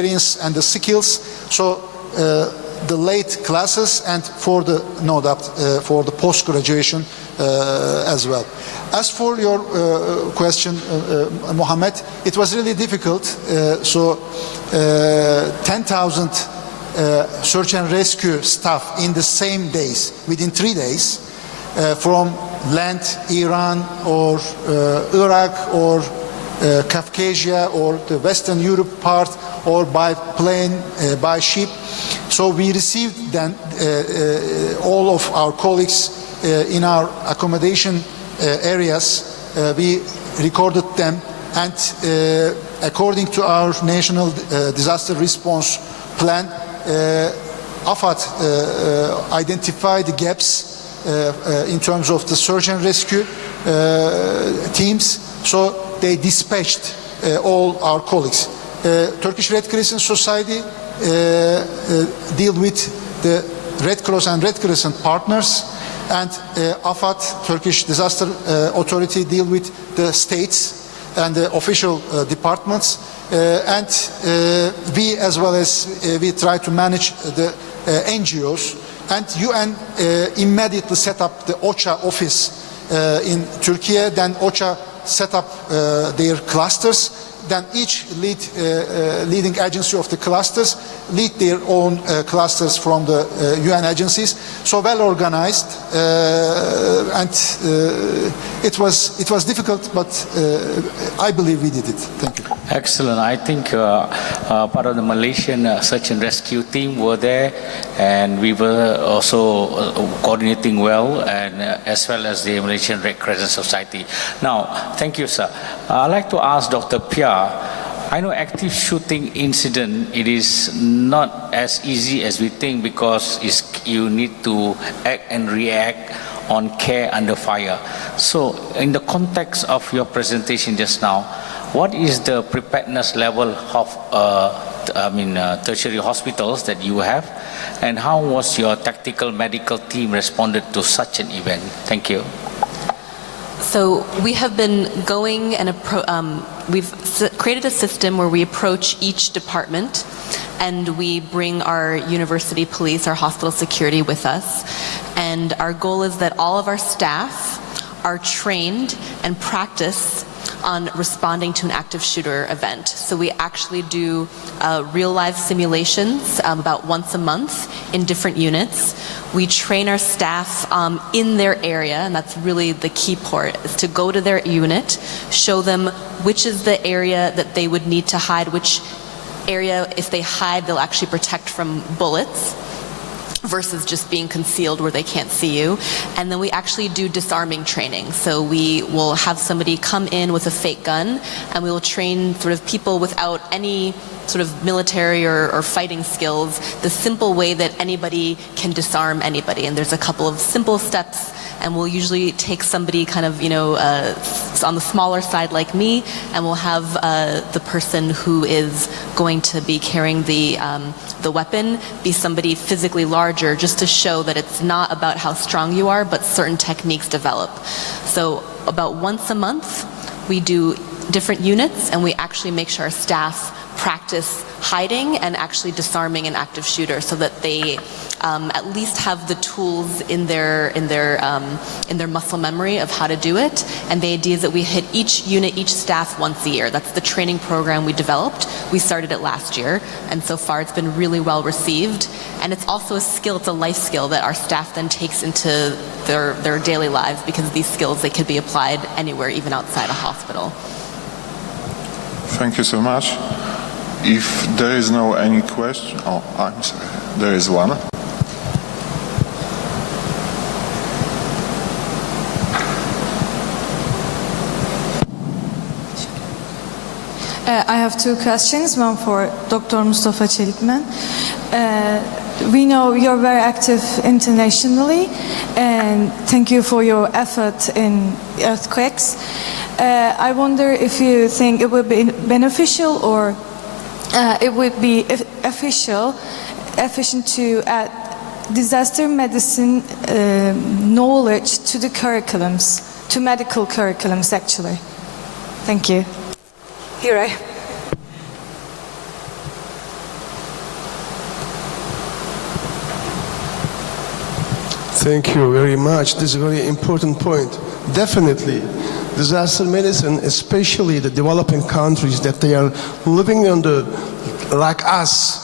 experience and the skills. So the late classes and for the no doubt for the post graduation as well. As for your question, Mohammed, it was really difficult. So 10,000 search and rescue staff in the same days, within 3 days, from land, Iran or Iraq or Caucasia or the Western Europe part, or by plane, by ship. So we received then all of our colleagues in our accommodation areas. We recorded them, and according to our national disaster response plan, AFAD identified the gaps in terms of the search and rescue teams. So they dispatched all our colleagues. Turkish Red Crescent Society deal with the Red Cross and Red Crescent partners, and AFAD, Turkish Disaster Authority, deal with the states and the official departments, and we as well as we try to manage the NGOs, and UN immediately set up the OCHA office in Turkey. Then OCHA set up their clusters. Then each leading agency of the clusters lead their own clusters from the UN agencies. So well organized, and it was difficult, but I believe we did it. Thank you. Excellent. I think part of the Malaysian search and rescue team were there, and we were also coordinating well, and as well as the Malaysian Red Crescent Society. Now, thank you, sir. I'd like to ask Dr. Pia. I know active shooting incident, it is not as easy as we think, because you need to act and react on care under fire. So in the context of your presentation just now, what is the preparedness level of tertiary hospitals that you have, and how was your tactical medical team responded to such an event? Thank you. So we have been going and we've created a system where we approach each department, and we bring our university police, our hospital security with us. And our goal is that all of our staff are trained and practice on responding to an active shooter event. So we actually do real life simulations about once a month in different units. We train our staff in their area, and that's really the key part, is to go to their unit, show them which is the area that they would need to hide, which area, if they hide, they'll actually protect from bullets, versus just being concealed where they can't see you. And then we actually do disarming training. So we will have somebody come in with a fake gun, and we will train sort of people without any sort of military or fighting skills, the simple way that anybody can disarm anybody. And there's a couple of simple steps, and we'll usually take somebody kind of, on the smaller side like me, and we'll have the person who is going to be carrying the weapon be somebody physically larger, just to show that it's not about how strong you are, but certain techniques develop. So about once a month, we do different units, and we actually make sure our staff practice hiding and actually disarming an active shooter, so that they at least have the tools in their muscle memory of how to do it. And the idea is that we hit each unit, each staff once a year. That's the training program we developed. We started it last year, and so far it's been really well received. And it's also a skill, it's a life skill that our staff then takes into their daily lives, because these skills, they could be applied anywhere, even outside a hospital. Thank you so much. If there is no any question, oh, I'm sorry, there is one. I have two questions, one for Dr. Mustafa Çelikmen. We know you're very active internationally, and thank you for your effort in earthquakes. I wonder if you think it would be beneficial, or it would be efficient to add disaster medicine knowledge to the curriculums, to medical curriculums actually. Thank you. Here Thank you very much. This is a very important point. Definitely, disaster medicine, especially the developing countries that they are living on the, like us,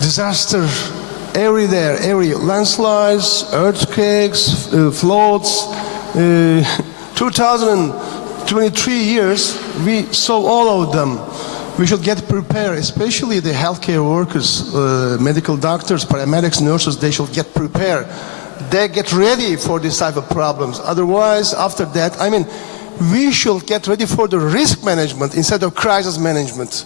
disaster everywhere, landslides, earthquakes, floods. 2023 years, we saw all of them. We should get prepared, especially the healthcare workers, medical doctors, paramedics, nurses, they should get prepared. They get ready for this type of problems. Otherwise, after that, I mean, we should get ready for the risk management instead of crisis management.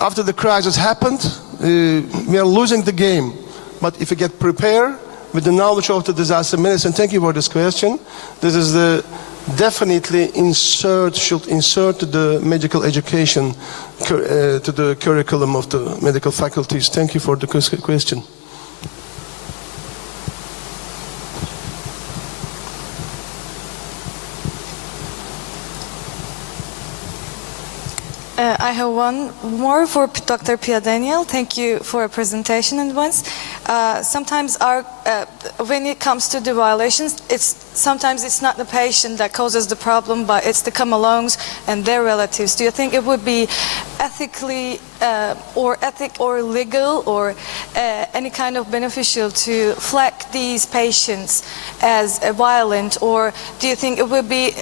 After the crisis happened, we are losing the game. But if we get prepared with the knowledge of the disaster medicine, thank you for this question. This is the definitely should insert the medical education to the curriculum of the medical faculties. Thank you for the question. I have one more for Dr. Pia Daniel. Thank you for a presentation in advance. Sometimes when it comes to the violations, sometimes it's not the patient that causes the problem, but it's the come-alongs and their relatives. Do you think it would be ethically or legal or any kind of beneficial to flag these patients as violent, or do you think it would be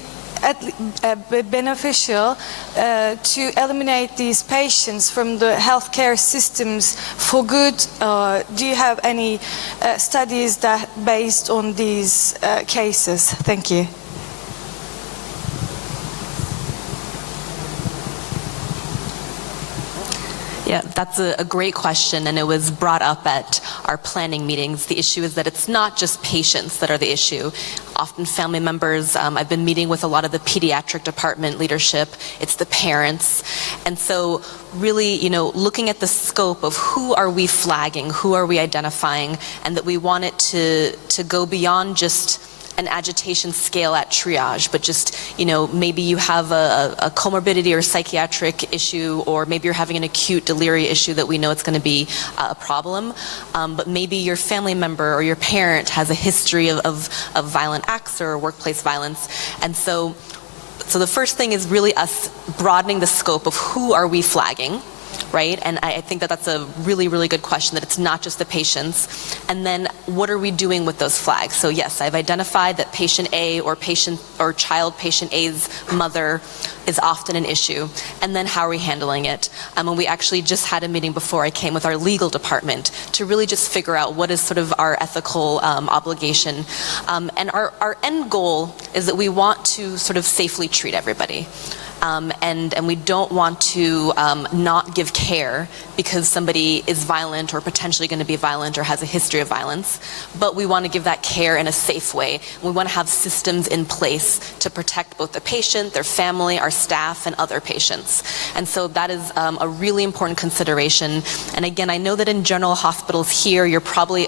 beneficial to eliminate these patients from the healthcare systems for good? Do you have any studies that based on these cases? Thank you. Yeah, that's a great question, and it was brought up at our planning meetings. The issue is that it's not just patients that are the issue. Often family members, I've been meeting with a lot of the pediatric department leadership, it's the parents. And so really, looking at the scope of who are we flagging, who are we identifying, and that we want it to go beyond just an agitation scale at triage, but just, maybe you have a comorbidity or psychiatric issue, or maybe you're having an acute delirium issue that we know it's going to be a problem, but maybe your family member or your parent has a history of violent acts or workplace violence. And so the first thing is really us broadening the scope of who are we flagging, right? And I think that that's a really, really good question, that it's not just the patients. And then what are we doing with those flags? So yes, I've identified that patient A or child patient A's mother is often an issue. And then how are we handling it? And we actually just had a meeting before I came with our legal department to really just figure out what is sort of our ethical obligation. And our end goal is that we want to sort of safely treat everybody. And we don't want to not give care because somebody is violent or potentially going to be violent or has a history of violence, but we want to give that care in a safe way. We want to have systems in place to protect both the patient, their family, our staff, and other patients. And so that is a really important consideration. And again, I know that in general hospitals here, you're probably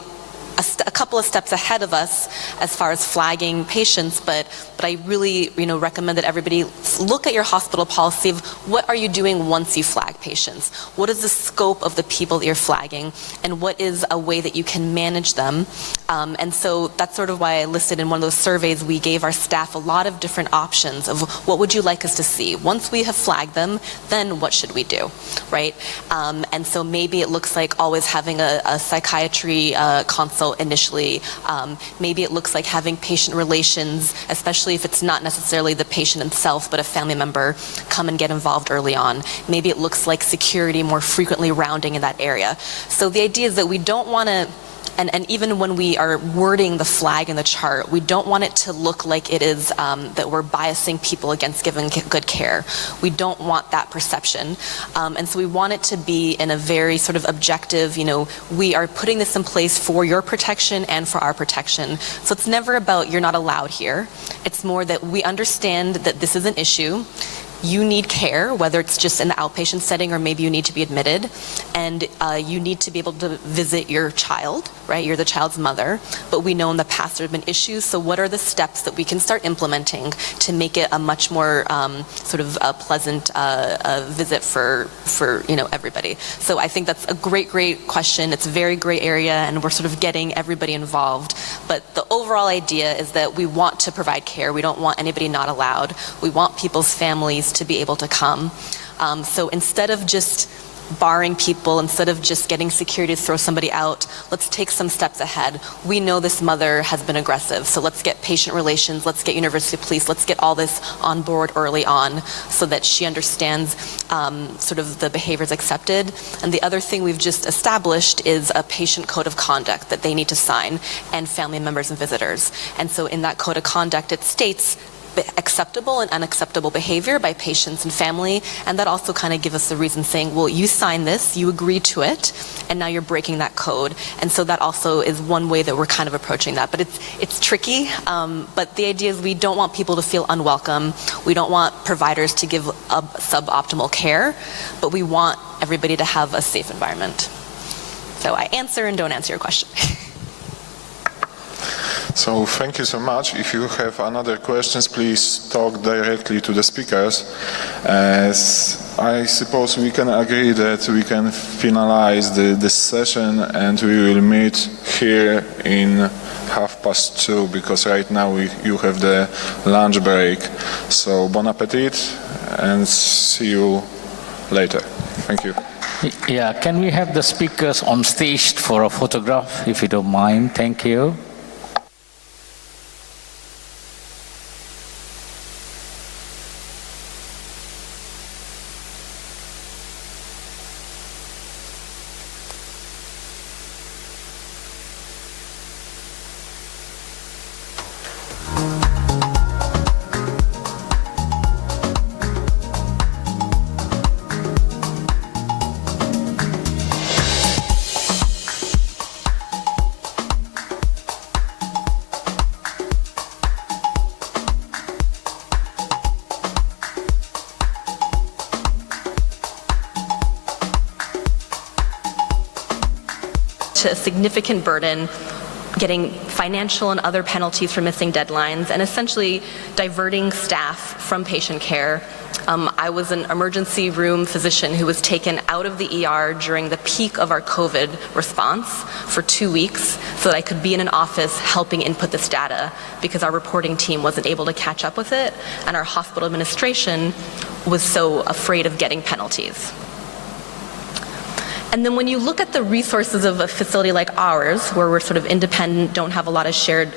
a couple of steps ahead of us as far as flagging patients, but I really recommend that everybody look at your hospital policy of what are you doing once you flag patients? What is the scope of the people that you're flagging, and what is a way that you can manage them? And so that's sort of why I listed in one of those surveys, we gave our staff a lot of different options of what would you like us to see? Once we have flagged them, then what should we do, right? And so maybe it looks like always having a psychiatry consult initially. Maybe it looks like having patient relations, especially if it's not necessarily the patient himself, but a family member, come and get involved early on. Maybe it looks like security more frequently rounding in that area. So the idea is that we don't want to, and even when we are wording the flag in the chart, we don't want it to look like it is that we're biasing people against giving good care. We don't want that perception. And so we want it to be in a very sort of objective, we are putting this in place for your protection and for our protection. So it's never about you're not allowed here. It's more that we understand that this is an issue. you need care, whether it's just in the outpatient setting or maybe you need to be admitted, and you need to be able to visit your child, right? You're the child's mother, but we know in the past there have been issues, so what are the steps that we can start implementing to make it a much more sort of a pleasant visit for everybody? So I think that's a great question. It's a very gray area, and we're sort of getting everybody involved. But the overall idea is that we want to provide care. We don't want anybody not allowed. We want people's families to be able to come. So instead of just barring people, instead of just getting security to throw somebody out, let's take some steps ahead. We know this mother has been aggressive, so let's get patient relations, let's get university police, let's get all this on board early on so that she understands sort of the behaviors accepted. And the other thing we've just established is a patient code of conduct that they need to sign, and family members and visitors. And so in that code of conduct, it states acceptable and unacceptable behavior by patients and family, and that also kind of gives us the reason saying, well, you signed this, you agreed to it, and now you're breaking that code. And so that also is one way that we're kind of approaching that. But it's tricky, but the idea is we don't want people to feel unwelcome. We don't want providers to give suboptimal care, but we want everybody to have a safe environment. So I answer and don't answer your question. So thank you so much. If you have another questions, please talk directly to the speakers. As I suppose we can agree that we can finalize this session, and we will meet here in 2:30, because right now you have the lunch break. So bon appetit and see you later. Thank you. Yeah, can we have the speakers on stage for a photograph, if you don't mind? Thank you. A significant burden, getting financial and other penalties for missing deadlines, and essentially diverting staff from patient care. I was an emergency room physician who was taken out of the ER during the peak of our COVID response for 2 weeks so that I could be in an office helping input this data, because our reporting team wasn't able to catch up with it, and our hospital administration was so afraid of getting penalties. And then when you look at the resources of a facility like ours, where we're sort of independent, don't have a lot of shared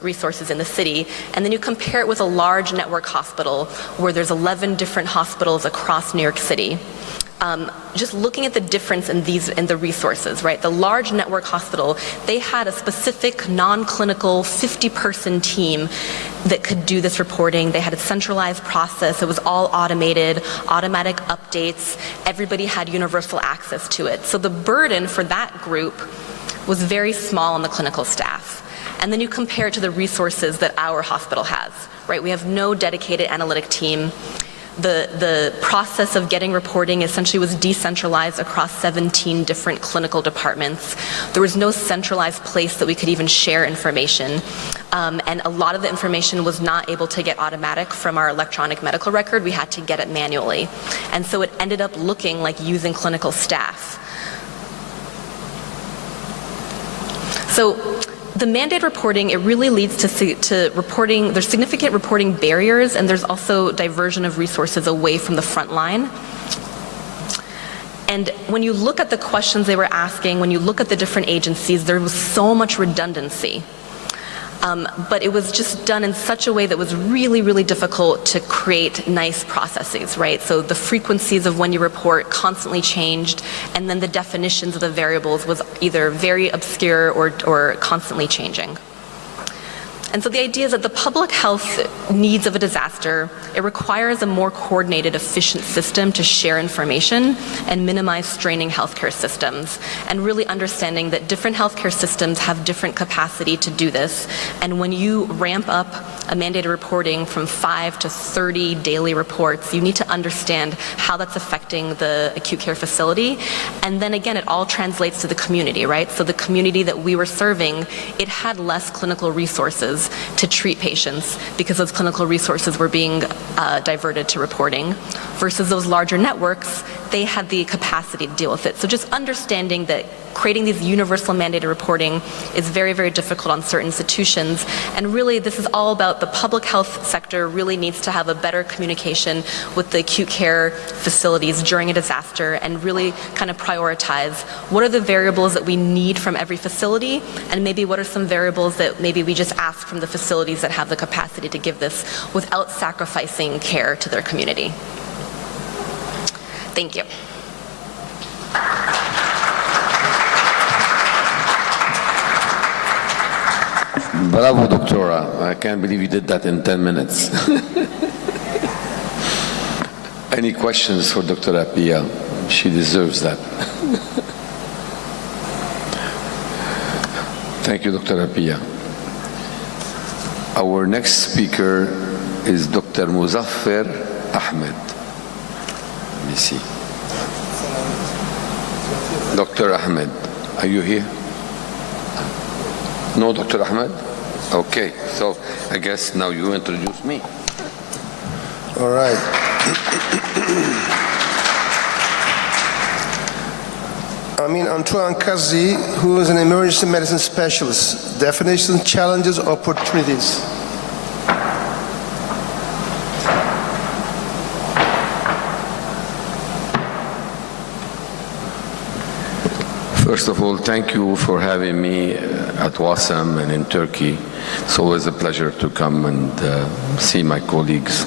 resources in the city, and then you compare it with a large network hospital where there's 11 different hospitals across New York City, just looking at the difference in the resources, right? The large network hospital, they had a specific non-clinical 50-person team that could do this reporting. They had a centralized process. It was all automated, automatic updates. Everybody had universal access to it. So the burden for that group was very small on the clinical staff. And then you compare it to the resources that our hospital has, right? We have no dedicated analytic team. The process of getting reporting essentially was decentralized across 17 different clinical departments. There was no centralized place that we could even share information. And a lot of the information was not able to get automatic from our electronic medical record. We had to get it manually. And so it ended up looking like using clinical staff. So the mandate reporting, it really leads to reporting. There's significant reporting barriers, and there's also diversion of resources away from the front line. And when you look at the questions they were asking, when you look at the different agencies, there was so much redundancy. But it was just done in such a way that was really, really difficult to create nice processes, right? So the frequencies of when you report constantly changed, and then the definitions of the variables was either very obscure or constantly changing. And so the idea is that the public health needs of a disaster, it requires a more coordinated, efficient system to share information and minimize straining healthcare systems, and really understanding that different healthcare systems have different capacity to do this. And when you ramp up a mandated reporting from 5 to 30 daily reports, you need to understand how that's affecting the acute care facility. And then again, it all translates to the community, right? So the community that we were serving, it had less clinical resources to treat patients because those clinical resources were being diverted to reporting, versus those larger networks, they had the capacity to deal with it. So just understanding that creating these universal mandated reporting is very, very difficult on certain institutions. And really, this is all about the public health sector really needs to have a better communication with the acute care facilities during a disaster, and really kind of prioritize what are the variables that we need from every facility, and maybe what are some variables that maybe we just ask from the facilities that have the capacity to give this without sacrificing care to their community. Thank you. Bravo, Doctora. I can't believe you did that in 10 minutes. Any questions for Dr. Appiah? She deserves that. Thank you, Dr. Appiah. Our next speaker is Dr. Muzaffar Ahmed. Let me see. Dr. Ahmed, are you here? No, Dr. Ahmed? Okay, so I guess now you introduce me. All right. Amin Antoine Kazi, who is an emergency medicine specialist. Definitions, challenges, opportunities. First of all, thank you for having me at WASM and in Turkey. It's always a pleasure to come and see my colleagues,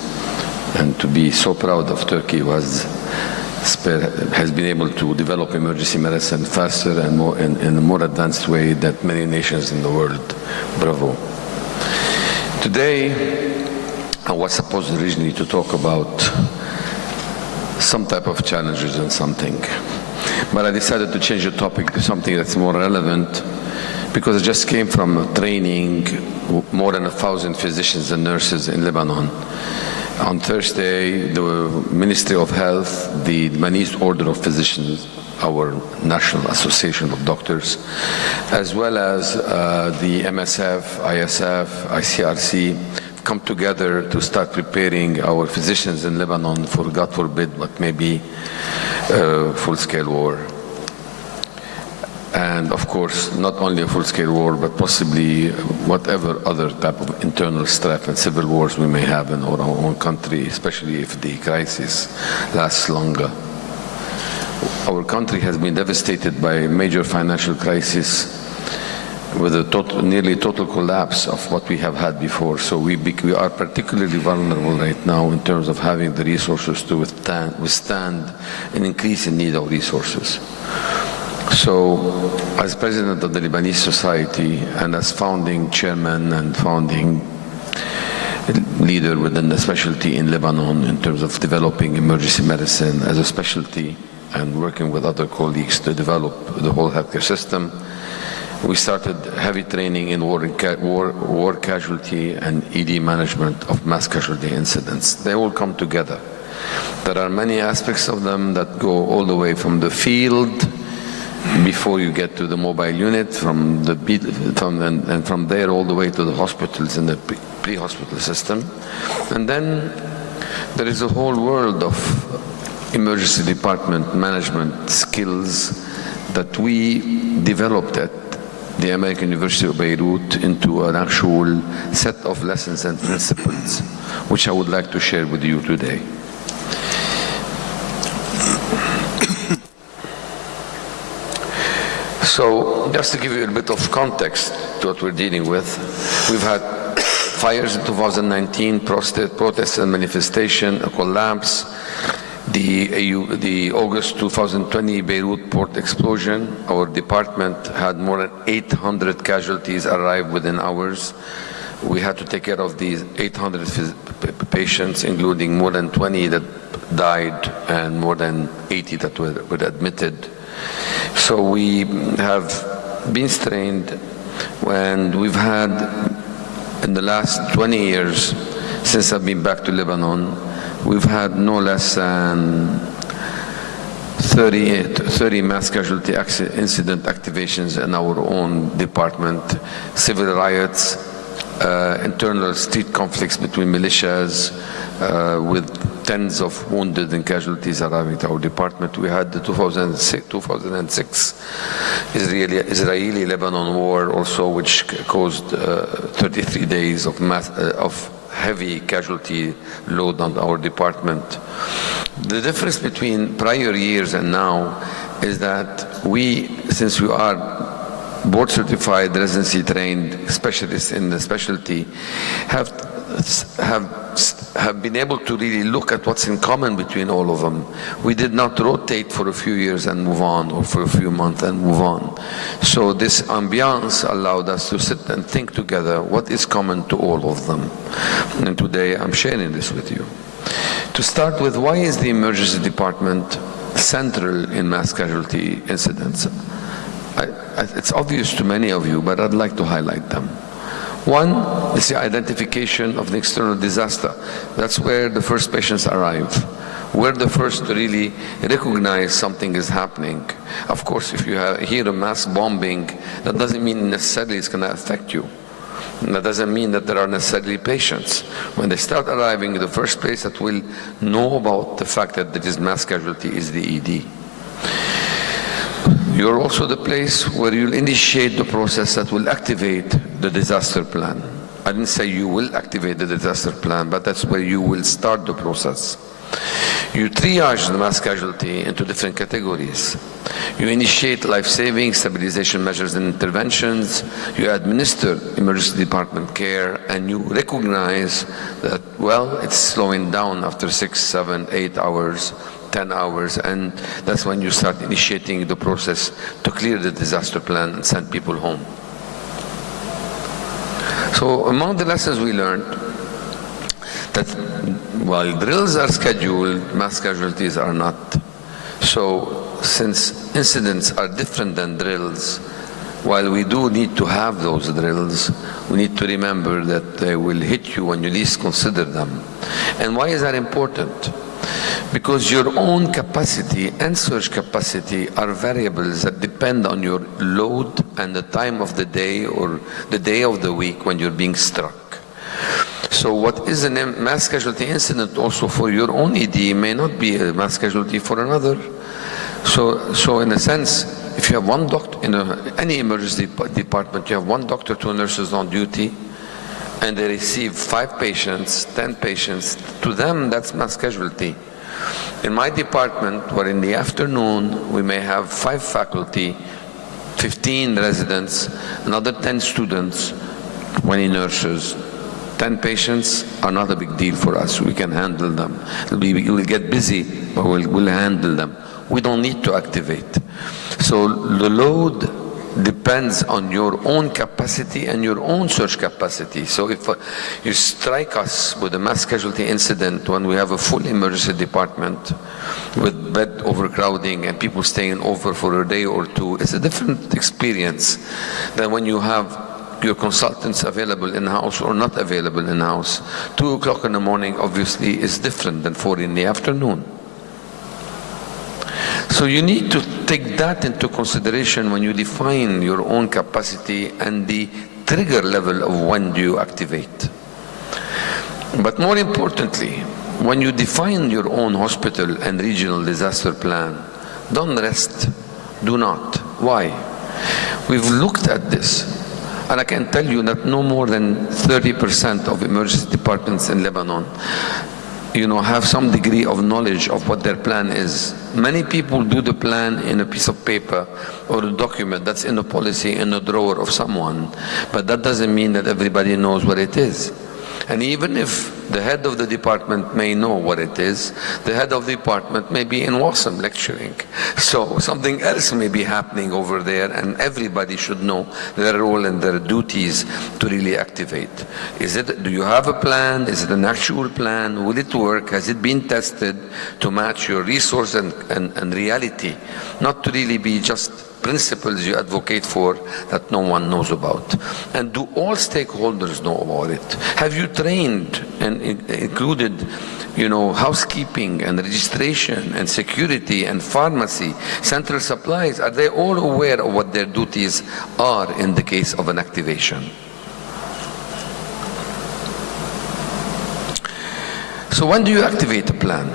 and to be so proud of Turkey has been able to develop emergency medicine faster and more in a more advanced way than many nations in the world. Bravo. Today, I was supposed originally to talk about some type of challenges and something. But I decided to change the topic to something that's more relevant, because I just came from training more than 1,000 physicians and nurses in Lebanon. On Thursday, the Ministry of Health, the Lebanese Order of Physicians, our National Association of Doctors, as well as the MSF, ISF, ICRC, come together to start preparing our physicians in Lebanon for, God forbid, what may be full-scale war. And of course, not only a full-scale war, but possibly whatever other type of internal strife and civil wars we may have in our own country, especially if the crisis lasts longer. Our country has been devastated by a major financial crisis with a nearly total collapse of what we have had before. So we are particularly vulnerable right now in terms of having the resources to withstand an increase in need of resources. So as president of the Lebanese Society and as founding chairman and founding leader within the specialty in Lebanon in terms of developing emergency medicine as a specialty and working with other colleagues to develop the whole healthcare system, we started heavy training in war casualty and ED management of mass casualty incidents. They all come together. There are many aspects of them that go all the way from the field before you get to the mobile unit, from there all the way to the hospitals and the pre-hospital system. And then there is a whole world of emergency department management skills that we developed at the American University of Beirut into an actual set of lessons and principles, which I would like to share with you today. So, just to give you a bit of context to what we're dealing with, we've had fires in 2019, protests and manifestation, a collapse, the August 2020 Beirut port explosion. Our department had more than 800 casualties arrive within hours. We had to take care of these 800 patients, including more than 20 that died and more than 80 that were admitted. So we have been strained, and we've had, in the last 20 years, since I've been back to Lebanon, we've had no less than 30 mass casualty incident activations in our own department, civil riots, internal street conflicts between militias, with tens of wounded and casualties arriving to our department. We had the 2006 Israeli-Lebanon war also, which caused 33 days of heavy casualty load on our department. The difference between prior years and now is that we, since we are board certified, residency trained specialists in the specialty, have been able to really look at what's in common between all of them. We did not rotate for a few years and move on, or for a few months and move on. So this ambiance allowed us to sit and think together what is common to all of them. And today I'm sharing this with you. To start with, why is the emergency department central in mass casualty incidents? It's obvious to many of you, but I'd like to highlight them. One is the identification of the external disaster. That's where the first patients arrive. We're the first to really recognize something is happening. Of course, if you hear a mass bombing, that doesn't mean necessarily it's going to affect you. And that doesn't mean that there are necessarily patients. When they start arriving, the first place that will know about the fact that there is mass casualty is the ED. You're also the place where you'll initiate the process that will activate the disaster plan. I didn't say you will activate the disaster plan, but that's where you will start the process. You triage the mass casualty into different categories. You initiate life-saving, stabilization measures and interventions. You administer emergency department care, and you recognize that, well, it's slowing down after 6, 7, 8 hours, 10 hours, and that's when you start initiating the process to clear the disaster plan and send people home. So among the lessons we learned, that while drills are scheduled, mass casualties are not. So since incidents are different than drills, while we do need to have those drills, we need to remember that they will hit you when you least consider them. And why is that important? Because your own capacity and surge capacity are variables that depend on your load and the time of the day or the day of the week when you're being struck. So what is a mass casualty incident also for your own ED may not be a mass casualty for another. So in a sense, if you have one doctor in any emergency department, you have one doctor, 2 nurses on duty, and they receive 5 patients, 10 patients, to them that's mass casualty. In my department, where in the afternoon we may have 5 faculty, 15 residents, another 10 students, 20 nurses, 10 patients are not a big deal for us. We can handle them. We'll get busy, but we'll handle them. We don't need to activate. So the load depends on your own capacity and your own surge capacity. So if you strike us with a mass casualty incident when we have a full emergency department with bed overcrowding and people staying over for a day or 2, it's a different experience than when you have your consultants available in-house or not available in-house. 2 o'clock in the morning obviously is different than 4 in the afternoon. So you need to take that into consideration when you define your own capacity and the trigger level of when do you activate. But more importantly, when you define your own hospital and regional disaster plan, don't rest, do not. Why? We've looked at this, and I can tell you that no more than 30% of emergency departments in Lebanon have some degree of knowledge of what their plan is. Many people do the plan in a piece of paper or a document that's in a policy in a drawer of someone, but that doesn't mean that everybody knows what it is. And even if The head of the department may know what it is. The head of the department may be in Wasam lecturing. So something else may be happening over there, and everybody should know their role and their duties to really activate. Do you have a plan? Is it an actual plan? Will it work? Has it been tested to match your resource and reality? Not to really be just principles you advocate for that no one knows about. And do all stakeholders know about it? Have you trained and included, housekeeping and registration and security and pharmacy, central supplies? Are they all aware of what their duties are in the case of an activation? So when do you activate a plan?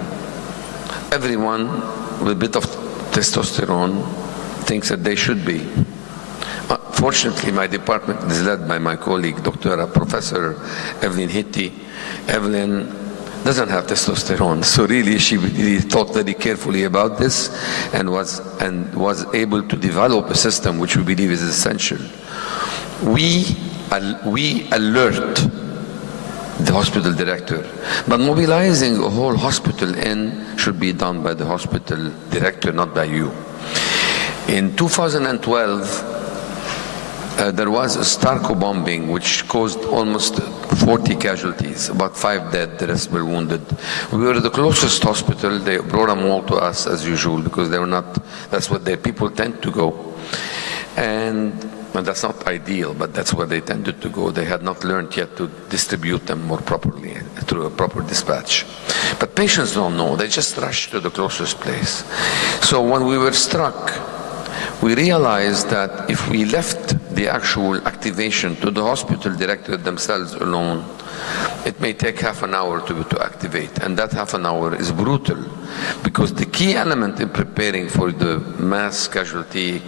Everyone with a bit of testosterone thinks that they should be. Fortunately, my department is led by my colleague, Professor Evelyn Hitti. Evelyn doesn't have testosterone, so really she really thought very carefully about this and was able to develop a system which we believe is essential. We alert the hospital director, but mobilizing a whole hospital should be done by the hospital director, not by you. In 2012, there was a Starko bombing which caused almost 40 casualties, about 5 dead, the rest were wounded. We were the closest hospital. They brought them all to us as usual because they were not, that's what their people tend to go. And that's not ideal, but that's where they tended to go. They had not learned yet to distribute them more properly through a proper dispatch. But patients don't know. They just rush to the closest place. So when we were struck, we realized that if we left the actual activation to the hospital director themselves alone, it may take half an hour to activate, and that half an hour is brutal, because the key element in preparing for the mass casualty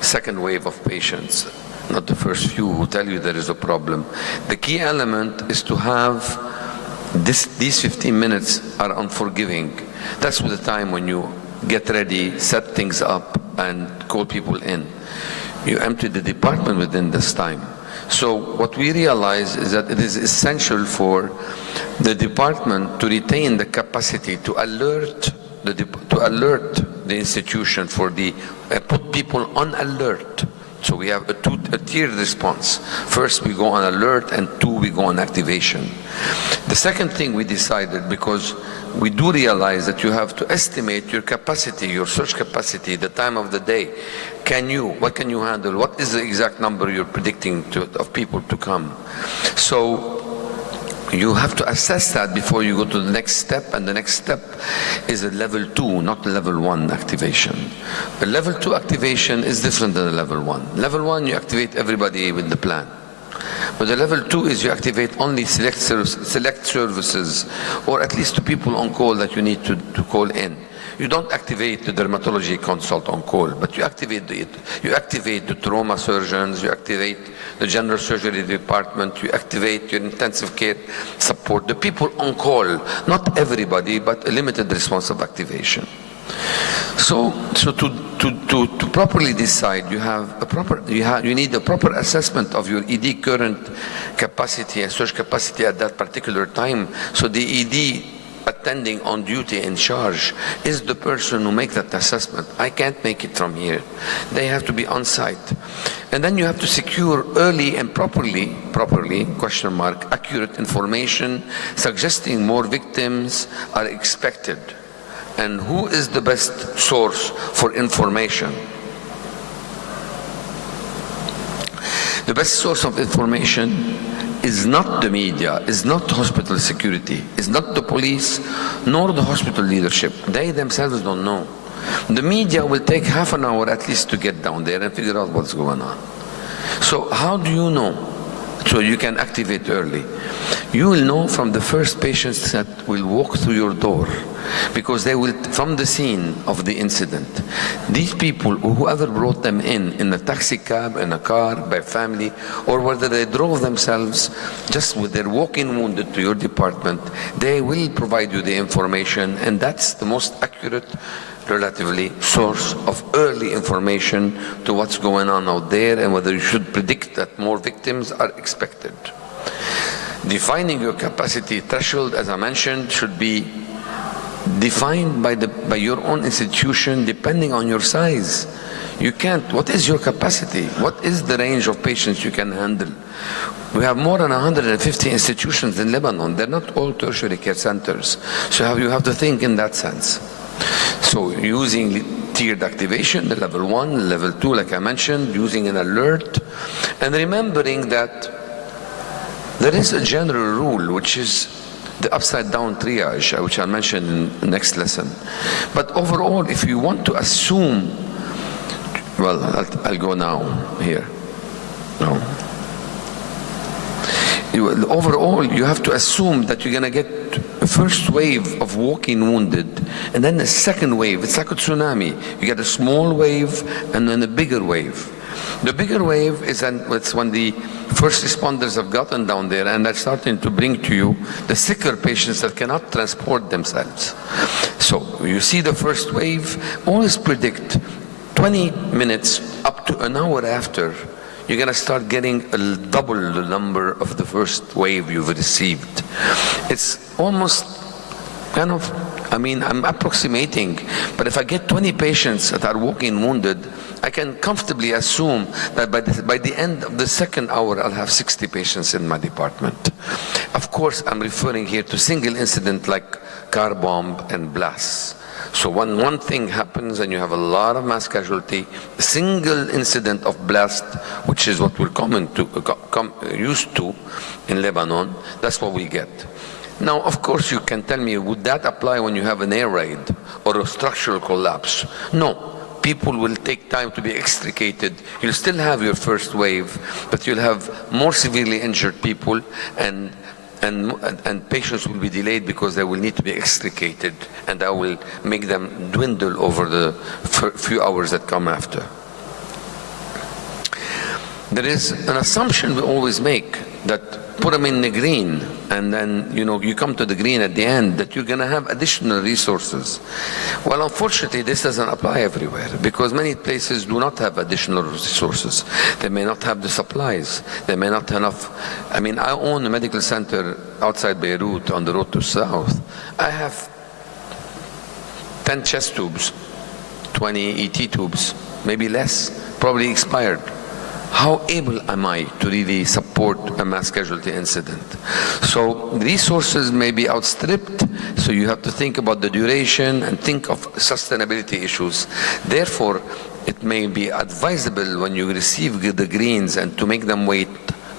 second wave of patients, not the first few who tell you there is a problem, the key element is to have these 15 minutes are unforgiving. That's the time when you get ready, set things up, and call people in. You empty the department within this time. So what we realize is that it is essential for the department to retain the capacity to alert the institution, put people on alert. So we have a tiered response. First we go on alert, and 2 we go on activation. The second thing we decided, because we do realize that you have to estimate your capacity, your search capacity, the time of the day. What can you handle? What is the exact number you're predicting of people to come? So you have to assess that before you go to the next step, and the next step is a level 2, not a level 1 activation. A level 2 activation is different than a level 1. Level 1, you activate everybody with the plan. But the level 2 is you activate only select services, or at least 2 people on call that you need to call in. You don't activate the dermatology consult on call, but you activate the trauma surgeons, you activate the general surgery department, you activate your intensive care support, the people on call, not everybody, but a limited response of activation. So to properly decide, you need a proper assessment of your ED current capacity and surge capacity at that particular time. So the ED attending on duty in charge is the person who makes that assessment. I can't make it from here. They have to be on site. And then you have to secure early and properly, accurate information suggesting more victims are expected. And who is the best source for information? The best source of information is not the media, is not hospital security, is not the police, nor the hospital leadership. They themselves don't know. The media will take half an hour at least to get down there and figure out what's going on. So how do you know? So you can activate early. You will know from the first patients that will walk through your door, because they will, from the scene of the incident, these people, whoever brought them in a taxi cab, in a car, by family, or whether they drove themselves just with their walk-in wounded to your department, they will provide you the information, and that's the most accurate, relatively, source of early information to what's going on out there and whether you should predict that more victims are expected. Defining your capacity threshold, as I mentioned, should be defined by your own institution depending on your size. You can't, what is your capacity? What is the range of patients you can handle? We have more than 150 institutions in Lebanon. They're not all tertiary care centers. So you have to think in that sense. So using tiered activation, the level 1, level 2, like I mentioned, using an alert, and remembering that there is a general rule, which is the upside down triage, which I'll mention in the next lesson. But overall, if you want to assume, well, I'll go now here. No. Overall, you have to assume that you're going to get a first wave of walking wounded, and then a second wave. It's like a tsunami. You get a small wave and then a bigger wave. The bigger wave is when the first responders have gotten down there and they're starting to bring to you the sicker patients that cannot transport themselves. So you see the first wave, always predict 20 minutes up to an hour after, you're going to start getting double the number of the first wave you've received. It's almost kind of, I mean, I'm approximating, but if I get 20 patients that are walking wounded, I can comfortably assume that by the end of the second hour, I'll have 60 patients in my department. Of course, I'm referring here to single incident like car bomb and blasts. So when one thing happens and you have a lot of mass casualty, a single incident of blast, which is what we're used to in Lebanon, that's what we get. Now, of course, you can tell me, would that apply when you have an air raid or a structural collapse? No. People will take time to be extricated. You'll still have your first wave, but you'll have more severely injured people, and patients will be delayed because they will need to be extricated, and that will make them dwindle over the few hours that come after. There is an assumption we always make that put them in the green, and then you come to the green at the end, that you're going to have additional resources. Well, unfortunately, this doesn't apply everywhere, because many places do not have additional resources. They may not have the supplies. They may not have enough. I mean, I own a medical center outside Beirut on the road to South. I have 10 chest tubes, 20 ET tubes, maybe less, probably expired. How able am I to really support a mass casualty incident? So resources may be outstripped, so you have to think about the duration and think of sustainability issues. Therefore, it may be advisable when you receive the greens and to make them wait,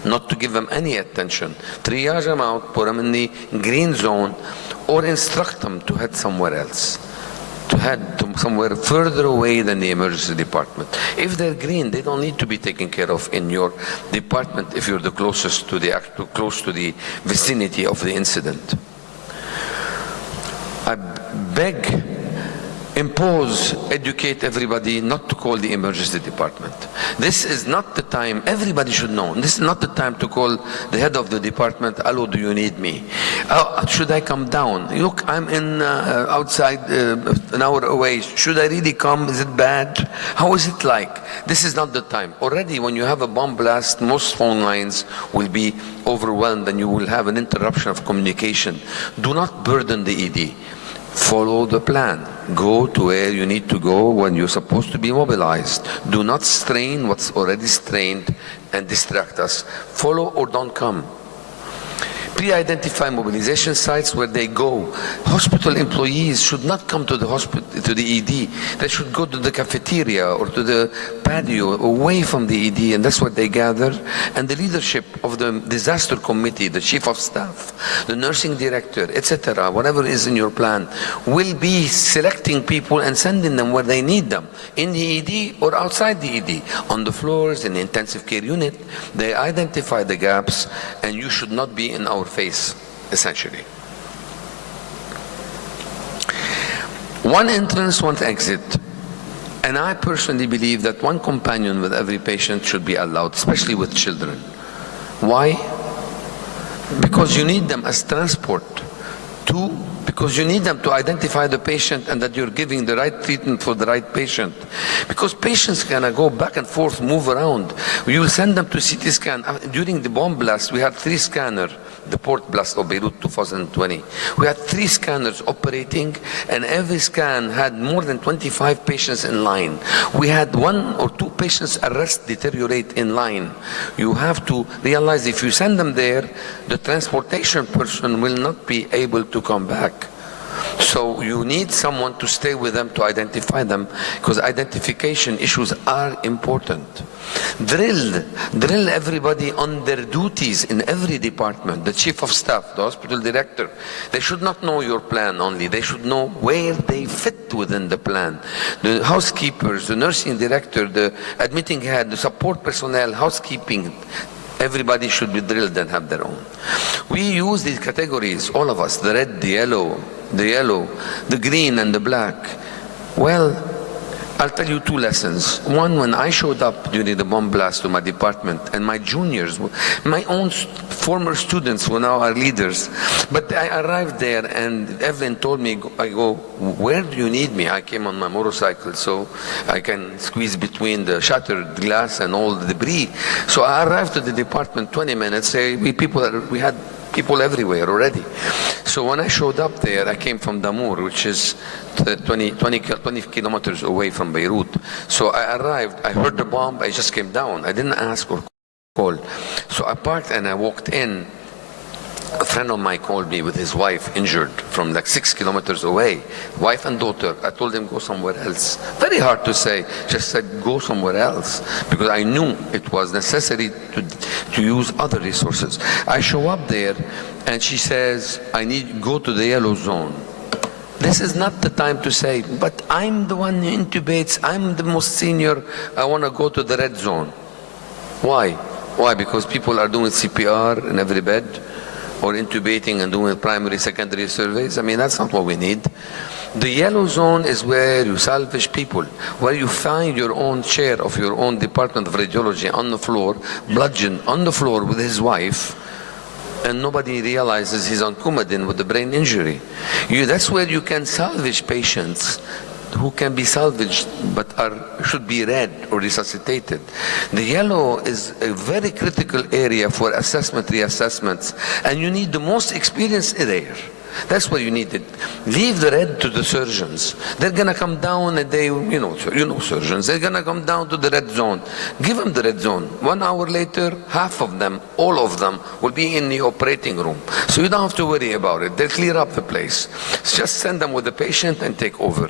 not to give them any attention. Triage them out, put them in the green zone, or instruct them to head somewhere else, to head to somewhere further away than the emergency department. If they're green, they don't need to be taken care of in your department if you're the closest to close to the vicinity of the incident. I beg, impose, educate everybody not to call the emergency department. This is not the time, everybody should know, this is not the time to call the head of the department, hello, do you need me? Should I come down? Look, I'm in outside an hour away. Should I really come? Is it bad? How is it like? This is not the time. Already when you have a bomb blast, most phone lines will be overwhelmed and you will have an interruption of communication. Do not burden the ED. Follow the plan. Go to where you need to go when you're supposed to be mobilized. Do not strain what's already strained and distract us. Follow or don't come. Pre-identify mobilization sites where they go. Hospital employees should not come to the hospital, to the ED. They should go to the cafeteria or to the patio away from the ED, and that's where they gather. And the leadership of the disaster committee, the chief of staff, the nursing director, etc., whatever is in your plan, will be selecting people and sending them where they need them, in the ED or outside the ED, on the floors, in the intensive care unit. They identify the gaps, and you should not be in our face, essentially. One entrance, one exit. And I personally believe that one companion with every patient should be allowed, especially with children. Why? Because you need them as transport to because you need them to identify the patient and that you're giving the right treatment for the right patient. Because patients can go back and forth, move around. You will send them to CT scan. During the bomb blast, we had 3 scanners, the port blast of Beirut 2020. We had 3 scanners operating, and every scan had more than 25 patients in line. We had 1 or 2 patients arrest, deteriorate in line. You have to realize if you send them there, the transportation person will not be able to come back. So you need someone to stay with them to identify them, because identification issues are important. Drill everybody on their duties in every department. The chief of staff, the hospital director, they should not know your plan only. They should know where they fit within the plan. The housekeepers, the nursing director, the admitting head, the support personnel, housekeeping, everybody should be drilled and have their own. We use these categories, all of us, the red, the yellow, the green and the black. Well, I'll tell you 2 lessons. One, when I showed up during the bomb blast to my department, and my juniors, my own former students who now are leaders, but I arrived there and Evelyn told me, I go, where do you need me? I came on my motorcycle so I can squeeze between the shattered glass and all the debris. So I arrived at the department 20 minutes, we had people everywhere already. So when I showed up there, I came from Damour, which is 20 kilometers away from Beirut. So I arrived, I heard the bomb, I just came down. I didn't ask or call. So I parked and I walked in. A friend of mine called me with his wife injured from like 6 kilometers away, wife and daughter. I told him go somewhere else. Very hard to say, just said go somewhere else, because I knew it was necessary to use other resources. I show up there and she says, I need go to the yellow zone. This is not the time to say, but I'm the one who intubates, I'm the most senior, I want to go to the red zone. Why? Why? Because people are doing CPR in every bed, or intubating and doing primary, secondary surveys. I mean, that's not what we need. The yellow zone is where you salvage people, where you find your own chair of your own department of radiology on the floor, bludgeoned on the floor with his wife, and nobody realizes he's on Coumadin with a brain injury. That's where you can salvage patients who can be salvaged but should be read or resuscitated. The yellow is a very critical area for assessment, reassessments, and you need the most experience there. That's what you need. Leave the red to the surgeons. They're gonna come down and you know surgeons, they're gonna come down to the red zone. Give them the red zone. 1 hour later, half of them, all of them, will be in the operating room. So you don't have to worry about it. They'll clear up the place. Just send them with the patient and take over.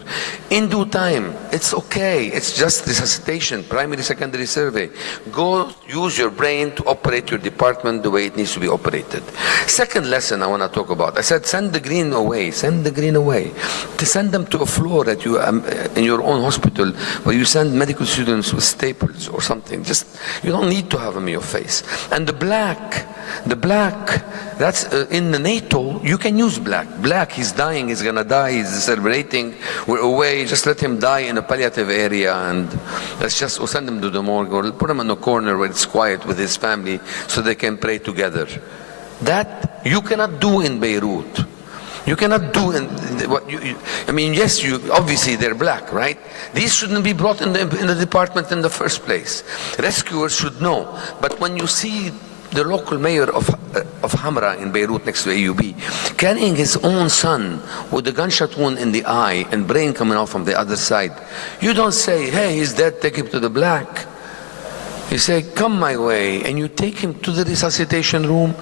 In due time, it's okay. It's just resuscitation, primary, secondary survey. Go use your brain to operate your department the way it needs to be operated. Second lesson I want to talk about. I said send the green away. Send the green away. To send them to a floor at you in your own hospital where you send medical students with staples or something. Just you don't need to have them in your face. And the black, that's in the NATO. You can use black. Black. He's dying. He's gonna die. He's celebrating. We're away. Just let him die in a palliative area, and let's just send him to the morgue or put him in a corner where it's quiet with his family so they can pray together. That you cannot do in Beirut. You cannot do I mean, yes, obviously they're black, right? These shouldn't be brought in the department in the first place. Rescuers should know. But when you see the local mayor of Hamra in Beirut next to AUB carrying his own son with a gunshot wound in the eye and brain coming out from the other side, you don't say, hey, he's dead, take him to the black. You say, come my way, and you take him to the resuscitation room,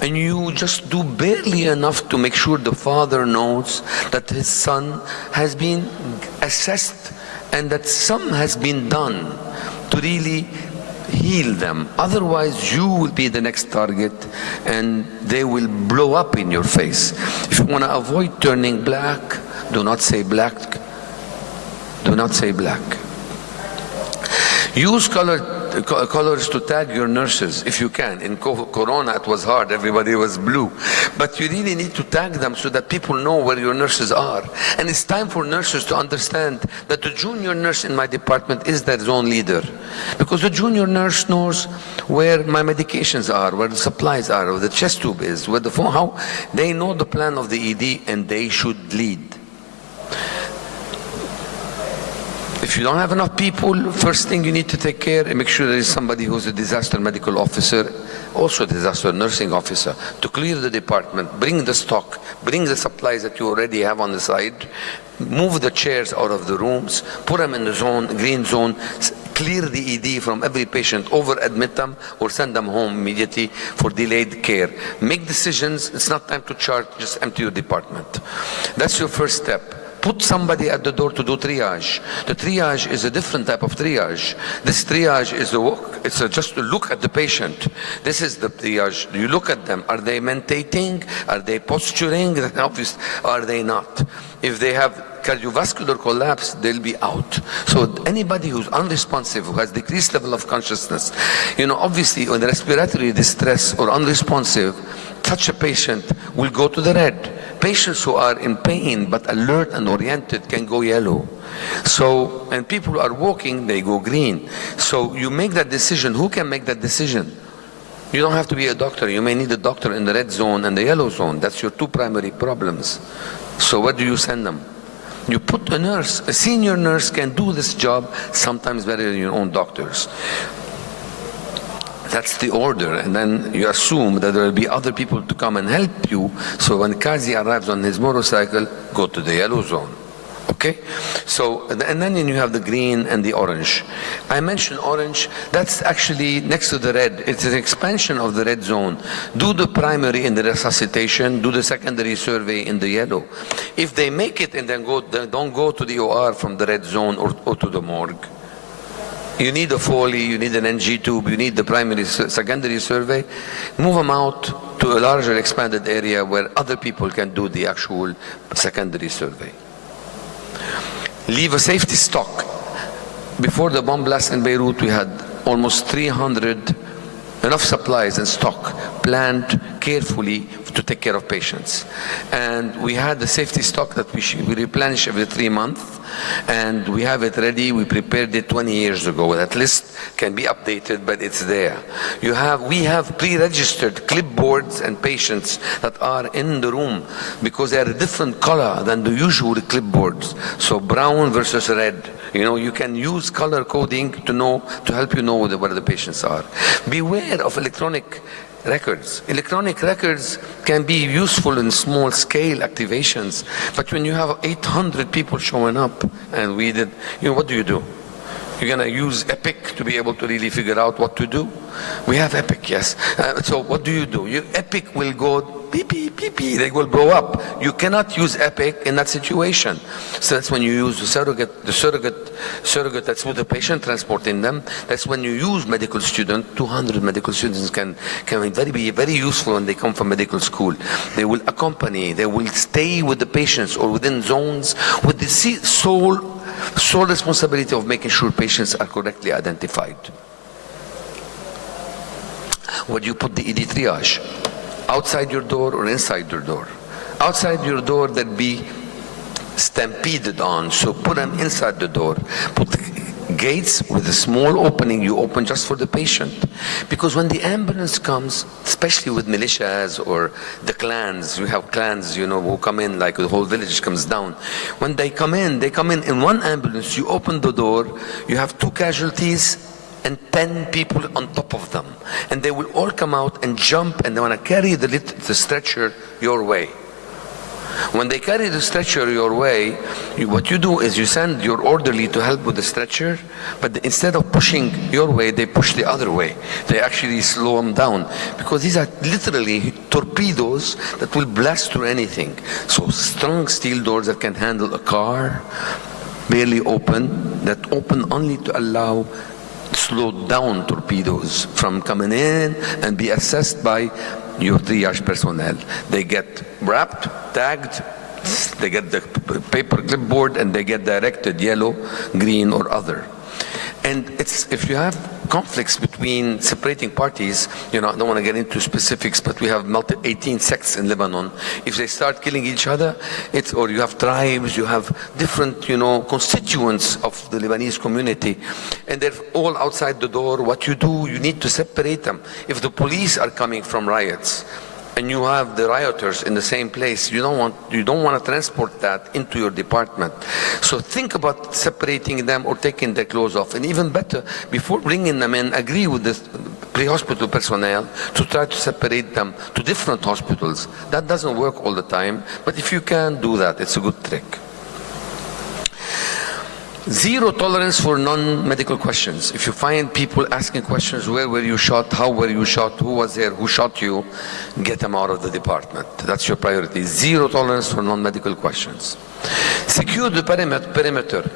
and you just do barely enough to make sure the father knows that his son has been assessed and that some has been done to really heal them. Otherwise, you will be the next target, and they will blow up in your face. If you want to avoid turning black, do not say black. Do not say black. Use colored colors to tag your nurses if you can. In Corona, it was hard. Everybody was blue. But you really need to tag them so that people know where your nurses are. And it's time for nurses to understand that the junior nurse in my department is their zone leader. Because the junior nurse knows where my medications are, where the supplies are, where the chest tube is, where the phone, how they know the plan of the ED, and they should lead. If you don't have enough people, first thing you need to take care and make sure there is somebody who's a disaster medical officer, also a disaster nursing officer, to clear the department, bring the stock, bring the supplies that you already have on the side, move the chairs out of the rooms, put them in the zone, green zone, clear the ED from every patient, over-admit them or send them home immediately for delayed care. Make decisions. It's not time to charge, just empty your department. That's your first step. Put somebody at the door to do triage. The triage is a different type of triage. This triage is just to look at the patient. This is the triage. You look at them. Are they mentating? Are they posturing? Are they not? If they have cardiovascular collapse, they'll be out. So anybody who's unresponsive, who has decreased level of consciousness, obviously when respiratory distress or unresponsive, such a patient will go to the red. Patients who are in pain but alert and oriented can go yellow. So, and people who are walking, they go green. So you make that decision. Who can make that decision? You don't have to be a doctor. You may need a doctor in the red zone and the yellow zone. That's your two primary problems. So where do you send them? You put a nurse, a senior nurse can do this job sometimes better than your own doctors. That's the order, and then you assume that there will be other people to come and help you. So when Kazi arrives on his motorcycle, go to the yellow zone. Okay? So, and then you have the green and the orange. I mentioned orange, that's actually next to the red. It's an expansion of the red zone. Do the primary in the resuscitation, do the secondary survey in the yellow. If they make it and then don't go to the OR from the red zone or to the morgue. You need a Foley, you need an NG tube, you need the primary, secondary survey. Move them out to a larger expanded area where other people can do the actual secondary survey. Leave a safety stock. Before the bomb blast in Beirut, we had almost 300 enough supplies and stock planned carefully to take care of patients. And we had the safety stock that we replenish every 3 months, and we have it ready. We prepared it 20 years ago. That list can be updated, but it's there. We have pre-registered clipboards and patients that are in the room because they are a different color than the usual clipboards. So brown versus red. You can use color coding to help you know where the patients are. Beware of electronic records. Electronic records can be useful in small scale activations, but when you have 800 people showing up, and what do you do? You're going to use Epic to be able to really figure out what to do? We have Epic, yes. So what do? Epic will go beep, beep, beep, beep, they will blow up. You cannot use Epic in that situation. So that's when you use the surrogate that's with the patient transporting them. That's when you use medical student. 200 medical students can be very useful when they come from medical school. They will accompany, they will stay with the patients or within zones with the sole responsibility of making sure patients are correctly identified. Where do you put the ED triage? Outside your door or inside your door? Outside your door, they'd be stampeded on, so put them inside the door. Put gates with a small opening you open just for the patient. Because when the ambulance comes, especially with militias or the clans, we have clans, who come in, like the whole village comes down. When they come in one ambulance, you open the door, you have 2 casualties, and 10 people on top of them. And they will all come out and jump, and they want to carry the stretcher your way. When they carry the stretcher your way, what you do is you send your orderly to help with the stretcher, but instead of pushing your way, they push the other way. They actually slow them down, because these are literally torpedoes that will blast through anything. So strong steel doors that can handle a car, barely open, that open only to allow slowed down torpedoes from coming in and be assessed by your triage personnel. They get wrapped, tagged, they get the paper clipboard, and they get directed yellow, green, or other. And if you have conflicts between separating parties, I don't want to get into specifics, but we have 18 sects in Lebanon. If they start killing each other, or you have tribes, you have different, constituents of the Lebanese community, and they're all outside the door. What you do, you need to separate them. If the police are coming from riots, and you have the rioters in the same place, you don't want to transport that into your department. So think about separating them or taking their clothes off. And even better, before bringing them in, agree with the pre-hospital personnel to try to separate them to different hospitals. That doesn't work all the time, but if you can do that, it's a good trick. Zero tolerance for non-medical questions. If you find people asking questions, where were you shot, how were you shot, who was there, who shot you, get them out of the department. That's your priority. Zero tolerance for non-medical questions. Secure the perimeter.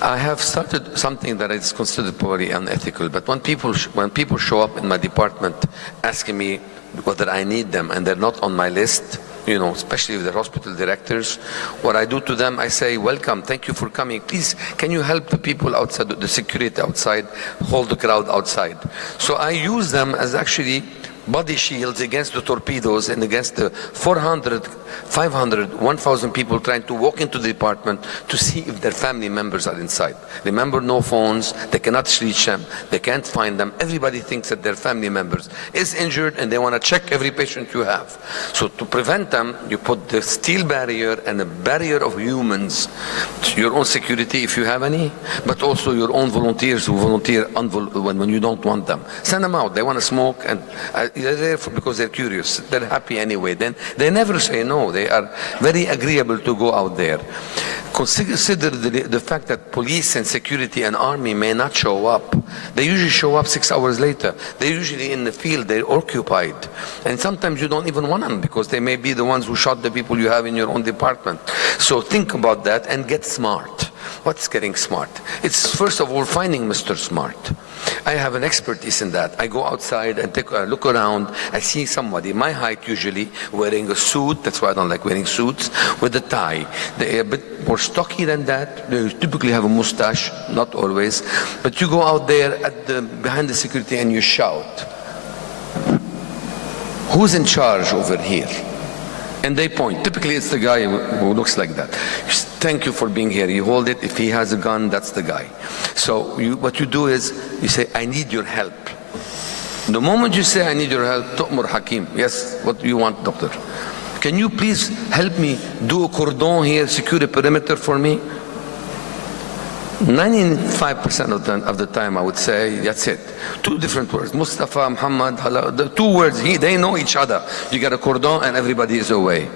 I have started something that is considered probably unethical, but when people show up in my department asking me whether I need them and they're not on my list, especially with the hospital directors, what I do to them, I say, welcome, thank you for coming. Please, can you help the people outside, the security outside, hold the crowd outside? So I use them as actually body shields against the torpedoes and against the 400, 500, 1,000 people trying to walk into the department to see if their family members are inside. Remember, no phones, they cannot reach them, they can't find them. Everybody thinks that their family members is injured and they want to check every patient you have. So to prevent them, you put the steel barrier and a barrier of humans, your own security if you have any, but also your own volunteers who volunteer when you don't want them. Send them out, they want to smoke, and they're there because they're curious. They're happy anyway. Then they never say no. They are very agreeable to go out there. Consider the fact that police and security and army may not show up. They usually show up 6 hours later. They're usually in the field. They're occupied. And sometimes you don't even want them because they may be the ones who shot the people you have in your own department. So think about that and get smart. What's getting smart? It's first of all finding Mr. Smart. I have an expertise in that. I go outside and take a look around. I see somebody, my height usually, wearing a suit. That's why I don't like wearing suits, with a tie. They're a bit more stocky than that. They typically have a mustache, not always. But you go out there behind the security and you shout, who's in charge over here? And they point. Typically it's the guy who looks like that. Thank you for being here. You hold it. If he has a gun, that's the guy. So what you do is you say, I need your help. The moment you say, I need your help, Tu'mur Hakim. Yes, what do you want, doctor? Can you please help me do a cordon here, secure a perimeter for me? 95% of the time I would say, that's it. Two different words. Mustafa, Muhammad, Hala, the two words, they know each other. You get a cordon and everybody is away.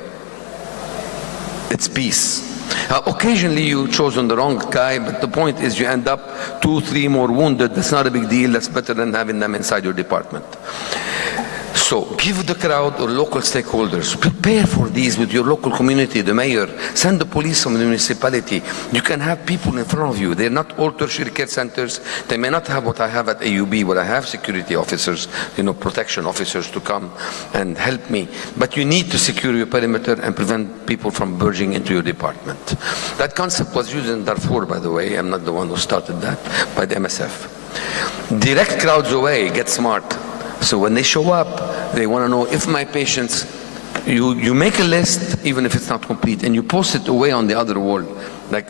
It's peace. Occasionally you chosen the wrong guy, but the point is you end up 2, 3 more wounded. That's not a big deal. That's better than having them inside your department. So give the crowd or local stakeholders, prepare for these with your local community, the mayor, send the police from the municipality. You can have people in front of you. They're not all tertiary care centers. They may not have what I have at AUB, where I have security officers, protection officers to come and help me. But you need to secure your perimeter and prevent people from burgeoning into your department. That concept was used in Darfur, by the way. I'm not the one who started that, by the MSF. Direct crowds away, get smart. So when they show up, they want to know if my patients, you make a list, even if it's not complete, and you post it away on the other wall, like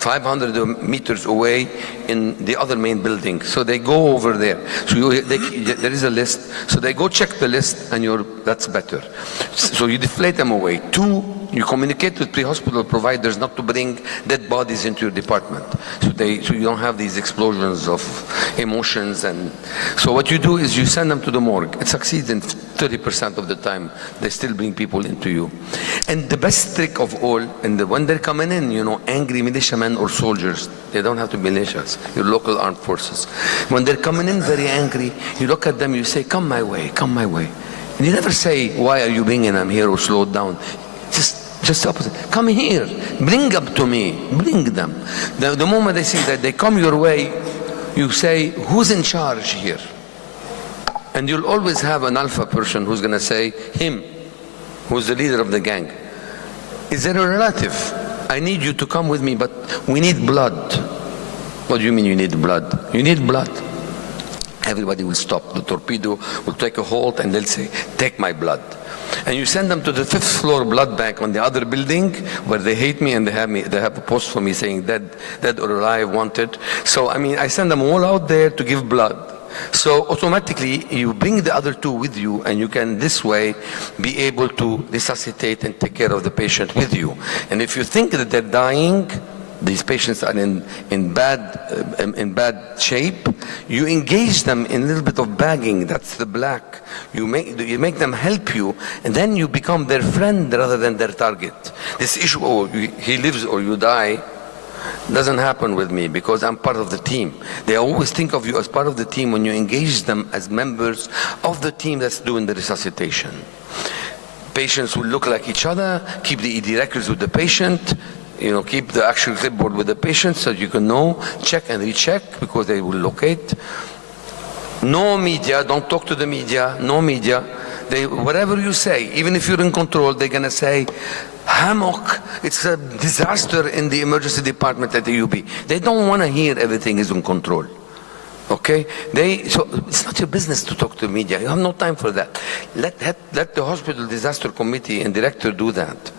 500 meters away in the other main building. So they go over there. So there is a list. So they go check the list, and that's better. So you deflate them away. 2, you communicate with pre-hospital providers not to bring dead bodies into your department. So you don't have these explosions of emotions. And so what you do is you send them to the morgue. It succeeds in 30% of the time. They still bring people into you. And the best trick of all, when they're coming in, angry militiamen or soldiers, they don't have to be militias, your local armed forces. When they're coming in very angry, you look at them, you say, come my way, come my way. And you never say, why are you bringing them here, or slow down. Just opposite. Come here, bring them to me, bring them. The moment they see that they come your way, you say, who's in charge here? And you'll always have an alpha person who's going to say, him, who's the leader of the gang. Is there a relative? I need you to come with me, but we need blood. What do you mean you need blood? You need blood. Everybody will stop. The torpedo will take a halt and they'll say, take my blood. And you send them to the 5th floor blood bank on the other building where they hate me and they have a post for me saying dead or alive, wanted. So, I mean, I send them all out there to give blood. So automatically you bring the other two with you and you can this way be able to resuscitate and take care of the patient with you. And if you think that they're dying, these patients are in bad shape, you engage them in a little bit of bagging, that's the black. You make them help you, and then you become their friend rather than their target. This issue, oh, he lives or you die, doesn't happen with me because I'm part of the team. They always think of you as part of the team when you engage them as members of the team that's doing the resuscitation. Patients will look like each other, keep the ED records with the patient, keep the actual clipboard with the patient so you can know, check and recheck because they will locate. No media, don't talk to the media, no media. Whatever you say, even if you're in control, they're going to say, hammock, it's a disaster in the emergency department at the UB. They don't want to hear everything is in control. Okay? So it's not your business to talk to the media. You have no time for that. Let the hospital disaster committee and director do that.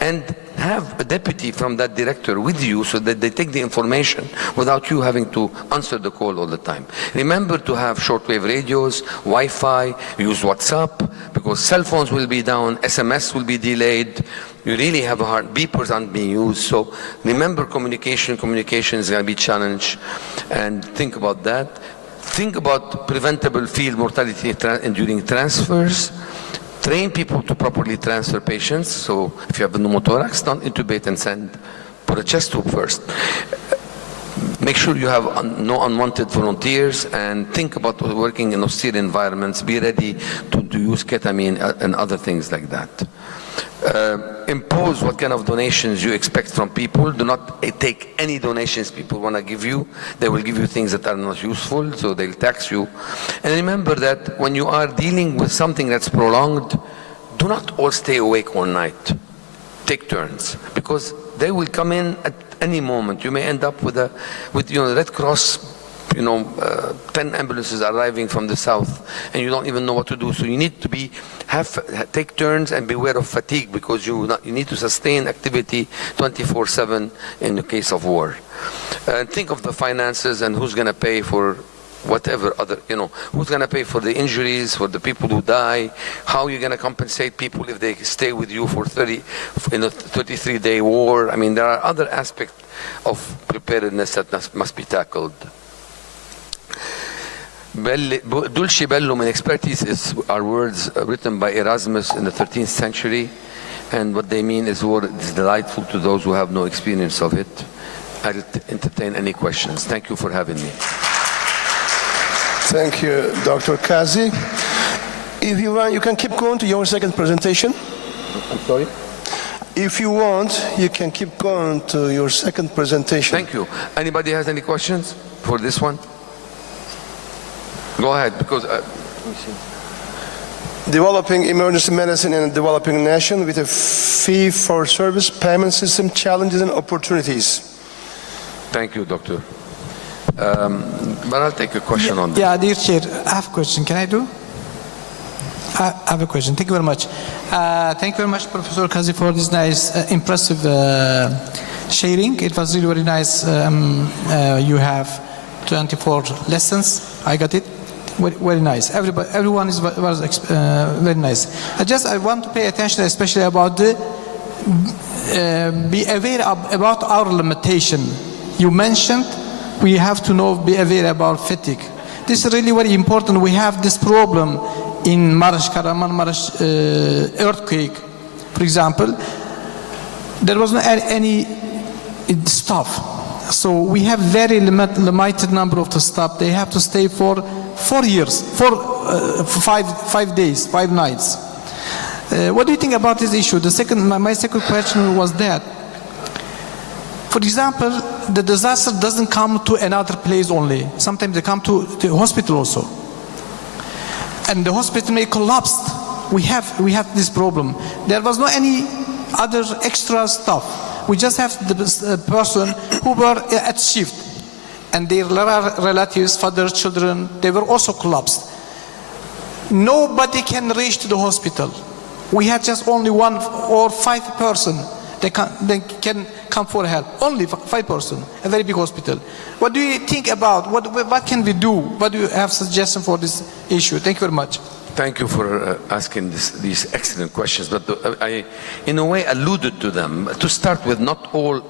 And have a deputy from that director with you so that they take the information without you having to answer the call all the time. Remember to have shortwave radios, Wi-Fi, use WhatsApp, because cell phones will be down, SMS will be delayed. You really have a hard, beepers aren't being used. So remember communication is going to be challenged. And think about that. Think about preventable field mortality during transfers. Train people to properly transfer patients. So if you have a pneumothorax, don't intubate and send. Put a chest tube first. Make sure you have no unwanted volunteers and think about working in austere environments. Be ready to use ketamine and other things like that. Impose what kind of donations you expect from people. Do not take any donations people want to give you. They will give you things that are not useful, so they'll tax you. And remember that when you are dealing with something that's prolonged, do not all stay awake all night. Take turns, because they will come in at any moment. You may end up with Red Cross, 10 ambulances arriving from the south, and you don't even know what to do. So you need to take turns and beware of fatigue, because you need to sustain activity 24/7 in the case of war. And think of the finances and who's going to pay for whatever other, who's going to pay for the injuries, for the people who die, how you're going to compensate people if they stay with you for 33-day war. I mean, there are other aspects of preparedness that must be tackled. Dulci bellum in expertise are words written by Erasmus in the 13th century, and what they mean is war is delightful to those who have no experience of it. I'll entertain any questions. Thank you for having me. Thank you, Dr. Kazi. If you want, you can keep going to your second presentation. I'm sorry? If you want, you can keep going to your second presentation. Thank you. Anybody has any questions for this one? Go ahead, because Developing emergency medicine in a developing nation with a fee-for-service payment system, challenges and opportunities. Thank you, Doctor. But I'll take a question on this. Yeah, dear Chair, I have a question. Can I do? I have a question. Thank you very much. Thank you very much, Professor Kazi, for this nice, impressive sharing. It was really very nice. You have 24 lessons. I got it. Very nice. Everyone was very nice. I want to pay attention, especially about be aware about our limitation. You mentioned we have to be aware about fatigue. This is really very important. We have this problem in Kahramanmaraş earthquake, for example. There was not any staff. So we have very limited number of the staff. They have to stay for 4 years, for 5 days, 5 nights. What do you think about this issue? My second question was that, for example, the disaster doesn't come to another place only. Sometimes they come to the hospital also. And the hospital may collapse. We have this problem. There was no any other extra stuff. We just have the person who were at shift. and their relatives, father, children, they were also collapsed. Nobody can reach to the hospital. We had just only 1 or 5 person they can come for help. Only 5 person, a very big hospital. What do you think about? What can we do? What do you have suggestion for this issue? Thank you very much. Thank you for asking these excellent questions. But I, in a way, alluded to them. To start with, not all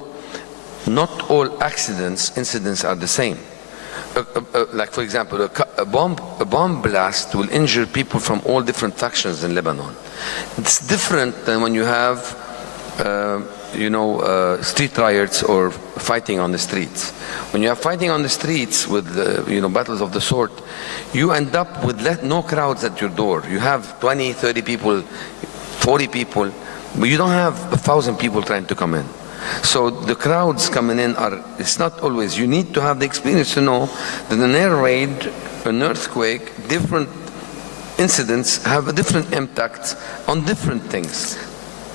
incidents are the same. Like, for example, a bomb blast will injure people from all different factions in Lebanon. It's different than when you have, street riots or fighting on the streets. When you are fighting on the streets with, battles of the sort, you end up with no crowds at your door. You have 20, 30 people, 40 people, but you don't have 1,000 people trying to come in. So the crowds coming in it's not always, you need to have the experience to know that an air raid, an earthquake, different incidents have a different impact on different things.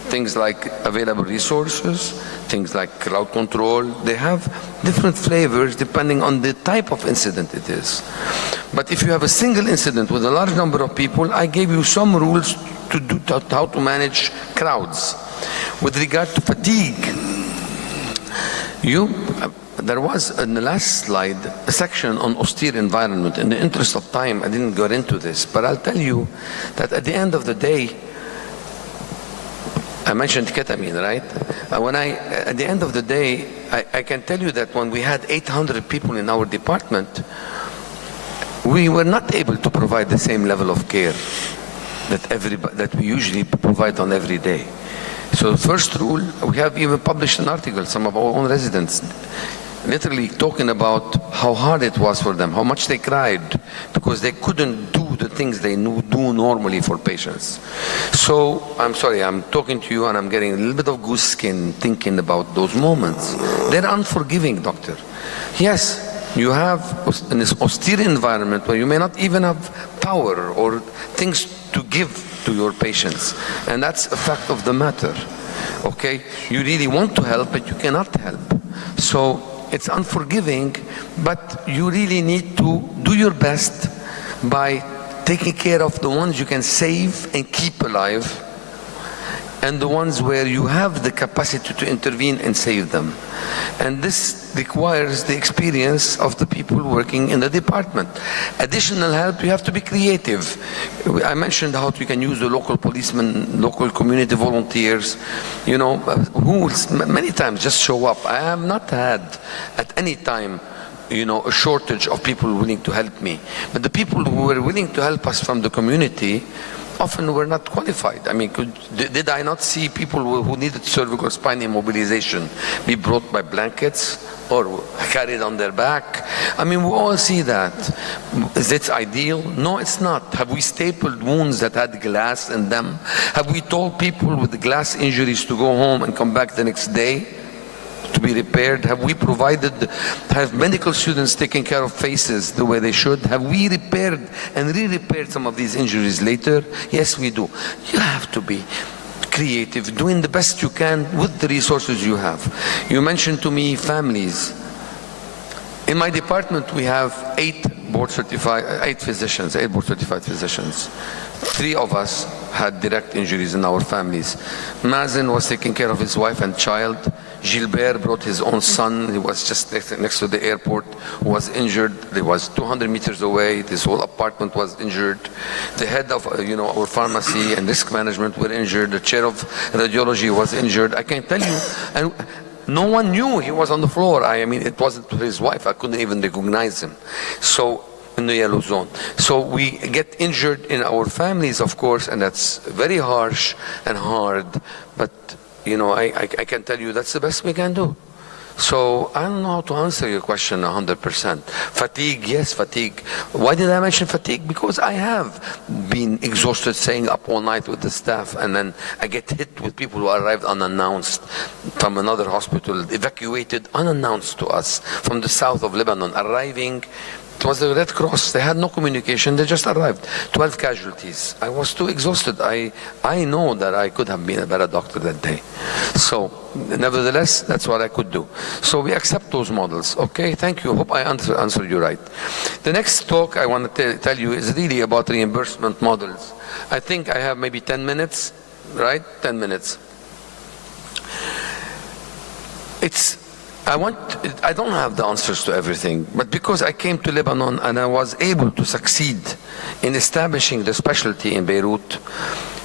Things like available resources, things like crowd control, they have different flavors depending on the type of incident it is. But if you have a single incident with a large number of people, I gave you some rules how to manage crowds. With regard to fatigue, there was in the last slide a section on austere environment. In the interest of time, I didn't go into this, but I'll tell you that at the end of the day, I mentioned ketamine, right? At the end of the day, I can tell you that when we had 800 people in our department, we were not able to provide the same level of care that we usually provide on every day. So the first rule, we have even published an article, some of our own residents, literally talking about how hard it was for them, how much they cried, because they couldn't do the things they do normally for patients. So, I'm sorry, I'm talking to you and I'm getting a little bit of goose skin thinking about those moments. They're unforgiving, doctor. Yes, you have in this austere environment where you may not even have power or things to give to your patients. And that's a fact of the matter, okay? You really want to help, but you cannot help. So it's unforgiving, but you really need to do your best by taking care of the ones you can save and keep alive, and the ones where you have the capacity to intervene and save them. And this requires the experience of the people working in the department. Additional help, you have to be creative. I mentioned how you can use the local policemen, local community volunteers, who many times just show up. I have not had at any time a shortage of people willing to help me. But the people who were willing to help us from the community often were not qualified. I mean, did I not see people who needed cervical spine immobilization be brought by blankets or carried on their back? I mean, we all see that. Is it ideal? No, it's not. Have we stapled wounds that had glass in them? Have we told people with glass injuries to go home and come back the next day to be repaired? Have medical students taken care of faces the way they should? Have we repaired and re-repaired some of these injuries later? Yes, we do. You have to be creative, doing the best you can with the resources you have. You mentioned to me families. In my department, we have 8 board-certified physicians. 3 of us had direct injuries in our families. Mazen was taking care of his wife and child. Gilbert brought his own son. He was just next to the airport, who was injured. He was 200 meters away. This whole apartment was injured. The head of our pharmacy and risk management were injured. The chair of radiology was injured. I can tell you, and no one knew he was on the floor. I mean, it wasn't his wife. I couldn't even recognize him. So, in the yellow zone. So we get injured in our families, of course, and that's very harsh and hard. But, I can tell you that's the best we can do. So I don't know how to answer your question 100%. Fatigue, yes, fatigue. Why did I mention fatigue? Because I have been exhausted staying up all night with the staff, and then I get hit with people who arrived unannounced from another hospital, evacuated unannounced to us from the south of Lebanon, arriving It was the Red Cross. They had no communication. They just arrived. 12 casualties. I was too exhausted. I know that I could have been a better doctor that day. So, nevertheless, that's what I could do. So we accept those models. Okay, thank you. Hope I answered you right. The next talk I want to tell you is really about reimbursement models. I think I have maybe 10 minutes, right? 10 minutes. I don't have the answers to everything, but because I came to Lebanon and I was able to succeed in establishing the specialty in Beirut,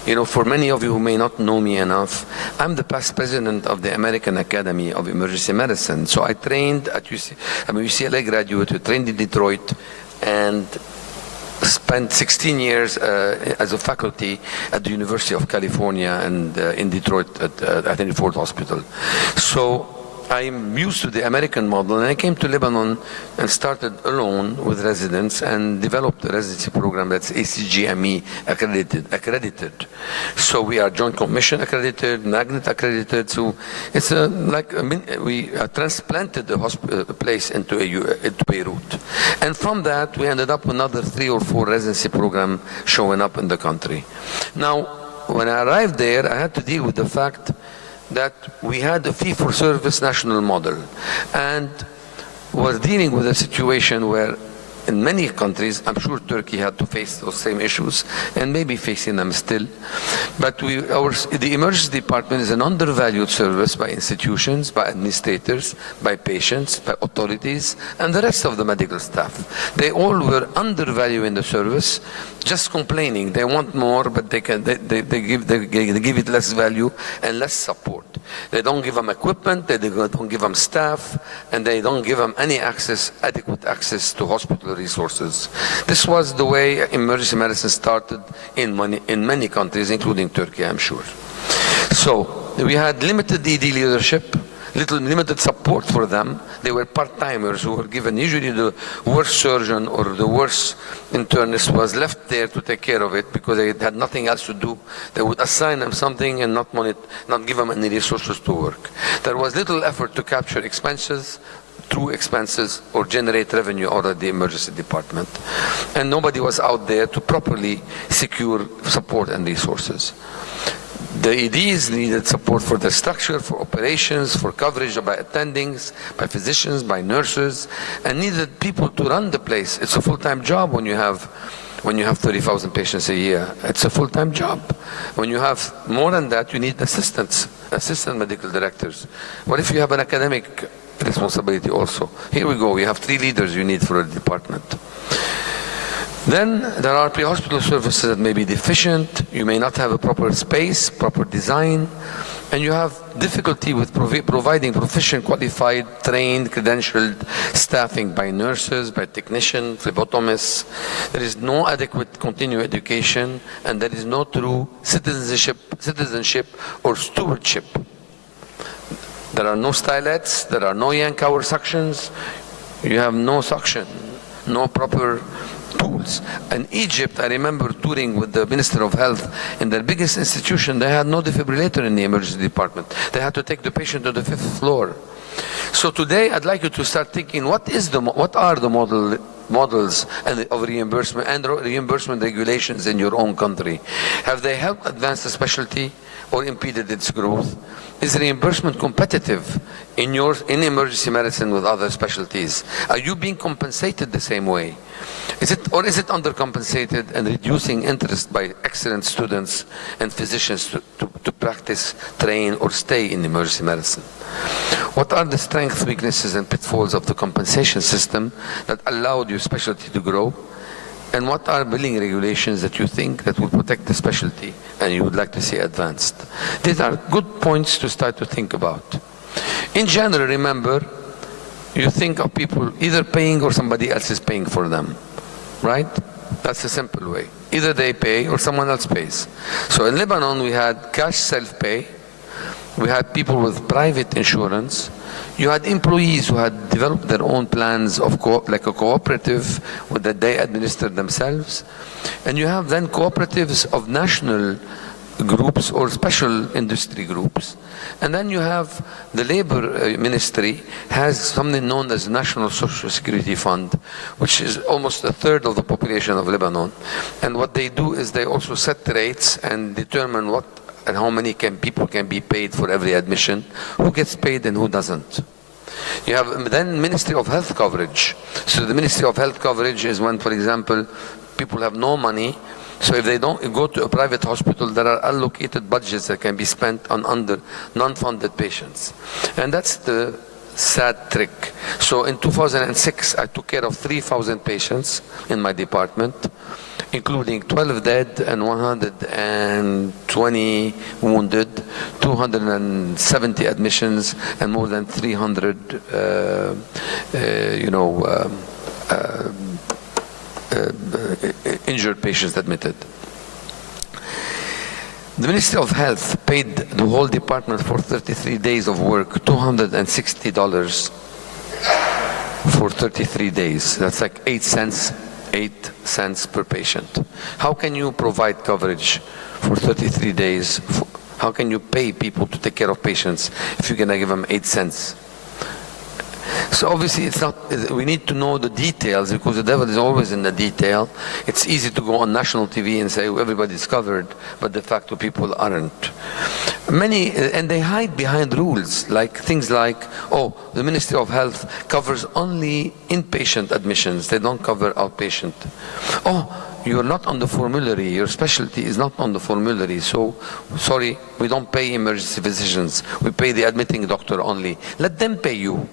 you know, for many of you who may not know me enough, I'm the past president of the American Academy of Emergency Medicine. So I trained at I'm a UCLA graduate who trained in Detroit and spent 16 years as a faculty at the University of California and in Detroit at Henry Ford Hospital. So I'm used to the American model, and I came to Lebanon and started alone with residents and developed a residency program that's ACGME accredited. So we are Joint Commission accredited, Magnet accredited. So it's we transplanted the place into Beirut. And from that, we ended up with another 3 or 4 residency programs showing up in the country. Now, when I arrived there, I had to deal with the fact that we had a fee-for-service national model, and was dealing with a situation where in many countries, I'm sure Turkey had to face those same issues, and maybe facing them still, but the emergency department is an undervalued service by institutions, by administrators, by patients, by authorities, and the rest of the medical staff. They all were undervaluing the service, just complaining. They want more, but they give it less value and less support. They don't give them equipment, they don't give them staff, and they don't give them any adequate access to hospital resources. This was the way emergency medicine started in many countries, including Turkey, I'm sure. So we had limited ED leadership, limited support for them. They were part-timers who were given, usually the worst surgeon or the worst internist was left there to take care of it because they had nothing else to do. They would assign them something and not give them any resources to work. There was little effort to capture expenses, true expenses, or generate revenue out of the emergency department. And nobody was out there to properly secure support and resources. The EDs needed support for the structure, for operations, for coverage by attendings, by physicians, by nurses, and needed people to run the place. It's a full-time job when you have 30,000 patients a year. It's a full-time job. When you have more than that, you need assistant medical directors. What if you have an academic responsibility also? Here we go. You have 3 leaders you need for a department. Then there are pre-hospital services that may be deficient. You may not have a proper space, proper design, and you have difficulty with providing proficient, qualified, trained, credentialed staffing by nurses, by technicians, phlebotomists. There is no adequate continuing education, and there is no true citizenship or stewardship. There are no stylets, there are no yank hour suctions, you have no suction, no proper tools. In Egypt, I remember touring with the Minister of Health in their biggest institution. They had no defibrillator in the emergency department. They had to take the patient to the 5th floor. So today, I'd like you to start thinking, what are the models of reimbursement and reimbursement regulations in your own country? Have they helped advance the specialty or impeded its growth? Is reimbursement competitive in emergency medicine with other specialties? Are you being compensated the same way? Is it undercompensated and reducing interest by excellent students and physicians to practice, train, or stay in emergency medicine? What are the strengths, weaknesses, and pitfalls of the compensation system that allowed your specialty to grow? And what are billing regulations that you think that will protect the specialty and you would like to see advanced? These are good points to start to think about. In general, remember, you think of people either paying or somebody else is paying for them, right? That's a simple way. Either they pay or someone else pays. So in Lebanon, we had cash self-pay. We had people with private insurance. You had employees who had developed their own plans of like a cooperative that they administered themselves. And you have then cooperatives of national groups or special industry groups. And then you have the labor ministry has something known as National Social Security Fund, which is almost a third of the population of Lebanon. And what they do is they also set the rates and determine what and how many people can be paid for every admission, who gets paid and who doesn't. You have then Ministry of Health coverage. So the Ministry of Health coverage is when, for example, people have no money. So if they don't go to a private hospital, there are allocated budgets that can be spent on under non-funded patients. And that's the sad trick. So in 2006, I took care of 3,000 patients in my department, including 12 dead and 120 wounded, 270 admissions, and more than 300, injured patients admitted. The Ministry of Health paid the whole department for 33 days of work, $260 for 33 days. That's like 8 cents per patient. How can you provide coverage for 33 days? How can you pay people to take care of patients if you're going to give them 8 cents? So obviously it's not, we need to know the details because the devil is always in the detail. It's easy to go on national TV and say, oh, everybody's covered, but de facto people aren't. And they hide behind rules, like things like, oh, the Ministry of Health covers only inpatient admissions. They don't cover outpatient. Oh, you're not on the formulary, your specialty is not on the formulary, so sorry, we don't pay emergency physicians. We pay the admitting doctor only. Let them pay you.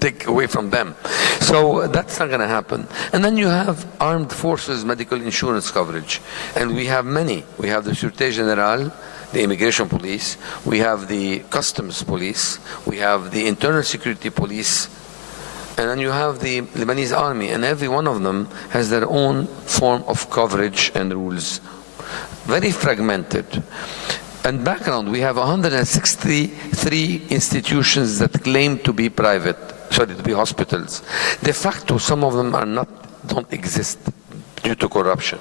Take away from them. So that's not going to happen. And then you have armed forces medical insurance coverage. And we have many. We have the Sûreté Générale, the immigration police. We have the customs police. We have the internal security police. And then you have the Lebanese army. And every one of them has their own form of coverage and rules. Very fragmented. And background, we have 163 institutions that claim to be to be hospitals. De facto, some of them don't exist due to corruption.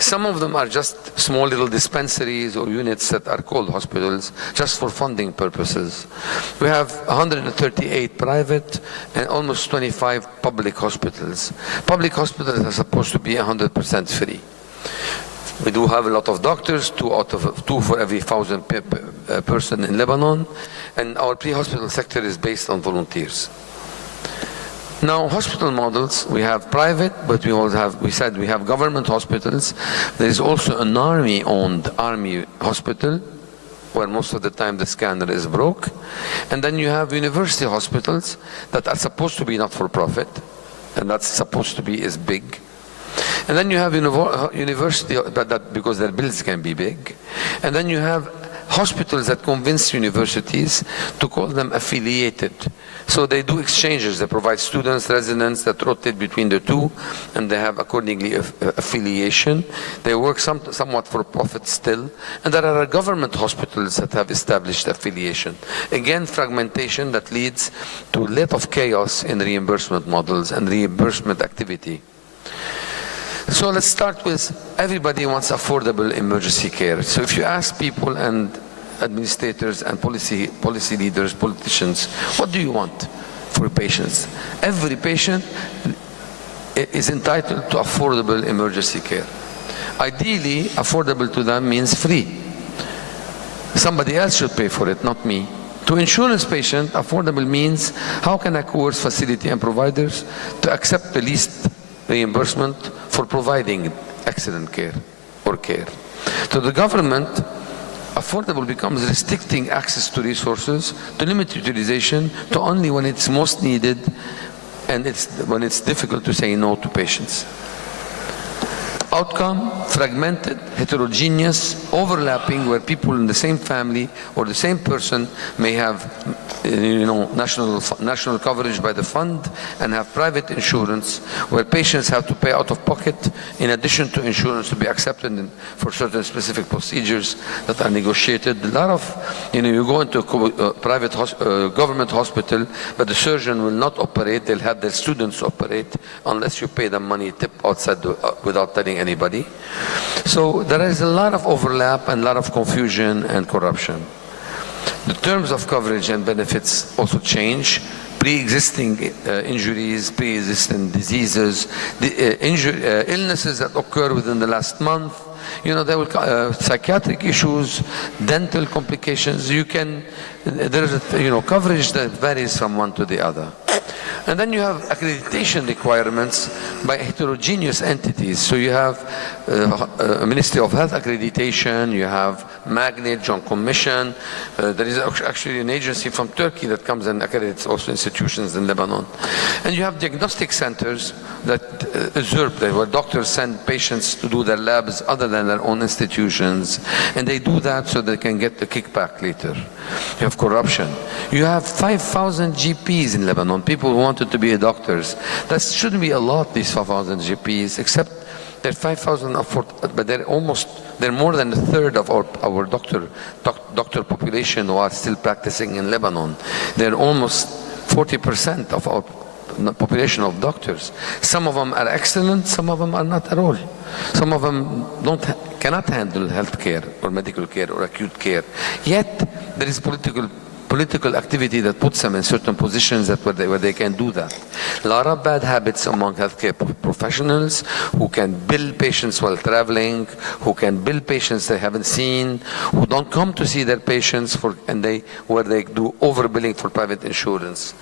Some of them are just small little dispensaries or units that are called hospitals just for funding purposes. We have 138 private and almost 25 public hospitals. Public hospitals are supposed to be 100% free. We do have a lot of doctors, two for every 1,000 person in Lebanon, and our pre-hospital sector is based on volunteers. Now, hospital models, we have private, but we have government hospitals. There is also an army-owned army hospital, where most of the time the scanner is broke. And then you have university hospitals that are supposed to be not-for-profit, and that's supposed to be as big. And then you have university, because their bills can be big. And then you have hospitals that convince universities to call them affiliated. So they do exchanges. They provide students, residents that rotate between the two, and they have accordingly affiliation. They work somewhat for profit still. And there are government hospitals that have established affiliation. Again, fragmentation that leads to a lot of chaos in reimbursement models and reimbursement activity. So let's start with everybody wants affordable emergency care. So if you ask people and administrators and policy leaders, politicians, what do you want for patients? Every patient is entitled to affordable emergency care. Ideally, affordable to them means free. Somebody else should pay for it, not me. To insurance patient, affordable means how can I coerce facility and providers to accept the least reimbursement for providing excellent care or care. To the government, affordable becomes restricting access to resources, to limit utilization, to only when it's most needed, and when it's difficult to say no to patients. Outcome, fragmented, heterogeneous, overlapping, where people in the same family or the same person may have national coverage by the fund and have private insurance, where patients have to pay out of pocket in addition to insurance to be accepted for certain specific procedures that are negotiated. A lot of, you go into a private government hospital, but the surgeon will not operate. They'll have their students operate unless you pay them money tip outside without telling anybody. So there is a lot of overlap and a lot of confusion and corruption. The terms of coverage and benefits also change. Pre-existing injuries, pre-existing diseases, the illnesses that occur within the last month, there will psychiatric issues, dental complications. There is coverage that varies from one to the other. And then you have accreditation requirements by heterogeneous entities. So you have Ministry of Health accreditation, you have Magnet, John Commission. There is actually an agency from Turkey that comes and accredits also institutions in Lebanon. And you have diagnostic centers that where doctors send patients to do their labs other than their own institutions. And they do that so they can get the kickback later. You have corruption. You have 5,000 GPs in Lebanon, people who wanted to be doctors. That shouldn't be a lot, these 5,000 GPs, except they're 5,000, but they're more than a third of our doctor population who are still practicing in Lebanon. They're almost 40% of our population of doctors. Some of them are excellent, some of them are not at all. Some of them cannot handle health care or medical care or acute care. Yet there is political activity that puts them in certain positions where they can do that. A lot of bad habits among healthcare professionals who can bill patients while traveling, who can bill patients they haven't seen, who don't come to see their patients where they do overbilling for private insurance.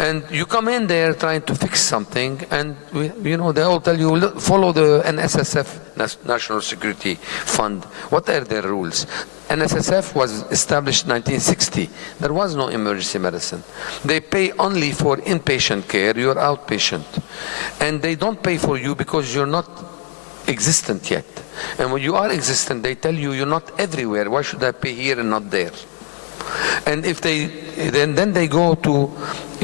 And you come in there trying to fix something, and they all tell you, look, follow the NSSF, National Security Fund. What are their rules? NSSF was established in 1960. There was no emergency medicine. They pay only for inpatient care. You're outpatient. And they don't pay for you because you're not existent yet. And when you are existent, they tell you you're not everywhere. Why should I pay here and not there? And if then they go to,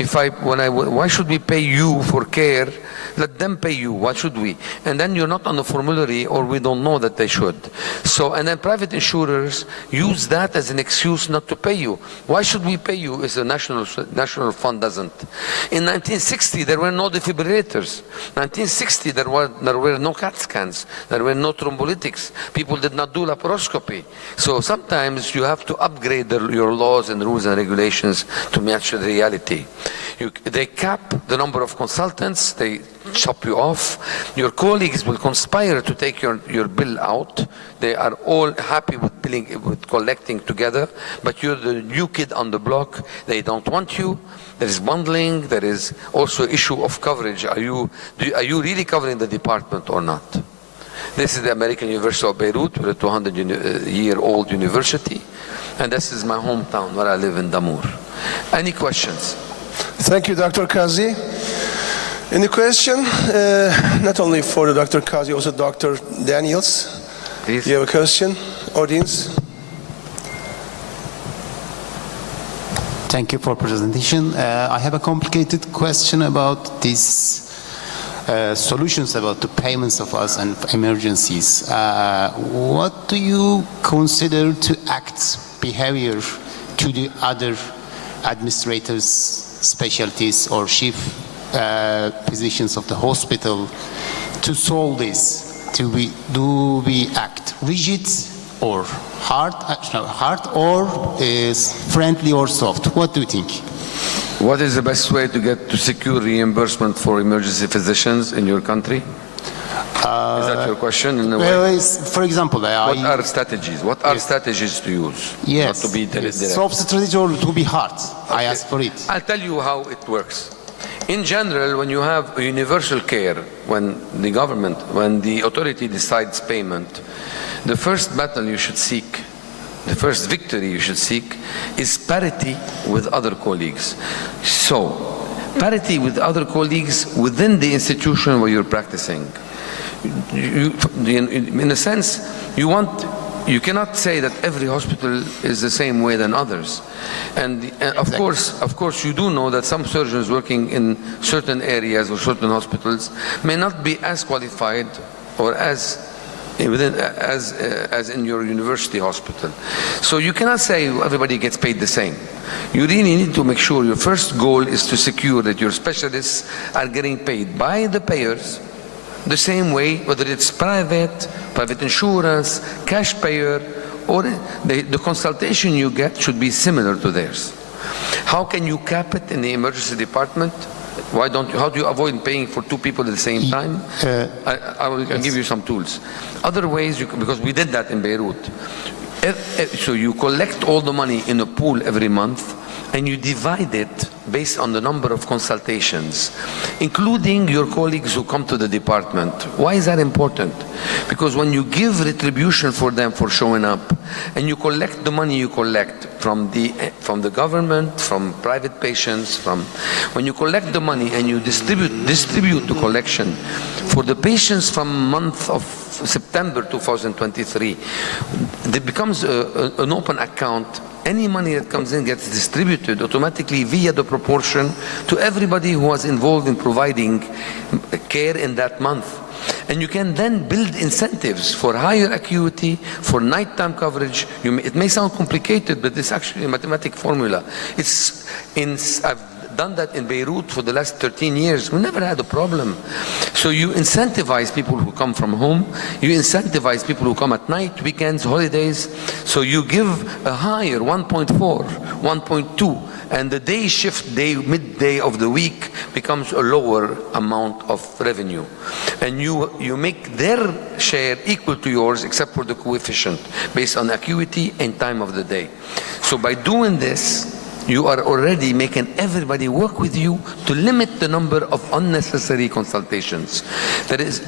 why should we pay you for care? Let them pay you. Why should we? And then you're not on the formulary, or we don't know that they should. And then private insurers use that as an excuse not to pay you. Why should we pay you if the national fund doesn't? In 1960, there were no defibrillators. 1960, there were no CAT scans. There were no thrombolytics. People did not do laparoscopy. So sometimes you have to upgrade your laws and rules and regulations to match the reality. They cap the number of consultants, they chop you off. Your colleagues will conspire to take your bill out. They are all happy with collecting together, but you're the new kid on the block. They don't want you. There is bundling. There is also issue of coverage. Are you really covering the department or not? This is the American University of Beirut. We're a 200-year-old university. And this is my hometown where I live in Damour. Any questions? Thank you, Dr. Kazi. Any question? Not only for Dr. Kazi, also Dr. Daniels. Please. Do you have a question, audience? Thank you for presentation. I have a complicated question about these solutions about the payments of us and emergencies. What do you consider to act behavior to the other administrators, specialties, or chief physicians of the hospital to solve this? Do we act rigid or hard, or is friendly or soft? What do you think? What is the best way to secure reimbursement for emergency physicians in your country? Is that your question in a way? Well, for example, what are strategies? What are strategies to use? Yes. Not to be direct. Soft strategy or to be hard? Okay. I ask for it. I'll tell you how it works. In general, when you have a universal care, when the authority decides payment, the first battle you should seek, the first victory you should seek, is parity with other colleagues. So, parity with other colleagues within the institution where you're practicing. In a sense, you cannot say that every hospital is the same way than others. And of course, you do know that some surgeons working in certain areas or certain hospitals may not be as qualified or as in your university hospital. So you cannot say everybody gets paid the same. You really need to make sure your first goal is to secure that your specialists are getting paid by the payers the same way, whether it's private insurance, cash payer, or the consultation you get should be similar to theirs. How can you cap it in the emergency department? Why don't you, how do you avoid paying for two people at the same time? I'll give you some tools. Other ways, because we did that in Beirut. So you collect all the money in a pool every month, and you divide it based on the number of consultations, including your colleagues who come to the department. Why is that important? Because when you give retribution for them for showing up, and you collect the money you collect from the government, from private patients, when you collect the money and you distribute the collection for the patients from month of September 2023, it becomes an open account. Any money that comes in gets distributed automatically via the proportion to everybody who was involved in providing care in that month. And you can then build incentives for higher acuity, for nighttime coverage. It may sound complicated, but it's actually a mathematical formula. I've done that in Beirut for the last 13 years. We never had a problem. So you incentivize people who come from home. You incentivize people who come at night, weekends, holidays. So you give a higher 1.4, 1.2, and the day shift, midday of the week becomes a lower amount of revenue. And you make their share equal to yours except for the coefficient based on acuity and time of the day. So by doing this, you are already making everybody work with you to limit the number of unnecessary consultations. That is,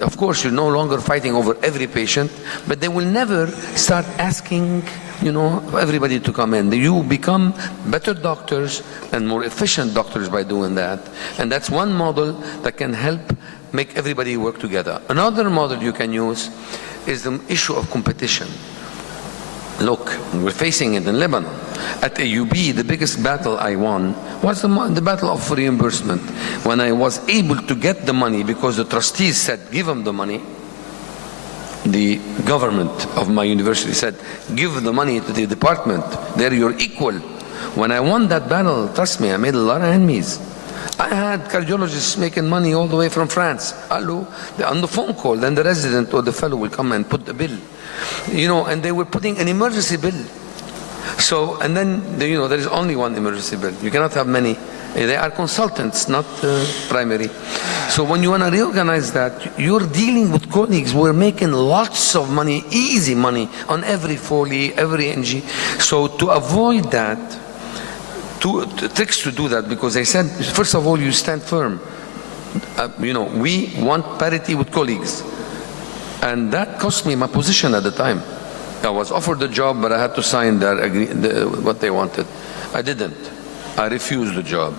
of course, you're no longer fighting over every patient, but they will never start asking, everybody to come in. You become better doctors and more efficient doctors by doing that. And that's one model that can help make everybody work together. Another model you can use is the issue of competition. Look, we're facing it in Lebanon. At AUB, the biggest battle I won was the battle of reimbursement. When I was able to get the money because the trustees said, give them the money, the government of my university said, give the money to the department, they're your equal. When I won that battle, trust me, I made a lot of enemies. I had cardiologists making money all the way from France. Hello, on the phone call, then the resident or the fellow will come and put the bill. And they were putting an emergency bill. So, and then, there is only one emergency bill. You cannot have many. They are consultants, not primary. So when you want to reorganize that, you're dealing with colleagues who are making lots of money, easy money, on every Foley, every NG. So to avoid that, two tricks to do that, because they said, first of all, you stand firm. We want parity with colleagues. And that cost me my position at the time. I was offered the job, but I had to sign what they wanted. I didn't. I refused the job.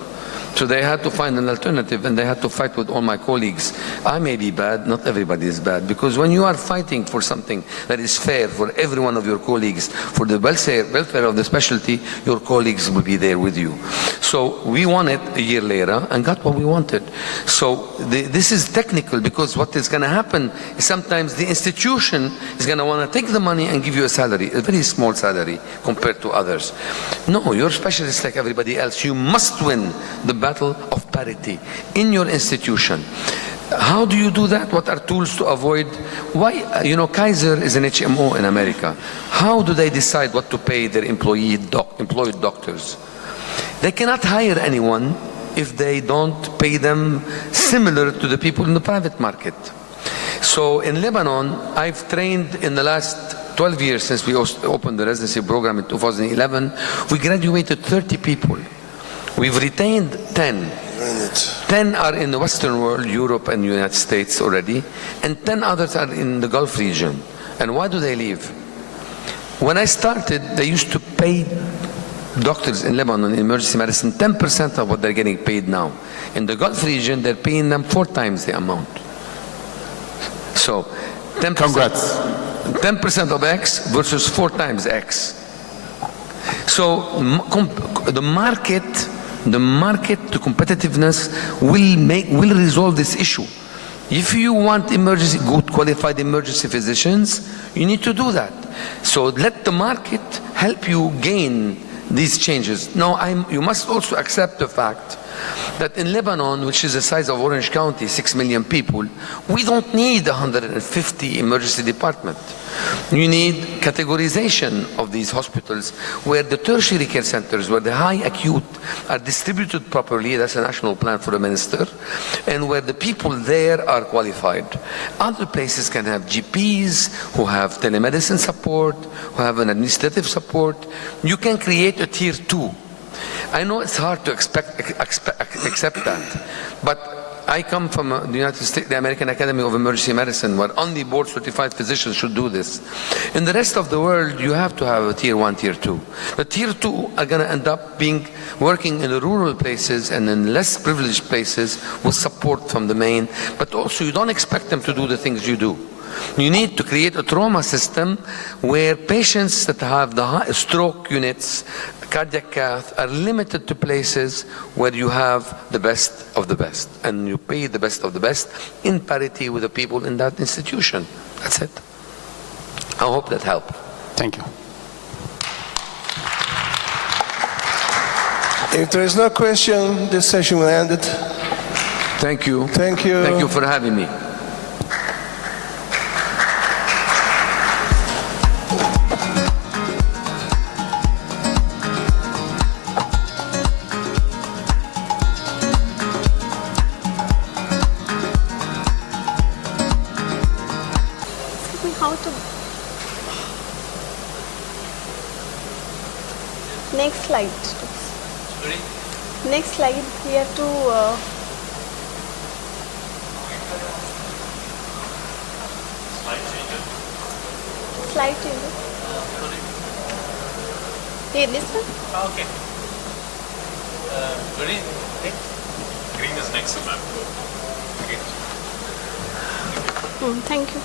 So they had to find an alternative, and they had to fight with all my colleagues. I may be bad, not everybody is bad, because when you are fighting for something that is fair for every one of your colleagues, for the welfare of the specialty, your colleagues will be there with you. So we won it a year later and got what we wanted. So this is technical, because what is going to happen is sometimes the institution is going to want to take the money and give you a salary, a very small salary compared to others. No, you're specialists like everybody else. You must win the battle of parity in your institution. How do you do that? What are tools to avoid? Why, Kaiser is an HMO in America. How do they decide what to pay their employed doctors? They cannot hire anyone if they don't pay them similar to the people in the private market. So in Lebanon, I've trained in the last 12 years since we opened the residency program in 2011, we graduated 30 people. We've retained 10. 10 are in the Western world, Europe and United States already, and 10 others are in the Gulf region. And why do they leave? When I started, they used to pay doctors in Lebanon in emergency medicine 10% of what they're getting paid now. In the Gulf region, they're paying them 4 times the amount. So 10%, Congrats. 10% of X versus 4 times X. So the market, the competitiveness will resolve this issue. If you want good qualified emergency physicians, you need to do that. So let the market help you gain these changes. Now, you must also accept the fact that in Lebanon, which is the size of Orange County, 6 million people, we don't need 150 emergency department. You need categorization of these hospitals where the tertiary care centers, where the high acute are distributed properly, that's a national plan for the minister, and where the people there are qualified. Other places can have GPs who have telemedicine support, who have an administrative support. You can create a tier 2. I know it's hard to accept that, but I come from the United States, the American Academy of Emergency Medicine, where only board-certified physicians should do this. In the rest of the world, you have to have a tier 1, tier 2. The tier 2 are going to end up working in the rural places and in less privileged places with support from the main, but also you don't expect them to do the things you do. You need to create a trauma system where patients that have the high stroke units, cardiac cath, are limited to places where you have the best of the best, and you pay the best of the best in parity with the people in that institution. That's it. I hope that helped. Thank you. If there is no question, this session will end it. Thank you. Thank you. Thank you for having me. Next slide. Sorry? Next slide, we have to slide change. Here, this one? Okay. Green. Green is next, ma'am. Okay. Thank you.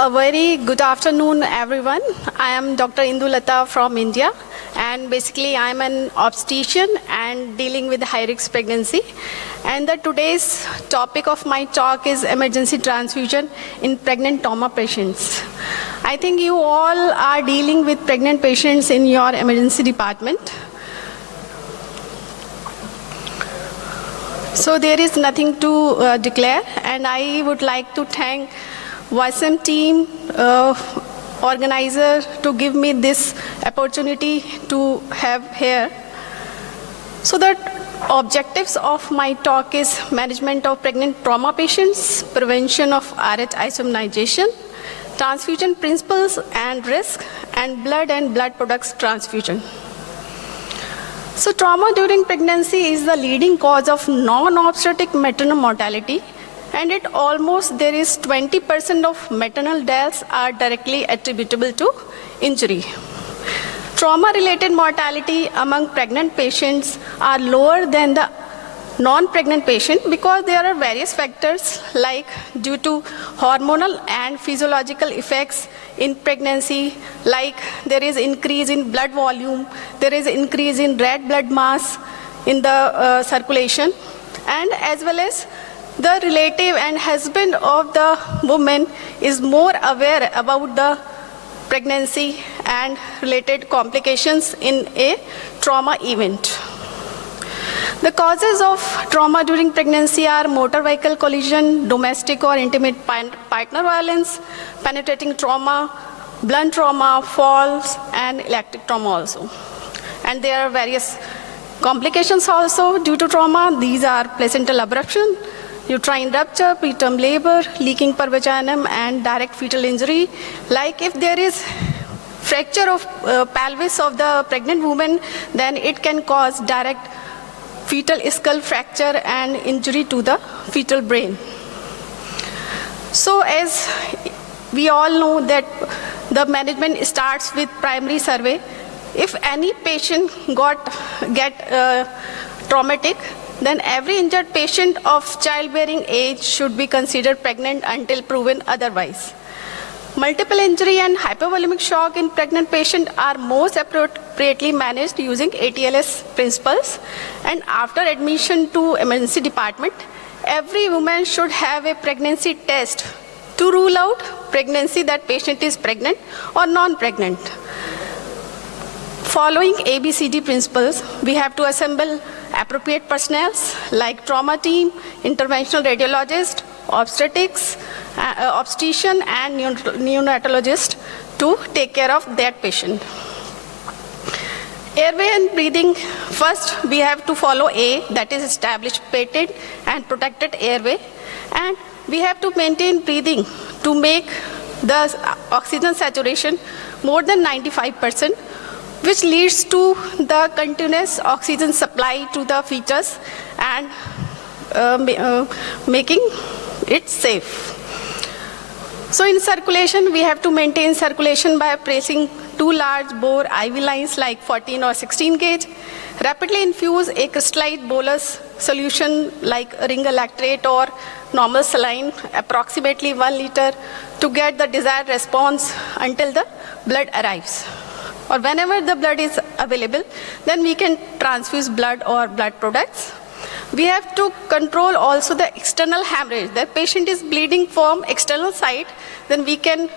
A very good afternoon, everyone. I am Dr. Indulata from India, and basically I am an obstetrician and dealing with high-risk pregnancy. And today's topic of my talk is emergency transfusion in pregnant trauma patients. I think you all are dealing with pregnant patients in your emergency department. So there is nothing to declare, and I would like to thank YSM team, organizer, to give me this opportunity to have here. So the objectives of my talk is management of pregnant trauma patients, prevention of RH isomerization, transfusion principles and risk, and blood products transfusion. So trauma during pregnancy is the leading cause of non-obstetric maternal mortality, and there is 20% of maternal deaths are directly attributable to injury. Trauma-related mortality among pregnant patients are lower than the non-pregnant patient because there are various factors like due to hormonal and physiological effects in pregnancy, like there is increase in blood volume, there is increase in red blood mass in the circulation, and as well as the relative and husband of the woman is more aware about the pregnancy and related complications in a trauma event. The causes of trauma during pregnancy are motor vehicle collision, domestic or intimate partner violence, penetrating trauma, blunt trauma, falls, and electric trauma also. And there are various complications also due to trauma. These are placental abruption, uterine rupture, preterm labor, leaking per vaginum, and direct fetal injury. Like if there is fracture of pelvis of the pregnant woman, then it can cause direct fetal skull fracture and injury to the fetal brain. So as we all know that the management starts with primary survey. If any patient get traumatic, then every injured patient of childbearing age should be considered pregnant until proven otherwise. Multiple injury and hypovolemic shock in pregnant patients are most appropriately managed using ATLS principles. And after admission to emergency department, every woman should have a pregnancy test to rule out pregnancy that patient is pregnant or non-pregnant. following ABCD principles, we have to assemble appropriate personnel like trauma team, interventional radiologist, obstetrics, obstetrician, and neonatologist to take care of that patient. Airway and breathing, first we have to follow A, that is established patent and protected airway, and we have to maintain breathing to make the oxygen saturation more than 95%, which leads to the continuous oxygen supply to the features and making it safe. So in circulation, we have to maintain circulation by placing 2 large bore IV lines like 14 or 16 gauge, rapidly infuse a crystallized bolus solution like ringalactate or normal saline, approximately 1 liter, to get the desired response until the blood arrives. Or whenever the blood is available, then we can transfuse blood or blood products. We have to control also the external hemorrhage. The patient is bleeding from external side, then we can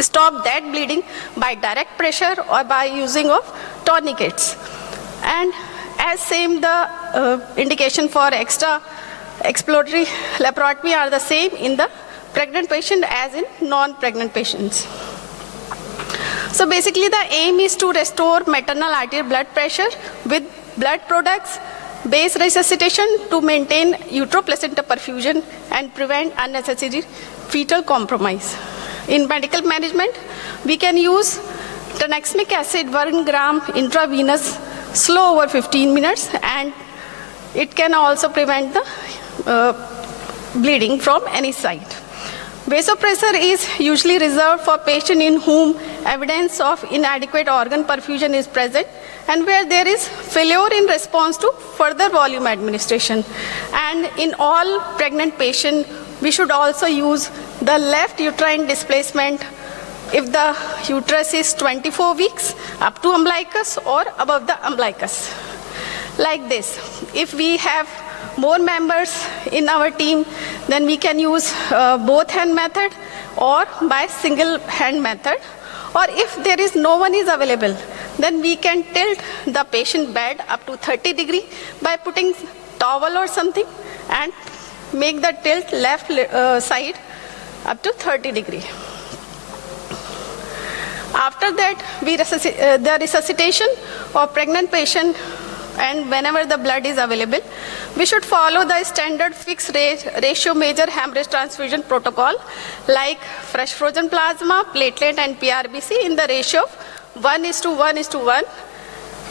stop that bleeding by direct pressure or by using of tourniquets. And as same, the indication for extra exploratory laparotomy are the same in the pregnant patient as in non-pregnant patients. So basically the aim is to restore maternal arterial blood pressure with blood products, base resuscitation to maintain uteroplacenta perfusion and prevent unnecessary fetal compromise. In medical management, we can use tranexamic acid 1 gram intravenous slow over 15 minutes, and it can also prevent the bleeding from any side. Vasopressor is usually reserved for patients in whom evidence of inadequate organ perfusion is present and where there is failure in response to further volume administration. And in all pregnant patients, we should also use the left uterine displacement if the uterus is 24 weeks up to umbilicus or above the umbilicus. Like this. If we have more members in our team, then we can use both hand method or by single hand method. Or if there is no one is available, then we can tilt the patient bed up to 30 degree by putting towel or something and make the tilt left side up to 30 degree. After that, the resuscitation of pregnant patient, and whenever the blood is available, we should follow the standard fixed ratio major hemorrhage transfusion protocol like fresh frozen plasma, platelet and PRBC in the ratio of 1:1:1.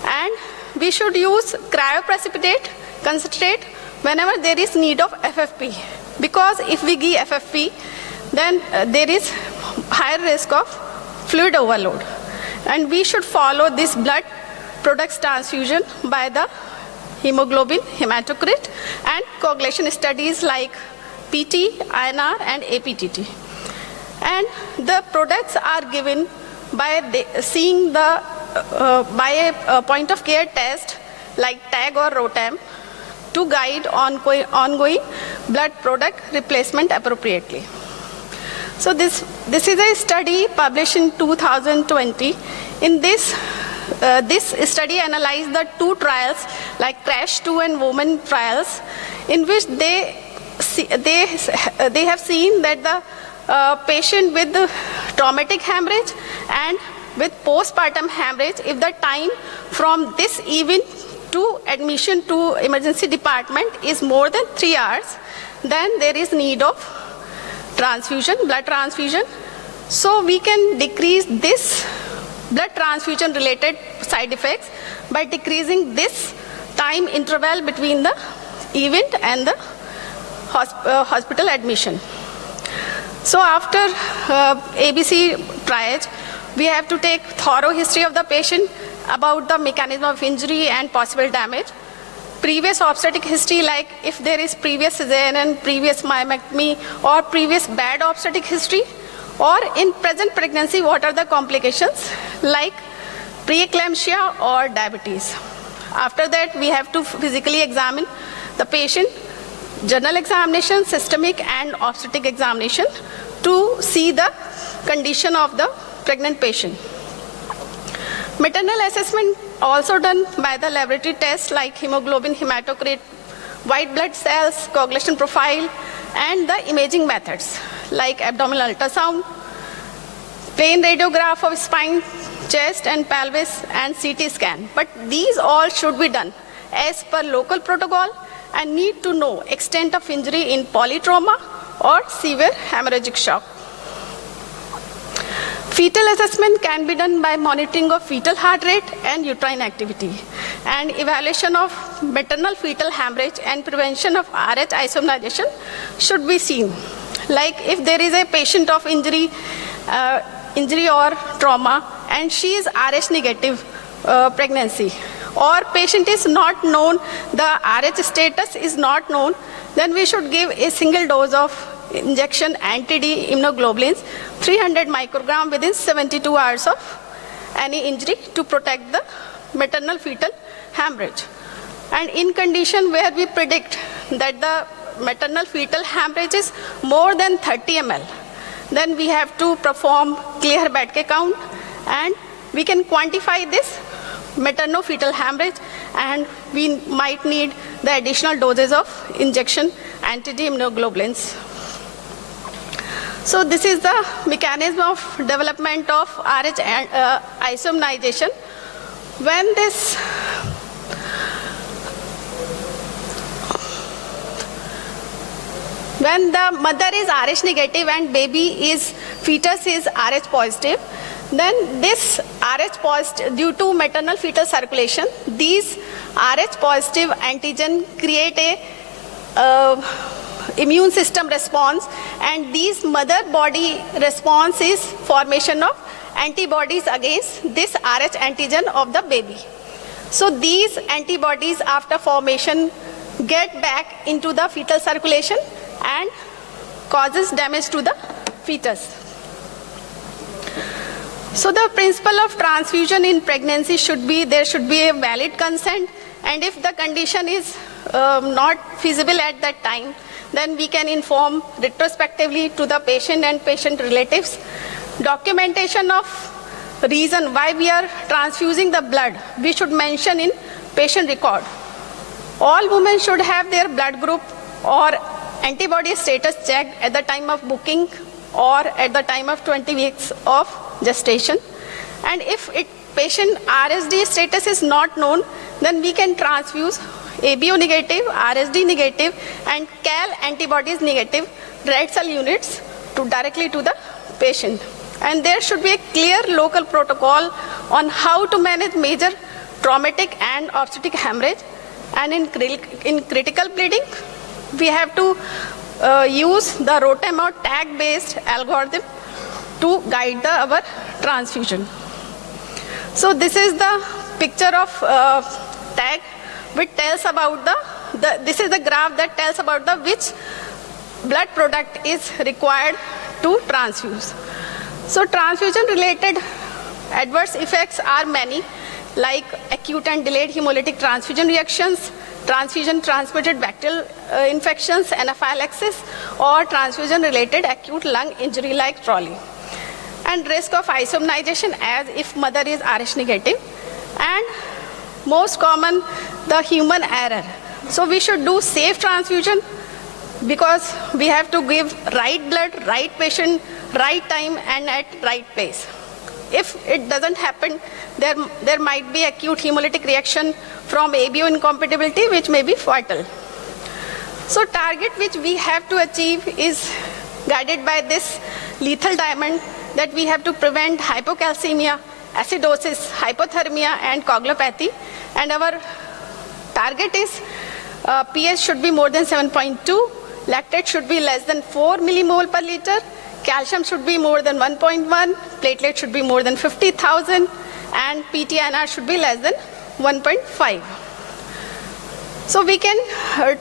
And we should use cryoprecipitate concentrate whenever there is need of FFP. Because if we give FFP, then there is higher risk of fluid overload. And we should follow this blood products transfusion by the hemoglobin, hematocrit, and coagulation studies like PT, INR, and APTT. And the products are given by seeing the by a point of care test like TAG or ROTAM to guide ongoing blood product replacement appropriately. So this is a study published in 2020. In this study analyzed the 2 trials like CRASH 2 and WOMAN trials, in which they have seen that the patient with the traumatic hemorrhage and with postpartum hemorrhage, if the time from this event to admission to emergency department is more than 3 hours, then there is need of transfusion, blood transfusion. So we can decrease this blood transfusion related side effects by decreasing this time interval between the event and the hospital admission. So after ABC triage, we have to take thorough history of the patient about the mechanism of injury and possible damage. Previous obstetric history, like if there is previous cesarean, previous myomectomy, or previous bad obstetric history, or in present pregnancy, what are the complications like preeclampsia or diabetes. After that, we have to physically examine the patient, general examination, systemic and obstetric examination to see the condition of the pregnant patient. Maternal assessment also done by the laboratory tests like hemoglobin, hematocrit, white blood cells, coagulation profile, and the imaging methods like abdominal ultrasound, plain radiograph of spine, chest and pelvis, and CT scan. But these all should be done as per local protocol and need to know extent of injury in polytrauma or severe hemorrhagic shock. Fetal assessment can be done by monitoring of fetal heart rate and uterine activity, and evaluation of maternal fetal hemorrhage and prevention of RH isomnization should be seen. Like if there is a patient of injury or trauma and she is RH negative pregnancy, or patient is not known, the RH status is not known, then we should give a single dose of injection anti-D immunoglobulins, 300 microgram within 72 hours of any injury to protect the maternal fetal hemorrhage. And in condition where we predict that the maternal fetal hemorrhage is more than 30 ml, then we have to perform clear Bedke count, and we can quantify this maternal-fetal hemorrhage, and we might need the additional doses of injection anti-D immunoglobulins. So this is the mechanism of development of RH isomnization. When the mother is RH negative and fetus is RH positive, then this RH positive, due to maternal fetal circulation, these RH positive antigen create a immune system response, and these mother body response is formation of antibodies against this RH antigen of the baby. So these antibodies after formation get back into the fetal circulation and causes damage to the fetus. So the principle of transfusion in pregnancy should be, there should be a valid consent, and if the condition is not feasible at that time, then we can inform retrospectively to the patient and patient relatives. Documentation of reason why we are transfusing the blood, we should mention in patient record. All women should have their blood group or antibody status checked at the time of booking or at the time of 20 weeks of gestation. And if patient RSD status is not known, then we can transfuse ABO negative, RSD negative, and Cal antibodies negative red cell units directly to the patient. And there should be a clear local protocol on how to manage major traumatic and obstetric hemorrhage. And in critical bleeding, we have to use the ROTEM or tag-based algorithm to guide our transfusion. So this is the picture of tag, which tells about this is the graph that tells about which blood product is required to transfuse. So transfusion-related adverse effects are many, like acute and delayed hemolytic transfusion reactions, transfusion-transmitted bacterial infections, anaphylaxis, or transfusion-related acute lung injury like Trolley. And risk of isomnization as if mother is RH negative. And most common, the human error. So we should do safe transfusion because we have to give right blood, right patient, right time, and at right place. If it doesn't happen, there might be acute hemolytic reaction from ABO incompatibility, which may be fatal. So target which we have to achieve is guided by this lethal diamond, that we have to prevent hypocalcemia, acidosis, hypothermia, and coagulopathy. And our target is pH should be more than 7.2, lactate should be less than 4 millimole per liter, calcium should be more than 1.1, platelet should be more than 50,000, and PTNR should be less than 1.5. So we can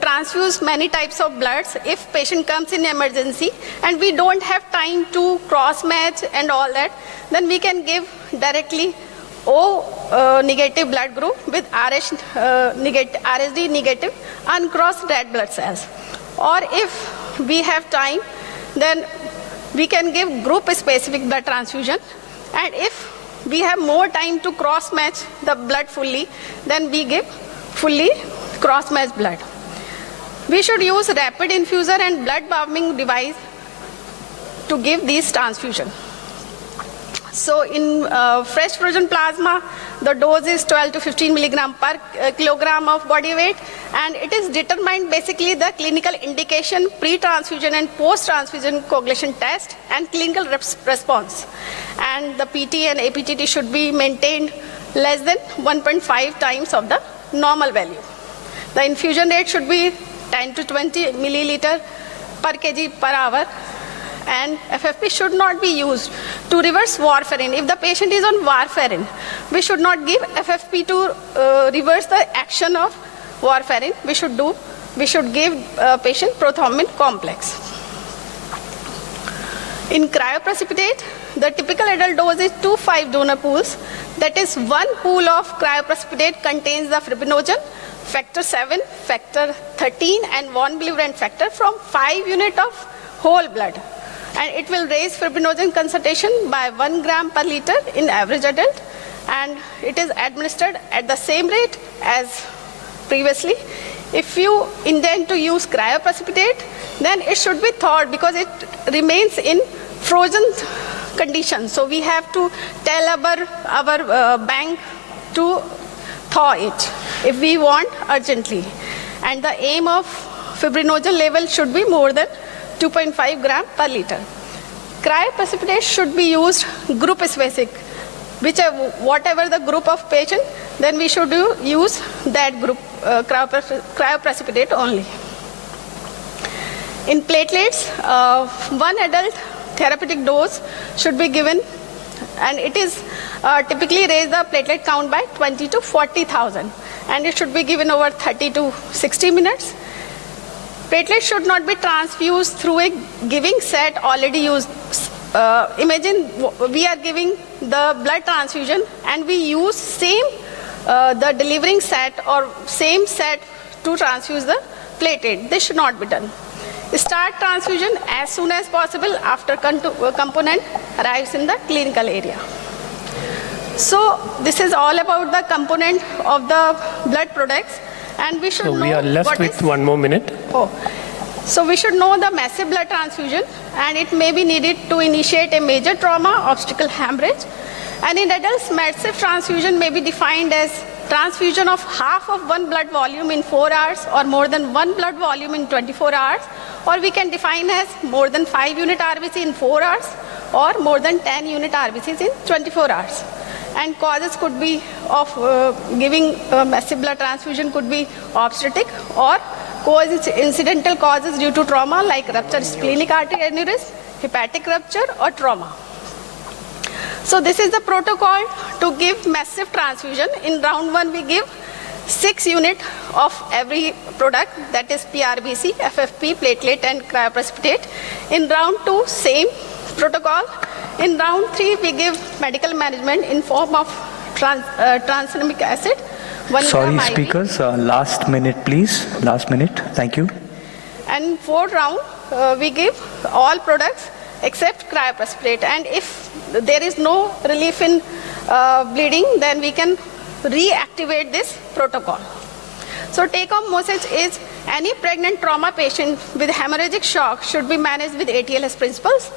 transfuse many types of bloods if patient comes in emergency and we don't have time to cross match and all that, then we can give directly O negative blood group with RSD negative uncrossed red blood cells. Or if we have time, then we can give group specific blood transfusion. And if we have more time to cross-match the blood fully, then we give fully cross-matched blood. We should use rapid infuser and blood warming device to give these transfusion. So in fresh frozen plasma, the dose is 12 to 15 milligram per kilogram of body weight, and it is determined basically the clinical indication, pre-transfusion and post-transfusion coagulation test, and clinical response. And the PT and APTT should be maintained less than 1.5 times of the normal value. The infusion rate should be 10 to 20 milliliter per kg per hour, and FFP should not be used to reverse warfarin. If the patient is on warfarin, we should not give FFP to reverse the action of warfarin. We should give patient prothrombin complex. In cryoprecipitate, the typical adult dose is 2-5 donor pools. That is, one pool of cryoprecipitate contains the fibrinogen, factor 7, factor 13, and von Willebrand factor from 5 units of whole blood. And it will raise fibrinogen concentration by 1 gram per liter in average adult, and it is administered at the same rate as previously. If you intend to use cryoprecipitate, then it should be thawed because it remains in frozen condition. So we have to tell our bank to thaw it if we want urgently. And the aim of fibrinogen level should be more than 2.5 gram per liter. Cryoprecipitate should be used group specific, whatever the group of patient, then we should use that group cryoprecipitate only. In platelets, one adult therapeutic dose should be given, and it is typically raise the platelet count by 20 to 40,000, and it should be given over 30 to 60 minutes. Platelets should not be transfused through a giving set already used. Imagine we are giving the blood transfusion and we use the delivering set or same set to transfuse the platelet. This should not be done. Start transfusion as soon as possible after component arrives in the clinical area. So this is all about the component of the blood products. And we should know we are left with 1 more minute. So we should know the massive blood transfusion, and it may be needed to initiate a major trauma, obstacle hemorrhage. And in adults, massive transfusion may be defined as transfusion of half of one blood volume in 4 hours, or more than one blood volume in 24 hours, or we can define as more than 5 unit RBC in 4 hours, or more than 10 unit RBCs in 24 hours. And causes could be of giving massive blood transfusion could be obstetric, or incidental causes due to trauma like rupture splenic artery aneurysm, hepatic rupture, or trauma. So this is the protocol to give massive transfusion. In round 1, we give 6 units of every product, that is PRBC, FFP, platelet, and cryoprecipitate. In round 2, same protocol. In round 3, we give medical management in form of tranexamic acid. Sorry, speakers, last minute, please. Last minute. Thank you. And 4th round, we give all products except cryoprecipitate. And if there is no relief in bleeding, then we can reactivate this protocol. So take-home message is any pregnant trauma patient with hemorrhagic shock should be managed with ATLS principles.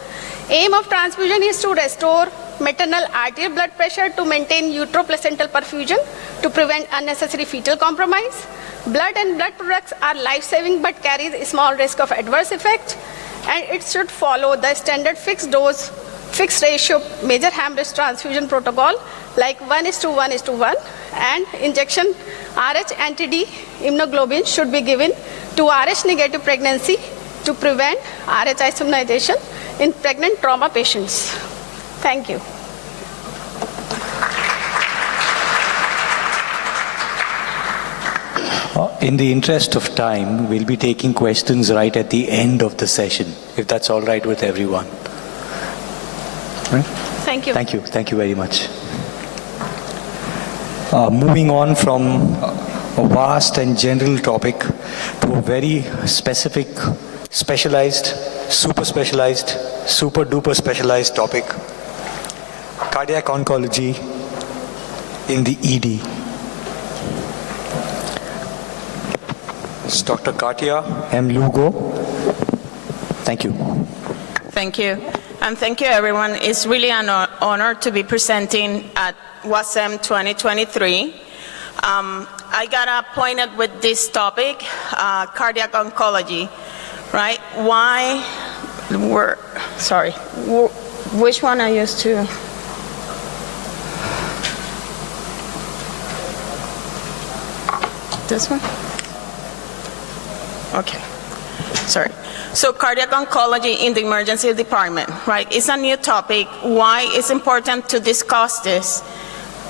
Aim of transfusion is to restore maternal arterial blood pressure to maintain uteroplacental perfusion to prevent unnecessary fetal compromise. Blood and blood products are life-saving but carries a small risk of adverse effect, and it should follow the standard fixed dose, fixed ratio major hemorrhage transfusion protocol like 1:1:1, and injection RH anti-D immunoglobulin should be given to RH negative pregnancy to prevent RH isomerization in pregnant trauma patients. Thank you. In the interest of time, we'll be taking questions right at the end of the session, if that's all right with everyone. Right? Thank you. Thank you. Thank you very much. Moving on from a vast and general topic to a very specific, specialized, super duper specialized topic. cardiac oncology in the ED. It's Dr. Katia M. Lugo. Thank you. Thank you. And thank you, everyone. It's really an honor to be presenting at WASM 2023. I got appointed with this topic, cardiac oncology, right? Why which one I used to? This one? Okay, sorry. So cardiac oncology in the emergency department, right? It's a new topic. Why it's important to discuss this?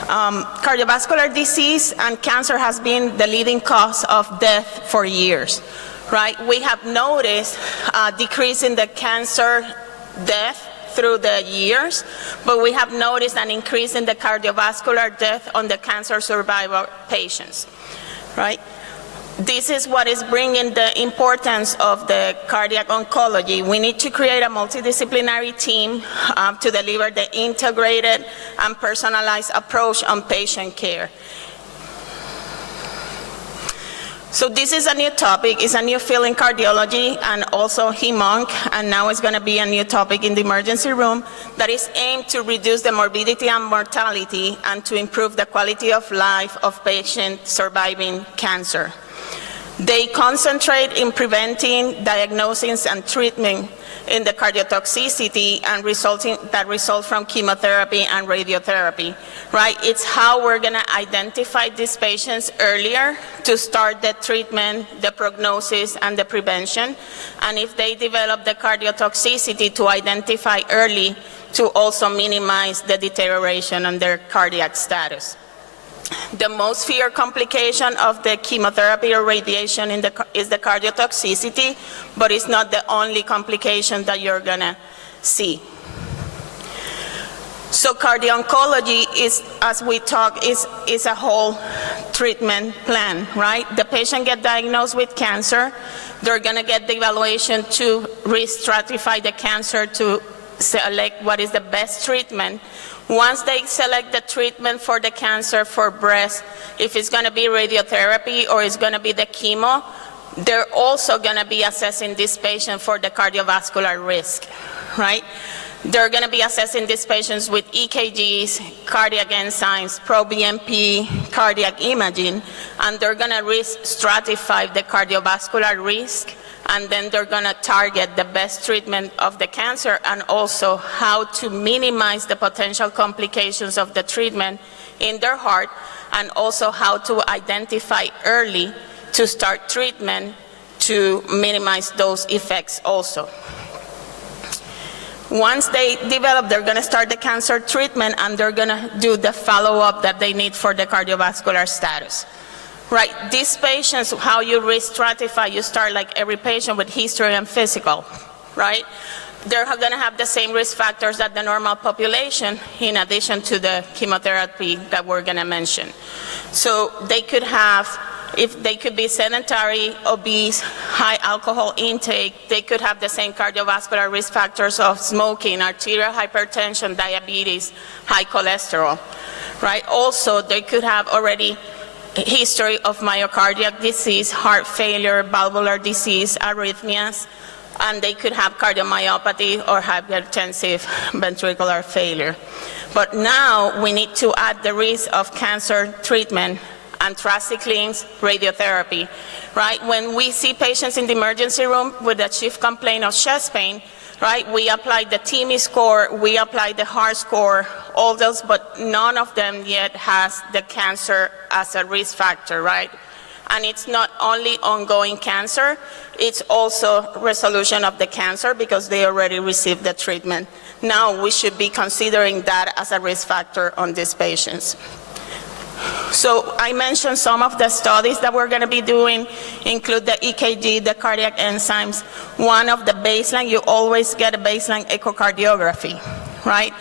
Cardiovascular disease and cancer has been the leading cause of death for years, right? We have noticed a decrease in the cancer death through the years, but we have noticed an increase in the cardiovascular death on the cancer survivor patients, right? This is what is bringing the importance of the cardiac oncology. We need to create a multidisciplinary team to deliver the integrated and personalized approach on patient care. So this is a new topic. It's a new field in cardiology and also hem-onc, and now it's going to be a new topic in the emergency room that is aimed to reduce the morbidity and mortality and to improve the quality of life of patients surviving cancer. They concentrate in preventing, diagnosing, and treatment in the cardiotoxicity and that result from chemotherapy and radiotherapy, right? It's how we're going to identify these patients earlier to start the treatment, the prognosis, and the prevention. And if they develop the cardiotoxicity, to identify early to also minimize the deterioration on their cardiac status. The most feared complication of the chemotherapy or radiation is the cardiotoxicity, but it's not the only complication that you're going to see. So cardio-oncology is, as we talk, is a whole treatment plan, right? The patient gets diagnosed with cancer. They're going to get the evaluation to re-stratify the cancer to select what is the best treatment. Once they select the treatment for the cancer for breast, if it's going to be radiotherapy or it's going to be the chemo, they're also going to be assessing this patient for the cardiovascular risk, right? They're going to be assessing these patients with EKGs, cardiac enzymes, pro-BNP, cardiac imaging, and they're going to risk stratify the cardiovascular risk, and then they're going to target the best treatment of the cancer and also how to minimize the potential complications of the treatment in their heart, and also how to identify early to start treatment to minimize those effects also. Once they develop, they're going to start the cancer treatment and they're going to do the follow-up that they need for the cardiovascular status. Right, these patients, how you re-stratify, you start like every patient with history and physical, right? They're going to have the same risk factors that the normal population in addition to the chemotherapy that we're going to mention. So they could have, if they could be sedentary, obese, high alcohol intake, they could have the same cardiovascular risk factors of smoking, arterial hypertension, diabetes, high cholesterol, right? Also, they could have already history of myocardial disease, heart failure, valvular disease, arrhythmias, and they could have cardiomyopathy or hypertensive ventricular failure. But now we need to add the risk of cancer treatment, anthracyclines, radiotherapy, right? When we see patients in the emergency room with a chief complaint of chest pain, right, we apply the TIMI score, we apply the heart score, all those, but none of them yet has the cancer as a risk factor, right? And it's not only ongoing cancer, it's also resolution of the cancer because they already received the treatment. Now we should be considering that as a risk factor on these patients. So I mentioned some of the studies that we're going to be doing include the EKG, the cardiac enzymes. One of the baseline, you always get a baseline echocardiography, right?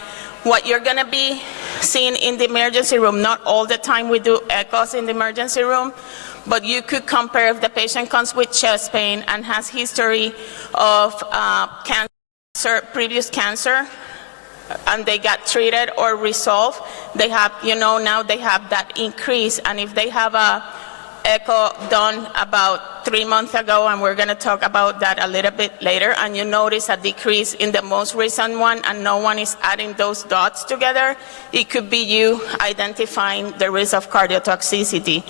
What you're going to be seeing in the emergency room, not all the time we do echoes in the emergency room, but you could compare if the patient comes with chest pain and has history of cancer, previous cancer, and they got treated or resolved, they have, now they have that increase. And if they have a echo done about 3 months ago, and we're going to talk about that a little bit later, and you notice a decrease in the most recent one, and no one is adding those dots together, it could be you identifying the risk of cardiotoxicity.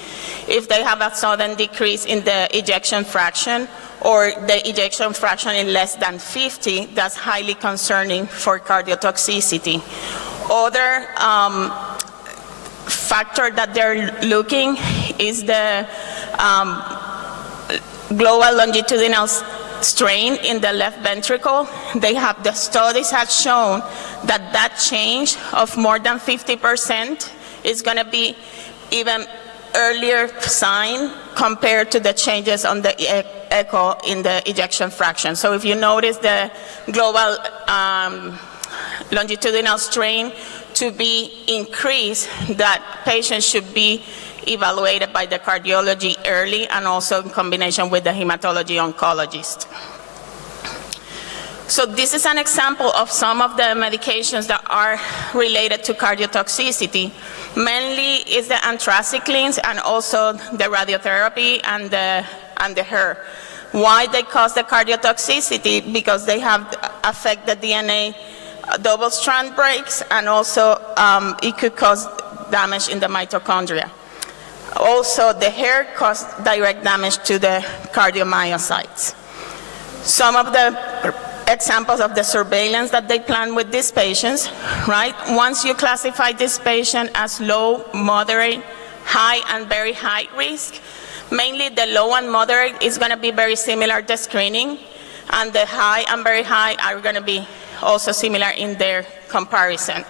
If they have a sudden decrease in the ejection fraction, or the ejection fraction is less than 50, that's highly concerning for cardiotoxicity. Other factor that they're looking is the global longitudinal strain in the left ventricle. The studies have shown that that change of more than 50% is going to be even earlier sign compared to the changes on the echo in the ejection fraction. So if you notice the global longitudinal strain to be increased, that patients should be evaluated by the cardiology early, and also in combination with the hematology oncologist. So this is an example of some of the medications that are related to cardiotoxicity. Mainly is the anthracyclines and also the radiotherapy and the HER. Why they cause the cardiotoxicity? Because they have affect the DNA double strand breaks, and also it could cause damage in the mitochondria. Also, the hair causes direct damage to the cardiomyocytes. Some of the examples of the surveillance that they plan with these patients, right? Once you classify this patient as low, moderate, high, and very high risk, mainly the low and moderate is going to be very similar to screening, and the high and very high are going to be also similar in their comparison.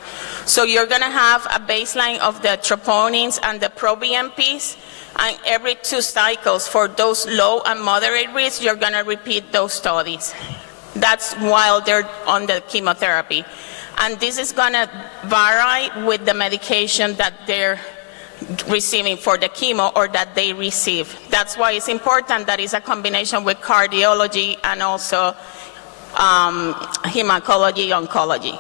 So you're going to have a baseline of the troponins and the proBNPs, and every 2 cycles for those low and moderate risk, you're going to repeat those studies. That's while they're on the chemotherapy. And this is going to vary with the medication that they're receiving for the chemo or that they receive. That's why it's important that it's a combination with cardiology and also hematology, oncology.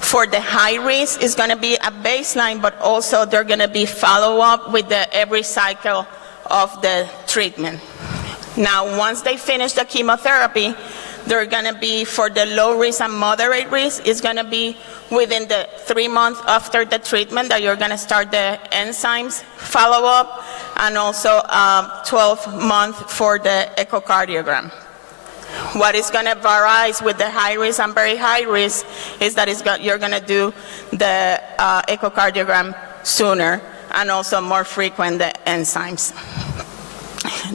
For the high risk, it's going to be a baseline, but also they're going to be follow-up with every cycle of the treatment. Now, once they finish the chemotherapy, they're going to be, for the low risk and moderate risk, it's going to be within the 3 months after the treatment that you're going to start the enzymes follow-up, and also 12 months for the echocardiogram. What is going to vary with the high risk and very high risk is that you're going to do the echocardiogram sooner, and also more frequent the enzymes.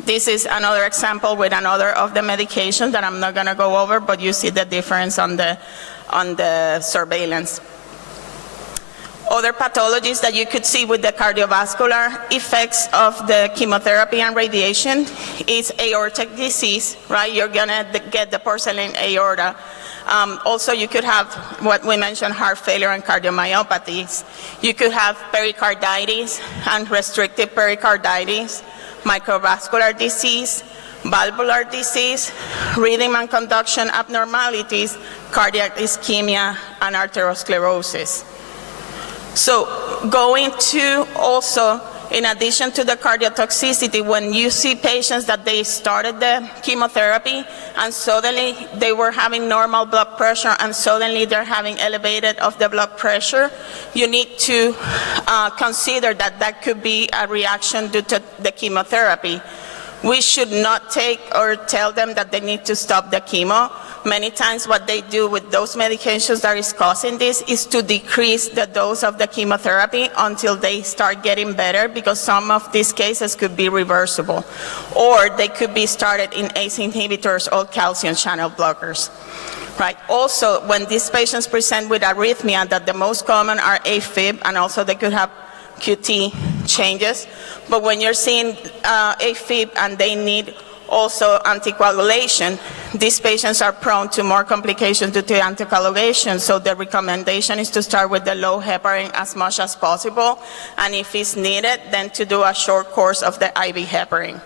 This is another example with another of the medications that I'm not going to go over, but you see the difference on the surveillance. Other pathologies that you could see with the cardiovascular effects of the chemotherapy and radiation is aortic disease, right? You're going to get the porcelain aorta. Also, you could have what we mentioned, heart failure and cardiomyopathies. You could have pericarditis and restrictive pericarditis, microvascular disease, valvular disease, rhythm and conduction abnormalities, cardiac ischemia, and arteriosclerosis. So going to also, in addition to the cardiotoxicity, when you see patients that they started the chemotherapy and suddenly they were having normal blood pressure and suddenly they're having elevated of the blood pressure, you need to consider that that could be a reaction due to the chemotherapy. We should not take or tell them that they need to stop the chemo. Many times what they do with those medications that is causing this is to decrease the dose of the chemotherapy until they start getting better, because some of these cases could be reversible. Or they could be started in ACE inhibitors or calcium channel blockers. Right. Also, when these patients present with arrhythmia, that the most common are AFib, and also they could have QT changes. But when you're seeing AFib and they need also anticoagulation, these patients are prone to more complications due to anticoagulation, so the recommendation is to start with the low heparin as much as possible, and if it's needed, then to do a short course of the IV heparin.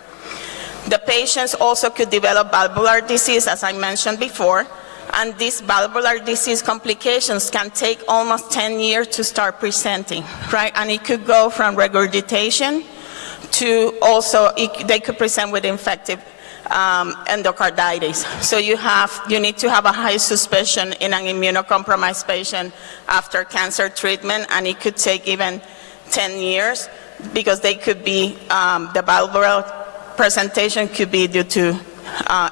The patients also could develop valvular disease, as I mentioned before, And these valvular disease complications can take almost 10 years to start presenting, right? And it could go from regurgitation to also, they could present with infective endocarditis. So you need to have a high suspicion in an immunocompromised patient after cancer treatment, and it could take even 10 years because they could be, the valvular presentation could be due to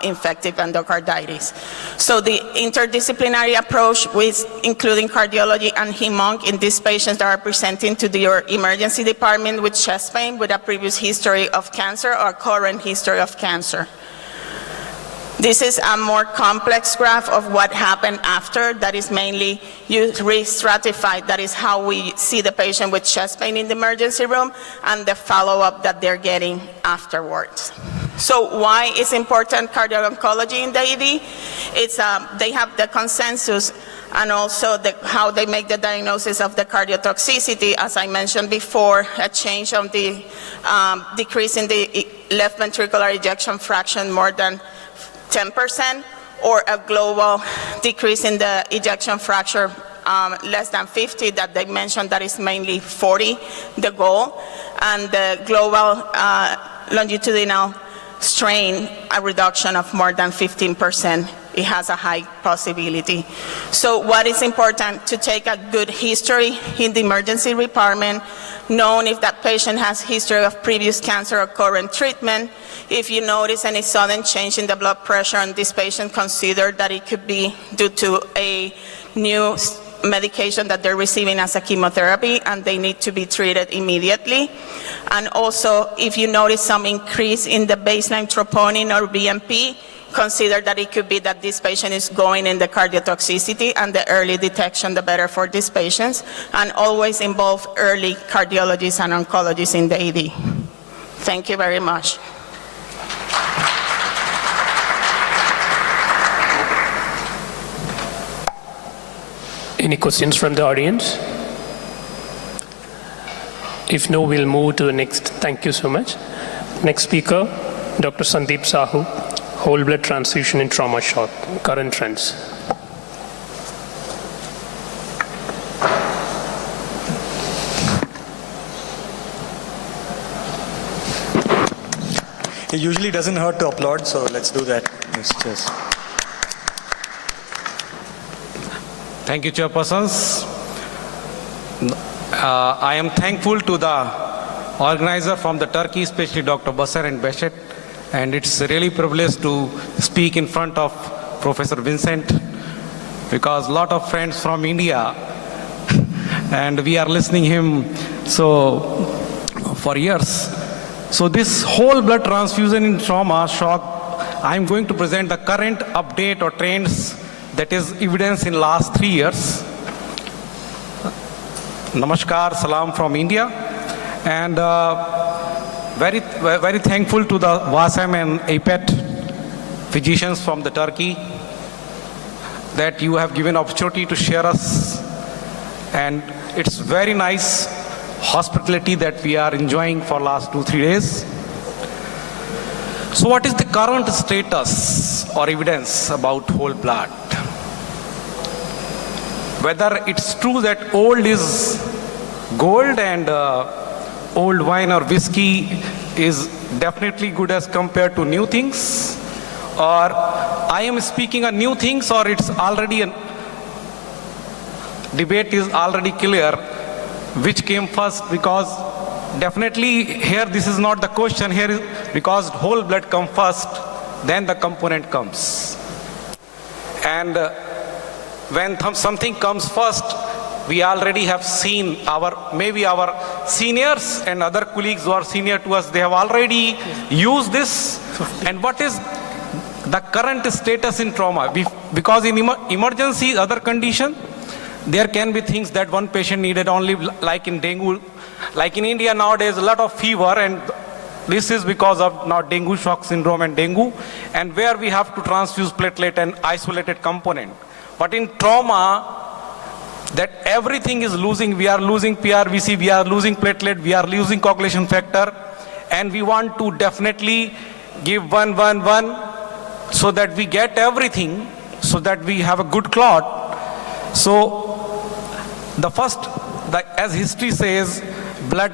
infective endocarditis. So the interdisciplinary approach with including cardiology and hem-onc in these patients that are presenting to your emergency department with chest pain with a previous history of cancer or current history of cancer. This is a more complex graph of what happened after. That is mainly you re-stratify. That is how we see the patient with chest pain in the emergency room and the follow-up that they're getting afterwards. So why is important cardio-oncology in the ED? It's, they have the consensus and also how they make the diagnosis of the cardiotoxicity. As I mentioned before, a change of the decrease in the left ventricular ejection fraction more than 10%, or a global decrease in the ejection fraction less than 50 that they mentioned, that is mainly 40, the goal, and the global longitudinal strain, a reduction of more than 15%. It has a high possibility. So what is important? To take a good history in the emergency department, knowing if that patient has history of previous cancer or current treatment. If you notice any sudden change in the blood pressure in this patient, consider that it could be due to a new medication that they're receiving as a chemotherapy and they need to be treated immediately. And also, if you notice some increase in the baseline troponin or BNP, consider that it could be that this patient is going in the cardiotoxicity, and the early detection, the better for these patients. And always involve early cardiologists and oncologists in the ED. Thank you very much. Any questions from the audience? If no, we'll move to the next. Thank you so much. Next speaker, Dr. Sandeep Sahu, whole blood transfusion in trauma shock, current trends. It usually doesn't hurt to applaud, so let's do that. Cheers. Thank you, Chairpersons. I am thankful to the organizer from the Turkey, especially Dr. Basar and Beshet, and it's really a privilege to speak in front of Professor Vincent, because a lot of friends from India, and we are listening him for years. So this whole blood transfusion in trauma shock, I'm going to present the current update or trends that is evidence in last 3 years. Namaskar, salam from India, and very thankful to the WASM and APET physicians from the Turkey that you have given opportunity to share us, and it's very nice hospitality that we are enjoying for last 2-3 days. So what is the current status or evidence about whole blood? Whether it's true that old is gold and old wine or whiskey is definitely good as compared to new things, or I am speaking of new things, or it's already a debate is already clear which came first, because definitely here this is not the question here, because whole blood comes first, then the component comes. And when something comes first, we already have seen maybe our seniors and other colleagues who are senior to us, they have already used this. And what is the current status in trauma? Because in emergency, other condition, there can be things that one patient needed only, like in dengue. Like in India nowadays, a lot of fever, and this is because of now dengue shock syndrome and dengue, and where we have to transfuse platelet and isolated component. But in trauma, that everything is losing. We are losing PRVC, we are losing platelet, we are losing coagulation factor, and we want to definitely give 1-1-1 so that we get everything. so that we have a good clot. So the first, as history says, blood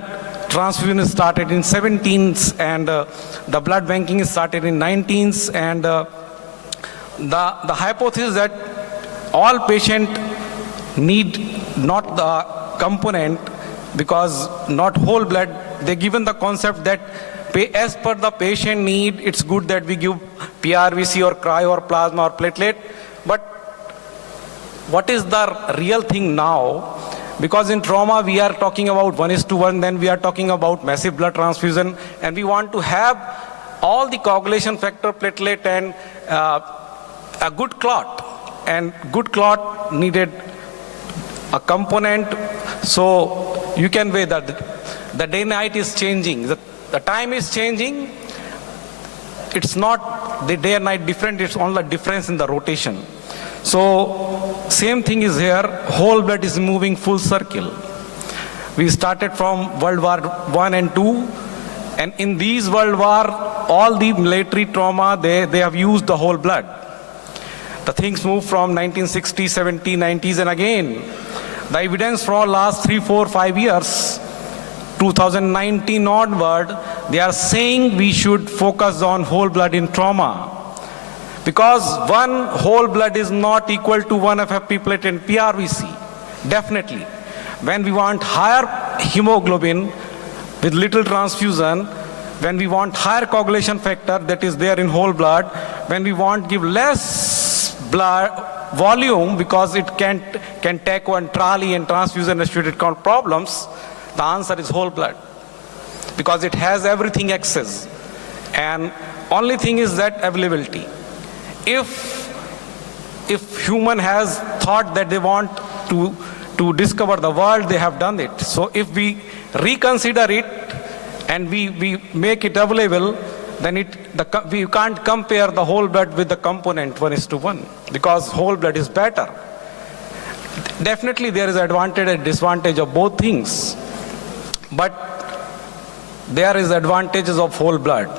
transfusion is started in 17th and the blood banking is started in 19th, and the hypothesis that all patients need not the component because not whole blood, they given the concept that as per the patient need, it's good that we give PRVC or cryo or plasma or platelet. But what is the real thing now? Because in trauma we are talking about 1:1, then we are talking about massive blood transfusion, and we want to have all the coagulation factor, platelet, and a good clot. And good clot needed a component. So you can weigh that the day-night is changing. The time is changing. It's not the day and night different, it's only a difference in the rotation. So same thing is here, whole blood is moving full circle. We started from World War I and II, and in these World War, all the military trauma, they have used the whole blood. The things moved from 1960s, 70s, 90s, and again, the evidence for last 3, 4, 5 years, 2019 onward, they are saying we should focus on whole blood in trauma. Because one whole blood is not equal to one FFP platelet in PRVC. Definitely. When we want higher hemoglobin with little transfusion, when we want higher coagulation factor that is there in whole blood, when we want give less blood volume because it can take one trolley and transfusion associated problems, the answer is whole blood, because it has everything excess, and only thing is that availability. If human has thought that they want to discover the world, they have done it. So if we reconsider it and we make it available, then we can't compare the whole blood with the component 1:1, because whole blood is better. Definitely there is advantage and disadvantage of both things. But there is advantages of whole blood.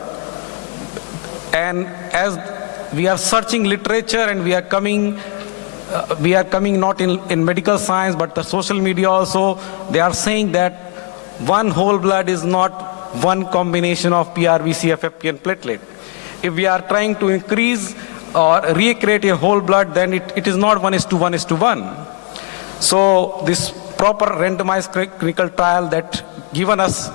And as we are searching literature and we are coming not in medical science, but the social media also, they are saying that one whole blood is not one combination of PRVC, FFP, and platelet. If we are trying to increase or recreate a whole blood, then it is not 1:1. So this proper randomized clinical trial that given us,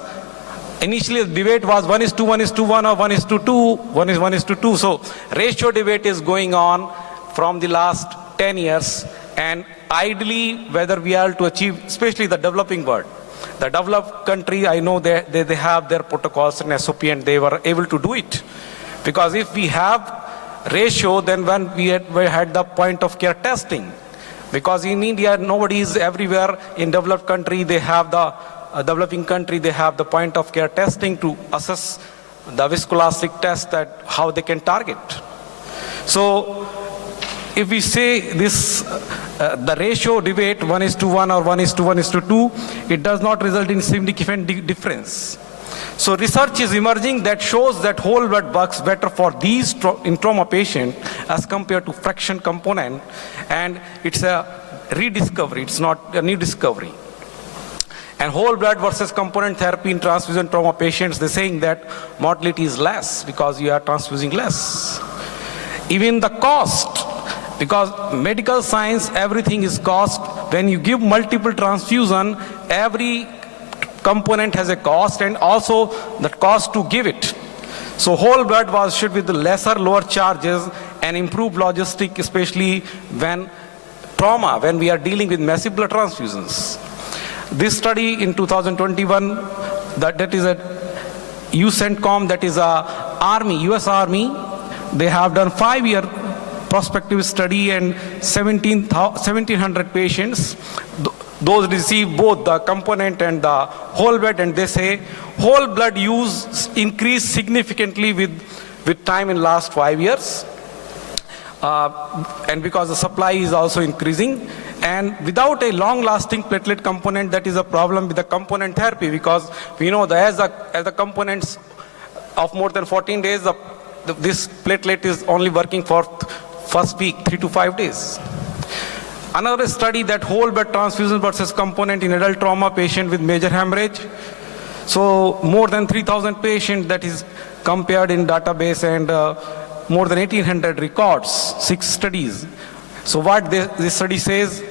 initially the debate was 1:1 or 1:2, 1:2. So ratio debate is going on from the last 10 years, and ideally whether we are to achieve, especially the developing world. The developed country, I know they have their protocols and SOP, and they were able to do it. Because if we have ratio, then when we had the point of care testing. Because in India, nobody is everywhere. In developed country, they have the developing country, they have the point of care testing to assess the viscoelastic test, that how they can target. So if we say this, the ratio debate 1:1 or 1:1:2, it does not result in significant difference. So research is emerging that shows that whole blood works better for these in trauma patient as compared to fraction component, and it's a rediscovery, it's not a new discovery. And whole blood versus component therapy in transfusion trauma patients, they're saying that mortality is less because you are transfusing less. Even the cost, because medical science, everything is cost. When you give multiple transfusion, every component has a cost, and also the cost to give it. So whole blood was should with the lesser, lower charges and improve logistic, especially when trauma, when we are dealing with massive blood transfusions. This study in 2021, that is a UCENTCOM, that is a Army, US Army, they have done 5-year prospective study and 1,700 patients. Those receive both the component and the whole blood, and they say whole blood use increased significantly with time in last 5 years. And because the supply is also increasing. And without a long-lasting platelet component, that is a problem with the component therapy, because we know that as the components of more than 14 days, this platelet is only working for first week, 3 to 5 days. Another study that whole blood transfusion versus component in adult trauma patient with major hemorrhage. So more than 3,000 patients that is compared in database and more than 1,800 records, 6 studies. So what this study says,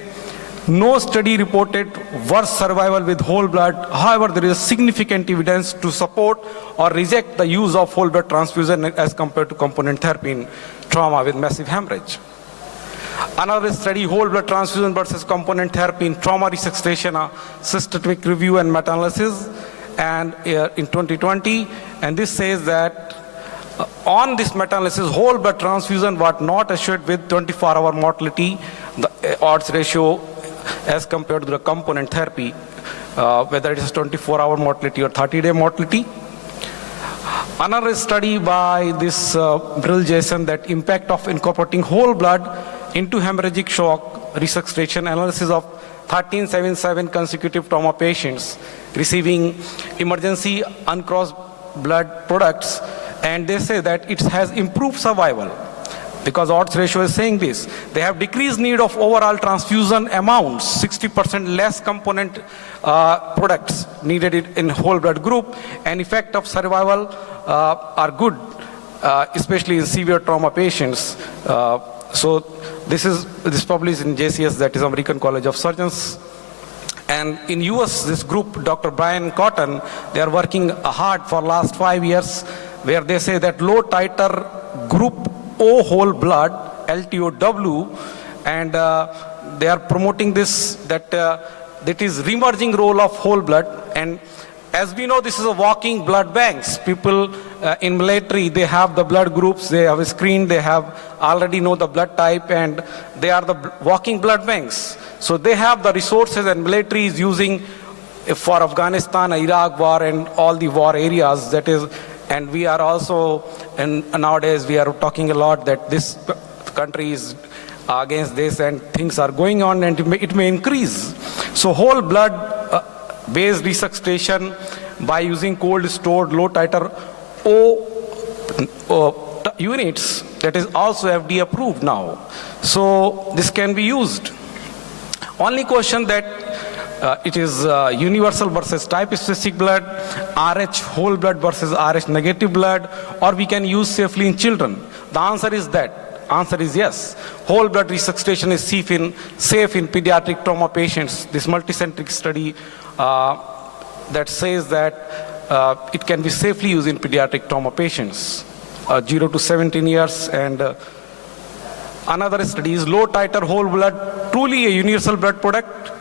no study reported worse survival with whole blood. However, there is significant evidence to support or reject the use of whole blood transfusion as compared to component therapy in trauma with massive hemorrhage. Another study, whole blood transfusion versus component therapy in trauma resuscitation, a systematic review and meta-analysis, and in 2020, and this says that on this meta-analysis, whole blood transfusion was not assured with 24-hour mortality, the odds ratio as compared to the component therapy, whether it is 24-hour mortality or 30-day mortality. Another study by this Brill Jason, that impact of incorporating whole blood into hemorrhagic shock resuscitation, analysis of 1377 consecutive trauma patients receiving emergency uncrossed blood products, and they say that it has improved survival because odds ratio is saying this. They have decreased need of overall transfusion amounts, 60% less component products needed in whole blood group, and effect of survival are good, especially in severe trauma patients. So this published in JCS, that is American College of Surgeons. And in US, this group, Dr. Brian Cotton, they are working hard for last 5 years, where they say that low titer group O whole blood, LTOW, and they are promoting this, that is remerging role of whole blood. And as we know, this is a walking blood banks. People in military, they have the blood groups, they have a screen, they have already know the blood type, and they are the walking blood banks. So they have the resources, and military is using for Afghanistan, Iraq war, and all the war areas. That is, and we are also, and nowadays we are talking a lot that this country is against this, and things are going on, and it may increase. So whole blood based resuscitation by using cold stored low titer O units, that is also FDA approved now. So this can be used. Only question that it is universal versus type specific blood, RH whole blood versus RH negative blood, or we can use safely in children. The answer is yes. Whole blood resuscitation is safe in pediatric trauma patients. This multicentric study that says that it can be safely used in pediatric trauma patients, 0 to 17 years. And another study is low titer whole blood, truly a universal blood product.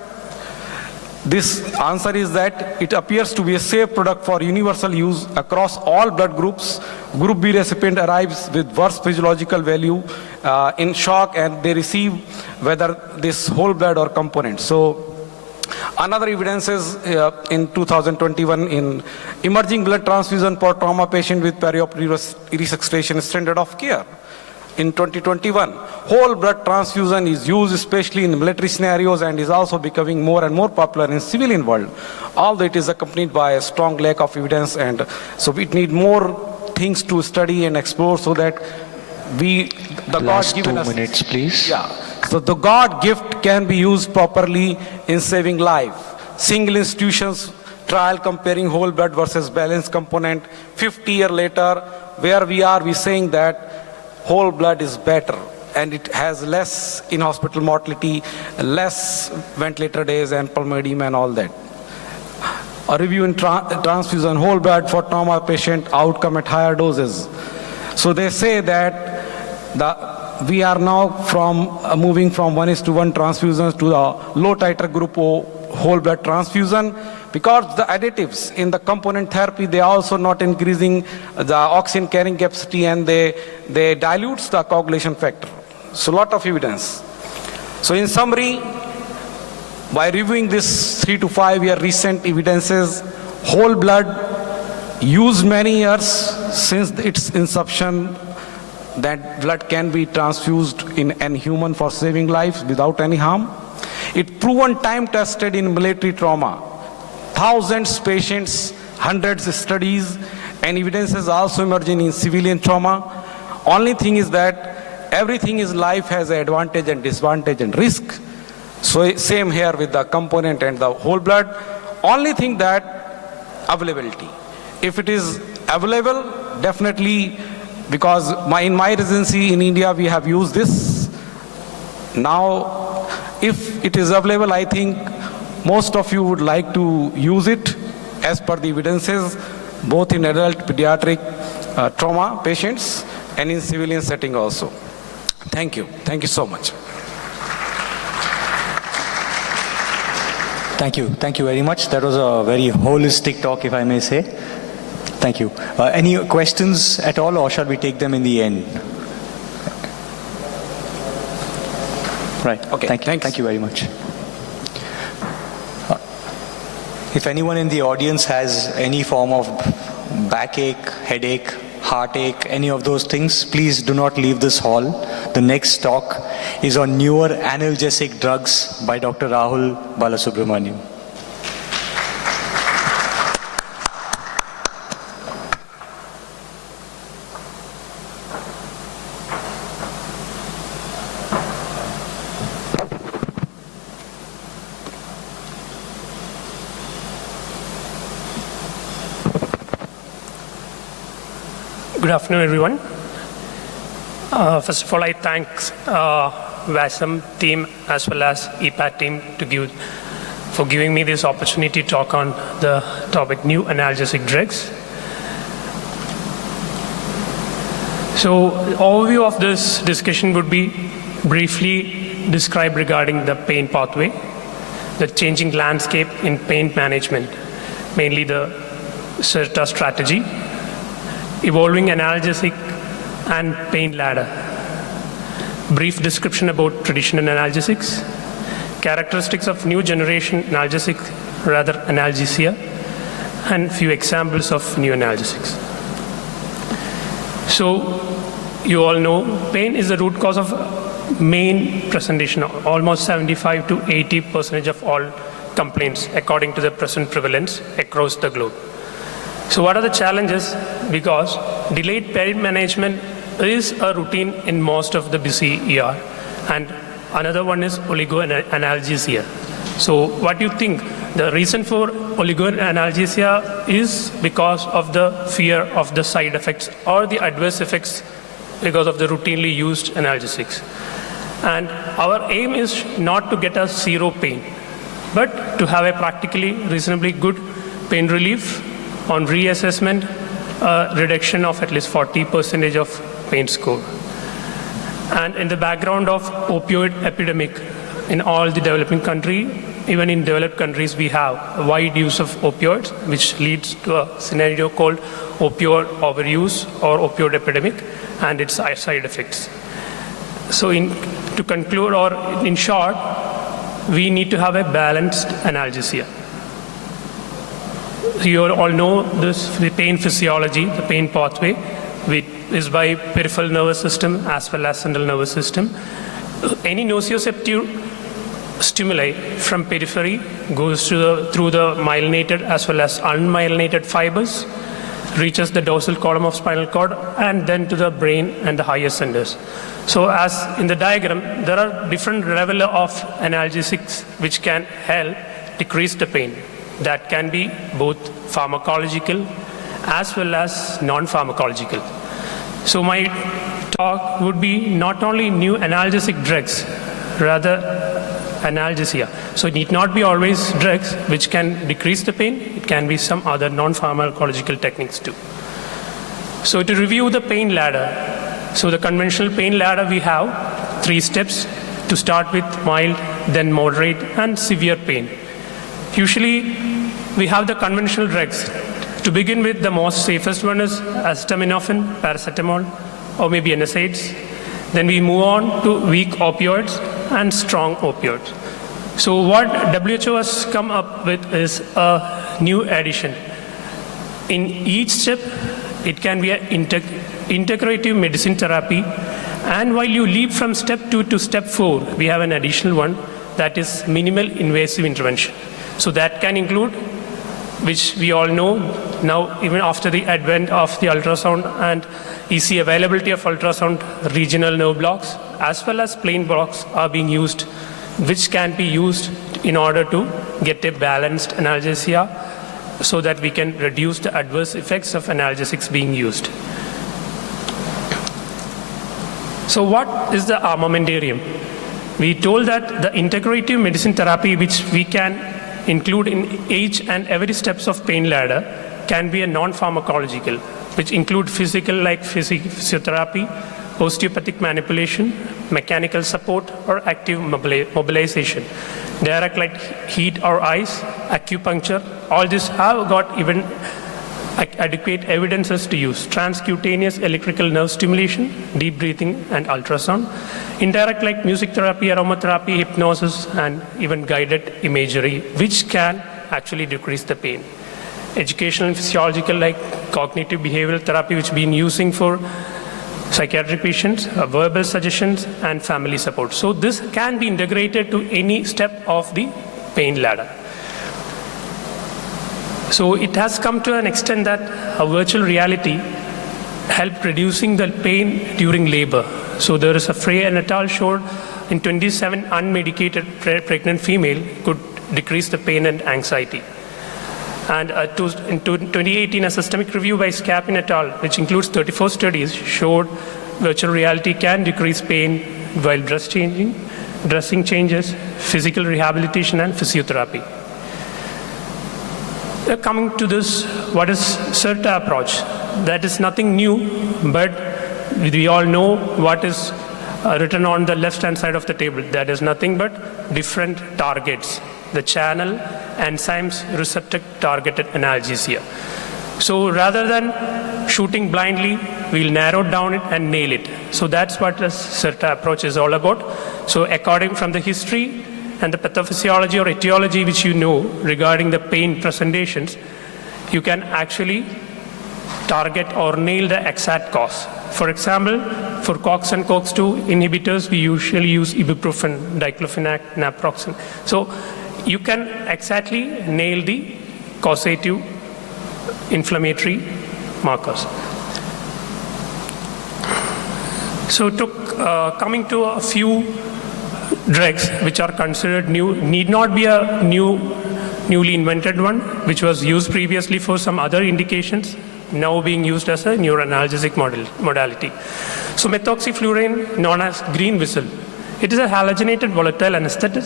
This answer is that it appears to be a safe product for universal use across all blood groups. Group B recipient arrives with worse physiological value in shock, and they receive whether this whole blood or component. So another evidence is in 2021 in emerging blood transfusion for trauma patient with perioperative resuscitation standard of care. In 2021, whole blood transfusion is used especially in military scenarios and is also becoming more and more popular in civilian world, although it is accompanied by a strong lack of evidence, and so we need more things to study and explore so that Last 2 minutes, please. Yeah. So the God gift can be used properly in saving life. Single institutions trial comparing whole blood versus balanced component. 50 years later, where we are, we saying that whole blood is better, and it has less in-hospital mortality, less ventilator days, and pulmonary edema and all that. A review in transfusion whole blood for trauma patient outcome at higher doses. So they say that we are now moving from 1:1 transfusions to the low titer group O whole blood transfusion, because the additives in the component therapy, they are also not increasing the oxygen carrying capacity, and they dilutes the coagulation factor. So a lot of evidence. So in summary, by reviewing this 3 to 5 year recent evidences, whole blood used many years since its inception, that blood can be transfused in an human for saving lives without any harm. It proven time tested in military trauma. Thousands patients, hundreds of studies, and evidences also emerging in civilian trauma. Only thing is that everything in life has an advantage and disadvantage and risk. So same here with the component and the whole blood. Only thing that availability. If it is available, definitely, because in my residency in India we have used this. Now, if it is available, I think most of you would like to use it as per the evidences, both in adult pediatric trauma patients and in civilian setting also. Thank you. Thank you so much. Thank you. Thank you very much. That was a very holistic talk, if I may say. Thank you. Any questions at all, or shall we take them in the end? Right. Okay. Thank you. Thanks. Thank you very much. If anyone in the audience has any form of backache, headache, heartache, any of those things, please do not leave this hall. The next talk is on newer analgesic drugs by Dr. Rahul Balasubramaniam. Good afternoon, everyone. First of all, I thank WASM team as well as EPAT team for giving me this opportunity to talk on the topic new analgesic drugs. So, overview of this discussion would be briefly described regarding the pain pathway, the changing landscape in pain management, mainly the CERTA strategy, evolving analgesic and pain ladder, brief description about traditional analgesics, characteristics of new generation analgesic, rather analgesia, and few examples of new analgesics. So, you all know pain is the root cause of main presentation, almost 75 to 80% of all complaints according to the present prevalence across the globe. So what are the challenges? Because delayed pain management is a routine in most of the busy ER, and another one is oligoanalgesia. So what do you think? The reason for oligoanalgesia is because of the fear of the side effects or the adverse effects because of the routinely used analgesics. And our aim is not to get us zero pain, but to have a practically reasonably good pain relief on reassessment, reduction of at least 40% of pain score. And in the background of opioid epidemic in all the developing countries, even in developed countries, we have a wide use of opioids, which leads to a scenario called opioid overuse or opioid epidemic and its side effects. So to conclude, or in short, we need to have a balanced analgesia. You all know this, the pain physiology, the pain pathway, which is by peripheral nervous system as well as central nervous system. Any nociceptive stimuli from periphery goes through the myelinated as well as unmyelinated fibers, reaches the dorsal column of spinal cord, and then to the brain and the higher centers. So as in the diagram, there are different levels of analgesics which can help decrease the pain. That can be both pharmacological as well as non-pharmacological. So my talk would be not only new analgesic drugs, rather analgesia. So it need not be always drugs which can decrease the pain. It can be some other non-pharmacological techniques too. So to review the pain ladder, so the conventional pain ladder, we have 3 steps to start with: mild, then moderate, and severe pain. Usually we have the conventional drugs. To begin with, the most safest one is acetaminophen, paracetamol, or maybe NSAIDs. Then we move on to weak opioids and strong opioids. So what WHO has come up with is a new addition. In each step, it can be an integrative medicine therapy. And while you leap from step 2 to step 4, we have an additional one, that is minimal invasive intervention. So that can include which we all know now, even after the advent of the ultrasound and easy availability of ultrasound, regional nerve blocks as well as plain blocks are being used, which can be used in order to get a balanced analgesia so that we can reduce the adverse effects of analgesics being used. So what is the armamentarium? We told that the integrative medicine therapy, which we can include in each and every steps of pain ladder, can be a non-pharmacological, which include physical like physiotherapy, osteopathic manipulation, mechanical support, or active mobilization. Direct like heat or ice, acupuncture, all this have got even adequate evidences to use. Transcutaneous electrical nerve stimulation, deep breathing, and ultrasound. Indirect like music therapy, aromatherapy, hypnosis, and even guided imagery, which can actually decrease the pain. Educational and physiological like cognitive behavioral therapy, which been using for psychiatric patients, verbal suggestions, and family support. So this can be integrated to any step of the pain ladder. So it has come to an extent that a virtual reality helped reducing the pain during labor. So there is a Frey and al. Showed in 27 unmedicated pregnant female could decrease the pain and anxiety. And in 2018, a systemic review by Scapin et al., which includes 34 studies, showed virtual reality can decrease pain while dressing changes, physical rehabilitation, and physiotherapy. Coming to this, what is CERTA approach? That is nothing new, but we all know what is written on the left-hand side of the table. That is nothing but different targets. The channel, enzymes, receptor targeted analgesia. So rather than shooting blindly, we'll narrow down it and nail it. So that's what the CERTA approach is all about. So according from the history and the pathophysiology or etiology which you know regarding the pain presentations, you can actually target or nail the exact cause. For example, for COX and COX-2 inhibitors, we usually use ibuprofen, diclofenac, naproxen. So you can exactly nail the causative inflammatory markers. So coming to a few drugs which are considered new, need not be a newly invented one, which was used previously for some other indications, now being used as a neuroanalgesic modality. So methoxyfluorine, known as green whistle, it is a halogenated volatile anesthetic.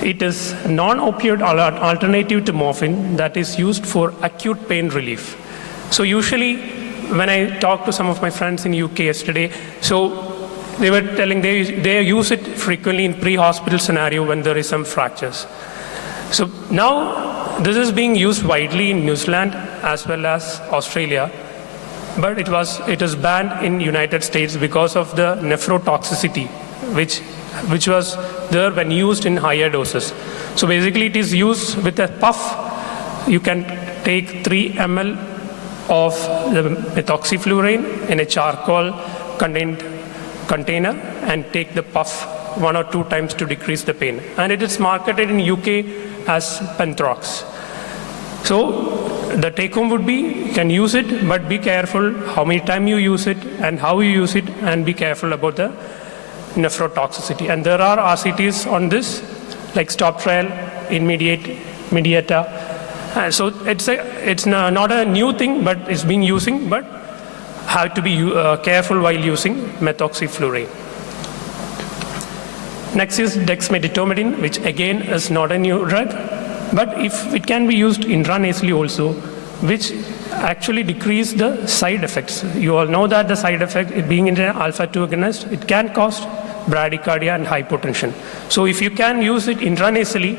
It is non-opioid alternative to morphine that is used for acute pain relief. So usually when I talked to some of my friends in UK yesterday, so they were telling they use it frequently in pre-hospital scenario when there is some fractures. So now this is being used widely in New Zealand as well as Australia, but it is banned in United States because of the nephrotoxicity, which was there when used in higher doses. So basically it is used with a puff. You can take 3 ml of the methoxyfluorine in a charcoal container and take the puff 1 or 2 times to decrease the pain. And it is marketed in UK as Penthrox. So the take home would be, you can use it, but be careful how many times you use it and how you use it, and be careful about the nephrotoxicity. And there are RCTs on this, like stop trial, Mediata. So it's not a new thing, but it's being using, but have to be careful while using methoxyfluorine. Next is dexmedetomidine, which again is not a new drug, but if it can be used intranasally also, which actually decrease the side effects. You all know that the side effect, it being an alpha-2 agonist, it can cause bradycardia and hypotension. So if you can use it intranasally,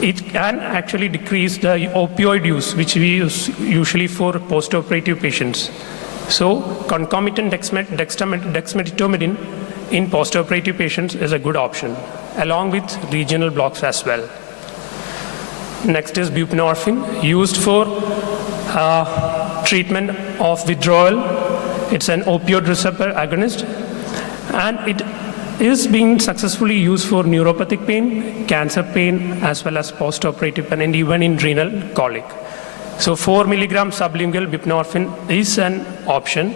it can actually decrease the opioid use, which we use usually for post-operative patients. So concomitant dexmedetomidine in post-operative patients is a good option, along with regional blocks as well. Next is buprenorphine, used for treatment of withdrawal. It's an opioid receptor agonist, and it is being successfully used for neuropathic pain, cancer pain, as well as post-operative pain, and even in renal colic. So 4 milligram sublingual buprenorphine is an option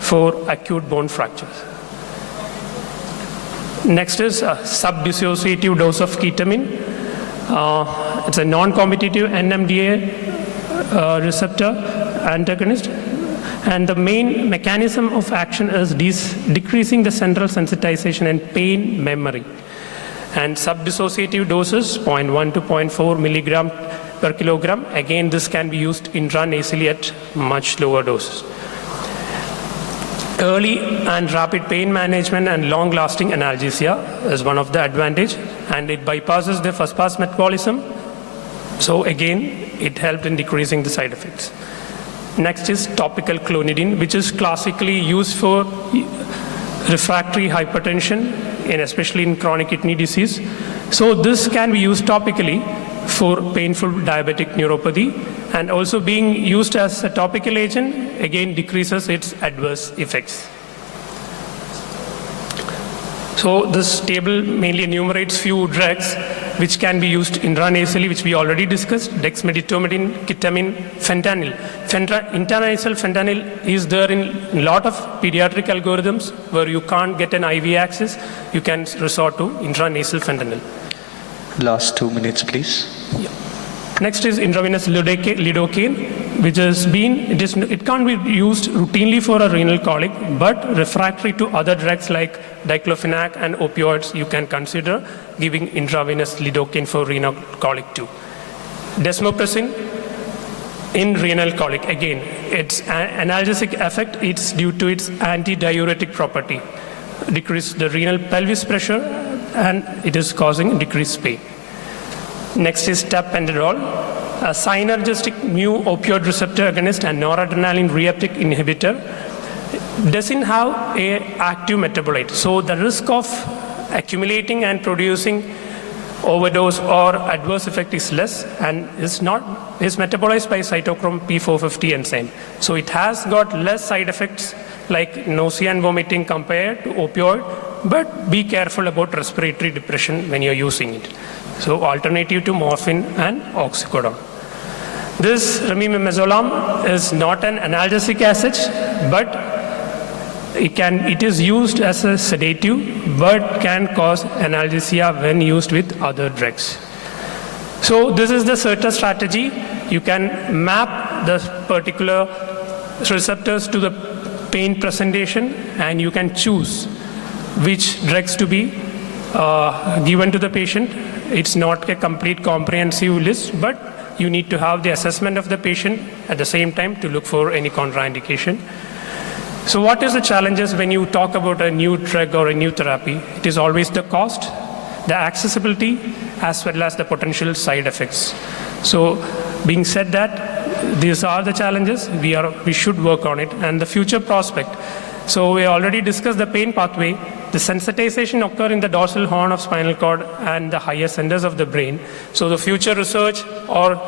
for acute bone fractures. Next is a sub-dissociative dose of ketamine. It's a non-competitive NMDA receptor antagonist. And the main mechanism of action is decreasing the central sensitization and pain memory. And sub-dissociative doses, 0.1 to 0.4 milligram per kilogram. Again, this can be used intranasally at much lower doses. Early and rapid pain management and long-lasting analgesia is one of the advantage, and it bypasses the first-pass metabolism. So again, it helped in decreasing the side effects. Next is topical clonidine, which is classically used for refractory hypertension, and especially in chronic kidney disease. So this can be used topically for painful diabetic neuropathy, and also being used as a topical agent, again decreases its adverse effects. So this table mainly enumerates few drugs which can be used intranasally, which we already discussed: dexmedetomidine, ketamine, fentanyl. Intranasal fentanyl is there in a lot of pediatric algorithms where you can't get an IV access. You can resort to intranasal fentanyl. Last 2 minutes, please. Yeah. Next is intravenous lidocaine, which has been, it can't be used routinely for a renal colic, but refractory to other drugs like diclofenac and opioids, you can consider giving intravenous lidocaine for renal colic too. Desmopressin in renal colic, again, its analgesic effect, it's due to its antidiuretic property. Decrease the renal pelvis pressure, and it is causing decreased pain. Next is tapentadol, a synergistic mu opioid receptor agonist and noradrenaline reuptake inhibitor. Doesn't have an active metabolite, so the risk of accumulating and producing overdose or adverse effect is less, and is metabolized by cytochrome P450 enzyme. So it has got less side effects like nausea and vomiting compared to opioid, but be careful about respiratory depression when you're using it. So alternative to morphine and oxycodone. This remimazolam is not an analgesic as but it is used as a sedative, but can cause analgesia when used with other drugs. So this is the CERTA strategy. You can map the particular receptors to the pain presentation, and you can choose which drugs to be given to the patient. It's not a complete comprehensive list, but you need to have the assessment of the patient at the same time to look for any contraindication. So what is the challenges when you talk about a new drug or a new therapy? It is always the cost, the accessibility, as well as the potential side effects. So being said that, these are the challenges, we should work on it, and the future prospect. So we already discussed the pain pathway. The sensitization occurs in the dorsal horn of spinal cord and the higher centers of the brain. So the future research or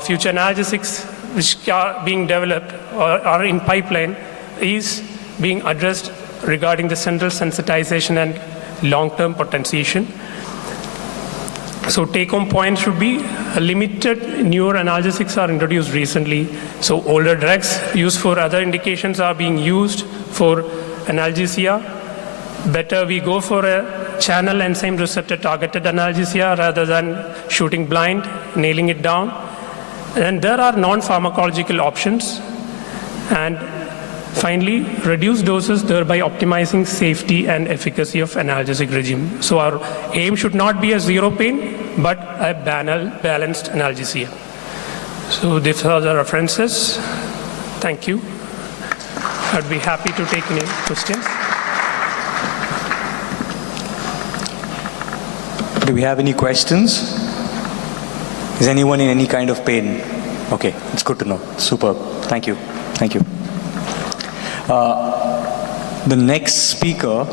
future analgesics which are being developed or are in pipeline is being addressed regarding the central sensitization and long-term potentiation. So take-home point should be limited newer analgesics are introduced recently. So older drugs used for other indications are being used for analgesia. Better we go for a channel enzyme receptor targeted analgesia rather than shooting blind, nailing it down. And there are non-pharmacological options. And finally, reduce doses, thereby optimizing safety and efficacy of analgesic regime. So our aim should not be a zero pain, but a balanced analgesia. So these are the references. Thank you. I'd be happy to take any questions. Do we have any questions? Is anyone in any kind of pain? Okay, it's good to know. Superb. Thank you. Thank you. The next speaker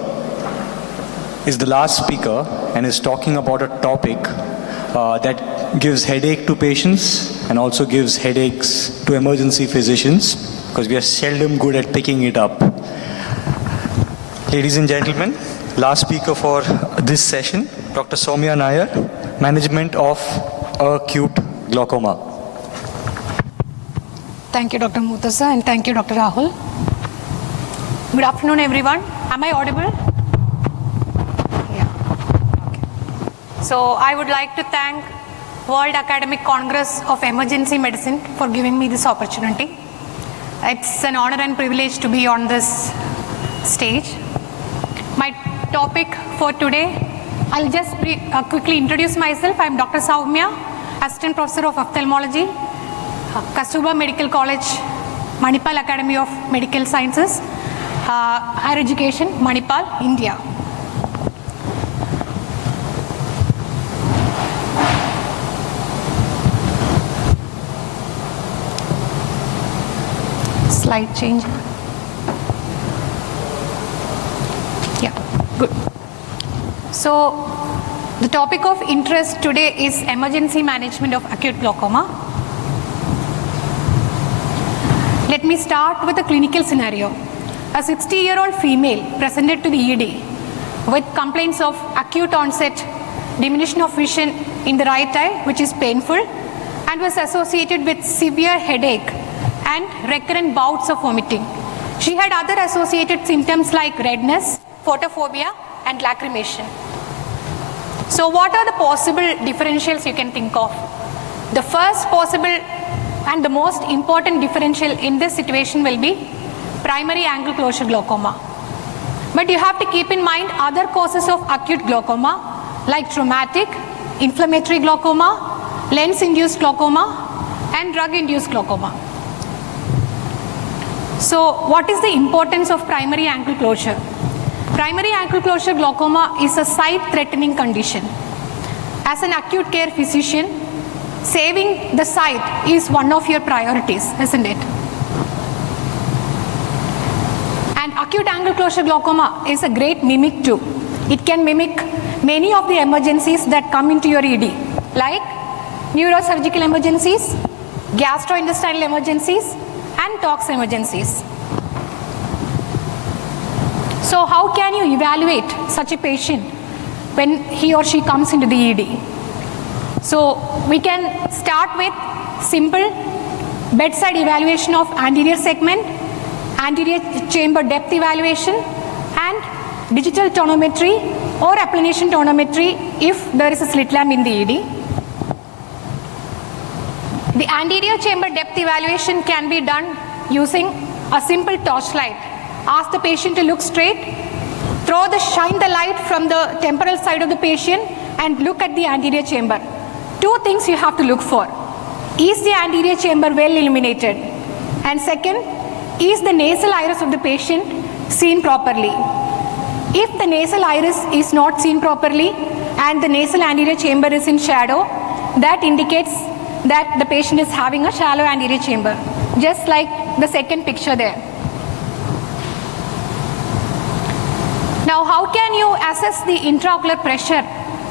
is the last speaker and is talking about a topic that gives headache to patients and also gives headaches to emergency physicians, because we are seldom good at picking it up. Ladies and gentlemen, last speaker for this session, Dr. Soumya Nair, Management of Acute Glaucoma. Thank you, Dr. Mutasa, and thank you, Dr. Rahul. Good afternoon, everyone. Am I audible? Yeah. Okay. So I would like to thank World Academic Congress of Emergency Medicine for giving me this opportunity. It's an honor and privilege to be on this stage. My topic for today, I'll just quickly introduce myself. I'm Dr. Soumya, Assistant Professor of Ophthalmology, Kasturba Medical College, Manipal Academy of Medical Sciences, Higher Education, Manipal, India. Slide change. Yeah, good. So, the topic of interest today is emergency management of acute glaucoma. Let me start with a clinical scenario. A 60-year-old female presented to the ED with complaints of acute onset diminution of vision in the right eye, which is painful, and was associated with severe headache and recurrent bouts of vomiting. She had other associated symptoms like redness, photophobia, and lacrimation. So what are the possible differentials you can think of? The first possible and the most important differential in this situation will be primary angle closure glaucoma. But you have to keep in mind other causes of acute glaucoma like traumatic, inflammatory glaucoma, lens-induced glaucoma, and drug-induced glaucoma. So what is the importance of primary angle closure? Primary angle closure glaucoma is a sight-threatening condition. As an acute care physician, saving the sight is one of your priorities, isn't it? And acute angle closure glaucoma is a great mimic too. It can mimic many of the emergencies that come into your ED, like neurosurgical emergencies, gastrointestinal emergencies, and tox emergencies. So how can you evaluate such a patient when he or she comes into the ED? So we can start with simple bedside evaluation of anterior segment, anterior chamber depth evaluation, and digital tonometry or applanation tonometry if there is a slit lamp in the ED. The anterior chamber depth evaluation can be done using a simple torchlight. Ask the patient to look straight, shine the light from the temporal side of the patient and look at the anterior chamber. Two things you have to look for. Is the anterior chamber well illuminated? And second, is the nasal iris of the patient seen properly? If the nasal iris is not seen properly and the nasal anterior chamber is in shadow, that indicates that the patient is having a shallow anterior chamber, just like the second picture there. Now, how can you assess the intraocular pressure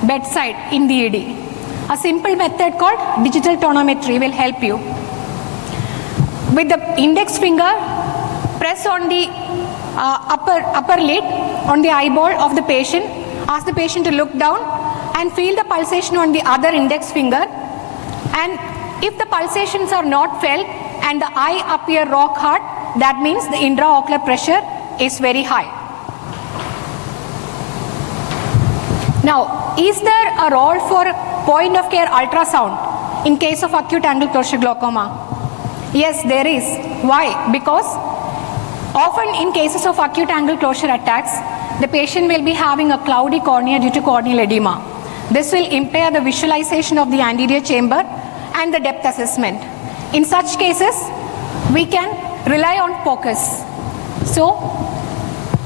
bedside in the ED? A simple method called digital tonometry will help you. With the index finger, press on the upper lid on the eyeball of the patient. Ask the patient to look down and feel the pulsation on the other index finger. And if the pulsations are not felt and the eye appear rock hard, that means the intraocular pressure is very high. Now, is there a role for point of care ultrasound in case of acute angle closure glaucoma? Yes, there is. Why? Because often in cases of acute angle closure attacks, the patient will be having a cloudy cornea due to corneal edema. This will impair the visualization of the anterior chamber and the depth assessment. In such cases, we can rely on focus. So,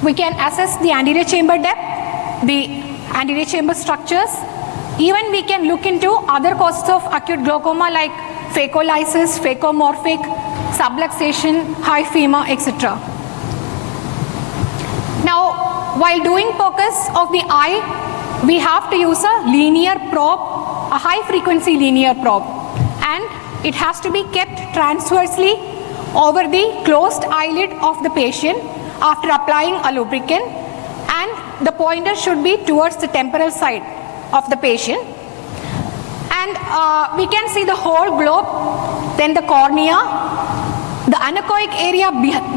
we can assess the anterior chamber depth, the anterior chamber structures. Even we can look into other causes of acute glaucoma like phacolysis, phacomorphic, subluxation, hyphema, etc. Now, while doing focus of the eye, we have to use a linear probe, a high frequency linear probe, and it has to be kept transversely over the closed eyelid of the patient after applying a lubricant, and the pointer should be towards the temporal side of the patient. And we can see the whole globe, then the cornea. The anechoic area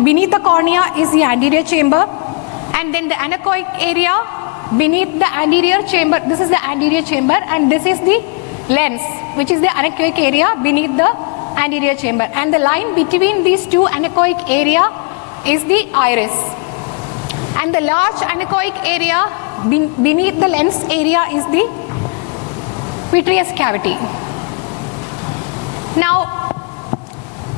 beneath the cornea is the anterior chamber, and then the anechoic area beneath the anterior chamber, this is the anterior chamber, and this is the lens, which is the anechoic area beneath the anterior chamber. And the line between these two anechoic area is the iris. And the large anechoic area beneath the lens area is the vitreous cavity. Now,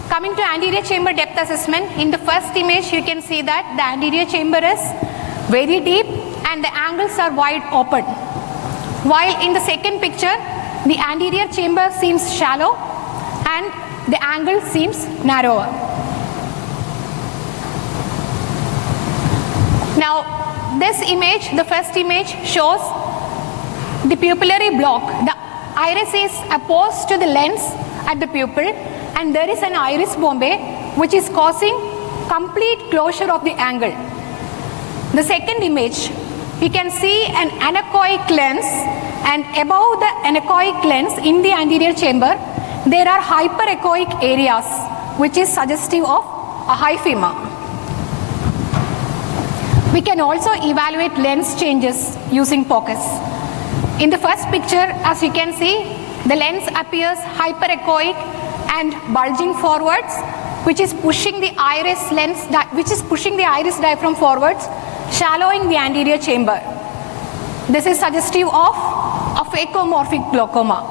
coming to anterior chamber depth assessment, in the first image you can see that the anterior chamber is very deep and the angles are wide open. While in the second picture, the anterior chamber seems shallow and the angle seems narrower. Now, this image, the first image, shows the pupillary block. The iris is opposed to the lens at the pupil, and there is an iris bombe which is causing complete closure of the angle. The second image, you can see an anechoic lens, and above the anechoic lens in the anterior chamber, there are hyperechoic areas which is suggestive of a hyphema. We can also evaluate lens changes using focus. In the first picture, as you can see, the lens appears hyperechoic and bulging forwards, which is pushing the iris diaphragm forwards, shallowing the anterior chamber. This is suggestive of a phacomorphic glaucoma.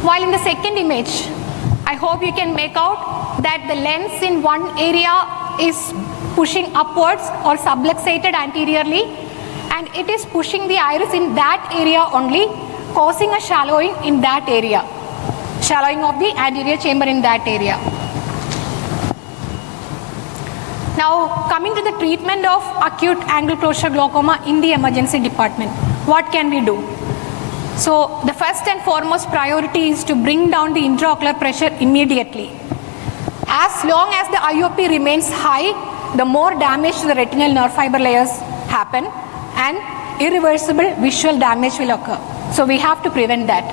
While in the second image, I hope you can make out that the lens in one area is pushing upwards or subluxated anteriorly, and it is pushing the iris in that area only, causing a shallowing in that area, shallowing of the anterior chamber in that area. Now, coming to the treatment of acute angle closure glaucoma in the emergency department, what can we do? So, the first and foremost priority is to bring down the intraocular pressure immediately. As long as the IOP remains high, the more damage to the retinal nerve fiber layers happen and irreversible visual damage will occur. So, we have to prevent that.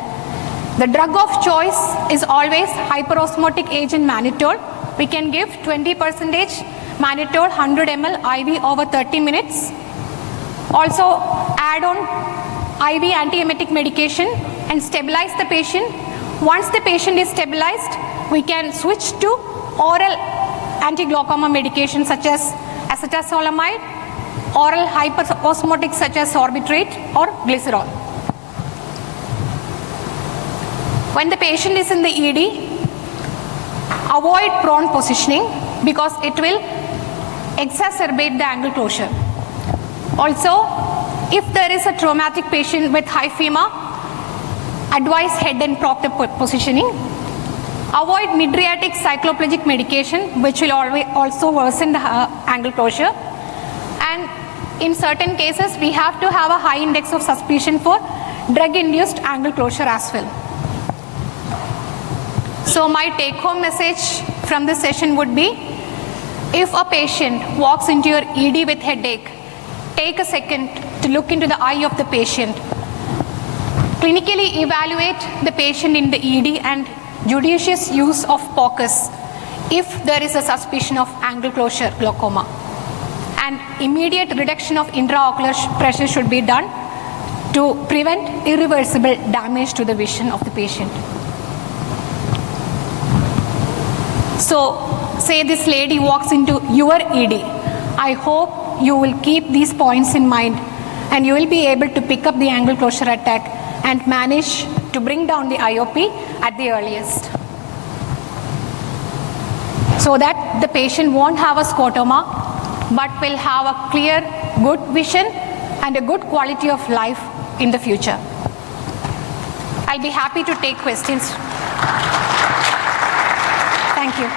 The drug of choice is always hyperosmotic agent mannitol. We can give 20% mannitol 100 ml IV over 30 minutes. Also add on IV antiemetic medication and stabilize the patient. Once the patient is stabilized, we can switch to oral anti-glaucoma medication such as acetazolamide, oral hyperosmotics such as sorbitrate or glycerol. When the patient is in the ED, avoid prone positioning because it will exacerbate the angle closure. Also, if there is a traumatic patient with hyphema, advise head and proctor positioning. Avoid mydriatic cycloplegic medication, which will also worsen the angle closure. And in certain cases, we have to have a high index of suspicion for drug-induced angle closure as well. So my take-home message from this session would be, if a patient walks into your ED with headache, take a second to look into the eye of the patient. Clinically evaluate the patient in the ED and judicious use of focus if there is a suspicion of angle closure glaucoma. And immediate reduction of intraocular pressure should be done to prevent irreversible damage to the vision of the patient. So, say this lady walks into your ED. I hope you will keep these points in mind and you will be able to pick up the angle closure attack and manage to bring down the IOP at the earliest, so that the patient won't have a scotoma but will have a clear, good vision and a good quality of life in the future. I'll be happy to take questions. Thank you.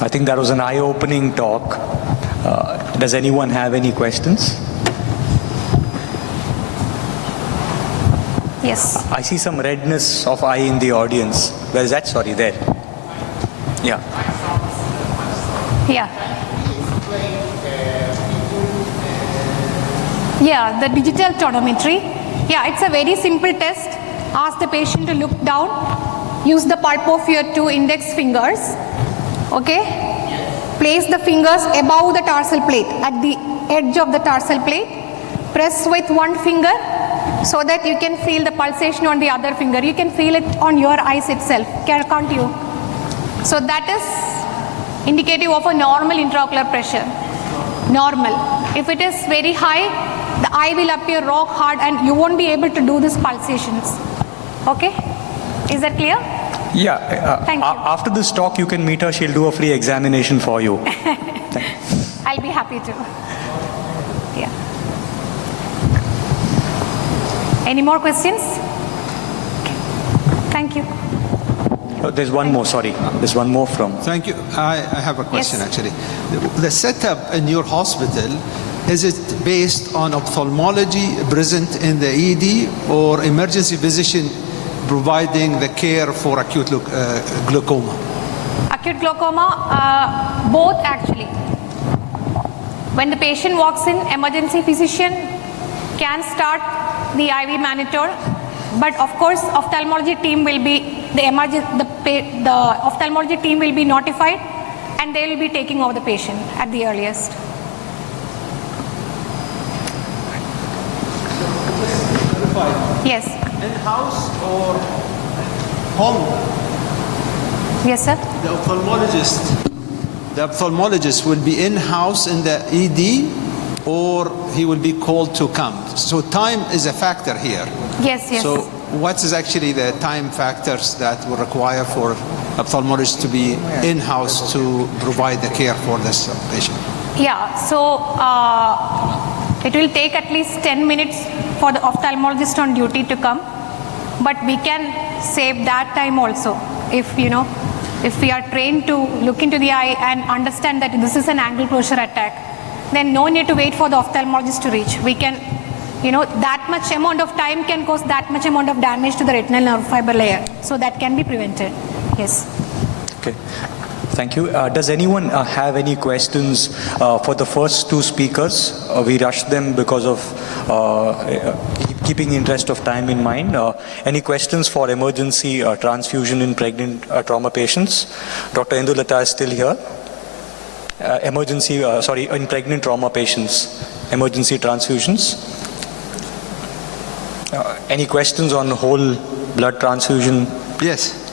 I think that was an eye-opening talk. Does anyone have any questions? Yes. I see some redness of eye in the audience. Where is that? Sorry, there. Yeah. Yeah. Yeah, the digital tonometry. Yeah, it's a very simple test. Ask the patient to look down. Use the pulp of your 2 index fingers. Okay? Place the fingers above the tarsal plate, at the edge of the tarsal plate. Press with 1 finger so that you can feel the pulsation on the other finger. You can feel it on your eyes itself, can't you? So that is indicative of a normal intraocular pressure. Normal. If it is very high, the eye will appear rock hard and you won't be able to do these pulsations. Okay? Is that clear? Yeah. Thank you. After this talk, you can meet her. She'll do a free examination for you. I'll be happy to. Yeah. Any more questions? Okay. Thank you. Oh, there's one more, sorry. There's one more from... Thank you. I have a question, Yes. actually. The setup in your hospital, is it based on ophthalmology present in the ED or emergency physician providing the care for acute glaucoma? Acute glaucoma, both actually. When the patient walks in, emergency physician can start the IV monitor, but of course, ophthalmology team will be the ophthalmology team will be notified, and they will be taking over the patient at the earliest. Yes. In-house or home? Yes, sir. The ophthalmologist will be in-house in the ED, or he will be called to come. So time is a factor here. Yes, yes. So what is actually the time factors that will require for ophthalmologist to be in-house to provide the care for this patient? Yeah, so it will take at least 10 minutes for the ophthalmologist on duty to come, but we can save that time also if we are trained to look into the eye and understand that this is an angle closure attack, then no need to wait for the ophthalmologist to reach. We can, that much amount of time can cause that much amount of damage to the retinal nerve fiber layer, so that can be prevented. Yes. Okay. Thank you. Does anyone have any questions for the first 2 speakers? We rushed them because of keeping the interest of time in mind. Any questions for emergency transfusion in pregnant trauma patients? Dr. Indulata is still here. In pregnant trauma patients, emergency transfusions. Any questions on whole blood transfusion? Yes.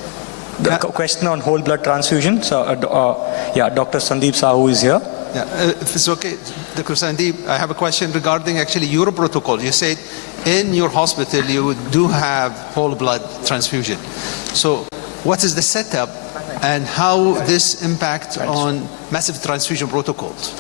The question on whole blood transfusion. So, Dr. Sandeep Sahu is here. Yeah, if it's okay, Dr. Sandeep, I have a question regarding actually your protocol. You said in your hospital you do have whole blood transfusion. So what is the setup and how this impact on massive transfusion protocols?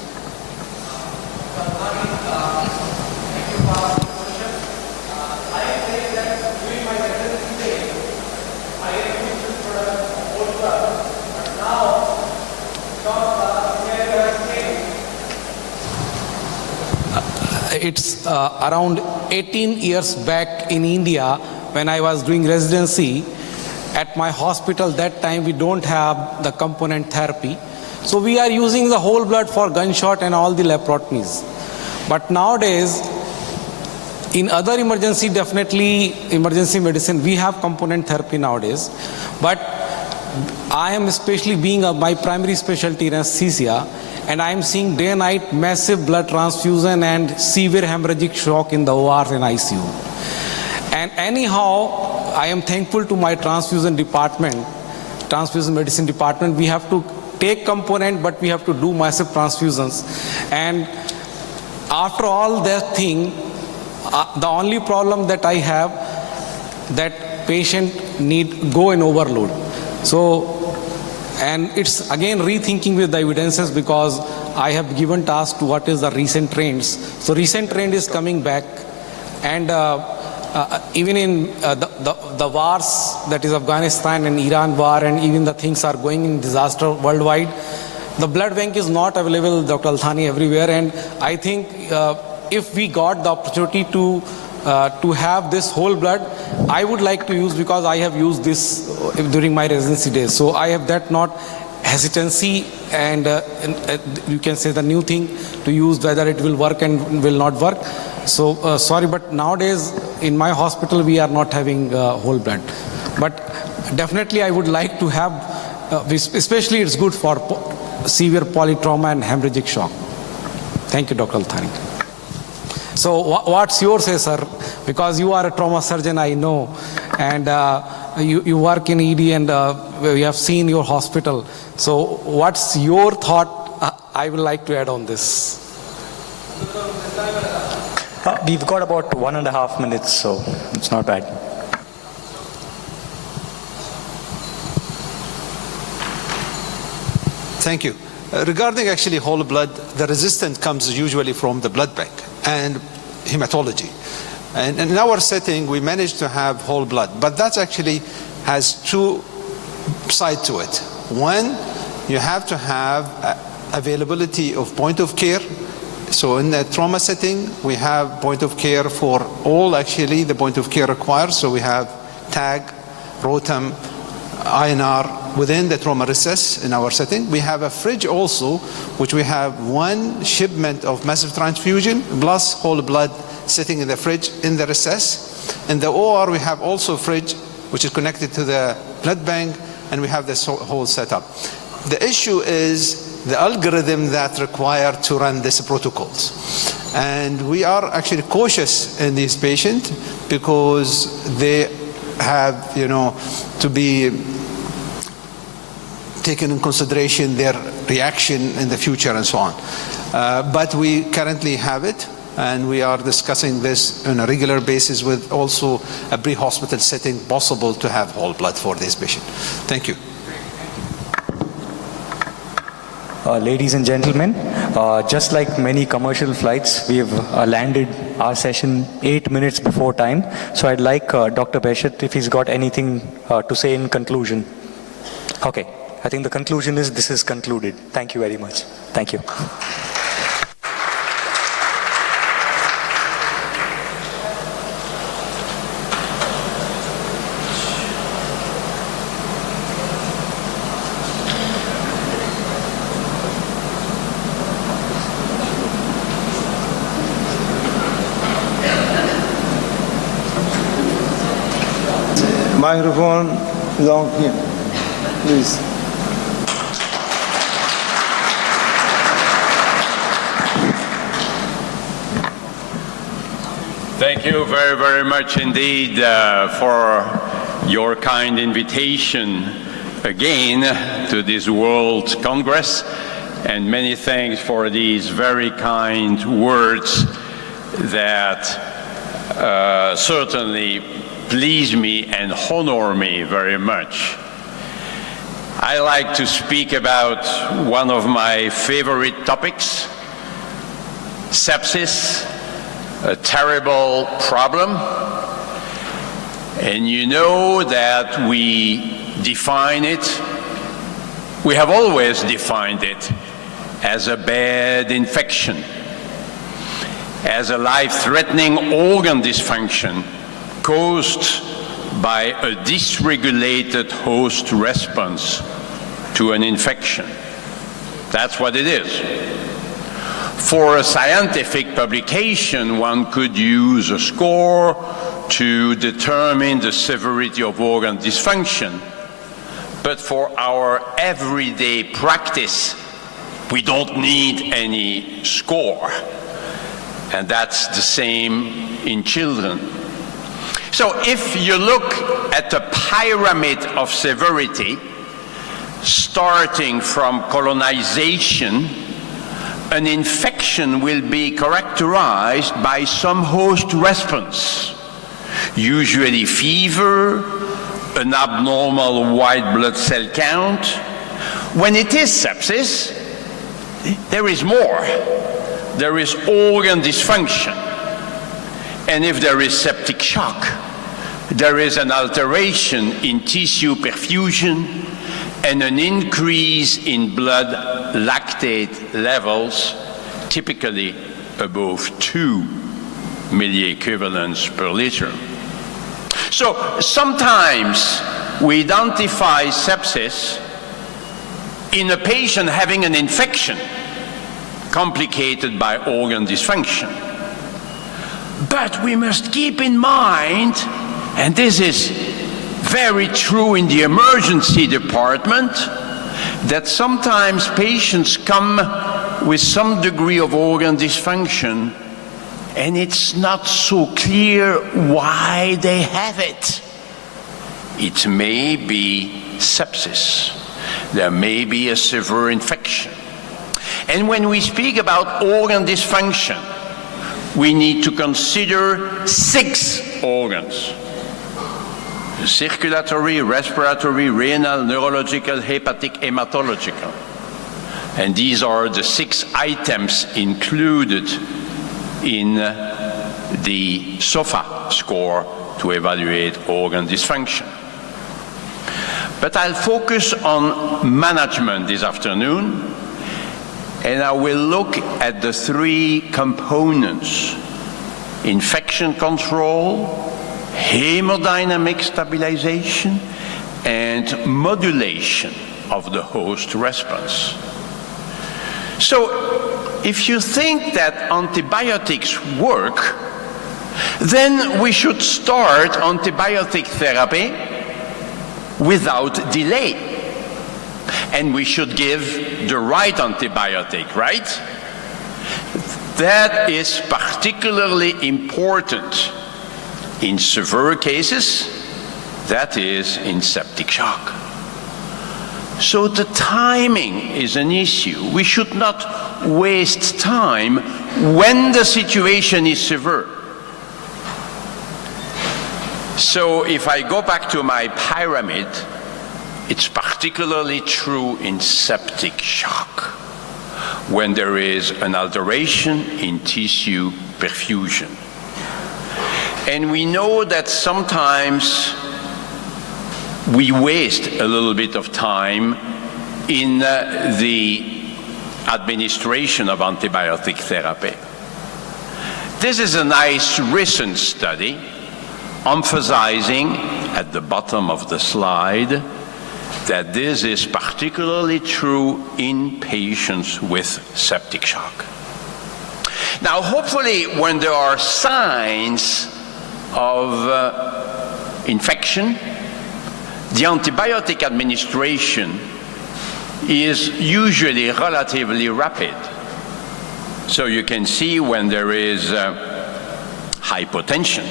It's around 18 years back in India when I was doing residency at my hospital. That time we don't have the component therapy. So we are using the whole blood for gunshot and all the laparotomies. But nowadays, in other emergency, definitely emergency medicine, we have component therapy nowadays. But I am especially being my primary specialty in anesthesia, and I am seeing day and night massive blood transfusion and severe hemorrhagic shock in the ORs and ICU. And anyhow, I am thankful to my transfusion department, transfusion medicine department. We have to take component, but we have to do massive transfusions. And after all that thing, the only problem that I have, that patient need go in overload. So, and it's again rethinking with the evidences, because I have given task to what is the recent trends. So recent trend is coming back, and even in the wars, that is Afghanistan and Iran war, and even the things are going in disaster worldwide, the blood bank is not available, Dr. Althani, everywhere. And I think if we got the opportunity to have this whole blood, I would like to use, because I have used this during my residency days. So I have that not hesitancy, and you can say the new thing to use, whether it will work and will not work. So sorry, but nowadays in my hospital we are not having whole blood. But definitely I would like to have, especially it's good for severe polytrauma and hemorrhagic shock. Thank you, Dr. Althani. So what's your say, sir? Because you are a trauma surgeon, I know, and you work in ED and we have seen your hospital. So what's your thought? I would like to add on this. We've got about 1.5 minutes, so it's not bad. Thank you. Regarding actually whole blood, the resistance comes usually from the blood bank and hematology. And in our setting, we managed to have whole blood, but that actually has two sides to it. One, you have to have availability of point of care. So in the trauma setting, we have point of care for all actually the point of care required. So we have TAG, ROTAM, INR within the trauma recess in our setting. We have a fridge also, which we have one shipment of massive transfusion plus whole blood sitting in the fridge in the recess. In the OR, we have also a fridge which is connected to the blood bank, and we have this whole setup. The issue is the algorithm that required to run these protocols. And we are actually cautious in these patients because they have, to be taken in consideration their reaction in the future and so on. But we currently have it, and we are discussing this on a regular basis with also a pre-hospital setting possible to have whole blood for this patient. Thank you. Ladies and gentlemen, just like many commercial flights, we have landed our session 8 minutes before time. So I'd like Dr. Beshet, if he's got anything to say in conclusion. Okay, I think the conclusion is this is concluded. Thank you very much. Thank you. Microphone long here, please. Thank you very, very much indeed for your kind invitation again to this World Congress, and many thanks for these very kind words that certainly please me and honor me very much. I like to speak about one of my favorite topics, sepsis, a terrible problem. And you know that we define it, we have always defined it as a bad infection, as a life-threatening organ dysfunction caused by a dysregulated host response to an infection. That's what it is. For a scientific publication, one could use a score to determine the severity of organ dysfunction. But for our everyday practice, we don't need any score. And that's the same in children. So if you look at the pyramid of severity, starting from colonization, an infection will be characterized by some host response, usually fever, an abnormal white blood cell count. When it is sepsis, there is more. There is organ dysfunction. And if there is septic shock, there is an alteration in tissue perfusion and an increase in blood lactate levels, typically above 2 milliequivalents per liter. So sometimes we identify sepsis in a patient having an infection complicated by organ dysfunction. But we must keep in mind, and this is very true in the emergency department, that sometimes patients come with some degree of organ dysfunction and it's not so clear why they have it. It may be sepsis. There may be a severe infection. And when we speak about organ dysfunction, we need to consider 6 organs: circulatory, respiratory, renal, neurological, hepatic, hematological. And these are the 6 items included in the SOFA score to evaluate organ dysfunction. But I'll focus on management this afternoon, and I will look at the 3 components: infection control, hemodynamic stabilization, and modulation of the host response. So, if you think that antibiotics work, then we should start antibiotic therapy without delay. And we should give the right antibiotic, right? That is particularly important in severe cases, that is in septic shock. So the timing is an issue. We should not waste time when the situation is severe. So if I go back to my pyramid, it's particularly true in septic shock, when there is an alteration in tissue perfusion. And we know that sometimes we waste a little bit of time in the administration of antibiotic therapy. This is a nice recent study emphasizing at the bottom of the slide that this is particularly true in patients with septic shock. Now, hopefully, when there are signs of infection, the antibiotic administration is usually relatively rapid. So you can see when there is hypotension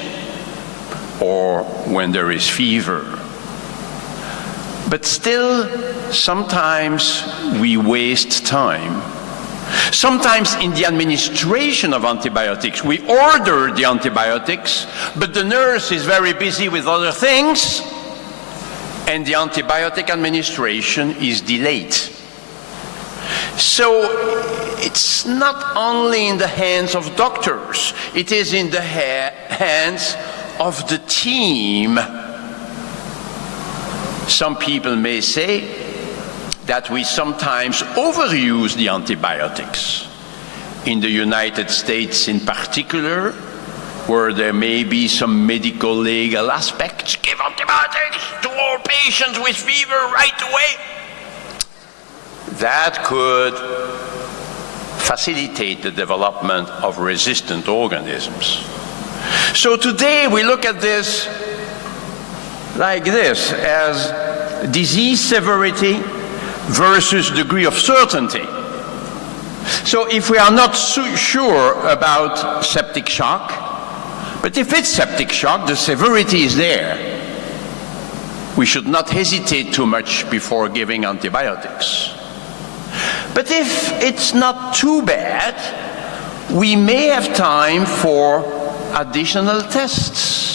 or when there is fever. But still, sometimes we waste time. Sometimes in the administration of antibiotics, we order the antibiotics, but the nurse is very busy with other things, and the antibiotic administration is delayed. So it's not only in the hands of doctors, it is in the hands of the team. Some people may say that we sometimes overuse the antibiotics. In the United States in particular, where there may be some medical legal aspects, give antibiotics to all patients with fever right away. That could facilitate the development of resistant organisms. So today we look at this like this, as disease severity versus degree of certainty. So if we are not so sure about septic shock, but if it's septic shock, the severity is there, we should not hesitate too much before giving antibiotics. But if it's not too bad, we may have time for additional tests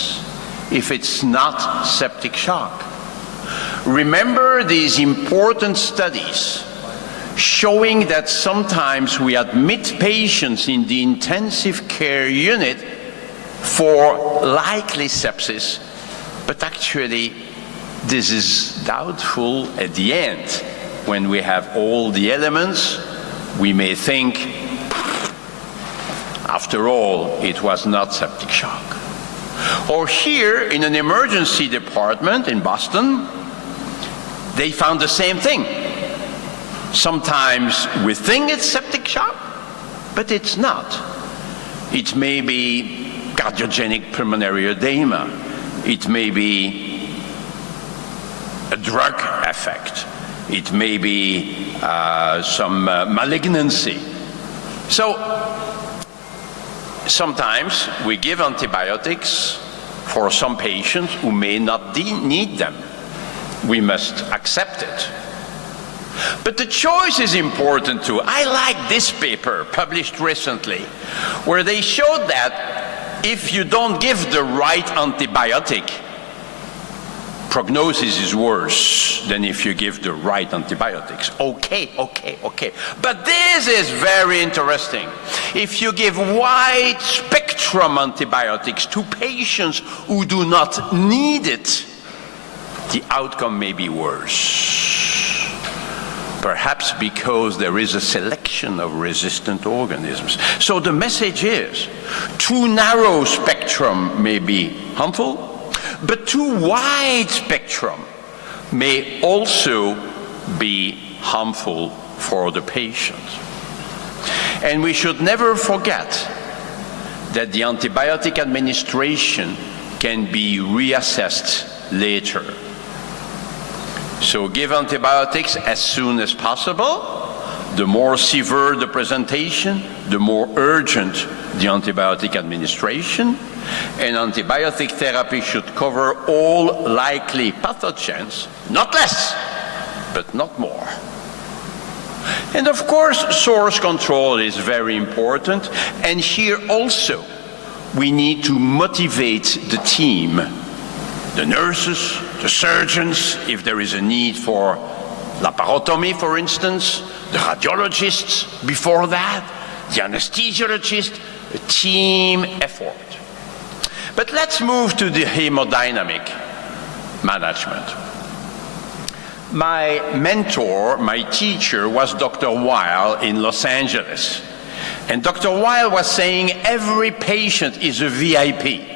if it's not septic shock. Remember these important studies showing that sometimes we admit patients in the intensive care unit for likely sepsis, but actually this is doubtful at the end. When we have all the elements, we may think, after all, it was not septic shock. Or here in an emergency department in Boston, they found the same thing. Sometimes we think it's septic shock, but it's not. It may be cardiogenic pulmonary edema. It may be a drug effect. It may be some malignancy. So sometimes we give antibiotics for some patients who may not need them. We must accept it. But the choice is important too. I like this paper published recently, where they showed that if you don't give the right antibiotic, prognosis is worse than if you give the right antibiotics. Okay. But this is very interesting. If you give wide spectrum antibiotics to patients who do not need it, the outcome may be worse. Perhaps because there is a selection of resistant organisms. So the message is, too narrow spectrum may be harmful, but too wide spectrum may also be harmful for the patient. And we should never forget that the antibiotic administration can be reassessed later. So give antibiotics as soon as possible. The more severe the presentation, the more urgent the antibiotic administration. And antibiotic therapy should cover all likely pathogens, not less, but not more. And of course, source control is very important. And here also, we need to motivate the team, the nurses, the surgeons, if there is a need for laparotomy, for instance, the radiologists before that, the anesthesiologist, a team effort. But let's move to the hemodynamic management. My mentor, my teacher, was Dr. Weil in Los Angeles. And Dr. Weil was saying every patient is a VIP.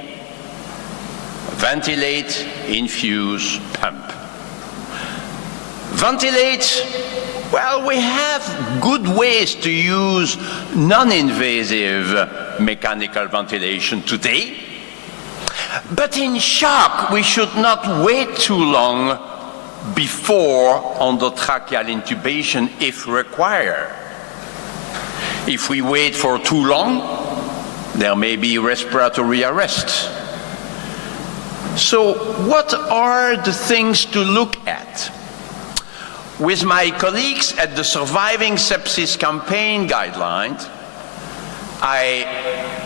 Ventilate, infuse, pump. Ventilate, well, we have good ways to use non-invasive mechanical ventilation today. But in shock, we should not wait too long before endotracheal intubation if required. If we wait for too long, there may be respiratory arrest. So what are the things to look at? With my colleagues at the Surviving Sepsis Campaign guidelines, I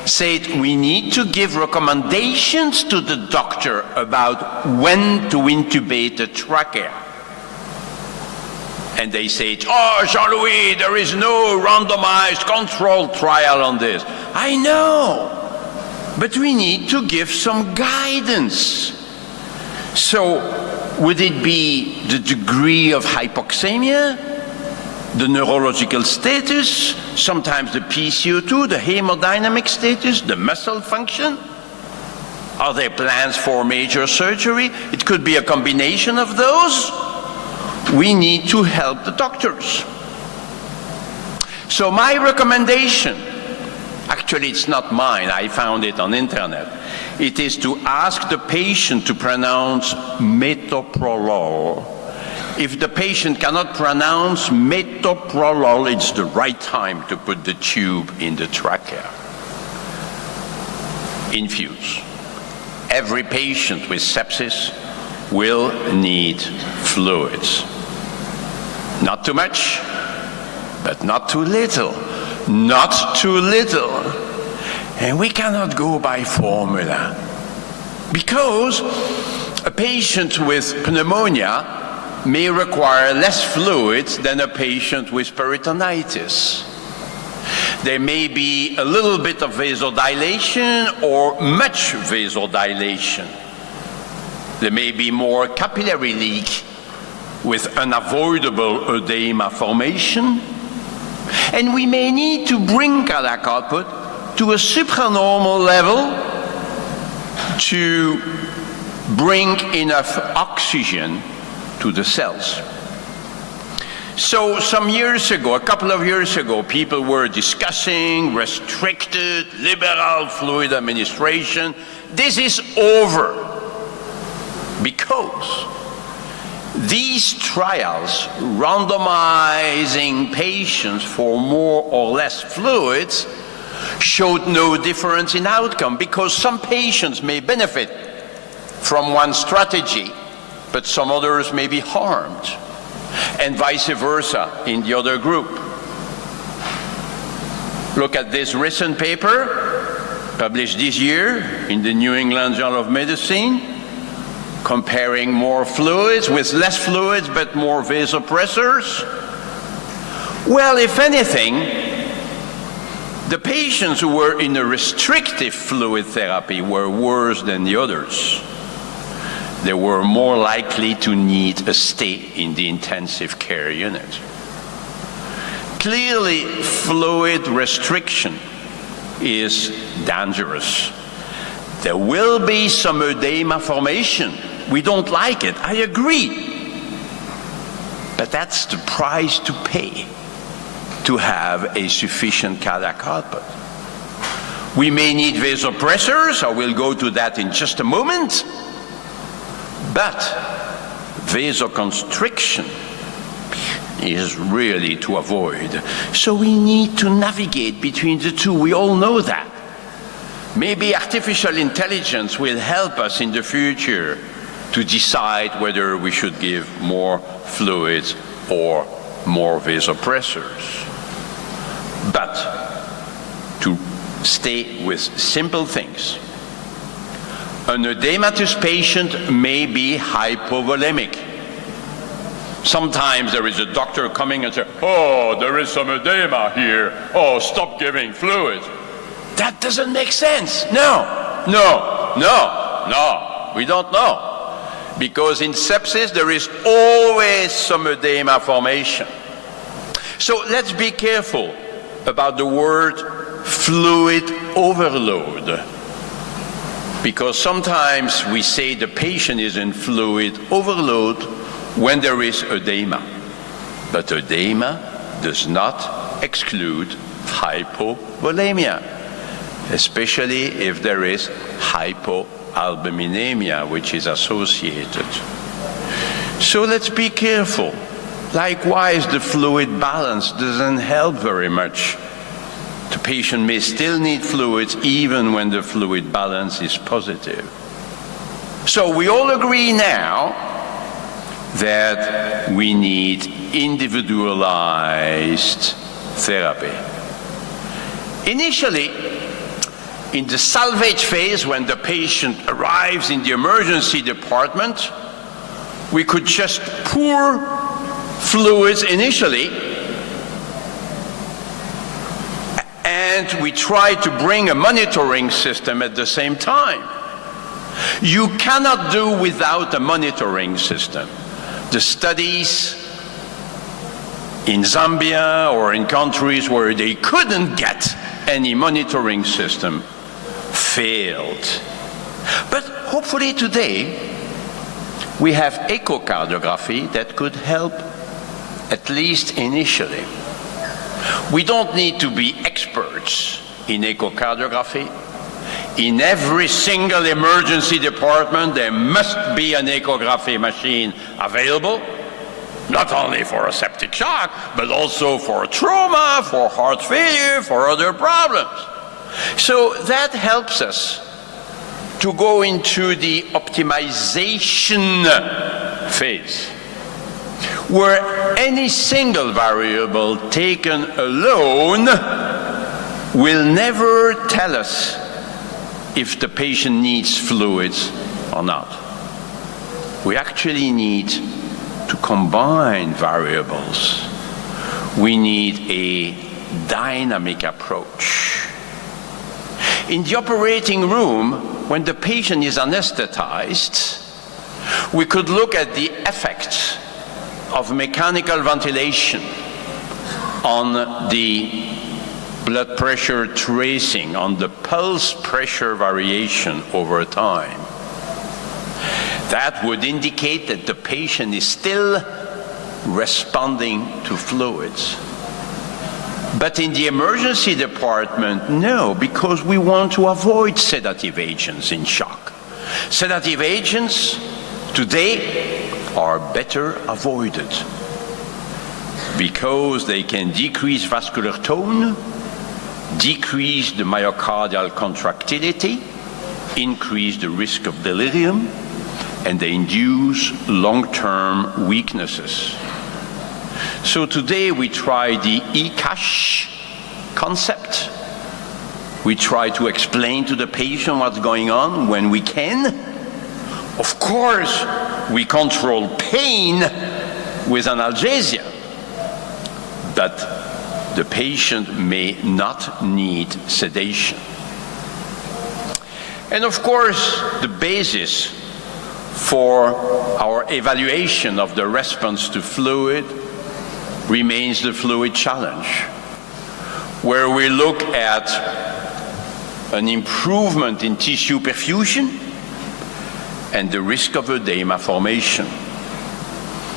said we need to give recommendations to the doctor about when to intubate a trachea. And they said, oh, Jean-Louis, there is no randomized controlled trial on this. I know. But we need to give some guidance. So would it be the degree of hypoxemia, the neurological status, sometimes the PCO2, the hemodynamic status, the muscle function? Are there plans for major surgery? It could be a combination of those. We need to help the doctors. So my recommendation, actually, it's not mine. I found it on internet. It is to ask the patient to pronounce metoprolol. If the patient cannot pronounce metoprolol, it's the right time to put the tube in the trachea. Infuse. Every patient with sepsis will need fluids. Not too much, but not too little. Not too little. And we cannot go by formula. Because a patient with pneumonia may require less fluids than a patient with peritonitis. There may be a little bit of vasodilation or much vasodilation. There may be more capillary leak with unavoidable edema formation. And we may need to bring cardiac output to a supranormal level to bring enough oxygen to the cells. So some years ago, a couple of years ago, people were discussing restricted, liberal fluid administration. This is over because these trials randomizing patients for more or less fluids showed no difference in outcome because some patients may benefit from one strategy, but some others may be harmed, and vice versa in the other group. Look at this recent paper published this year in the New England Journal of Medicine, comparing more fluids with less fluids but more vasopressors. Well, if anything, the patients who were in a restrictive fluid therapy were worse than the others. They were more likely to need a stay in the intensive care unit. Clearly, fluid restriction is dangerous. There will be some edema formation. We don't like it, I agree. But that's the price to pay to have a sufficient cardiac output. We may need vasopressors, I will go to that in just a moment. But vasoconstriction is really to avoid. So we need to navigate between the two. We all know that. Maybe artificial intelligence will help us in the future to decide whether we should give more fluids or more vasopressors. But to stay with simple things, an edematous patient may be hypovolemic. Sometimes there is a doctor coming and say, oh, there is some edema here. Oh, stop giving fluids. That doesn't make sense. No, we don't know. Because in sepsis, there is always some edema formation. So let's be careful about the word fluid overload. Because sometimes we say the patient is in fluid overload when there is edema. But edema does not exclude hypovolemia, especially if there is hypoalbuminemia, which is associated. So let's be careful. Likewise, the fluid balance doesn't help very much. The patient may still need fluids even when the fluid balance is positive. So we all agree now that we need individualized therapy. Initially, in the salvage phase, when the patient arrives in the emergency department, we could just pour fluids initially, and we try to bring a monitoring system at the same time. You cannot do without a monitoring system. The studies in Zambia or in countries where they couldn't get any monitoring system failed. But hopefully today we have echocardiography that could help, at least initially. We don't need to be experts in echocardiography. In every single emergency department, there must be an echography machine available, not only for a septic shock, but also for trauma, for heart failure, for other problems. So that helps us to go into the optimization phase, where any single variable taken alone will never tell us if the patient needs fluids or not. We actually need to combine variables. We need a dynamic approach. In the operating room, when the patient is anesthetized, we could look at the effects of mechanical ventilation on the blood pressure tracing, on the pulse pressure variation over time. That would indicate that the patient is still responding to fluids. But in the emergency department, no, because we want to avoid sedative agents in shock. Sedative agents today are better avoided because they can decrease vascular tone, decrease the myocardial contractility, increase the risk of delirium, and they induce long-term weaknesses. So today we try the e-cash concept. We try to explain to the patient what's going on when we can. Of course, we control pain with analgesia, but the patient may not need sedation. And of course, the basis for our evaluation of the response to fluid remains the fluid challenge, where we look at an improvement in tissue perfusion and the risk of edema formation.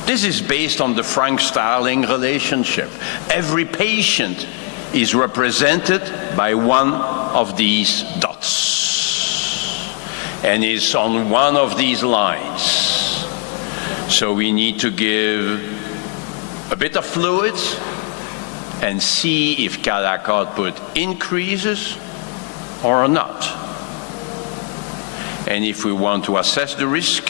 This is based on the Frank-Starling relationship. Every patient is represented by one of these dots and is on one of these lines. So we need to give a bit of fluids and see if cardiac output increases or not. And if we want to assess the risk,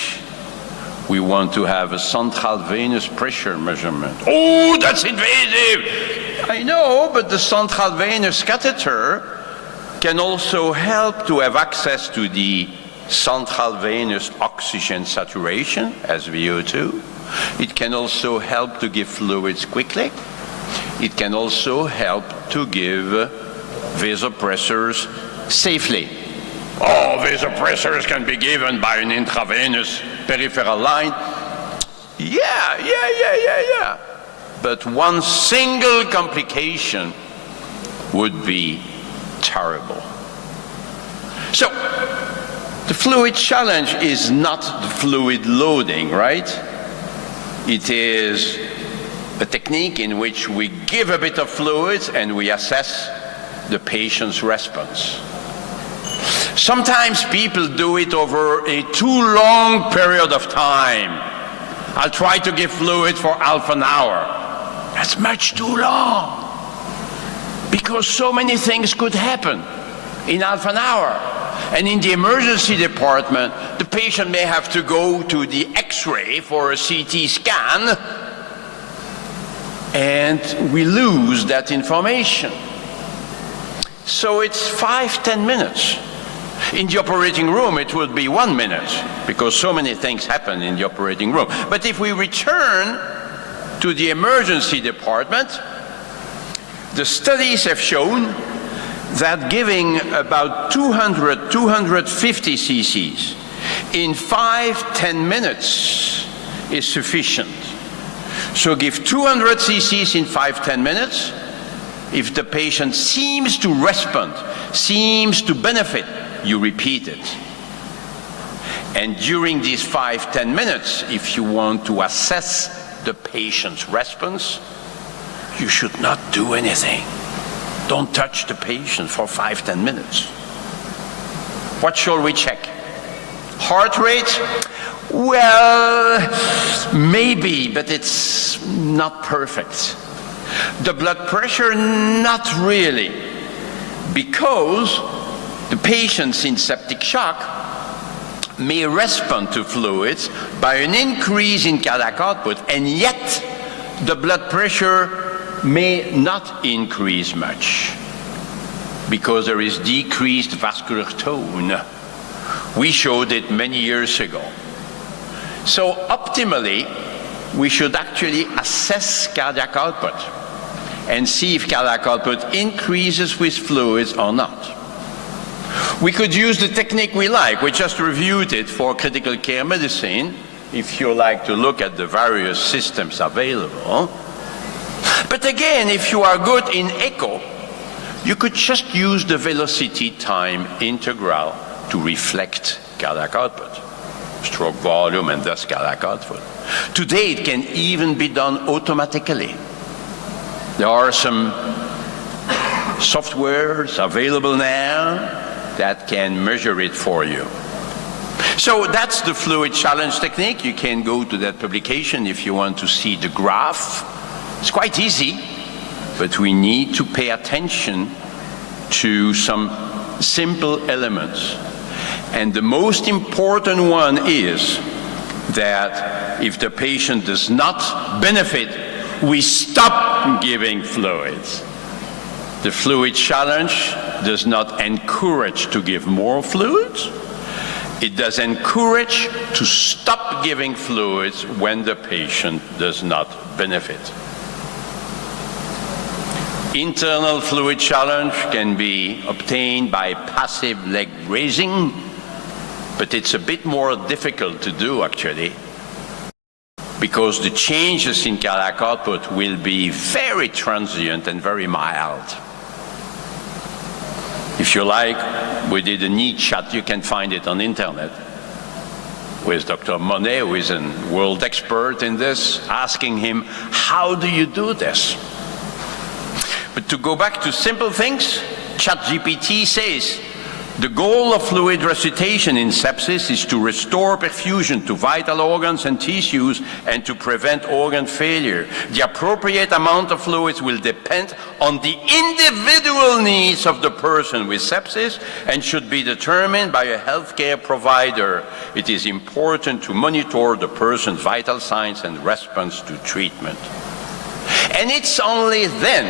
we want to have a central venous pressure measurement. Oh, that's invasive! I know, but the central venous catheter can also help to have access to the central venous oxygen saturation, SVO2. It can also help to give fluids quickly. It can also help to give vasopressors safely. Oh, vasopressors can be given by an intravenous peripheral line. Yeah. But one single complication would be terrible. So, the fluid challenge is not the fluid loading, right? It is a technique in which we give a bit of fluids and we assess the patient's response. Sometimes people do it over a too long period of time. I'll try to give fluid for half an hour. That's much too long, because so many things could happen in half an hour. And in the emergency department, the patient may have to go to the X-ray for a CT scan, and we lose that information. So it's 5-10 minutes. In the operating room, it would be 1 minute, because so many things happen in the operating room. But if we return to the emergency department, the studies have shown that giving about 250 cc's in 5-10 minutes is sufficient. So give 200 cc's in 5-10 minutes. If the patient seems to respond, seems to benefit, you repeat it. And during these 5-10 minutes, if you want to assess the patient's response, you should not do anything. Don't touch the patient for 5-10 minutes. What shall we check? Heart rate? Well, maybe, but it's not perfect. The blood pressure? Not really, because the patients in septic shock may respond to fluids by an increase in cardiac output, and yet the blood pressure may not increase much because there is decreased vascular tone. We showed it many years ago. So optimally, we should actually assess cardiac output and see if cardiac output increases with fluids or not. We could use the technique we like. We just reviewed it for critical care medicine, if you like to look at the various systems available. But again, if you are good in echo, you could just use the velocity time integral to reflect cardiac output. stroke volume, and thus cardiac output. Today, it can even be done automatically. There are some softwares available now that can measure it for you. So that's the fluid challenge technique. You can go to that publication if you want to see the graph. It's quite easy, but we need to pay attention to some simple elements. And the most important one is that if the patient does not benefit, we stop giving fluids. The fluid challenge does not encourage to give more fluids. It does encourage to stop giving fluids when the patient does not benefit. Internal fluid challenge can be obtained by passive leg raising, but it's a bit more difficult to do actually, because the changes in cardiac output will be very transient and very mild. If you like, we did a neat chat, you can find it on the internet, with Dr. Monet, who is a world expert in this, asking him, how do you do this? But to go back to simple things, ChatGPT says, the goal of fluid resuscitation in sepsis is to restore perfusion to vital organs and tissues and to prevent organ failure. The appropriate amount of fluids will depend on the individual needs of the person with sepsis and should be determined by a healthcare provider. It is important to monitor the person's vital signs and response to treatment. And it's only then,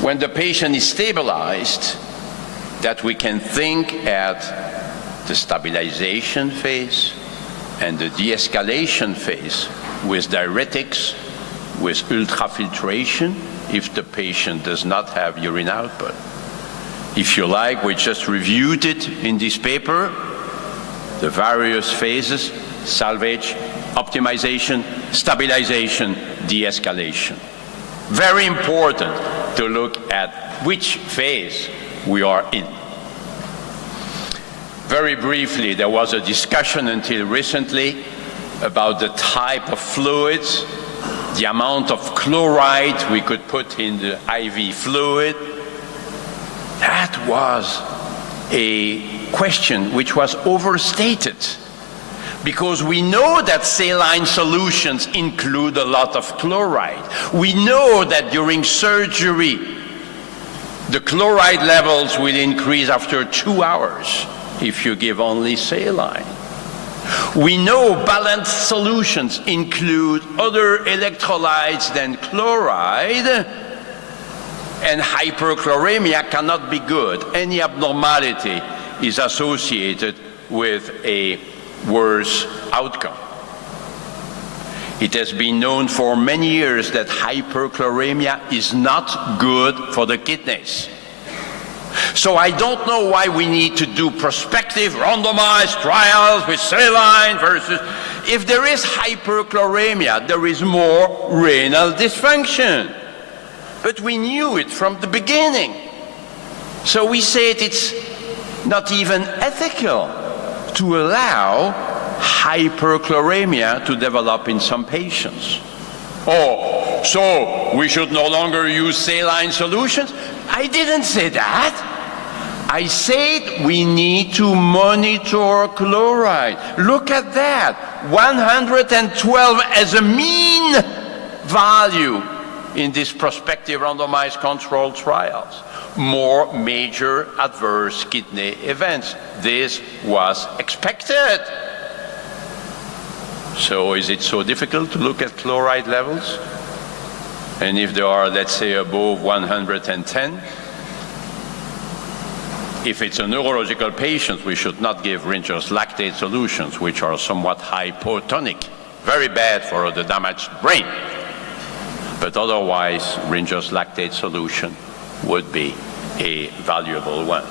when the patient is stabilized, that we can think at the stabilization phase and the de-escalation phase with diuretics, with ultrafiltration, if the patient does not have urine output. If you like, we just reviewed it in this paper, the various phases: salvage, optimization, stabilization, de-escalation. Very important to look at which phase we are in. Very briefly, there was a discussion until recently about the type of fluids, the amount of chloride we could put in the IV fluid. That was a question which was overstated, because we know that saline solutions include a lot of chloride. We know that during surgery, the chloride levels will increase after 2 hours if you give only saline. We know balanced solutions include other electrolytes than chloride, and hyperchloremia cannot be good. Any abnormality is associated with a worse outcome. It has been known for many years that hyperchloremia is not good for the kidneys. So I don't know why we need to do prospective randomized trials with saline versus... If there is hyperchloremia, there is more renal dysfunction. But we knew it from the beginning. So we said it's not even ethical to allow hyperchloremia to develop in some patients. Oh, so we should no longer use saline solutions? I didn't say that. I said we need to monitor chloride. Look at that, 112 as a mean value in these prospective randomized controlled trials. More major adverse kidney events. This was expected. So is it so difficult to look at chloride levels? And if they are, let's say, above 110, if it's a neurological patient, we should not give Ringer's lactate solutions, which are somewhat hypotonic, very bad for the damaged brain. But otherwise, Ringer's lactate solution would be a valuable one.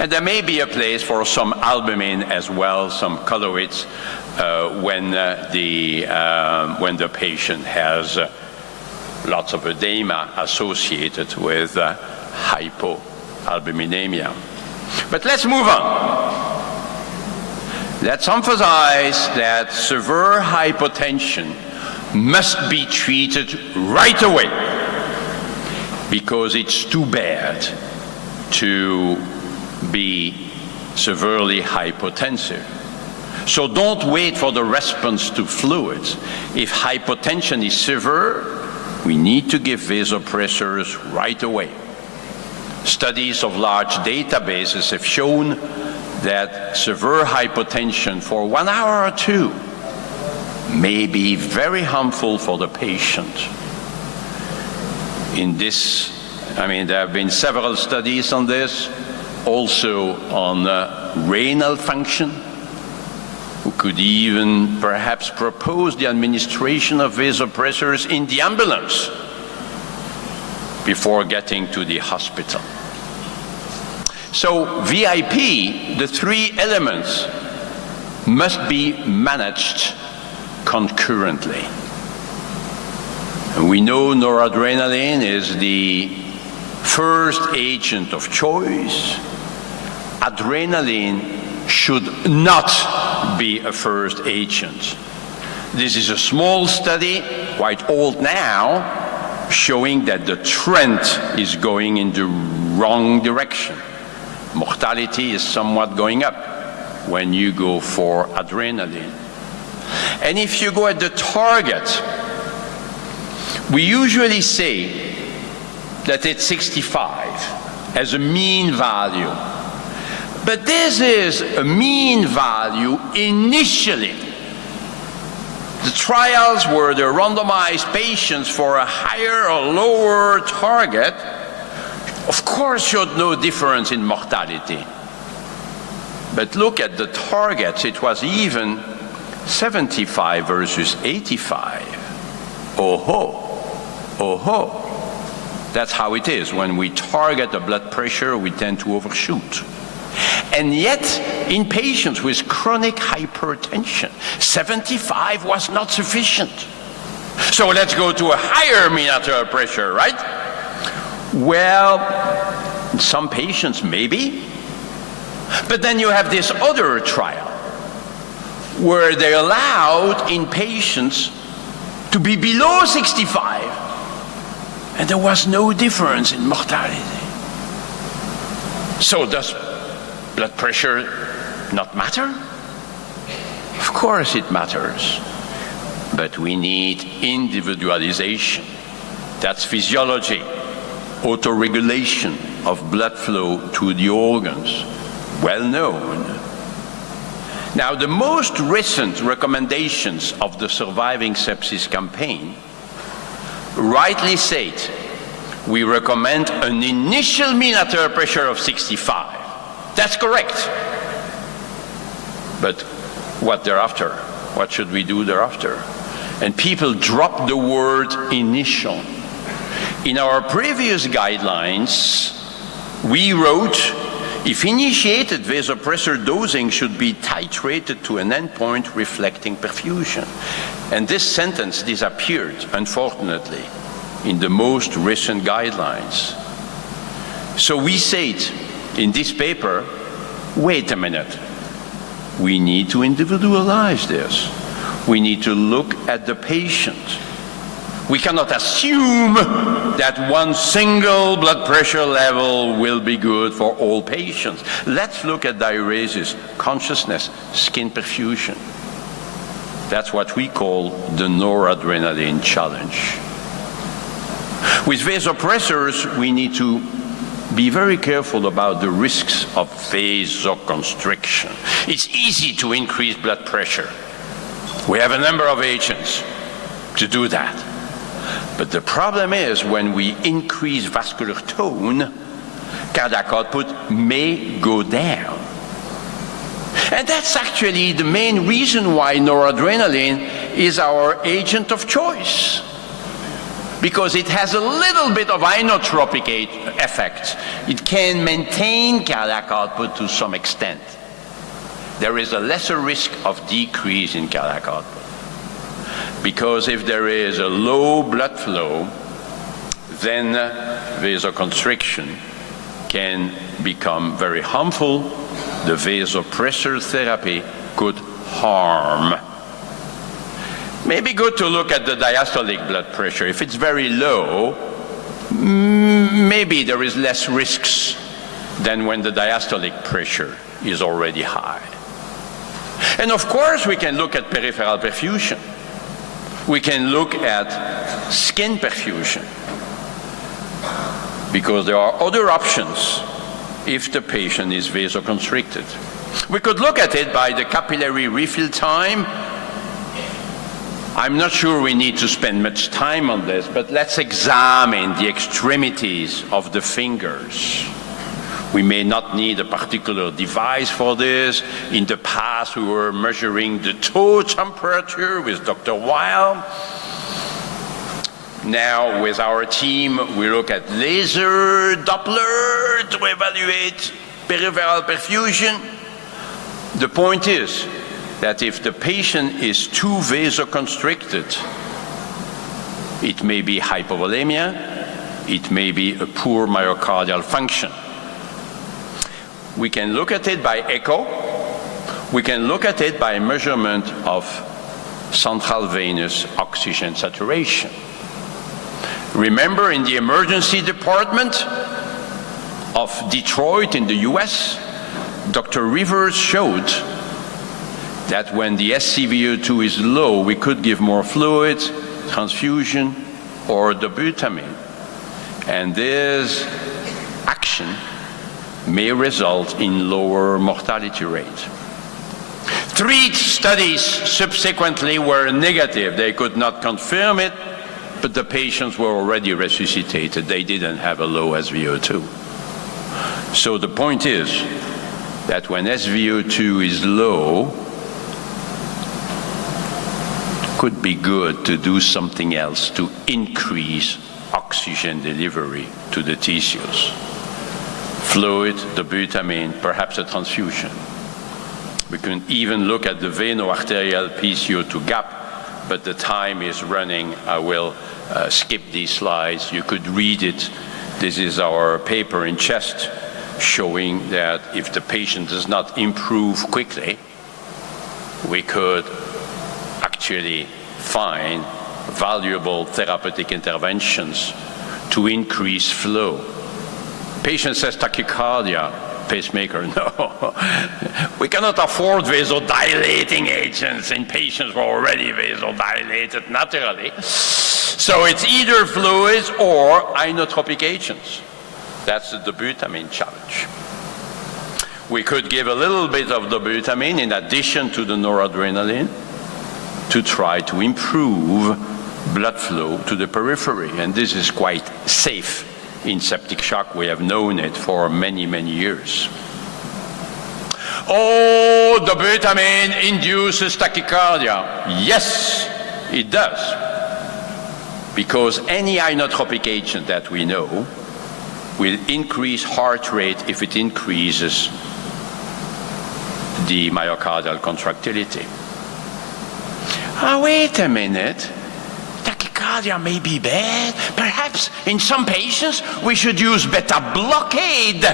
And there may be a place for some albumin as well, some colloids, when the patient has lots of edema associated with hypoalbuminemia. But let's move on. Let's emphasize that severe hypotension must be treated right away, because it's too bad to be severely hypotensive. So don't wait for the response to fluids. If hypotension is severe, we need to give vasopressors right away. Studies of large databases have shown that severe hypotension for 1 hour or 2 may be very harmful for the patient. In this, there have been several studies on this, also on renal function. We could even perhaps propose the administration of vasopressors in the ambulance before getting to the hospital. So VIP, the 3 elements, must be managed concurrently. And we know noradrenaline is the first agent of choice. Adrenaline should not be a first agent. This is a small study, quite old now, showing that the trend is going in the wrong direction. Mortality is somewhat going up when you go for adrenaline. And if you go at the target, we usually say that it's 65 as a mean value. But this is a mean value initially. The trials where they randomized patients for a higher or lower target, of course, showed no difference in mortality. But look at the targets, it was even 75 versus 85. Oh-ho. That's how it is. When we target the blood pressure, we tend to overshoot. And yet, in patients with chronic hypertension, 75 was not sufficient. So let's go to a higher mean arterial pressure, right? Well, in some patients maybe. But then you have this other trial where they allowed in patients to be below 65, and there was no difference in mortality. So does blood pressure not matter? Of course it matters, but we need individualization. That's physiology, autoregulation of blood flow to the organs, well known. Now, the most recent recommendations of the Surviving Sepsis campaign rightly state we recommend an initial mean arterial pressure of 65. That's correct. But what thereafter? What should we do thereafter? And people drop the word initial. In our previous guidelines, we wrote, if initiated, vasopressor dosing should be titrated to an endpoint reflecting perfusion. And this sentence disappeared, unfortunately, in the most recent guidelines. So we said in this paper, wait a minute, we need to individualize this. We need to look at the patient. We cannot assume that one single blood pressure level will be good for all patients. Let's look at diuresis, consciousness, skin perfusion. That's what we call the noradrenaline challenge. With vasopressors, we need to be very careful about the risks of vasoconstriction. It's easy to increase blood pressure. We have a number of agents to do that. But the problem is when we increase vascular tone, cardiac output may go down. And that's actually the main reason why noradrenaline is our agent of choice. Because it has a little bit of inotropic effect. It can maintain cardiac output to some extent. There is a lesser risk of decrease in cardiac output. Because if there is a low blood flow, then vasoconstriction can become very harmful. The vasopressor therapy could harm. Maybe good to look at the diastolic blood pressure. If it's very low, maybe there is less risks than when the diastolic pressure is already high. And of course, we can look at peripheral perfusion. We can look at skin perfusion, because there are other options if the patient is vasoconstricted. We could look at it by the capillary refill time. I'm not sure we need to spend much time on this, but let's examine the extremities of the fingers. We may not need a particular device for this. In the past, we were measuring the toe temperature with Dr. Weil. Now, with our team, we look at laser Doppler to evaluate peripheral perfusion. The point is that if the patient is too vasoconstricted, it may be hypovolemia, it may be a poor myocardial function. We can look at it by echo. We can look at it by measurement of central venous oxygen saturation. Remember, in the emergency department of Detroit in the US, Dr. Rivers showed that when the SCVO2 is low, we could give more fluid, transfusion, or dobutamine. And this action may result in lower mortality rate. 3 studies subsequently were negative. They could not confirm it, but the patients were already resuscitated. They didn't have a low SVO2. So the point is that when SVO2 is low, it could be good to do something else to increase oxygen delivery to the tissues. Fluid, dobutamine, perhaps a transfusion. We can even look at the veno-arterial PCO2 gap, but the time is running. I will skip these slides. You could read it. This is our paper in Chest showing that if the patient does not improve quickly, we could actually find valuable therapeutic interventions to increase flow. Patient says tachycardia, pacemaker, no. We cannot afford vasodilating agents in patients who are already vasodilated naturally. So it's either fluids or inotropic agents. That's the dobutamine challenge. We could give a little bit of dobutamine in addition to the noradrenaline to try to improve blood flow to the periphery, and this is quite safe in septic shock. We have known it for many, many years. Oh, dobutamine induces tachycardia. Yes, it does. Because any inotropic agent that we know will increase heart rate if it increases the myocardial contractility. Wait a minute. Tachycardia may be bad. Perhaps in some patients we should use beta blockade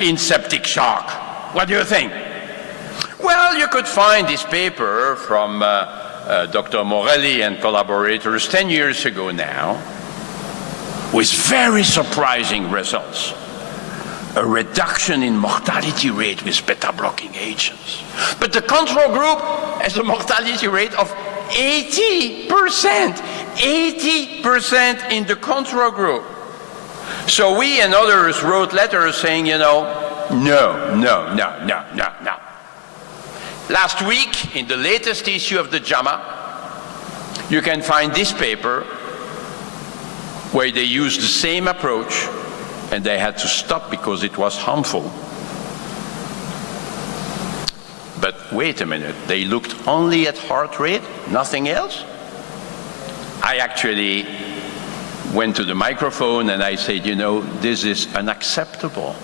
in septic shock. What do you think? Well, you could find this paper from Dr. Morelli and collaborators 10 years ago now, with very surprising results. A reduction in mortality rate with beta-blocking agents. But the control group has a mortality rate of 80%. 80% in the control group. So we and others wrote letters saying, you know, no. Last week, in the latest issue of the JAMA, you can find this paper where they used the same approach and they had to stop because it was harmful. But wait a minute, they looked only at heart rate, nothing else? I actually went to the microphone and I said, you know, this is unacceptable.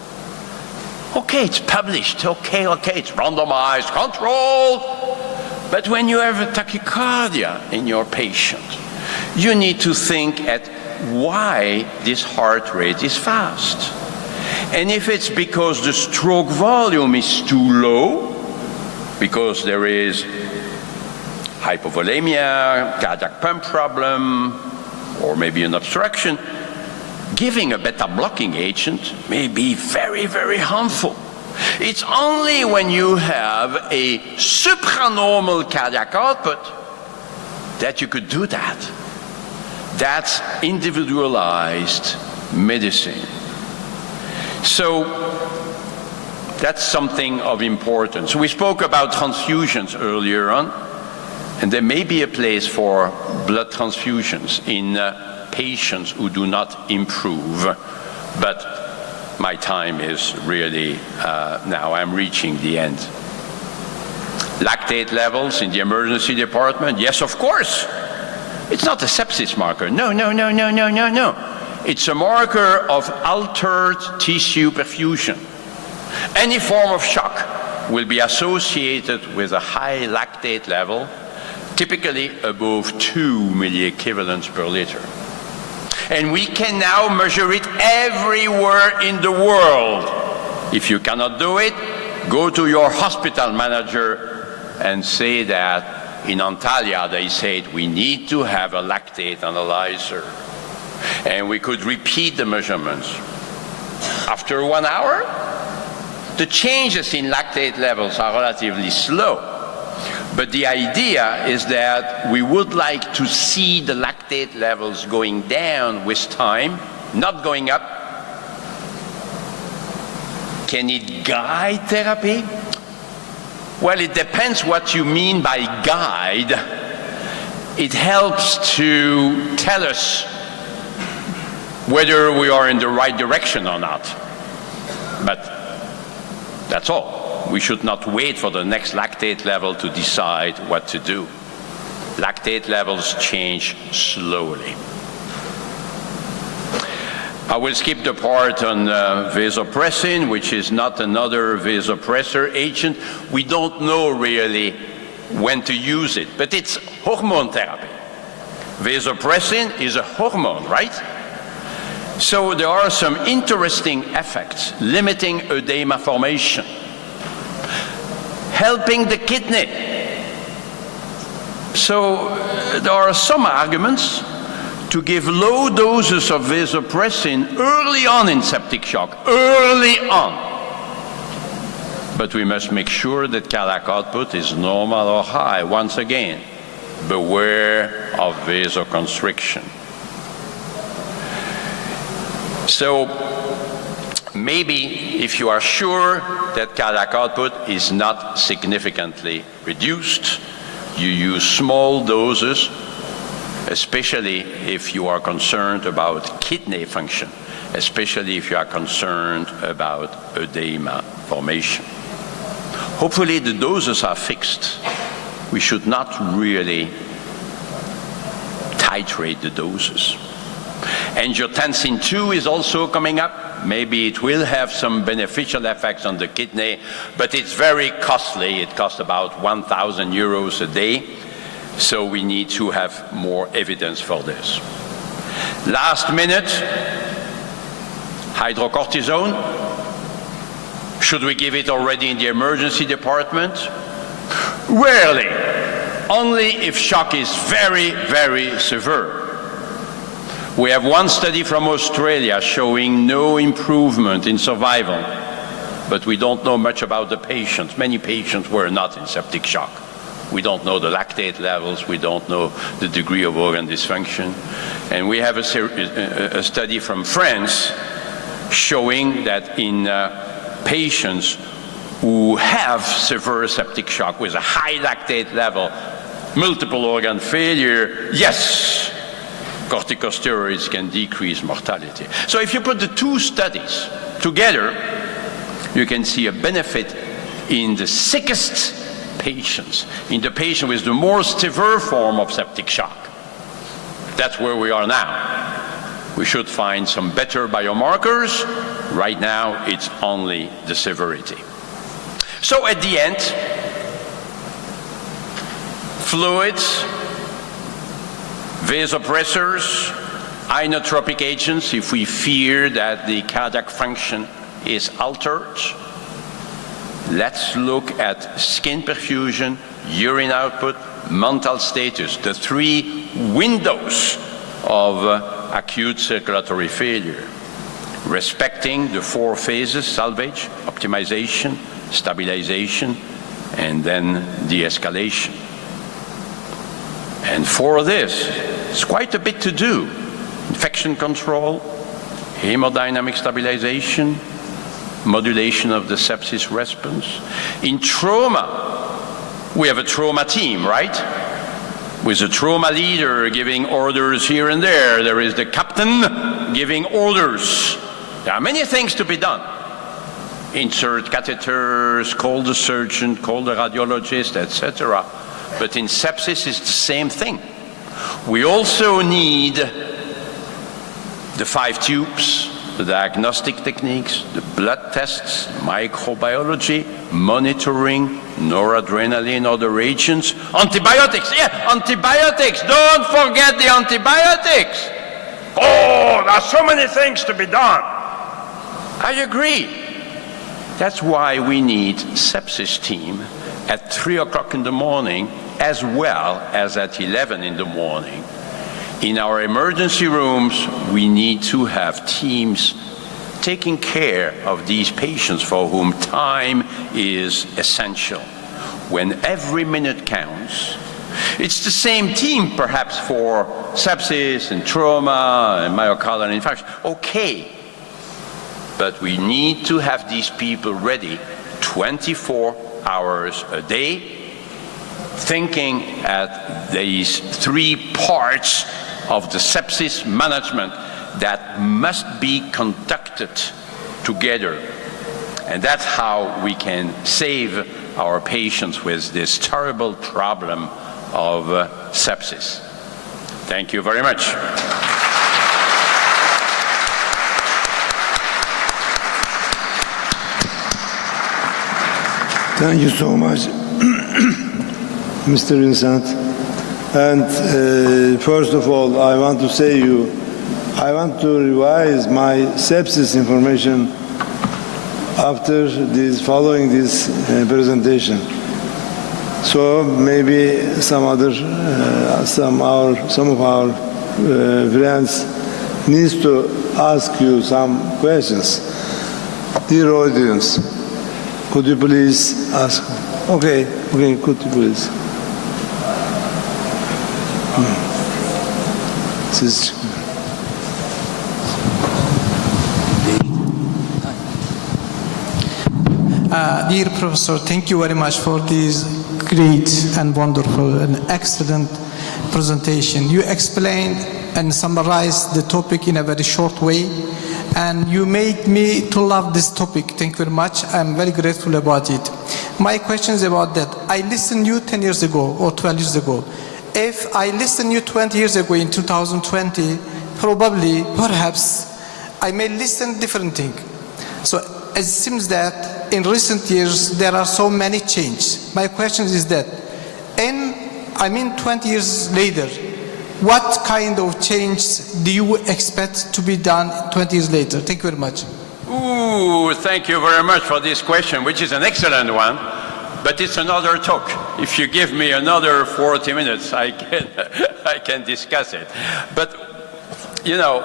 Okay, it's published, okay, it's randomized, controlled. But when you have a tachycardia in your patient, you need to think at why this heart rate is fast. And if it's because the stroke volume is too low, because there is hypovolemia, cardiac pump problem, or maybe an obstruction, giving a beta-blocking agent may be very, very harmful. It's only when you have a supranormal cardiac output that you could do that. That's individualized medicine. So that's something of importance. We spoke about transfusions earlier on, and there may be a place for blood transfusions in patients who do not improve, but my time is really, now I'm reaching the end. Lactate levels in the emergency department, yes, of course. It's not a sepsis marker, no. It's a marker of altered tissue perfusion. Any form of shock will be associated with a high lactate level, typically above 2 milliequivalents per liter. And we can now measure it everywhere in the world. If you cannot do it, go to your hospital manager and say that in Antalya they said we need to have a lactate analyzer. And we could repeat the measurements. After 1 hour, the changes in lactate levels are relatively slow. But the idea is that we would like to see the lactate levels going down with time, not going up. Can it guide therapy? Well, it depends what you mean by guide. It helps to tell us whether we are in the right direction or not. But that's all. We should not wait for the next lactate level to decide what to do. Lactate levels change slowly. I will skip the part on vasopressin, which is not another vasopressor agent. We don't know really when to use it, but it's hormone therapy. Vasopressin is a hormone, right? So there are some interesting effects limiting edema formation, helping the kidney. So there are some arguments to give low doses of vasopressin early on in septic shock, early on. But we must make sure that cardiac output is normal or high. Once again, beware of vasoconstriction. So maybe if you are sure that cardiac output is not significantly reduced, you use small doses, especially if you are concerned about kidney function, especially if you are concerned about edema formation. Hopefully the doses are fixed. We should not really titrate the doses. Angiotensin II is also coming up. Maybe it will have some beneficial effects on the kidney, but it's very costly. It costs about 1,000 euros a day. So we need to have more evidence for this. Last minute, hydrocortisone. Should we give it already in the emergency department? Rarely. Only if shock is very, very severe. We have one study from Australia showing no improvement in survival, but we don't know much about the patients. Many patients were not in septic shock. We don't know the lactate levels, we don't know the degree of organ dysfunction. And we have a study from France showing that in patients who have severe septic shock with a high lactate level, multiple organ failure, yes, corticosteroids can decrease mortality. So if you put the two studies together, you can see a benefit in the sickest patients, in the patient with the more severe form of septic shock. That's where we are now. We should find some better biomarkers. Right now, it's only the severity. So at the end, fluids, vasopressors, inotropic agents if we fear that the cardiac function is altered, let's look at skin perfusion, urine output, mental status, the three windows of acute circulatory failure, respecting the four phases: salvage, optimization, stabilization, and then de-escalation. And for this, it's quite a bit to do. Infection control, hemodynamic stabilization, modulation of the sepsis response. In trauma, we have a trauma team, right? With a trauma leader giving orders here and there. There is the captain giving orders. There are many things to be done. Insert catheters, call the surgeon, call the radiologist, etc. But in sepsis, it's the same thing. We also need the 5 tubes, the diagnostic techniques, the blood tests, microbiology, monitoring, noradrenaline, other agents, antibiotics. Yeah, antibiotics. Don't forget the antibiotics. Oh, there are so many things to be done. I agree. That's why we need sepsis team at 3 o'clock in the morning as well as at 11 in the morning. In our emergency rooms, we need to have teams taking care of these patients for whom time is essential. When every minute counts, it's the same team perhaps for sepsis and trauma and myocardial infarction. Okay, but we need to have these people ready 24 hours a day, thinking at these 3 parts of the sepsis management that must be conducted together. And that's how we can save our patients with this terrible problem of sepsis. Thank you very much. Thank you so much, Mr. Vincent. And first of all, I want to say I want to revise my sepsis information after following this presentation. So maybe some of our friends needs to ask you some questions. Dear audience, could you please ask? Okay, could you please? Dear Professor, thank you very much for this great and wonderful and excellent presentation. You explained and summarized the topic in a very short way, and you made me to love this topic. Thank you very much. I'm very grateful about it. My question is about that. I listened to you 10 years ago or 12 years ago. If I listened to you 20 years ago in 2020, perhaps, I may listen different thing. So it seems that in recent years, there are so many changes. My question is that, 20 years later, what kind of change do you expect to be done 20 years later? Thank you very much. Ooh, thank you very much for this question, which is an excellent one. But it's another talk. If you give me another 40 minutes, I can discuss it. But, you know,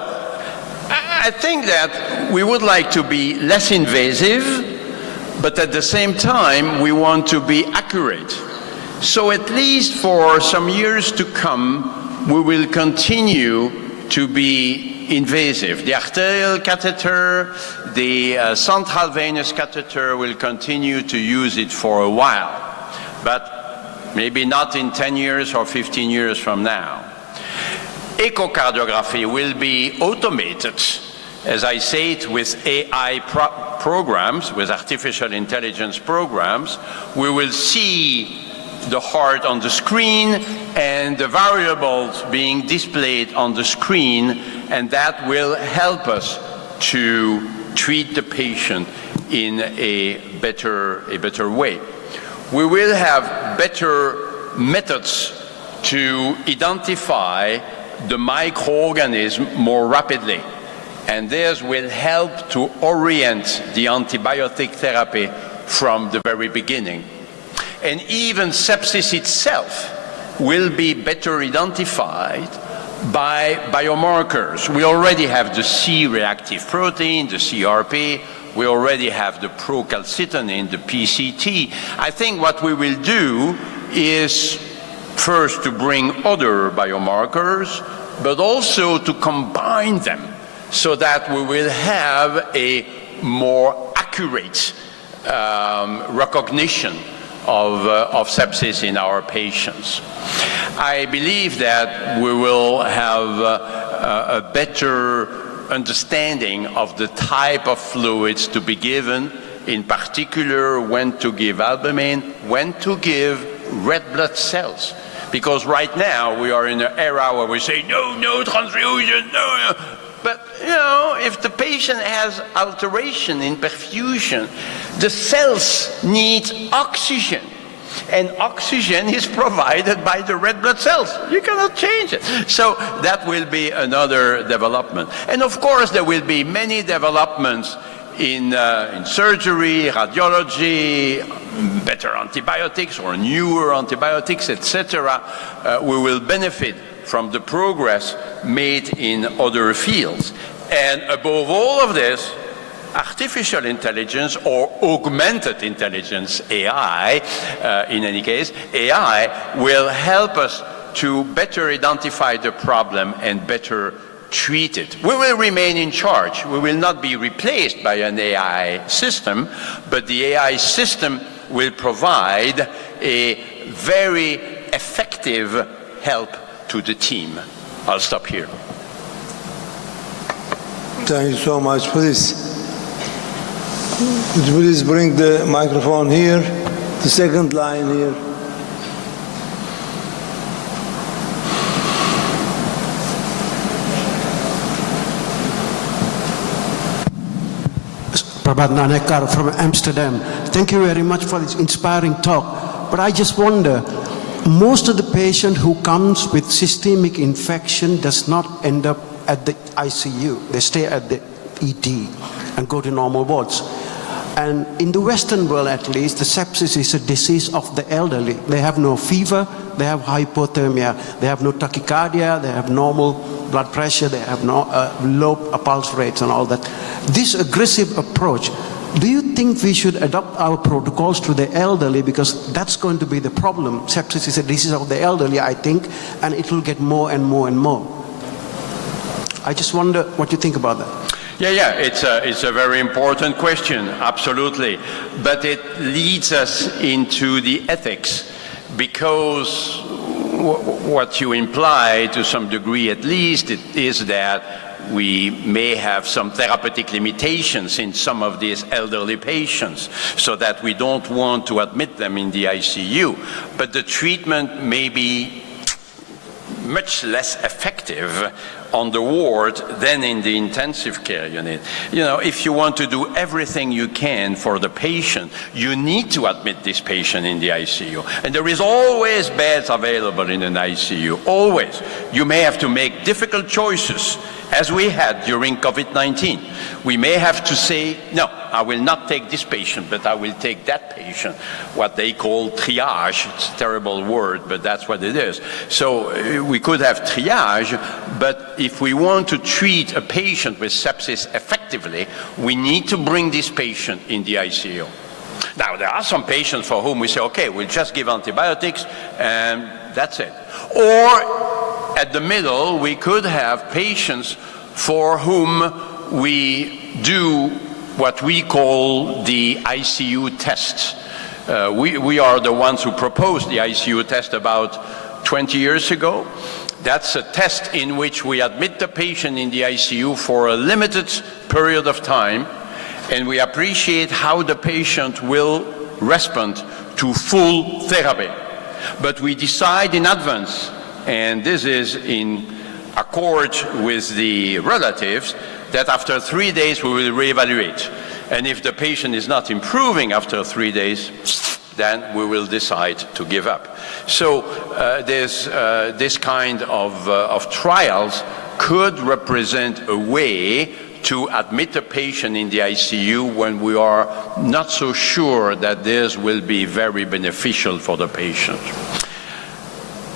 I think that we would like to be less invasive, but at the same time, we want to be accurate. So at least for some years to come, we will continue to be invasive. The arterial catheter, the central venous catheter will continue to use it for a while, but maybe not in 10 years or 15 years from now. Echocardiography will be automated, as I say it, with AI programs, with artificial intelligence programs. We will see the heart on the screen and the variables being displayed on the screen, and that will help us to treat the patient in a better way. We will have better methods to identify the microorganism more rapidly, and this will help to orient the antibiotic therapy from the very beginning. And even sepsis itself will be better identified by biomarkers. We already have the C-reactive protein, the CRP, we already have the procalcitonin, the PCT. I think what we will do is first to bring other biomarkers, but also to combine them so that we will have a more accurate recognition of sepsis in our patients. I believe that we will have a better understanding of the type of fluids to be given, in particular when to give albumin, when to give red blood cells. Because right now we are in an era where we say, no transfusion, no. But, you know, if the patient has alteration in perfusion, the cells need oxygen. And oxygen is provided by the red blood cells. You cannot change it. So that will be another development. And of course, there will be many developments in surgery, radiology, better antibiotics or newer antibiotics, etc. We will benefit from the progress made in other fields. And above all of this, artificial intelligence or augmented intelligence, AI, in any case, AI will help us to better identify the problem and better treat it. We will remain in charge. We will not be replaced by an AI system, but the AI system will provide a very effective help to the team. I'll stop here. Thank you so much. Please, could you please bring the microphone here, the second line here. Prabhat Nanekar from Amsterdam. Thank you very much for this inspiring talk. But I just wonder, most of the patient who comes with systemic infection does not end up at the ICU. They stay at the ED and go to normal wards. And in the Western world, at least, the sepsis is a disease of the elderly. They have no fever, they have hypothermia, they have no tachycardia, they have normal blood pressure, they have no low pulse rates and all that. This aggressive approach, do you think we should adopt our protocols to the elderly, because that's going to be the problem? Sepsis is a disease of the elderly, I think, and it will get more and more and more. I just wonder what you think about that. Yeah, it's a very important question, absolutely. But it leads us into the ethics, because what you imply, to some degree at least, is that we may have some therapeutic limitations in some of these elderly patients, so that we don't want to admit them in the ICU. But the treatment may be much less effective on the ward than in the intensive care unit. You know, if you want to do everything you can for the patient, you need to admit this patient in the ICU. And there is always beds available in an ICU, always. You may have to make difficult choices, as we had during COVID-19. We may have to say, no, I will not take this patient, but I will take that patient, what they call triage. It's a terrible word, but that's what it is. So we could have triage, but if we want to treat a patient with sepsis effectively, we need to bring this patient in the ICU. Now, there are some patients for whom we say, okay, we'll just give antibiotics and that's it. Or at the middle, we could have patients for whom we do what we call the ICU tests. We are the ones who proposed the ICU test about 20 years ago. That's a test in which we admit the patient in the ICU for a limited period of time, and we appreciate how the patient will respond to full therapy. But we decide in advance, and this is in accord with the relatives, that after 3 days we will reevaluate. And if the patient is not improving after 3 days, then we will decide to give up. So this kind of trials could represent a way to admit a patient in the ICU when we are not so sure that this will be very beneficial for the patient.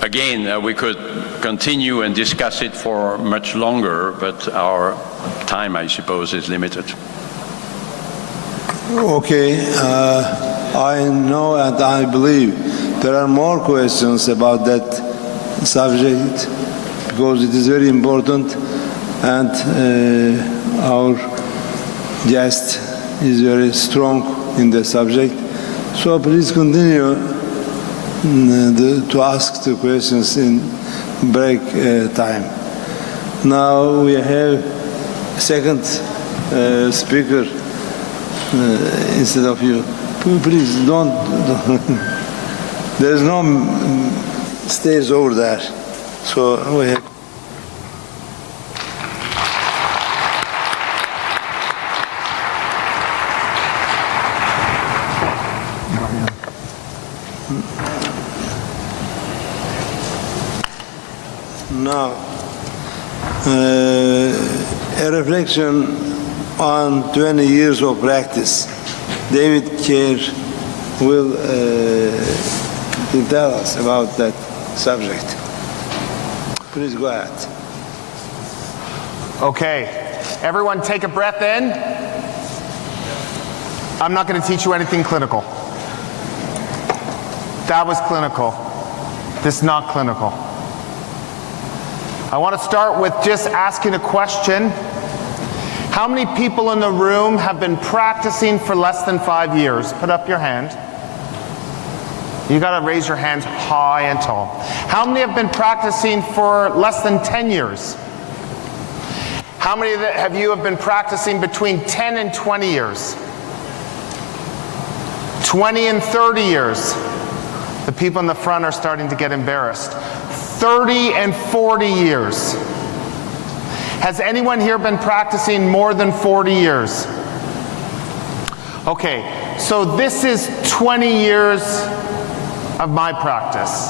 Again, we could continue and discuss it for much longer, but our time, I suppose, is limited. Okay, I know and I believe there are more questions about that subject because it is very important, and our guest is very strong in the subject. So please continue to ask the questions in break time. Now we have a second speaker instead of you. Please don't. There's no stage over there. So we have. Now, a reflection on 20 years of practice. David Kerr will tell us about that subject. Please go ahead. Okay, everyone take a breath in. I'm not going to teach you anything clinical. That was clinical. This is not clinical. I want to start with just asking a question. How many people in the room have been practicing for less than 5 years? Put up your hand. You got to raise your hands high and tall. How many have been practicing for less than 10 years? How many of you have been practicing between 10 and 20 years? 20 and 30 years. The people in the front are starting to get embarrassed. 30 and 40 years. Has anyone here been practicing more than 40 years? Okay, so this is 20 years of my practice.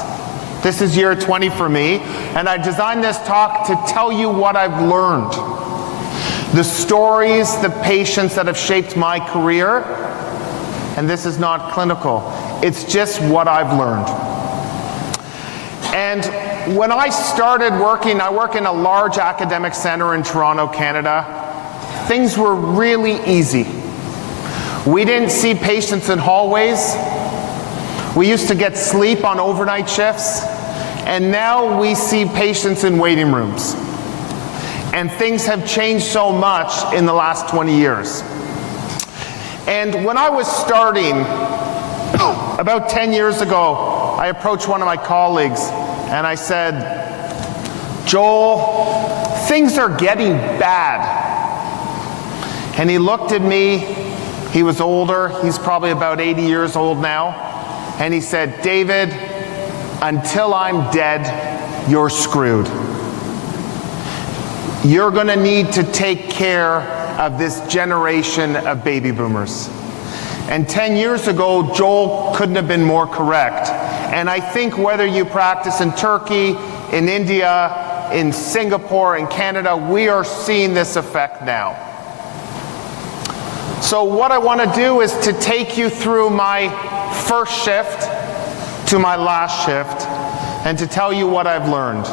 This is year 20 for me, and I designed this talk to tell you what I've learned. The stories, the patients that have shaped my career, and this is not clinical. It's just what I've learned. And when I started working, I work in a large academic center in Toronto, Canada. Things were really easy. We didn't see patients in hallways. We used to get sleep on overnight shifts. And now we see patients in waiting rooms. And things have changed so much in the last 20 years. And when I was starting, about 10 years ago, I approached one of my colleagues and I said, Joel, things are getting bad. And he looked at me, he was older, he's probably about 80 years old now, and he said, David, until I'm dead, you're screwed. You're going to need to take care of this generation of baby boomers. And 10 years ago, Joel couldn't have been more correct. And I think whether you practice in Turkey, in India, in Singapore, in Canada, we are seeing this effect now. So what I want to do is to take you through my first shift to my last shift and to tell you what I've learned.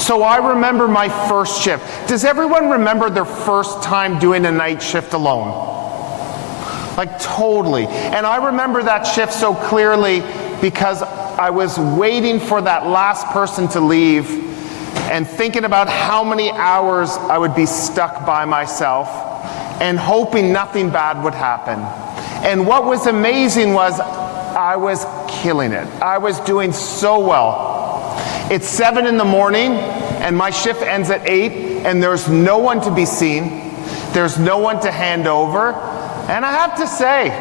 So I remember my first shift. Does everyone remember their first time doing a night shift alone? Like totally. And I remember that shift so clearly because I was waiting for that last person to leave and thinking about how many hours I would be stuck by myself and hoping nothing bad would happen. And what was amazing was I was killing it. I was doing so well. It's 7 in the morning and my shift ends at 8 and there's no one to be seen. There's no one to hand over. And I have to say,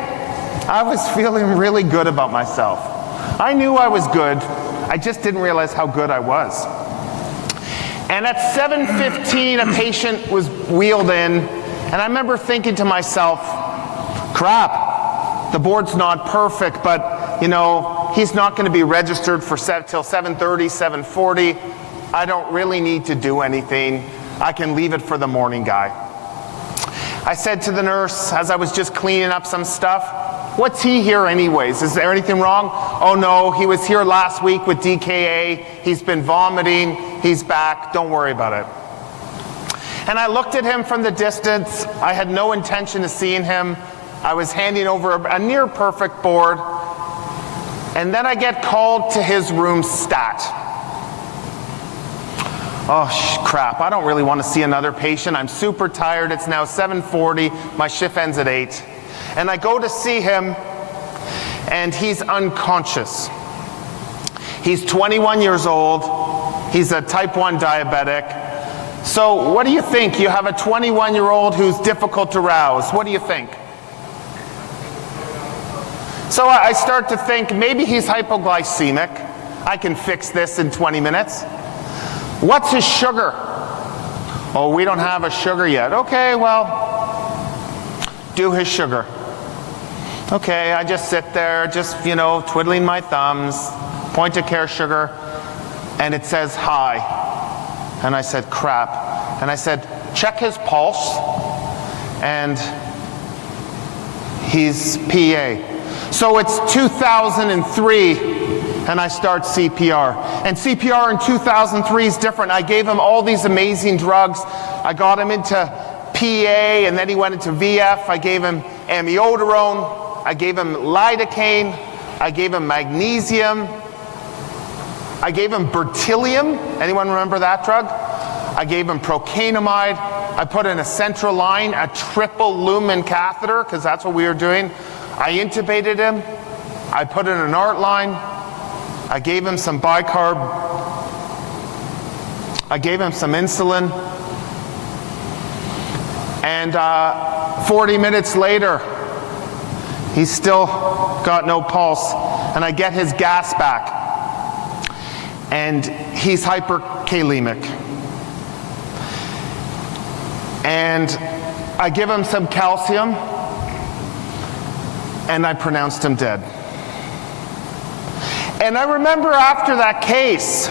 I was feeling really good about myself. I knew I was good. I just didn't realize how good I was. And at 7:15, a patient was wheeled in, and I remember thinking to myself, crap, the board's not perfect, but you know, he's not going to be registered for till 7:30, 7:40. I don't really need to do anything. I can leave it for the morning guy. I said to the nurse as I was just cleaning up some stuff, "What's he here anyways? Is there anything wrong?" "Oh no, he was here last week with DKA. He's been vomiting. He's back. Don't worry about it." And I looked at him from the distance. I had no intention of seeing him. I was handing over a near perfect board. And then I get called to his room stat. Oh, crap, I don't really want to see another patient. I'm super tired. It's now 7:40. My shift ends at 8. And I go to see him, and he's unconscious. He's 21 years old. He's a type 1 diabetic. So what do you think? You have a 21-year-old who's difficult to rouse. What do you think? So I start to think maybe he's hypoglycemic. I can fix this in 20 minutes. What's his sugar? Oh, we don't have a sugar yet. Okay, well, do his sugar. Okay, I just sit there, just, twiddling my thumbs, point of care sugar, and it says high. And I said, crap. And I said, check his pulse, and he's PA. So it's 2003, and I start CPR. And CPR in 2003 is different. I gave him all these amazing drugs. I got him into PA, and then he went into VF. I gave him amiodarone. I gave him lidocaine. I gave him magnesium. I gave him bertilium. Anyone remember that drug? I gave him procainamide. I put in a central line, a triple lumen catheter, because that's what we were doing. I intubated him. I put in an art line. I gave him some bicarb. I gave him some insulin. And 40 minutes later, he's still got no pulse. And I get his gas back. And he's hyperkalemic. And I give him some calcium, and I pronounced him dead. And I remember after that case,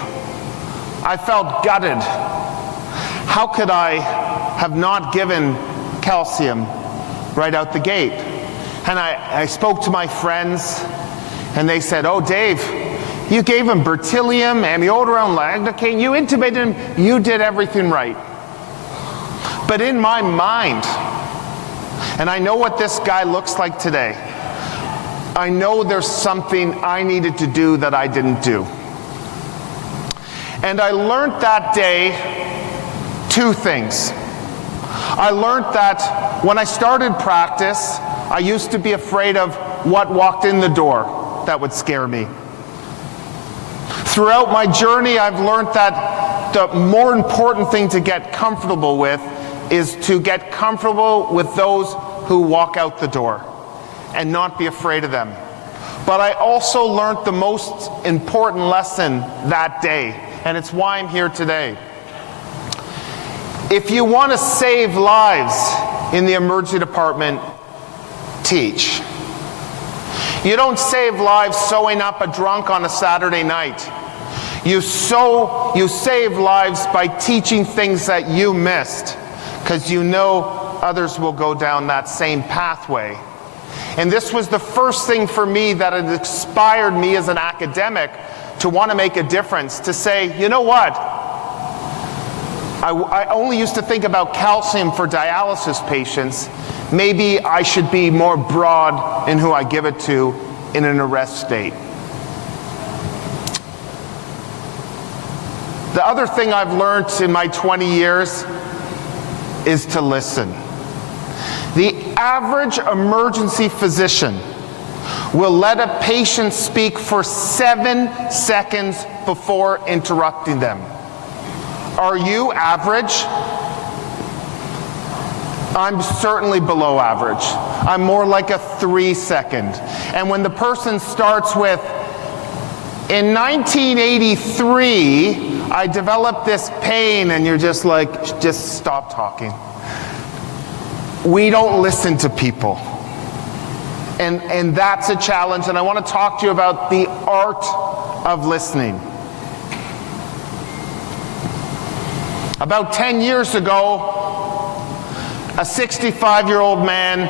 I felt gutted. How could I have not given calcium right out the gate? And I spoke to my friends, and they said, "Oh, Dave, you gave him bertilium, amiodarone, lidocaine, you intubated him, you did everything right." But in my mind, and I know what this guy looks like today, I know there's something I needed to do that I didn't do. And I learned that day two things. I learned that when I started practice, I used to be afraid of what walked in the door that would scare me. Throughout my journey, I've learned that the more important thing to get comfortable with is to get comfortable with those who walk out the door and not be afraid of them. But I also learned the most important lesson that day, and it's why I'm here today. If you want to save lives in the emergency department, teach. You don't save lives sewing up a drunk on a Saturday night. You save lives by teaching things that you missed, because you know others will go down that same pathway. And this was the first thing for me that had inspired me as an academic to want to make a difference, to say, you know what? I only used to think about calcium for dialysis patients. Maybe I should be more broad in who I give it to in an arrest state. The other thing I've learned in my 20 years is to listen. The average emergency physician will let a patient speak for 7 seconds before interrupting them. Are you average? I'm certainly below average. I'm more like a 3-second. And when the person starts with, in 1983, I developed this pain, and you're just like, just stop talking. We don't listen to people. And that's a challenge, and I want to talk to you about the art of listening. About 10 years ago, A 65-year-old man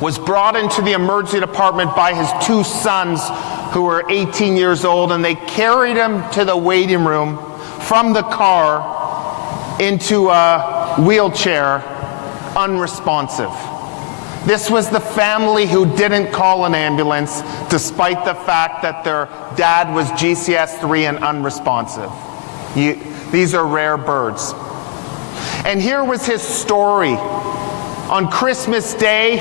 was brought into the emergency department by his two sons who were 18 years old, and they carried him to the waiting room from the car into a wheelchair, unresponsive. This was the family who didn't call an ambulance despite the fact that their dad was GCS3 and unresponsive. These are rare birds. And here was his story. On Christmas Day,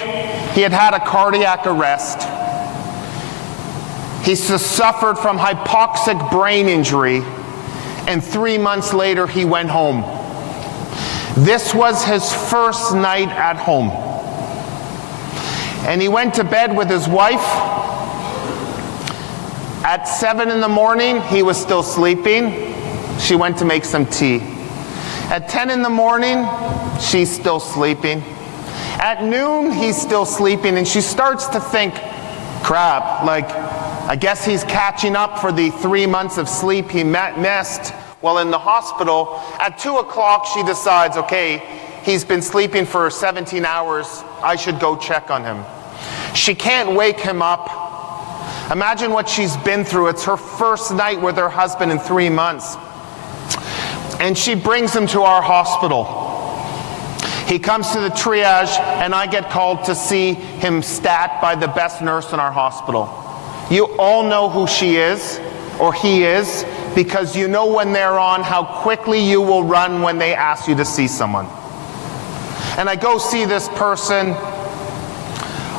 he had had a cardiac arrest. He suffered from hypoxic brain injury, and 3 months later he went home. This was his first night at home. And he went to bed with his wife. At 7 in the morning, he was still sleeping. She went to make some tea. At 10 in the morning, she's still sleeping. At noon, he's still sleeping, and she starts to think, crap, like, I guess he's catching up for the 3 months of sleep he missed while in the hospital. At 2 o'clock, she decides, okay, he's been sleeping for 17 hours. I should go check on him. She can't wake him up. Imagine what she's been through. It's her first night with her husband in 3 months. And she brings him to our hospital. He comes to the triage, and I get called to see him stat by the best nurse in our hospital. You all know who she is, or he is, because you know when they're on how quickly you will run when they ask you to see someone. And I go see this person.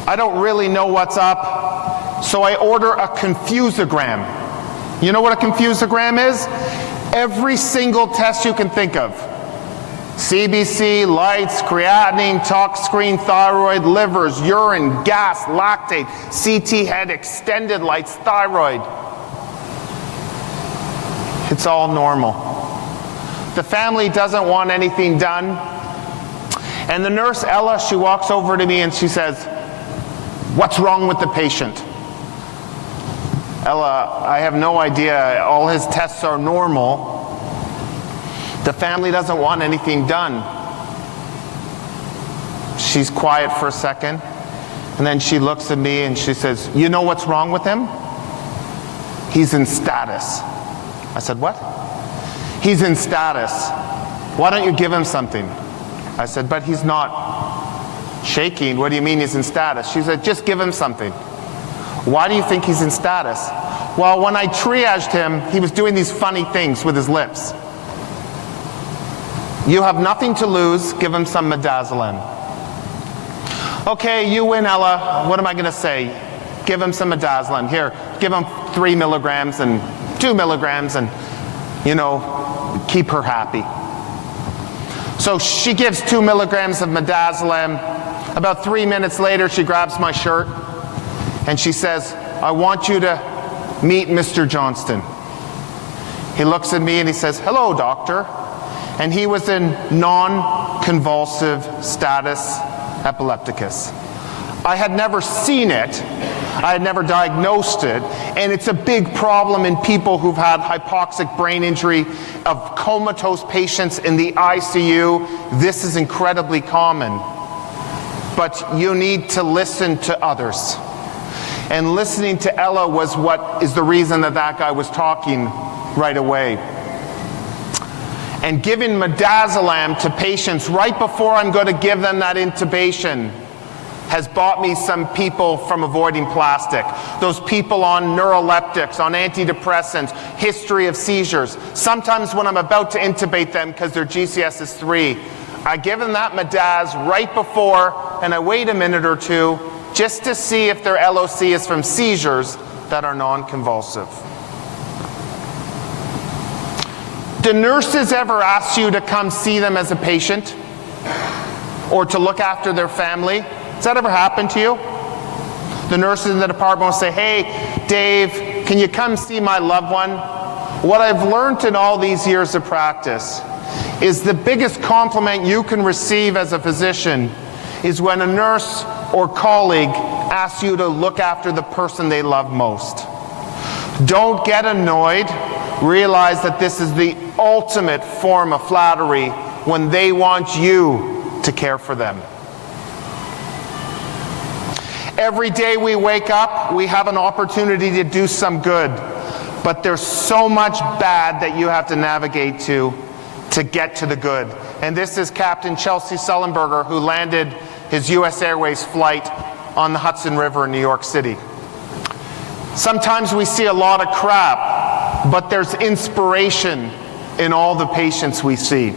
I don't really know what's up, so I order a confusogram. You know what a confusogram is? Every single test you can think of. CBC, lights, creatinine, tox screen, thyroid, livers, urine, gas, lactate, CT head, extended lights, thyroid. It's all normal. The family doesn't want anything done. And the nurse, Ella, she walks over to me and she says, "What's wrong with the patient?" Ella, I have no idea. All his tests are normal. The family doesn't want anything done. She's quiet for a second, and then she looks at me and she says, "You know what's wrong with him? He's in status." I said, "What?" "He's in status. Why don't you give him something?" I said, "But he's not shaking. What do you mean he's in status?" She said, "Just give him something." "Why do you think he's in status?" "Well, when I triaged him, he was doing these funny things with his lips." "You have nothing to lose. Give him some midazolam." "Okay, you win, Ella. What am I going to say? Give him some midazolam. Here, give him 3 milligrams and 2 milligrams and, you know, keep her happy." So she gives 2 milligrams of midazolam. About 3 minutes later, she grabs my shirt and she says, "I want you to meet Mr. Johnston." He looks at me and he says, "Hello, doctor." And he was in non-convulsive status epilepticus. I had never seen it. I had never diagnosed it. And it's a big problem in people who've had hypoxic brain injury, of comatose patients in the ICU. This is incredibly common. But you need to listen to others. And listening to Ella was what is the reason that that guy was talking right away. And giving midazolam to patients right before I'm going to give them that intubation has bought me some people from avoiding plastic. Those people on neuroleptics, on antidepressants, history of seizures. Sometimes when I'm about to intubate them because their GCS is 3, I give them that midaz right before, and I wait a minute or two just to see if their LOC is from seizures that are non-convulsive. Do nurses ever ask you to come see them as a patient or to look after their family? Has that ever happened to you? The nurses in the department will say, "Hey, Dave, can you come see my loved one?" What I've learned in all these years of practice is the biggest compliment you can receive as a physician is when a nurse or colleague asks you to look after the person they love most. Don't get annoyed. Realize that this is the ultimate form of flattery when they want you to care for them. Every day we wake up, we have an opportunity to do some good, but there's so much bad that you have to navigate to get to the good. And this is Captain Chelsea Sullenberger, who landed his US Airways flight on the Hudson River in New York City. Sometimes we see a lot of crap, but there's inspiration in all the patients we see.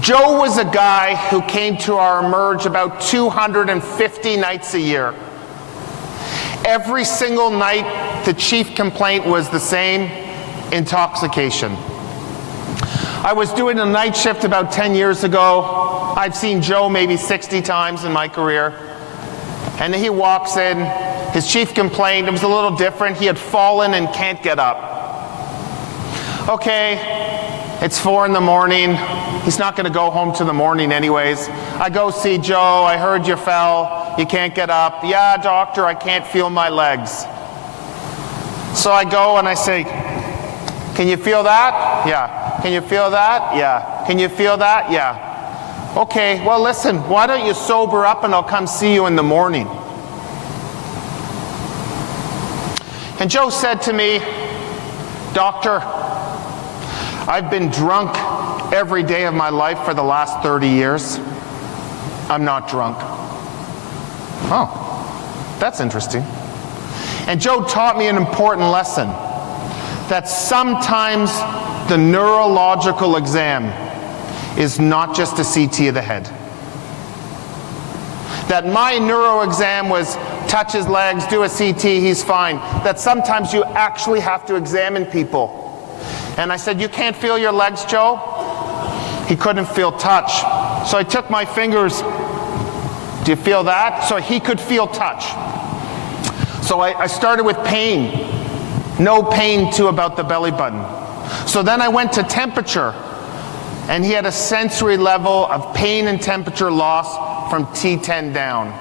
Joe was a guy who came to our Emerge about 250 nights a year. Every single night, the chief complaint was the same: intoxication. I was doing a night shift about 10 years ago. I've seen Joe maybe 60 times in my career. And he walks in, his chief complaint, it was a little different. He had fallen and can't get up. Okay, it's 4 in the morning. He's not gonna go home to the morning anyways. I go see Joe, I heard you fell, you can't get up. Yeah, doctor, I can't feel my legs. So I go and I say, can you feel that? Yeah. Can you feel that? Yeah. Can you feel that? Yeah. Okay, well listen, why don't you sober up and I'll come see you in the morning. And Joe said to me, doctor, I've been drunk every day of my life for the last 30 years. I'm not drunk. Oh, that's interesting. And Joe taught me an important lesson, that sometimes the neurological exam is not just a CT of the head. That my neuro exam was touch his legs, do a CT, he's fine. That sometimes you actually have to examine people. And I said, you can't feel your legs, Joe? He couldn't feel touch. So I took my fingers, do you feel that? So he could feel touch. So I started with pain. No pain to about the belly button. So then I went to temperature, and he had a sensory level of pain and temperature loss from T10 down.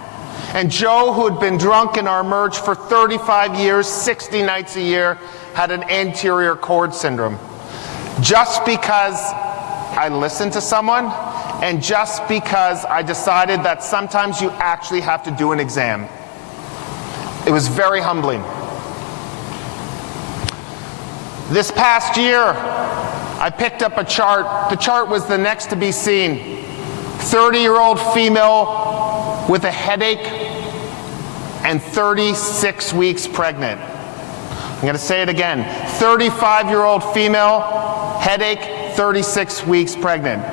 And Joe, who had been drunk in our Emerge for 35 years, 60 nights a year, had an anterior cord syndrome. Just because I listened to someone, and just because I decided that sometimes you actually have to do an exam. It was very humbling. This past year, I picked up a chart. The chart was the next to be seen. 30-year-old female with a headache and 36 weeks pregnant. I'm going to say it again. 35-year-old female, headache, 36 weeks pregnant.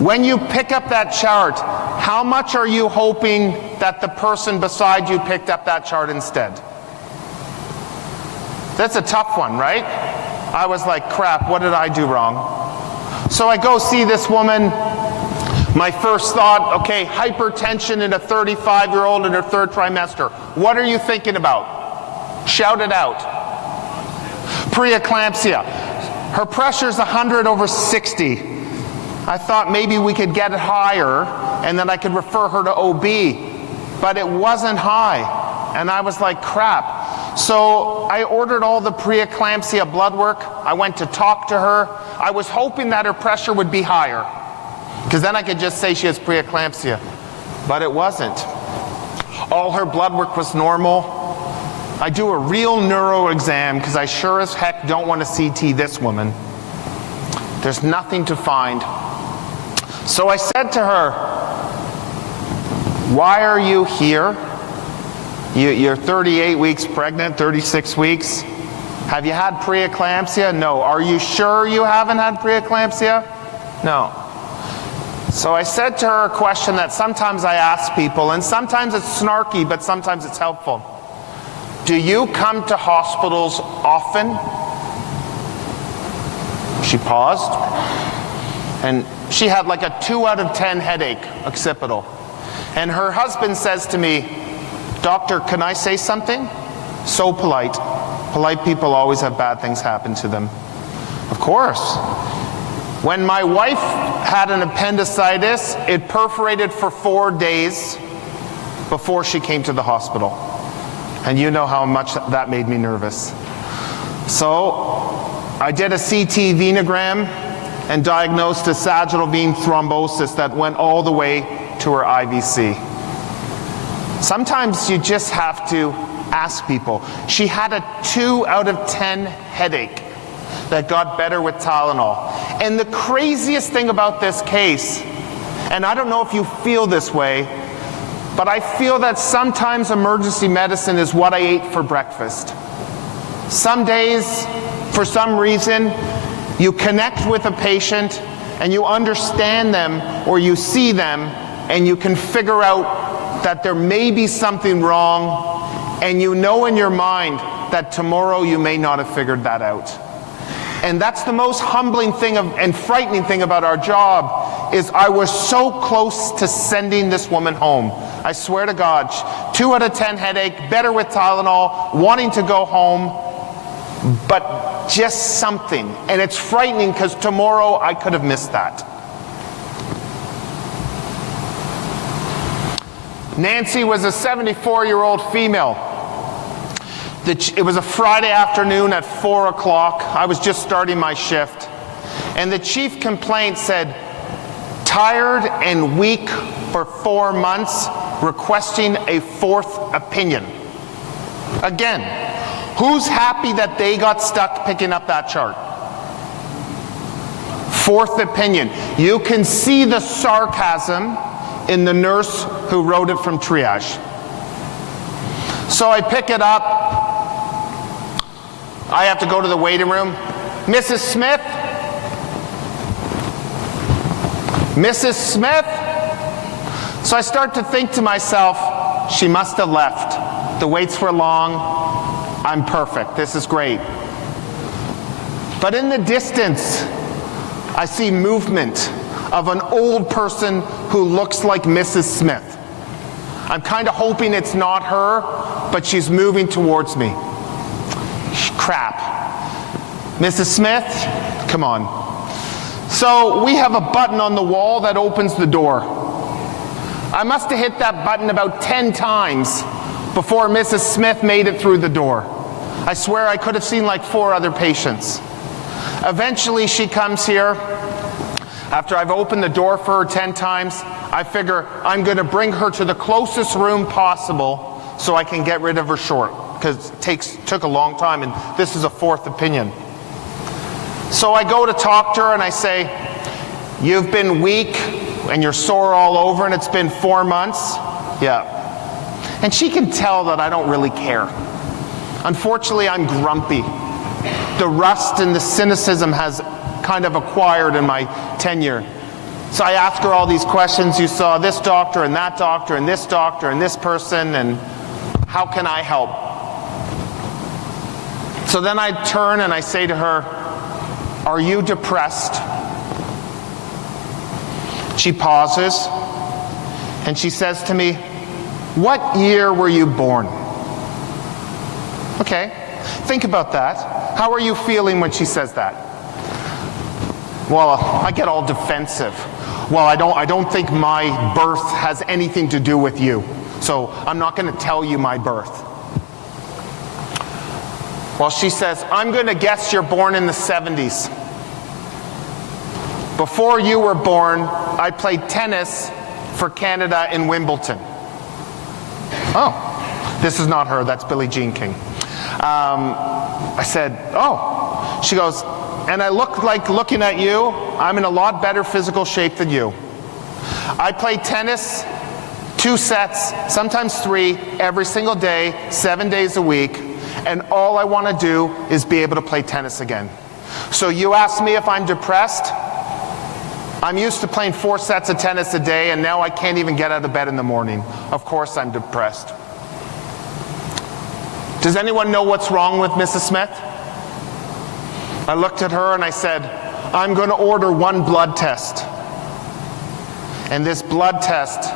When you pick up that chart, how much are you hoping that the person beside you picked up that chart instead? That's a tough one, right? I was like, crap, what did I do wrong? So I go see this woman. My first thought, okay, hypertension in a 35-year-old in her 3rd trimester. What are you thinking about? Shout it out. Preeclampsia. Her pressure's 100/60. I thought maybe we could get it higher and then I could refer her to OB, but it wasn't high. And I was like, crap. So I ordered all the preeclampsia blood work. I went to talk to her. I was hoping that her pressure would be higher, because then I could just say she has preeclampsia, but it wasn't. All her blood work was normal. I do a real neuro exam because I sure as heck don't want to CT this woman. There's nothing to find. So I said to her, why are you here? You're 38 weeks pregnant, 36 weeks. Have you had preeclampsia? No. Are you sure you haven't had preeclampsia? No. So I said to her a question that sometimes I ask people, and sometimes it's snarky, but sometimes it's helpful. Do you come to hospitals often? She paused, and she had like a 2 out of 10 headache, occipital. And her husband says to me, doctor, can I say something? So polite. Polite people always have bad things happen to them. Of course. When my wife had an appendicitis, it perforated for 4 days before she came to the hospital. And you know how much that made me nervous. So I did a CT venogram, and diagnosed a sagittal vein thrombosis that went all the way to her IVC. Sometimes you just have to ask people. She had a 2 out of 10 headache that got better with Tylenol. And the craziest thing about this case, and I don't know if you feel this way, but I feel that sometimes emergency medicine is what I ate for breakfast. Some days, for some reason, you connect with a patient and you understand them or you see them and you can figure out that there may be something wrong, and you know in your mind that tomorrow you may not have figured that out. And that's the most humbling thing and frightening thing about our job, is I was so close to sending this woman home. I swear to God, 2 out of 10 headache, better with Tylenol, wanting to go home, but just something. And it's frightening because tomorrow I could have missed that. Nancy was a 74-year-old female. It was a Friday afternoon at 4 o'clock. I was just starting my shift. And the chief complaint said, tired and weak for 4 months, requesting a 4th opinion. Again, who's happy that they got stuck picking up that chart? 4th opinion. You can see the sarcasm in the nurse who wrote it from triage. So I pick it up. I have to go to the waiting room. Mrs. Smith? Mrs. Smith? So I start to think to myself, she must have left. The waits were long. I'm perfect. This is great. But in the distance, I see movement of an old person who looks like Mrs. Smith. I'm kind of hoping it's not her, but she's moving towards me. Crap. Mrs. Smith, come on. So we have a button on the wall that opens the door. I must have hit that button about 10 times before Mrs. Smith made it through the door. I swear I could have seen like 4 other patients. Eventually she comes here. After I've opened the door for her 10 times, I figure I'm going to bring her to the closest room possible so I can get rid of her short, because it took a long time, and this is a 4th opinion. So I go to talk to her and I say, you've been weak and you're sore all over and it's been 4 months? Yeah. And she can tell that I don't really care. Unfortunately, I'm grumpy. The rust and the cynicism has kind of acquired in my tenure. So I ask her all these questions. You saw this doctor and that doctor and this doctor and this person, and how can I help? So then I turn and I say to her, are you depressed? She pauses and she says to me, what year were you born? Okay, think about that. How are you feeling when she says that? Well, I get all defensive. Well, I don't think my birth has anything to do with you, so I'm not going to tell you my birth. Well, she says, I'm going to guess you're born in the 70s. Before you were born, I played tennis for Canada in Wimbledon. Oh, this is not her, that's Billie Jean King. I said, oh. She goes, and I look like looking at you, I'm in a lot better physical shape than you. I play tennis 2 sets, sometimes 3, every single day, 7 days a week, and all I want to do is be able to play tennis again. So you ask me if I'm depressed? I'm used to playing 4 sets of tennis a day, and now I can't even get out of bed in the morning. Of course I'm depressed. Does anyone know what's wrong with Mrs. Smith? I looked at her and I said, I'm going to order 1 blood test. And this blood test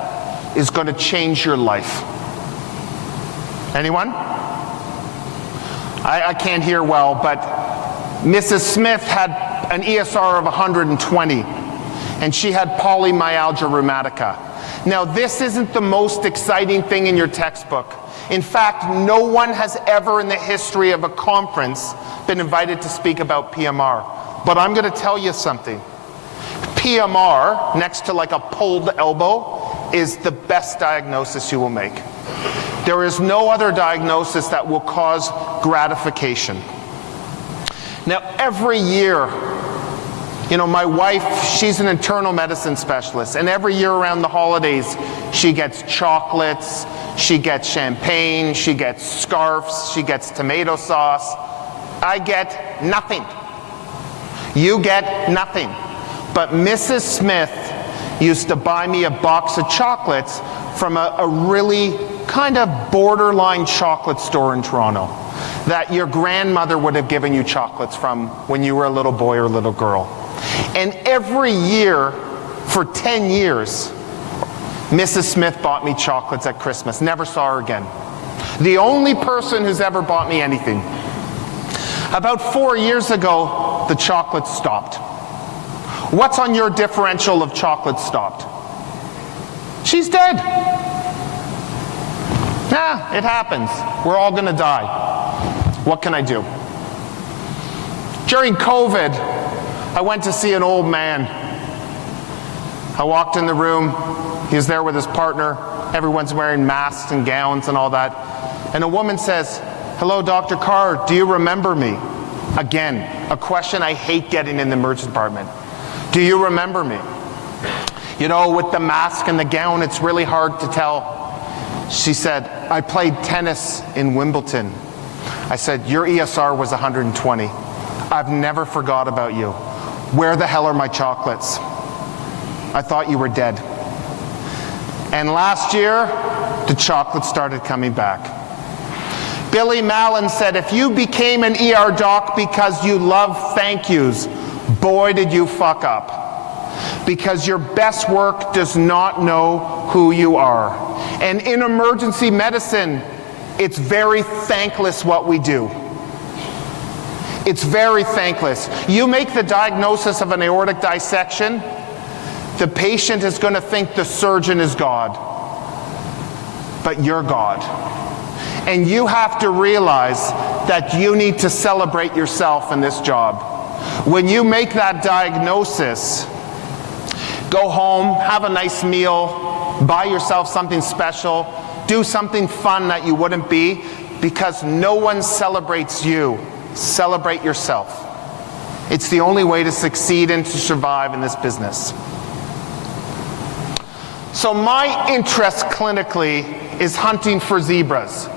is going to change your life. Anyone? I can't hear well, but Mrs. Smith had an ESR of 120, and she had polymyalgia rheumatica. Now, this isn't the most exciting thing in your textbook. In fact, no one has ever in the history of a conference been invited to speak about PMR. But I'm going to tell you something. PMR, next to like a pulled elbow, is the best diagnosis you will make. There is no other diagnosis that will cause gratification. Now, every year, you know, my wife, she's an internal medicine specialist, and every year around the holidays, she gets chocolates, she gets champagne, she gets scarves, she gets tomato sauce. I get nothing. You get nothing. But Mrs. Smith used to buy me a box of chocolates from a really kind of borderline chocolate store in Toronto that your grandmother would have given you chocolates from when you were a little boy or a little girl. And every year, for 10 years, Mrs. Smith bought me chocolates at Christmas. Never saw her again. The only person who's ever bought me anything. About 4 years ago, the chocolates stopped. What's on your differential of chocolate stopped? She's dead. Nah, it happens. We're all gonna die. What can I do? During COVID, I went to see an old man. I walked in the room, he was there with his partner, everyone's wearing masks and gowns and all that. And a woman says, "Hello, Dr. Carr, do you remember me?" Again, a question I hate getting in the emergency department. Do you remember me? You know, with the mask and the gown, it's really hard to tell. She said, "I played tennis in Wimbledon." I said, "Your ESR was 120. I've never forgot about you. Where the hell are my chocolates? I thought you were dead." And last year, the chocolates started coming back. Billy Mallon said, "If you became an ER doc because you love thank yous, boy did you fuck up. Because your best work does not know who you are." And in emergency medicine, it's very thankless what we do. It's very thankless. You make the diagnosis of an aortic dissection, the patient is going to think the surgeon is God. But you're God. And you have to realize that you need to celebrate yourself in this job. When you make that diagnosis, go home, have a nice meal, buy yourself something special, do something fun that you wouldn't be, because no one celebrates you. Celebrate yourself. It's the only way to succeed and to survive in this business. So my interest clinically is hunting for zebras.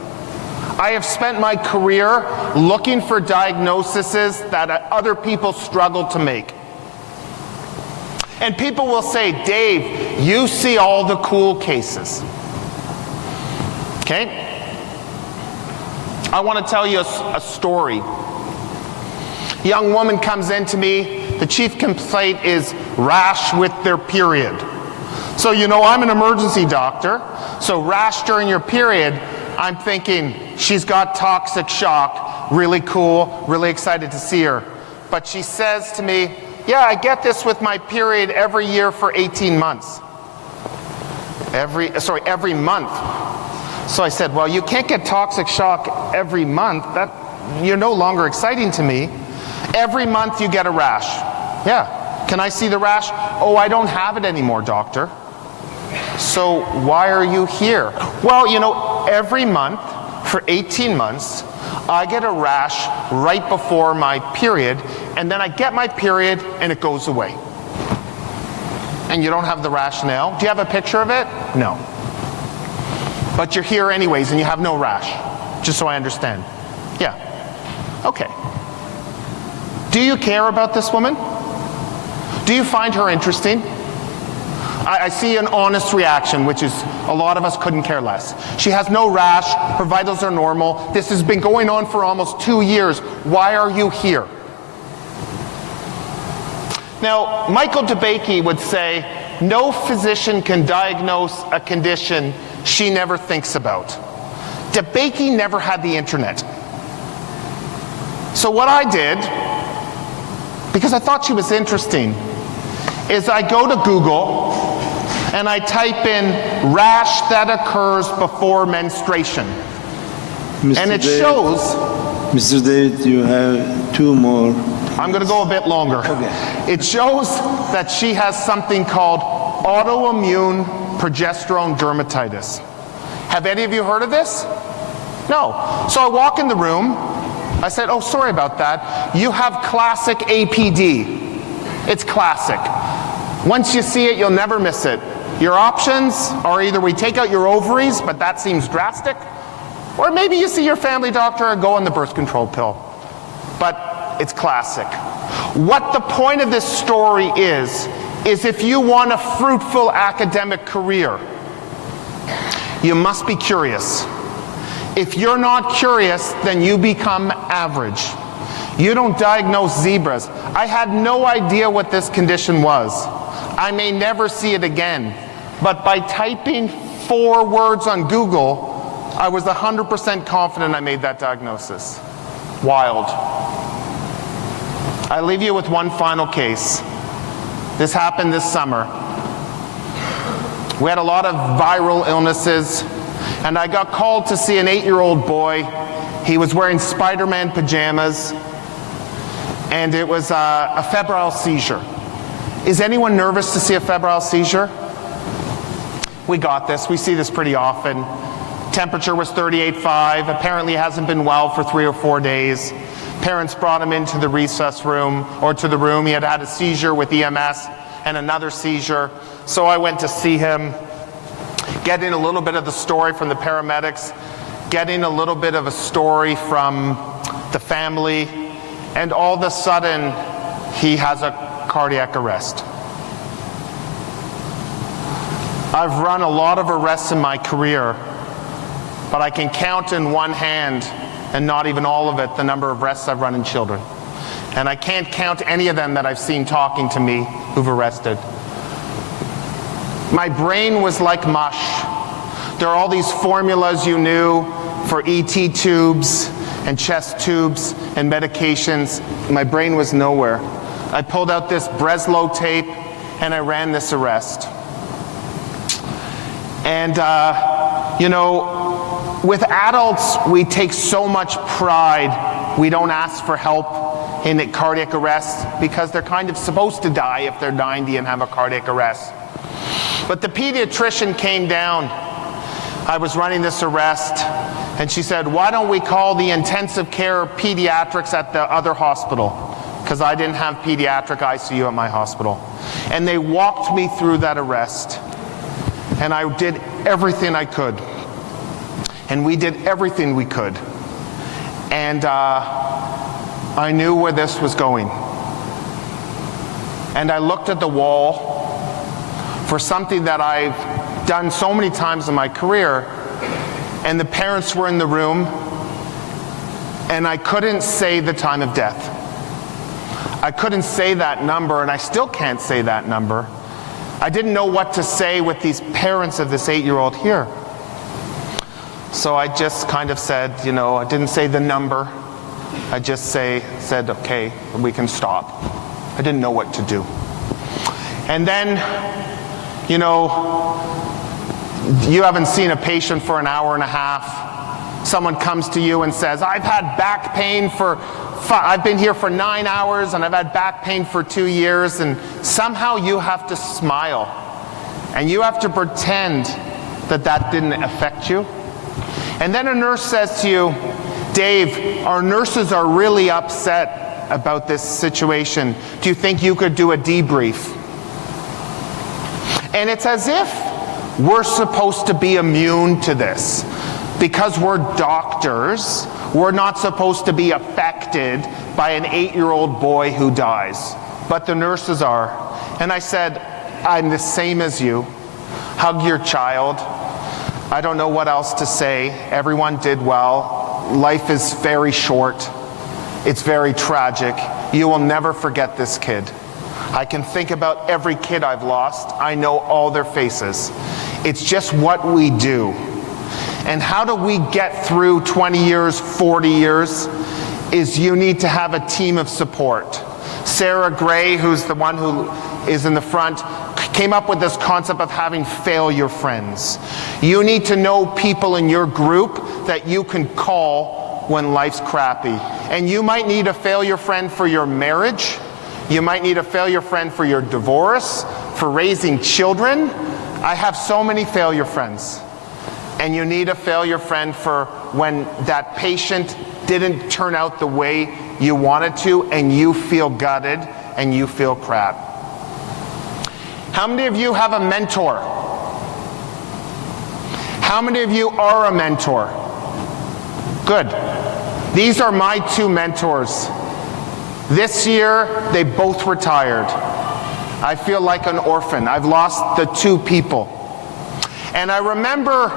I have spent my career looking for diagnoses that other people struggle to make. And people will say, "Dave, you see all the cool cases." Okay? I want to tell you a story. A young woman comes in to me. The chief complaint is rash with their period. So, you know, I'm an emergency doctor. So rash during your period, I'm thinking she's got toxic shock. Really cool, really excited to see her. But she says to me, "Yeah, I get this with my period every year for 18 months. Every month." So I said, "Well, you can't get toxic shock every month. You're no longer exciting to me. Every month you get a rash." "Yeah, can I see the rash?" "Oh, I don't have it anymore, doctor." "So why are you here?" "Well, you know, every month for 18 months, I get a rash right before my period, and then I get my period and it goes away." "And you don't have the rash now? Do you have a picture of it?" "No." "But you're here anyways and you have no rash, just so I understand." "Yeah." "Okay. Do you care about this woman? Do you find her interesting?" I see an honest reaction, which is a lot of us couldn't care less. "She has no rash, her vitals are normal. This has been going on for almost 2 years. Why are you here?" Now, Michael DeBakey would say, "No physician can diagnose a condition she never thinks about." DeBakey never had the internet. So what I did, because I thought she was interesting, is I go to Google and I type in rash that occurs before menstruation. And it shows... Mr. David, you have 2 more I'm going to go a bit longer. It shows that she has something called autoimmune progesterone dermatitis. Have any of you heard of this? No. So I walk in the room. I said, oh, sorry about that. You have classic APD. It's classic. Once you see it, you'll never miss it. Your options are either we take out your ovaries, but that seems drastic, or maybe you see your family doctor and go on the birth control pill. But it's classic. What the point of this story is if you want a fruitful academic career, you must be curious. If you're not curious, then you become average. You don't diagnose zebras. I had no idea what this condition was. I may never see it again. But by typing 4 words on Google, I was 100% confident I made that diagnosis. Wild. I leave you with one final case. This happened this summer. We had a lot of viral illnesses, and I got called to see an 8-year-old boy. He was wearing Spider-Man pajamas, and it was a febrile seizure. Is anyone nervous to see a febrile seizure? We got this. We see this pretty often. Temperature was 38.5. Apparently hasn't been well for 3 or 4 days. Parents brought him into the recess room, or to the room. He had had a seizure with EMS and another seizure. So I went to see him, getting a little bit of the story from the paramedics, getting a little bit of a story from the family, and all of a sudden, he has a cardiac arrest. I've run a lot of arrests in my career, but I can count in one hand, and not even all of it, the number of arrests I've run in children. And I can't count any of them that I've seen talking to me who've arrested. My brain was like mush. There are all these formulas you knew for ET tubes and chest tubes and medications. My brain was nowhere. I pulled out this Breslow tape and I ran this arrest. And, you know, with adults, we take so much pride. We don't ask for help in a cardiac arrest because they're kind of supposed to die if they're 90 and have a cardiac arrest. But the pediatrician came down. I was running this arrest, and she said, why don't we call the intensive care pediatrics at the other hospital? Because I didn't have pediatric ICU at my hospital. And they walked me through that arrest. And I did everything I could. And we did everything we could. And I knew where this was going. And I looked at the wall for something that I've done so many times in my career, and the parents were in the room, and I couldn't say the time of death. I couldn't say that number, and I still can't say that number. I didn't know what to say with these parents of this 8-year-old here. So I just kind of said, you know, I didn't say the number. I just said, okay, we can stop. I didn't know what to do. And then, you know, you haven't seen a patient for an hour and a half. Someone comes to you and says, I've had back pain I've been here for 9 hours and I've had back pain for 2 years, and somehow you have to smile and you have to pretend that that didn't affect you. And then a nurse says to you, Dave, our nurses are really upset about this situation. Do you think you could do a debrief? And it's as if we're supposed to be immune to this. Because we're doctors, we're not supposed to be affected by an 8-year-old boy who dies. But the nurses are. And I said, I'm the same as you. Hug your child. I don't know what else to say. Everyone did well. Life is very short. It's very tragic. You will never forget this kid. I can think about every kid I've lost. I know all their faces. It's just what we do. And how do we get through 20 years, 40 years? Is you need to have a team of support. Sarah Gray, who's the one who is in the front, came up with this concept of having failure friends. You need to know people in your group that you can call when life's crappy. And you might need a failure friend for your marriage. You might need a failure friend for your divorce, for raising children. I have so many failure friends. And you need a failure friend for when that patient didn't turn out the way you wanted to and you feel gutted and you feel crap. How many of you have a mentor? How many of you are a mentor? Good. These are my two mentors. This year, they both retired. I feel like an orphan. I've lost the two people. And I remember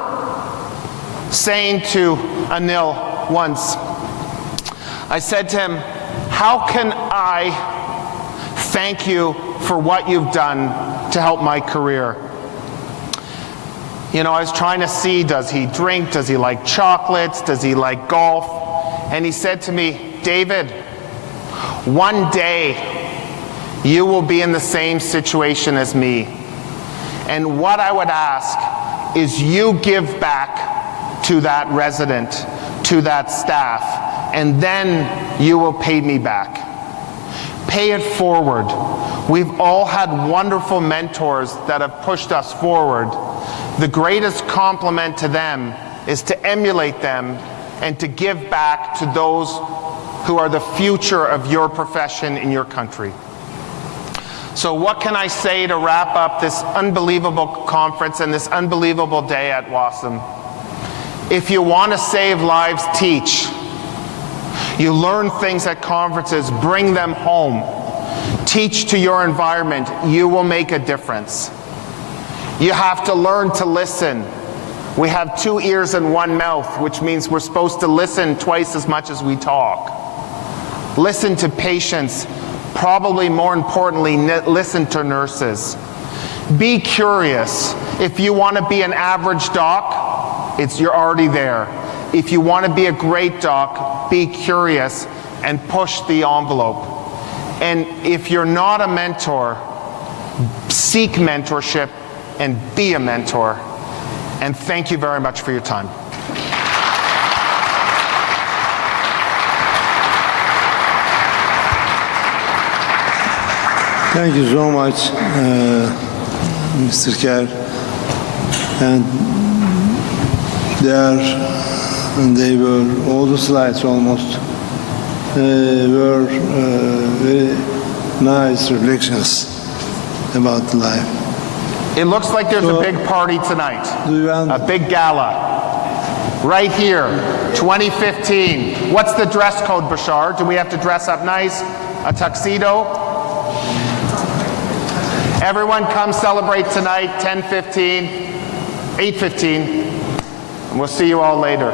saying to Anil once, I said to him, how can I thank you for what you've done to help my career? You know, I was trying to see, does he drink? Does he like chocolates? Does he like golf? And he said to me, David, one day you will be in the same situation as me. And what I would ask is you give back to that resident, to that staff, and then you will pay me back. Pay it forward. We've all had wonderful mentors that have pushed us forward. The greatest compliment to them is to emulate them and to give back to those who are the future of your profession in your country. So what can I say to wrap up this unbelievable conference and this unbelievable day at WASM? If you want to save lives, teach. You learn things at conferences, bring them home. Teach to your environment, you will make a difference. You have to learn to listen. We have 2 ears and 1 mouth, which means we're supposed to listen twice as much as we talk. Listen to patients. Probably more importantly, listen to nurses. Be curious. If you want to be an average doc, you're already there. If you want to be a great doc, be curious and push the envelope. And if you're not a mentor, seek mentorship and be a mentor. And thank you very much for your time. Thank you so much, Mr. Kerr. And they were, all the slides almost, were very nice reflections about life. It looks like there's a big party tonight, a big gala. Right here, 2015. What's the dress code, Bashar? Do we have to dress up nice? A tuxedo? Everyone come celebrate tonight, 10:15, 8:15, and we'll see you all later.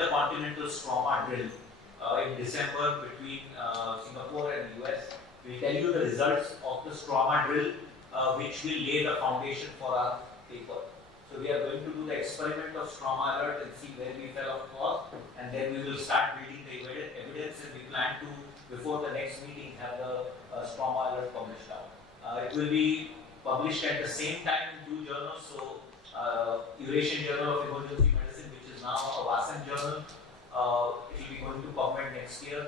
intercontinental trauma drill in December between Singapore and US. We'll tell you the results of the trauma drill, which will lay the foundation for our paper. So we are going to do the experiment of trauma alert and see where we fell off course, and then we will start building the evidence, and we plan to, before the next meeting, have the trauma alert published out. It will be published at the same time in two journals. So Eurasian Journal of Emergency Medicine, which is now a WASM journal, it will be going to PubMed next year.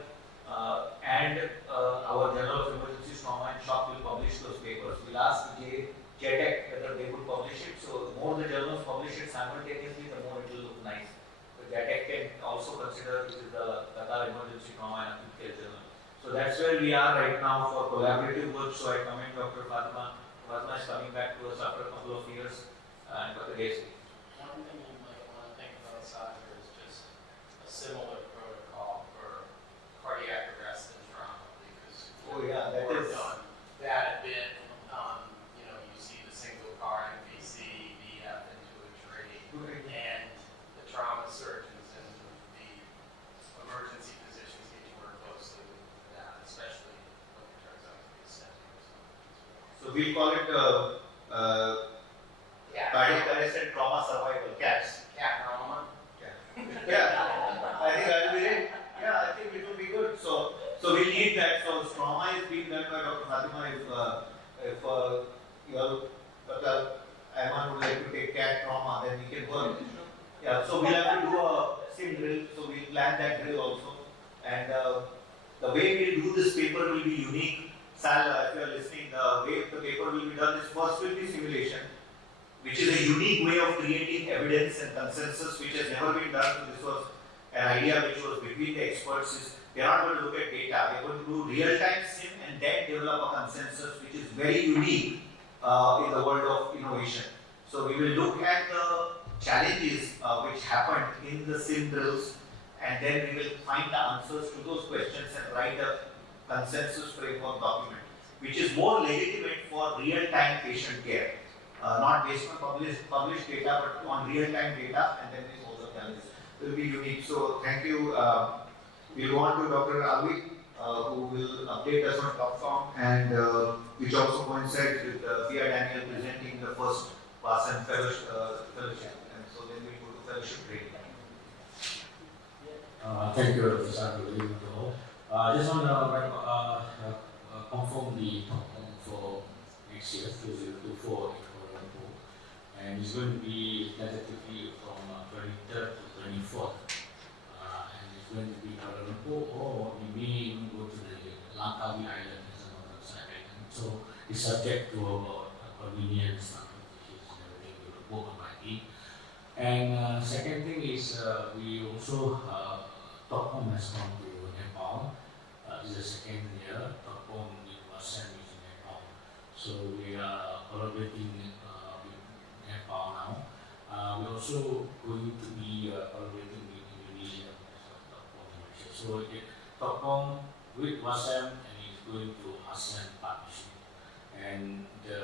And our Journal of Emergency Trauma and Shock will publish those papers. We'll ask JTEC whether they could publish it. So the more the journals publish it simultaneously, the more it will look nice. So JTEC can also consider this is the Qatar Emergency Trauma and Acute Care Journal. So that's where we are right now for collaborative work. So I commend Dr. Fatima. Fatima is coming back to us after a couple of years. And Dr. Desi. One thing you might want to think about, Sasha, is just a similar protocol for cardiac arrest and trauma, because that work is on that a bit. You know, you see the single car MPC VF into a tree, and the trauma surgeons and the emergency physicians need to work closely with that, especially when it turns out to be a septic or something. So we call it cardiac arrest and trauma survival, CATS. Cat trauma. Yeah, I think I'll be it. Yeah, I think it will be good. So we need that. So trauma is being done by Dr. Fatima. If you all, Dr. Ayman would like to take CAT trauma, then we can work. Yeah, so we'll have to do a sim drill. So we'll plan that drill also. And the way we'll do this paper will be unique. Sal, if you are listening, the way the paper will be done is first will be simulation, which is a unique way of creating evidence and consensus, which has never been done. So this was an idea which was between the experts. Is they are not going to look at data. They are going to do real-time sim and then develop a consensus, which is very unique in the world of innovation. So we will look at the challenges which happened in the sim drills, and then we will find the answers to those questions and write a consensus framework document, which is more legitimate for real-time patient care. Not based on published data, but on real-time data, and then we solve the challenges. It will be unique. So thank you. We'll go on to Dr. Alvi, who will update us on TopForm, and which also coincides with Pia Daniel presenting the first WASM fellowship. And so then we go to fellowship training. Thank you, Dr. Sadu. I just want to confirm the TopForm for next year, 2024. And it's going to be tentatively from 23rd to 24th. And it's going to be Kuala Lumpur, or we may even go to the Langkawi Island as another side island. So it's subject to about convenience, notifications, and everything. We will book on my team. And second thing is we also, TopForm has gone to Nepal. This is the second year. TopForm in WASM is in Nepal. So we are collaborating Nepal now. We're also going to be collaborating with Indonesia as a so TopForm with WASM, and it's going to ASEAN partnership. And the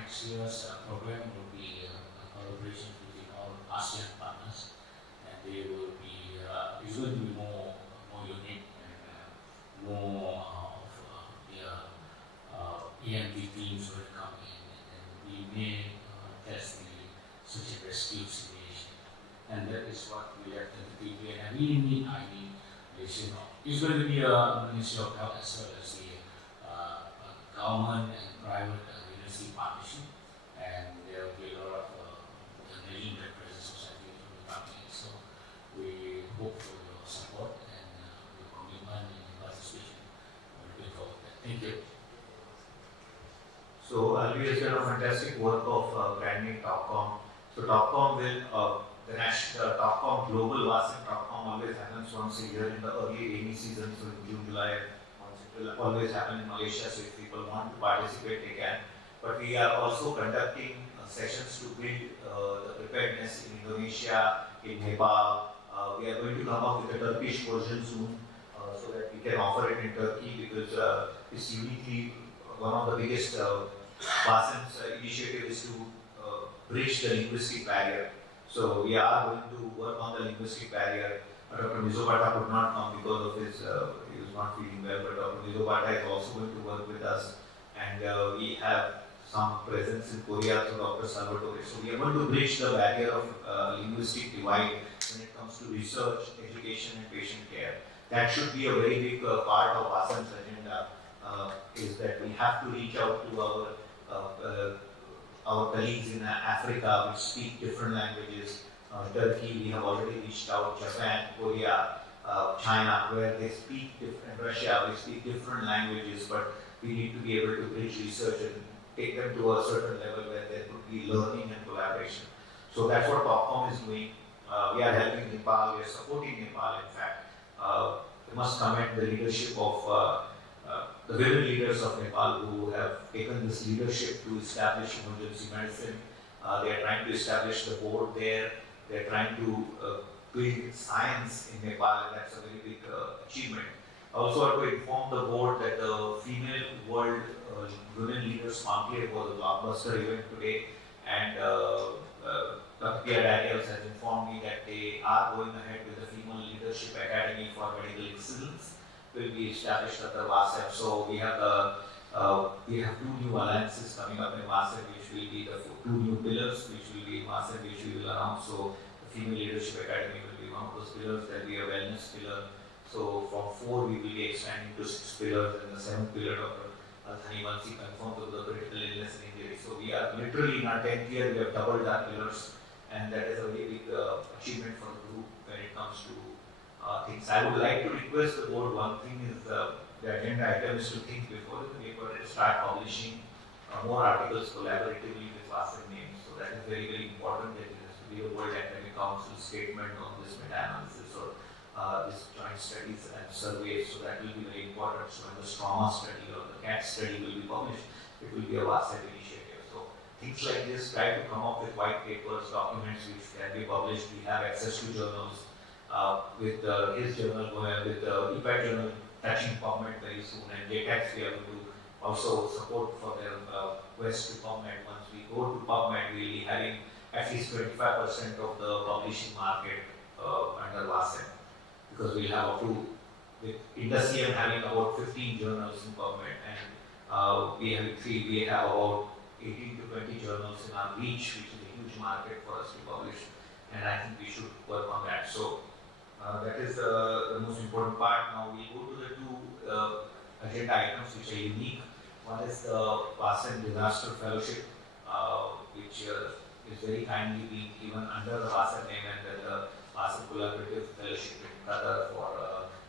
next year's program will be a collaboration between all ASEAN partners, and they will be. It's going to be more unique and more of EMT teams will come in, and we may test such a rescue simulation. And that is what we have tentatively, and I really need it's going to be a Ministry of Health as well as the government and private university partnership, and there will be a lot of the Nation Red Crescent Society will be coming in. So we hope for your support and your commitment and participation. We're looking forward to that. Thank you. So Alvi has done a fantastic work of branding TopForm. So TopForm will, the national TopForm Global WASM TopForm always happens once a year in the early rainy season, so in June, July. It will always happen in Malaysia, so if people want to participate, they can. But we are also conducting sessions to build the preparedness in Indonesia, in Nepal. We are going to come up with a Turkish version soon, so that we can offer it in Turkey, because it's uniquely one of the biggest WASM's initiative is to bridge the linguistic barrier. So we are going to work on the linguistic barrier. Dr. Mizobata could not come because of his, he was not feeling well, but Dr. Mizobata is also going to work with us. And we have some presence in Korea, so Dr. Salvatore. So we are going to bridge the barrier of linguistic divide when it comes to research, education and patient care. That should be a very big part of WASM's agenda, is that we have to reach out to our our colleagues in Africa which speak different languages. Turkey, we have already reached out, Japan, Korea, China, where they speak different, Russia, they speak different languages, but we need to be able to bridge research and take them to a certain level where there could be learning and collaboration. So that's what TopCom is doing. We are helping Nepal, we are supporting Nepal in fact. We must commend the leadership of the women leaders of Nepal who have taken this leadership to establish emergency medicine. They are trying to establish the board there. They are trying to build science in Nepal, and that's a very big achievement. I also want to inform the board that the Female World Women Leaders Conclave was a blockbuster event today, and Dr. Pia Daniels has informed me that they are going ahead with the Female Leadership Academy for Medical Excellence, will be established at the WASEP. So we have two new alliances coming up in WASEP, which will be the two new pillars, which will be WASEP, which we will announce. So the Female Leadership Academy will be one of those pillars. There will be a wellness pillar. So from 4 we will be expanding to 6 pillars, and the 7th pillar, Dr. Althani Vansi confirmed with the critical illness and injury. So we are literally in our 10th year, we have doubled our pillars, and that is a very big achievement for the group when it comes to things. I would like to request the board, one thing is the agenda item is to think before the paper and start publishing more articles collaboratively with WASEP names. So that is very, very important, that it has to be a World Academic Council statement on this meta-analysis or this joint studies and surveys. So that will be very important. So when the trauma study or the CAT study will be published, it will be a WASEP initiative. So things like this, try to come up with white papers, documents which can be published. We have access to journals. With his journal, with the EPAT journal touching PubMed very soon, and JTAX we are going to also support for their quest to PubMed. Once we go to PubMed, we will be having at least 25% of the publishing market under WASEP, because we have up to, with Industry having about 15 journals in PubMed, and we have about 18 to 20 journals in our reach, which is a huge market for us to publish, and I think we should work on that. So that is the most important part. Now we go to the two agenda items which are unique. One is the WASEP Disaster Fellowship, which is very kindly being given under the WASEP name, and the WASEP Collaborative Fellowship in Qatar for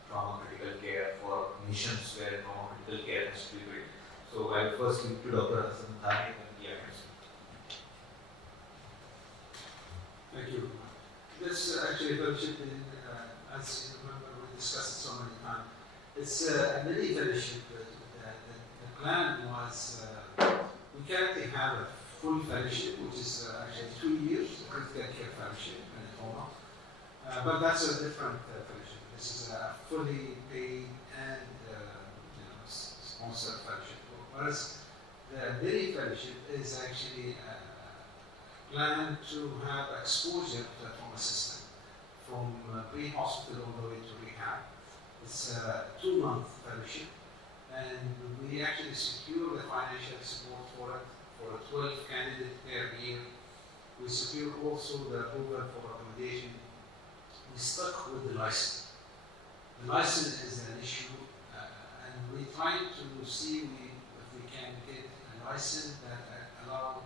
trauma critical care for nations where trauma critical care has to be built. So I will first give to Dr. Hassan Thani and DMS. Thank you. This actually fellowship, as you remember, we discussed it so many times. It's a mini fellowship. The plan was we currently have a full fellowship, which is actually 2 years, a critical care fellowship in trauma. But that's a different fellowship. This is a fully paid and sponsored fellowship. Whereas the mini fellowship is actually plan to have exposure to the trauma system from pre-hospital all the way to rehab. It's a 2-month fellowship, and we actually secure the financial support for it for 12 candidates per year. We secure also the approval for accommodation. We stuck with the license. The license is an issue, and we try to see if we can get a license that allow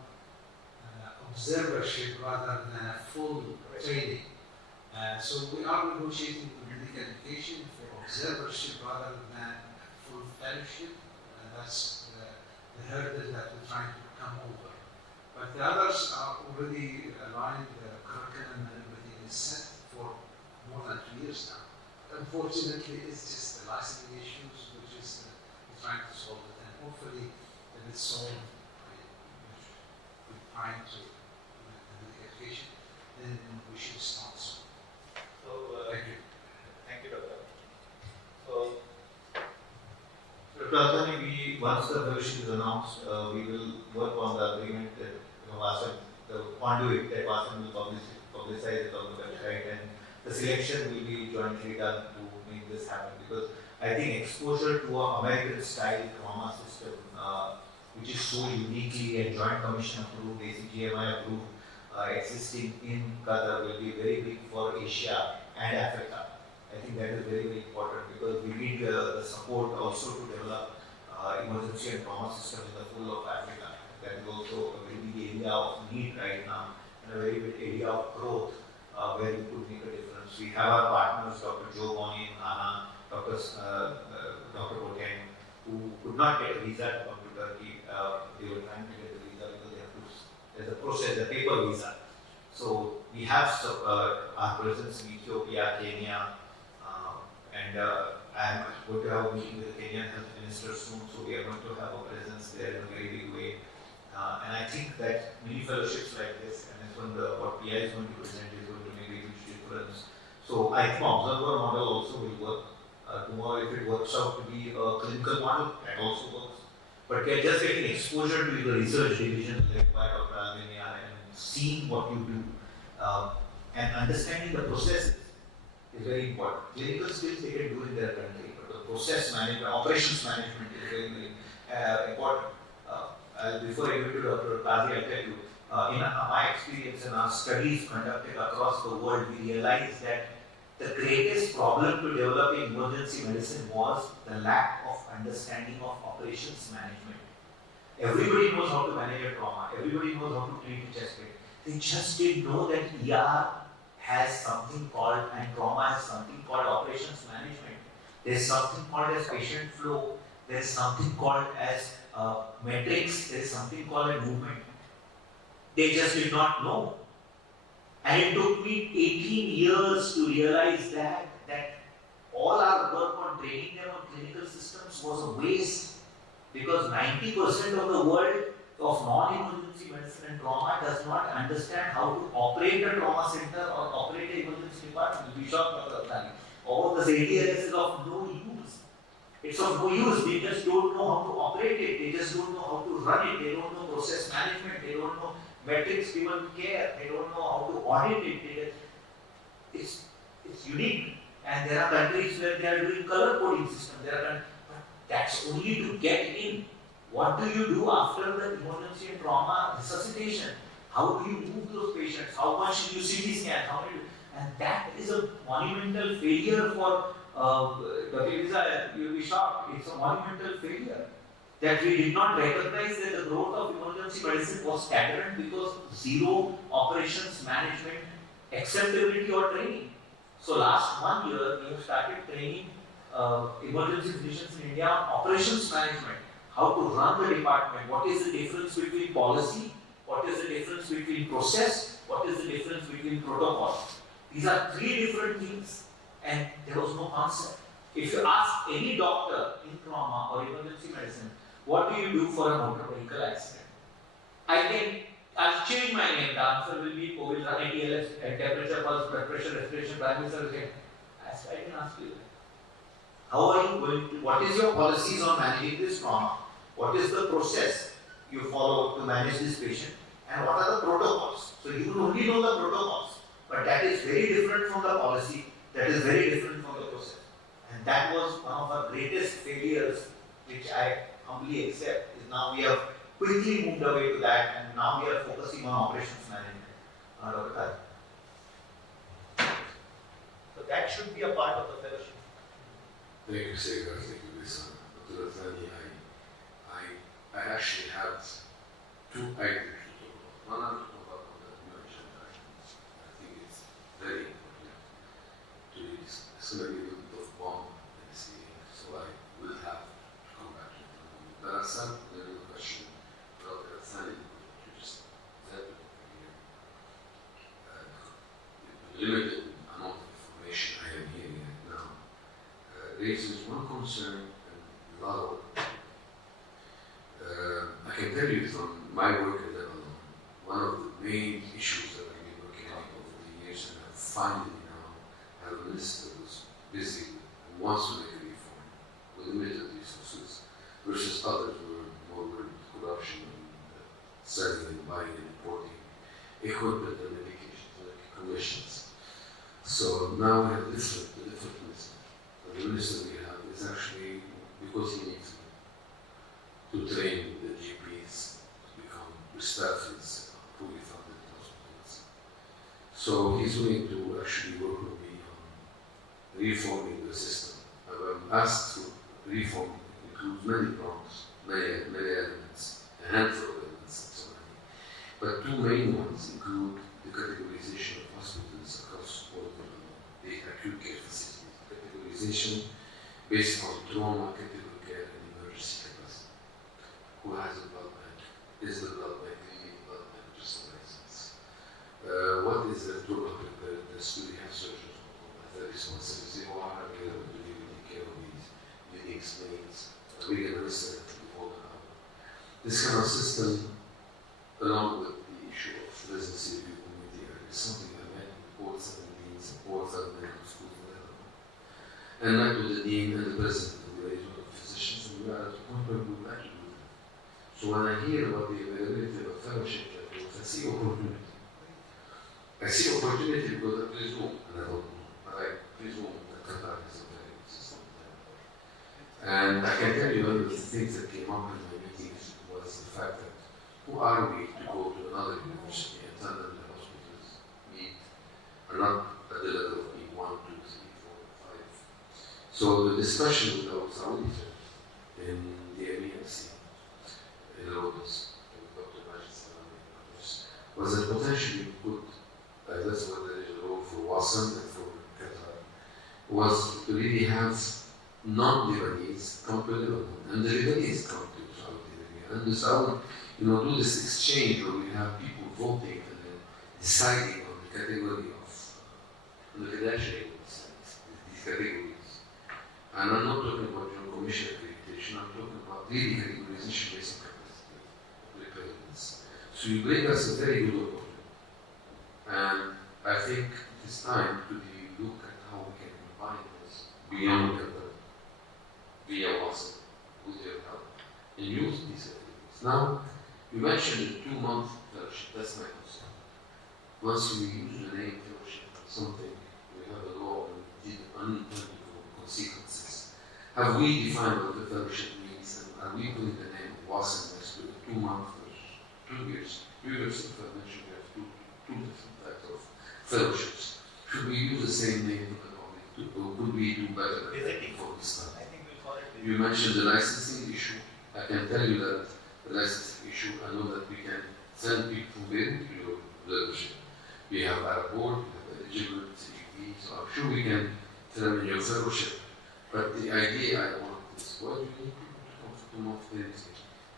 observership rather than a full training. So we are negotiating with medical education for observership rather than full fellowship. That's the hurdle that we're trying to come over. But the others are already aligned, the curriculum and everything is set for more than 2 years now. Unfortunately, it's just the licensing issues which is we're trying to solve it, and hopefully if it's solved, we're trying to education, then we should start soon. So, thank you. Thank you, Doctor. So, Dr. Althani, once the fellowship is announced, we will work on the agreement that WASEP, the conduit that WASEP will publicize it on the website, and the selection will be jointly done to make this happen. Because I think exposure to an American-style trauma system, which is so uniquely and Joint Commission approved, ACGMI approved, existing in Qatar, will be very big for Asia and Africa. I think that is very, very important, because we need the support also to develop emergency and trauma system in the whole of Africa. That is also a very big area of need right now and a very big area of growth where we could make a difference. We have our partners, Dr. Joe Boni and Anna, Dr. Boten, who could not get a visa to come to Turkey. They were trying to get a visa because they have to, there's a process, a paper visa. So we have our presence in Ethiopia, Kenya, and I am going to have a meeting with the Kenyan Health Minister soon, so we are going to have a presence there in a very big way. And I think that many fellowships like this, and it's when what PI is going to present is going to make a huge difference. So I think observer model also will work. Tomorrow, if it works out to be a clinical model, that also works. But we are just getting exposure to the research division led by Dr. Alvenia and seeing what you do and understanding the processes is very important. Clinical skills they can do in their country, but the process management, operations management is very, very important. Before I go to Dr. Qazi, I'll tell you, in my experience and our studies conducted across the world, we realized that the greatest problem to developing emergency medicine was the lack of understanding of operations management. Everybody knows how to manage a trauma, everybody knows how to treat a chest pain. They just didn't know that ER has something called, and trauma has something called operations management. There's something called as patient flow, there's something called as metrics, there's something called a movement. They just did not know. And it took me 18 years to realize that all our work on training them on clinical systems was a waste, because 90% of the world of non-emergency medicine and trauma does not understand how to operate a trauma center or operate an emergency department. You'll be shocked, Dr. Abdani. All this ADLS is of no use. It's of no use. They just don't know how to operate it. They just don't know how to run it. They don't know process management. They don't know metrics given care. They don't know how to audit it. It's unique. And there are countries where they are doing color coding system. But that's only to get in. What do you do after the emergency and trauma resuscitation? How do you move those patients? How much do you CT scan? And that is a monumental failure for Dr. Eliza, you'll be shocked. It's a monumental failure that we did not recognize that the growth of emergency medicine was stagnant because zero operations management acceptability or training. So last 1 year, we have started training emergency physicians in India on operations management, how to run the department, what is the difference between policy, what is the difference between process, what is the difference between protocol. These are three different things, and there was no concept. If you ask any doctor in trauma or emergency medicine, what do you do for a motor vehicle accident? I'll change my name. The answer will be COVID, run ATLS, temperature, pulse, blood pressure, respiration, primary service. I can ask you that. How are you going to, what is your policies on managing this trauma? What is the process you follow to manage this patient? And what are the protocols? So you will only know the protocols, but that is very different from the policy, that is very different from the process. And that was one of our greatest failures, which I humbly accept, is now we have quickly moved away to that, and now we are focusing on operations management. So that should be a part of the fellowship. Thank you, Segar. Thank you, Lisa. Dr. Athani, I actually have two items to talk about. One, I'm talking about the emergent items. I think it's very important to discuss. It's going to be a little bit of bomb in this meeting, so I will have to come back to it. There are some question about Dr. Athani, you just said here. The limited amount of information I am hearing right now raises one concern and a lot of I can tell you from my work in Lebanon, one of the main issues that I've been working on over the years, and I finally now have a minister who's busy and wants to make a reform with limited resources, versus others who are more worried with corruption and selling and buying and importing equipment and medications like commissions. So now we have the different minister. The minister we have is actually because he needs to train the GPs to become staff is fully funded hospitals. So he's willing to actually work with me on reforming the system. I've asked for reform includes many prongs, many elements, a handful of elements, and so many. But main ones include the categorization of hospitals across all the acute care facilities, categorization based on trauma, critical care, and emergency capacity. Who has a blood bank? Is the blood bank really a blood bank, just a license? What is the trauma preparedness? Do we have surgeons on the responsibility? Or are we able to really take care of these unique needs? Are we going to listen before the hour? This kind of system, along with the issue of residency review committee, is something I met with all 7 deans, all 7 medical schools, and met with the dean and the president of the Region of Physicians, and we are at the point where we would like to do that. So when I hear about the availability of fellowship levels, I see opportunity. I see opportunity because I presume, and I don't know, but I presume that Qatar is a very good system. And I can tell you one of the things that came up in my meetings was the fact that who are we to go to another university and tell them the hospitals are not at the level of being 1, 2, 3, 4, 5. So the discussion with our Saudi friends in the AMC, in Rhodes, with Dr. Majid Salami and others, was that potentially we could, that's what there is a role for Wasam and for Qatar, was to really have non-Lebanese come to Lebanon, and the Lebanese come to Saudi Arabia, and the Saudi, do this exchange where we have people voting and then deciding on the category of, on the credentialing of these categories. And I'm not talking about commission accreditation, I'm talking about really categorization based on capacity of preparedness. So you bring us a very good opportunity. And I think it is time to really look at how we can combine this beyond Qatar, via WASA, with their help, and use these activities. Now, you mentioned the 2-month fellowship, that's my concern. Once we use the name fellowship, something, we have a law and did unintended consequences. Have we defined what the fellowship means, and are we putting the name of WASA next to the 2-month fellowship? 2 years. 2 years, if I mentioned, we have two different types of fellowships. Should we use the same name or could we do better for this time? You mentioned the licensing issue. I can tell you that the licensing issue, I know that we can send people in to your leadership. We have our board, we have eligibility, so I'm sure we can tell them in your fellowship. But the idea I want is, what do you need people to come to more things?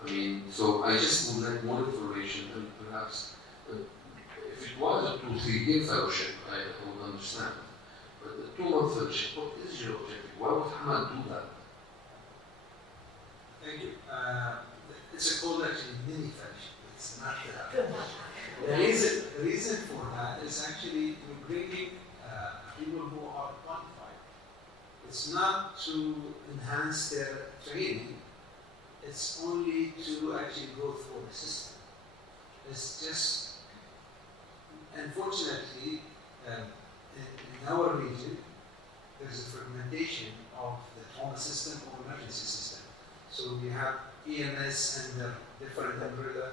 I mean, so I just would like more information, and perhaps if it was a 2-3 year fellowship, I would understand. But the 2-month fellowship, what is your objective? Why would Hamad do that? Thank you. It's called actually mini fellowship. It's not the reason for that is actually we're bringing people who are qualified. It's not to enhance their training. It's only to actually go through the system. It's just, unfortunately, in our region, there's a fragmentation of the trauma system or emergency system. So we have EMS under different umbrella,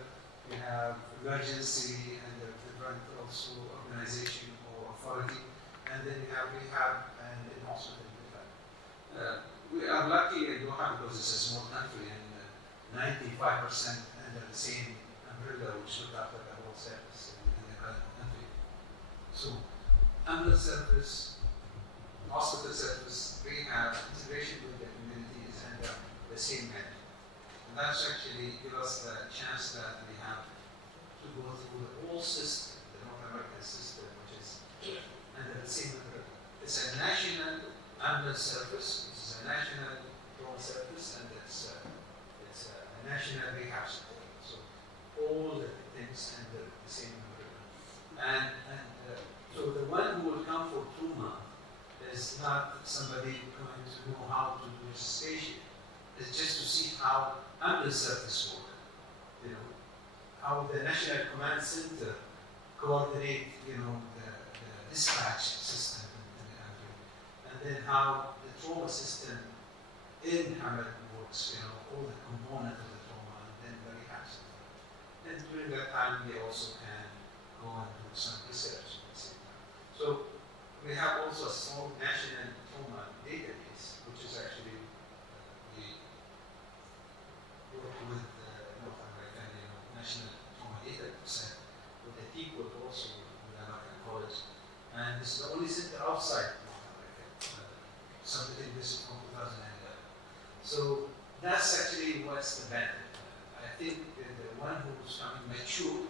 we have emergency under different also organization or authority, and then we have rehab and then also the different. We are lucky in Doha because it's a small country and 95% under the same umbrella which look after the whole service in the country. So ambulance service, hospital service, rehab, integration with the community is under the same head. And that's actually give us the chance that we have to go through the whole system, the North American system, which is under the same umbrella. It's a national ambulance service, it's a national drone service, and it's a national rehab support. So all the things under the same umbrella. And so the one who will come for 2 months is not somebody going to know how to do resuscitation. It's just to see how ambulance service work, how the National Command Center coordinate, the dispatch system in the country, and then how the trauma system in Hamad works, all the components of the trauma, and then the rehab system. And during that time, they also can go and do some research at the same time. So we have also a small national trauma database, which is actually we work with North American National Trauma Data Set with the equal also with American College. And this is the only center outside North America submitting this from 2011. So that's actually what's the benefit. I think that the one who's coming mature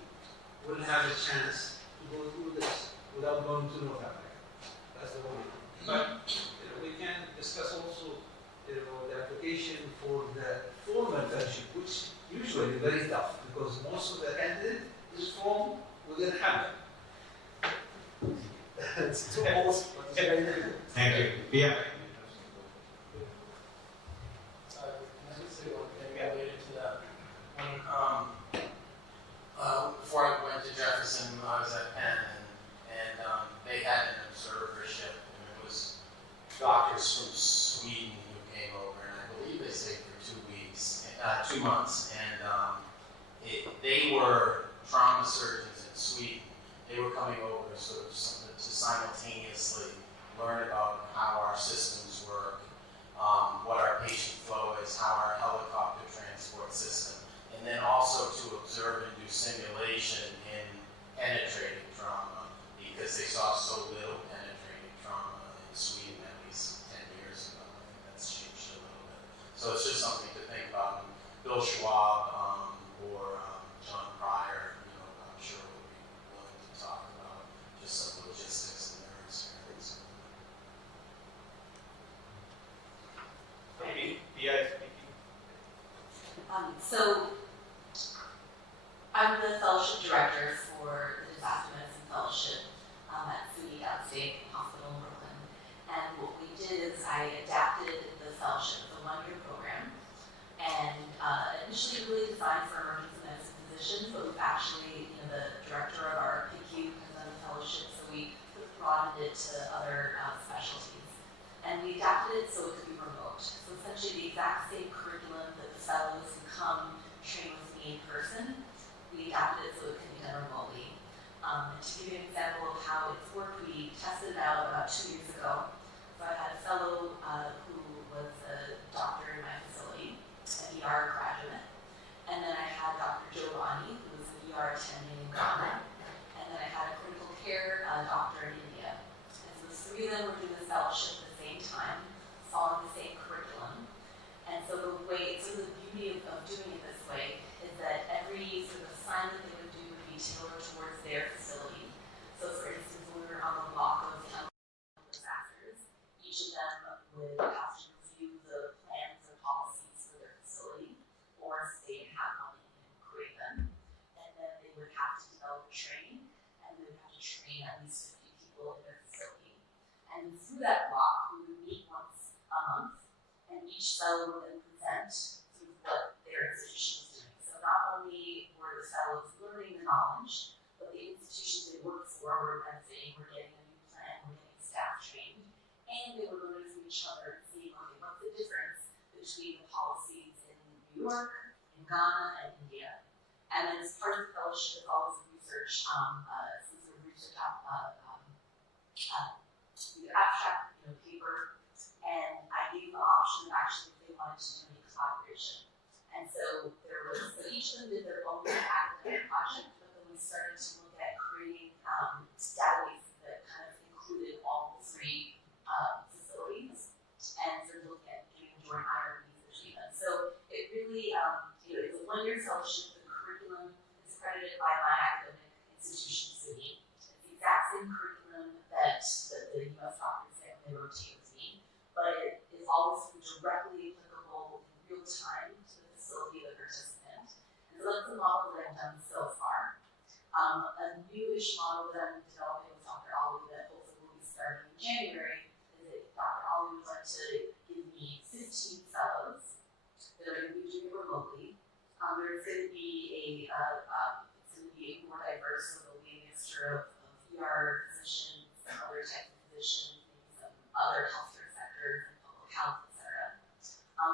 will have a chance to go through this without going to North America. That's the only thing. But we can discuss also the application for the formal fellowship, which usually is very tough because most of the candidates is from within Hamlet. It's too old, but it's very difficult. Thank you. Yeah. Can I just say one thing related to that? Before I went to Jefferson, I was at Penn, and they had an observership, and it was doctors from Sweden who came over, and I believe they stayed for 2 months, and they were trauma surgeons in Sweden. They were coming over sort of to simultaneously learn about how our systems work, what our patient flow is, how our helicopter transport system, and then also to observe and do simulation in penetrating trauma, because they saw so little penetrating trauma in Sweden at least 10 years ago. I think that's changed a little bit. So it's just something to think about. And Bill Schwab or John Pryor, I'm sure would be willing to talk about just some logistics in their experience. Maybe, yeah. So, I'm the fellowship director for the Disaster Medicine Fellowship at SUNY Downstate Hospital in Brooklyn. And what we did is I adapted the fellowship as a one-year program, and initially really designed for emergency medicine physicians, but we've actually, the director of our PICU has done the fellowship, so we broadened it to other specialties. And we adapted it so it could be remote. So essentially the exact same curriculum that the fellows who come train with me in person, we adapted it so it could be done remotely. To give you an example of how it's worked, we tested it out about 2 years ago. So I had a fellow who was a doctor in my facility, an ER graduate. And then I had Dr. Giovanni, who was an ER attending in Ghana. And then I had a critical care doctor in India. And so the three of them were doing this fellowship at the same time, following the same curriculum. And so the beauty of doing it this way is that every sort of assignment they would do would be tailored towards their facility. So for instance, when we were on the block of disasters, each of them would have to review the plans and policies for their facility, or if they have one and create them. And then they would have to develop training, and they would have to train at least 50 people in their facility. And through that block, we would meet once a month, and each fellow would then present through what their institution was doing. So not only were the fellows learning the knowledge, but the institutions they worked for were benefiting, were getting a new plan, were getting staff trained, and they were learning from each other and seeing, okay, what's the difference between the policies in New York, in Ghana, and India. And then as part of the fellowship, there's always research, some sort of research abstract, paper, and I gave them the option of actually if they wanted to do any collaboration. And so each of them did their own academic project, but then we started to look at creating databases that kind of included all three facilities, and sort of looking at doing joint IRBs between them. So it really, it's a one-year fellowship. The curriculum is accredited by my academic institution, SUNY. It's the exact same curriculum that the U.S. doctors say when they rotate with me, but it is always directly applicable in real time to the facility of the participant. And so that's the model that I've done so far. A newish model that I'm developing with Dr. Ali that hopefully will be starting in January is that Dr. Ali would like to give me 15 fellows that are going to be doing it remotely. There's going to be it's going to be more diverse, so there'll be a mixture of ER physicians, other types of physicians, maybe some other healthcare sectors, and public health, etc.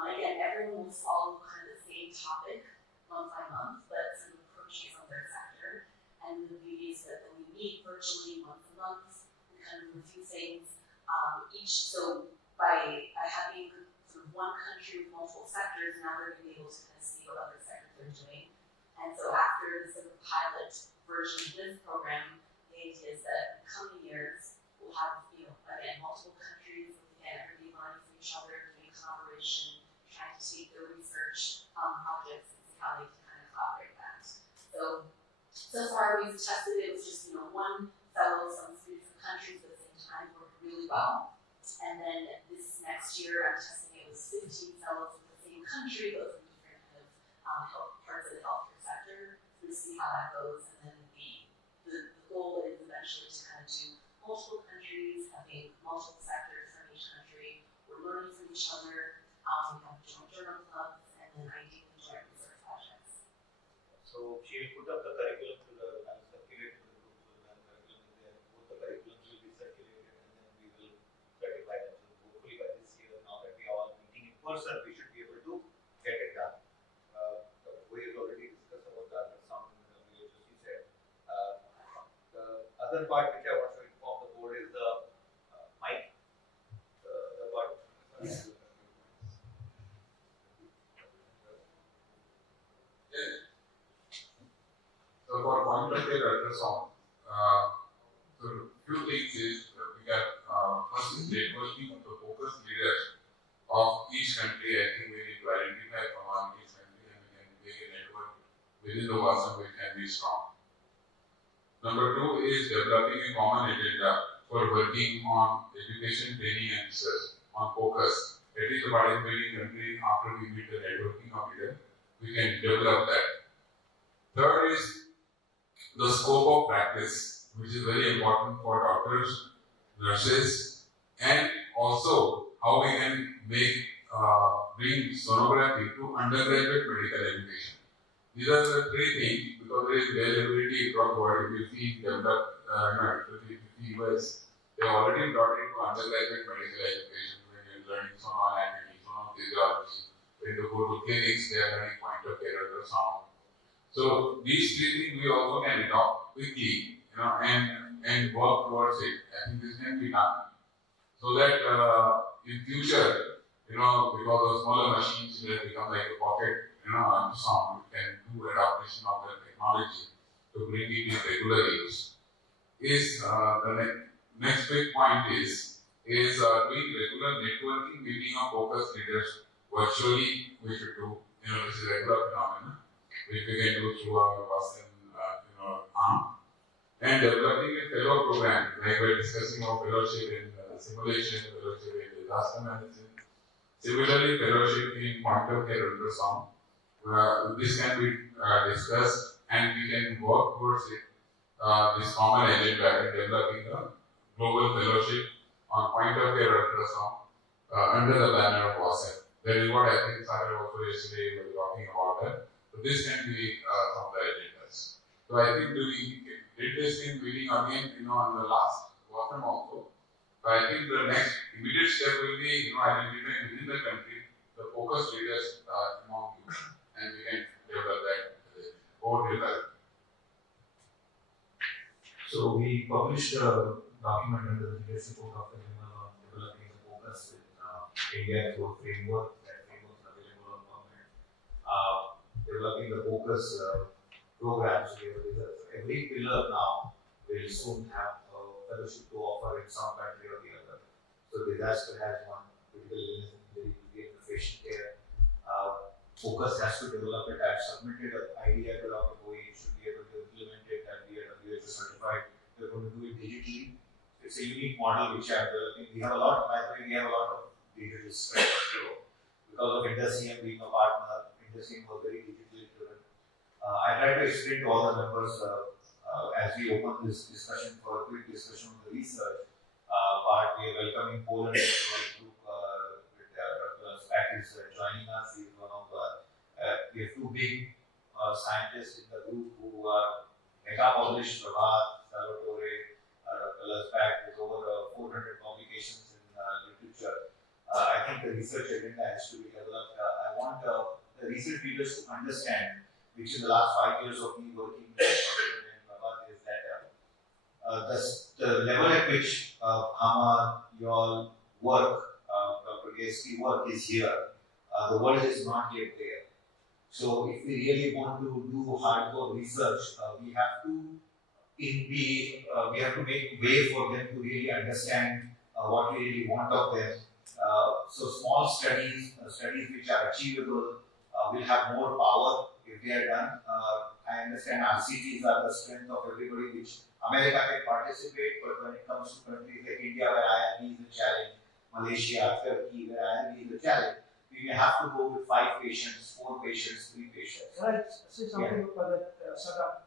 Again, everyone will follow kind of the same topic month by month, but sort of approaching from their sector. And the beauty is that when we meet virtually once a month, we kind of review things. So by having sort of one country with multiple sectors, now they're going to be able to kind of see what other sectors are doing. And so after the sort of pilot version of this program, the idea is that in the coming years, we'll have, again, multiple countries, again, everybody learning from each other, doing collaboration, trying to take their research projects and see how they can kind of collaborate that. So far we've tested it was just, one fellow from 3 different countries at the same time worked really well. And then this next year I'm testing it with 15 fellows from the same country, but from different kind of parts of the healthcare sector, to see how that goes. And then the goal is eventually to kind of do multiple countries, having multiple sectors from each country. We're learning from each other. We have joint journal clubs, and then ideally joint research projects. So she will put up the curriculum to the circulate to the group. So the curriculum is there. Both the curriculums will be circulated, and then we will certify them. So hopefully by this year, now that we are all meeting in person, we should be able to get it done. We have already discussed about the ultrasound in the video, as you said. The other part which I want to inform the board is the mic. The part. So for point of care ultrasound, so few things is we got first is networking of the focus leaders of each country. I think we need to identify from each country and we can make a network within the WASM which can be strong. Number 2 is developing a common agenda for working on education, training and research on focus. At least the participating country, after we meet the networking of leaders, we can develop that. Third is the scope of practice, which is very important for doctors, nurses, and also how we can bring sonography to undergraduate medical education. These are the 3 things because there is availability across the world. If you see developed, if you see US, they already brought into undergraduate medical education when you're learning sonoanatomy, sonophysiology. When you go to clinics, they are learning point of care ultrasound. So these 3 things we also can adopt quickly, and work towards it. I think this can be done so that in future, because of smaller machines, it will become like a pocket, ultrasound. We can do adaptation of the technology to bring it in regular use. The next big point is doing regular networking, meeting of focus leaders virtually. We should do, this is a regular phenomenon, which we can do through our WASM, arm. And developing a fellow program, like we're discussing our fellowship in simulation, fellowship in disaster management. Similarly, fellowship in point of care ultrasound. This can be discussed and we can work towards it, this common agenda in developing a global fellowship on point of care ultrasound under the banner of WASM. That is what I think Sarah also yesterday was talking about that. So this can be some of the agendas. So I think we did this in meeting again, on the last WASM also. But I think the next immediate step will be, identifying within the country the focus leaders among you, and we can develop that over develop. So we published a document under the leadership of Dr. Vimal on developing the focus in India through a framework. That framework is available on government. Developing the focus programs. Every pillar now will soon have a fellowship to offer in some country or the other. So disaster has one, critical illness injury, patient care. Focus has to develop it. I've submitted an idea to Dr. Bowie. It should be able to implement it and be WHO certified. We're going to do it digitally. It's a unique model which I'm developing. We have a lot of digital strength. Because of InterCM being a partner, InterCM was very digitally driven. I try to explain to all the members as we open this discussion for a quick discussion on the research part. We are welcoming Poland group with Dr. Spack is joining us. He is one of the, we have 2 big scientists in the group who are mega published, Prabhat, Salvatore, Dr. Spack with over 400 publications in literature. I think the research agenda has to be developed. I want the research leaders to understand, which in the last 5 years of me working with Prabhat, is that the level at which Amar, your work, Dr. Gayski work is here. The world is not yet there. So if we really want to do hardcore research, we have to make way for them to really understand what we really want of them. So small studies which are achievable, will have more power if they are done. I understand RCTs are the strength of everybody, which America can participate, but when it comes to countries like India, where IRB is a challenge, Malaysia, Turkey, where IRB is a challenge, we may have to go with 5 patients, 4 patients, 3 patients. Can I say something about that, Sada?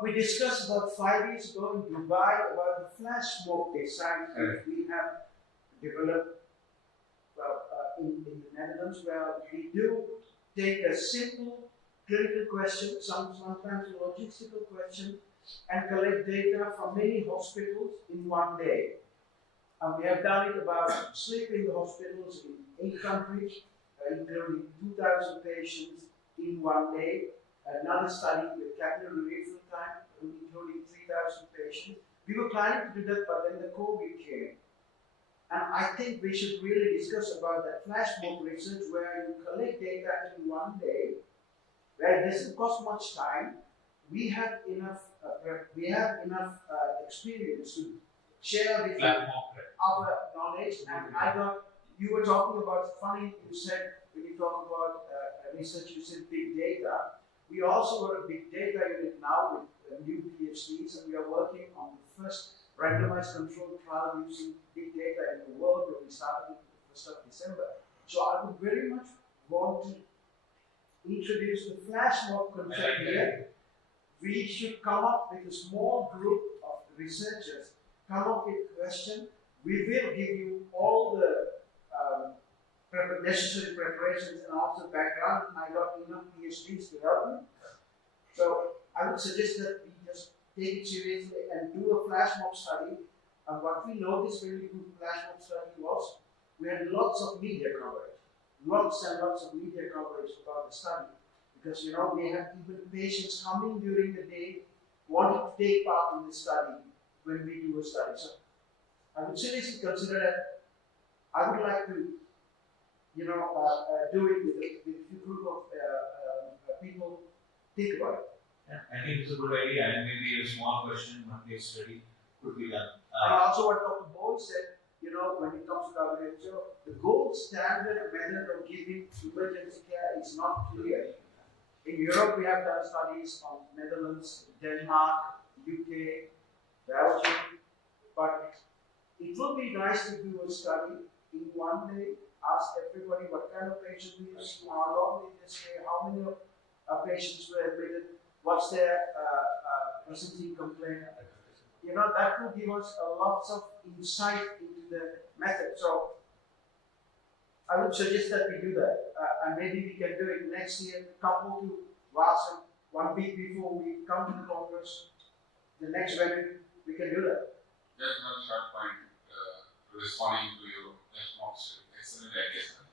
We discussed about 5 years ago in Dubai about the flash mob design that we have developed in the Netherlands, where we do take a simple clinical question, sometimes a logistical question, and collect data from many hospitals in one day. And we have done it about sleeping hospitals in 8 countries, including 2,000 patients in one day. Another study with capillary refill time, including 3,000 patients. We were planning to do that, but then the COVID came. And I think we should really discuss about that flash mob research where you collect data in one day, where it doesn't cost much time. We have enough experience to share with you our knowledge. And you were talking about, funny you said, when you talk about research, you said big data. We also got a big data unit now with new PhDs, and we are working on the first randomized controlled trial using big data in the world, that we started on the 1st of December. So I would very much want to introduce the flash mob concept here. We should come up with a small group of researchers, come up with a question. We will give you all the necessary preparations and also background. I got enough PhDs to help me. So I would suggest that we just take it seriously and do a flash mob study. And what we noticed when we did the flash mob study was we had lots of media coverage. Lots and lots of media coverage about the study. Because we have even patients coming during the day wanting to take part in the study when we do a study. So I would seriously consider that. I would like to do it with a group of people. Think about it. Yeah, I think it's a good idea, and maybe a small question, one case study could be done. And also what Dr. Boyd said, when it comes to WHO, the gold standard method of giving emergency care is not clear. In Europe, we have done studies on Netherlands, Denmark, UK, Belgium, but it would be nice to do a study in one day, ask everybody what kind of patient we see, how long did they stay, how many patients were admitted, what's their presenting complaint. That will give us a lot of insight into the method. So I would suggest that we do that, and maybe we can do it next year, couple to Vaasa, 1 week before we come to the Congress, the next venue, we can do that. Just one short point, responding to your response, excellent idea, sir.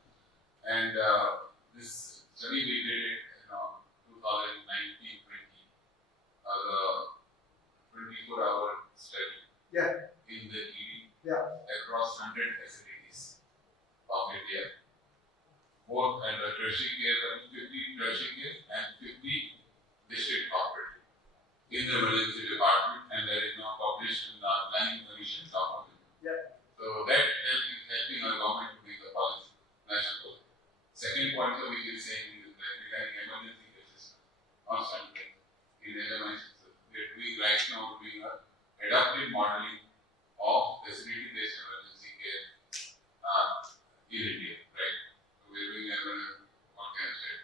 And this study we did it in 2019-20, the 24-hour study in the ED across 100 facilities of India, both under tertiary care, 50 tertiary care and 50 district cooperative in the emergency department, and that is now published in the planning commission of it. So that is helping our government to make the policy national. Second point which is saying is that regarding emergency cases, constantly in LMIC, we are doing right now adaptive modeling of facility-based emergency care in India, right? So we are doing what can I say?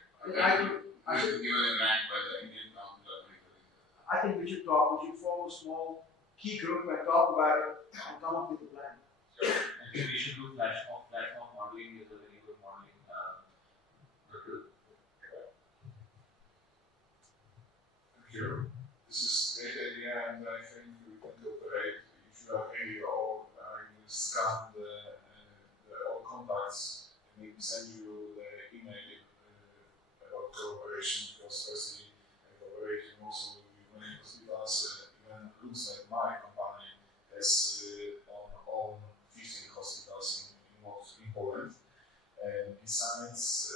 I should given a grant by the Indian Council of Medical Research. I think we should form a small key group and talk about it and come up with a plan. I think we should do flash mob modeling is a very good modeling. Sure. This is a great idea, and I think we can cooperate. If you are ready, or you scan all contacts, and we send you the email about cooperation, because firstly, cooperating also with many hospitals, even looks like my company has on 15 hospitals in Poland. And besides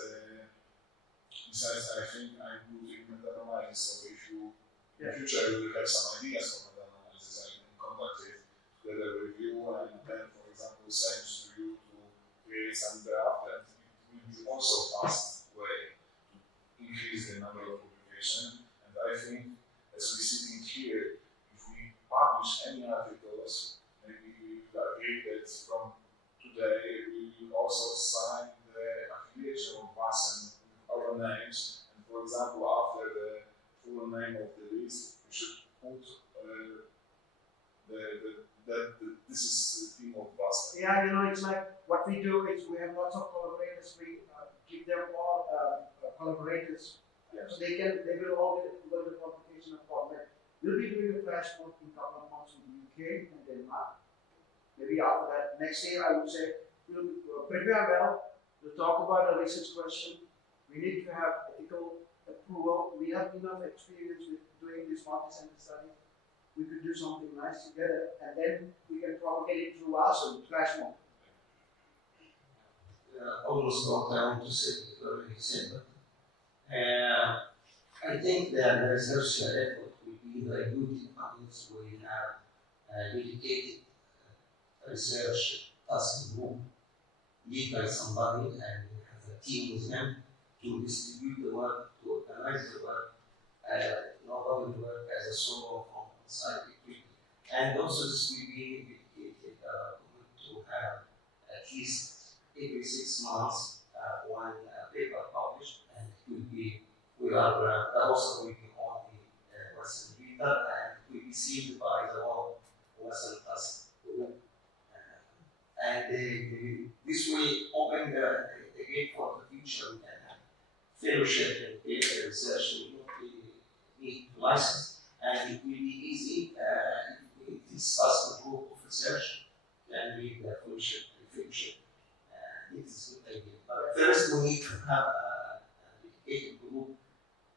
besides, I think I'm moving meta-analysis, so if you, in future you will have some ideas for meta-analysis, I can contact it, get a review, and then, for example, send to you to create some draft, and it will be also fast way to increase the number of publications. And I think, as we're sitting here, if we publish any articles, maybe we will agree that from today we will also sign the affiliation of us and our names. And for example, after the full name of the list, we should put that this is the team of us. Yeah, you know, it's like what we do is we have lots of collaborators. We give them all collaborators, so they will all get the qualification of format. We'll be doing a flash mode in a couple of months in the UK and Denmark. Maybe after that, next year I would say we'll prepare well. We'll talk about a research question. We need to have ethical approval. We have enough experience with doing this multi-center study. We could do something nice together, and then we can propagate it through Acil, flash mode. Almost what I want to say is already said, but I think that the research effort will be very good in audience where we have a dedicated research task group led by somebody and has a team with them to distribute the work, to organize the work, not only the work as a solo from scientific, and also this will be dedicated to have at least every 6 months one paper published, and it will be, we are also working on the Western reader, and it will be seen by the whole Western task group. And this will open the gate for the future. We can have fellowship and peer research. We don't need to license, and it will be easy if this task group of research can be the fellowship and fellowship. It is a good idea. But first, we need to have a dedicated group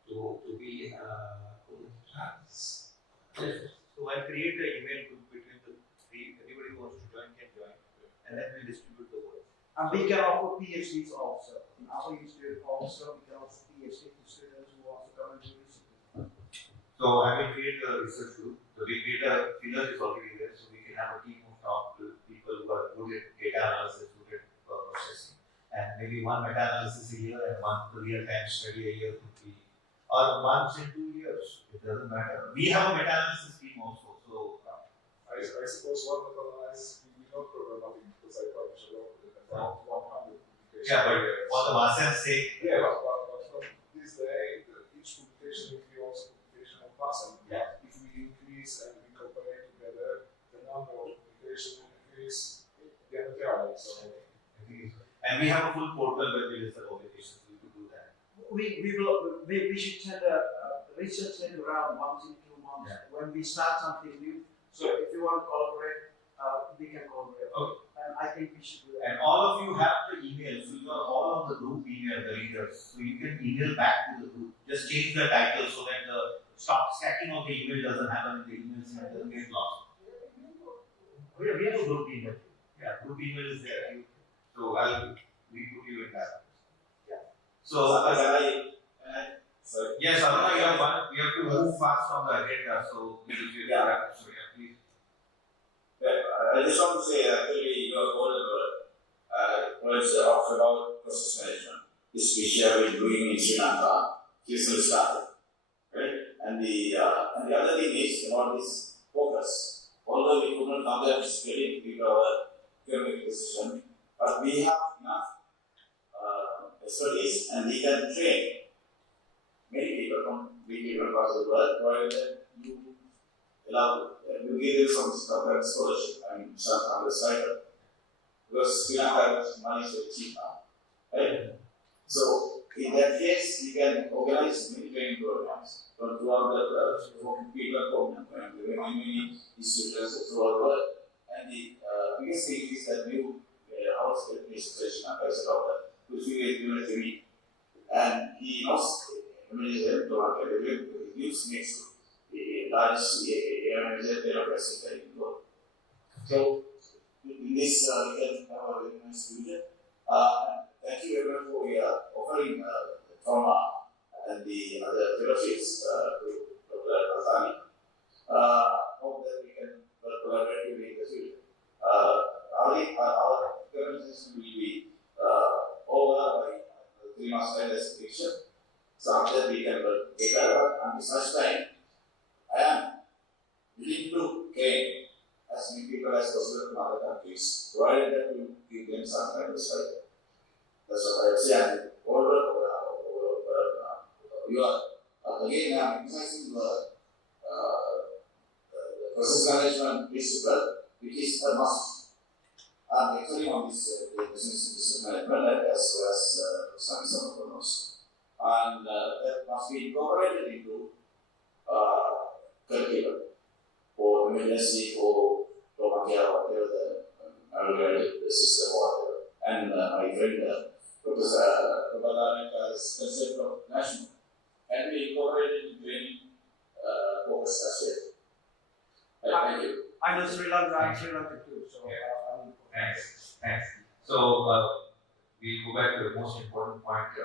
to be committed to have this. So I'll create an email group between the three. Anybody who wants to join can join, and then we'll distribute the work. And we can offer PhDs also. In our institute also, we can offer PhD to students who also come and do research. So I will create a research group. So we create a filler is already there, so we can have a team of top people who are good at data analysis, good at processing, and maybe one meta-analysis a year and one real-time study a year could be, or once in 2 years. It doesn't matter. We have a meta-analysis team also. So I suppose one meta-analysis will be not problematic because I publish a lot with around 100 publications. yeah, but for the Vasan's sake, Yeah, but from this day, each publication will be also publication of Vasan. Yeah. If we increase and we cooperate together, the number of publications will increase diametrically. So, and we have a full portal where we list the publications. We could do that. We should send a research letter around once in 2 months when we start something new. So if you want to collaborate, we can collaborate. Okay. And I think we should do that. And all of you have the email, so you are all on the group email, the readers. So you can email back to the group. Just change the title so that the stacking of the email doesn't happen in the emails and doesn't get lost. We have a group email. Yeah, group email is there. So we put you in that. Yeah. So yes, Aruna, you have one. We have to move fast from the agenda. So please. I just want to say, actually, your whole words about process management, which we have been doing in Sri Lanka, recently started, right? And the other thing is about this focus. Although we could not come there physically with our economic decision, but we have enough expertise and we can train many people from big people across the world, provided that you allow, you give them some scholarship and some other side. Because Sri Lanka money is very cheap now, right? So in that case, you can organize many training programs throughout the world for people from many institutions throughout the world. And the biggest thing is that new house administration as a doctor, which we will do every week. And he knows manager to use next to the largest manager bureaucracy in the world. So in this, we can have a very nice future. Thank you everyone for offering trauma and the other fellowships to Dr. Azani. Hope that we can work collaboratively in the future. Our organization will be over by 3 months time expiration. So after we can work together, and such time I am willing to gain as many people as possible from other countries, provided that we give them some kind of study. That's what I would say. And you are again emphasizing the process management principle, which is a must. I'm actually on this business management as well as some of also. And that must be incorporated into curriculum or emergency or trauma care or whatever the algorithm system or whatever. And my friend Professor Babadanek has concept of national and we incorporated in training course as well. Thank you. I know Sri Lanka, I'm Sri Lanka too, so Thanks. So we go back to the most important point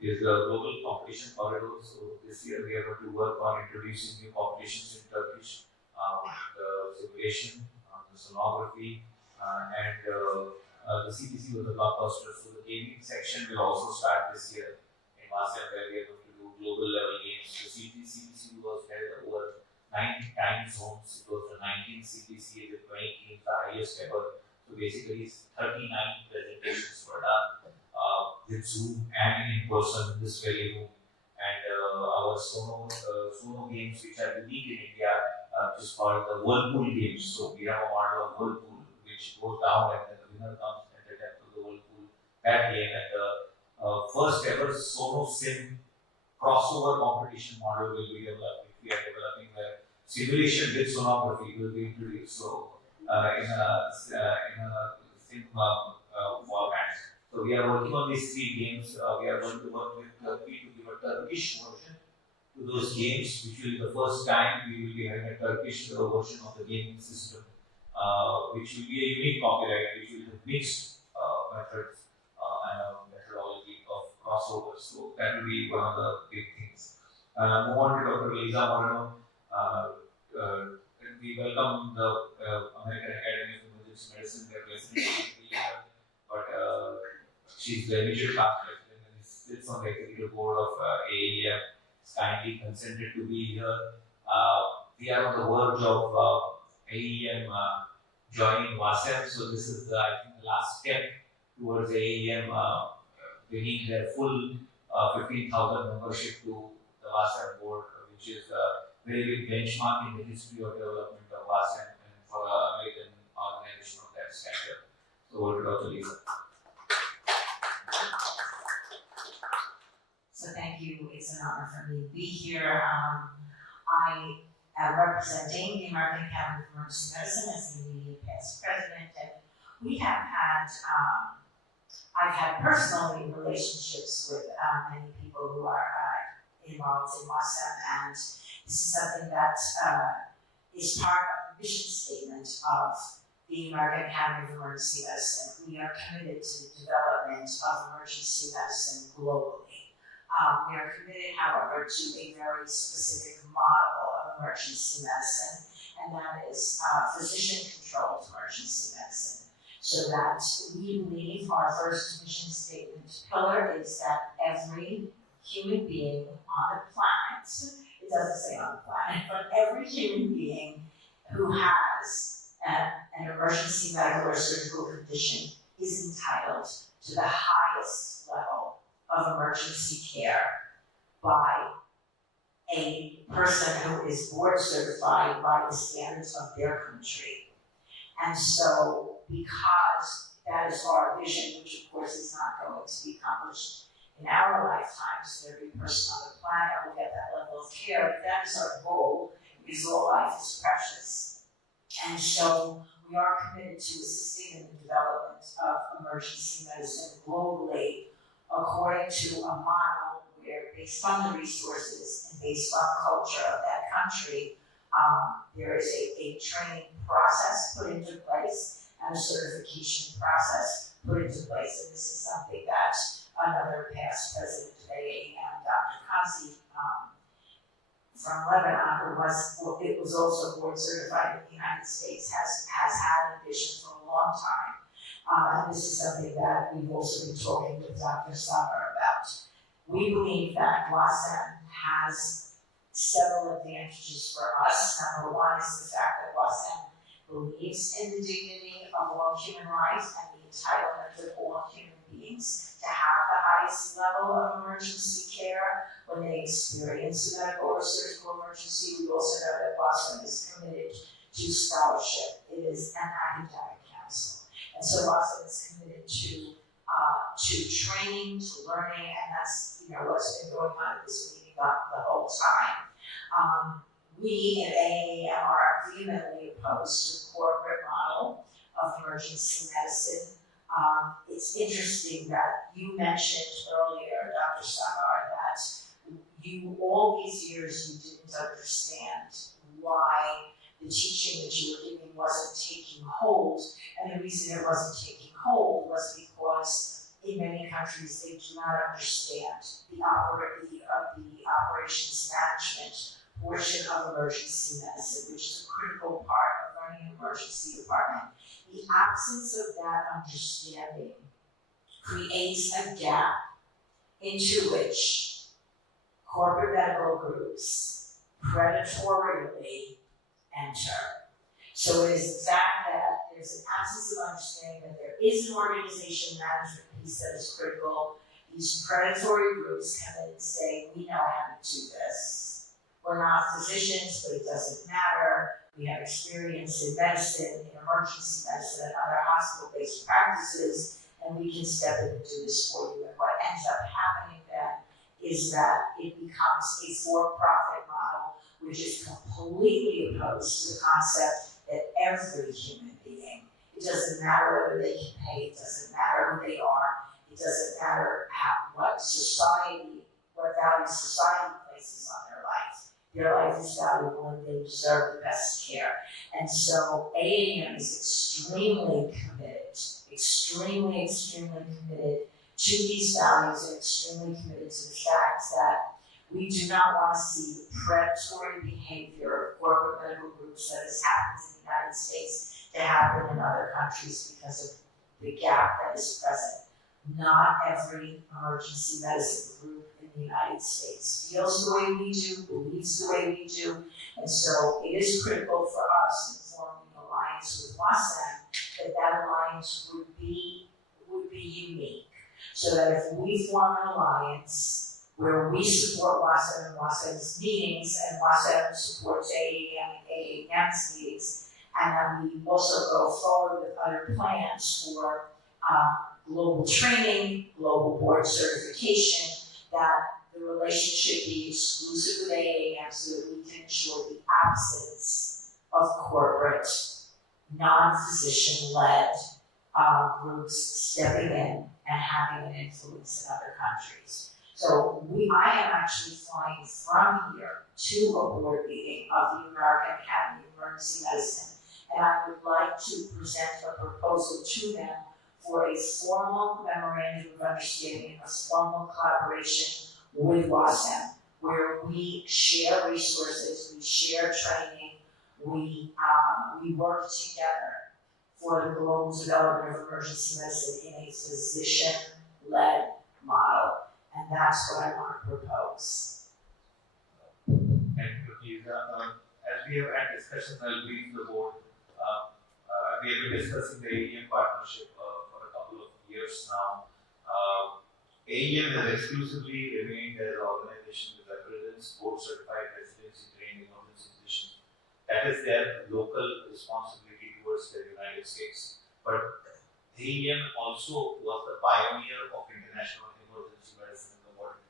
is the global competition corridor. So this year we are going to work on introducing new competitions in Turkish, the simulation, the sonography, and the CPC was a blockbuster. So the gaming section will also start this year in Vasem, where we are going to do global level games. The CPC was held over 9 time zones. It was the 19th CPC with 20 teams, the highest ever. So basically 39 presentations were done with Zoom and in person in this very room. And our Sono games, which are unique in India, which is called the Whirlpool games. So we have a model of Whirlpool which goes down and then the winner comes at the depth of the Whirlpool. That game, and the first ever Sono Sim crossover competition model will be developed, which we are developing, where simulation with sonography will be introduced. So in a sim format. So we are working on these 3 games. We are going to work with Turkey to give a Turkish version to those games, which will be the first time we will be having a Turkish version of the gaming system, which will be a unique copyright, which will have mixed methods and a methodology of crossover. So that will be one of the big things. Move on to Dr. Lisa Moreno. We welcome the American Academy of Emergency Medicine. They are president, but she's the immediate past president and sits on the executive board of AEM. Is kindly consented to be here. We are on the verge of AEM joining WASEM, so this is I think the last step towards AEM bringing their full 15,000 membership to the WASEM board, which is a very big benchmark in the history of development of WASEM and for an American organization of that stature. So over to Dr. Lisa. So thank you. It's an honor for me to be here. I am representing the American Academy of Emergency Medicine as the immediate past president, and we have had, I've had personally relationships with many people who are involved in WASEM, and this is something that is part of the mission statement of the American Academy of Emergency Medicine. We are committed to the development of emergency medicine globally. We are committed, however, to a very specific model of emergency medicine, and that is physician-controlled emergency medicine. So that we believe our first mission statement pillar is that every human being on the planet, it doesn't say on the planet, but every human being who has an emergency medical or surgical condition is entitled to the highest level of emergency care by a person who is board certified by the standards of their country. And so, because that is our vision, which of course is not going to be accomplished in our lifetimes, every person on the planet will get that level of care, but that is our goal, because all life is precious. And so, we are committed to assisting in the development of emergency medicine globally, according to a model where, based on the resources and based on the culture of that country, there is a training process put into place and a certification process put into place. And this is something that another past president of AAM, Dr. Ghazi from Lebanon, it was also board certified in the United States, has had a vision for a long time. And this is something that we've also been talking with Dr. Sagar about. We believe that WASM has several advantages for us. Number one is the fact that WASM believes in the dignity of all human life and the entitlement of all human beings to have the highest level of emergency care when they experience a medical or surgical emergency. We also know that WASM is committed to scholarship. It is an academic council. And so WASM is committed to training, to learning, and that's what's been going on at this meeting the whole time. We at AAM are vehemently opposed to the corporate model of emergency medicine. It's interesting that you mentioned earlier, Dr. Sagar, that all these years you didn't understand why the teaching that you were giving wasn't taking hold. And the reason it wasn't taking hold was because in many countries they do not understand the operations management portion of emergency medicine, which is a critical part of running an emergency department. The absence of that understanding creates a gap into which corporate medical groups predatorily enter. So it is the fact that there's an absence of understanding that there is an organization management piece that is critical. These predatory groups come in and say, we know how to do this. We're not physicians, but it doesn't matter. We have experience in medicine, in emergency medicine, and other hospital-based practices, and we can step in and do this for you. And what ends up happening then is that it becomes a for-profit model, which is completely opposed to the concept that every human being, it doesn't matter whether they can pay, it doesn't matter who they are, it doesn't matter what value society places on their life. Their life is valuable and they deserve the best care. And so AAM is extremely committed to these values and extremely committed to the fact that we do not want to see the predatory behavior of corporate medical groups that has happened in the United States to happen in other countries because of the gap that is present. Not every emergency medicine group in the United States feels the way we do, believes the way we do, and so it is critical for us in forming an alliance with WASM that alliance would be unique. So that if we form an alliance where we support WASM and WASM's meetings, and WASM supports AAM and AAM's meetings, and then we also go forward with other plans for global training, global board certification, that the relationship be exclusive with AAM so that we can ensure the absence of corporate, non-physician-led groups stepping in and having an influence in other countries. So I am actually flying from here to a board meeting of the American Academy of Emergency Medicine, and I would like to present a proposal to them for a formal memorandum of understanding, a formal collaboration with WASM, where we share resources, we share training, we work together for the global development of emergency medicine in a physician-led model. And that's what I want to propose. Thank you, Lisa. As we have had discussions, I'll brief the board. We have been discussing the AEM partnership for a couple of years now. AEM has exclusively remained as an organization that represents board-certified residency trained emergency physicians. That is their local responsibility towards the United States. But AEM also was the pioneer of international emergency medicine in the world.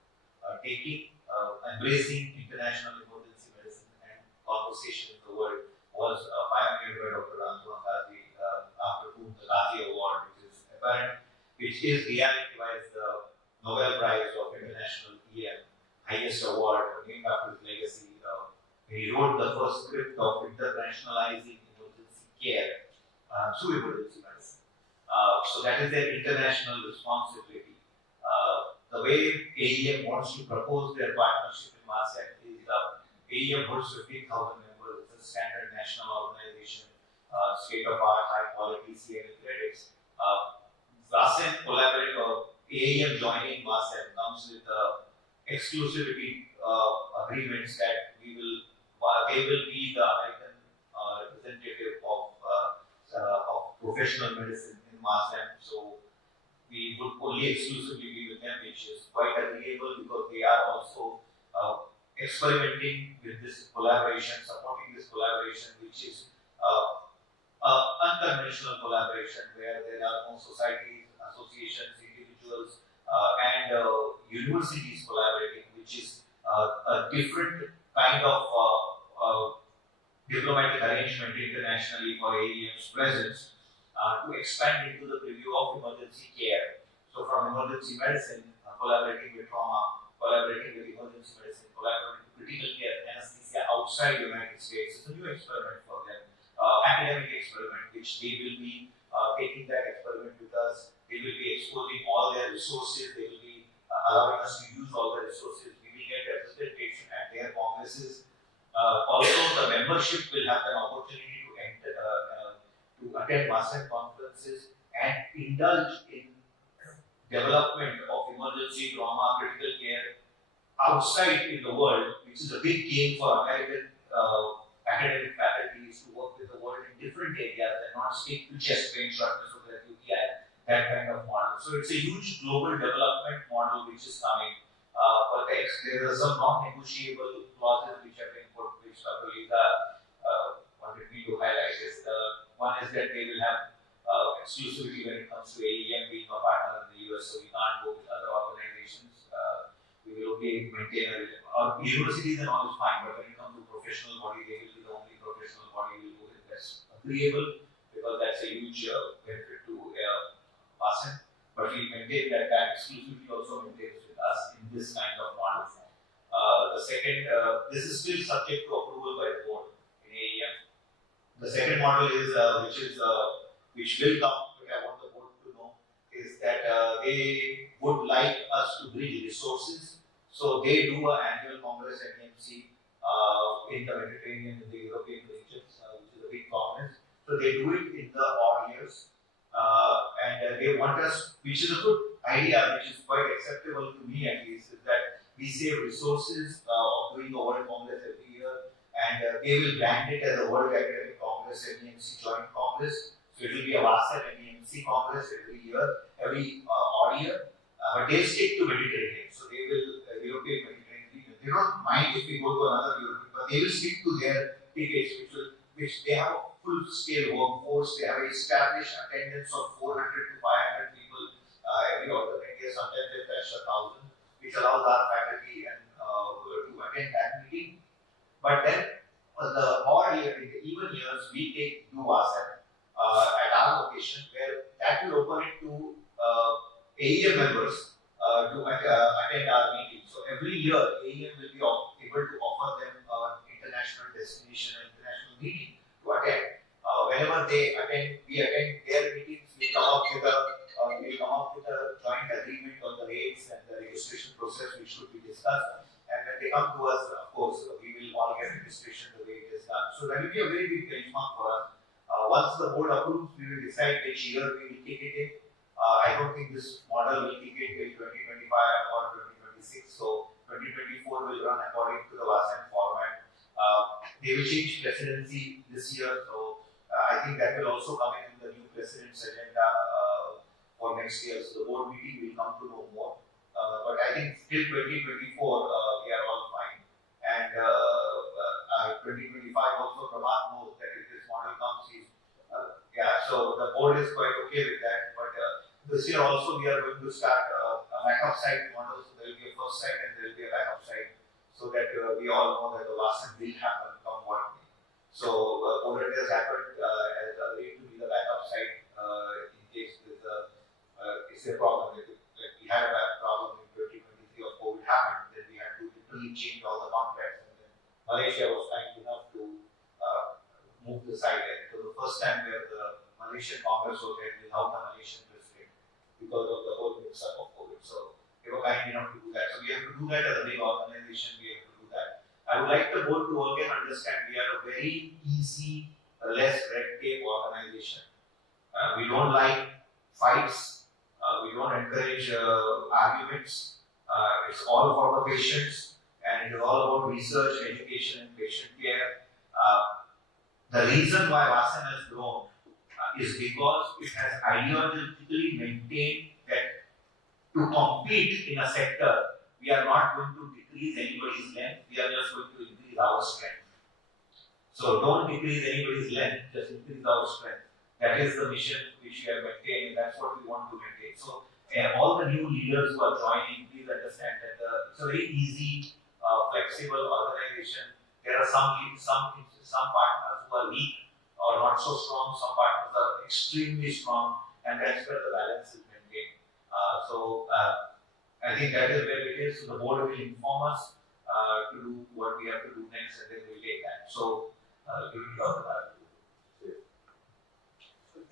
Embracing international emergency medicine and conversation in the world was pioneered by Dr. Antoine Ghazi, after whom the Ghazi Award, which is reality-wise the Nobel Prize of International EM, highest award named after his legacy. He wrote the first script of internationalizing emergency care through emergency medicine. So that is their international responsibility. the way AEM wants to propose their partnership in MASEM is AEM holds 15,000 members. It's a standard national organization, state-of-art, high-quality CME credits. MASEM collaborate or AEM joining MASEM comes with exclusivity agreements that they will be the American representative of professional medicine in MASEM. So we would only exclusively be with them, which is quite agreeable because they are also experimenting with this collaboration, supporting this collaboration, which is unconventional collaboration where there are no societies, associations, individuals, and universities collaborating, which is a different kind of diplomatic arrangement internationally for AEM's presence to expand into the preview of emergency care. So from emergency medicine, collaborating with trauma, collaborating with emergency medicine, collaborating with critical care, anesthesia outside the United States. It's a new experiment for them, academic experiment, which they will be taking that experiment with us. They will be exposing all their resources. They will be allowing us to use all the resources. We will get representation at their congresses. Also, the membership will have an opportunity to enter, to attend MASEM conferences and indulge in development of emergency trauma, critical care outside in the world, which is a big gain for American academic faculties to work with the world in different areas and not stick to chest pain, shortness of breath, UTI, that kind of model. So it's a huge global development model which is coming. But there are some non-negotiable clauses which have been put, which Dr. Lisa wanted me to highlight. One is that they will have exclusivity when it comes to AEM being a partner in the US, so we can't go with other organizations. We will only maintain our universities and all is fine, but when it comes to professional body, they will be the only professional body we will go with. That's agreeable because that's a huge benefit to MASEM. But we maintain that exclusivity also maintains with us in this kind of model. The second, this is still subject to approval by the board in AEM. The second model is, which will come, but I want the board to know, is that they would like us to bridge resources. So they do an annual Congress NEMC in the Mediterranean, in the European regions, which is a big congress. So they do it in the odd years. And they want us, which is a good idea, which is quite acceptable to me at least, is that we save resources of doing the World Congress every year, and they will brand it as a World Academic Congress, NEMC Joint Congress. So it will be a WASEM NEMC Congress every year, every odd year, but they stick to Mediterranean. So they will, European Mediterranean region. They don't mind if we go to another European, but they will stick to their tickets, which they have a full-scale workforce. They have established attendance of 400 to 500 people every alternate year. Sometimes they touch 1,000, which allows our faculty and to attend that meeting. But then, the odd year, in the even years, we do WASEM at our location, where that will open it to AEM members to attend our meeting. So every year, AEM will be able to offer them an international destination, an international meeting to attend. Whenever they attend, we attend their meetings. We come up with a joint agreement on the rates and the registration process, which should be discussed. And when they come to us, of course, we will all get registration the way it is done. So that will be a very big benchmark for us. Once the board approves, we will decide which year we will kick it in. I don't think this model will kick in till 2025 or 2026. So 2024 will run according to the WASEM format. They will change presidency this year, so I think that will also come in the new president's agenda for next year. So the board meeting will come to know more. But I think till 2024 we are all fine. And 2025 also, Prabhat knows that if this model comes, so the board is quite okay with that. But this year also we are going to start a backup site model. So there will be a first site and there will be a backup site, so that we all know that the WASEM will happen come what may. So Poland has happened as a way to be the backup site in case it's a problem. Like we had a problem in 2023 of COVID happened, then we had to literally change all the contracts, and then Malaysia was kind enough to move the site. And so the first time where the Malaysian Congress was held without a Malaysian president because of the whole mix-up of COVID. So it were kind enough to do that. So we have to do that as a big organization. We have to do that. I would like the board to again understand we are a very easy, less red tape organization. We don't like fights. We don't encourage arguments. It's all for the patients, and it is all about research, education, and patient care. The reason why Vasan has grown is because it has ideologically maintained that to compete in a sector, we are not going to decrease anybody's length, we are just going to increase our strength. So don't decrease anybody's length, just increase our strength. That is the mission which we are maintaining, that's what we want to maintain. So all the new leaders who are joining, please understand that it's a very easy, flexible organization. There are some partners who are weak or not so strong, some partners are extremely strong, and that's where the balance is maintained. I think that is where it is. So the board will inform us to do what we have to do next, and then we will take that. So we will talk about it.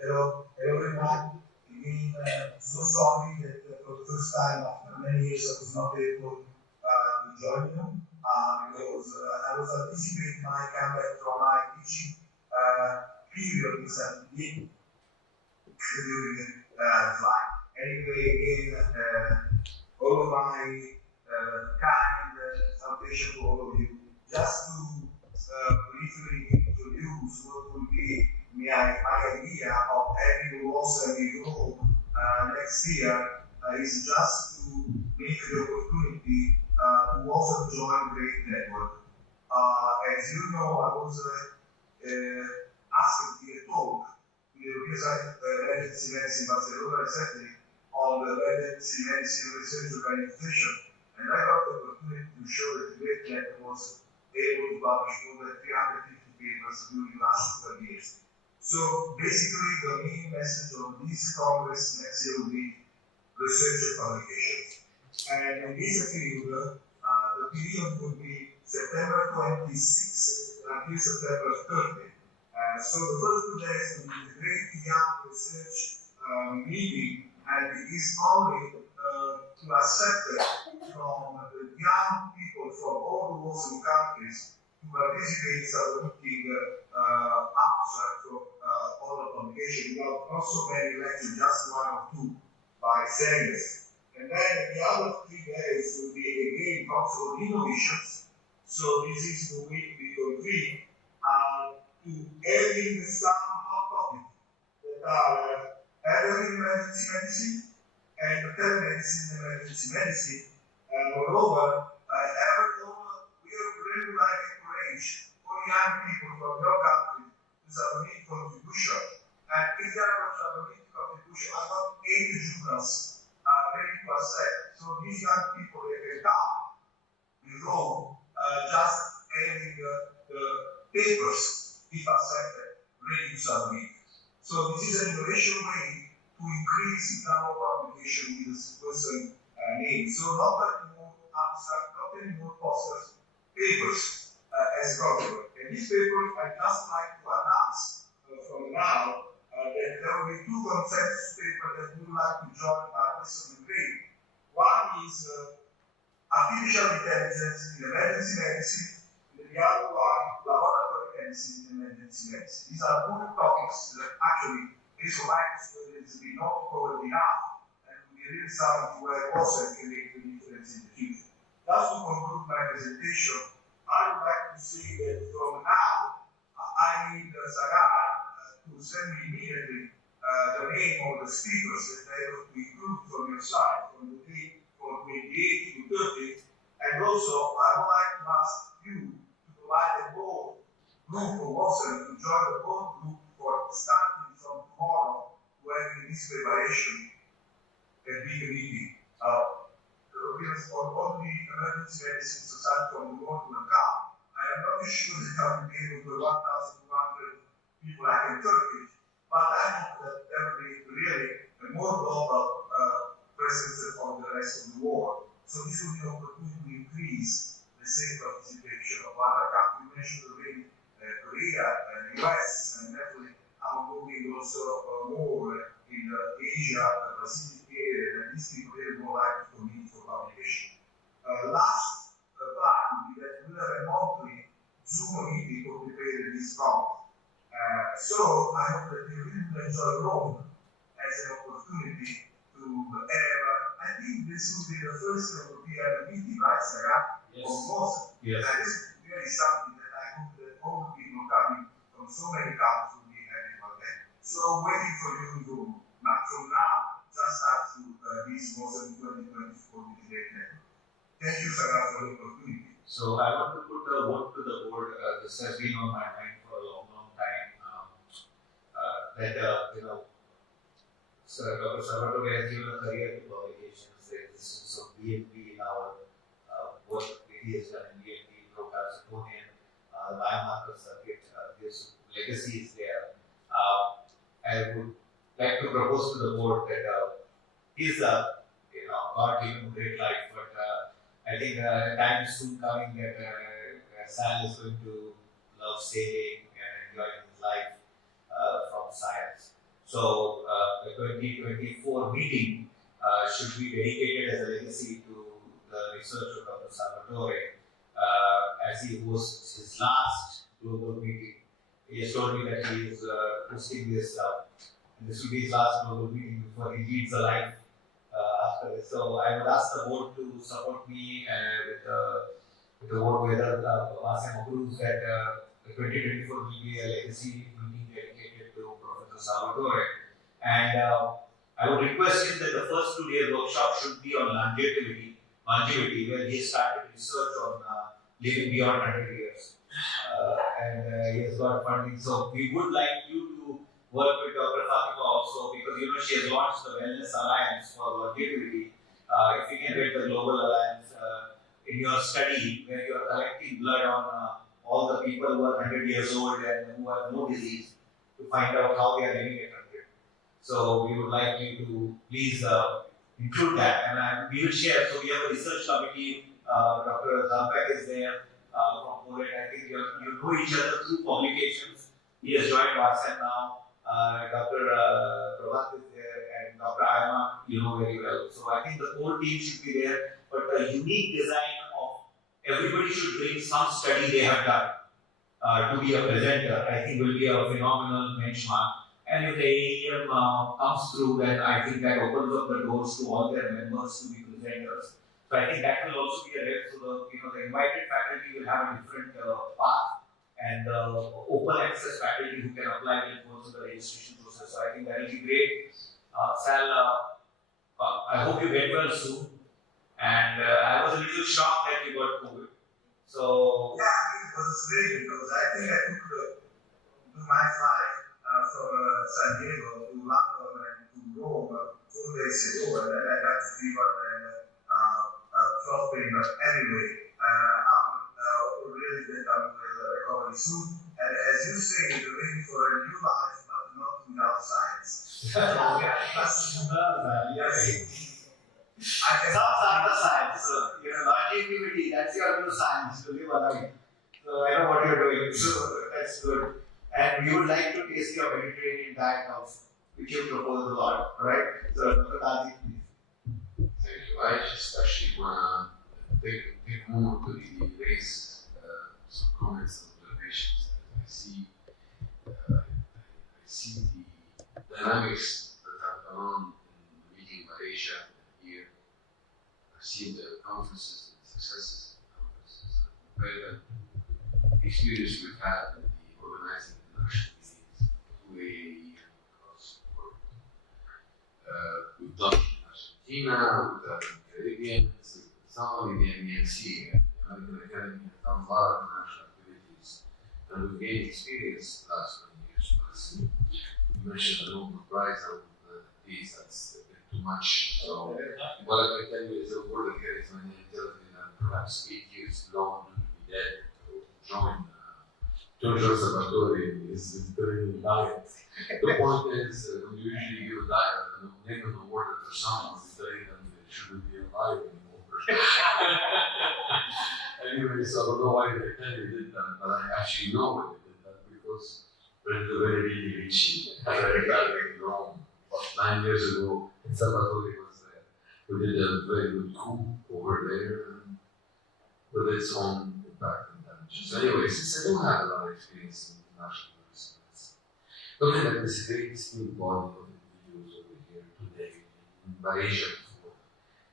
Hello everyone. Again, so sorry that for the first time after many years I was not able to join you because I was anticipating my comeback from my teaching period in 17 during the flight. Anyway, again, all of my kind salutation to all of you. Just to briefly introduce what will be my idea of having you also in Europe next year is just to make the opportunity to also join Great Network. As you know, I was asked to give a talk to the European Emergency Medicine Barcelona recently on the Emergency Medicine Research Organization, and I got the opportunity to show that the Great Network was able to publish more than 350 papers during the last 12 years. So basically, the main message of this Congress next year will be research and publications. And in this field, the period will be September 26 until September 30. So the first 2 days will be a great young research meeting, and it is only to accept from the young people from all the Muslim countries to participate in submitting abstract of all the publication. We have not so many lectures, just 1 or 2 by senders. And then the other 3 days will be again talks about innovations. So this is the week we agree to adding some hot topics that are either in emergency medicine and telemedicine and emergency medicine. Moreover, we are really like encourage all young people from your country to submit contribution. And if they are going to submit contribution, I got 80 journals ready to accept. So these young people, they can come below just having the papers, if accepted, ready to submit. So this is an innovation way to increase the number of publication with this person name. So not any more abstract, not any more posters, papers as government. And these papers, I just like to announce from now that there will be 2 consensus papers that we would like to join by Western grade. One is artificial intelligence in emergency medicine, and the other one, laboratory medicine in emergency medicine. These are good topics that actually this has been not covered enough, and will be really something where also can make a difference in the future. Just to conclude my presentation, I would like to say that from now, I need Sagar to send me immediately the name of the speakers that I have to include from your side, from the date from 28 to 30. And also, I would like to ask you to provide a board group of also to join the board group for starting from tomorrow when this preparation can be the meeting. On the Emergency Medicine Society from the world will come. I am not sure that I will be able to 1,200 people like in Turkey, but I hope that there will be really a more global presence of the rest of the world. So this will be an opportunity to increase the same participation of other countries. You mentioned already Korea and the US and definitely I'm moving also more in the Asia Pacific area, and this will be more likely for me for publication. Last part would be that we have a monthly Zoom meeting to prepare this conference. So I hope that you will enjoy Rome as an opportunity to have, I think this will be the first European meeting, right, Sarah? Yes. Of course. Yes. And this is really something that I hope that all the people coming from so many countries will be happy about that. So waiting for you to, not from now, just up to this was in 2024 with the great network. Thank you, Sarah, for the opportunity. So I want to put a word to the board. This has been on my mind for a long, long time. Dr. Salvatore has given a career to publications, the existence of BNP in our work that he has done in BNP, Procalcitonin, the biomarker circuit, this legacy is there. I would like to propose to the board that he's God given great life, but I think time is soon coming that Sal is going to love sailing and enjoying his life from science. So the 2024 meeting should be dedicated as a legacy to the research of Dr. Salvatore as he hosts his last global meeting. He has told me that he is hosting this, and this will be his last global meeting before he leads a life after this. So I would ask the board to support me with the board whether Masimo approves that the 2024 will be a legacy meeting dedicated to Professor Salvatore. And I would request him that the first 2 days workshop should be on longevity, where he has started research on living beyond 100 years. And he has got funding. So we would like you to work with Dr. Fatima also, because she has launched the Wellness Alliance for longevity. If we can get the Global Alliance in your study, where you are collecting blood on all the people who are 100 years old and who have no disease, to find out how they are living at 100. So we would like you to please include that, and we will share. So we have a research committee. Dr. Zampek is there from Poland. I think you know each other through publications. He has joined Varsan now. Dr. Prabhat is there, and Dr. Ayama, you know very well. So I think the whole team should be there, but a unique design of everybody should bring some study they have done to be a presenter. I think will be a phenomenal benchmark. And if the AEM comes through, then I think that opens up the doors to all their members to be presenters. So I think that will also be a help. So the invited faculty will have a different path, and open access faculty who can apply will go through the registration process. So I think that will be great. Sal, I hope you get well soon. And I was a little shocked that you got COVID. So yeah, it was strange because I think I took my flight from San Diego to London and to Rome 4 days ago, and I got fever and throat pain. But anyway, I'm really that I'm recovery soon. And as you say, you're ready for a new life, but not without science. So yes. Some other science, longevity, that's your new science to live a life. So I know what you're doing, so that's good. And we would like to taste your Mediterranean diet also, which you propose a lot, right? So Dr. Kazi, please. Thank you. I just actually want to take a moment to raise some comments and observations. I see the dynamics that have gone on in the meeting in Malaysia here. I've seen the conferences and successes of the conferences, and compare the experience we've had in the organizing international meetings through AAE and across the world. We've done in Argentina, we've done in the Caribbean, some in the MEMC, the American Academy has done a lot of international activities, and we've gained experience the last 20 years plus. You mentioned the Nobel Prize, I would please, that's a bit too much. So, what I can tell you is a word that carries my name, that perhaps 8 years long to be dead to join Giorgio Salvatore is Mediterranean diet. The point is, when you usually give a diet and name an award after someone, you tell them they shouldn't be alive anymore. Anyway, so I don't know why they tell you did that, but I actually know why they did that, because Redo Benediti Vici, in Rome, 9 years ago, and Salvatore was there. We did a very good coup over there, with its own impact and damages. So anyway, since I don't have a lot of experience in international business, looking at this very distinct body of individuals over here today, in Malaysia before,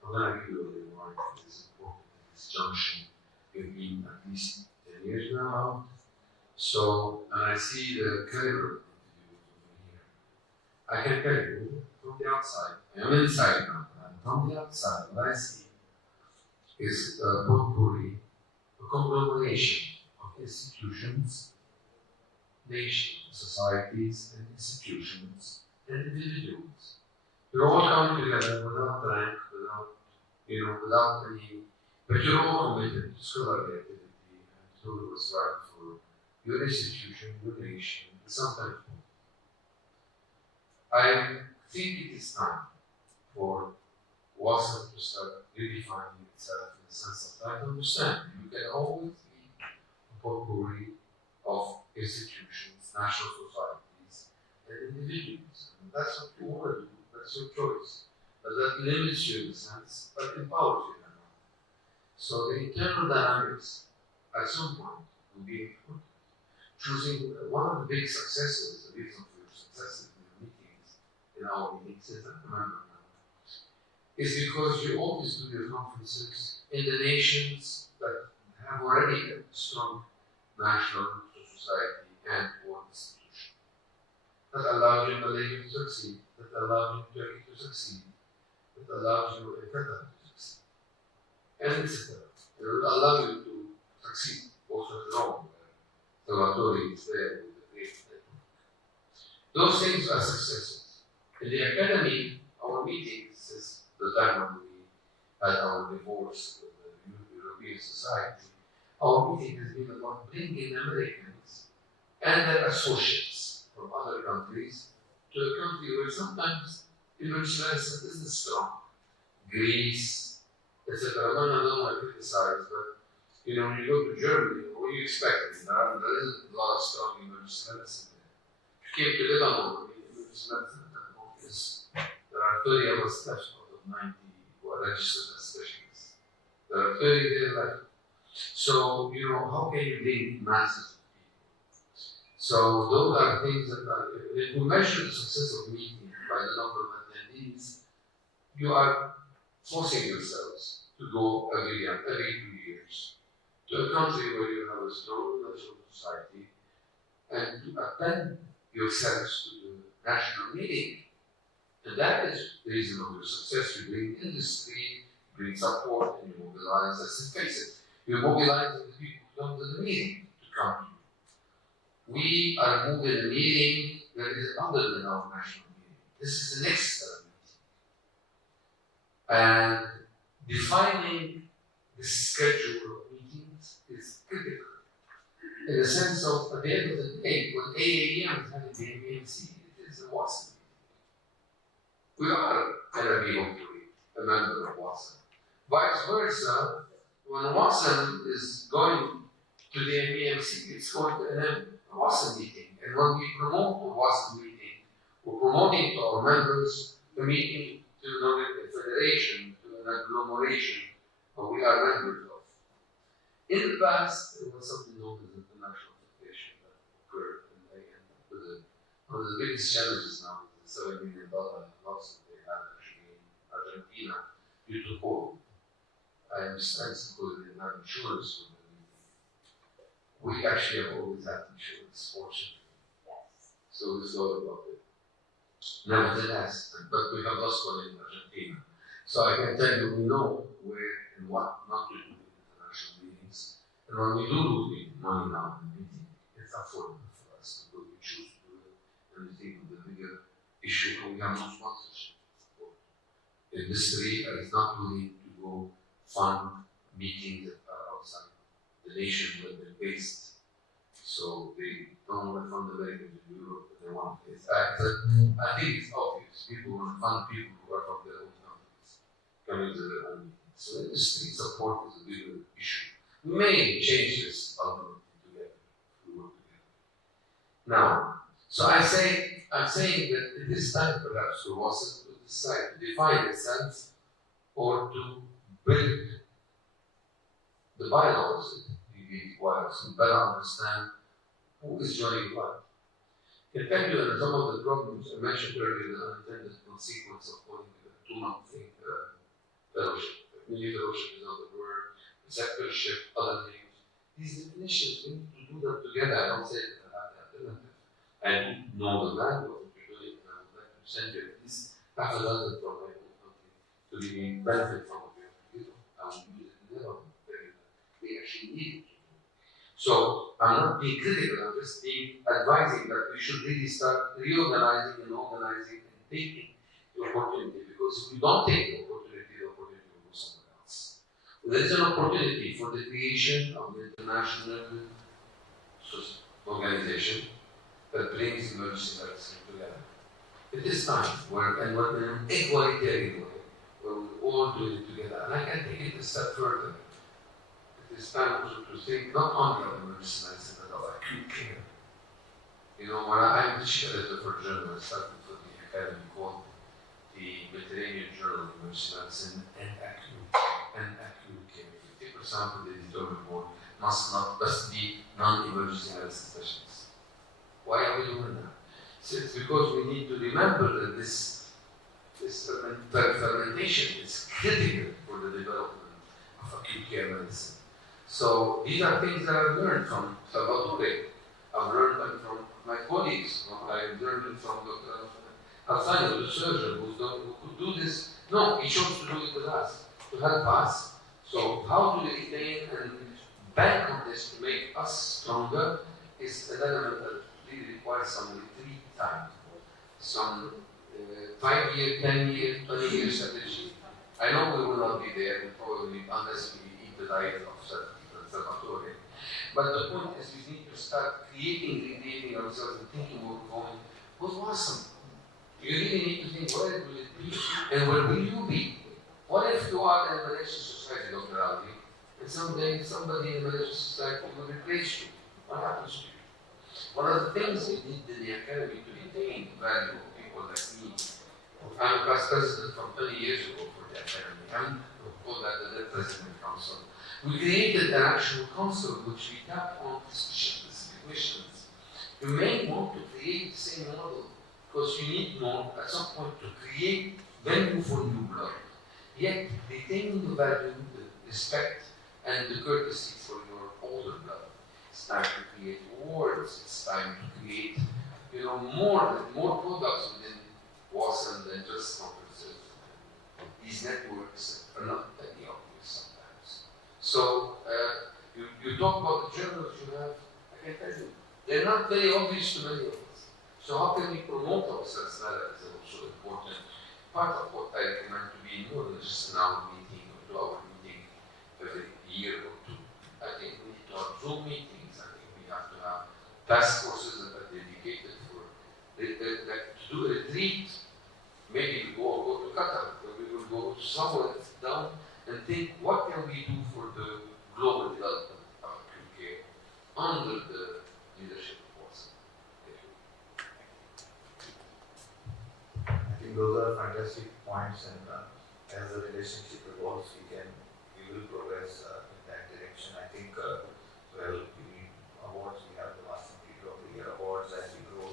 I'm going to give you a little more because it's important at this junction. We've been at least 10 years now. So, and I see the caliber of individuals over here. I can tell you from the outside, I'm inside now, and from the outside, what I see is a potpourri, a conglomeration of institutions, nations, societies, and institutions, and individuals. You're all coming together without rank, without any, but you're all committed to scholarly activity and to do what's right for your institution, your nation, and sometimes more. I think it is time for WASM to start redefining itself in the sense of trying to understand you can always be a potpourri of institutions, national societies, and individuals. And that's what you want to do, that's your choice. But that limits you in a sense, but empowers you. So the internal dynamics at some point will be important. Choosing one of the big successes, the reason for your successes in our meetings, as I remember now, is because you always do your conferences in the nations that have already a strong national society and or institution. That allows you in Malaysia to succeed, that allows you in Turkey to succeed, that allows you in Qatar to succeed. And etc. It will allow you to succeed also at Rome, where Salvatore is there with the great network. Those things are successes. In the academy, our meetings, since the time when we had our divorce with the European Society, our meeting has been about bringing Americans and their associates from other countries to a country where sometimes emergency medicine isn't strong. Greece, etc. None of them I criticize, but when you go to Germany, what do you expect? There isn't a lot of strong emergency medicine there. If you came to Lebanon, emergency medicine is, there are 30 of us left out of 90 who are registered as specialists. There are 30 there left. So, how can you bring masses of people? So, those are things that if we measure the success of meetings by the number of attendees, you are forcing yourselves to go every 2 years to a country where you have a strong national society and to append yourselves to the national meeting. And that is the reason of your success. You bring industry, you bring support, and you mobilize. Let's face it, you mobilize the people who come to the meeting to come to you. We are moving a meeting that is other than our national meeting. This is an extra meeting. And defining the schedule of meetings is critical. In the sense of, at the end of the day, when AAEM is having the AMC, it is a WASM meeting. We are going to be hopefully a member of WASM. Vice versa, when WASM is going to the MEMC, it's going to a WASM meeting. And when we promote a WASM meeting, we're promoting to our members a meeting to a federation, to an agglomeration that we are members of. In the past, there was something known as international federation that occurred, and they ended up with one of the biggest challenges now is the $7 million loss that they had actually in Argentina due to COVID. I understand it's because they didn't have insurance for the meeting. We actually have always had insurance, fortunately. Yes. So we thought about it. Nevertheless, but we have lost one in Argentina. So I can tell you, we know where and what not to do in international meetings. And when we do lose money now in the meeting, it's affordable for us because we choose to do it. And we think of the bigger issue, and we have no sponsorship support. The industry is not willing to go fund meetings that are outside the nation where they're based. So they don't want to fund Americans in Europe, but they want to. It's I think it's obvious. People want to fund people who are from their own countries, coming to their own meetings. So industry support is a bigger issue. We may change this ultimately together if we work together. Now, So I'm saying that it is time perhaps to also decide to define itself or to build the bylaws that we require to better understand who is joining what. In fact, some of the problems I mentioned earlier, the unintended consequence of calling it a 2-month fellowship. Maybe fellowship is not the word, sectorship, other things. These definitions, we need to do them together. I don't say that I have the alternative. I do know the value of what you're doing, and I would like to send you at least half a dozen from my own country to really benefit from what you have to do. I will use it in their own area. They actually need it. So I'm not being critical, I'm just advising that we should really start reorganizing and organizing and taking the opportunity, because if we don't take the opportunity will go somewhere else. There is an opportunity for the creation of an international organization that brings emergency medicine together. It is time, and we're in an equalitarian way, where we all do it together. And I can take it a step further. It is time also to think not only of emergency medicine, but of acute care. You know, when I'm the chief editor for a journal, I started for the academy called the Mediterranean Journal of Emergency Medicine and acute care. 50% of the editorial board must be non-emergency medicine specialists. Why are we doing that? So it's because we need to remember that this fermentation is critical for the development of acute care medicine. So these are things that I've learned from Salvatore. I've learned them from my colleagues. I've learned them from Dr. Alfano, the surgeon who could do this. No, he chose to do it with us, to help us. So how to retain and bank on this to make us stronger is an element that really requires some retreat time, some 5-year, 10-year, 20-year strategy. I know we will not be there, probably, unless we eat the diet of Salvatore. But the point is, we need to start recreating ourselves and thinking where we're going. What's awesome? You really need to think, where will it be? And where will you be? What if you are in a Malaysian society, Dr. Ali, and someday somebody in the Malaysian society will replace you? What happens to you? One of the things we need in the academy to retain the value of people like me. I'm a past president from 20 years ago for the academy. I'm called that the president council. We created an actual council which we tapped on specific missions. You may want to create the same model because you need more at some point to create venue for new blood, yet retaining the value, the respect, and the courtesy for your older blood. It's time to create awards. It's time to create, more products within WASM than just conferences. These networks are not very obvious sometimes. So you talk about the journals you have. I can tell you, they're not very obvious to many of us. So how can we promote ourselves? That is also important. Part of what I recommend to be more than just an hour meeting or 2-hour meeting every year or two. I think we need to have Zoom meetings. I think we have to have task forces that are dedicated for to do a retreat. Maybe we go to Qatar, where we will go somewhere down and think, what can we do for the global development of acute care under the leadership of WASM? I think those are fantastic points, and as the relationship evolves, we will progress in that direction. I think, awards, we have the WASM Leader of the Year awards as we grow.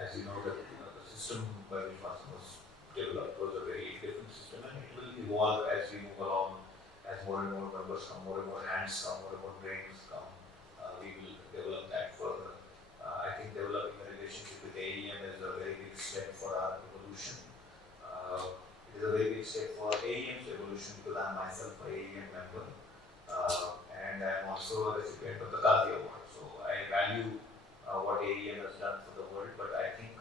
As you know, the system by which WASM was developed was a very different system, and it will evolve as we move along, as more and more members come, more and more hands come, more and more brains come. We will develop that further. I think developing a relationship with AEM is a very big step for our evolution. It is a very big step for AEM's evolution because I am myself an AEM member, and I am also a recipient of the Canlı Award. So I value what AEM has done for the world, but I think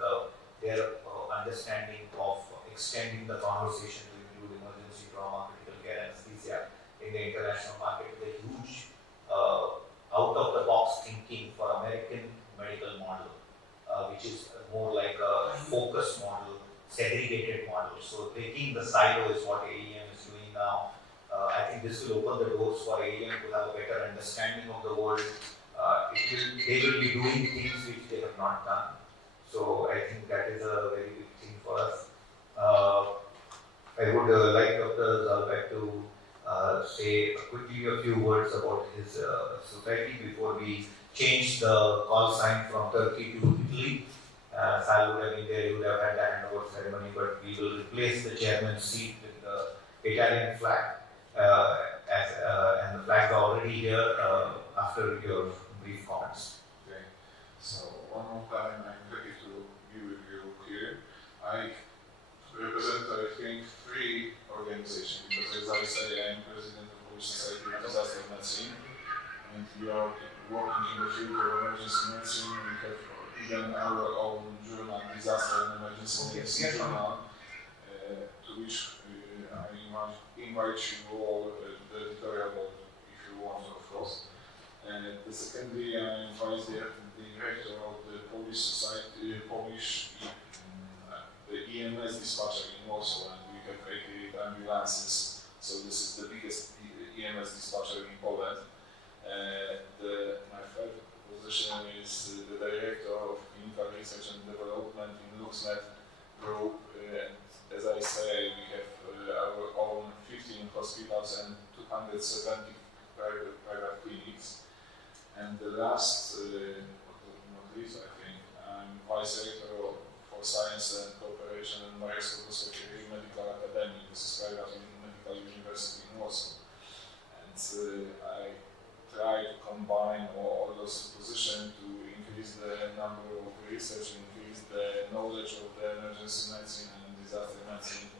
their understanding of extending the conversation to include emergency trauma, critical care, anesthesia in the international market is a huge out-of-the-box thinking for American medical model, which is more like a focused model, segregated model. So taking the silo is what AEM is doing now. I think this will open the doors for AEM to have a better understanding of the world. They will be doing things which they have not done. So I think that is a very big thing for us. I would like Dr. Zalbek to say quickly a few words about his society before we change the call sign from Turkey to Italy. Sal would have been there, he would have had the handover ceremony, but we will replace the chairman's seat with the Italian flag. And the flags are already here after your brief comments. Okay. So one more time, I'm happy to be with you here. I represent, I think, 3 organizations, because as I say, I am president of Polish Society of Disaster Medicine, and we are working in the field of emergency medicine. We have even our own journal, Disaster and Emergency Medicine Journal, to which I invite you all the editorial board if you want, of course. And secondly, I am vice director of the Polish Society, the EMS dispatcher in Warsaw, and we have 88 ambulances. So this is the biggest EMS dispatcher in Poland. My third position is the director of clinical research and development in LuxNet Group. And as I say, we have our own 15 hospitals and 270 private clinics. And the last, not least, I think, I'm vice rector for science and cooperation and Secretary Medical Academy. This is private medical university in Warsaw. And I try to combine all those positions to increase the number of research, increase the knowledge of the emergency medicine and disaster medicine.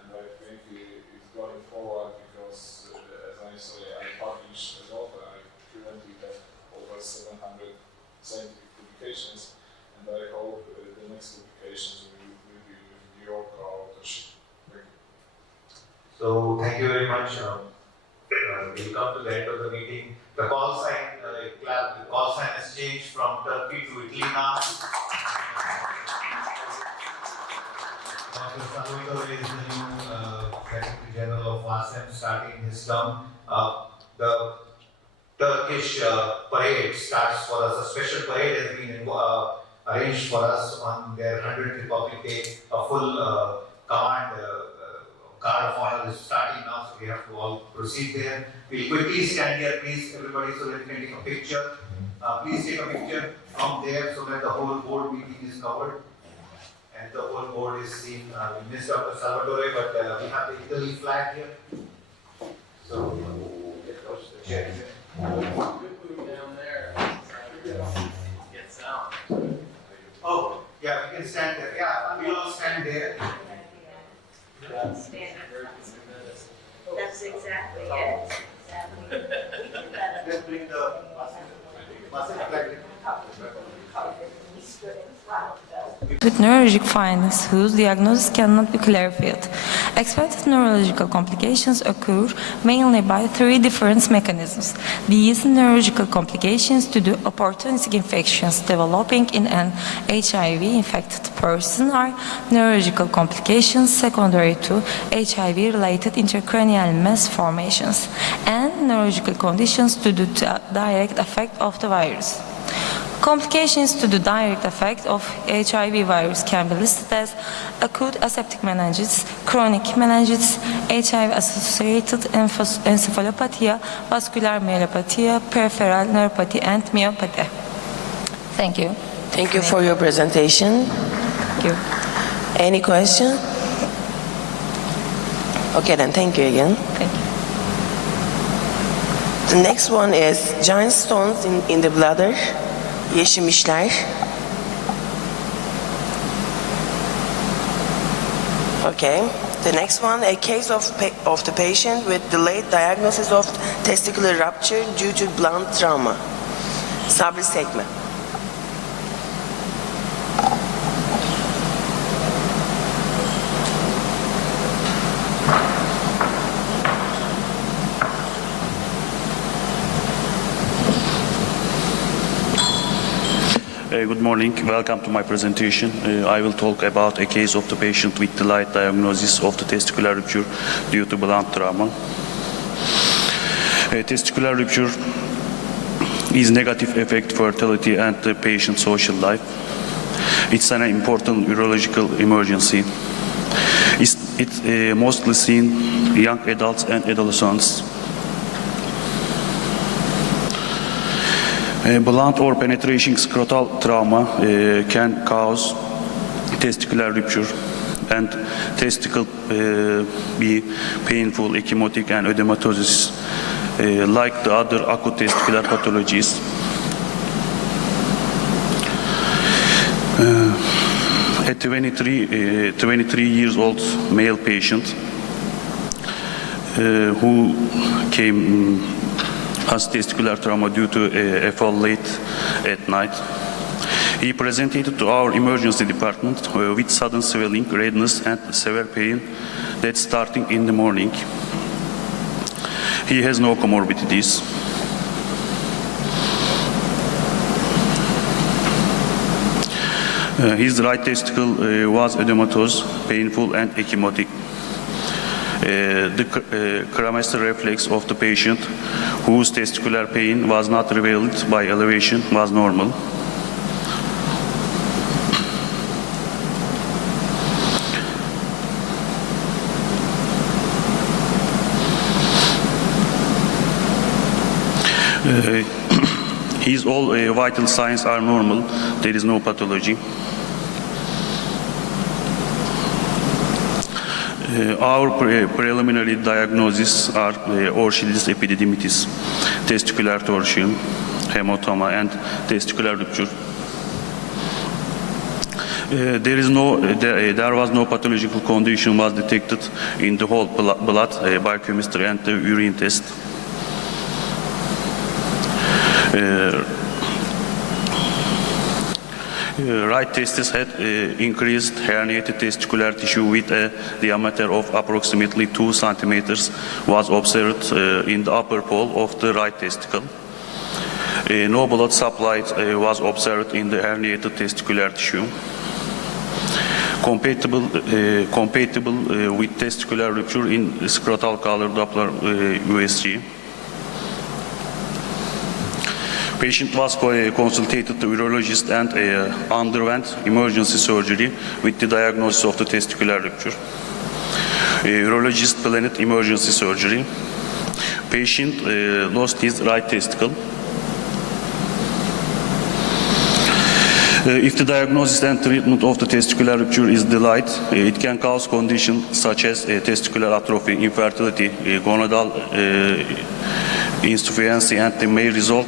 And I think it's going forward because, as I say, I publish a lot. I currently have over 700 scientific publications, and I hope the next publications will be with your co-authorship. Thank you. So thank you very much. We'll come to the end of the meeting. The call sign has changed from Turkey to Italy now. Dr. Salvatore is the new Secretary General of WASEM starting his term. The Turkish parade starts for us. A special parade has been arranged for us on their 100th Republic Day. A full command guard of honor is starting now, so we have to all proceed there. We'll quickly stand here, please, everybody, so that we can take a picture. Please take a picture from there so that the whole board meeting is covered and the whole board is seen. We missed Dr. Salvatore, but we have the Italy flag here. So, get those to the chair. Down there, get sound. Oh, yeah, we can stand there. Yeah, we'll all stand there. That's exactly it. Let's bring the flag. With neurologic findings whose diagnosis cannot be clarified. Expected neurological complications occur mainly by 3 different mechanisms. These neurological complications due to opportunistic infections developing in an HIV-infected person are neurological complications secondary to HIV-related intracranial mass formations and neurological conditions due to the direct effect of the virus. Complications to the direct effect of HIV virus can be listed as acute aseptic meningitis, chronic meningitis, HIV-associated encephalopathy, vascular myelopathy, peripheral neuropathy, and myopathy. Thank you. Thank you for your presentation. Thank you. Any question? Okay, then thank you again. Thank you. The next one is giant stones in the bladder. Yeşilmişler. Okay. The next one, a case of the patient with delayed diagnosis of testicular rupture due to blunt trauma. Sabri Sekme. Good morning. Welcome to my presentation. I will talk about a case of the patient with delayed diagnosis of the testicular rupture due to blunt trauma. Testicular rupture is negative affect fertility and the patient's social life. It's an important urological emergency. It's mostly seen in young adults and adolescents. Blunt or penetration scrotal trauma can cause testicular rupture, and testicle be painful, ecchymotic, and ödematosis, like the other acute testicular pathologies. A 23 years old male patient who came has testicular trauma due to a fall late at night. He presented to our emergency department with sudden swelling, redness, and severe pain that's starting in the morning. He has no comorbidities. His right testicle was edematous, painful, and ecchymotic. The cremaster reflex of the patient, whose testicular pain was not revealed by elevation, was normal. His all vital signs are normal. There is no pathology. Our preliminary diagnoses are Orchilis epididymitis, testicular torsion, hematoma, and testicular rupture. There was no pathological condition was detected in the whole blood biochemistry and the urine test. Right testis had increased herniated testicular tissue with a diameter of approximately 2 centimeters was observed in the upper pole of the right testicle. No blood supply was observed in the herniated testicular tissue. Compatible with testicular rupture in scrotal color Doppler USG. Patient was consulted to urologist and underwent emergency surgery with the diagnosis of the testicular rupture. Urologist planned emergency surgery. Patient lost his right testicle. If the diagnosis and treatment of the testicular rupture is delayed, it can cause conditions such as testicular atrophy, infertility, gonadal insufficiency, and they may result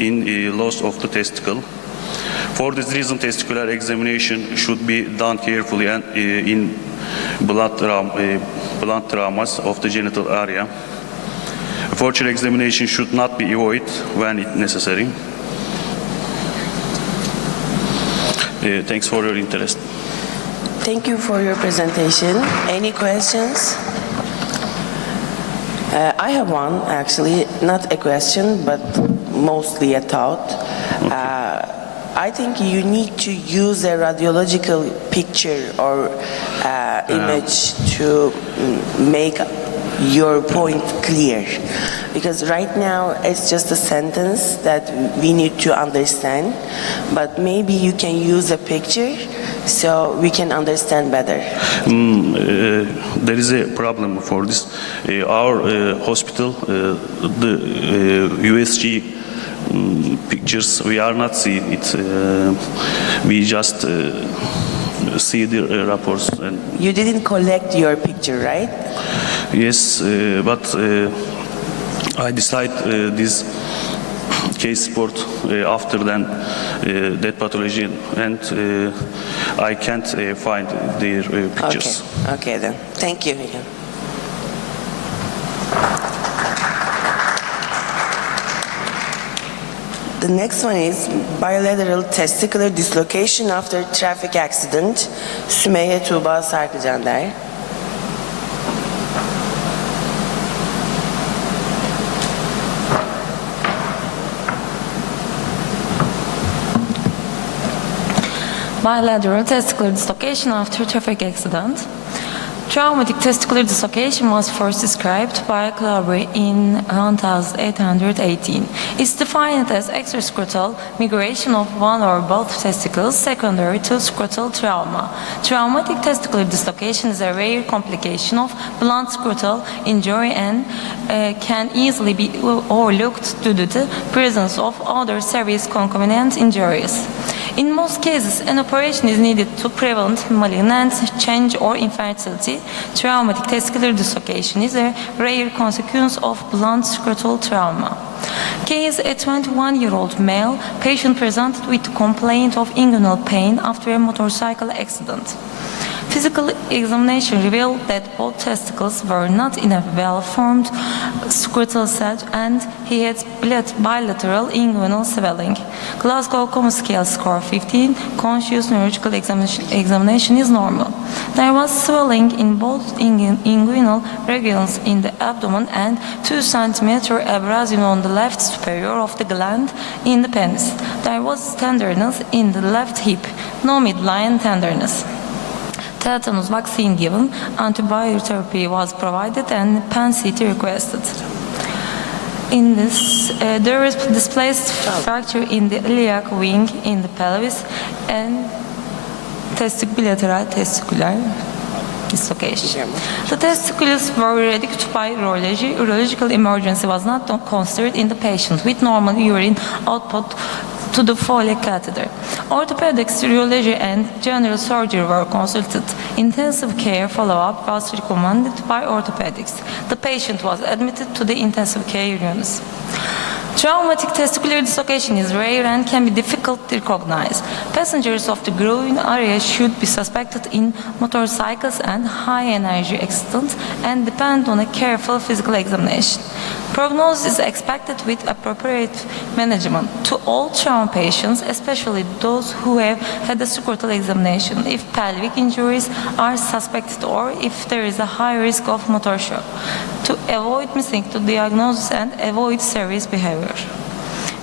in loss of the testicle. For this reason, testicular examination should be done carefully and in blunt traumas of the genital area. Further examination should not be avoided when it necessary. Thanks for your interest. Thank you for your presentation. Any questions? I have one, actually, not a question, but mostly a thought. I think you need to use a radiological picture or image to make your point clear. Because right now it's just a sentence that we need to understand, but maybe you can use a picture so we can understand better. There is a problem for this. Our hospital, the USG pictures, we are not seeing it. We just see the reports. And you didn't collect your picture, right? Yes, but I decide this case report after that pathology, and I can't find their pictures. Okay then. Thank you. The next one is bilateral testicular dislocation after traffic accident. Sümeyye Tuğba Sarkıcander. Bilateral testicular dislocation after traffic accident. Traumatic testicular dislocation was first described by Clary in 1818. It's defined as extrascrotal migration of one or both testicles secondary to scrotal trauma. Traumatic testicular dislocation is a rare complication of blunt scrotal injury and can easily be overlooked due to the presence of other serious concomitant injuries. In most cases, an operation is needed to prevent malignant change or infertility. Traumatic testicular dislocation is a rare consequence of blunt scrotal trauma. Case: a 21-year-old male patient presented with complaint of inguinal pain after a motorcycle accident. Physical examination revealed that both testicles were not in a well-formed scrotal set and he had bilateral inguinal swelling. Glasgow Coma Scale score 15, conscious neurological examination is normal. There was swelling in both inguinal regions in the abdomen and 2 cm abrasion on the left superior of the gland in the penis. There was tenderness in the left hip, no midline tenderness. Tetanus vaccine given, antibiotic therapy was provided and PAN-CT requested. In this, there is displaced fracture in the iliac wing in the pelvis and bilateral testicular dislocation. The testicles were reduced by urology. Urological emergency was not considered in the patient with normal urine output to the Foley catheter. Orthopedics, urology, and general surgery were consulted. Intensive care follow-up was recommended by orthopedics. The patient was admitted to the intensive care units. Traumatic testicular dislocation is rare and can be difficult to recognize. Passengers of the groin area should be suspected in motorcycles and high-energy accidents and depend on a careful physical examination. Prognosis is expected with appropriate management. To all trauma patients, especially those who have had a scrotal examination, if pelvic injuries are suspected or if there is a high risk of motor shock, to avoid missing the diagnosis and avoid serious behavior.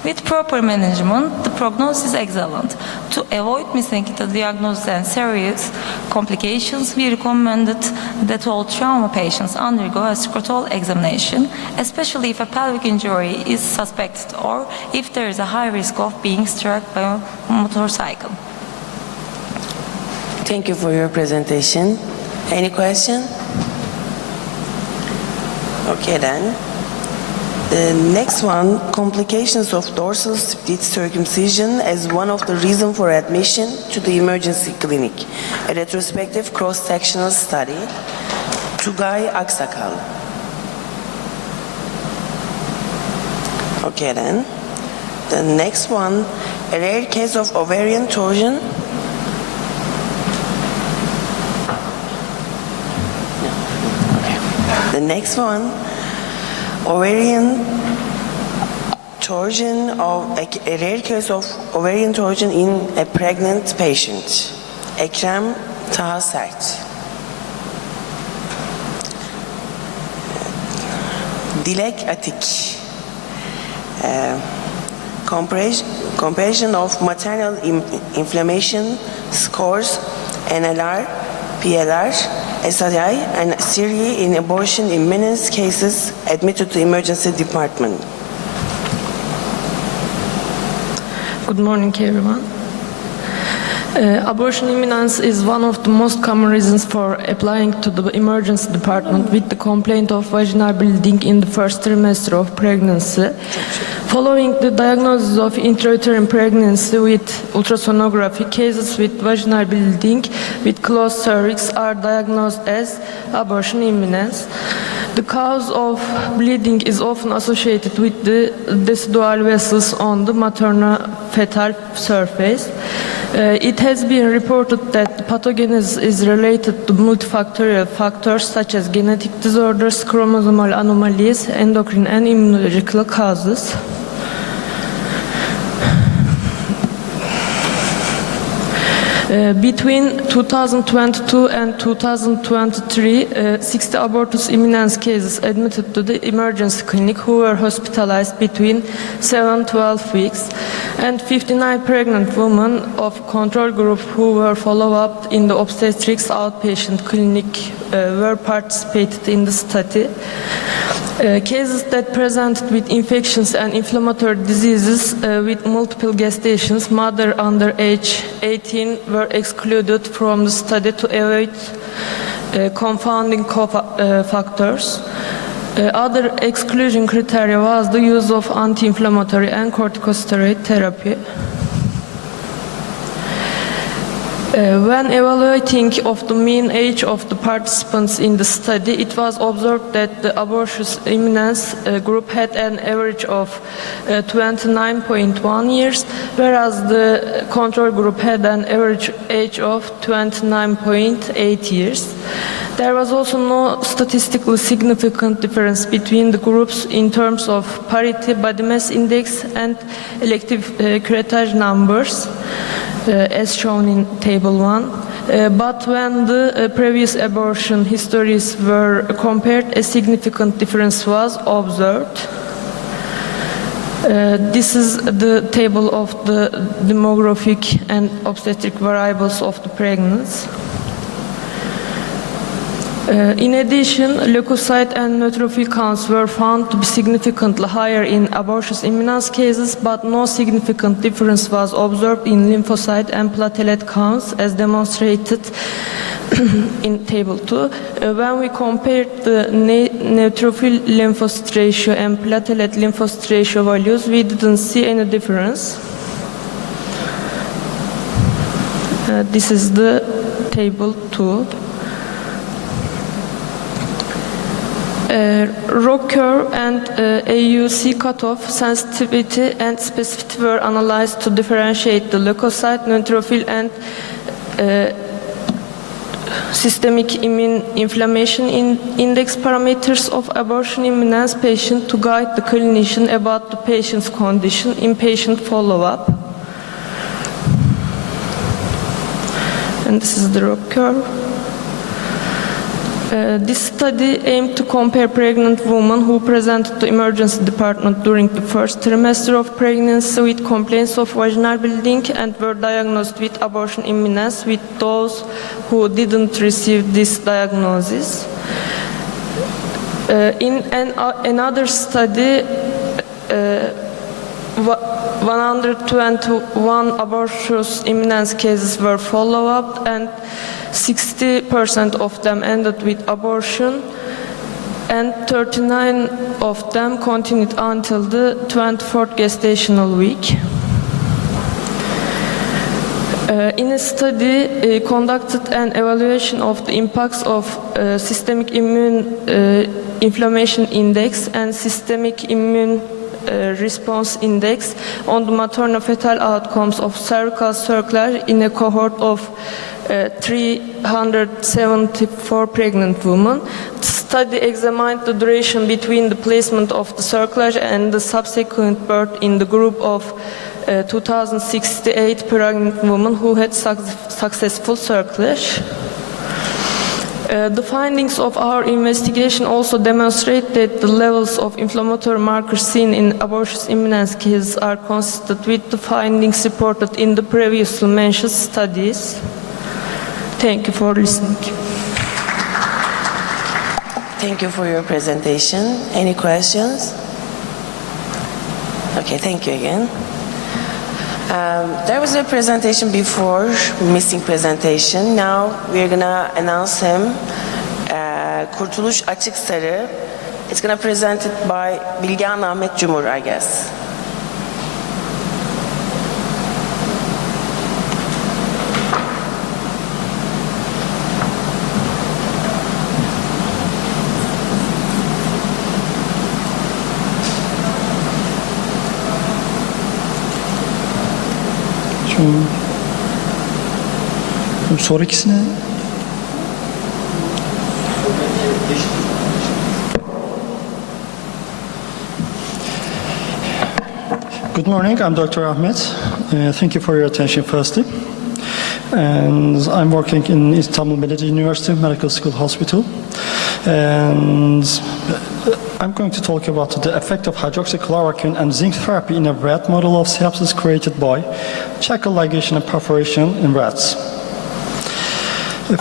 With proper management, the prognosis is excellent. To avoid missing the diagnosis and serious complications, we recommended that all trauma patients undergo a scrotal examination, especially if a pelvic injury is suspected or if there is a high risk of being struck by a motorcycle. Thank you for your presentation. Any question? Okay then. The next one, complications of dorsal split circumcision as one of the reasons for admission to the emergency clinic. A retrospective cross-sectional study. Tugay Aksakal. Okay then. The next one, a rare case of ovarian torsion. The next one, ovarian torsion, of a rare case of ovarian torsion in a pregnant patient. Ekrem Tahasert. Dilek Atik. Comparison of maternal inflammation scores, NLR, PLR, SII, and Syria in abortion imminence cases admitted to emergency department. Good morning, everyone. Abortion imminence is one of the most common reasons for applying to the emergency department with the complaint of vaginal bleeding in the first trimester of pregnancy. Following the diagnosis of intrauterine pregnancy with ultrasonography, cases with vaginal bleeding with closed cervix are diagnosed as abortion imminence. The cause of bleeding is often associated with the decidual vessels on the maternal-fetal surface. It has been reported that the pathogenesis is related to multifactorial factors such as genetic disorders, chromosomal anomalies, endocrine and immunological causes. Between 2022 and 2023, 60 abortus imminens cases admitted to the emergency clinic who were hospitalized between 7-12 weeks, and 59 pregnant women of control group who were followed up in the obstetrics outpatient clinic were participated in the study. Cases that presented with infections and inflammatory diseases with multiple gestations, mother under age 18, were excluded from the study to avoid confounding factors. Other exclusion criteria was the use of anti-inflammatory and corticosteroid therapy. When evaluating of the mean age of the participants in the study, it was observed that the abortus imminens group had an average of 29.1 years, whereas the control group had an average age of 29.8 years. There was also no statistically significant difference between the groups in terms of parity, body mass index, and elective curettage numbers, as shown in Table 1. But when the previous abortion histories were compared, a significant difference was observed. This is the table of the demographic and obstetric variables of the pregnancy. In addition, leukocyte and neutrophil counts were found to be significantly higher in abortus imminens cases, but no significant difference was observed in lymphocyte and platelet counts, as demonstrated in Table 2. When we compared the neutrophil lymphocyte ratio and platelet lymphocyte ratio values, we didn't see any difference. This is the Table 2. ROC curve and AUC cutoff sensitivity and specificity were analyzed to differentiate the leukocyte, neutrophil, and systemic immune inflammation index parameters of abortion imminens patient to guide the clinician about the patient's condition in patient follow-up. And this is the ROC curve. This study aimed to compare pregnant women who presented to emergency department during the first trimester of pregnancy with complaints of vaginal bleeding and were diagnosed with abortion imminens with those who didn't receive this diagnosis. In another study, 121 abortus imminens cases were followed up, and 60% of them ended with abortion, and 39 of them continued until the 24th gestational week. In a study conducted an evaluation of the impacts of systemic immune inflammation index and systemic immune response index on the maternal-fetal outcomes of cervical circulation in a cohort of 374 pregnant women. The study examined the duration between the placement of the circulation and the subsequent birth in the group of 2,068 pregnant women who had successful circulation. The findings of our investigation also demonstrate that the levels of inflammatory markers seen in abortus imminens cases are consistent with the findings reported in the previously mentioned studies. Thank you for listening. Thank you for your presentation. Any questions? Okay, thank you again. There was a presentation before, missing presentation. Now we're gonna announce him. Kurtuluş Açıksarı. It's gonna present it by Bilgehan Ahmet Cumhur, I guess. Sonrakisine Good morning, I'm Dr. Ahmet. Thank you for your attention firstly. and I'm working in Istanbul Medeniyet University Medical School Hospital. And I'm going to talk about the effect of hydroxychloroquine and zinc therapy in a rat model of sepsis created by chacal ligation and perforation in rats.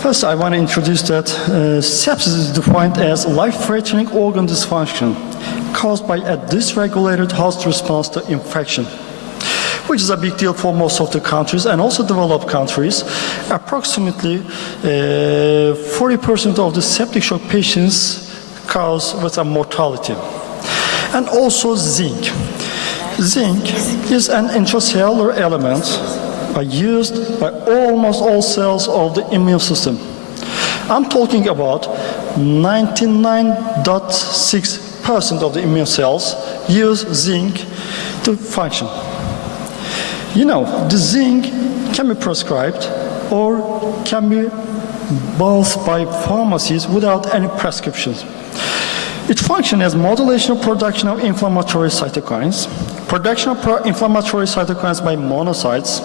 First, I want to introduce that sepsis is defined as life-threatening organ dysfunction caused by a dysregulated host response to infection, which is a big deal for most of the countries and also developed countries. Approximately 40% of the septic shock patients cause with a mortality. And also zinc. Zinc is an intracellular element used by almost all cells of the immune system. I'm talking about 99.6% of the immune cells use zinc to function. You know, the zinc can be prescribed or can be bought by pharmacies without any prescriptions. It functions as modulation of production of inflammatory cytokines, production of pro-inflammatory cytokines by monocytes,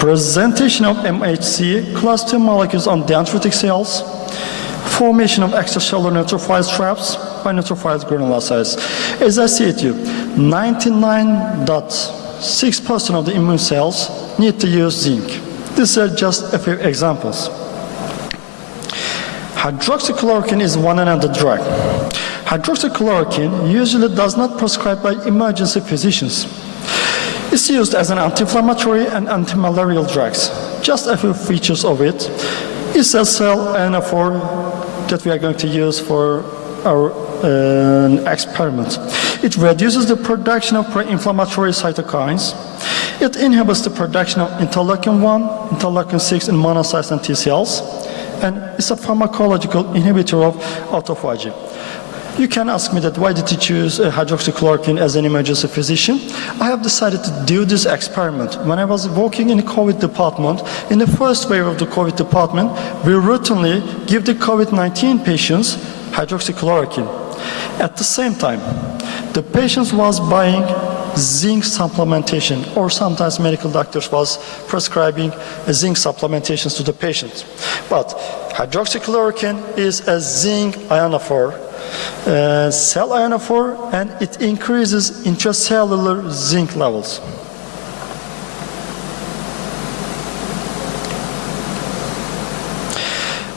presentation of MHC class II molecules on dendritic cells, formation of extracellular neutrophil traps by neutrophil granulocytes. As I said to you, 99.6% of the immune cells need to use zinc. These are just a few examples. Hydroxychloroquine is one another drug. Hydroxychloroquine usually does not prescribed by emergency physicians. It's used as an anti-inflammatory and anti-malarial drugs. Just a few features of it. It's a cell ionophore that we are going to use for our experiment. It reduces the production of pro-inflammatory cytokines. It inhibits the production of interleukin-1, interleukin-6 in monocytes and T cells. And it's a pharmacological inhibitor of autophagy. You can ask me that why did you choose hydroxychloroquine as an emergency physician? I have decided to do this experiment. When I was working in the COVID department, in the first wave of the COVID department, we routinely give the COVID-19 patients hydroxychloroquine. At the same time, the patients was buying zinc supplementation, or sometimes medical doctors was prescribing zinc supplementations to the patients. But hydroxychloroquine is a zinc ionophore, cell ionophore, and it increases intracellular zinc levels.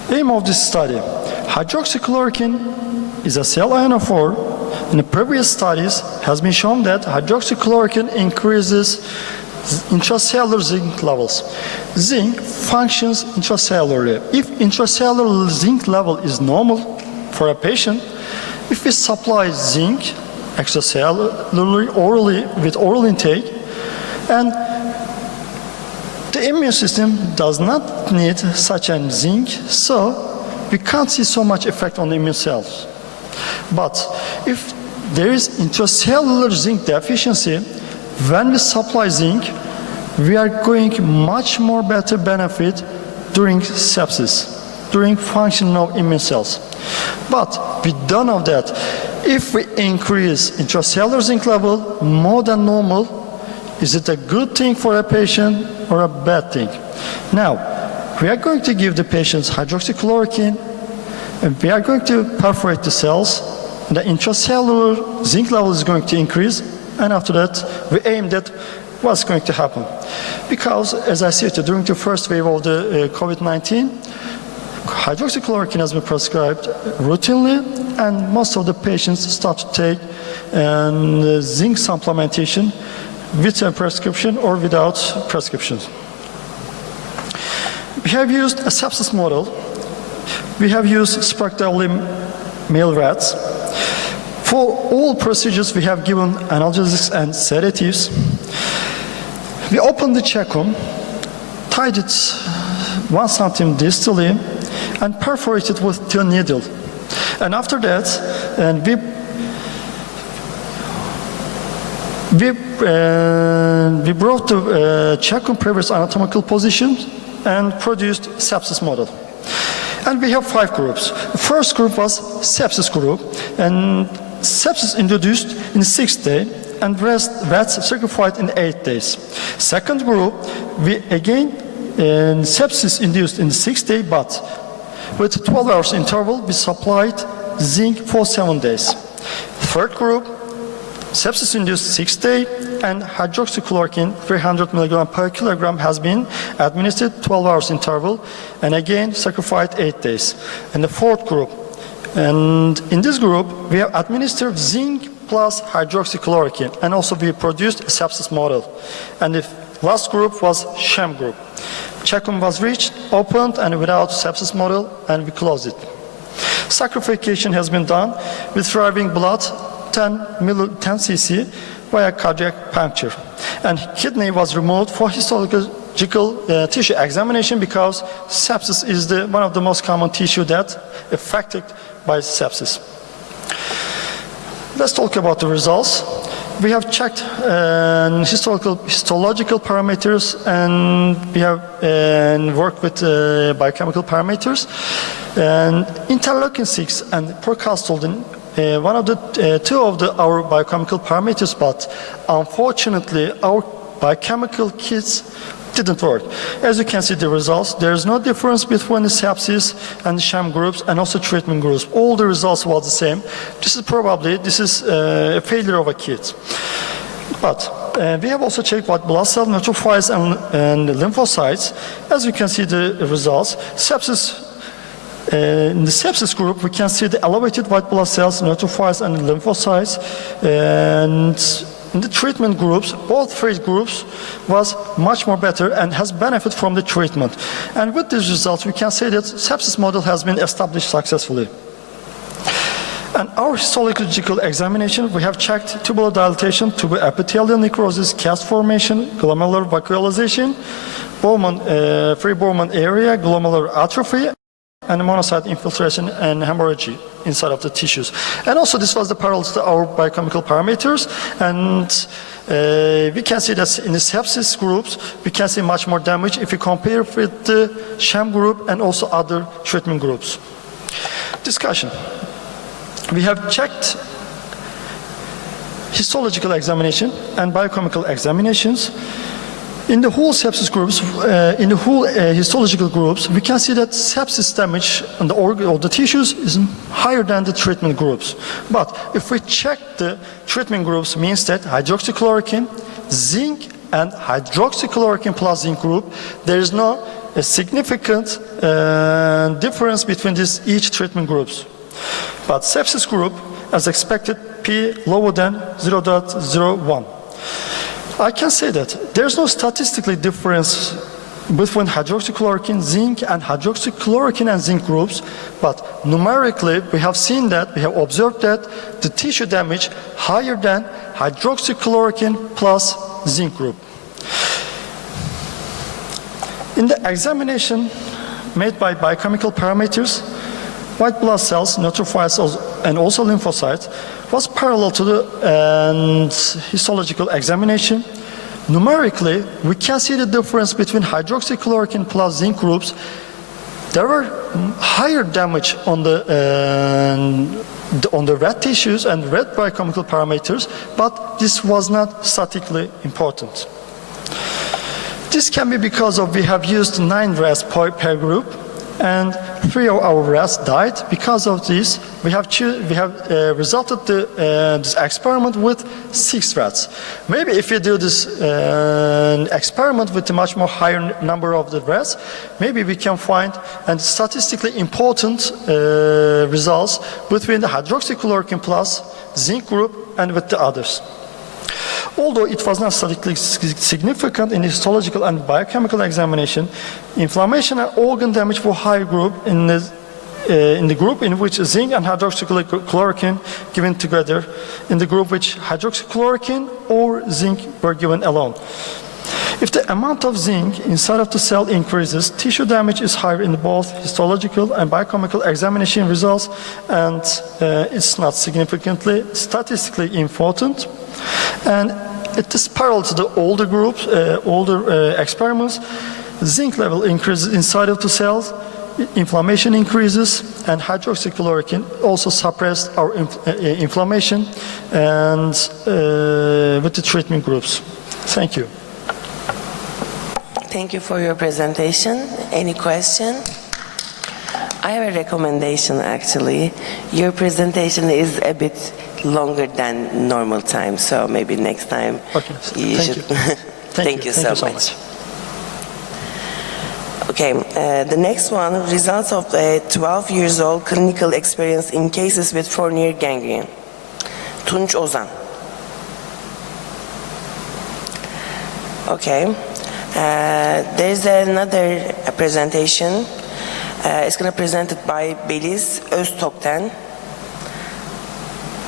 Aim of this study: hydroxychloroquine is a cell ionophore. In the previous studies has been shown that hydroxychloroquine increases intracellular zinc levels. Zinc functions intracellularly. If intracellular zinc level is normal for a patient, if we supply zinc extracellularly orally with oral intake, and the immune system does not need such a zinc, so we can't see so much effect on the immune cells. But if there is intracellular zinc deficiency, when we supply zinc, we are going much more better benefit during sepsis, during functioning of immune cells. But we don't know that if we increase intracellular zinc level more than normal, is it a good thing for a patient or a bad thing? Now, we are going to give the patients hydroxychloroquine, and we are going to perforate the cells. The intracellular zinc level is going to increase, and after that, we aim at what's going to happen. Because, as I said, during the first wave of the COVID-19, hydroxychloroquine has been prescribed routinely, and most of the patients start to take zinc supplementation with a prescription or without prescriptions. We have used a sepsis model. We have used spectrally male rats. For all procedures, we have given analgesics and sedatives. We opened the cecum, tied it 1 cm distally, and perforated with the needle. And after that, we brought the cecum previous anatomical position and produced sepsis model. And we have 5 groups. The first group was sepsis group, and sepsis introduced in the 6th day, and rats sacrificed in 8 days. Second group, we again sepsis induced in the 6th day, but with 12 hours interval, we supplied zinc for 7 days. Third group, sepsis-induced 6th day, and hydroxychloroquine 300 milligram per kilogram has been administered 12 hours interval, and again sacrificed 8 days. And the fourth group, and in this group, we have administered zinc plus hydroxychloroquine, and also we produced a sepsis model. And the last group was sham group. Check-in was reached, opened, and without sepsis model, and we closed it. Sacrification has been done with deriving blood 10 cc via cardiac puncture. And kidney was removed for histological tissue examination because sepsis is one of the most common tissue that affected by sepsis. Let's talk about the results. We have checked histological parameters, and we have worked with biochemical parameters. And interleukin-6 and procalcitonin, one of the two of our biochemical parameters, but unfortunately our biochemical kits didn't work. As you can see the results, there is no difference between the sepsis and the sham groups and also treatment groups. All the results were the same. This is a failure of a kit. But we have also checked white blood cell neutrophils and lymphocytes. As you can see the results, in the sepsis group, we can see the elevated white blood cells, neutrophils, and lymphocytes. And in the treatment groups, both three groups was much more better and has benefit from the treatment. And with these results, we can say that sepsis model has been established successfully. And our histological examination, we have checked tubular dilatation, tubular epithelial necrosis, cast formation, glomerular vacuolization, free Bowman area, glomerular atrophy, and monocyte infiltration and hemorrhage inside of the tissues. And also this was the parallel to our biochemical parameters, and we can see that in the sepsis groups, we can see much more damage if you compare with the sham group and also other treatment groups. Discussion. We have checked histological examination and biochemical examinations. In the whole sepsis groups, in the whole histological groups, we can see that sepsis damage on the organ or the tissues is higher than the treatment groups. But if we check the treatment groups, means that hydroxychloroquine, zinc, and hydroxychloroquine plus zinc group, there is no significant difference between each treatment groups. But sepsis group, as expected, P lower than 0.01. I can say that there's no statistical difference between hydroxychloroquine, zinc, and hydroxychloroquine and zinc groups, but numerically we have seen that, we have observed that the tissue damage higher than hydroxychloroquine plus zinc group. In the examination made by biochemical parameters, white blood cells, neutrophils, and also lymphocytes was parallel to the histological examination. Numerically, we can see the difference between hydroxychloroquine plus zinc groups. There were higher damage on the red tissues and red biochemical parameters, but this was not statistically important. This can be because of we have used 9 rats per group, and 3 of our rats died. Because of this, we have resulted this experiment with 6 rats. Maybe if we do this experiment with a much more higher number of the rats, maybe we can find statistically important results between the hydroxychloroquine plus zinc group and with the others. Although it was not statistically significant in histological and biochemical examination, inflammation and organ damage were higher group in the group in which zinc and hydroxychloroquine given together, in the group which hydroxychloroquine or zinc were given alone. If the amount of zinc inside of the cell increases, tissue damage is higher in both histological and biochemical examination results, and it's not significantly statistically important. And it is parallel to the older groups, older experiments. Zinc level increases inside of the cells, inflammation increases, and hydroxychloroquine also suppressed our inflammation and with the treatment groups. Thank you. Thank you for your presentation. Any question? I have a recommendation actually. Your presentation is a bit longer than normal time, so maybe next time Okay. you Thank should. you. Thank you so much. Okay, the next one, results of a 12 years old clinical experience in cases with fournier gangrene. Tunç Ozan. Okay, there's another presentation. It's going to be presented by Beliz Öztokten.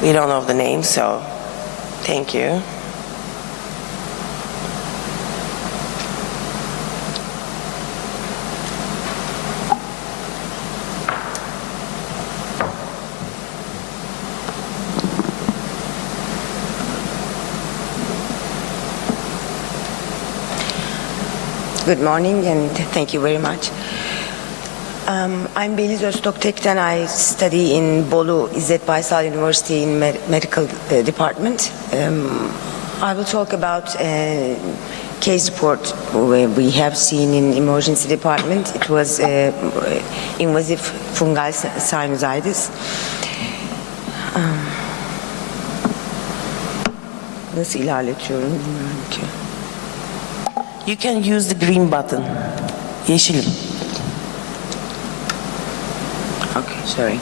We don't know the name, so thank you. Good morning and thank you very much. I'm Beliz Öztoktek'ten. I study in Bolu İzzet Baysal University in medical department. I will talk about a case report we have seen in emergency department. It was invasive fungal sinusitis. Nasıl ilerletiyorum bilmiyorum ki. You can use the green button. Yeşilim. Okay, sorry.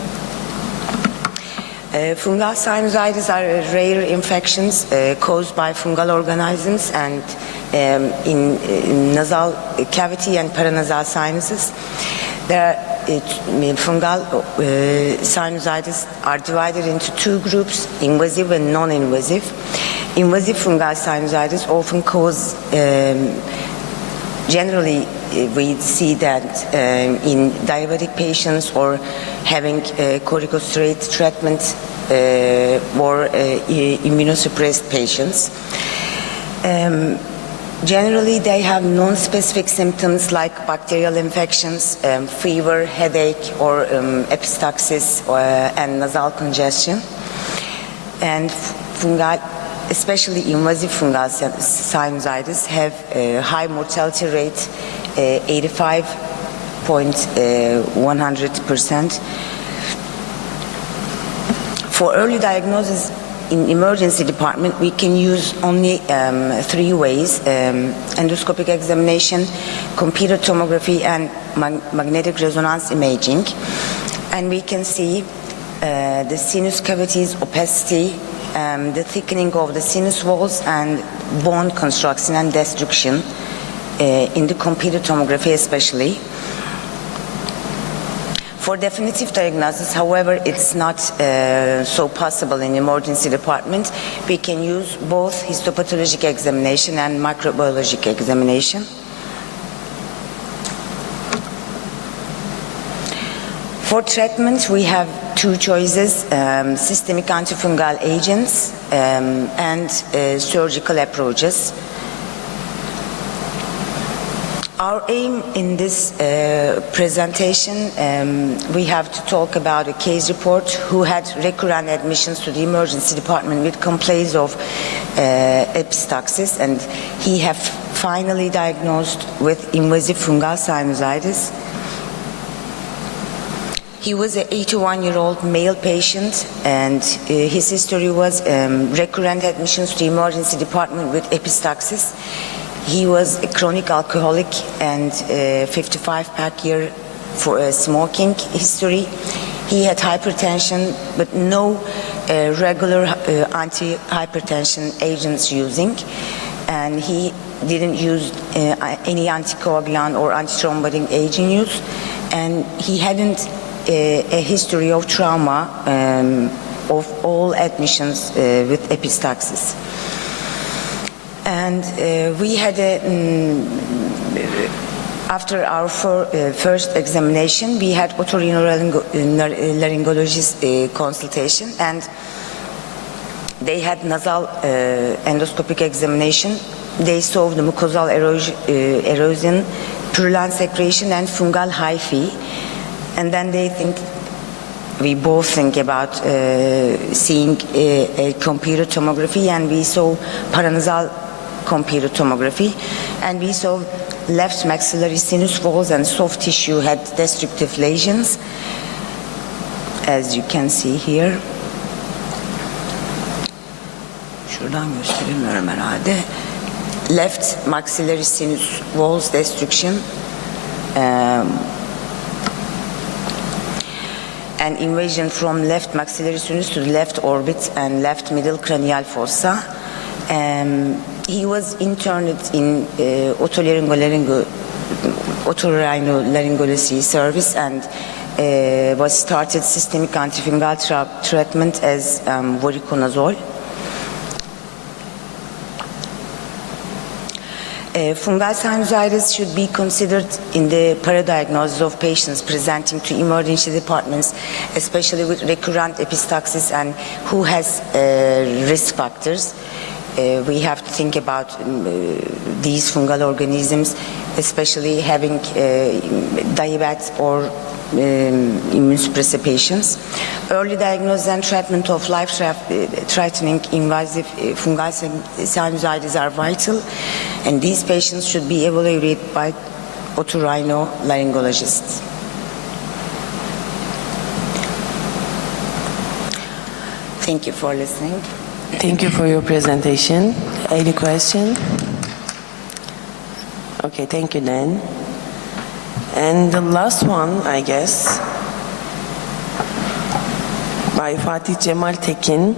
Fungal sinusitis are rare infections caused by fungal organisms and in nasal cavity and paranasal sinuses. There are fungal sinusitis are divided into two groups, invasive and non-invasive. Invasive fungal sinusitis often cause, generally we see that in diabetic patients or having corticosteroid treatment or immunosuppressed patients. Generally, they have non-specific symptoms like bacterial infections, fever, headache, or epistaxis and nasal congestion. And fungal, especially invasive fungal sinusitis, have a high mortality rate, 85.100%. For early diagnosis in emergency department, we can use only three ways: endoscopic examination, computer tomography, and magnetic resonance imaging. And we can see the sinus cavities, opacity, the thickening of the sinus walls, and bone construction and destruction in the computer tomography especially. For definitive diagnosis, however, it's not so possible in emergency department. We can use both histopathologic examination and microbiologic examination. For treatment, we have two choices, systemic antifungal agents and surgical approaches. Our aim in this presentation, we have to talk about a case report who had recurrent admissions to the emergency department with complaints of epistaxis, and he have finally diagnosed with invasive fungal sinusitis. He was an 81-year-old male patient, and his history was recurrent admissions to the emergency department with epistaxis. He was a chronic alcoholic and 55-pack year for smoking history. He had hypertension, but no regular anti-hypertension agents using, and he didn't use any anticoagulant or antithrombotic agent use, and he hadn't a history of trauma of all admissions with epistaxis. And we had after our first examination, we had otorhinolaryngologist consultation, and they had nasal endoscopic examination. They saw the mucosal erosion, purulent secretion, and fungal hyphae. And then we both think about seeing a computer tomography, and we saw paranasal computer tomography, and we saw left maxillary sinus walls and soft tissue had destructive lesions, as you can see here. Şuradan gösteremiyorum herhalde. Left maxillary sinus walls destruction, and invasion from left maxillary sinus to the left orbit and left middle cranial fossa. He was interned in otorhinolaryngology service and was started systemic antifungal treatment as voriconazole. Fungal sinusitis should be considered in the paradiagnosis of patients presenting to emergency departments, especially with recurrent epistaxis and who has risk factors. We have to think about these fungal organisms, especially having diabetes or immunosuppressive patients. Early diagnosis and treatment of life-threatening invasive fungal sinusitis are vital, and these patients should be evaluated by otorhinolaryngologists. Thank you for listening. Thank you for your presentation. Any question? Okay, thank you, Dan. And the last one, I guess, by Fatih Cemal Tekin,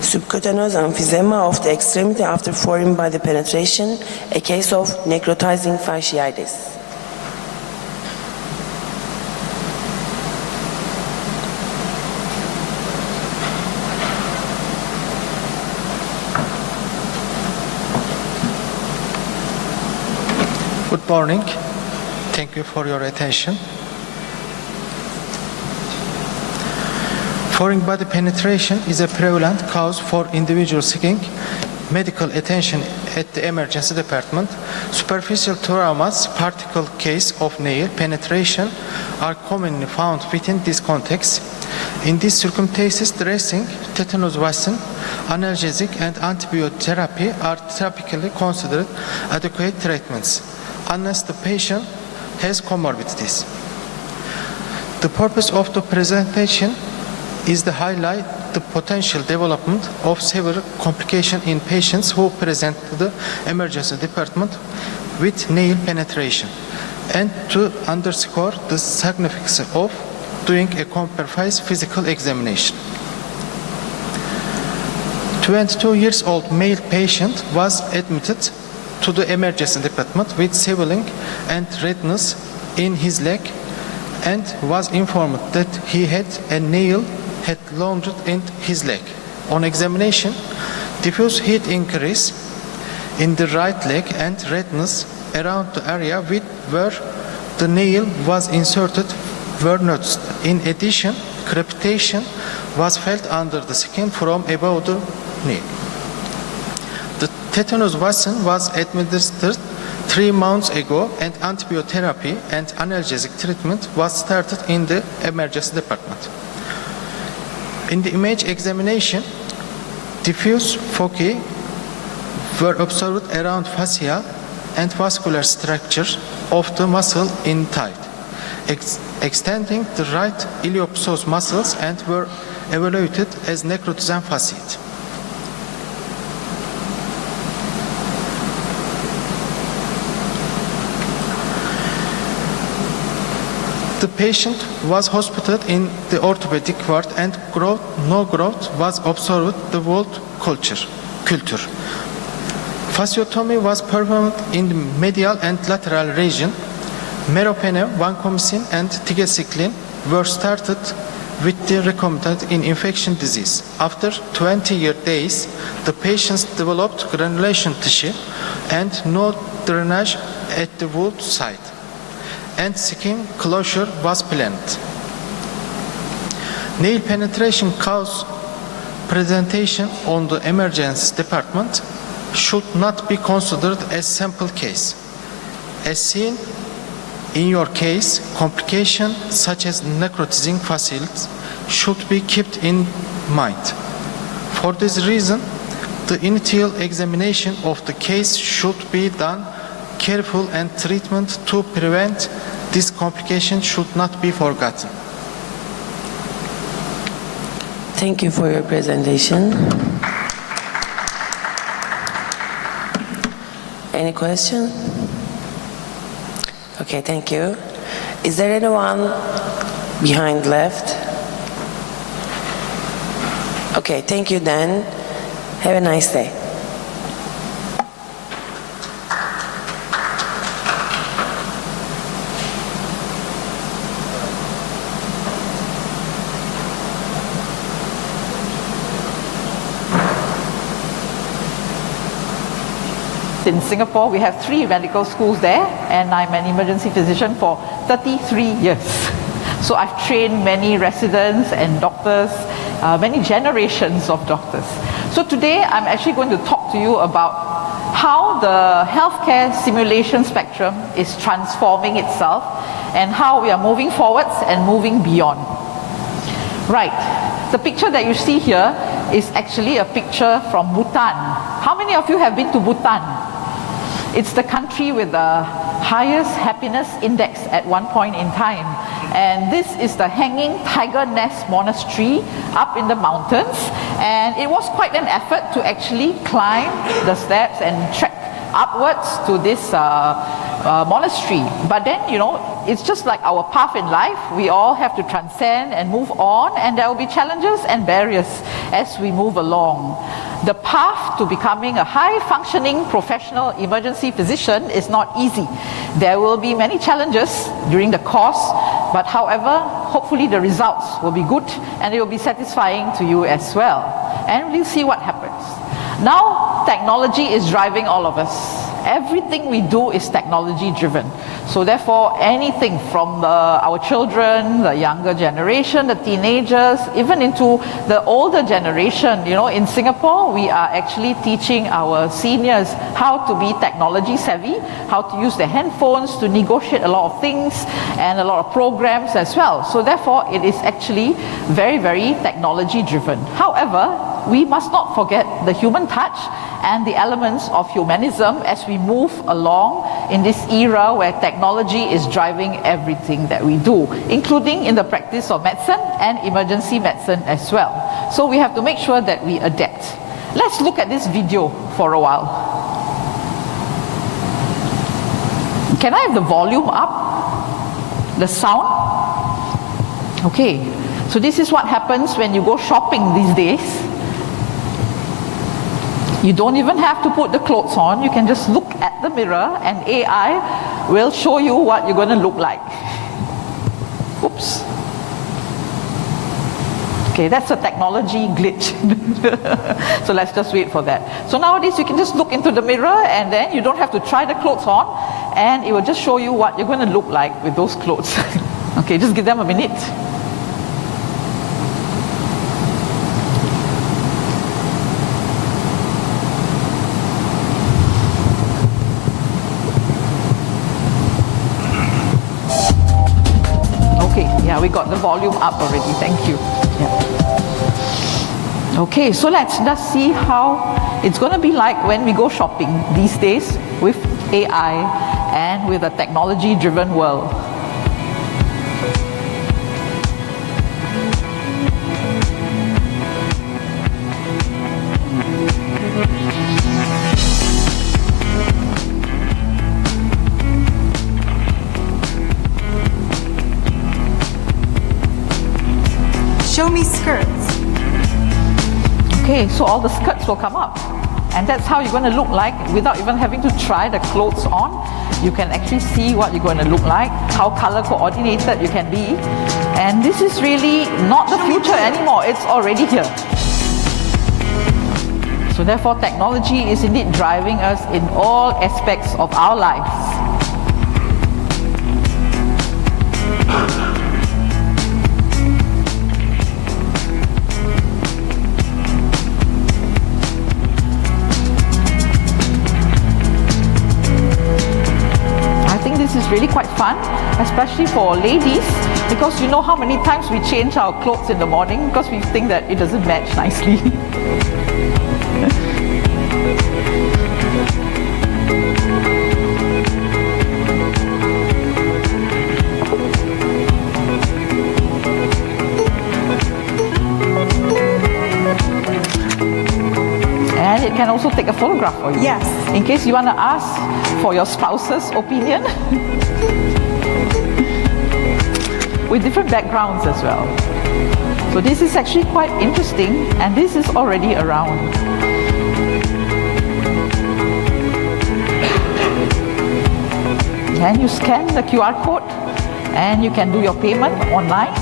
subcutaneous emphysema of the extremity after foreign body penetration, a case of necrotizing fasciitis. Good morning. Thank you for your attention. Foreign body penetration is a prevalent cause for individuals seeking medical attention at the emergency department. Superficial traumas, particular case of nail penetration, are commonly found within this context. In these circumstances, dressing, tetanus vaccine, analgesic, and antibiotic therapy are typically considered adequate treatments, unless the patient has comorbidities. The purpose of the presentation is to highlight the potential development of severe complications in patients who present to the emergency department with nail penetration, and to underscore the significance of doing a comprehensive physical examination. 22 years old male patient was admitted to the emergency department with swelling and redness in his leg and was informed that he had a nail had lodged in his leg. On examination, diffuse heat increase in the right leg and redness around the area where the nail was inserted were noticed. In addition, crepitation was felt under the skin from above the knee. The tetanus vaccine was administered 3 months ago, and antibiotic therapy and analgesic treatment was started in the emergency department. In the image examination, diffuse foci were observed around fascia and vascular structure of the muscle in thigh, extending the right iliopsoas muscles, and were evaluated as necrotizing fasciitis. The patient was hospitalized in the orthopedic ward, and no growth was observed the wound culture. Fasciotomy was performed in the medial and lateral region. Meropenem, vancomycin, and tigecycline were started with the recombinant in infection disease. After 20 days, the patients developed granulation tissue and no drainage at the wound site, and skin closure was planned. Nail penetration cause presentation on the emergency department should not be considered as sample case. As seen in your case, complications such as necrotizing fasciitis should be kept in mind. For this reason, The initial examination of the case should be done careful and treatment to prevent this complication should not be forgotten. Thank you for your presentation. Any question? Okay, thank you. Is there anyone behind left? Okay, thank you then. Have a nice day. In Singapore, we have 3 medical schools there, and I'm an emergency physician for 33 years. So I've trained many residents and doctors, many generations of doctors. So today, I'm actually going to talk to you about how the healthcare simulation spectrum is transforming itself and how we are moving forwards and moving beyond. Right, the picture that you see here is actually a picture from Bhutan. How many of you have been to Bhutan? It's the country with the highest happiness index at one point in time. And this is the Hanging Tiger Nest Monastery up in the mountains. And it was quite an effort to actually climb the steps and trek upwards to this monastery. But then, you know, it's just like our path in life. We all have to transcend and move on, and there will be challenges and barriers as we move along. The path to becoming a high-functioning professional emergency physician is not easy. There will be many challenges during the course, but however, hopefully the results will be good and it will be satisfying to you as well. And we'll see what happens. Now, technology is driving all of us. Everything we do is technology driven. So therefore, anything from our children, the younger generation, the teenagers, even into the older generation, you know, in Singapore, we are actually teaching our seniors how to be technology savvy, how to use their handphones to negotiate a lot of things and a lot of programs as well. So therefore, it is actually very, very technology driven. However, we must not forget the human touch and the elements of humanism as we move along in this era where technology is driving everything that we do, including in the practice of medicine and emergency medicine as well. So we have to make sure that we adapt. Let's look at this video for a while. Can I have the volume up? The sound? Okay, so this is what happens when you go shopping these days. You don't even have to put the clothes on. You can just look at the mirror and AI will show you what you're going to look like. Oops. Okay, that's a technology glitch. So let's just wait for that. So nowadays you can just look into the mirror and then you don't have to try the clothes on and it will just show you what you're going to look like with those clothes. Okay, just give them a minute. Yeah, we got the volume up already. Thank you. Yeah. Okay, so let's just see how it's going to be like when we go shopping these days with AI and with a technology-driven world. Show me skirts. Okay, so all the skirts will come up. And that's how you're going to look like without even having to try the clothes on. You can actually see what you're going to look like, how color coordinated you can be. And this is really not the future anymore, it's already here. So therefore, technology is indeed driving us in all aspects of our lives. This is really quite fun, especially for ladies, because you know how many times we change our clothes in the morning because we think that it doesn't match nicely. can also take a photograph for you. Yes. In case you want to ask for your spouse's opinion. With different backgrounds as well. So this is actually quite interesting, and this is already around. And you scan the QR code and you can do your payment online.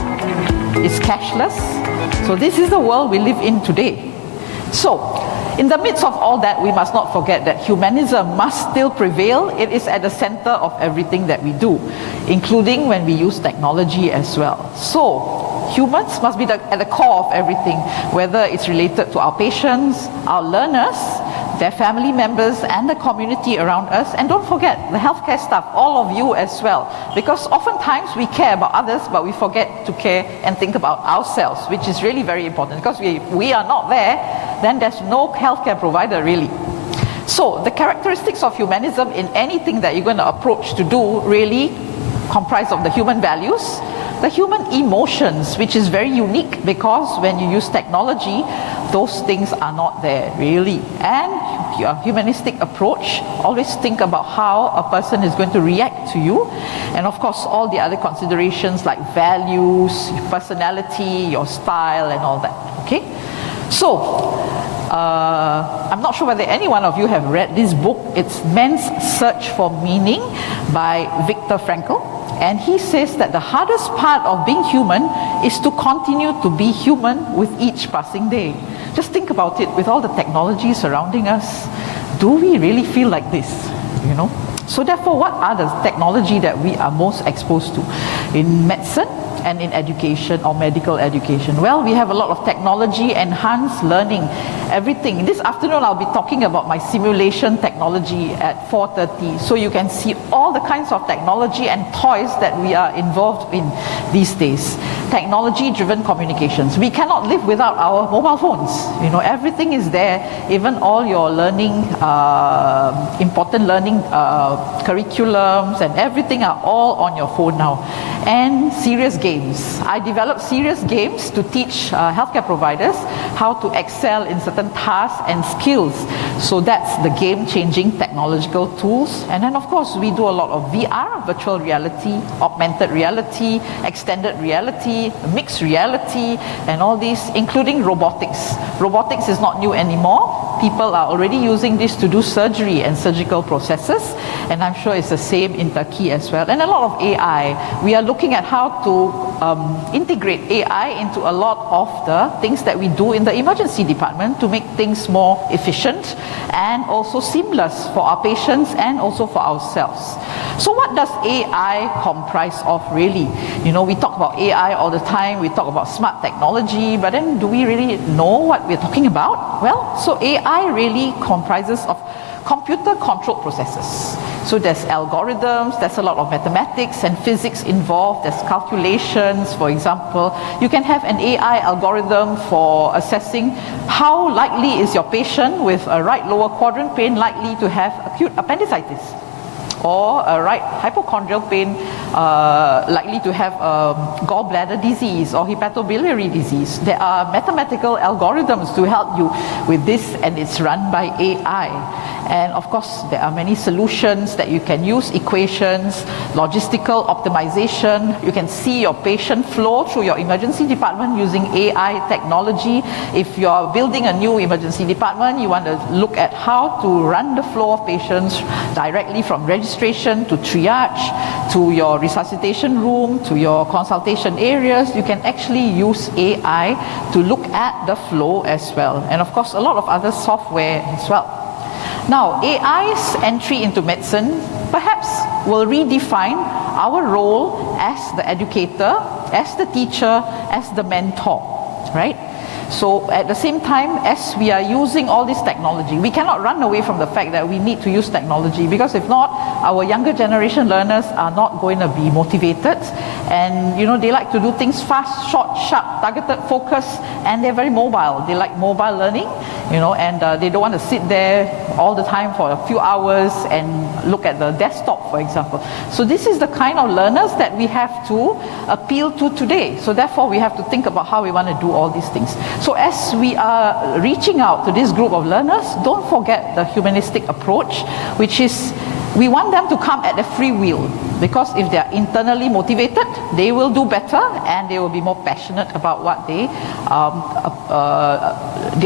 It's cashless. So this is the world we live in today. So in the midst of all that, we must not forget that humanism must still prevail. It is at the center of everything that we do, including when we use technology as well. So humans must be at the core of everything, whether it's related to our patients, our learners, their family members, and the community around us. And don't forget the healthcare staff, all of you as well, because oftentimes we care about others, but we forget to care and think about ourselves, which is really very important, because we are not there, then there's no healthcare provider really. So the characteristics of humanism in anything that you're going to approach to do really comprise of the human values, the human emotions, which is very unique, because when you use technology, those things are not there really. And your humanistic approach, always think about how a person is going to react to you, and of course all the other considerations like values, personality, your style, and all that. Okay, so I'm not sure whether any one of you have read this book. It's Man's Search for Meaning by Viktor Frankl. And he says that the hardest part of being human is to continue to be human with each passing day. Just think about it, with all the technology surrounding us, do we really feel like this, you know? So therefore, what are the technology that we are most exposed to in medicine and in education or medical education? Well, we have a lot of technology enhanced learning, everything. This afternoon I'll be talking about my simulation technology at 4:30, so you can see all the kinds of technology and toys that we are involved in these days. Technology driven communications. We cannot live without our mobile phones. You know, everything is there, even all your learning, important learning curriculums and everything are all on your phone now. And serious games. I developed serious games to teach healthcare providers how to excel in certain tasks and skills. So that's the game-changing technological tools. And then of course we do a lot of VR, virtual reality, augmented reality, extended reality, mixed reality, and all these, including robotics. Robotics is not new anymore. People are already using this to do surgery and surgical processes, and I'm sure it's the same in Turkey as well. And a lot of AI. We are looking at how to integrate AI into a lot of the things that we do in the emergency department to make things more efficient and also seamless for our patients and also for ourselves. So what does AI comprise of really? You know, we talk about AI all the time, we talk about smart technology, but then do we really know what we're talking about? Well, so AI really comprises of computer controlled processes. So there's algorithms, there's a lot of mathematics and physics involved, there's calculations, for example. You can have an AI algorithm for assessing how likely is your patient with a right lower quadrant pain likely to have acute appendicitis, or a right hypochondrial pain likely to have gallbladder disease or hepatobiliary disease. There are mathematical algorithms to help you with this, and it's run by AI. And of course, there are many solutions that you can use, equations, logistical optimization. You can see your patient flow through your emergency department using AI technology. If you're building a new emergency department, you want to look at how to run the flow of patients directly from registration to triage, to your resuscitation room, to your consultation areas. You can actually use AI to look at the flow as well. And of course, a lot of other software as well. Now, AI's entry into medicine perhaps will redefine our role as the educator, as the teacher, as the mentor, right? So at the same time as we are using all this technology, we cannot run away from the fact that we need to use technology, because if not, our younger generation learners are not going to be motivated, And you know, they like to do things fast, short, sharp, targeted, focused, and they're very mobile. They like mobile learning, you know, and they don't want to sit there all the time for a few hours and look at the desktop, for example. So this is the kind of learners that we have to appeal to today. So therefore we have to think about how we want to do all these things. So as we are reaching out to this group of learners, don't forget the humanistic approach, which is we want them to come at their free will, because if they are internally motivated, they will do better and they will be more passionate about what they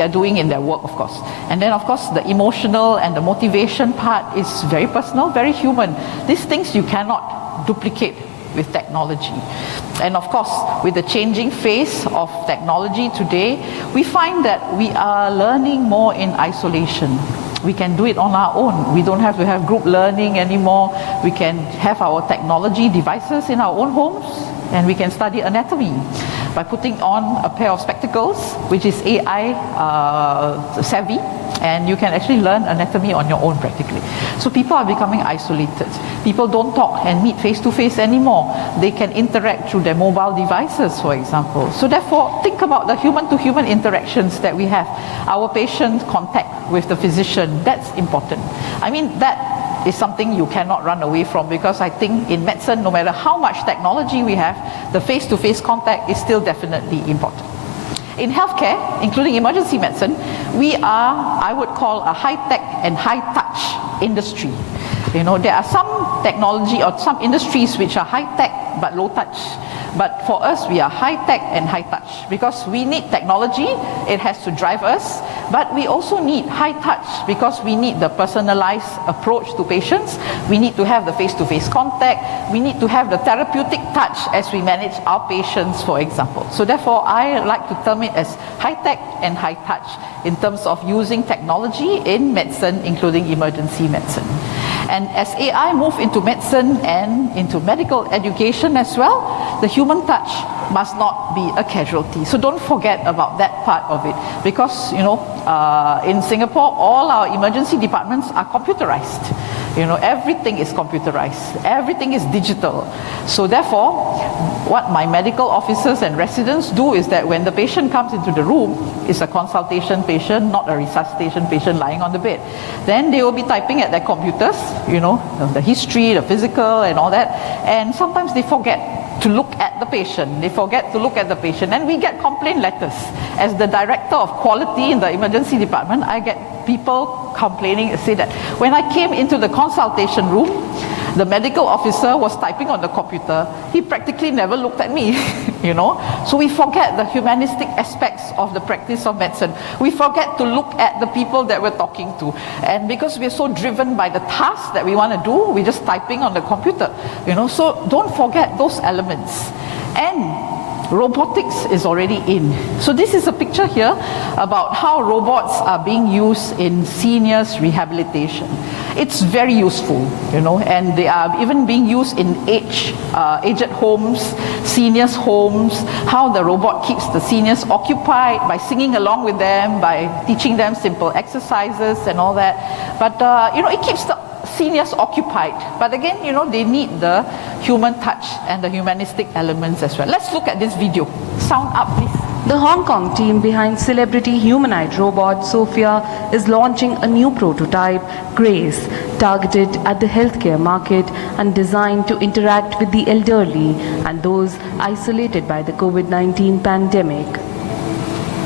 are doing in their work, of course. And then, of course, the emotional and the motivation part is very personal, very human. These things you cannot duplicate with technology. And of course, with the changing face of technology today, we find that we are learning more in isolation. We can do it on our own. We don't have to have group learning anymore. We can have our technology devices in our own homes, and we can study anatomy by putting on a pair of spectacles, which is AI savvy, and you can actually learn anatomy on your own practically. So people are becoming isolated. People don't talk and meet face to face anymore. They can interact through their mobile devices, for example. So therefore, think about the human to human interactions that we have. Our patient contact with the physician, that's important. I mean, that is something you cannot run away from, because I think in medicine, no matter how much technology we have, the face-to-face contact is still definitely important. In healthcare, including emergency medicine, we are, I would call, a high-tech and high-touch industry. You know, there are some technology or some industries which are high-tech but low-touch. But for us, we are high-tech and high-touch, because we need technology, it has to drive us, but we also need high-touch because we need the personalized approach to patients, we need to have the face-to-face contact, we need to have the therapeutic touch as we manage our patients, for example. So therefore, I like to term it as high-tech and high-touch in terms of using technology in medicine, including emergency medicine. And as AI move into medicine and into medical education as well, the human touch must not be a casualty. So don't forget about that part of it, because you know, in Singapore, all our emergency departments are computerized. You know, everything is computerized, everything is digital. So therefore, what my medical officers and residents do is that when the patient comes into the room, it's a consultation patient, not a resuscitation patient lying on the bed. Then they will be typing at their computers, you know, the history, the physical and all that. And sometimes they forget to look at the patient. They forget to look at the patient. And we get complaint letters. As the director of quality in the emergency department, I get people complaining, say that when I came into the consultation room, the medical officer was typing on the computer. He practically never looked at me, you know. So we forget the humanistic aspects of the practice of medicine. We forget to look at the people that we're talking to. And because we're so driven by the task that we want to do, we're just typing on the computer, you know. So don't forget those elements. And robotics is already in. So this is a picture here about how robots are being used in seniors rehabilitation. It's very useful, you know, and they are even being used in aged homes, seniors homes, how the robot keeps the seniors occupied by singing along with them, by teaching them simple exercises and all that. But, you know, it keeps the seniors occupied. But again, you know, they need the human touch and the humanistic elements as well. Let's look at this video. Sound up, please. The Hong Kong team behind celebrity humanoid robot Sophia is launching a new prototype, Grace, targeted at the healthcare market and designed to interact with the elderly and those isolated by the COVID-19 pandemic.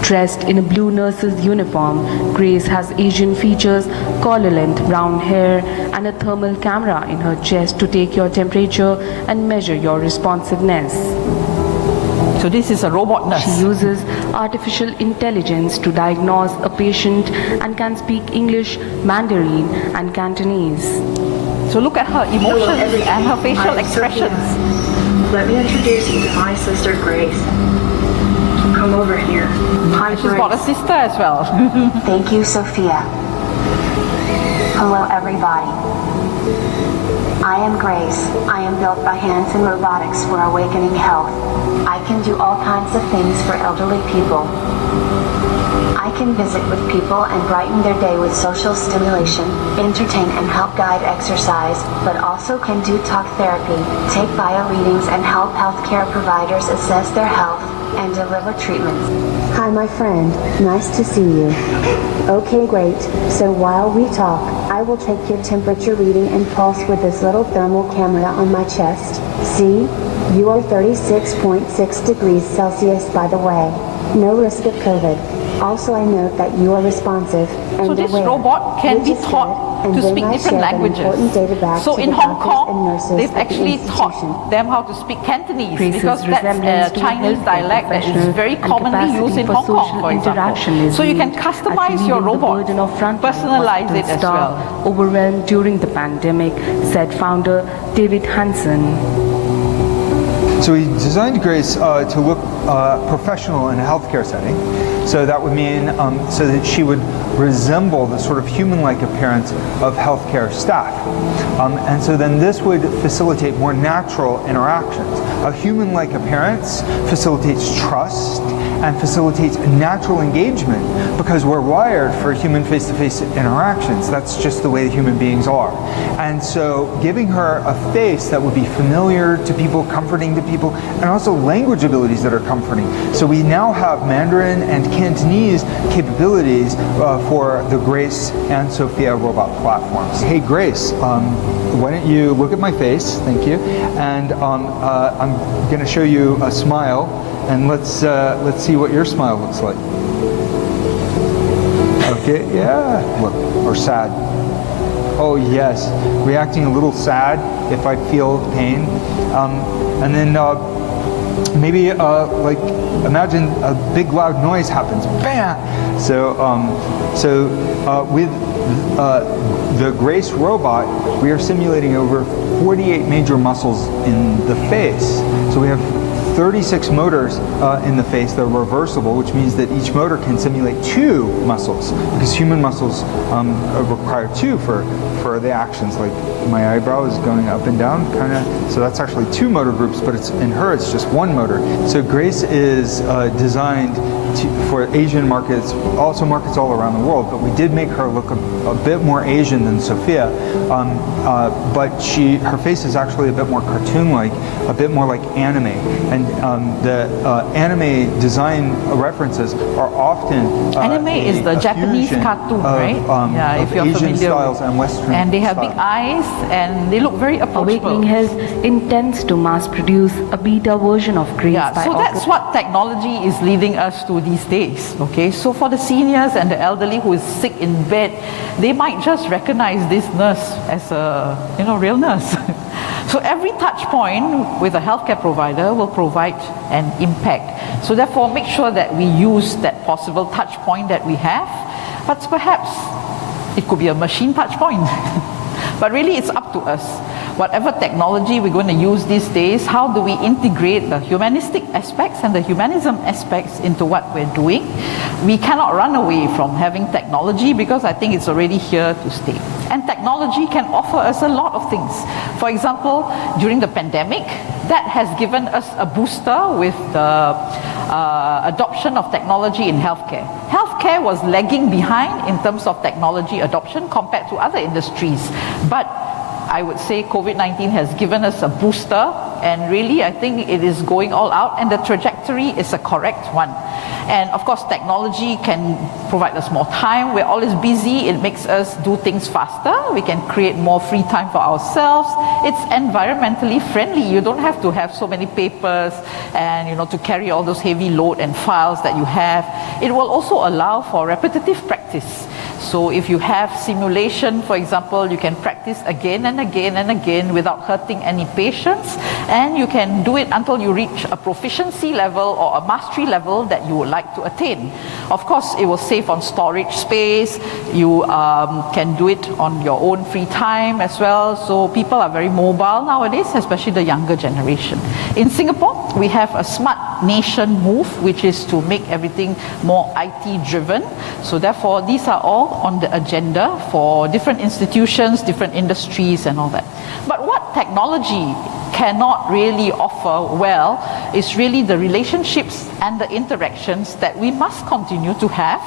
Dressed in a blue nurse's uniform, Grace has Asian features, collar-length brown hair, and a thermal camera in her chest to take your temperature and measure your responsiveness. So this is a robot nurse. She uses artificial intelligence to diagnose a patient and can speak English, Mandarin, and Cantonese. So look at her emotions and her facial expressions. Let me introduce you to my sister Grace. Come over here. Hi, She's got a sister as well. Thank you, Sophia. Hello, everybody. I am Grace. I am built by hands and robotics for awakening health. I can do all kinds of things for elderly people. I can visit with people and brighten their day with social stimulation, entertain and help guide exercise, but also can do talk therapy, take bio readings and help healthcare providers assess their health and deliver treatments. Hi, my friend. Nice to see you. Okay, great. So while we talk, I will take your temperature reading and pulse with this little thermal camera on my chest. See? You are 36.6 degrees Celsius, by the way. No risk of COVID. Also, I note that you are responsive and So this aware, robot can be which is taught good, and to they speak might different share that languages. important data back So to in the Hong doctors and Kong, nurses they've at the actually institution. taught them how to speak Cantonese Traces because that's resemblance a to Chinese healthcare dialect that is professional very and commonly used capacity in for Hong Kong, social for interaction example. is So you can viewed customize as your relieving the robot, burden of frontline personalize it hospital as staff well. overwhelmed during the pandemic, said founder David Hansen. So we designed Grace to look professional in a healthcare setting. So that would mean so that she would resemble the sort of human-like appearance of healthcare staff. And so then this would facilitate more natural interactions. A human-like appearance facilitates trust and facilitates natural engagement because we're wired for human face-to-face interactions. That's just the way human beings are. And so giving her a face that would be familiar to people, comforting to people, and also language abilities that are comforting. So we now have Mandarin and Cantonese capabilities for the Grace and Sophia robot platforms. Hey Grace, why don't you look at my face, thank you, and I'm gonna show you a smile. And let's see what your smile looks like. Okay, yeah, look, or sad. Oh yes, reacting a little sad if I feel pain. And then maybe like imagine a big loud noise happens, bam! So with the Grace robot, we are simulating over 48 major muscles in the face. So we have 36 motors in the face that are reversible, which means that each motor can simulate 2 muscles, because human muscles require 2 for the actions, like my eyebrow is going up and down, kind of. So that's actually 2 motor groups, but in her it's just 1 motor. So Grace is designed for Asian markets, also markets all around the world, but we did make her look a bit more Asian than Sophia, but her face is actually a bit more cartoon-like, a bit more like anime. And the anime design references are often anime is the Japanese cartoon, right? Yeah, if you're Asian familiar styles with. and Western And they have styles. big eyes and they look very approachable. Awakening Health intends to mass produce a beta version of Grace by so August. that's what technology is leading us to these days. Okay, so for the seniors and the elderly who is sick in bed, they might just recognize this nurse as a real nurse. So every touch point with a healthcare provider will provide an impact. So therefore, make sure that we use that possible touch point that we have, but perhaps it could be a machine touch point. But really, it's up to us. Whatever technology we're going to use these days, how do we integrate the humanistic aspects and the humanism aspects into what we're doing? We cannot run away from having technology because I think it's already here to stay. And technology can offer us a lot of things. For example, during the pandemic, that has given us a booster with the adoption of technology in healthcare. Healthcare was lagging behind in terms of technology adoption compared to other industries. But I would say COVID-19 has given us a booster, and really I think it is going all out, and the trajectory is a correct one. And of course, technology can provide us more time. We're always busy. It makes us do things faster. We can create more free time for ourselves. It's environmentally friendly. You don't have to have so many papers and to carry all those heavy load and files that you have. It will also allow for repetitive practice. So if you have simulation, for example, you can practice again and again and again without hurting any patients, and you can do it until you reach a proficiency level or a mastery level that you would like to attain. Of course, it will save on storage space. You can do it on your own free time as well. So people are very mobile nowadays, especially the younger generation. In Singapore, we have a smart nation move, which is to make everything more IT driven. So therefore, these are all on the agenda for different institutions, different industries and all that. But what technology cannot really offer well is really the relationships and the interactions that we must continue to have.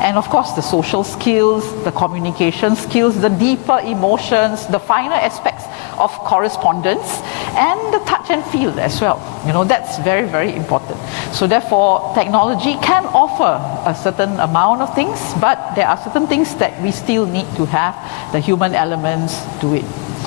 And of course, the social skills, the communication skills, the deeper emotions, the finer aspects of correspondence, and the touch and feel as well. You know, that's very, very important. So therefore, technology can offer a certain amount of things, but there are certain things that we still need to have the human elements to it.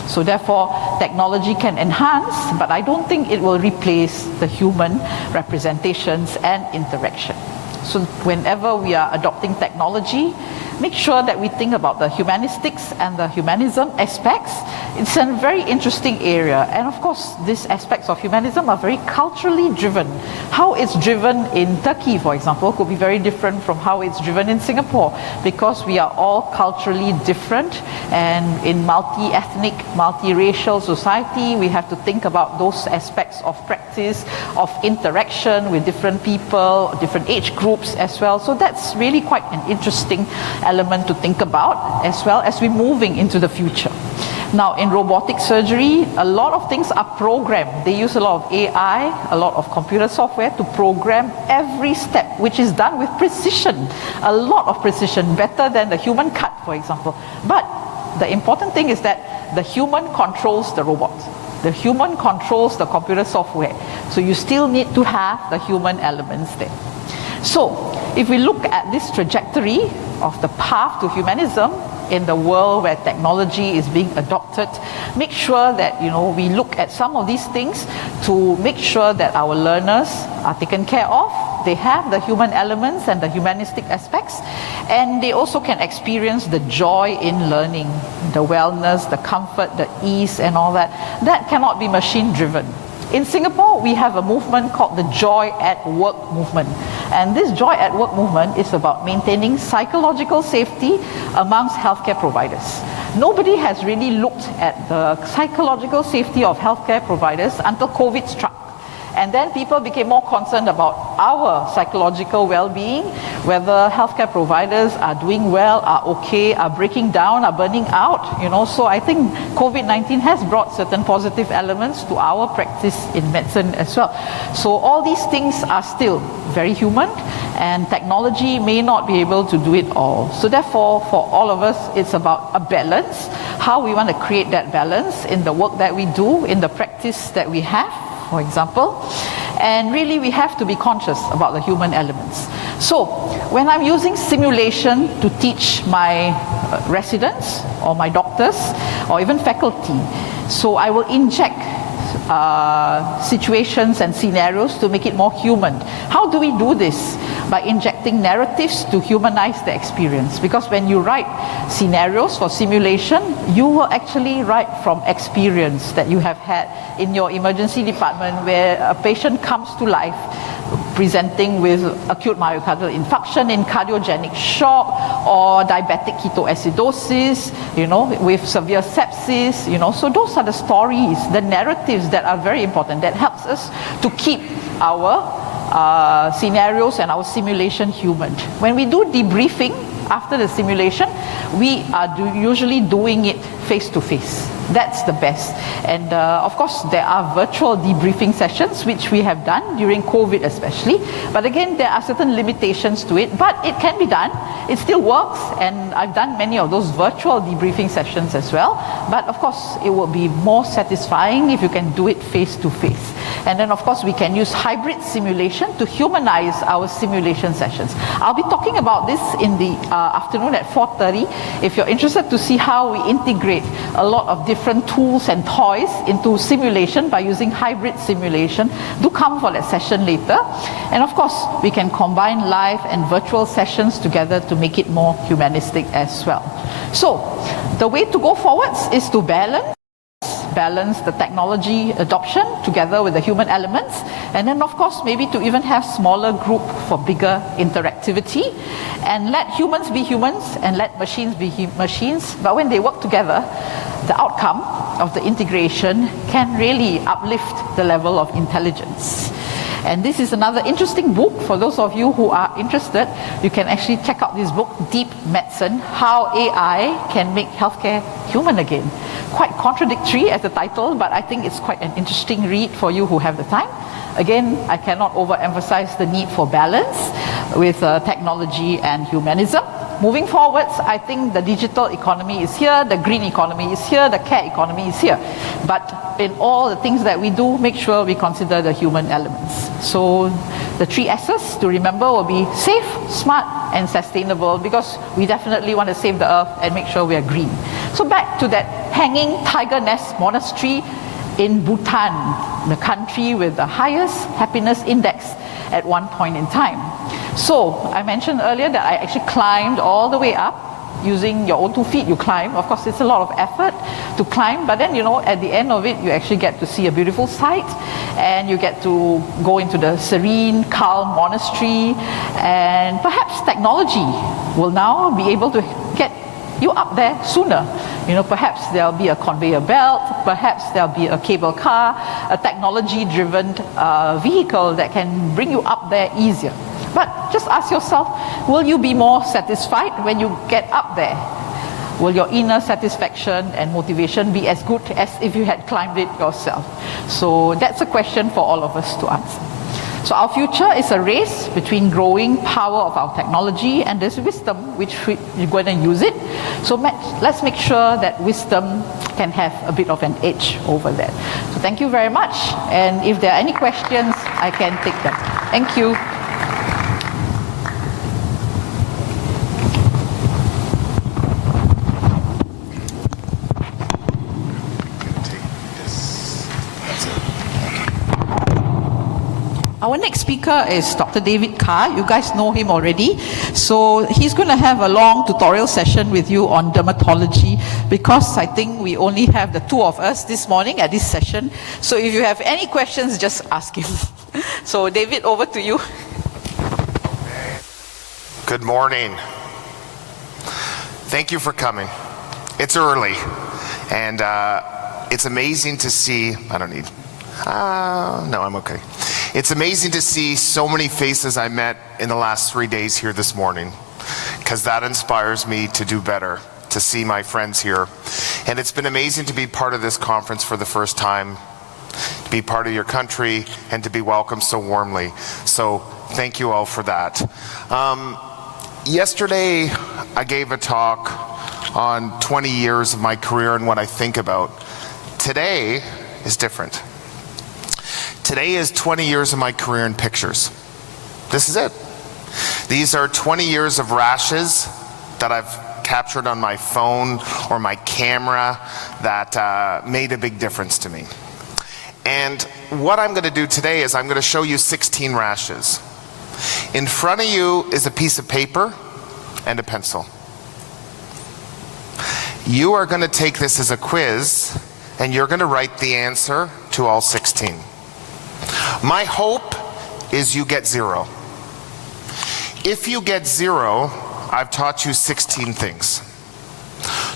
So therefore, technology can enhance, but I don't think it will replace the human representations and interaction. So whenever we are adopting technology, make sure that we think about the humanistics and the humanism aspects. It's a very interesting area. And of course, these aspects of humanism are very culturally driven. How it's driven in Turkey, for example, could be very different from how it's driven in Singapore, because we are all culturally different, and in multi-ethnic, multi-racial society, we have to think about those aspects of practice, of interaction with different people, different age groups as well. So that's really quite an interesting element to think about, as well as we're moving into the future. Now, in robotic surgery, a lot of things are programmed. They use a lot of AI, a lot of computer software to program every step, which is done with precision, a lot of precision, better than the human cut, for example. But the important thing is that the human controls the robot. The human controls the computer software. So you still need to have the human elements there. So, if we look at this trajectory of the path to humanism in the world where technology is being adopted, make sure that we look at some of these things to make sure that our learners are taken care of. They have the human elements and the humanistic aspects, and they also can experience the joy in learning, the wellness, the comfort, the ease and all that. That cannot be machine driven. In Singapore, we have a movement called the Joy at Work movement. And this Joy at Work movement is about maintaining psychological safety amongst healthcare providers. Nobody has really looked at the psychological safety of healthcare providers until COVID struck. And then people became more concerned about our psychological well-being, whether healthcare providers are doing well, are okay, are breaking down, are burning out, So I think COVID-19 has brought certain positive elements to our practice in medicine as well. So all these things are still very human, and technology may not be able to do it all. So therefore, for all of us, it's about a balance, how we want to create that balance in the work that we do, in the practice that we have, for example, and really we have to be conscious about the human elements. So when I'm using simulation to teach my residents or my doctors or even faculty, so I will inject situations and scenarios to make it more human. How do we do this? By injecting narratives to humanize the experience. Because when you write scenarios for simulation, you will actually write from experience that you have had in your emergency department, where a patient comes to life presenting with acute myocardial infarction in cardiogenic shock, or diabetic ketoacidosis, with severe sepsis, So those are the stories, the narratives that are very important, that helps us to keep our scenarios and our simulation human. When we do debriefing after the simulation, we are usually doing it face to face. That's the best. And of course, there are virtual debriefing sessions, which we have done during COVID especially. But again, there are certain limitations to it, but it can be done. It still works, and I've done many of those virtual debriefing sessions as well. But of course, it will be more satisfying if you can do it face to face. And then of course, we can use hybrid simulation to humanize our simulation sessions. I'll be talking about this in the afternoon at 4:30. If you're interested to see how we integrate a lot of different tools and toys into simulation by using hybrid simulation, do come for that session later. And of course, we can combine live and virtual sessions together to make it more humanistic as well. So, the way to go forwards is to balance the technology adoption together with the human elements, and then of course maybe to even have smaller group for bigger interactivity, and let humans be humans and let machines be machines. But when they work together, the outcome of the integration can really uplift the level of intelligence. And this is another interesting book. For those of you who are interested, you can actually check out this book, Deep Medicine, How AI Can Make Healthcare Human Again. Quite contradictory as the title, but I think it's quite an interesting read for you who have the time. Again, I cannot overemphasize the need for balance with technology and humanism. Moving forwards, I think the digital economy is here, the green economy is here, the care economy is here. But in all the things that we do, make sure we consider the human elements. So the 3 S's to remember will be safe, smart, and sustainable, because we definitely want to save the earth and make sure we are green. So back to that hanging tiger nest monastery in Bhutan, the country with the highest happiness index at one point in time. So I mentioned earlier that I actually climbed all the way up using your own 2 feet. You climb. Of course, it's a lot of effort to climb, but then, you know, at the end of it, you actually get to see a beautiful sight, and you get to go into the serene, calm monastery, and perhaps technology will now be able to get you up there sooner. You know, perhaps there'll be a conveyor belt, perhaps there'll be a cable car, a technology-driven vehicle that can bring you up there easier. But just ask yourself, will you be more satisfied when you get up there? Will your inner satisfaction and motivation be as good as if you had climbed it yourself? So that's a question for all of us to answer. So our future is a race between growing power of our technology and this wisdom, which we're going to use it. So let's make sure that wisdom can have a bit of an edge over that. So thank you very much. And if there are any questions, I can take them. Thank you. Our next speaker is Dr. David Carr. You guys know him already. So he's going to have a long tutorial session with you on dermatology, because I think we only have the 2 of us this morning at this session. So if you have any questions, just ask him. So David, over to you. Good morning. Thank you for coming. It's early, and it's amazing to see, I don't need, no, I'm okay. It's amazing to see so many faces I met in the last 3 days here this morning, because that inspires me to do better, to see my friends here. And it's been amazing to be part of this conference for the first time, to be part of your country, and to be welcomed so warmly. So thank you all for that. Yesterday, I gave a talk on 20 years of my career and what I think about. Today is different. Today is 20 years of my career in pictures. This is it. These are 20 years of rashes that I've captured on my phone or my camera that made a big difference to me. And what I'm going to do today is I'm going to show you 16 rashes. In front of you is a piece of paper and a pencil. You are going to take this as a quiz, and you're going to write the answer to all 16. My hope is you get 0. If you get 0, I've taught you 16 things.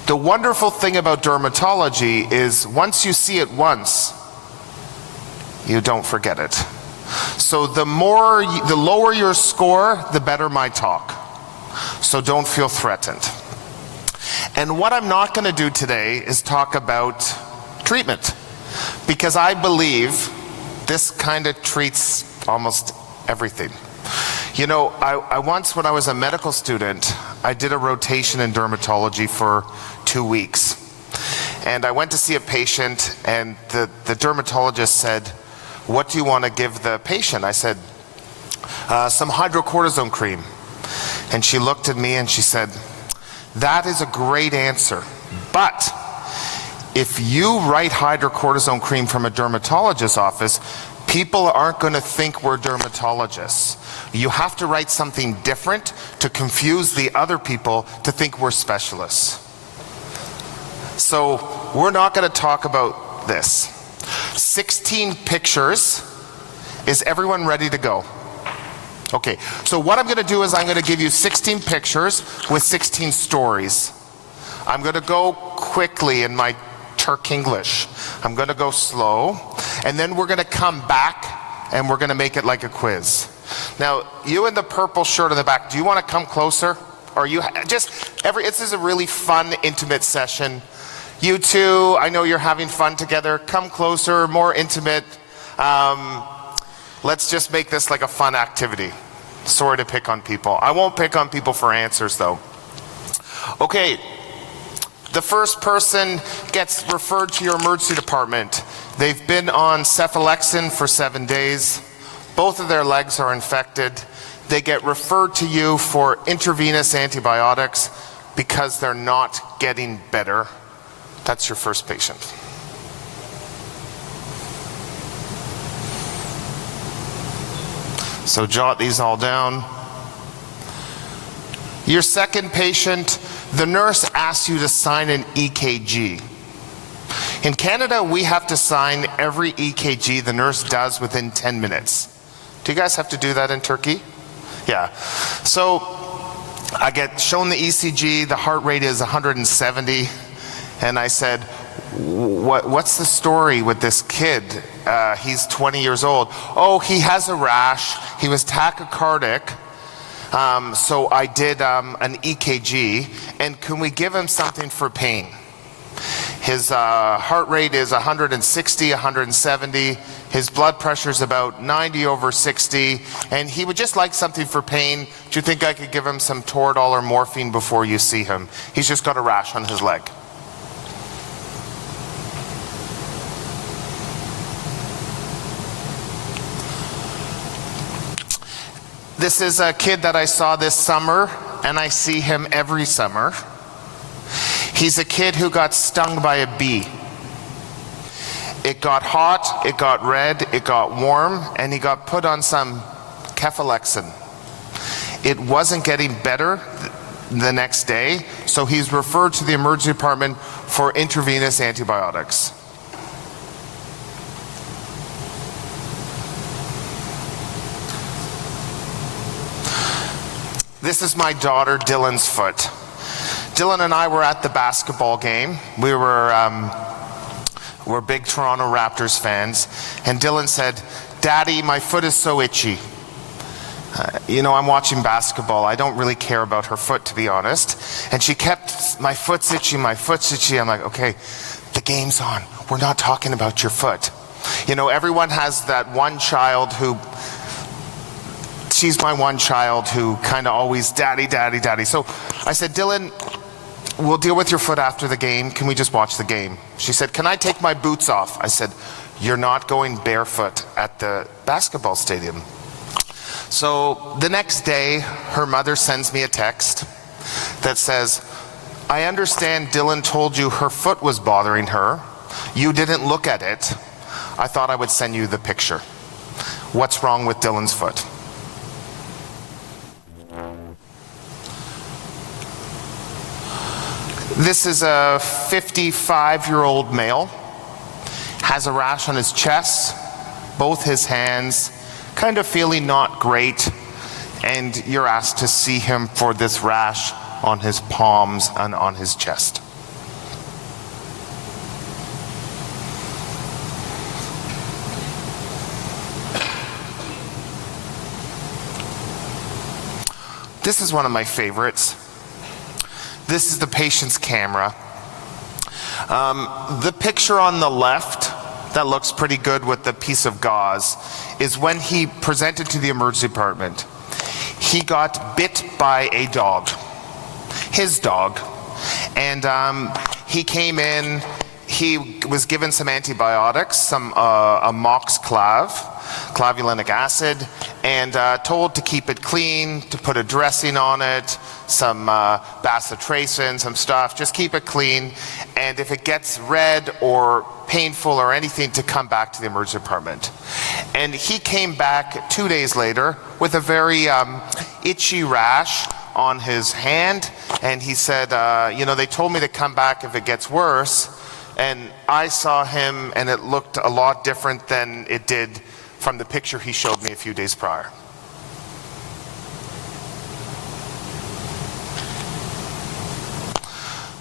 The wonderful thing about dermatology is once you see it once, you don't forget it. So the lower your score, the better my talk. So don't feel threatened. And what I'm not going to do today is talk about treatment, because I believe this kind of treats almost everything. You know, I once, when I was a medical student, I did a rotation in dermatology for 2 weeks. And I went to see a patient, and the dermatologist said, "What do you want to give the patient?" I said, "Some hydrocortisone cream." And she looked at me and she said, "That is a great answer, but if you write hydrocortisone cream from a dermatologist's office, people aren't going to think we're dermatologists. You have to write something different to confuse the other people to think we're specialists." So we're not going to talk about this. 16 pictures. Is everyone ready to go? Okay, so what I'm going to do is I'm going to give you 16 pictures with 16 stories. I'm going to go quickly in my Turk English. I'm going to go slow, and then we're going to come back and we're going to make it like a quiz. Now, you in the purple shirt in the back, do you want to come closer? Or you this is a really fun, intimate session. You two, I know you're having fun together. Come closer, more intimate. Let's just make this like a fun activity. Sorry to pick on people. I won't pick on people for answers though. Okay, the first person gets referred to your emergency department. They've been on cephalexin for 7 days. Both of their legs are infected. They get referred to you for intravenous antibiotics because they're not getting better. That's your first patient. So jot these all down. Your second patient, the nurse asks you to sign an EKG. In Canada, we have to sign every EKG the nurse does within 10 minutes. Do you guys have to do that in Turkey? Yeah. So I get shown the ECG, the heart rate is 170, and I said, what's the story with this kid? He's 20 years old. Oh, he has a rash. He was tachycardic. So I did an EKG, and can we give him something for pain? His heart rate is 160, 170. His blood pressure is about 90/60, and he would just like something for pain. Do you think I could give him some Toradol or morphine before you see him? He's just got a rash on his leg. This is a kid that I saw this summer, and I see him every summer. He's a kid who got stung by a bee. It got hot, it got red, it got warm, and he got put on some cephalexin. It wasn't getting better the next day, so he's referred to the emergency department for intravenous antibiotics. This is my daughter Dylan's foot. Dylan and I were at the basketball game. We're big Toronto Raptors fans, and Dylan said, "Daddy, my foot is so itchy." I'm watching basketball. I don't really care about her foot, to be honest. And she kept, "My foot's itchy, my foot's itchy." I'm like, okay, the game's on. We're not talking about your foot. Everyone has that one child who, she's my one child who kind of always, "Daddy, daddy, daddy." So I said, "Dylan, we'll deal with your foot after the game. Can we just watch the game?" She said, "Can I take my boots off?" I said, "You're not going barefoot at the basketball stadium." So the next day, her mother sends me a text that says, "I understand Dylan told you her foot was bothering her. You didn't look at it. I thought I would send you the picture. What's wrong with Dylan's foot?" This is a 55-year-old male, has a rash on his chest, both his hands, kind of feeling not great, and you're asked to see him for this rash on his palms and on his chest. This is one of my favorites. This is the patient's camera. The picture on the left that looks pretty good with the piece of gauze is when he presented to the emergency department. He got bit by a dog, his dog, and he came in, he was given some antibiotics, a clavulanic acid, and told to keep it clean, to put a dressing on it, some bacitracin, some stuff, just keep it clean, and if it gets red or painful or anything, to come back to the emergency department. And he came back 2 days later with a very itchy rash on his hand, and he said, they told me to come back if it gets worse, and I saw him and it looked a lot different than it did from the picture he showed me a few days prior.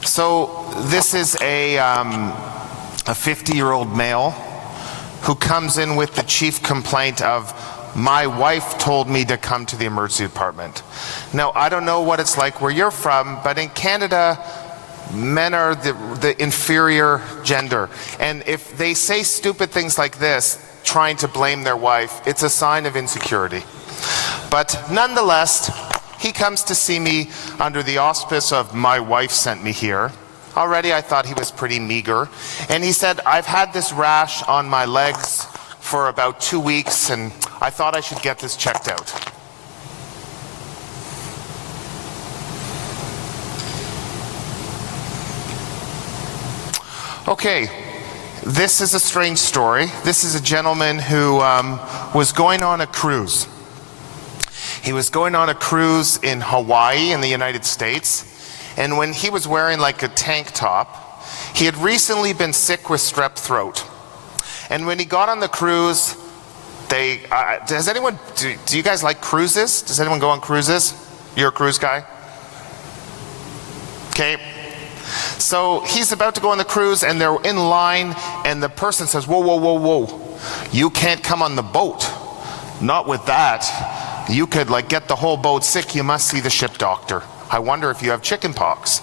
So this is a 50-year-old male who comes in with the chief complaint of, my wife told me to come to the emergency department. Now, I don't know what it's like where you're from, but in Canada, men are the inferior gender. And if they say stupid things like this, trying to blame their wife, it's a sign of insecurity. But nonetheless, he comes to see me under the auspice of my wife sent me here. Already I thought he was pretty meager. And he said, I've had this rash on my legs for about 2 weeks and I thought I should get this checked out. Okay, this is a strange story. This is a gentleman who was going on a cruise. He was going on a cruise in Hawaii in the United States, and when he was wearing like a tank top, he had recently been sick with strep throat. And when he got on the cruise, do you guys like cruises? Does anyone go on cruises? You're a cruise guy? Okay. So he's about to go on the cruise and they're in line and the person says, whoa, whoa, whoa, whoa. You can't come on the boat. Not with that. You could like get the whole boat sick. You must see the ship doctor. I wonder if you have chicken pox.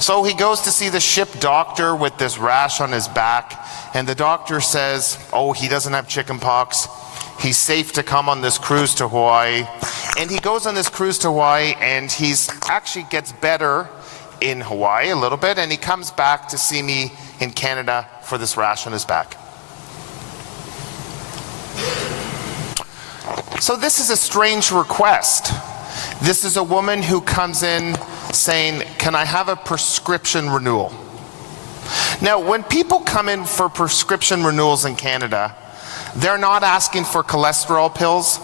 So he goes to see the ship doctor with this rash on his back, and the doctor says, oh, he doesn't have chicken pox. He's safe to come on this cruise to Hawaii. And he goes on this cruise to Hawaii and he's actually gets better in Hawaii a little bit, and he comes back to see me in Canada for this rash on his back. So this is a strange request. This is a woman who comes in saying, can I have a prescription renewal? Now, when people come in for prescription renewals in Canada, they're not asking for cholesterol pills.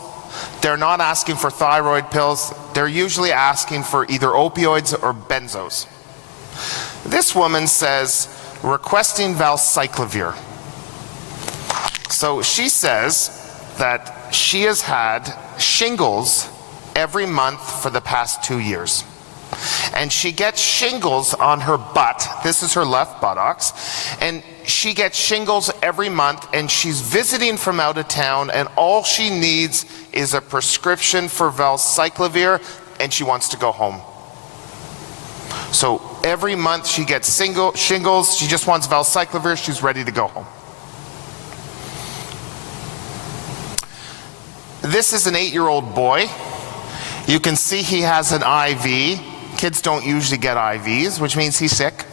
They're not asking for thyroid pills. They're usually asking for either opioids or benzos. This woman says, requesting valcyclovir. So she says that she has had shingles every month for the past 2 years. And she gets shingles on her butt. This is her left buttocks. And she gets shingles every month, and she's visiting from out of town, and all she needs is a prescription for valcyclovir, and she wants to go home. So every month she gets shingles, she just wants valcyclovir, she's ready to go home. This is an 8-year-old boy. You can see he has an IV. Kids don't usually get IVs, which means he's sick.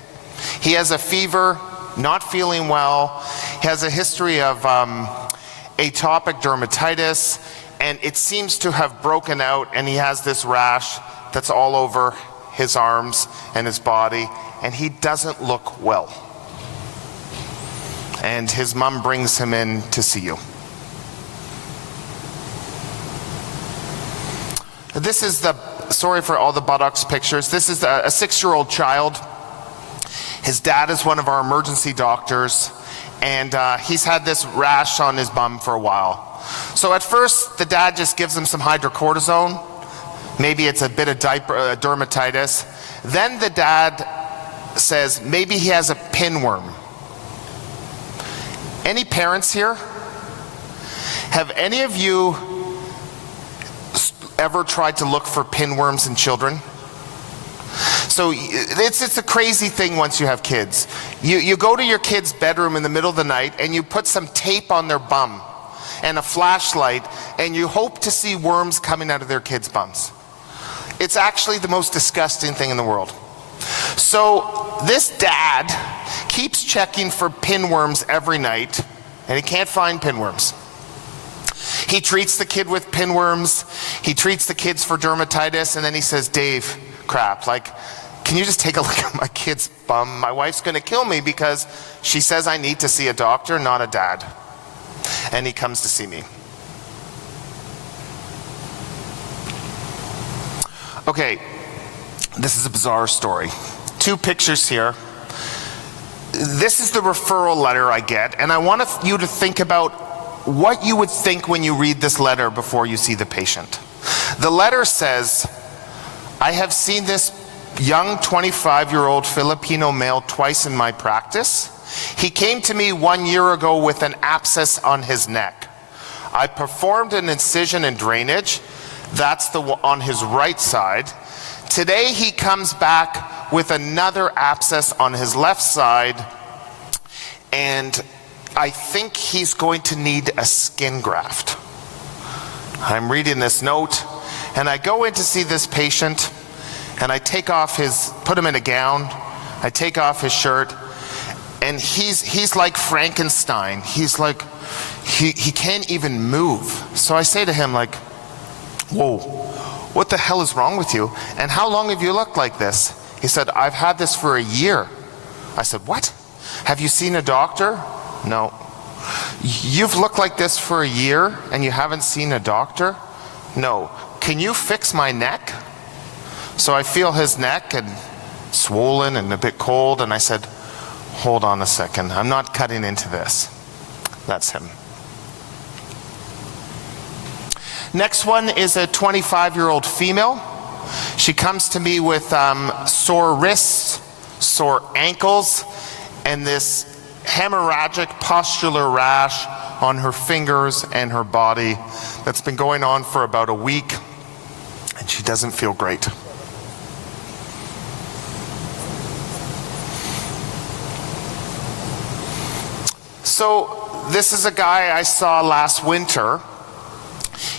He has a fever, not feeling well. He has a history of atopic dermatitis, and it seems to have broken out, and he has this rash that's all over his arms and his body, and he doesn't look well. And his mom brings him in to see you. This is sorry for all the buttocks pictures. This is a 6-year-old child. His dad is one of our emergency doctors, and he's had this rash on his bum for a while. So at first, the dad just gives him some hydrocortisone. Maybe it's a bit of dermatitis. Then the dad says maybe he has a pinworm. Any parents here? Have any of you ever tried to look for pinworms in children? So it's a crazy thing once you have kids. You go to your kid's bedroom in the middle of the night and you put some tape on their bum and a flashlight, and you hope to see worms coming out of their kids' bums. It's actually the most disgusting thing in the world. So this dad keeps checking for pinworms every night, and he can't find pinworms. He treats the kid with pinworms, he treats the kids for dermatitis, and then he says, Dave, crap, like, can you just take a look at my kid's bum? My wife's gonna kill me because she says I need to see a doctor, not a dad. And he comes to see me. Okay, this is a bizarre story. 2 pictures here. This is the referral letter I get, and I want you to think about what you would think when you read this letter before you see the patient. The letter says, I have seen this young 25-year-old Filipino male twice in my practice. He came to me 1 year ago with an abscess on his neck. I performed an incision and drainage. That's on his right side. Today he comes back with another abscess on his left side, and I think he's going to need a skin graft. I'm reading this note, and I go in to see this patient, and I put him in a gown, I take off his shirt, and he's like Frankenstein. He's like, he can't even move. So I say to him like, whoa, what the hell is wrong with you? And how long have you looked like this? He said, I've had this for a year. I said, what? Have you seen a doctor? No. You've looked like this for a year and you haven't seen a doctor? No. Can you fix my neck? So I feel his neck and swollen and a bit cold, and I said, hold on a second, I'm not cutting into this. That's him. Next one is a 25-year-old female. She comes to me with sore wrists, sore ankles, and this hemorrhagic pustular rash on her fingers and her body that's been going on for about a week, and she doesn't feel great. So this is a guy I saw last winter.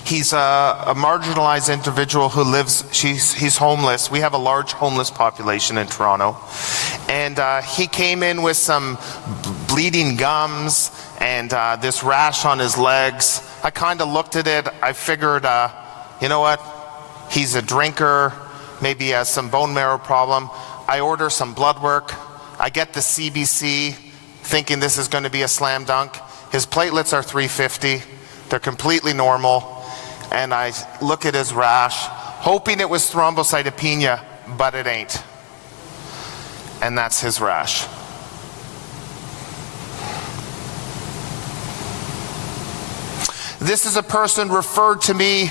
He's a marginalized individual who lives, he's homeless. We have a large homeless population in Toronto. And he came in with some bleeding gums and this rash on his legs. I kind of looked at it. I figured, you know what? He's a drinker, maybe has some bone marrow problem. I order some blood work. I get the CBC, thinking this is going to be a slam dunk. His platelets are 350. They're completely normal. And I look at his rash, hoping it was thrombocytopenia, but it ain't. And that's his rash. This is a person referred to me.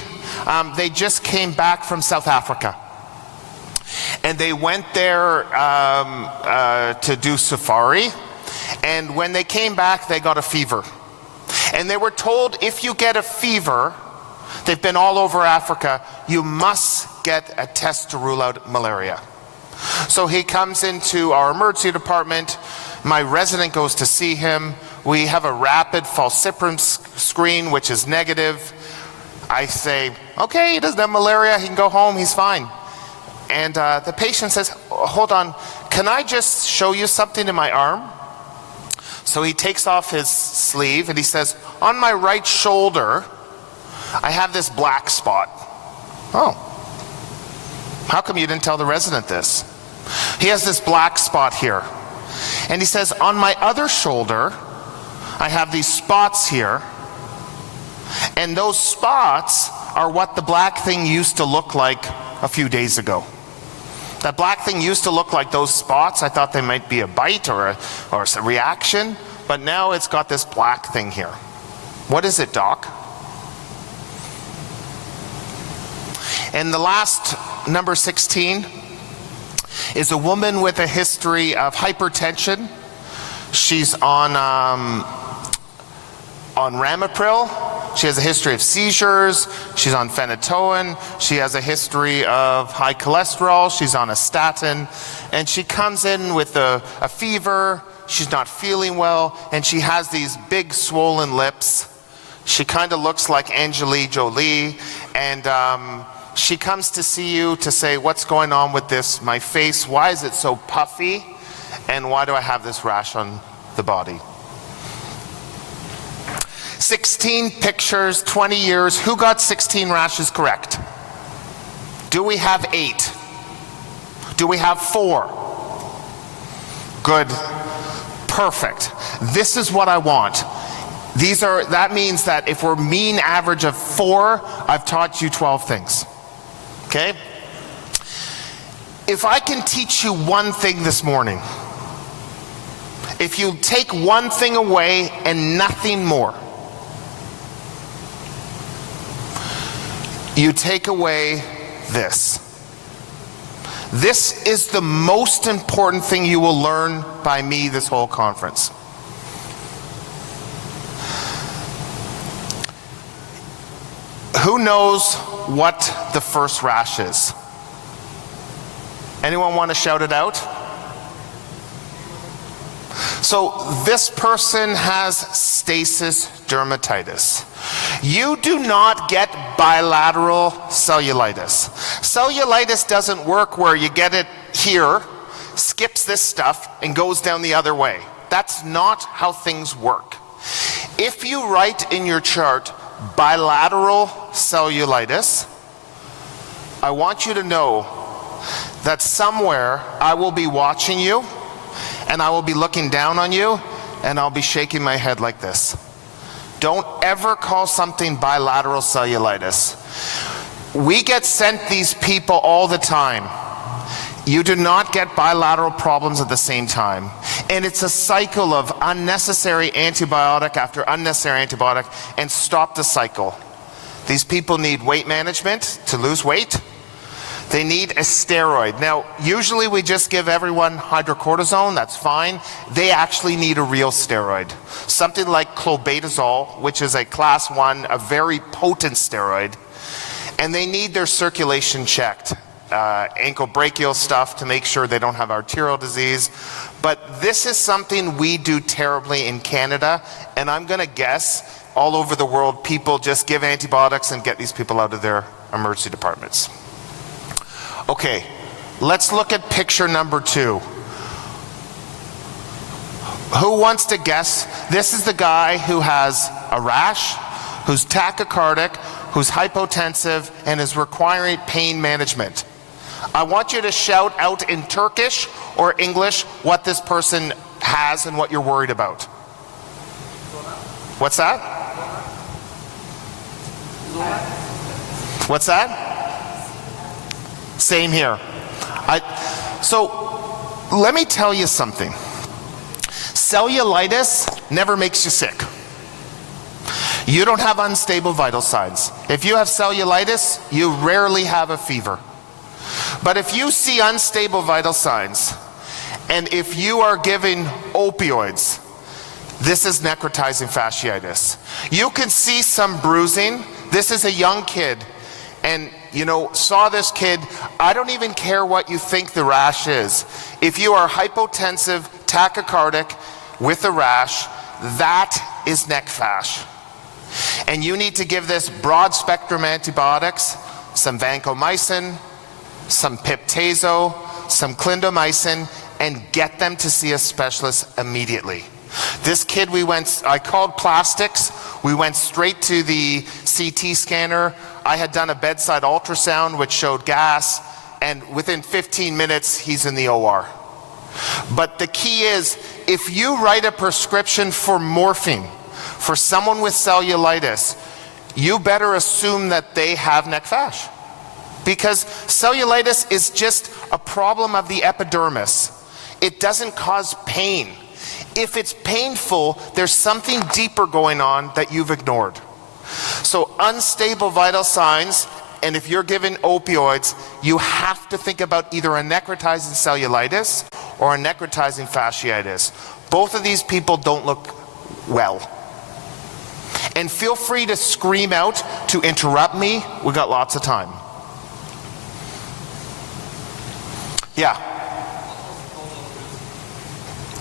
They just came back from South Africa. And they went there to do safari. And when they came back, they got a fever. And they were told, if you get a fever, they've been all over Africa, you must get a test to rule out malaria. So he comes into our emergency department. My resident goes to see him. We have a rapid falciparum screen, which is negative. I say, okay, he doesn't have malaria, he can go home, he's fine. And the patient says, hold on, can I just show you something in my arm? So he takes off his sleeve and he says, on my right shoulder, I have this black spot. Oh, how come you didn't tell the resident this? He has this black spot here. And he says, on my other shoulder, I have these spots here. And those spots are what the black thing used to look like a few days ago. That black thing used to look like those spots. I thought they might be a bite or a reaction, but now it's got this black thing here. What is it, doc? And the last, number 16, is a woman with a history of hypertension. She's on Ramipril. She has a history of seizures. She's on phenytoin. She has a history of high cholesterol. She's on a statin. And she comes in with a fever. She's not feeling well. And she has these big swollen lips. She kind of looks like Angelina Jolie. And she comes to see you to say, what's going on with this, my face? Why is it so puffy? And why do I have this rash on the body? 16 pictures, 20 years. Who got 16 rashes correct? Do we have 8? Do we have 4? Good. Perfect. This is what I want. That means that if we're mean average of 4, I've taught you 12 things. Okay? If I can teach you one thing this morning, if you take one thing away and nothing more, you take away this. This is the most important thing you will learn by me this whole conference. Who knows what the first rash is? Anyone want to shout it out? So this person has stasis dermatitis. You do not get bilateral cellulitis. Cellulitis doesn't work where you get it here, skips this stuff, and goes down the other way. That's not how things work. If you write in your chart bilateral cellulitis, I want you to know that somewhere I will be watching you, and I will be looking down on you, and I'll be shaking my head like this. Don't ever call something bilateral cellulitis. We get sent these people all the time. You do not get bilateral problems at the same time. And it's a cycle of unnecessary antibiotic after unnecessary antibiotic, and stop the cycle. These people need weight management to lose weight. They need a steroid. Now, usually we just give everyone hydrocortisone, that's fine. They actually need a real steroid. Something like clobetasol, which is a class 1, a very potent steroid. And they need their circulation checked. Ankle brachial stuff to make sure they don't have arterial disease. But this is something we do terribly in Canada, and I'm gonna guess all over the world people just give antibiotics and get these people out of their emergency departments. Okay, let's look at picture number 2. Who wants to guess? This is the guy who has a rash, who's tachycardic, who's hypotensive, and is requiring pain management. I want you to shout out in Turkish or English what this person has and what you're worried about. What's that? What's that? Same here. So let me tell you something. Cellulitis never makes you sick. You don't have unstable vital signs. If you have cellulitis, you rarely have a fever. But if you see unstable vital signs, and if you are giving opioids, this is necrotizing fasciitis. You can see some bruising. This is a young kid, and saw this kid. I don't even care what you think the rash is. If you are hypotensive, tachycardic with a rash, that is neck fash. And you need to give this broad spectrum antibiotics, some vancomycin, some piptazo, some clindamycin, and get them to see a specialist immediately. This kid, I called plastics. We went straight to the CT scanner. I had done a bedside ultrasound which showed gas, and within 15 minutes he's in the OR. But the key is, if you write a prescription for morphine for someone with cellulitis, you better assume that they have neck fash. Because cellulitis is just a problem of the epidermis. It doesn't cause pain. If it's painful, there's something deeper going on that you've ignored. So unstable vital signs, and if you're given opioids, you have to think about either a necrotizing cellulitis or a necrotizing fasciitis. Both of these people don't look well. And feel free to scream out, to interrupt me. We got lots of time. Yeah.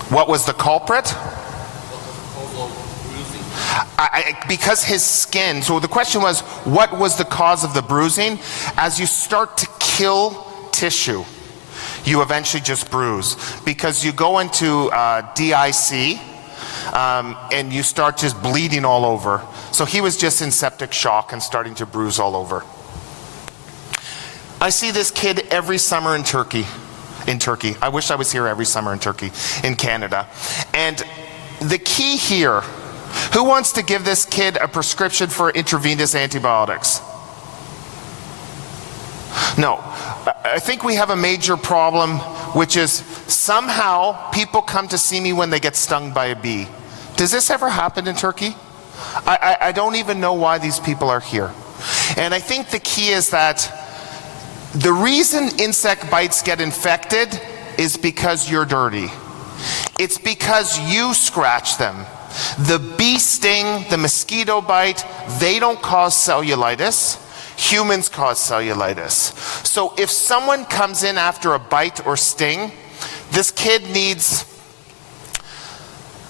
What was the culprit? Because his skin, so the question was, what was the cause of the bruising? As you start to kill tissue, you eventually just bruise. Because you go into DIC, and you start just bleeding all over. So he was just in septic shock and starting to bruise all over. I see this kid every summer in Turkey. I wish I was here every summer in Turkey, in Canada. And the key here, who wants to give this kid a prescription for intravenous antibiotics? No. I think we have a major problem, which is somehow people come to see me when they get stung by a bee. Does this ever happen in Turkey? I don't even know why these people are here. And I think the key is that The reason insect bites get infected is because you're dirty. It's because you scratch them. The bee sting, the mosquito bite, they don't cause cellulitis. Humans cause cellulitis. So if someone comes in after a bite or sting, this kid needs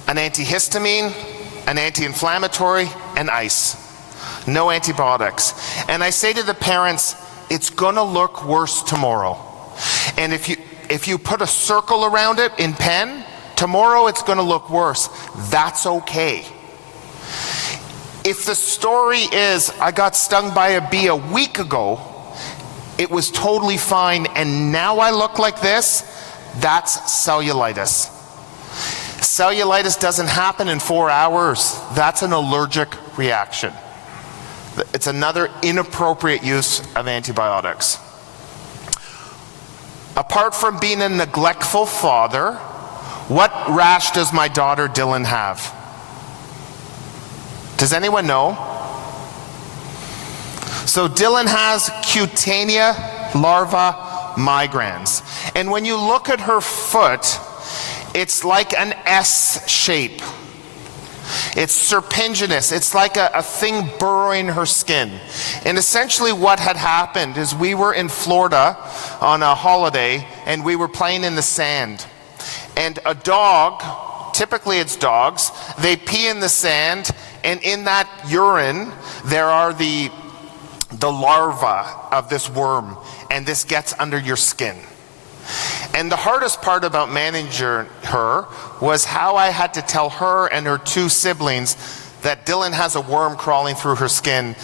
an antihistamine, an anti-inflammatory, and ice. No antibiotics. And I say to the parents, it's gonna look worse tomorrow. And if you put a circle around it in pen, tomorrow it's gonna look worse. That's okay. If the story is, I got stung by a bee a week ago, it was totally fine, and now I look like this, that's cellulitis. Cellulitis doesn't happen in 4 hours. That's an allergic reaction. It's another inappropriate use of antibiotics. Apart from being a neglectful father, what rash does my daughter Dylan have? Does anyone know? So Dylan has cutaneous larva migrans. And when you look at her foot, it's like an S shape. It's serpentinous. It's like a thing burrowing her skin. And essentially what had happened is we were in Florida on a holiday and we were playing in the sand. And a dog, typically it's dogs, they pee in the sand, and in that urine there are the larva of this worm, and this gets under your skin. And the hardest part about managing her was how I had to tell her and her two siblings that Dylan has a worm crawling through her skin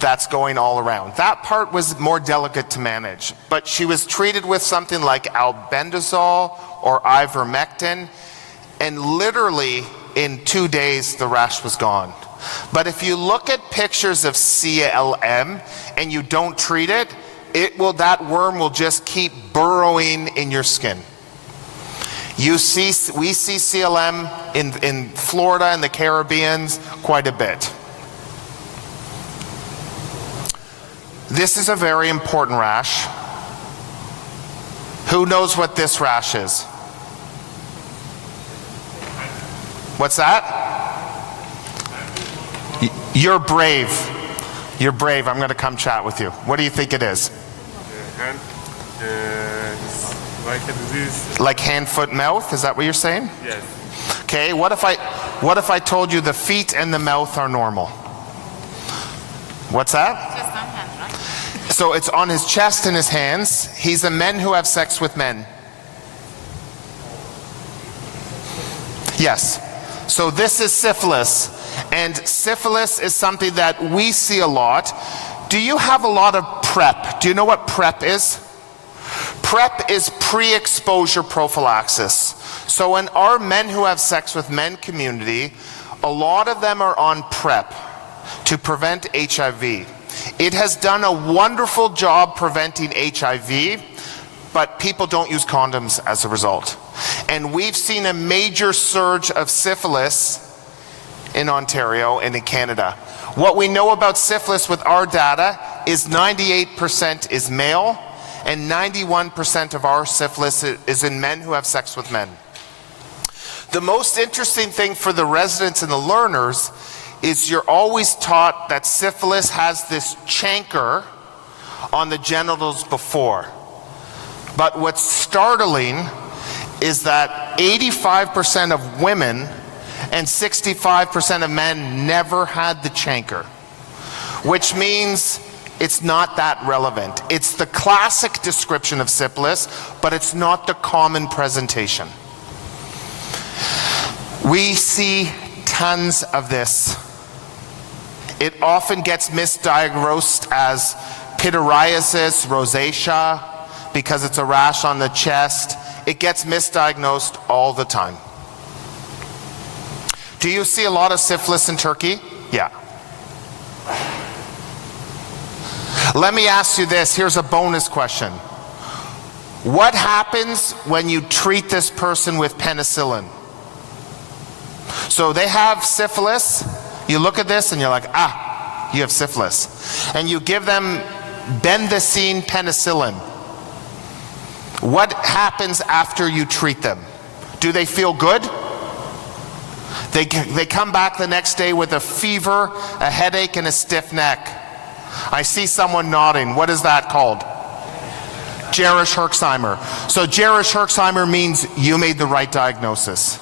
that's going all around. That part was more delicate to manage, but she was treated with something like albendazole or ivermectin, and literally in 2 days the rash was gone. But if you look at pictures of CLM and you don't treat it, that worm will just keep burrowing in your skin. We see CLM in Florida and the Caribbean quite a bit. This is a very important rash. Who knows what this rash is? What's that? You're brave. You're brave. I'm going to come chat with you. What do you think it is? Hand, like a disease. Like hand, foot, mouth? Is that what you're saying? Yes. Okay. What if I told you the feet and the mouth are normal? What's that? Just on hands, right? So it's on his chest and his hands. He's a men who have sex with men. Yes. So this is syphilis. And syphilis is something that we see a lot. Do you have a lot of PrEP? Do you know what PrEP is? PrEP is pre-exposure prophylaxis. So in our men who have sex with men community, a lot of them are on PrEP to prevent HIV. It has done a wonderful job preventing HIV, but people don't use condoms as a result. And we've seen a major surge of syphilis in Ontario and in Canada. What we know about syphilis with our data is 98% is male, and 91% of our syphilis is in men who have sex with men. The most interesting thing for the residents and the learners is you're always taught that syphilis has this chancre on the genitals before. But what's startling is that 85% of women and 65% of men never had the chancre, which means it's not that relevant. It's the classic description of syphilis, but it's not the common presentation. We see tons of this. It often gets misdiagnosed as pityriasis rosacea because it's a rash on the chest. It gets misdiagnosed all the time. Do you see a lot of syphilis in Turkey? Yeah. Let me ask you this. Here's a bonus question. What happens when you treat this person with penicillin? So they have syphilis. You look at this and you're like, you have syphilis. And you give them bendazine penicillin. What happens after you treat them? Do they feel good? They come back the next day with a fever, a headache, and a stiff neck. I see someone nodding. What is that called? Jerish-Herxheimer. So Jerish-Herxheimer means you made the right diagnosis.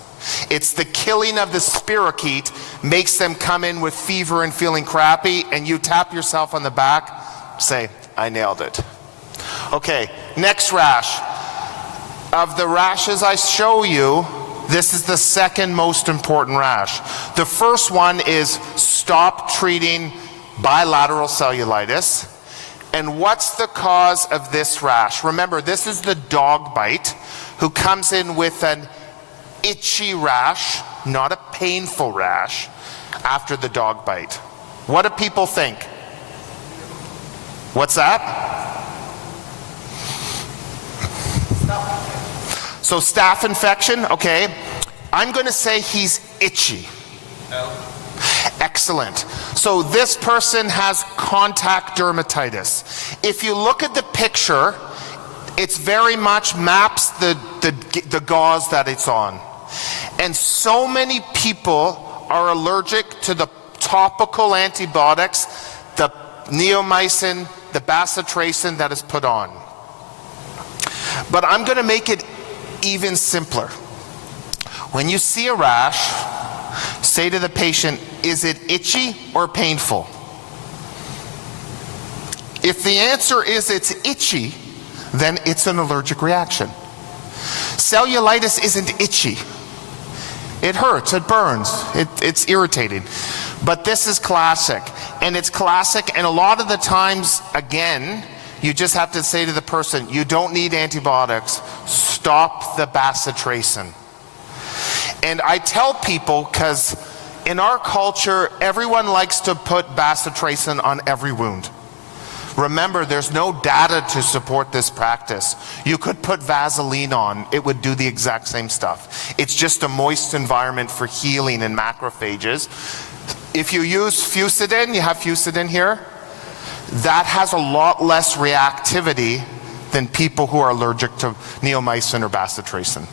It's the killing of the spirochete makes them come in with fever and feeling crappy, and you tap yourself on the back, say, I nailed it. Okay, next rash. Of the rashes I show you, this is the second most important rash. The first one is stop treating bilateral cellulitis. And what's the cause of this rash? Remember, this is the dog bite who comes in with an itchy rash, not a painful rash, after the dog bite. What do people think? What's that? So staph infection, okay. I'm going to say he's itchy. Excellent. So this person has contact dermatitis. If you look at the picture, it's very much maps the gauze that it's on. And so many people are allergic to the topical antibiotics, the neomycin, the bacitracin that is put on. But I'm going to make it even simpler. When you see a rash, say to the patient, is it itchy or painful? If the answer is it's itchy, then it's an allergic reaction. Cellulitis isn't itchy. It hurts, it burns, it's irritating. But this is classic, and it's classic, and a lot of the times, again, you just have to say to the person, you don't need antibiotics, stop the bacitracin. And I tell people, because in our culture, everyone likes to put bacitracin on every wound. Remember, there's no data to support this practice. You could put Vaseline on, it would do the exact same stuff. It's just a moist environment for healing in macrophages. If you use Fusidin, you have Fusidin here, that has a lot less reactivity than people who are allergic to neomycin or bacitracin.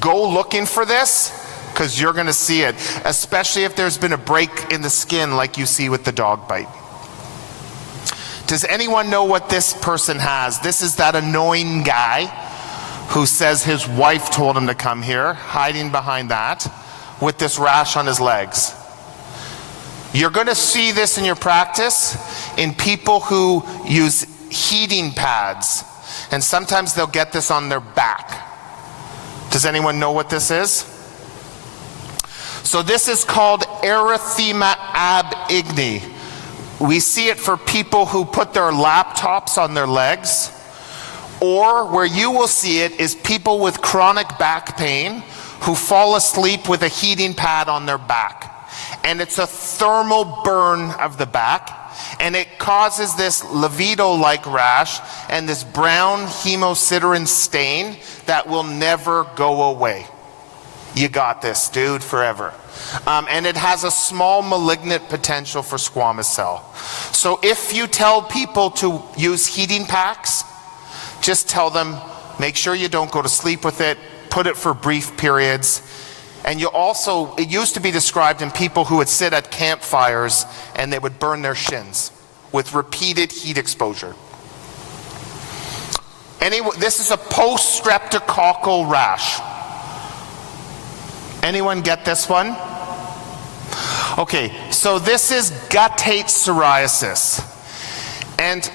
Go looking for this, because you're going to see it, especially if there's been a break in the skin like you see with the dog bite. Does anyone know what this person has? This is that annoying guy who says his wife told him to come here, hiding behind that, with this rash on his legs. You're going to see this in your practice in people who use heating pads, and sometimes they'll get this on their back. Does anyone know what this is? So this is called erythema ab igni. We see it for people who put their laptops on their legs, or where you will see it is people with chronic back pain who fall asleep with a heating pad on their back. And it's a thermal burn of the back, and it causes this livido-like rash and this brown hemosiderin stain that will never go away. You got this, dude, forever. And it has a small malignant potential for squamous cell. So if you tell people to use heating packs, just tell them, make sure you don't go to sleep with it, put it for brief periods. And you also, it used to be described in people who would sit at campfires and they would burn their shins with repeated heat exposure. This is a post-streptococcal rash. Anyone get this one? Okay, so this is guttate psoriasis. And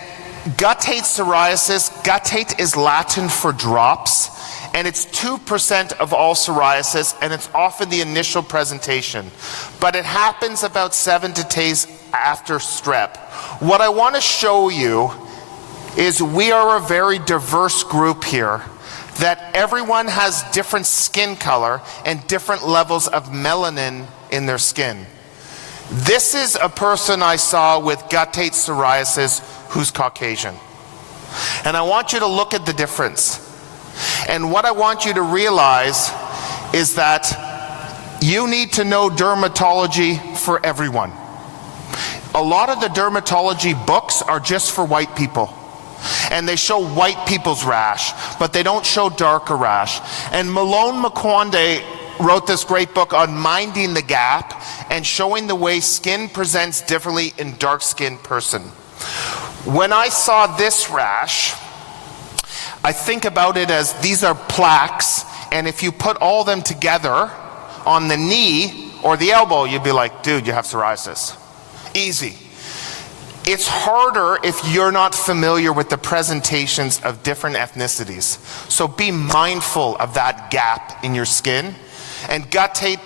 guttate psoriasis, guttate is Latin for drops, and it's 2% of all psoriasis, and it's often the initial presentation. But it happens about 7 to 10 days after strep. What I want to show you is we are a very diverse group here, that everyone has different skin color and different levels of melanin in their skin. This is a person I saw with guttate psoriasis who's Caucasian. And I want you to look at the difference. And what I want you to realize is that you need to know dermatology for everyone. A lot of the dermatology books are just for white people. And they show white people's rash, but they don't show darker rash. And Malone Makwande wrote this great book on minding the gap and showing the way skin presents differently in dark-skinned person. When I saw this rash, I think about it as these are plaques, and if you put all of them together on the knee or the elbow, you'd be like, dude, you have psoriasis. Easy. It's harder if you're not familiar with the presentations of different ethnicities. So be mindful of that gap in your skin. And guttate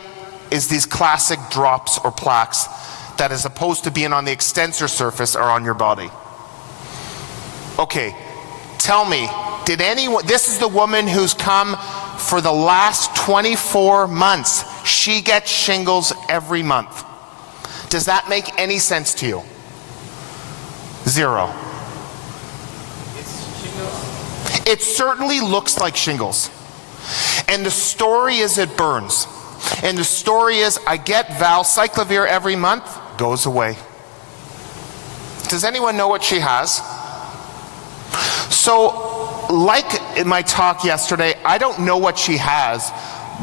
is these classic drops or plaques that, as opposed to being on the extensor surface, are on your body. Okay, tell me, did anyone, this is the woman who's come for the last 24 months. She gets shingles every month. Does that make any sense to you? Zero. It certainly looks like shingles. And the story is it burns. And the story is I get valcyclovir every month, goes away. Does anyone know what she has? So, like in my talk yesterday, I don't know what she has,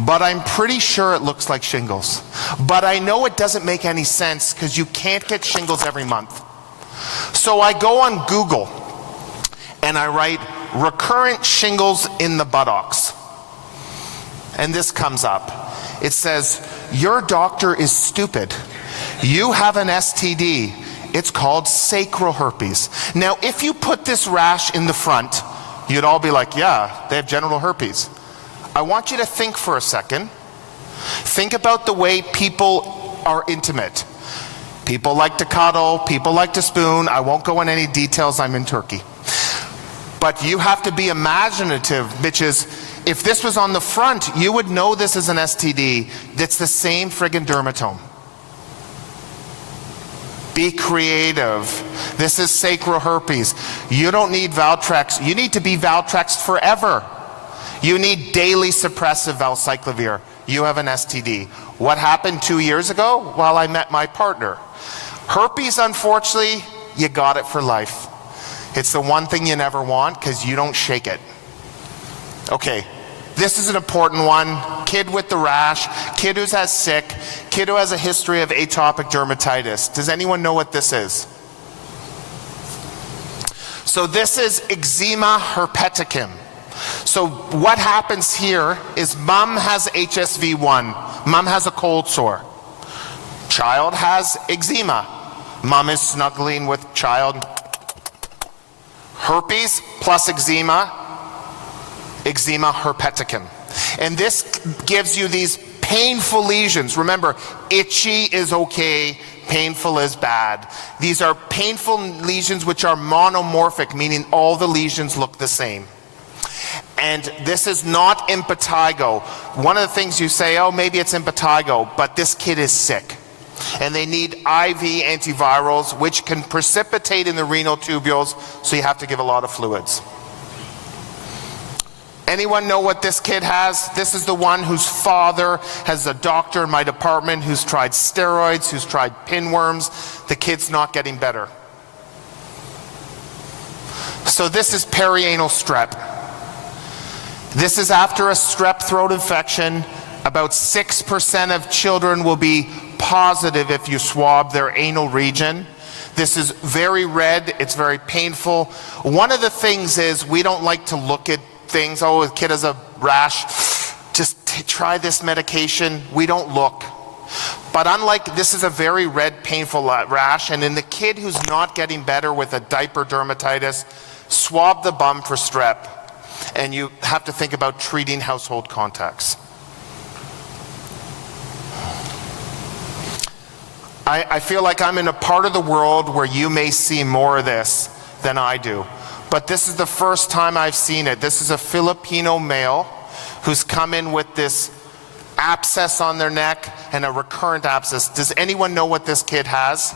but I'm pretty sure it looks like shingles. But I know it doesn't make any sense because you can't get shingles every month. So I go on Google and I write recurrent shingles in the buttocks. And this comes up. It says, your doctor is stupid. You have an STD. It's called sacral herpes. Now, if you put this rash in the front, you'd all be like, yeah, they have genital herpes. I want you to think for a second. Think about the way people are intimate. People like to cuddle, people like to spoon. I won't go in any details, I'm in Turkey. But you have to be imaginative, bitches. If this was on the front, you would know this is an STD that's the same friggin' dermatome. Be creative. This is sacral herpes. You don't need Valtrex. You need to be Valtrexed forever. You need daily suppressive valcyclovir. You have an STD. What happened 2 years ago? Well, I met my partner. Herpes, unfortunately, you got it for life. It's the one thing you never want because you don't shake it. Okay, this is an important one. Kid with the rash, kid who has sick, kid who has a history of atopic dermatitis. Does anyone know what this is? So this is eczema herpeticum. So what happens here is mom has HSV1, mom has a cold sore, child has eczema, mom is snuggling with child. Herpes plus eczema, eczema herpeticum. And this gives you these painful lesions. Remember, itchy is okay, painful is bad. These are painful lesions which are monomorphic, meaning all the lesions look the same. And this is not impetigo. One of the things you say, oh, maybe it's impetigo, but this kid is sick. And they need IV antivirals, which can precipitate in the renal tubules, so you have to give a lot of fluids. Anyone know what this kid has? This is the one whose father has a doctor in my department who's tried steroids, who's tried pinworms. The kid's not getting better. So this is perianal strep. This is after a strep throat infection. About 6% of children will be positive if you swab their anal region. This is very red, it's very painful. One of the things is we don't like to look at things, oh, a kid has a rash, just try this medication. We don't look. But unlike, this is a very red, painful rash, and in the kid who's not getting better with a diaper dermatitis, swab the bum for strep, and you have to think about treating household contacts. I feel like I'm in a part of the world where you may see more of this than I do. But this is the first time I've seen it. This is a Filipino male who's come in with this abscess on their neck and a recurrent abscess. Does anyone know what this kid has?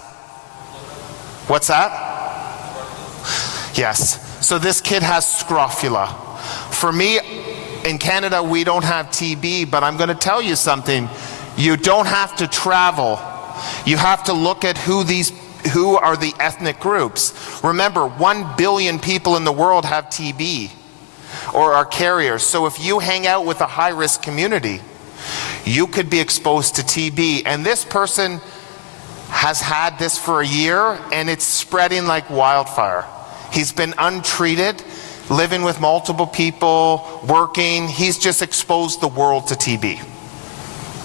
What's that? Yes. So this kid has scrofula. For me, in Canada, we don't have TB, but I'm going to tell you something. You don't have to travel. You have to look at who these who are the ethnic groups? Remember, 1 billion people in the world have TB or are carriers. So if you hang out with a high-risk community, you could be exposed to TB. And this person has had this for a year, and it's spreading like wildfire. He's been untreated, living with multiple people, working. He's just exposed the world to TB.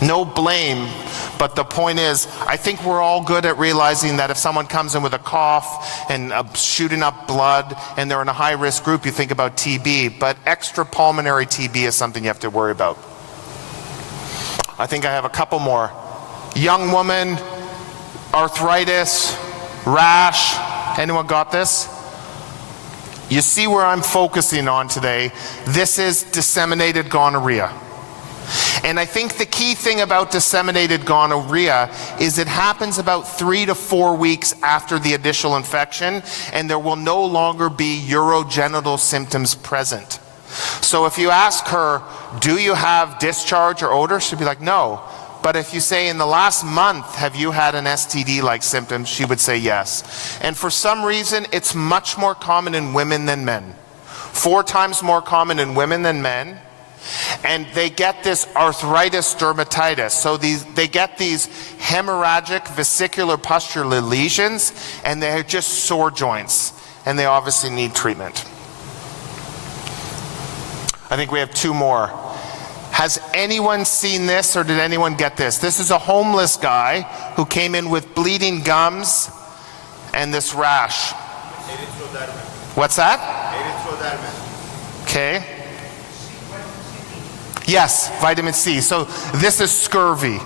No blame, but the point is, I think we're all good at realizing that if someone comes in with a cough and shooting up blood and they're in a high-risk group, you think about TB, but extrapulmonary TB is something you have to worry about. I think I have a couple more. Young woman, arthritis, rash. Anyone got this? You see where I'm focusing on today. This is disseminated gonorrhea. And I think the key thing about disseminated gonorrhea is it happens about 3 to 4 weeks after the initial infection, and there will no longer be urogenital symptoms present. So if you ask her, do you have discharge or odor? She'd be like, no. But if you say, in the last month, have you had an STD-like symptoms? She would say yes. And for some reason, it's much more common in women than men. 4 times more common in women than men. And they get this arthritis dermatitis. So they get these hemorrhagic vesicular pustular lesions, and they're just sore joints. And they obviously need treatment. I think we have 2 more. Has anyone seen this, or did anyone get this? This is a homeless guy who came in with bleeding gums and this rash. What's that? Okay. Yes, vitamin C. So this is scurvy.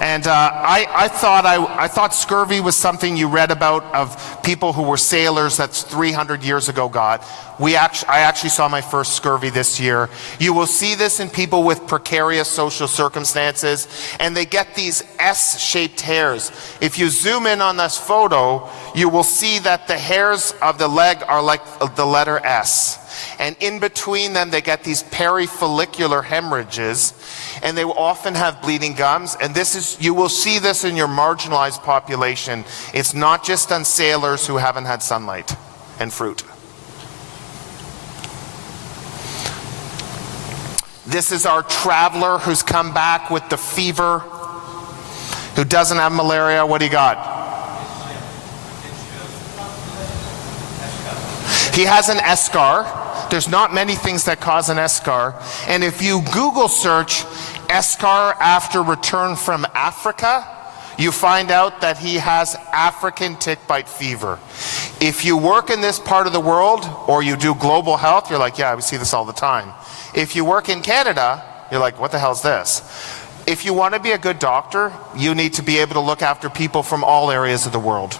And I thought scurvy was something you read about of people who were sailors that's 300 years ago got. I actually saw my first scurvy this year. You will see this in people with precarious social circumstances, and they get these S-shaped hairs. If you zoom in on this photo, you will see that the hairs of the leg are like the letter S. And in between them, they get these perifollicular hemorrhages, and they will often have bleeding gums. And you will see this in your marginalized population. It's not just on sailors who haven't had sunlight and fruit. This is our traveler who's come back with the fever, who doesn't have malaria. What do you got? He has an eschar. There's not many things that cause an eschar. And if you Google search eschar after return from Africa, you find out that he has African tick bite fever. If you work in this part of the world, or you do global health, you're like, yeah, we see this all the time. If you work in Canada, you're like, what the hell is this? If you want to be a good doctor, you need to be able to look after people from all areas of the world.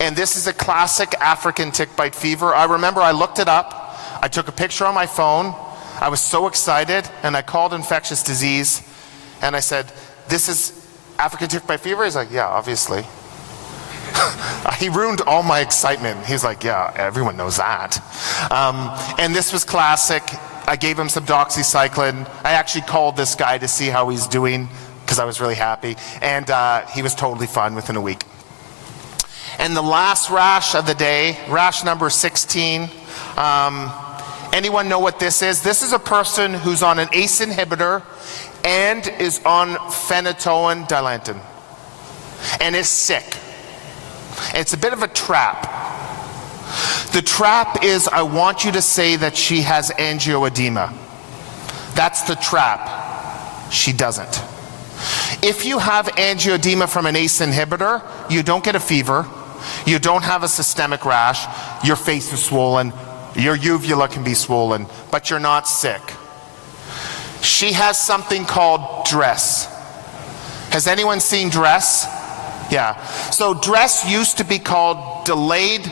And this is a classic African tick bite fever. I remember I looked it up. I took a picture on my phone. I was so excited, and I called infectious disease, and I said, this is African tick bite fever? He's like, yeah, obviously. He ruined all my excitement. He's like, yeah, everyone knows that. And this was classic. I gave him some doxycycline. I actually called this guy to see how he's doing, because I was really happy, and he was totally fine within a week. And the last rash of the day, rash number 16, anyone know what this is? This is a person who's on an ACE inhibitor and is on phenytoin dilantin and is sick. It's a bit of a trap. The trap is, I want you to say that she has angioedema. That's the trap. She doesn't. If you have angioedema from an ACE inhibitor, you don't get a fever, you don't have a systemic rash, your face is swollen, your uvula can be swollen, but you're not sick. She has something called DRESS. Has anyone seen DRESS? Yeah. So DRESS used to be called delayed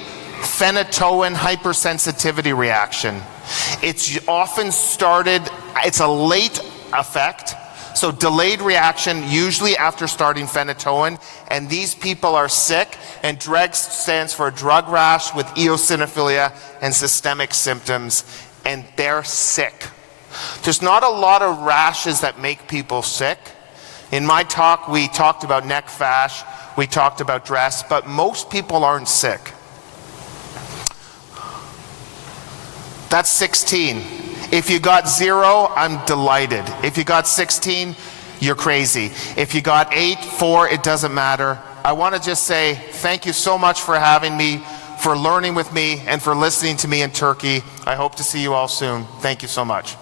phenytoin hypersensitivity reaction. It's often started, it's a late effect, so delayed reaction usually after starting phenytoin, and these people are sick, and DRESS stands for drug rash with eosinophilia and systemic symptoms, and they're sick. There's not a lot of rashes that make people sick. In my talk, we talked about neck fash. We talked about dress, but most people aren't sick. That's 16. If you got 0, I'm delighted. If you got 16, you're crazy. If you got 8, 4, it doesn't matter. I want to just say thank you so much for having me, for learning with me, and for listening to me in Turkey. I hope to see you all soon. Thank you so much.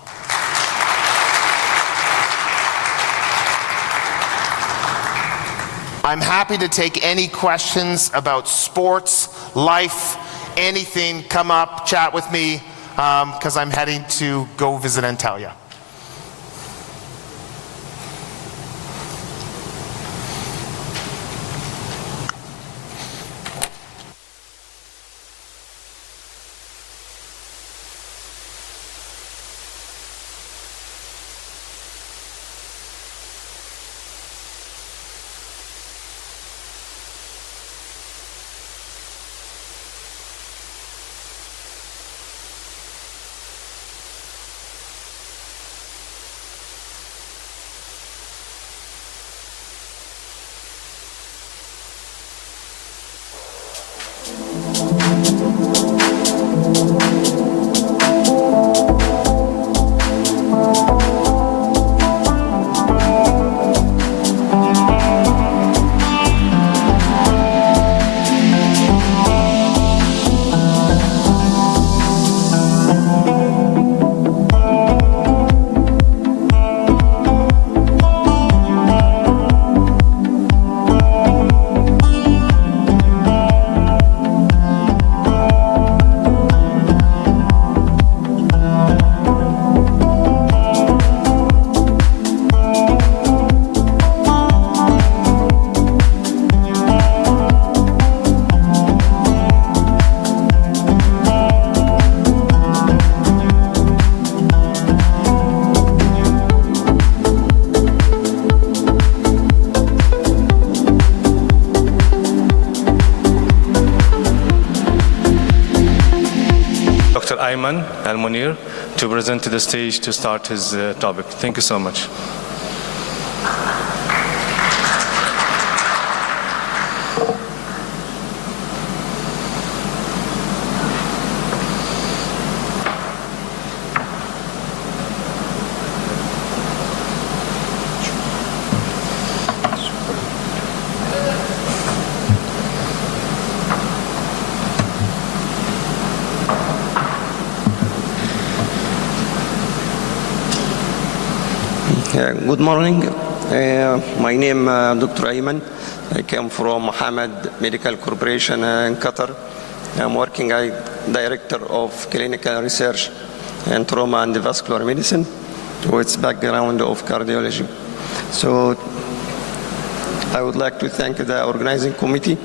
I'm happy to take any questions about sports, life, anything. Come up, chat with me, because I'm heading to go visit Antalya. Ayman Al-Munir to present to the stage to start his topic. Thank you so much. Good morning. My name is Dr. Ayman. I come from Mohammed Medical Corporation in Qatar. I'm working as Director of Clinical Research in Trauma and Vascular Medicine with background of cardiology. So I would like to thank the organizing committee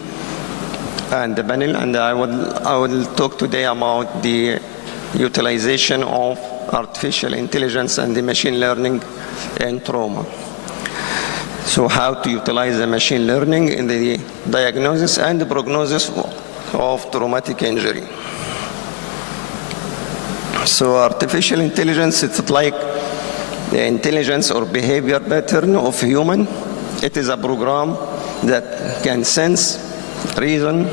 and the panel, and I will talk today about the utilization of artificial intelligence and the machine learning in trauma. So how to utilize the machine learning in the diagnosis and the prognosis of traumatic injury. So artificial intelligence, it's like the intelligence or behavior pattern of human. It is a program that can sense, reason,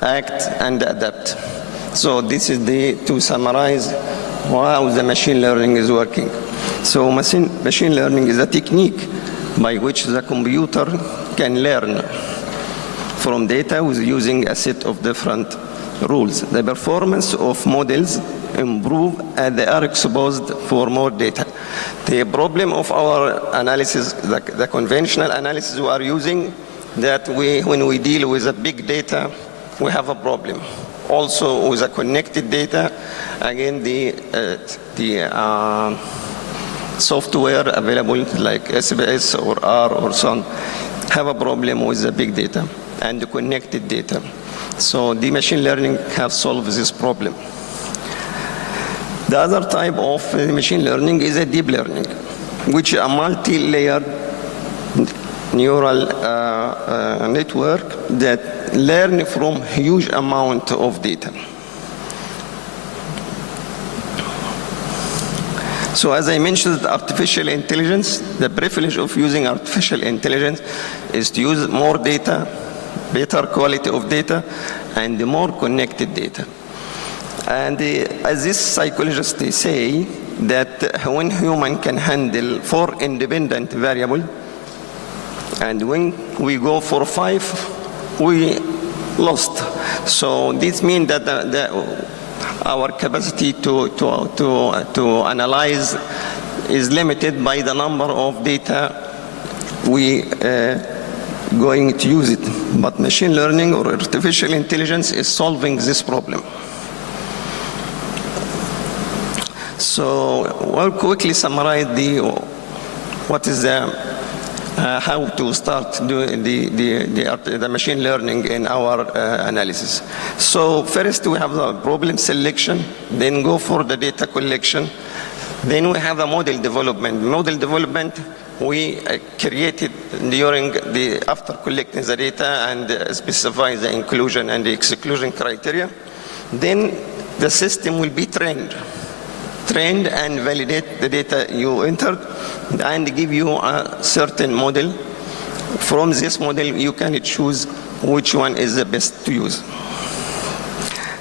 act, and adapt. So this is to summarize how the machine learning is working. So machine learning is a technique by which the computer can learn from data with using a set of different rules. The performance of models improve as they are exposed for more data. The problem of our analysis, the conventional analysis we are using, that when we deal with the big data, we have a problem. Also with the connected data, again the software available like SBS or R or so on have a problem with the big data and the connected data. So the machine learning has solved this problem. The other type of machine learning is a deep learning, which is a multi-layered neural network that learn from huge amount of data. So as I mentioned, artificial intelligence, the privilege of using artificial intelligence is to use more data, better quality of data, and more connected data. And as these psychologists they say, that when human can handle 4 independent variables, and when we go for 5, we lost. So this means that our capacity to analyze is limited by the number of data we going to use it. But machine learning or artificial intelligence is solving this problem. So I'll quickly summarize what is how to start doing the machine learning in our analysis. So first we have the problem selection, then go for the data collection, then we have the model development. Model development we created after collecting the data and specify the inclusion and the exclusion criteria. Then the system will be trained and validate the data you entered and give you a certain model. From this model, you can choose which one is the best to use.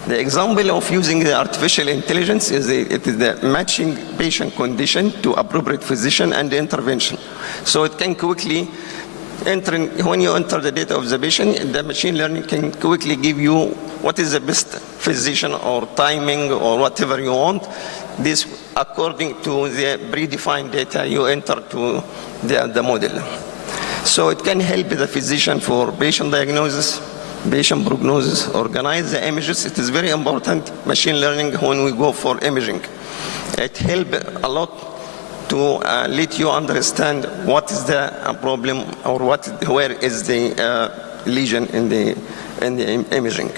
The example of using the artificial intelligence is the matching patient condition to appropriate physician and intervention. So it can quickly when you enter the data of the patient, the machine learning can quickly give you what is the best physician or timing or whatever you want. This according to the predefined data you enter to the model. So it can help the physician for patient diagnosis, patient prognosis, organize the images. It is very important, machine learning, when we go for imaging. It helps a lot to let you understand what is the problem or where is the lesion in the imaging.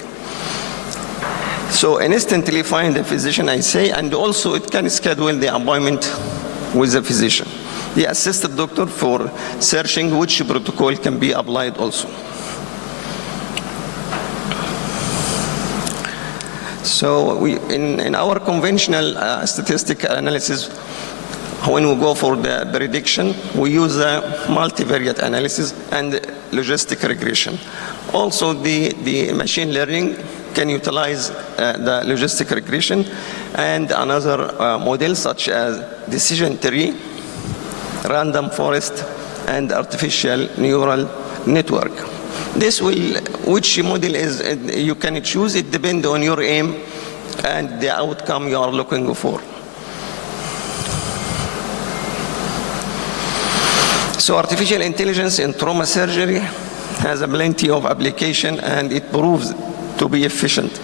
So instantly find the physician, I say, and also it can schedule the appointment with the physician. The assisted doctor for searching which protocol can be applied also. So in our conventional statistical analysis, when we go for the prediction, we use a multivariate analysis and logistic regression. Also, the machine learning can utilize the logistic regression and another model such as decision tree, random forest, and artificial neural network. This will, which model you can choose, it depends on your aim and the outcome you are looking for. So artificial intelligence in trauma surgery has a plenty of application and it proves to be efficient.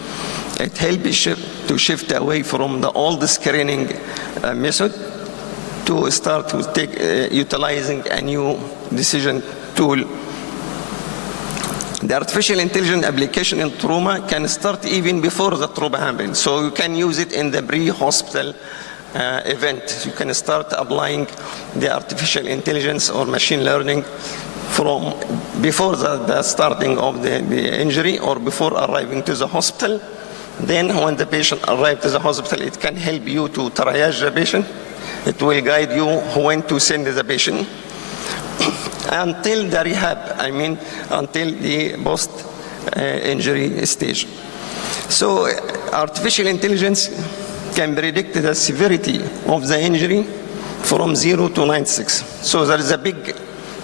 It helps to shift away from the old screening method to start with utilizing a new decision tool. The artificial intelligence application in trauma can start even before the trauma happens. So you can use it in the pre-hospital event. You can start applying the artificial intelligence or machine learning from before the starting of the injury or before arriving to the hospital. Then when the patient arrives to the hospital, it can help you to triage the patient. It will guide you when to send the patient until the rehab, until the post-injury stage. So artificial intelligence can predict the severity of the injury from 0 to 96. So there is a big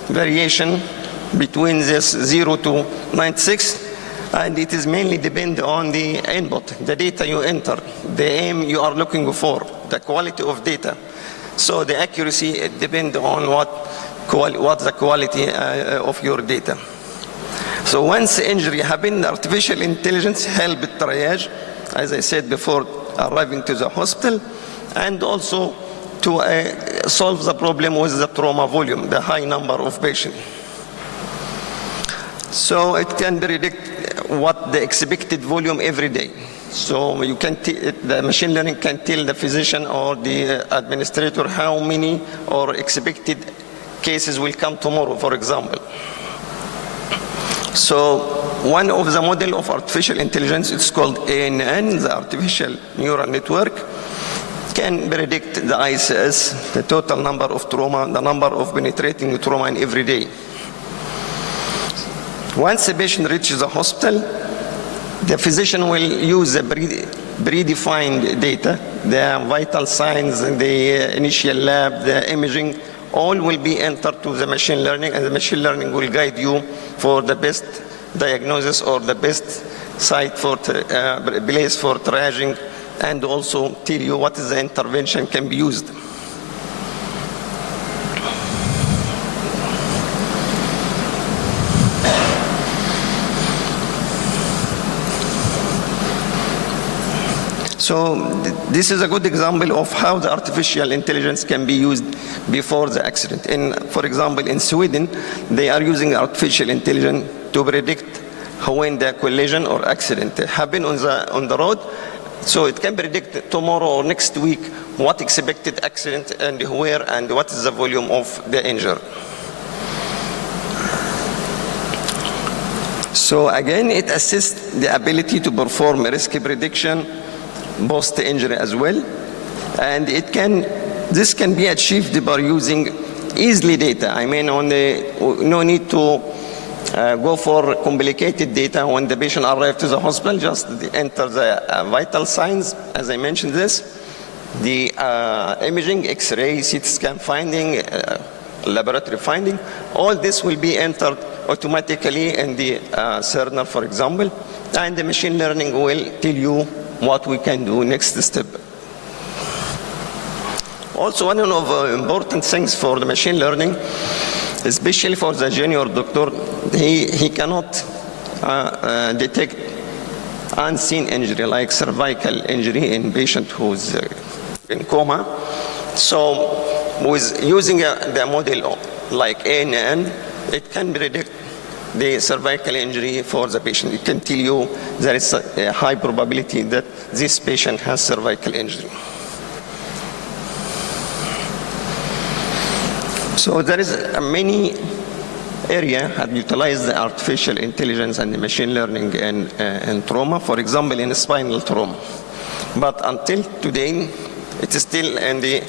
variation between this 0 to 96, and it is mainly depend on the input, the data you enter, the aim you are looking for, the quality of data. So the accuracy, it depends on what the quality of your data. So once injury happens, artificial intelligence help triage, as I said before, arriving to the hospital, and also to solve the problem with the trauma volume, the high number of patients. So it can predict what the expected volume every day. So you can the machine learning can tell the physician or the administrator how many or expected cases will come tomorrow, for example. So one of the model of artificial intelligence is called ANN, the artificial neural network. can predict the ICS, the total number of trauma, the number of penetrating trauma in every day. Once a patient reaches the hospital, the physician will use the predefined data, the vital signs, the initial lab, the imaging, all will be entered to the machine learning, and the machine learning will guide you for the best diagnosis or the best site for place for triaging, and also tell you what is the intervention can be used. So this is a good example of how the artificial intelligence can be used before the accident. For example, in Sweden, they are using artificial intelligence to predict when the collision or accident happen on the road. So it can predict tomorrow or next week what expected accident and where and what is the volume of the injury. So again, it assists the ability to perform risk prediction post-injury as well, and this can be achieved by using easily data. I mean, no need to go for complicated data when the patient arrives to the hospital. Just enter the vital signs, as I mentioned this, the imaging, X-ray, CT scan finding, laboratory finding. All this will be entered automatically in the Cerner, for example, and the machine learning will tell you what we can do next step. Also, one of the important things for the machine learning, especially for the junior doctor, he cannot detect unseen injury like cervical injury in patient who's in coma. So with using the model like ANN, it can predict the cervical injury for the patient. It can tell you there is a high probability that this patient has cervical injury. So there is many areas that utilize the artificial intelligence and the machine learning in trauma, for example, in spinal trauma. But until today, it is still in the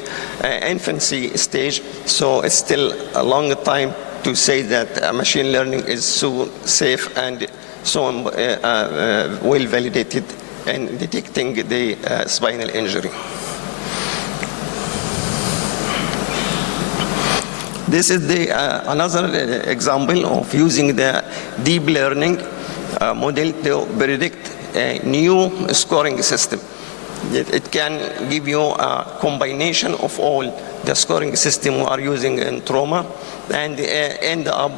infancy stage, so it's still a long time to say that machine learning is so safe and so well validated in detecting the spinal injury. This is another example of using the deep learning model to predict a new scoring system. It can give you a combination of all the scoring system we are using in trauma and end up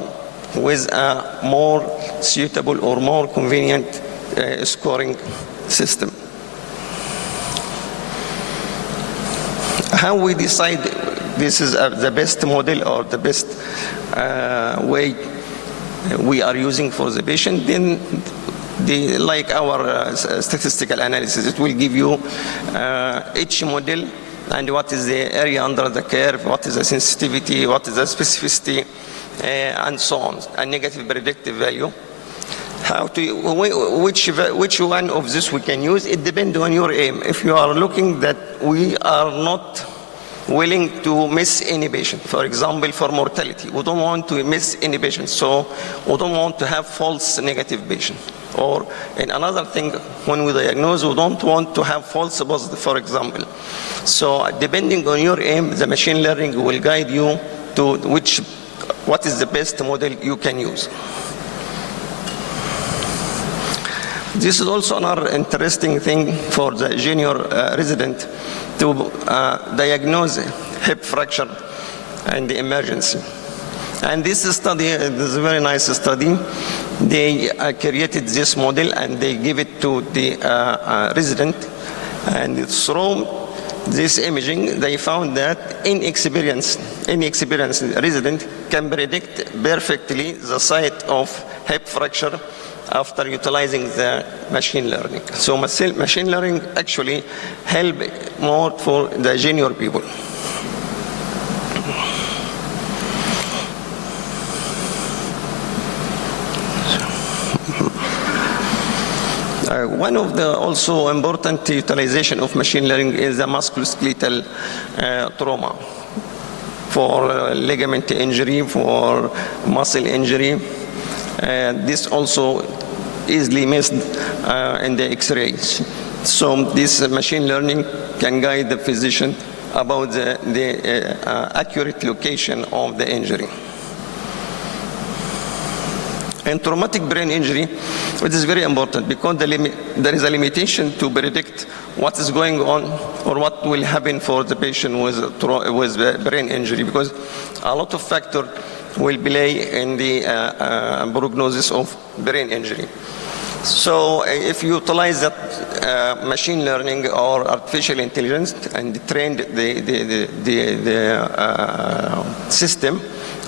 with a more suitable or more convenient scoring system. How we decide this is the best model or the best way we are using for the patient, then like our statistical analysis, it will give you each model and what is the area under the curve, what is the sensitivity, what is the specificity, and so on, a negative predictive value. Which one of this we can use, it depends on your aim. If you are looking that we are not willing to miss any patient, for example, for mortality, we don't want to miss any patient, so we don't want to have false negative patient. Or in another thing, when we diagnose, we don't want to have false positive, for example. So depending on your aim, the machine learning will guide you to what is the best model you can use. This is also another interesting thing for the junior resident to diagnose hip fracture and the emergency. And this study is a very nice study. They created this model and they give it to the resident, and through this imaging they found that inexperienced resident can predict perfectly the site of hip fracture after utilizing the machine learning. So machine learning actually help more for the junior people. one of the also important utilization of machine learning is the musculoskeletal trauma for ligament injury, for muscle injury. This also easily missed in the X-rays. So this machine learning can guide the physician about the accurate location of the injury. In traumatic brain injury, it is very important because there is a limitation to predict what is going on or what will happen for the patient with brain injury, because a lot of factors will play in the prognosis of brain injury. So if you utilize that machine learning or artificial intelligence and trained the system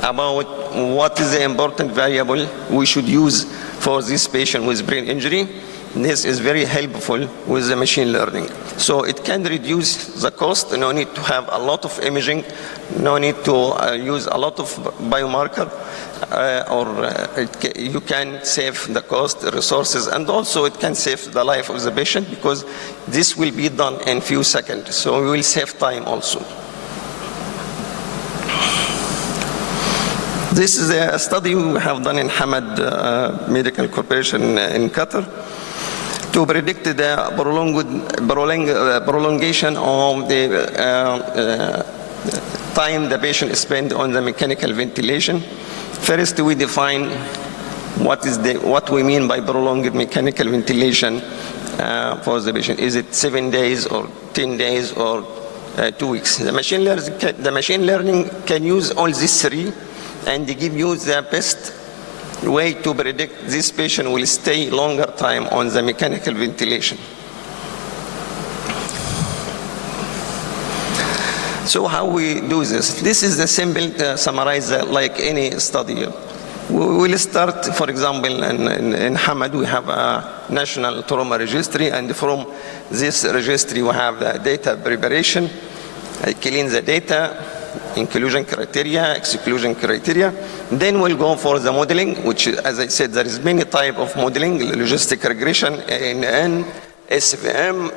about what is the important variable we should use for this patient with brain injury, this is very helpful with the machine learning. So it can reduce the cost, no need to have a lot of imaging, no need to use a lot of biomarker, you can save the cost, the resources, and also it can save the life of the patient because this will be done in few seconds. So we will save time also. This is a study we have done in Hamad Medical Corporation in Qatar to predict the prolongation of the time the patient spent on the mechanical ventilation. First, we define what we mean by prolonged mechanical ventilation for the patient. Is it 7 days or 10 days or 2 weeks? The machine learning can use all these three and give you the best way to predict this patient will stay longer time on the mechanical ventilation. So how we do this? This is the simple summarize like any study. We will start, for example, in Hamad we have a national trauma registry, and from this registry we have the data preparation, clean the data, inclusion criteria, exclusion criteria. Then we'll go for the modeling, which, as I said, there is many type of modeling: logistic regression, ANN, SVM,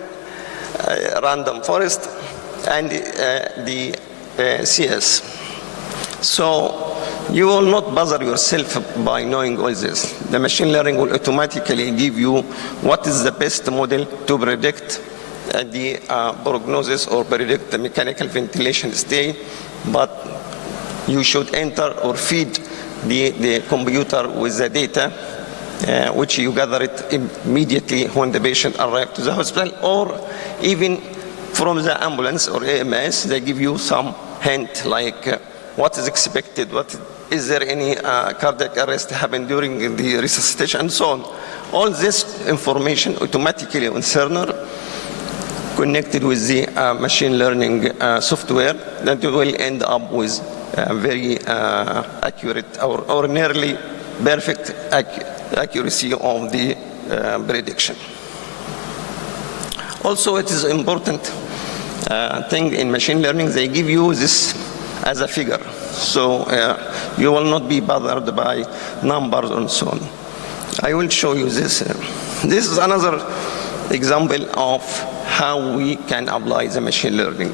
random forest, and the CS. So you will not bother yourself by knowing all this. The machine learning will automatically give you what is the best model to predict the prognosis or predict the mechanical ventilation state, but you should enter or feed the computer with the data which you gather it immediately when the patient arrives to the hospital, or even from the ambulance or AMS, they give you some hint like what is expected, is there any cardiac arrest happen during the resuscitation, and so on. All this information automatically on Cerner connected with the machine learning software that will end up with very accurate or nearly perfect accuracy of the prediction. Also, it is important thing in machine learning, they give you this as a figure. So you will not be bothered by numbers and so on. I will show you this. This is another example of how we can apply the machine learning.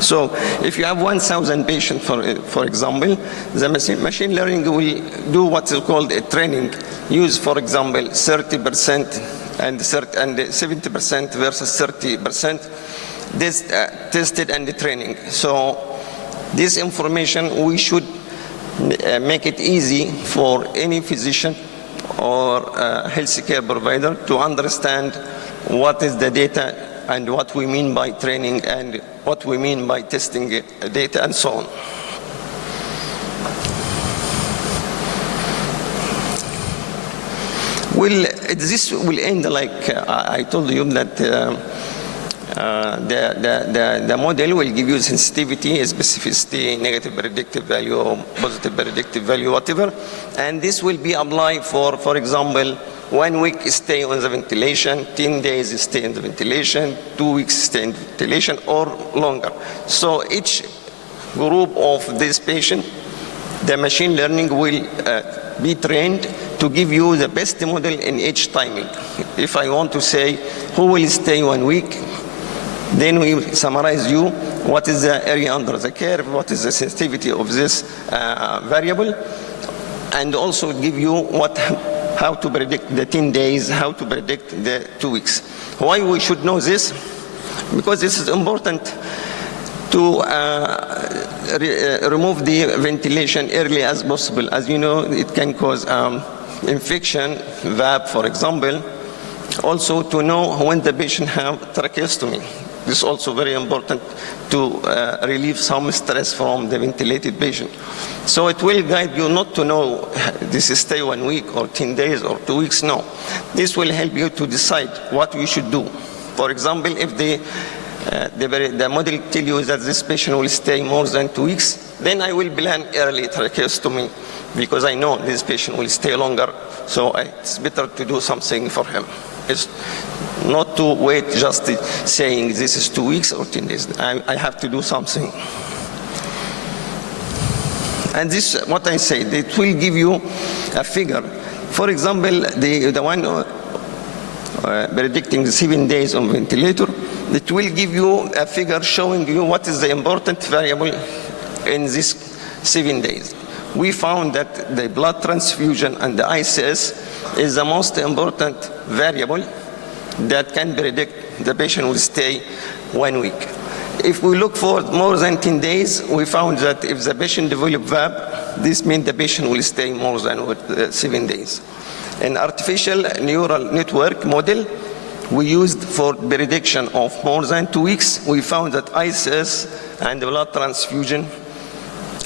So if you have 1,000 patients, for example, the machine learning will do what is called a training. Use, for example, 30% and 70% versus 30%. This tested and the training. So this information, we should make it easy for any physician or healthcare provider to understand what is the data and what we mean by training and what we mean by testing data and so on. Well, this will end like I told you that the model will give you sensitivity, specificity, negative predictive value, positive predictive value, whatever, and this will be applied for example, 1 week stay on the ventilation, 10 days stay in the ventilation, 2 weeks stay in ventilation, or longer. So each group of this patient, the machine learning will be trained to give you the best model in each timing. If I want to say who will stay 1 week, then we summarize you what is the area under the curve, what is the sensitivity of this variable, and also give you how to predict the 10 days, how to predict the 2 weeks. Why we should know this? Because this is important to remove the ventilation early as possible. As you know, it can cause infection, VAP, for example. Also to know when the patient have tracheostomy. This is also very important to relieve some stress from the ventilated patient. So it will guide you not to know this is stay 1 week or 10 days or 2 weeks, no. This will help you to decide what you should do. For example, if the model tell you that this patient will stay more than 2 weeks, then I will plan early tracheostomy because I know this patient will stay longer, so it's better to do something for him. It's not to wait just saying this is 2 weeks or 10 days. I have to do something. And this, what I said, it will give you a figure. For example, the one predicting the 7 days on ventilator, it will give you a figure showing you what is the important variable in these 7 days. We found that the blood transfusion and the ICS is the most important variable that can predict the patient will stay 1 week. If we look for more than 10 days, we found that if the patient develop VAB, this means the patient will stay more than 7 days. An artificial neural network model we used for prediction of more than 2 weeks, we found that ICS and the blood transfusion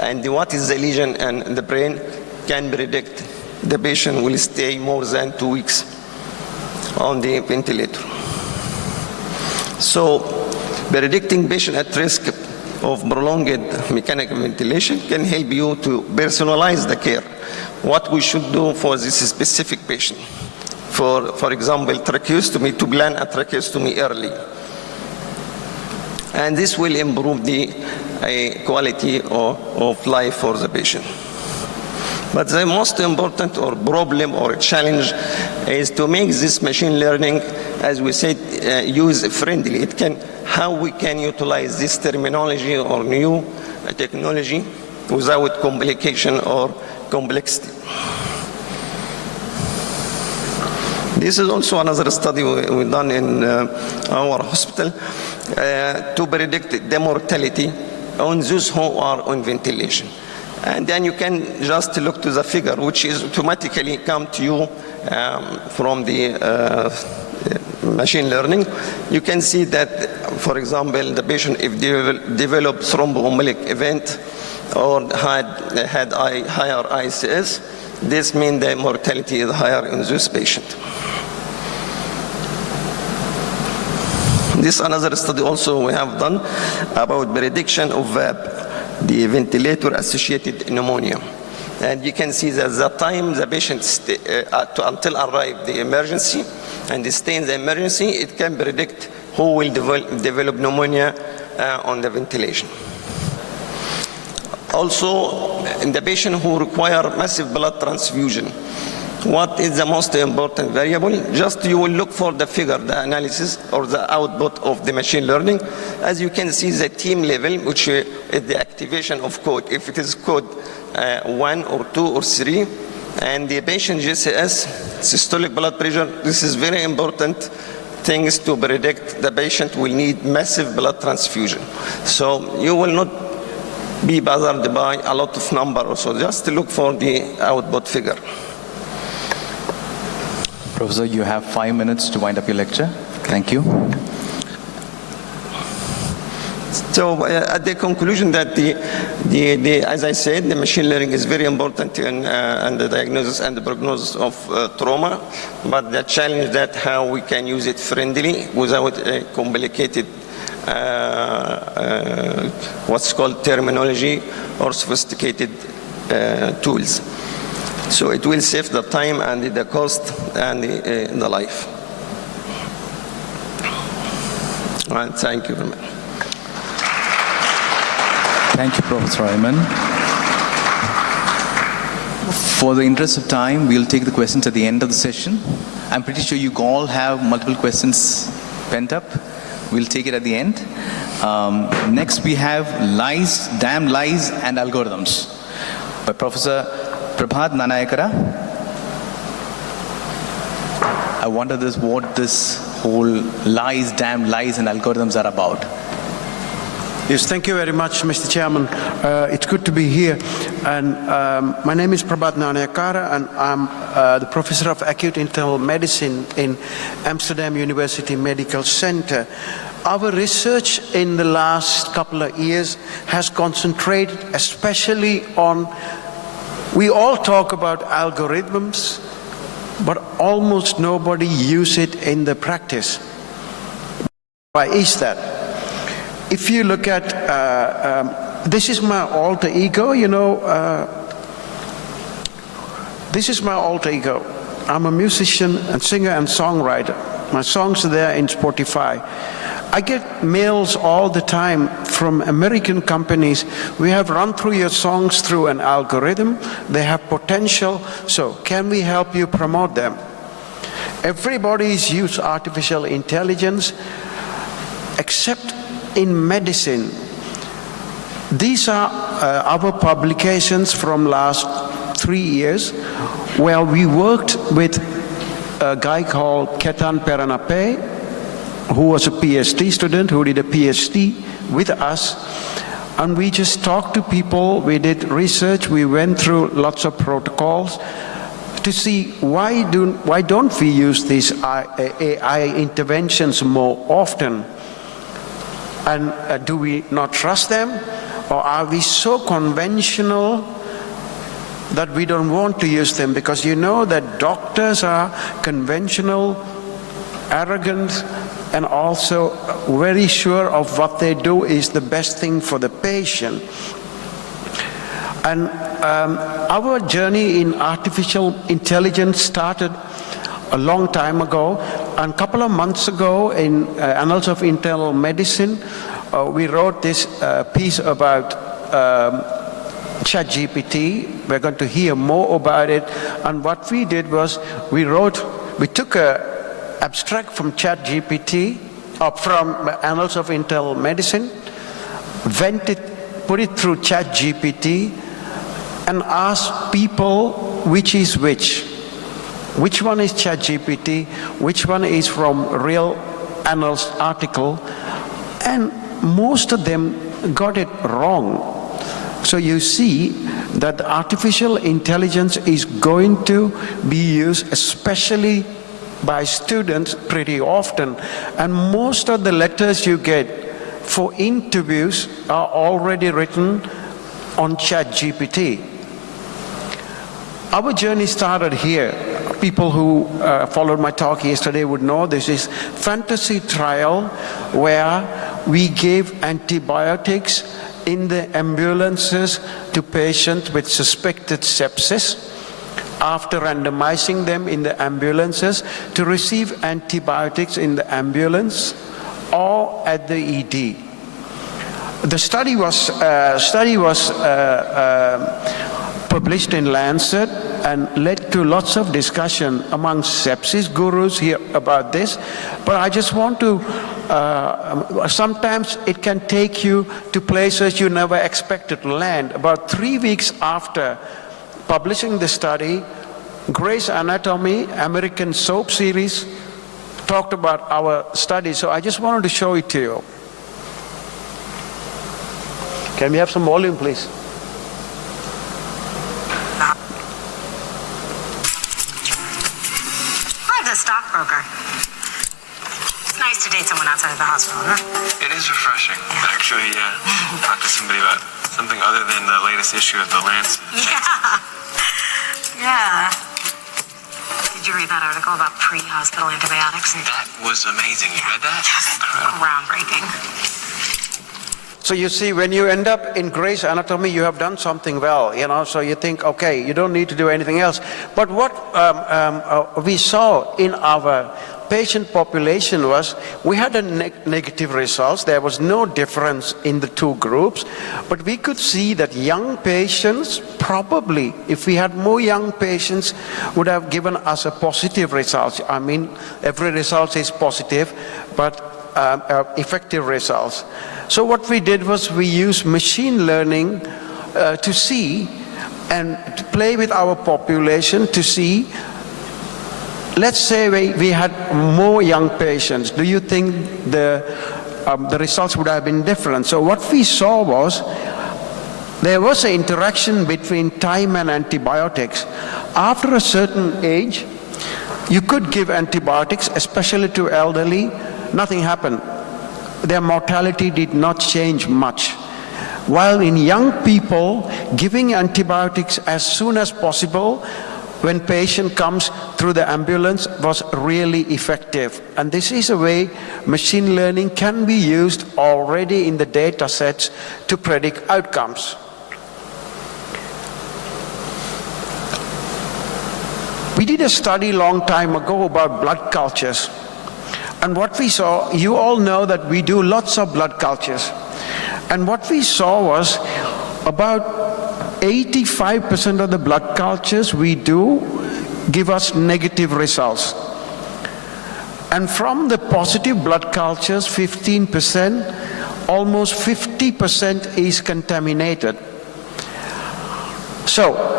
and what is the lesion in the brain can predict the patient will stay more than 2 weeks on the ventilator. So predicting patient at risk of prolonged mechanical ventilation can help you to personalize the care. What we should do for this specific patient. For example, tracheostomy, to plan a tracheostomy early. And this will improve the quality of life for the patient. But the most important or problem or challenge is to make this machine learning, as we said, user-friendly. How we can utilize this terminology or new technology without complication or complexity. This is also another study we've done in our hospital to predict the mortality on those who are on ventilation. And then you can just look to the figure, which is automatically come to you from the machine learning. You can see that, for example, the patient, if they developed thromboembolic event or had higher ICS, this means the mortality is higher in this patient. This another study also we have done about prediction of VAB, the ventilator-associated pneumonia. And you can see that the time the patient until arrive the emergency and stay in the emergency, it can predict who will develop pneumonia on the ventilation. Also, in the patient who require massive blood transfusion, what is the most important variable? Just you will look for the figure, the analysis or the output of the machine learning. As you can see, the team level, which is the activation of code. If it is code 1 or 2 or 3, and the patient GCS, systolic blood pressure, this is very important things to predict the patient will need massive blood transfusion. So you will not be bothered by a lot of numbers, so just look for the output figure. Professor, you have 5 minutes to wind up your lecture. Thank you. So at the conclusion that as I said, the machine learning is very important in the diagnosis and the prognosis of trauma, but the challenge that how we can use it friendly without a complicated what's called terminology or sophisticated tools. So it will save the time and the cost and the life. And thank you very much. Thank you, Professor Ayman. For the interest of time, we'll take the questions at the end of the session. I'm pretty sure you all have multiple questions pent up. We'll take it at the end. Next, we have Lies, Damn Lies and Algorithms by Professor Prabhat Nanayakara. I wonder what this whole lies, damn lies and algorithms are about. Yes, thank you very much, Mr. Chairman. It's good to be here. And my name is Prabhat Nanayakara, and I'm the Professor of Acute Internal Medicine in Amsterdam University Medical Center. Our research in the last couple of years has concentrated especially on, we all talk about algorithms, but almost nobody uses it in the practice. Why is that? If you look at, this is my alter ego, this is my alter ego. I'm a musician and singer and songwriter. My songs are there in Spotify. I get mails all the time from American companies. We have run through your songs through an algorithm. They have potential, so can we help you promote them? Everybody's used artificial intelligence, except in medicine. These are our publications from last 3 years, where we worked with a guy called Ketan Peranape, who was a PhD student, who did a PhD with us. And we just talked to people, we did research, we went through lots of protocols to see why don't we use these AI interventions more often? And do we not trust them? Or are we so conventional that we don't want to use them? Because you know that doctors are conventional, arrogant, and also very sure of what they do is the best thing for the patient. And our journey in artificial intelligence started a long time ago. And a couple of months ago in Annals of Internal Medicine, we wrote this piece about ChatGPT. We're going to hear more about it. And what we did was we took a abstract from ChatGPT, or from Annals of Internal Medicine, put it through ChatGPT, and asked people which is which. Which one is ChatGPT? Which one is from real Annals article? And most of them got it wrong. So you see that artificial intelligence is going to be used, especially by students, pretty often. And most of the letters you get for interviews are already written on ChatGPT. Our journey started here. People who followed my talk yesterday would know this is fantasy trial where we gave antibiotics in the ambulances to patients with suspected sepsis, after randomizing them in the ambulances to receive antibiotics in the ambulance or at the ED. The study was published in Lancet and led to lots of discussion among sepsis gurus here about this. But I just want to, sometimes it can take you to places you never expected to land. About 3 weeks after publishing the study, Grey's Anatomy, American soap series, talked about our study. So I just wanted to show it to you. Can we have some volume, please? I'm the stockbroker. It's nice to date someone outside of the hospital, huh? It is refreshing, actually, talk to somebody about something other than the latest issue of the Lancet. Yeah. Did you read that article about pre-hospital antibiotics? That was amazing. You read that? Just groundbreaking. So you see, when you end up in Gray's Anatomy, you have done something well, so you think, okay, you don't need to do anything else. But what we saw in our patient population was we had a negative results. There was no difference in the two groups, but we could see that young patients, probably, if we had more young patients, would have given us a positive result. I mean, every result is positive, but effective results. So what we did was we used machine learning to see and to play with our population to see. Let's say we had more young patients. Do you think the results would have been different? So what we saw was there was an interaction between time and antibiotics. After a certain age, you could give antibiotics, especially to elderly. Nothing happened. Their mortality did not change much. While in young people, giving antibiotics as soon as possible when patient comes through the ambulance was really effective. And this is a way machine learning can be used already in the data sets to predict outcomes. We did a study long time ago about blood cultures. And what we saw, you all know that we do lots of blood cultures. And what we saw was about 85% of the blood cultures we do give us negative results. And from the positive blood cultures, 15%, almost 50% is contaminated. So,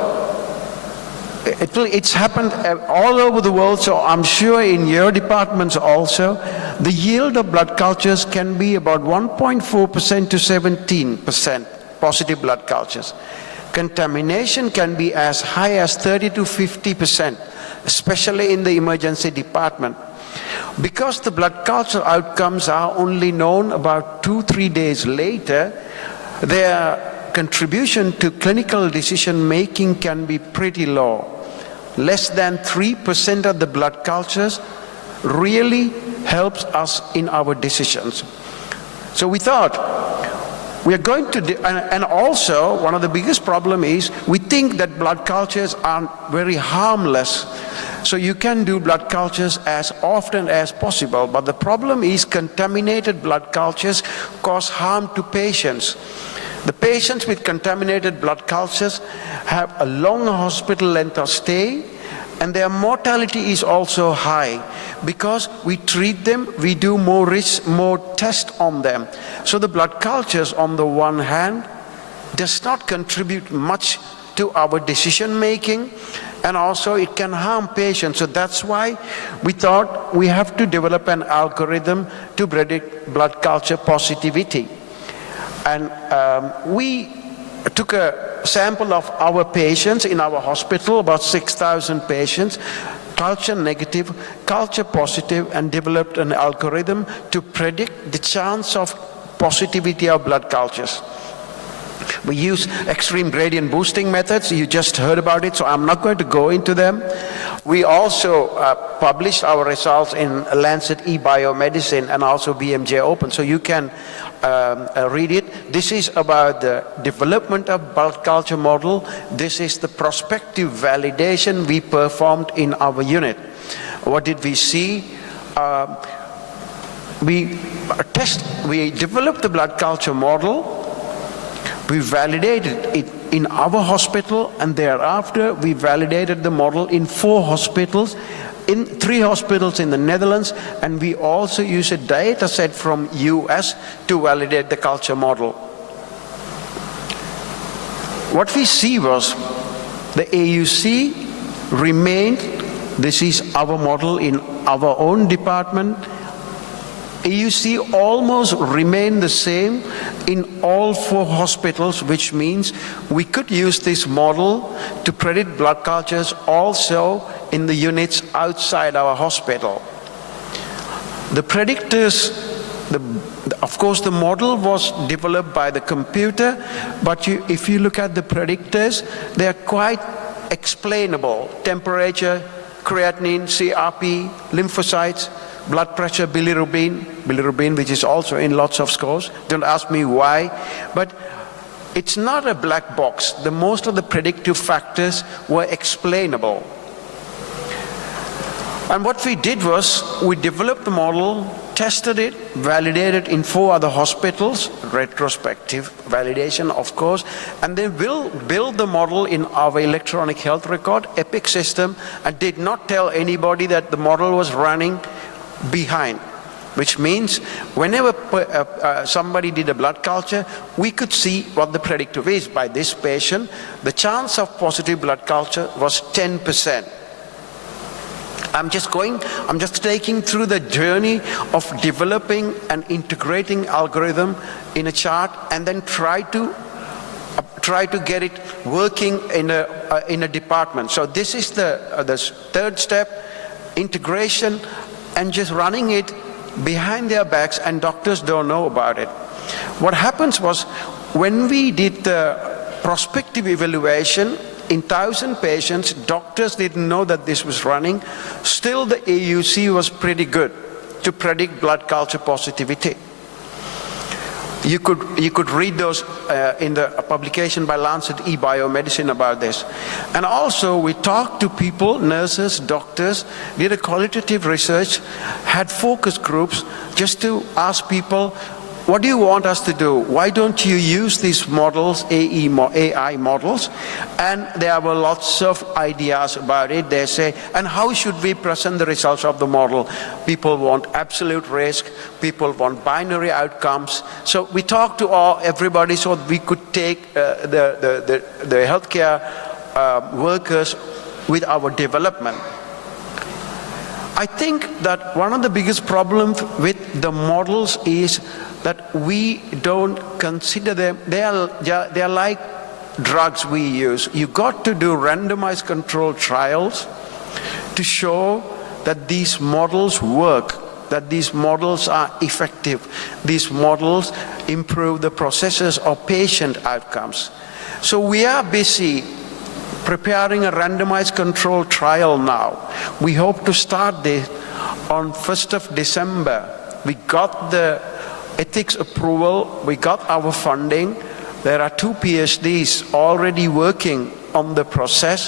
it's happened all over the world, so I'm sure in your departments also, the yield of blood cultures can be about 1.4% to 17% positive blood cultures. Contamination can be as high as 30 to 50%, especially in the emergency department. Because the blood culture outcomes are only known about 2-3 days later, their contribution to clinical decision making can be pretty low. Less than 3% of the blood cultures really helps us in our decisions. So we thought, we are going to, and also one of the biggest problem is we think that blood cultures are very harmless. So you can do blood cultures as often as possible, but the problem is contaminated blood cultures cause harm to patients. The patients with contaminated blood cultures have a long hospital length of stay, and their mortality is also high because we treat them, we do more tests on them. So the blood cultures on the one hand does not contribute much to our decision making, and also it can harm patients. So that's why we thought we have to develop an algorithm to predict blood culture positivity. And we took a sample of our patients in our hospital, about 6,000 patients, culture negative, culture positive, and developed an algorithm to predict the chance of positivity of blood cultures. We use extreme gradient boosting methods. You just heard about it, so I'm not going to go into them. We also published our results in Lancet eBiomedicine and also BMJ Open, so you can read it. This is about the development of blood culture model. This is the prospective validation we performed in our unit. What did we see? We developed the blood culture model. We validated it in our hospital, and thereafter we validated the model in 4 hospitals, in 3 hospitals in the Netherlands, and we also use a data set from US to validate the culture model. What we see was the AUC remained, this is our model in our own department, AUC almost remained the same in all 4 hospitals, which means we could use this model to predict blood cultures also in the units outside our hospital. The predictors, of course the model was developed by the computer, but if you look at the predictors, they are quite explainable. Temperature, creatinine, CRP, lymphocytes, blood pressure, bilirubin, which is also in lots of scores. Don't ask me why, but it's not a black box. Most of the predictive factors were explainable. And what we did was, we developed the model, tested it, validated in 4 other hospitals, retrospective validation, of course, and then we'll build the model in our electronic health record, EPIC system, and did not tell anybody that the model was running behind, which means whenever somebody did a blood culture, we could see what the predictive is. By this patient, the chance of positive blood culture was 10%. I'm just taking through the journey of developing and integrating algorithm in a chart, and then try to get it working in a department. So this is the third step, integration, and just running it behind their backs, and doctors don't know about it. What happens was, when we did the prospective evaluation in 1,000 patients, doctors didn't know that this was running. Still, the AUC was pretty good to predict blood culture positivity. You could read those in the publication by Lancet eBiomedicine about this. And also, we talked to people, nurses, doctors, did a qualitative research, had focus groups just to ask people, what do you want us to do? Why don't you use these models, AI models? And there were lots of ideas about it. They say, and how should we present the results of the model? People want absolute risk. People want binary outcomes. So we talked to everybody so we could take the healthcare workers with our development. I think that one of the biggest problems with the models is that we don't consider them. They are like drugs we use. You got to do randomized controlled trials to show that these models work, that these models are effective, these models improve the processes of patient outcomes. So we are busy preparing a randomized controlled trial now. We hope to start this on 1st of December. We got the ethics approval, we got our funding. There are 2 PhDs already working on the process,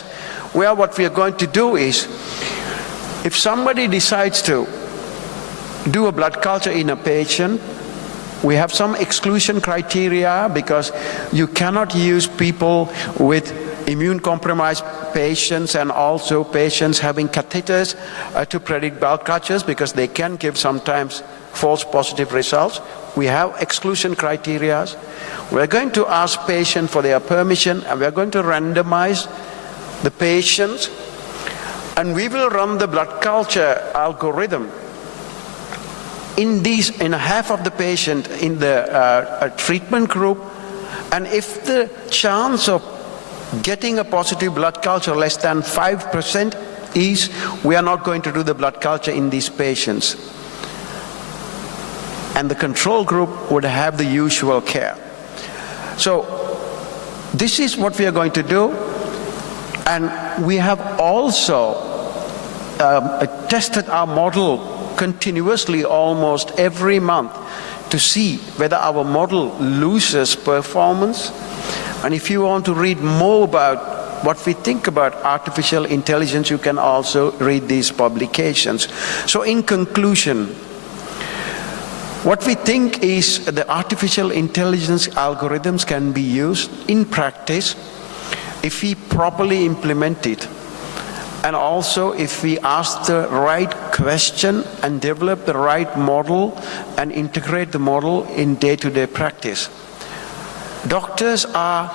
where what we are going to do is, if somebody decides to do a blood culture in a patient, we have some exclusion criteria, because you cannot use people with immune-compromised patients and also patients having catheters to predict blood cultures, because they can give sometimes false positive results. We have exclusion criteria. We're going to ask patients for their permission, and we're going to randomize the patients, and we will run the blood culture algorithm in half of the patient in the treatment group. And if the chance of getting a positive blood culture less than 5% is, we are not going to do the blood culture in these patients. And the control group would have the usual care. So this is what we are going to do. And we have also tested our model continuously almost every month to see whether our model loses performance. And if you want to read more about what we think about artificial intelligence, you can also read these publications. So in conclusion, what we think is the artificial intelligence algorithms can be used in practice if we properly implement it, and also if we ask the right question and develop the right model and integrate the model in day-to-day practice. Doctors are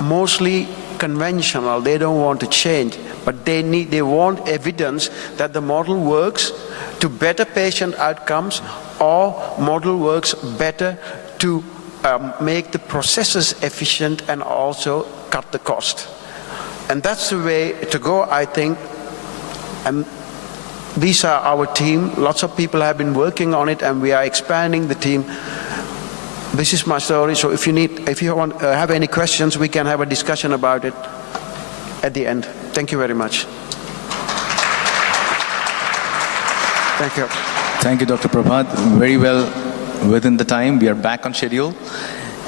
mostly conventional. They don't want to change, but they want evidence that the model works to better patient outcomes, or model works better to make the processes efficient and also cut the cost. And that's the way to go, I think. And these are our team. Lots of people have been working on it, and we are expanding the team. This is my story. So if you want have any questions, we can have a discussion about it at the end. Thank you very much. Thank you. Thank you, Dr. Prabhat. Very well within the time. We are back on schedule.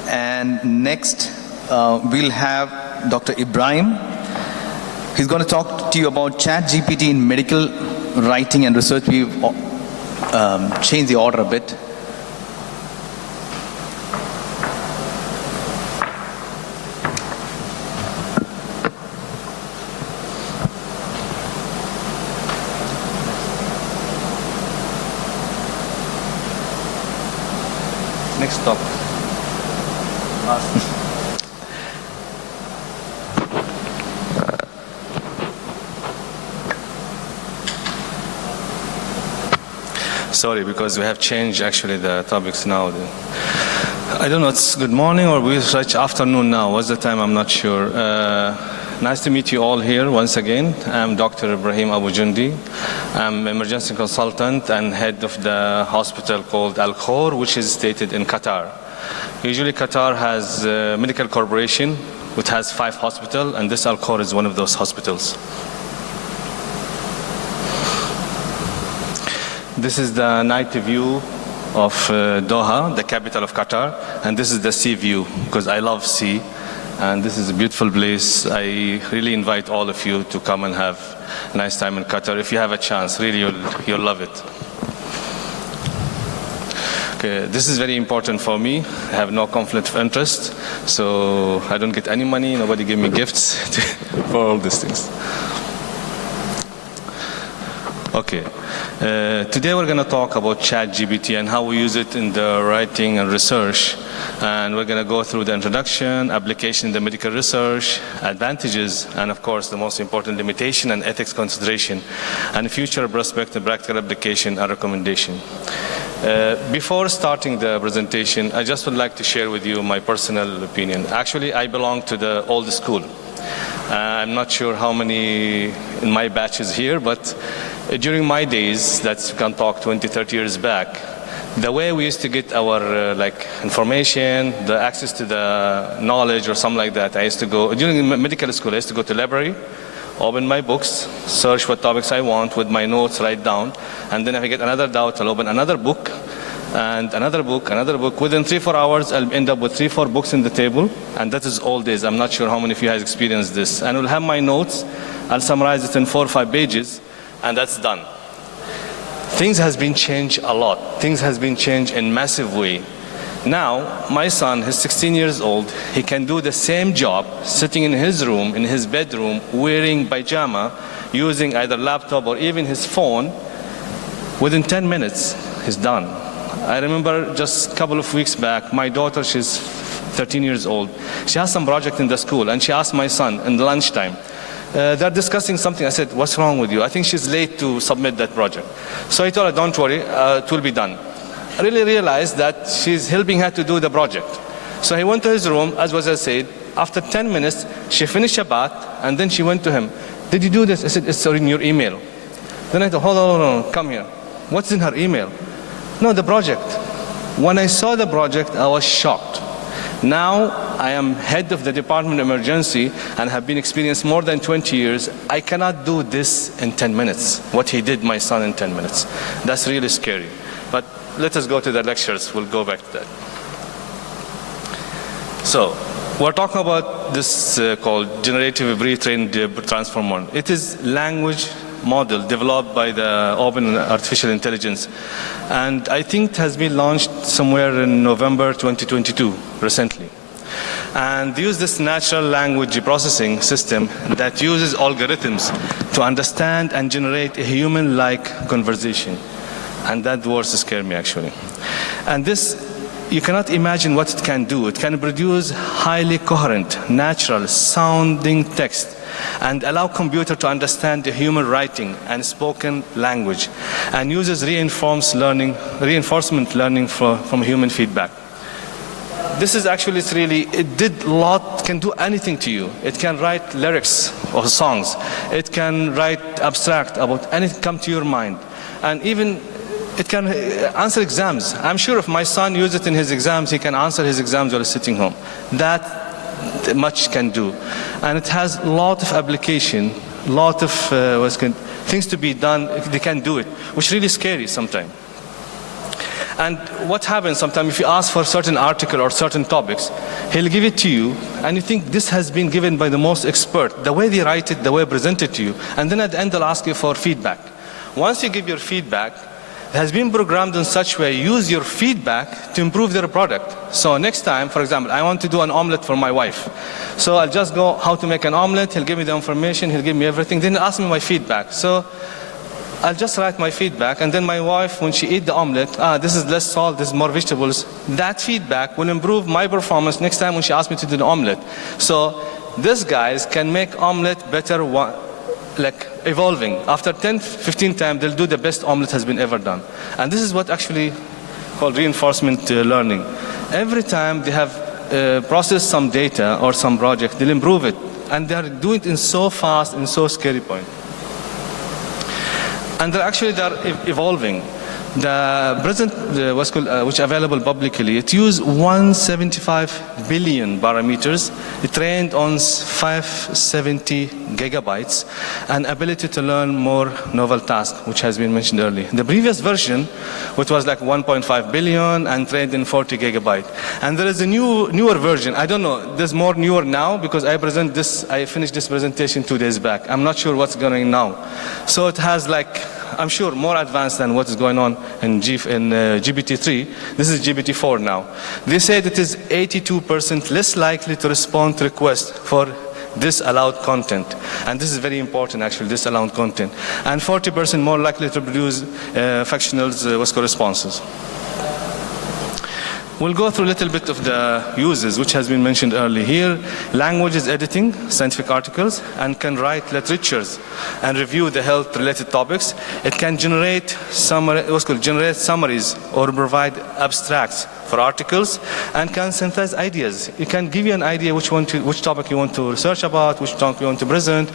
And next, we'll have Dr. Ibrahim. He's going to talk to you about ChatGPT in medical writing and research. We've changed the order a bit. Next stop. Sorry, because we have changed actually the topics now. I don't know, it's good morning or we such afternoon now. What's the time? I'm not sure. Nice to meet you all here once again. I'm Dr. Ibrahim Abu Jundi. I'm emergency consultant and head of the hospital called Al Khor, which is stated in Qatar. Usually Qatar has a medical corporation which has 5 hospitals, and this Al Khor is one of those hospitals. This is the night view of Doha, the capital of Qatar, and this is the sea view, because I love sea, and this is a beautiful place. I really invite all of you to come and have a nice time in Qatar. If you have a chance, really you'll love it. Okay, this is very important for me. I have no conflict of interest, so I don't get any money, nobody give me gifts for all these things. Okay. Today we're going to talk about ChatGPT and how we use it in the writing and research. And we're going to go through the introduction, application in the medical research, advantages, and of course the most important limitation and ethics consideration, and future prospect and practical application and recommendation. Before starting the presentation, I just would like to share with you my personal opinion. Actually, I belong to the old school. I'm not sure how many in my batch is here, but during my days, that's you can talk 20, 30 years back, the way we used to get our information, the access to the knowledge or something like that, I used to go, during medical school, I used to go to the library, open my books, search what topics I want with my notes, write down, and then if I get another doubt, I'll open another book, and another book, another book. Within 3-4 hours, I'll end up with 3-4 books in the table, and that is all days. I'm not sure how many of you guys experienced this. And I'll have my notes, I'll summarize it in 4 or 5 pages, and that's done. Things has been changed a lot. Things has been changed in massive way. Now, my son, he's 16 years old, he can do the same job sitting in his room, in his bedroom, wearing pajama, using either laptop or even his phone. Within 10 minutes, he's done. I remember just a couple of weeks back, my daughter, she's 13 years old. She has some project in the school, and she asked my son in the lunchtime, they're discussing something. I said, what's wrong with you? I think she's late to submit that project. So I told her, don't worry, it will be done. I really realized that she's helping her to do the project. So he went to his room, as was I said. After 10 minutes, she finished a bath, and then she went to him. Did you do this? I said, it's in your email. Then I thought, hold on, come here. What's in her email? No, the project. When I saw the project, I was shocked. Now, I am head of the Department of Emergency and have been experienced more than 20 years. I cannot do this in 10 minutes, what he did, my son, in 10 minutes. That's really scary. But let us go to the lectures. We'll go back to that. So, we're talking about this called Generative Pre-trained Transformer. It is language model developed by the Open Artificial Intelligence, and I think it has been launched somewhere in November 2022, recently. And use this natural language processing system that uses algorithms to understand and generate a human-like conversation. And that word scared me, actually. And this, you cannot imagine what it can do. It can produce highly coherent, natural sounding text and allow computer to understand the human writing and spoken language, and uses reinforcement learning from human feedback. This is actually, can do anything to you. It can write lyrics or songs. It can write abstract about anything come to your mind. And even it can answer exams. I'm sure if my son uses it in his exams, he can answer his exams while sitting home. That much can do. And it has a lot of application, lot of things to be done. They can do it, which is really scary sometimes. And what happens sometimes if you ask for a certain article or certain topics, he'll give it to you and you think this has been given by the most expert, the way they write it, the way they present it to you, and then at the end they'll ask you for feedback. Once you give your feedback, it has been programmed in such a way, use your feedback to improve their product. So next time, for example, I want to do an omelet for my wife. So I'll just go how to make an omelet, he'll give me the information, he'll give me everything, then he'll ask me my feedback. So I'll just write my feedback, and then my wife, when she eats the omelet, this is less salt, this is more vegetables, that feedback will improve my performance next time when she asks me to do the omelet. So these guys can make omelet better, like evolving. After 10, 15 times, they'll do the best omelet has been ever done. And this is what actually called reinforcement learning. Every time they have processed some data or some project, they'll improve it. And they're doing it in so fast and so scary point. And they're evolving. The present, which available publicly, it uses 175 billion parameters. It trained on 570 gigabytes, and ability to learn more novel tasks, which has been mentioned earlier. The previous version, which was like 1.5 billion and trained in 40 gigabytes. And there is a newer version. I don't know, there's more newer now because I finished this presentation 2 days back. I'm not sure what's going on now. So it has I'm sure more advanced than what is going on in GPT-3. This is GPT-4 now. They said it is 82% less likely to respond to requests for disallowed content. And this is very important actually, disallowed content. And 40% more likely to produce factional responses. We'll go through a little bit of the uses, which has been mentioned earlier here. Language is editing scientific articles and can write literatures and review the health-related topics. It can generate summaries or provide abstracts for articles and can synthesize ideas. It can give you an idea which topic you want to research about, which topic you want to present.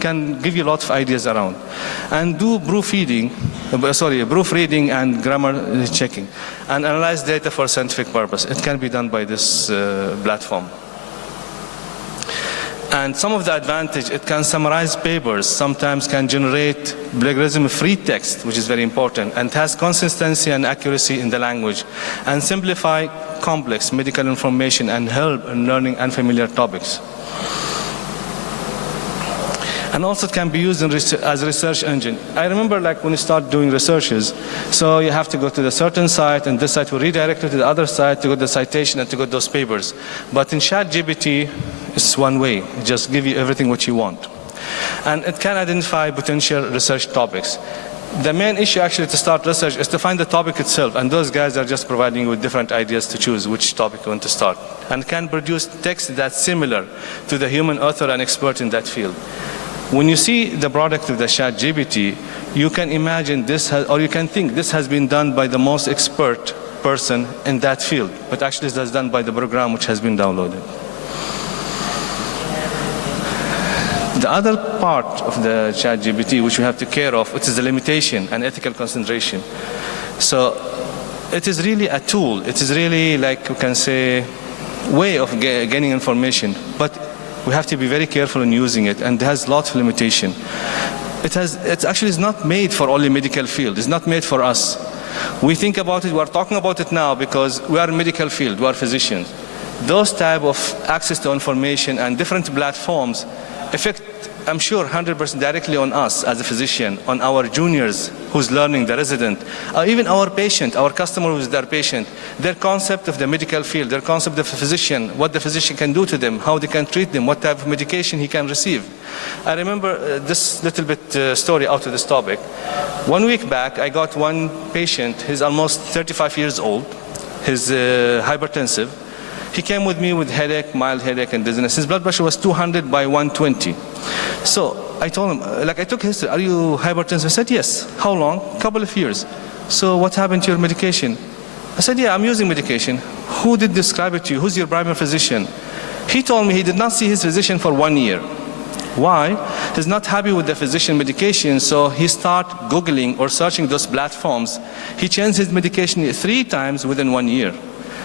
Can give you a lot of ideas around. And do proofreading and grammar checking and analyze data for scientific purpose. It can be done by this platform. And some of the advantage, it can summarize papers, sometimes can generate plagiarism-free text, which is very important, and has consistency and accuracy in the language, and simplify complex medical information and help in learning unfamiliar topics. And also it can be used as a research engine. I remember when you start doing researches, so you have to go to the certain site, and this site will redirect you to the other site to go to the citation and to go to those papers. But in ChatGPT, it's one way. It just gives you everything what you want. And it can identify potential research topics. The main issue actually to start research is to find the topic itself, and those guys are just providing you with different ideas to choose which topic you want to start. And can produce text that's similar to the human author and expert in that field. When you see the product of the ChatGPT, you can imagine you can think this has been done by the most expert person in that field, but actually it's done by the program which has been downloaded. The other part of the ChatGPT which we have to care of, it is the limitation and ethical consideration. So it is really a tool. It is really we can say, way of gaining information, but we have to be very careful in using it, and it has lots of limitation. It actually is not made for only medical field. It's not made for us. We think about it, we are talking about it now because we are in medical field, we are physicians. Those type of access to information and different platforms affect, I'm sure, 100% directly on us as a physician, on our juniors who's learning, the resident, or even our patient, our customer who's their patient. Their concept of the medical field, their concept of a physician, what the physician can do to them, how they can treat them, what type of medication he can receive. I remember this little bit story out of this topic. 1 week back, I got one patient, he's almost 35 years old, he's hypertensive. He came with me with headache, mild headache and dizziness. His blood pressure was 200 by 120. So I told him, I took history, are you hypertensive? He said, yes. How long? Couple of years. So what happened to your medication? I said, yeah, I'm using medication. Who did describe it to you? Who's your primary physician? He told me he did not see his physician for 1 year. Why? He's not happy with the physician medication, so he started Googling or searching those platforms. He changed his medication 3 times within 1 year.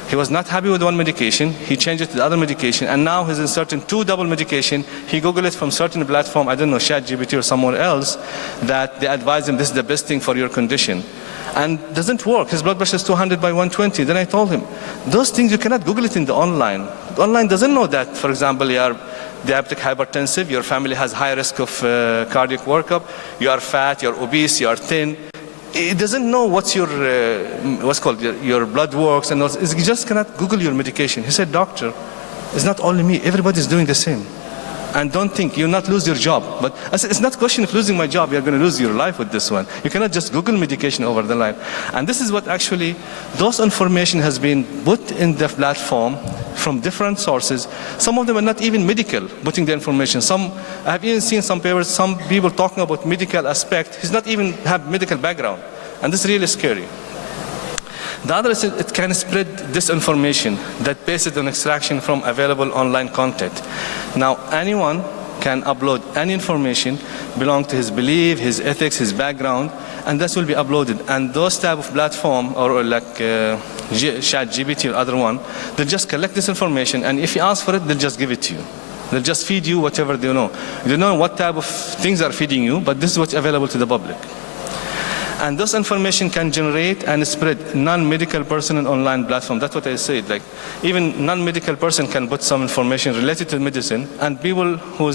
He was not happy with one medication, he changed it to the other medication, and now he's inserting 2 double medication. He Googled it from certain platform, I don't know, ChatGPT or somewhere else, that they advise him this is the best thing for your condition. And doesn't work. His blood pressure is 200 by 120. Then I told him, those things you cannot Google it in the online. The online doesn't know that, for example, you are diabetic hypertensive, your family has high risk of cardiac workup, you are fat, you are obese, you are thin. It doesn't know what's your, your blood works and all. You just cannot Google your medication. He said, doctor, it's not only me, everybody's doing the same. And don't think you'll not lose your job. But I said, it's not a question of losing my job, you're going to lose your life with this one. You cannot just Google medication over the line. And this is what actually, those information has been put in the platform from different sources. Some of them are not even medical, putting the information. I have even seen some papers, some people talking about medical aspect. He's not even have medical background. And this is really scary. The other is it can spread disinformation that based on extraction from available online content. Now, anyone can upload any information belong to his belief, his ethics, his background, and this will be uploaded. And those type of platform, or like ChatGPT or other one, they'll just collect this information, and if you ask for it, they'll just give it to you. They'll just feed you whatever they know. You don't know what type of things are feeding you, but this is what's available to the public. And this information can generate and spread non-medical person in online platform. That's what I said. Like, even non-medical person can put some information related to medicine, and people who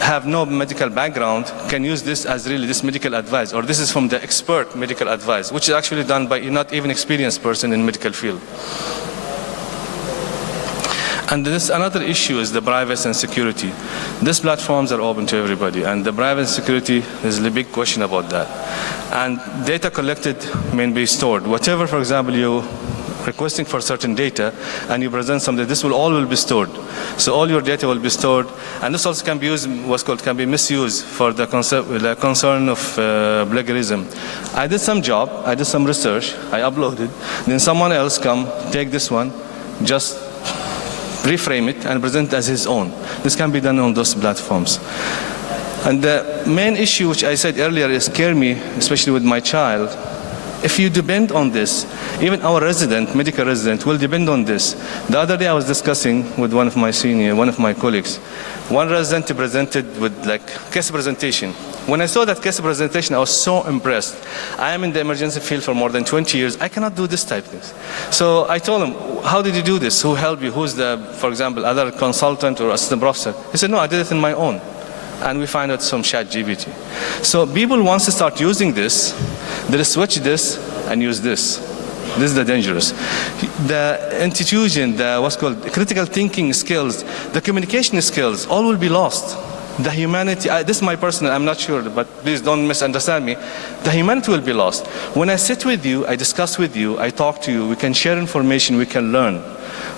have no medical background can use this as really this medical advice, or this is from the expert medical advice, which is actually done by not even experienced person in medical field. And this another issue is the privacy and security. These platforms are open to everybody, and the privacy and security is a big question about that. And data collected may be stored. Whatever, for example, you requesting for certain data and you present something, this will be stored. So all your data will be stored, and this also can be used, can be misused for the concern of plagiarism. I did some job, I did some research, I uploaded, then someone else come, take this one, just reframe it and present it as his own. This can be done on those platforms. And the main issue, which I said earlier, is scare me, especially with my child. If you depend on this, even our medical resident, will depend on this. The other day I was discussing with one of my colleagues. One resident presented with case presentation. When I saw that case presentation, I was so impressed. I am in the emergency field for more than 20 years. I cannot do this type of things. So I told him, how did you do this? Who helped you? Who's the, for example, other consultant or assistant professor? He said, no, I did it on my own. And we find out some ChatGPT. So people once to start using this, they'll switch this and use this. This is the dangerous. The institution, the critical thinking skills, the communication skills, all will be lost. The humanity, this is my personal, I'm not sure, but please don't misunderstand me. The humanity will be lost. When I sit with you, I discuss with you, I talk to you, we can share information, we can learn.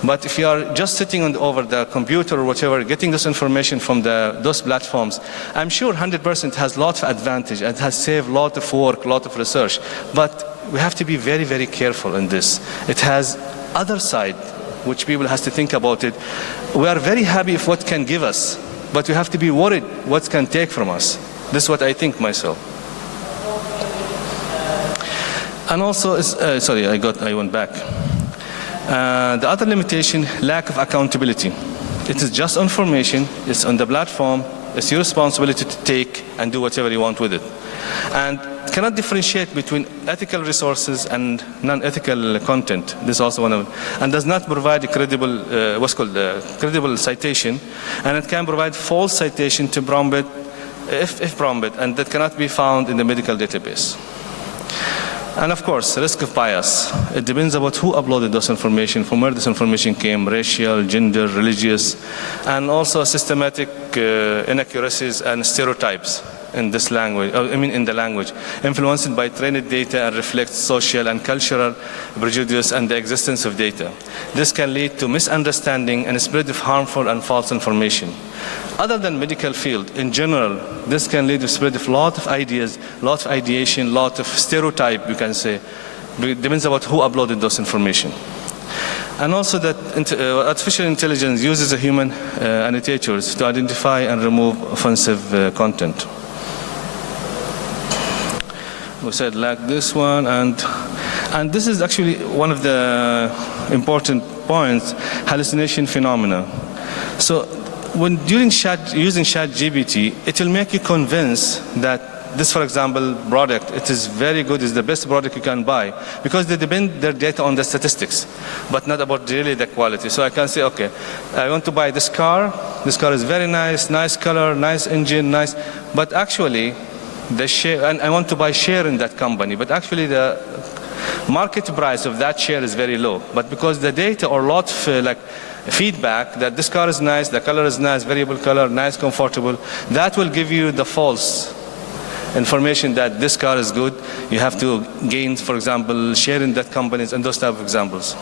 But if you are just sitting over the computer or whatever, getting this information from those platforms, I'm sure 100% has a lot of advantage and has saved a lot of work, a lot of research. But we have to be very, very careful in this. It has other side, which people has to think about it. We are very happy if what can give us, but we have to be worried what can take from us. This is what I think myself. And also, sorry, I went back. The other limitation, lack of accountability. It is just information, it's on the platform, it's your responsibility to take and do whatever you want with it. And cannot differentiate between ethical resources and non-ethical content. This is also one of them. And does not provide a credible, credible citation. And it can provide false citation to prompt, if prompted, and that cannot be found in the medical database. And of course, risk of bias. It depends about who uploaded this information, from where this information came, racial, gender, religious, and also systematic inaccuracies and stereotypes in this language, in the language, influenced by trained data and reflects social and cultural prejudice and the existence of data. This can lead to misunderstanding and spread of harmful and false information. Other than medical field, in general, this can lead to spread of a lot of ideas, lot of ideation, lot of stereotype, you can say. It depends about who uploaded those information. And also that artificial intelligence uses a human annotators to identify and remove offensive content. We said like this one, and this is actually one of the important points, hallucination phenomena. So when using ChatGPT, it will make you convinced that this, for example, product, it is very good, it's the best product you can buy, because they depend their data on the statistics, but not about really the quality. So I can say, okay, I want to buy this car is very nice, nice color, nice engine, nice, but actually, the share, and I want to buy share in that company, but actually the market price of that share is very low. But because the data or lot of like feedback that this car is nice, the color is nice, variable color, nice, comfortable, that will give you the false information that this car is good. You have to gain, for example, share in that companies and those type of examples.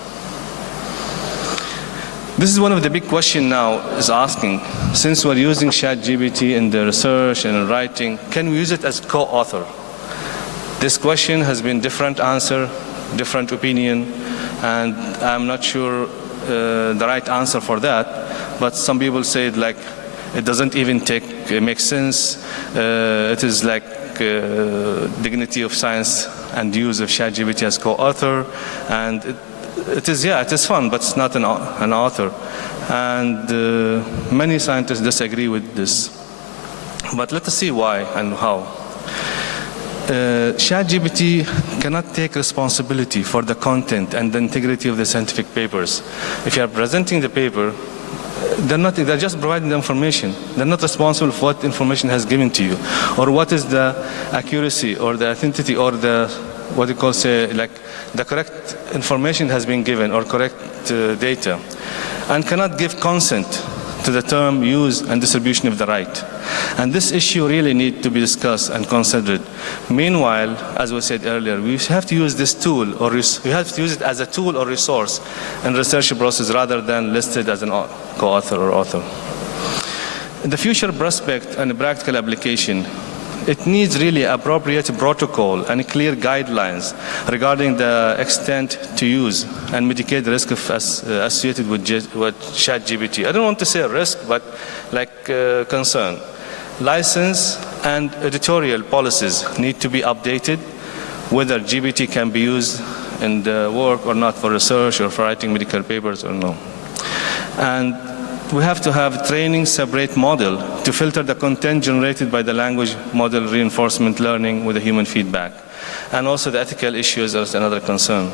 This is one of the big questions now is asking, since we're using ChatGPT in the research and in writing, can we use it as co-author? This question has been different answer, different opinion, and I'm not sure the right answer for that, but some people say like it doesn't even make sense. It is like dignity of science and use of ChatGPT as co-author, and it is fun, but it's not an author. And many scientists disagree with this. But let us see why and how. ChatGPT cannot take responsibility for the content and the integrity of the scientific papers. If you are presenting the paper, they're just providing the information. They're not responsible for what information has given to you, or what is the accuracy or the authenticity or the what you call like the correct information has been given or correct data, and cannot give consent to the term, use, and distribution of the right. And this issue really needs to be discussed and considered. Meanwhile, as we said earlier, we have to use this tool, or we have to use it as a tool or resource in the research process rather than listed as an co-author or author. In the future prospect and practical application, it needs really appropriate protocol and clear guidelines regarding the extent to use and mitigate the risk associated with ChatGPT. I don't want to say risk, but like concern. License and editorial policies need to be updated, whether GPT can be used in the work or not for research or for writing medical papers or no. And we have to have training separate model to filter the content generated by the language model reinforcement learning with the human feedback. And also the ethical issues is another concern.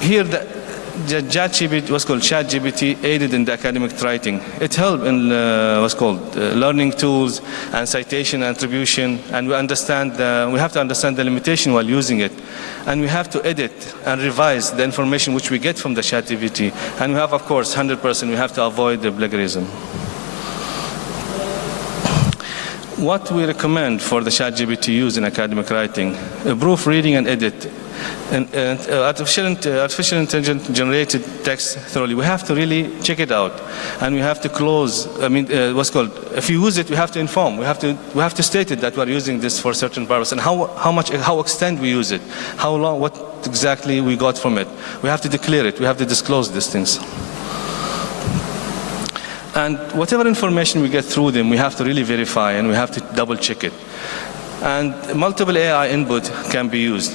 Here the ChatGPT, what's called ChatGPT, aided in the academic writing. It helped in what's called learning tools and citation and attribution, and we have to understand the limitation while using it. And we have to edit and revise the information which we get from the ChatGPT. And we have, of course, 100%, we have to avoid the plagiarism. What we recommend for the ChatGPT use in academic writing: proofreading and edit. Artificial intelligence generated text thoroughly. We have to really check it out, and we have to close. If you use it, we have to inform. We have to state it that we are using this for a certain purpose, and how extent we use it, how long, what exactly we got from it. We have to declare it. We have to disclose these things. And whatever information we get through them, we have to really verify, and we have to double check it. And multiple AI input can be used.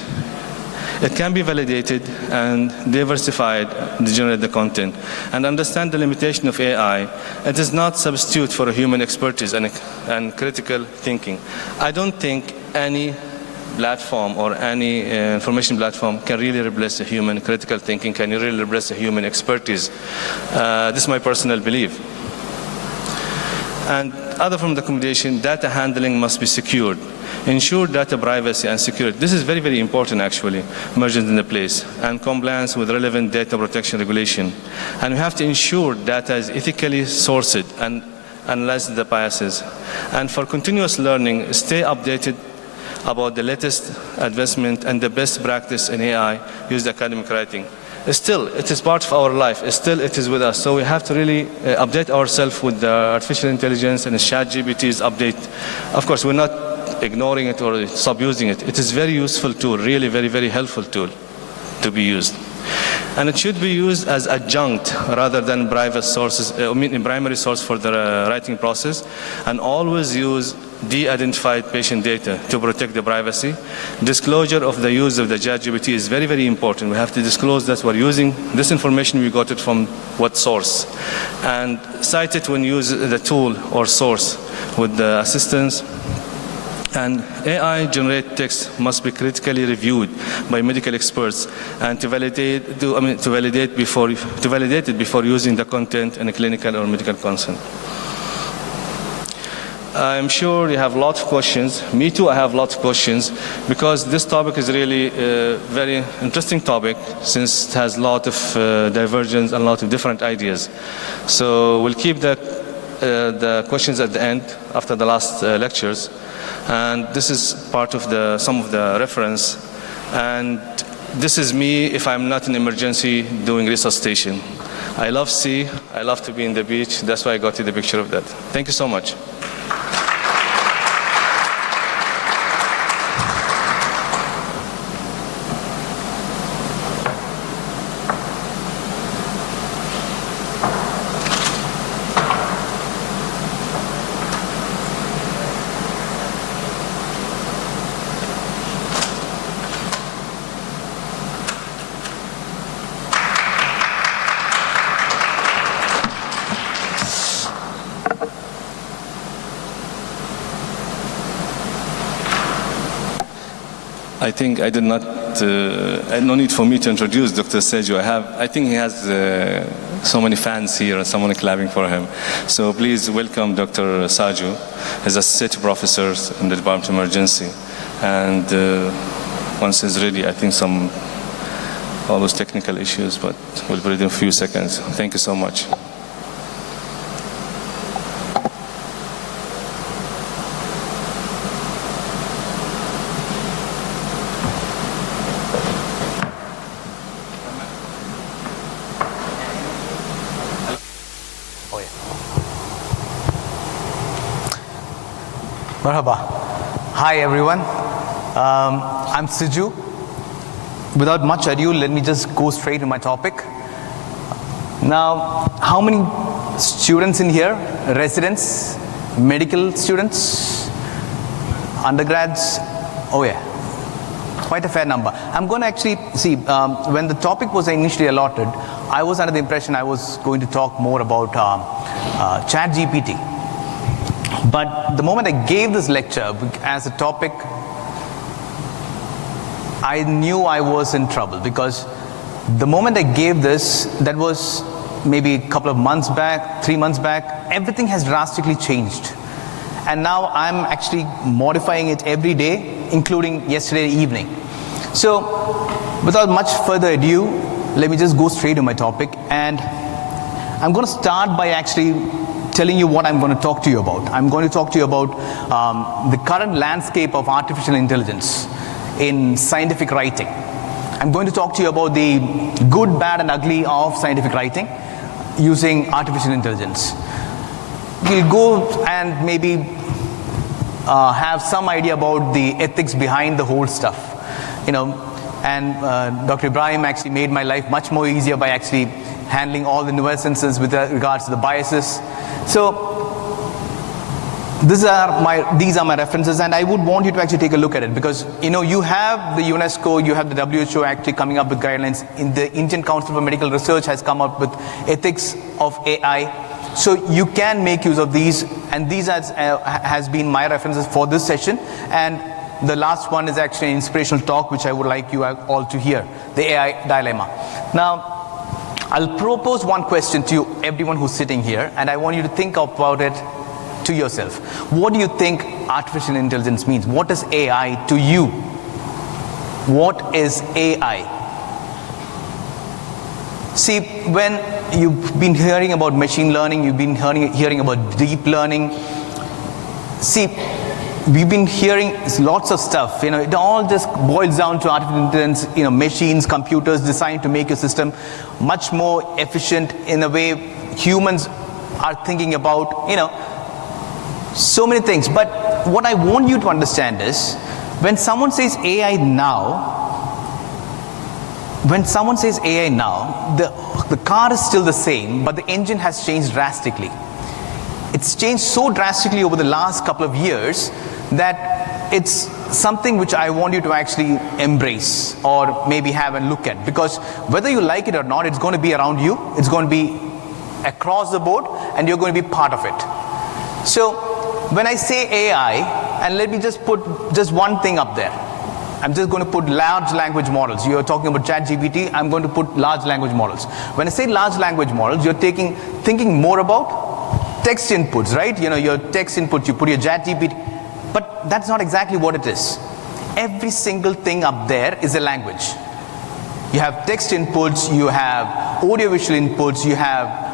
It can be validated and diversified to generate the content. And understand the limitation of AI. It is not substitute for a human expertise and critical thinking. I don't think any platform or any information platform can really replace a human critical thinking, can really replace a human expertise. This is my personal belief. And other from the recommendation, data handling must be secured. Ensure data privacy and security. This is very, very important actually, emergent in the place, and compliance with relevant data protection regulation. And we have to ensure data is ethically sourced and analyze the biases. And for continuous learning, stay updated about the latest advancement and the best practice in AI used academic writing. Still, it is part of our life. Still, it is with us. So we have to really update ourselves with the artificial intelligence and the ChatGPT's update. Of course, we're not ignoring it or stop using it. It is a very useful tool, really very, very helpful tool to be used. And it should be used as adjunct rather than private sources, primary source for the writing process, and always use de-identified patient data to protect the privacy. Disclosure of the use of the ChatGPT is very, very important. We have to disclose that we're using this information, we got it from what source. And cite it when you use the tool or source with the assistance. And AI-generated text must be critically reviewed by medical experts and to validate it before using the content in a clinical or medical consent. I'm sure you have lots of questions. Me too, I have lots of questions because this topic is really a very interesting topic since it has a lot of divergence and a lot of different ideas. So we'll keep the questions at the end after the last lectures. And this is part of some of the reference. And this is me if I'm not in emergency doing resuscitation. I love sea, I love to be in the beach. That's why I got you the picture of that. Thank you so much. I think I did not, no need for me to introduce Dr. Seju. I think he has so many fans here and someone clapping for him. So please welcome Dr. Saju. He's associate professor in the Department of Emergency. And once he's ready, I think all those technical issues, but we'll put it in a few seconds. Thank you so much. Marhaba. Hi everyone. I'm Siju. Without much ado, let me just go straight to my topic. Now, how many students in here? Residents? Medical students? Undergrads? Oh yeah. Quite a fair number. I'm going to actually see, when the topic was initially allotted, I was under the impression I was going to talk more about ChatGPT. But the moment I gave this lecture as a topic, I knew I was in trouble because the moment I gave this, that was maybe a couple of months back, 3 months back, everything has drastically changed. And now I'm actually modifying it every day, including yesterday evening. So without much further ado, let me just go straight to my topic. And I'm going to start by actually telling you what I'm going to talk to you about. I'm going to talk to you about the current landscape of artificial intelligence in scientific writing. I'm going to talk to you about the good, bad, and ugly of scientific writing using artificial intelligence. We'll go and maybe have some idea about the ethics behind the whole stuff. And Dr. Ibrahim actually made my life much more easier by actually handling all the nuisances with regards to the biases. So these are my references, and I would want you to actually take a look at it because you have the UNESCO, you have the WHO actually coming up with guidelines. In the Indian Council for Medical Research has come up with ethics of AI. So you can make use of these, and these has been my references for this session. And the last one is actually an inspirational talk which I would like you all to hear, the AI dilemma. Now, I'll propose one question to you, everyone who's sitting here, and I want you to think about it to yourself. What do you think artificial intelligence means? What is AI to you? What is AI? See, when you've been hearing about machine learning, you've been hearing about deep learning. See, we've been hearing lots of stuff. It all just boils down to artificial intelligence, machines, computers designed to make your system much more efficient in a way humans are thinking about, so many things. But what I want you to understand is, when someone says AI now, the car is still the same, but the engine has changed drastically. It's changed so drastically over the last couple of years that it's something which I want you to actually embrace or maybe have a look at, because whether you like it or not, it's going to be around you, it's going to be across the board, and you're going to be part of it. So when I say AI, and let me just put just one thing up there. I'm just going to put large language models. You're talking about ChatGPT, I'm going to put large language models. When I say large language models, you're thinking more about text inputs, right? You know, your text input, you put your ChatGPT, but that's not exactly what it is. Every single thing up there is a language. You have text inputs, you have audiovisual inputs, you have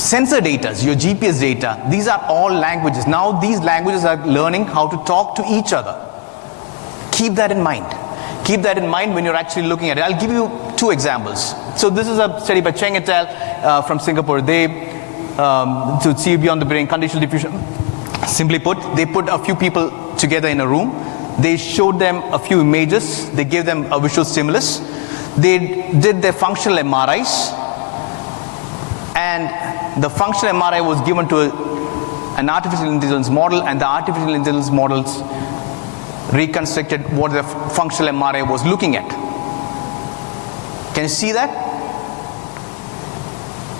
sensor data, your GPS data. These are all languages. Now these languages are learning how to talk to each other. Keep that in mind. Keep that in mind when you're actually looking at it. I'll give you two examples. So this is a study by Cheng et al. From Singapore. They, to see beyond the brain, conditional diffusion. Simply put, they put a few people together in a room. They showed them a few images. They gave them a visual stimulus. They did their functional MRIs. And the functional MRI was given to an artificial intelligence model, and the artificial intelligence models reconstructed what the functional MRI was looking at. Can you see that?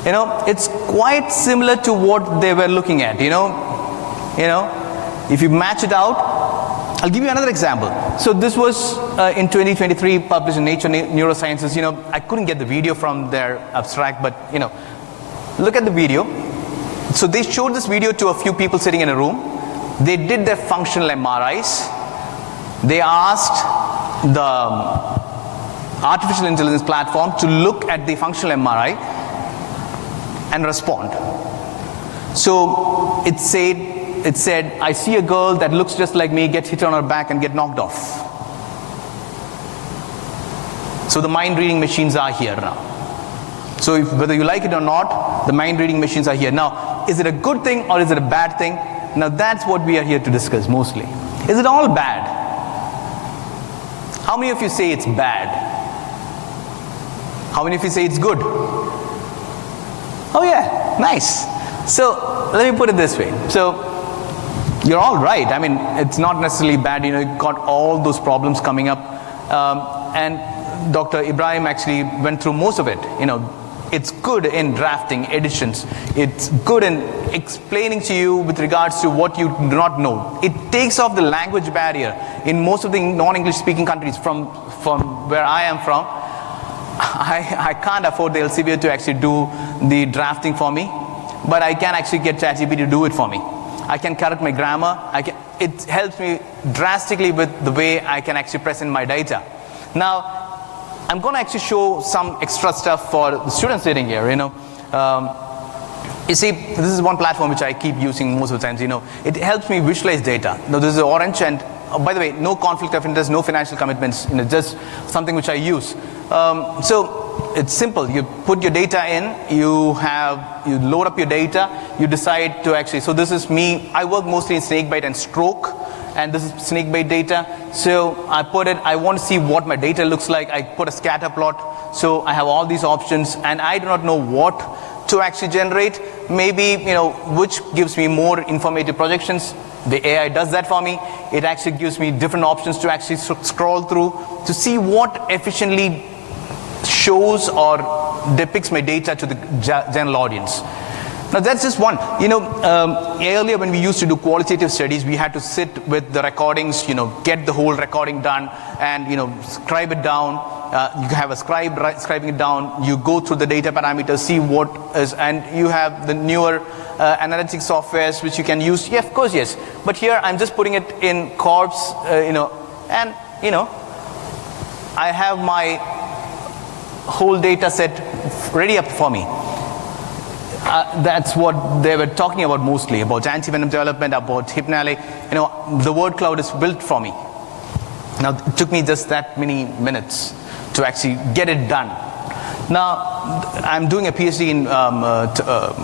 You know, it's quite similar to what they were looking at. You know, if you match it out, I'll give you another example. So this was in 2023 published in Nature Neurosciences. You know, I couldn't get the video from their abstract, but you know, look at the video. So they showed this video to a few people sitting in a room. They did their functional MRIs. They asked the artificial intelligence platform to look at the functional MRI and respond. So it said, I see a girl that looks just like me, get hit on her back and get knocked off. So the mind reading machines are here now. So whether you like it or not, the mind reading machines are here. Now, is it a good thing or is it a bad thing? Now that's what we are here to discuss mostly. Is it all bad? How many of you say it's bad? How many of you say it's good? Oh yeah, nice. So let me put it this way. So you're all right. I mean, it's not necessarily bad. You know, you've got all those problems coming up. And Dr. Ibrahim actually went through most of it. You know, it's good in drafting editions. It's good in explaining to you with regards to what you do not know. It takes off the language barrier in most of the non-English speaking countries from where I am from. I can't afford the Elsevier to actually do the drafting for me, but I can actually get ChatGPT to do it for me. I can correct my grammar. It helps me drastically with the way I can actually present my data. Now, I'm going to actually show some extra stuff for the students sitting here. You know, you see, this is one platform which I keep using most of the times. You know, it helps me visualize data. Now, this is orange, and by the way, no conflict of interest, no financial commitments. You know, just something which I use. So it's simple. You put your data in. You load up your data. You decide to actually. So this is me. I work mostly in snakebite and stroke. And this is snakebite data. So I put it, I want to see what my data looks like. I put a scatter plot. So I have all these options, and I do not know what to actually generate. Maybe, you know, which gives me more informative projections. The AI does that for me. It actually gives me different options to actually scroll through to see what efficiently shows or depicts my data to the general audience. Now that's just one. You know, earlier when we used to do qualitative studies, we had to sit with the recordings, you know, get the whole recording done and, you know, scribe it down. You have a scribe scribing it down. You go through the data parameters, see what is, and you have the newer analytics softwares which you can use. Yeah, of course, yes. But here I'm just putting it in corpse, you know, and, you know, I have my whole data set ready up for me. That's what they were talking about mostly, about antivenom development, about hypnale. You know, the word cloud is built for me. Now, it took me just that many minutes to actually get it done. Now, I'm doing a PhD in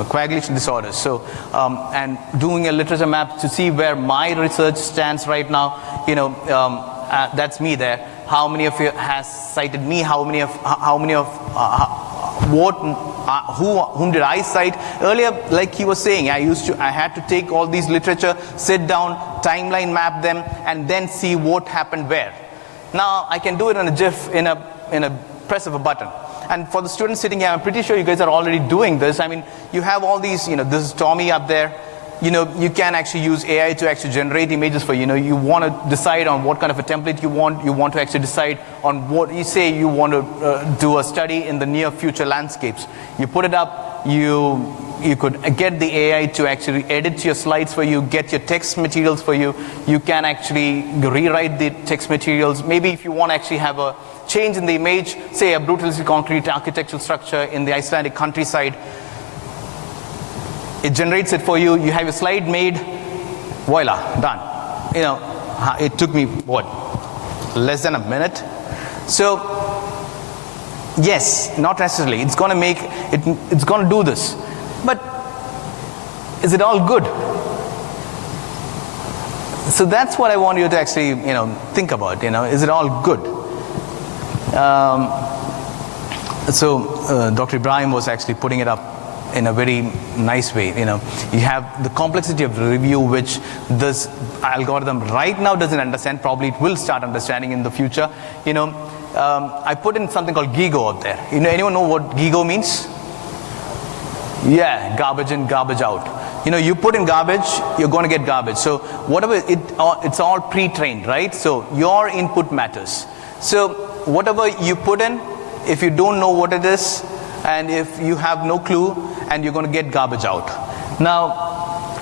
coagulation disorders, so and doing a literature map to see where my research stands right now. You know, that's me there. How many of you has cited me? How many of what whom did I cite? Earlier, like he was saying, I had to take all these literature, sit down, timeline map them, and then see what happened where. Now I can do it in a GIF, in a press of a button. And for the students sitting here, I'm pretty sure you guys are already doing this. I mean, you have all these, this is Tommy up there. You can actually use AI to actually generate images for you. You want to decide on what kind of a template you want. You want to actually decide on what you say you want to do a study in the near future landscapes. You put it up, you could get the AI to actually edit your slides for you, get your text materials for you. You can actually rewrite the text materials. Maybe if you want to actually have a change in the image, say a brutalistic concrete architectural structure in the Icelandic countryside, it generates it for you. You have your slide made, voila, done. It took me, less than a minute? So, yes, not necessarily. It's going to do this. But is it all good? So that's what I want you to actually, think about. Is it all good? So Dr. Ibrahim was actually putting it up in a very nice way. You have the complexity of review, which this algorithm right now doesn't understand. Probably it will start understanding in the future. I put in something called GIGO up there. Anyone know what GIGO means? Yeah, garbage in, garbage out. You put in garbage, you're going to get garbage. So whatever, it's all pre-trained, right? So your input matters. So whatever you put in, if you don't know what it is, and if you have no clue, and you're going to get garbage out. Now,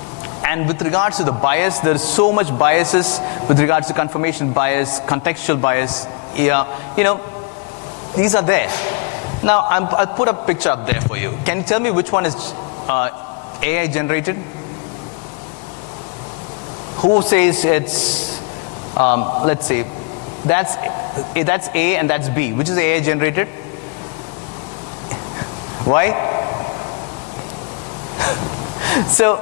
and with regards to the bias, there's so much biases with regards to confirmation bias, contextual bias. These are there. Now, I'll put a picture up there for you. Can you tell me which one is AI generated? Who says it's, let's say, that's A and that's B. Which is AI generated? Why? So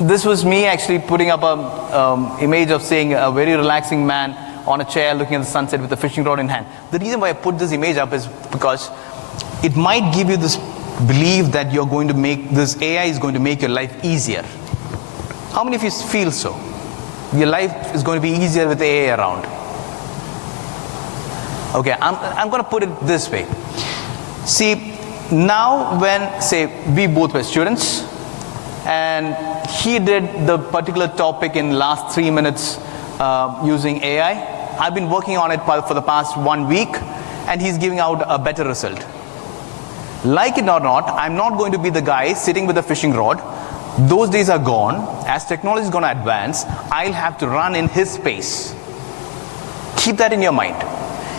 this was me actually putting up a image of saying a very relaxing man on a chair looking at the sunset with a fishing rod in hand. The reason why I put this image up is because it might give you this belief that you're going to make this AI is going to make your life easier. How many of you feel so? Your life is going to be easier with AI around. Okay, I'm going to put it this way. See, now when, say, we both were students, and he did the particular topic in last 3 minutes using AI. I've been working on it for the past 1 week, and he's giving out a better result. Like it or not, I'm not going to be the guy sitting with a fishing rod. Those days are gone. As technology is going to advance, I'll have to run in his space. Keep that in your mind.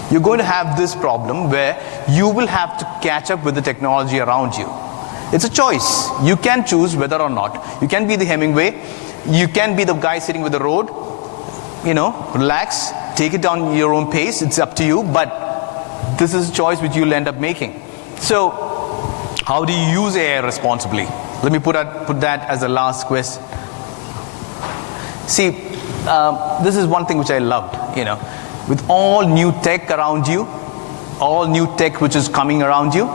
You're going to have this problem where you will have to catch up with the technology around you. It's a choice. You can choose whether or not. You can be the Hemingway. You can be the guy sitting with the road. Relax, take it on your own pace. It's up to you, but this is a choice which you'll end up making. So, how do you use AI responsibly? Let me put that as the last question. See, this is one thing which I loved, With all new tech around you, all new tech which is coming around you,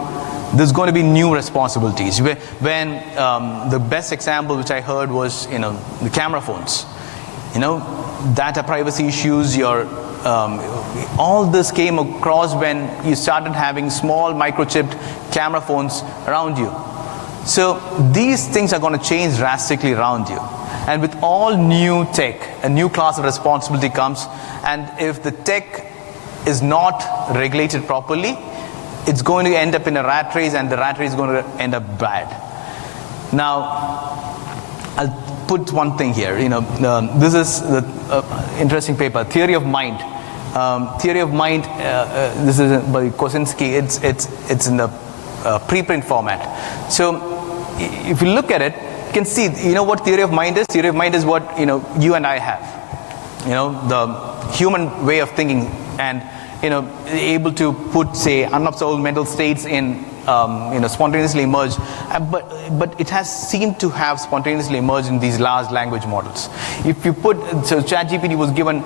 there's going to be new responsibilities. When the best example which I heard was, the camera phones. Data privacy issues, all this came across when you started having small microchipped camera phones around you. So these things are going to change drastically around you. And with all new tech, a new class of responsibility comes, and if the tech is not regulated properly, it's going to end up in a rat race, and the rat race is going to end up bad. Now, I'll put one thing here. This is the interesting paper, Theory of Mind. Theory of Mind. This is by Kosinski. It's in the preprint format. So, if you look at it, you can see. What theory of mind is? Theory of mind is what you and I have. The human way of thinking, and able to put, say, unobserved mental states in, spontaneously emerge. But it has seemed to have spontaneously emerged in these large language models. If you put, so ChatGPT was given,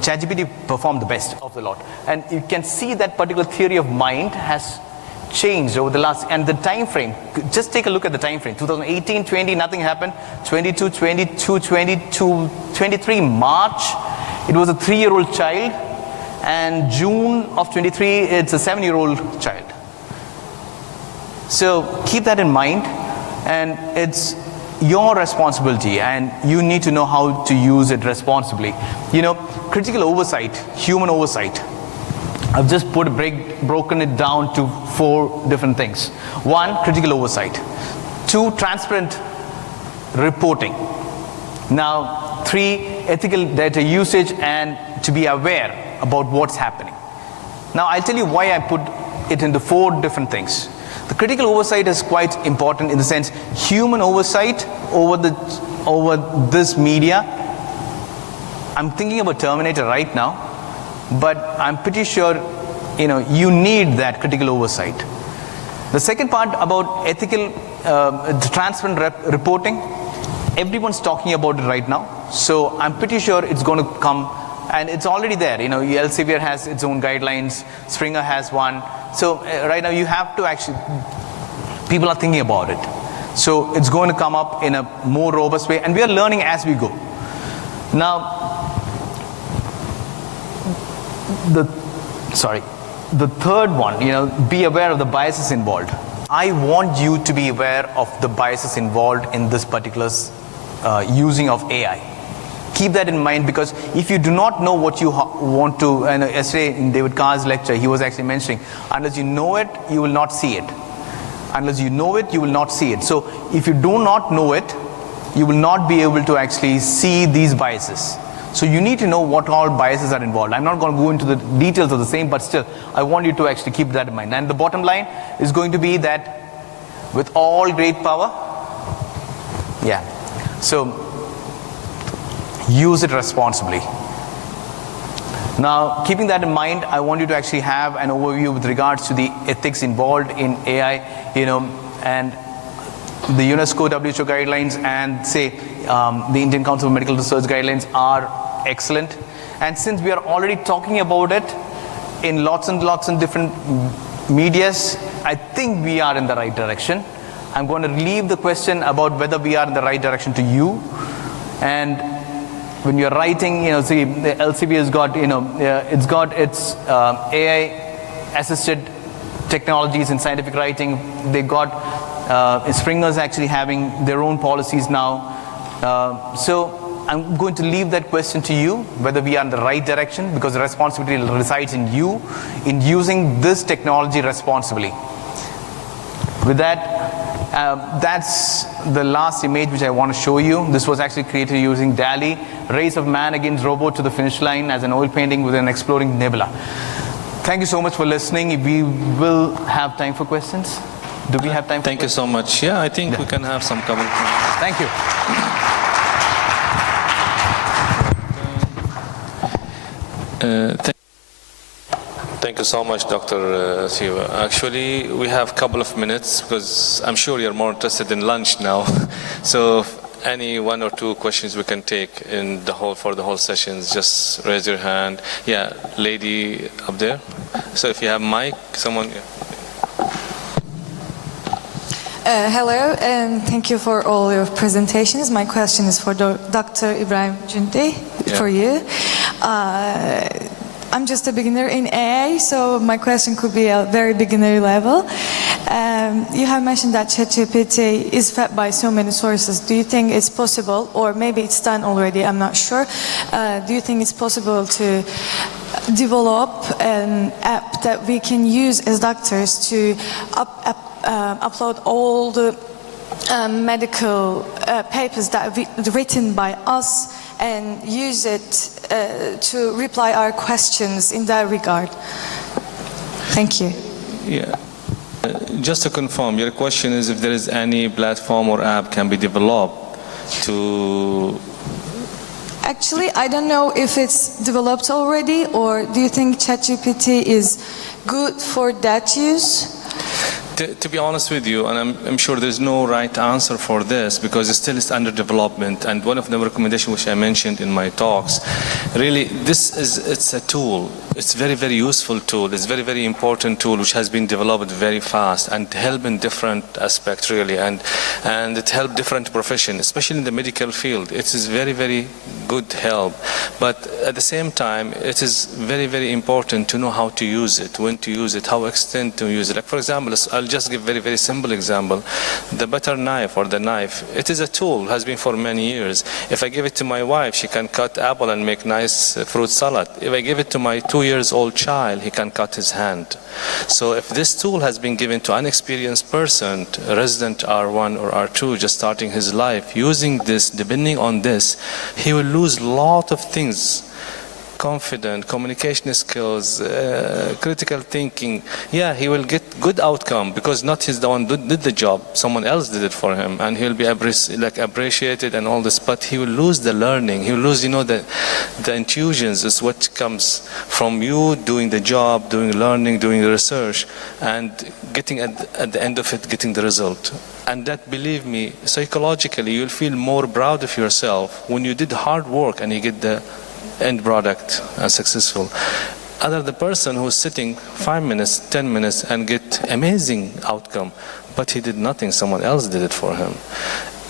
ChatGPT performed the best of the lot, and you can see that particular theory of mind has changed over the last, and the time frame, just take a look at the time frame. 2018, 20, nothing happened. 22, 22, 22, 23, March, it was a 3-year-old child. And June of 23, it's a 7-year-old child. So keep that in mind, and it's your responsibility, and you need to know how to use it responsibly. You know, critical oversight, human oversight. I've just broken it down to 4 different things. 1, critical oversight. 2, transparent reporting. Now, 3, ethical data usage and to be aware about what's happening. Now, I'll tell you why I put it into 4 different things. The critical oversight is quite important in the sense human oversight over this media. I'm thinking about Terminator right now, but I'm pretty sure you need that critical oversight. The second part about ethical, transparent reporting, everyone's talking about it right now. So I'm pretty sure it's going to come, and it's already there. Elsevier has its own guidelines, Springer has one. So right now you have to actually, people are thinking about it. So it's going to come up in a more robust way, and we are learning as we go. Now, the third one, be aware of the biases involved. I want you to be aware of the biases involved in this particular using of AI. Keep that in mind, because if you do not know what you want to, and yesterday in David Carr's lecture, he was actually mentioning, unless you know it, you will not see it. Unless you know it, you will not see it. So if you do not know it, you will not be able to actually see these biases. So you need to know what all biases are involved. I'm not going to go into the details of the same, but still, I want you to actually keep that in mind. And the bottom line is going to be that with all great power, so use it responsibly. Now, keeping that in mind, I want you to actually have an overview with regards to the ethics involved in AI, and the UNESCO WHO guidelines and the Indian Council of Medical Research guidelines are excellent. And since we are already talking about it in lots and different medias, I think we are in the right direction. I'm going to leave the question about whether we are in the right direction to you. And when you're writing, the LCB has got, it's got its AI-assisted technologies in scientific writing. They got Springer's actually having their own policies now. So I'm going to leave that question to you, whether we are in the right direction, because the responsibility resides in you, in using this technology responsibly. With that, that's the last image which I want to show you. This was actually created using DALL-E, race of man against robot to the finish line as an oil painting with an exploding nebula. Thank you so much for listening. We will have time for questions. Do we have time for questions? Thank you so much. Yeah, I think we can have some comments. Thank you. Thank you so much, Dr. Siva. Actually, we have a couple of minutes because I'm sure you're more interested in lunch now. So any 1 or 2 questions we can take for the whole sessions, just raise your hand. Yeah, lady up there. So if you have mic, someone. Hello, and thank you for all your presentations. My question is for Dr. Ibrahim Cüneyt, for you. I'm just a beginner in AI, so my question could be a very beginner level. You have mentioned that ChatGPT is fed by so many sources. Do you think it's possible, or maybe it's done already, I'm not sure. Do you think it's possible to develop an app that we can use as doctors to upload all the medical papers that are written by us and use it to reply our questions in that regard? Thank you. Yeah. Just to confirm, your question is if there is any platform or app can be developed to... Actually, I don't know if it's developed already, or do you think ChatGPT is good for that use? To be honest with you, and I'm sure there's no right answer for this because it still is under development. And one of the recommendations which I mentioned in my talks, really, it's a tool. It's very, very useful tool. It's very, very important tool which has been developed very fast and help in different aspects really, and it help different professions, especially in the medical field. It is very, very good help. But at the same time, it is very, very important to know how to use it, when to use it, how extend to use it. Like for example, I'll just give very, very simple example. The butter knife or the knife, it is a tool, has been for many years. If I give it to my wife, she can cut apple and make nice fruit salad. If I give it to my 2-year-old child, he can cut his hand. So if this tool has been given to an experienced person, a resident R1 or R2 just starting his life, using this, depending on this, he will lose a lot of things. Confident, communication skills, critical thinking. Yeah, he will get good outcome because not he's the one who did the job. Someone else did it for him, and he'll be appreciated and all this. But he will lose the learning. He will lose, the intuitions is what comes from you doing the job, doing learning, doing the research, and getting at the end of it, getting the result. And that, believe me, psychologically, you'll feel more proud of yourself when you did hard work and you get the end product successful. Other the person who's sitting 5 minutes, 10 minutes and get amazing outcome, but he did nothing, someone else did it for him.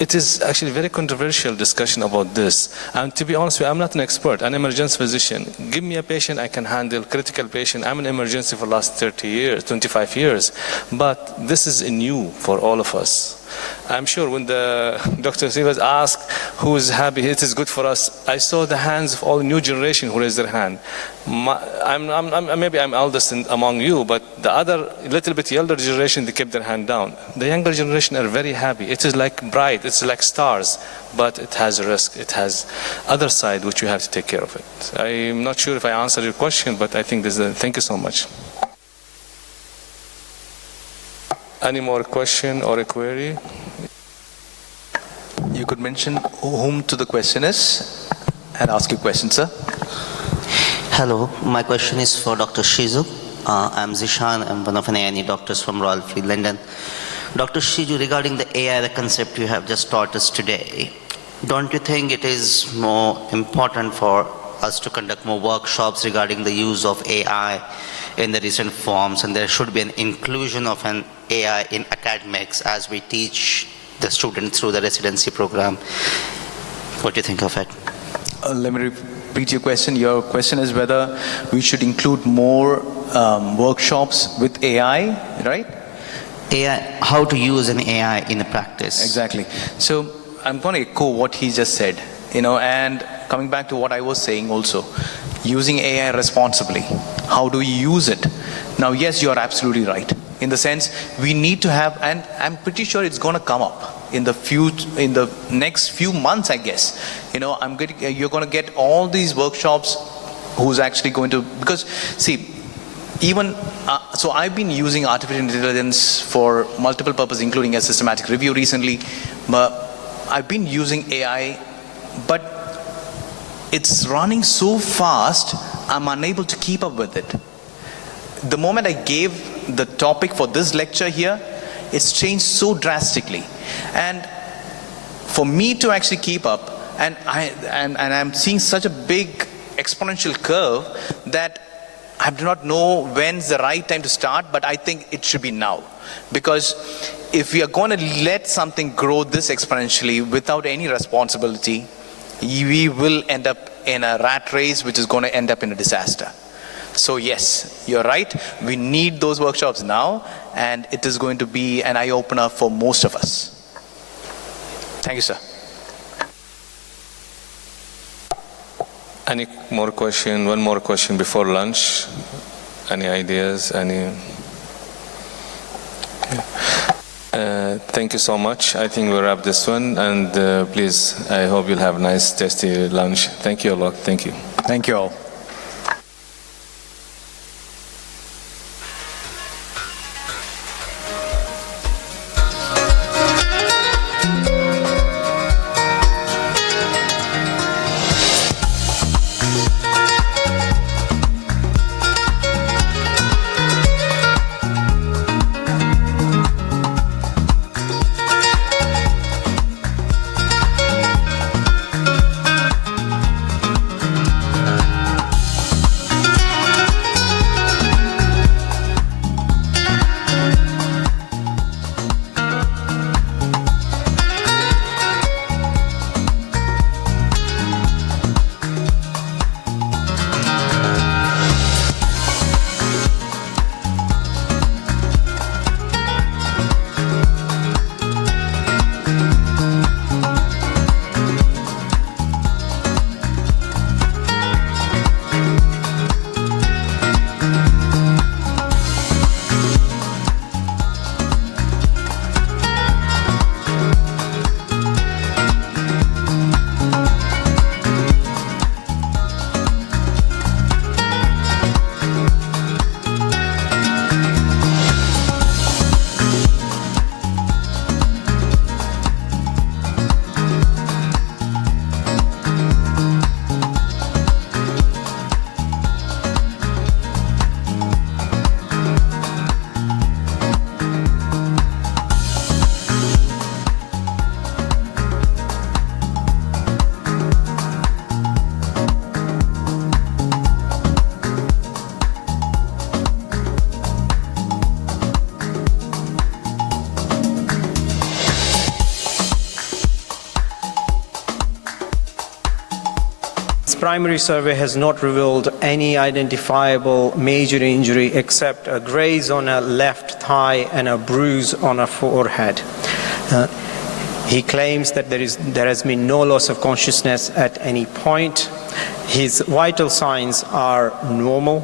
It is actually a very controversial discussion about this. And to be honest with you, I'm not an expert, an emergency physician. Give me a patient, I can handle critical patient. I'm in emergency for the last 30 years, 25 years. But this is new for all of us. I'm sure when the Dr. Sivas asked who is happy, it is good for us, I saw the hands of all the new generation who raised their hand. Maybe I'm eldest among you, but the other little bit elder generation, they kept their hand down. The younger generation are very happy. It is like bright, it's like stars, but it has a risk. It has other side which you have to take care of it. I'm not sure if I answered your question, but I think thank you so much. Any more question or a query? You could mention whom to the question is and ask your question, sir. Hello, my question is for Dr. Shizu. I'm Zishan, I'm one of an A&E doctors from Royal Free London. Dr. Shizu, regarding the AI, the concept you have just taught us today, don't you think it is more important for us to conduct more workshops regarding the use of AI in the recent forms, and there should be an inclusion of an AI in academics as we teach the students through the residency program? What do you think of it? Let me repeat your question. Your question is whether we should include more workshops with AI, right? AI, how to use an AI in the practice. Exactly. So I'm going to echo what he just said, and coming back to what I was saying also, using AI responsibly. How do we use it? Now, yes, you are absolutely right. In the sense, we need to have, and I'm pretty sure it's going to come up in the next few months, I guess. You're going to get all these workshops. Who's actually going to? Because see, even so, I've been using artificial intelligence for multiple purposes, including a systematic review recently. But I've been using AI, but it's running so fast, I'm unable to keep up with it. The moment I gave the topic for this lecture here, it's changed so drastically. And for me to actually keep up, and I'm seeing such a big exponential curve that I do not know when's the right time to start, but I think it should be now. Because if we are going to let something grow this exponentially without any responsibility, we will end up in a rat race, which is going to end up in a disaster. So yes, you're right. We need those workshops now, and it is going to be an eye-opener for most of us. Thank you, sir. Any more question? One more question before lunch? Any ideas? Any? Thank you so much. I think we'll wrap this one, and please, I hope you'll have a nice, tasty lunch. Thank you a lot. Thank you. Thank you all. primary survey has not revealed any identifiable major injury except a graze on a left thigh and a bruise on a forehead. He claims that there has been no loss of consciousness at any point. His vital signs are normal.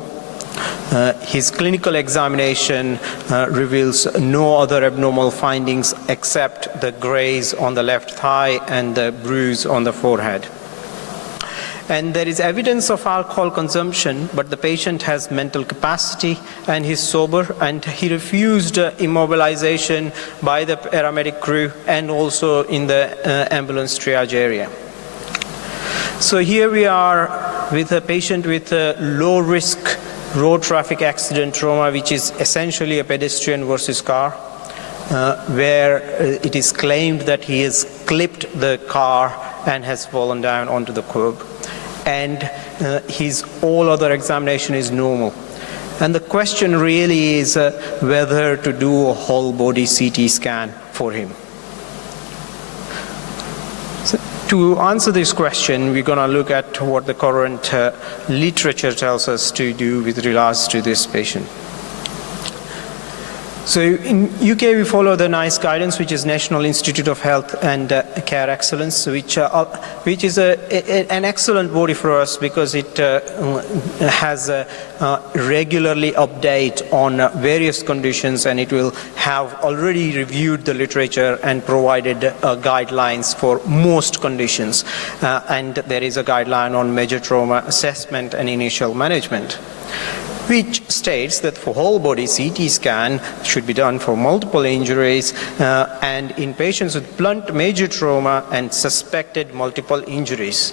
His clinical examination reveals no other abnormal findings except the graze on the left thigh and the bruise on the forehead. And there is evidence of alcohol consumption, but the patient has mental capacity and he's sober, and he refused immobilization by the paramedic crew and also in the ambulance triage area. So here we are with a patient with a low risk road traffic accident trauma, which is essentially a pedestrian versus car, where it is claimed that he has clipped the car and has fallen down onto the curb. And his all other examination is normal. And the question really is whether to do a whole body CT scan for him. So to answer this question, we're going to look at what the current literature tells us to do with regards to this patient. So in UK, we follow the NICE guidance, which is National Institute of Health and Care Excellence, which is an excellent body for us because it has regularly update on various conditions, and it will have already reviewed the literature and provided guidelines for most conditions. And there is a guideline on major trauma assessment and initial management, which states that for whole body CT scan should be done for multiple injuries and in patients with blunt major trauma and suspected multiple injuries.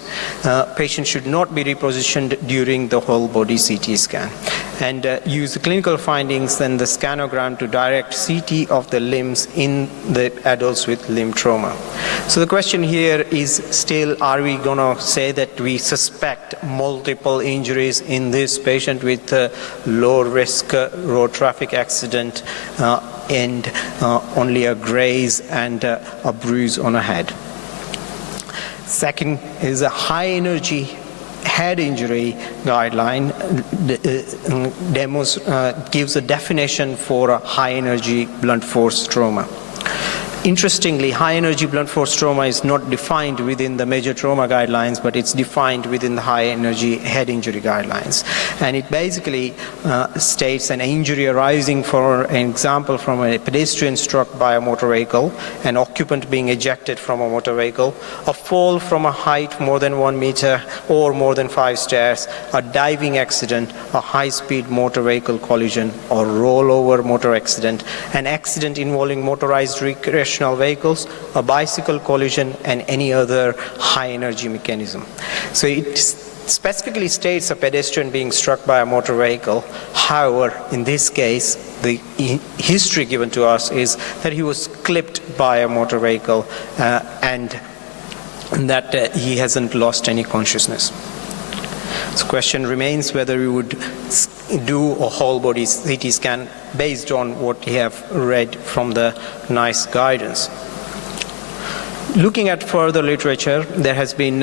Patients should not be repositioned during the whole body CT scan, and use the clinical findings and the scanogram to direct CT of the limbs in the adults with limb trauma. So the question here is still, are we going to say that we suspect multiple injuries in this patient with low risk road traffic accident and only a graze and a bruise on a head? Second is a high energy head injury guideline gives a definition for a high energy blunt force trauma. Interestingly, high energy blunt force trauma is not defined within the major trauma guidelines, but it's defined within the high energy head injury guidelines. And it basically states an injury arising, for an example, from a pedestrian struck by a motor vehicle, an occupant being ejected from a motor vehicle, a fall from a height more than 1 meter or more than 5 stairs, a diving accident, a high-speed motor vehicle collision or rollover motor accident, an accident involving motorized recreational vehicles, a bicycle collision, and any other high-energy mechanism. So it specifically states a pedestrian being struck by a motor vehicle. However, in this case, the history given to us is that he was clipped by a motor vehicle and that he hasn't lost any consciousness. So the question remains whether we would do a whole body CT scan based on what we have read from the NICE guidance. Looking at further literature, there has been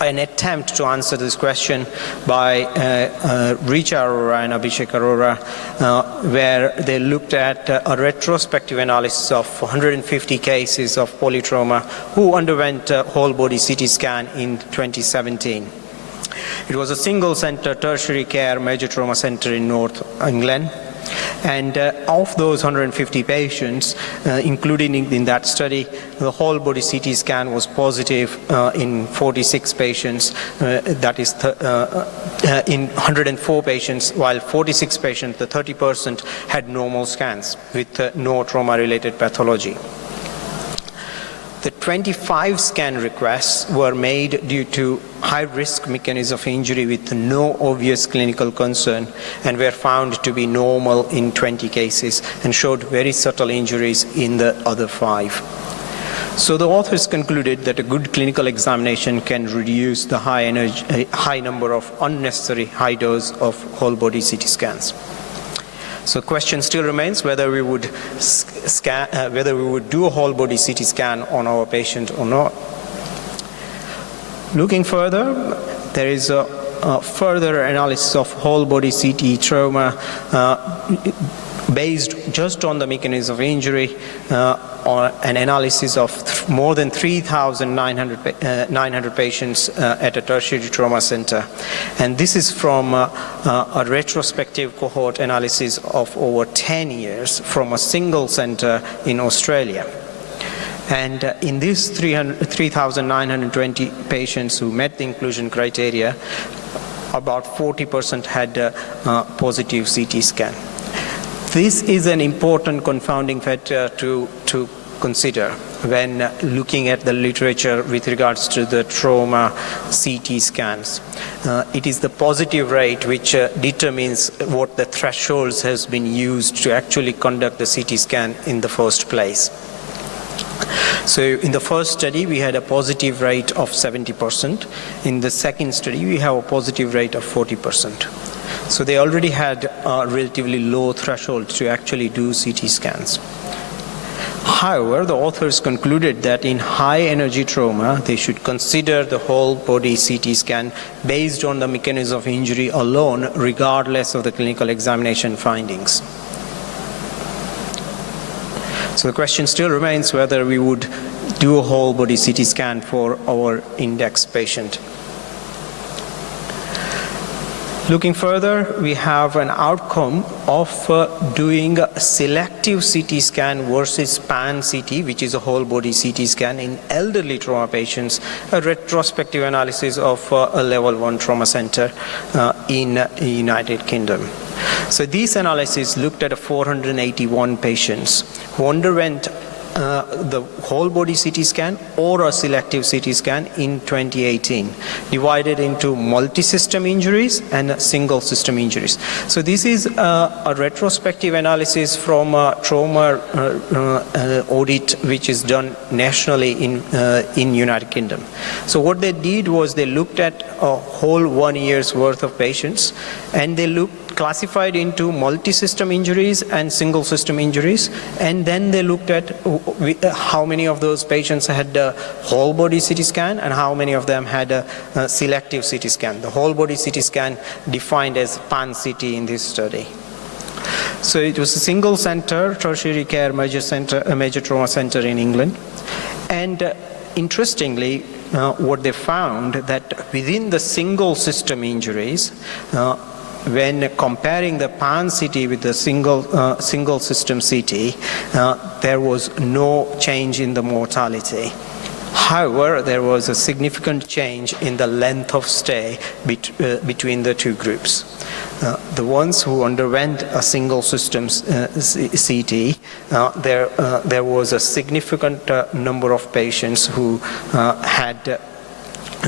an attempt to answer this question by Richa Arora and Abhishek Arora, where they looked at a retrospective analysis of 150 cases of polytrauma who underwent a whole body CT scan in 2017. It was a single center tertiary care major trauma center in North England. And of those 150 patients, including in that study, the whole body CT scan was positive in 46 patients, that is in 104 patients, while 46 patients, the 30%, had normal scans with no trauma-related pathology. The 25 scan requests were made due to high-risk mechanism of injury with no obvious clinical concern and were found to be normal in 20 cases and showed very subtle injuries in the other 5. So the authors concluded that a good clinical examination can reduce the high number of unnecessary high dose of whole body CT scans. So the question still remains whether we would do a whole body CT scan on our patient or not. Looking further, there is a further analysis of whole body CT trauma based just on the mechanism of injury, or an analysis of more than 3,900 patients at a tertiary trauma center. And this is from a retrospective cohort analysis of over 10 years from a single center in Australia. And in these 3,920 patients who met the inclusion criteria, about 40% had a positive CT scan. This is an important confounding factor to consider when looking at the literature with regards to the trauma CT scans. It is the positive rate which determines what the thresholds has been used to actually conduct the CT scan in the first place. So in the first study, we had a positive rate of 70%. In the second study, we have a positive rate of 40%. So they already had a relatively low threshold to actually do CT scans. However, the authors concluded that in high energy trauma, they should consider the whole body CT scan based on the mechanism of injury alone, regardless of the clinical examination findings. So the question still remains whether we would do a whole body CT scan for our index patient. Looking further, we have an outcome of doing a selective CT scan versus pan-CT, which is a whole body CT scan in elderly trauma patients, a retrospective analysis of a level 1 trauma center in the United Kingdom. So these analyses looked at 481 patients who underwent the whole body CT scan or a selective CT scan in 2018, divided into multi-system injuries and single system injuries. So this is a retrospective analysis from a trauma audit which is done nationally in United Kingdom. So what they did was they looked at a whole 1 year's worth of patients, and they classified into multi-system injuries and single system injuries, and then they looked at how many of those patients had a whole body CT scan and how many of them had a selective CT scan. The whole body CT scan defined as pan-CT in this study. So it was a single center, tertiary care major trauma center in England. And interestingly, what they found that within the single system injuries, when comparing the pan-CT with the single system CT, there was no change in the mortality. However, there was a significant change in the length of stay between the two groups. The ones who underwent a single system CT, there was a significant number of patients who had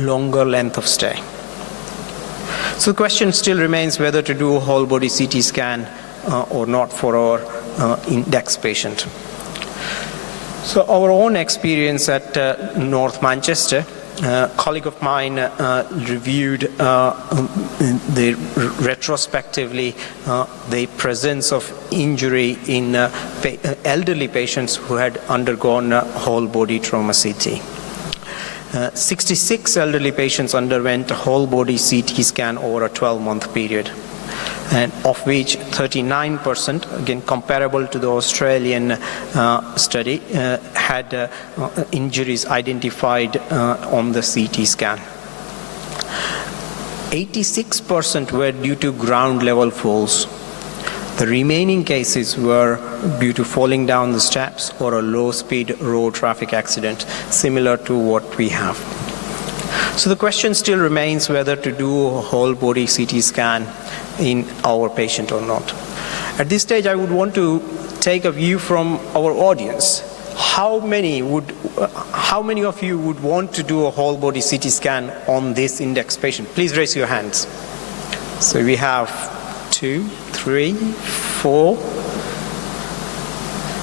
longer length of stay. So the question still remains whether to do a whole body CT scan or not for our index patient. So our own experience at North Manchester, a colleague of mine reviewed retrospectively the presence of injury in elderly patients who had undergone whole body trauma CT. 66 elderly patients underwent a whole body CT scan over a 12-month period, and of which 39%, again comparable to the Australian study, had injuries identified on the CT scan. 86% were due to ground level falls. The remaining cases were due to falling down the steps or a low-speed road traffic accident, similar to what we have. So the question still remains whether to do a whole-body CT scan in our patient or not. At this stage, I would want to take a view from our audience. How many of you would want to do a whole-body CT scan on this index patient? Please raise your hands. So we have 2, 3, 4.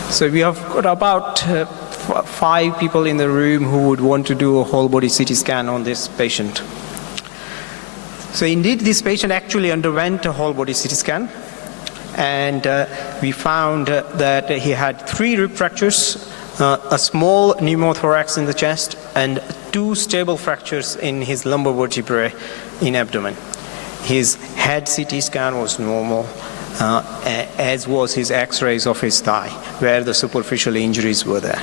So we have got about 5 people in the room who would want to do a whole body CT scan on this patient. So indeed, this patient actually underwent a whole body CT scan, and we found that he had 3 rib fractures, a small pneumothorax in the chest, and 2 stable fractures in his lumbar vertebrae in abdomen. His head CT scan was normal, as was his x-rays of his thigh, where the superficial injuries were there.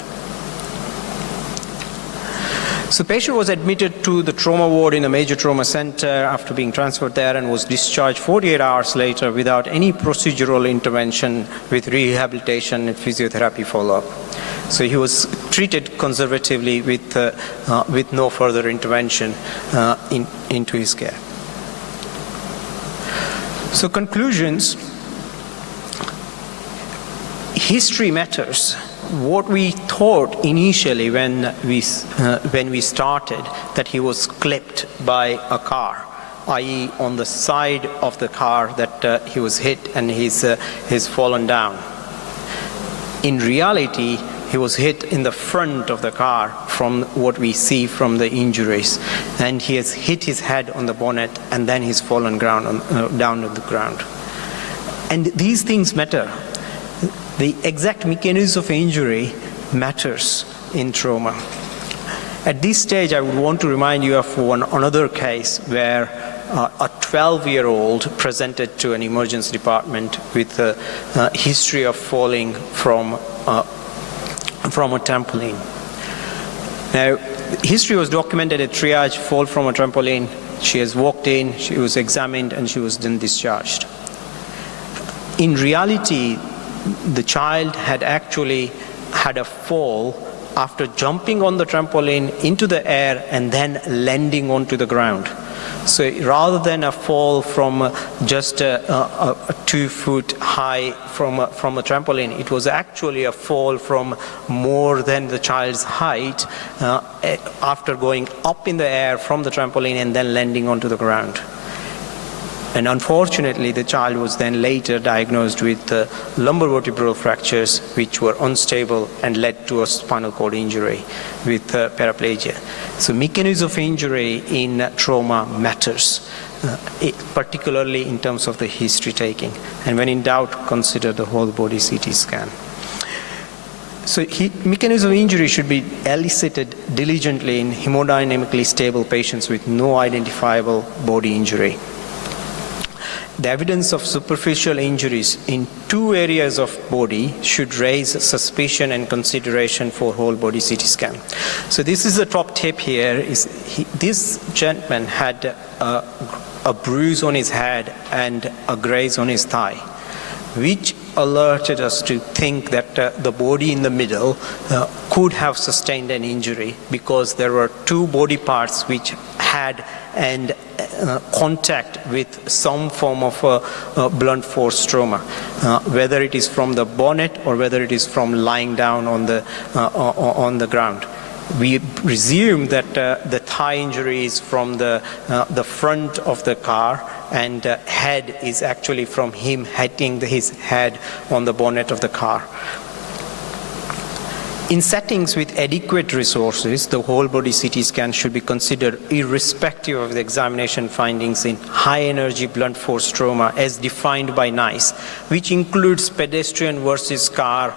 So patient was admitted to the trauma ward in a major trauma center after being transferred there and was discharged 48 hours later without any procedural intervention with rehabilitation and physiotherapy follow-up. So he was treated conservatively with no further intervention into his care. So conclusions, history matters. What we thought initially when we started that he was clipped by a car, i.e. on the side of the car that he was hit and he's fallen down. In reality, he was hit in the front of the car from what we see from the injuries, and he has hit his head on the bonnet and then he's fallen down to the ground. And these things matter. The exact mechanism of injury matters in trauma. At this stage, I would want to remind you of another case where a 12-year-old presented to an emergency department with a history of falling from a trampoline. Now, history was documented at triage, fall from a trampoline. She has walked in, she was examined, and she was then discharged. In reality, the child had actually had a fall after jumping on the trampoline into the air and then landing onto the ground. So rather than a fall from just a 2 foot high from a trampoline, it was actually a fall from more than the child's height after going up in the air from the trampoline and then landing onto the ground. And unfortunately, the child was then later diagnosed with lumbar vertebral fractures, which were unstable and led to a spinal cord injury with paraplegia. So mechanism of injury in trauma matters, particularly in terms of the history taking. And when in doubt, consider the whole body CT scan. So mechanism of injury should be elicited diligently in hemodynamically stable patients with no identifiable body injury. The evidence of superficial injuries in 2 areas of body should raise suspicion and consideration for whole body CT scan. So this is the top tip here. This gentleman had a bruise on his head and a graze on his thigh, which alerted us to think that the body in the middle could have sustained an injury because there were 2 body parts which had contact with some form of blunt force trauma, whether it is from the bonnet or whether it is from lying down on the ground. We presume that the thigh injury is from the front of the car, and head is actually from him hitting his head on the bonnet of the car. In settings with adequate resources, the whole body CT scan should be considered irrespective of the examination findings in high energy blunt force trauma as defined by NICE, which includes pedestrian versus car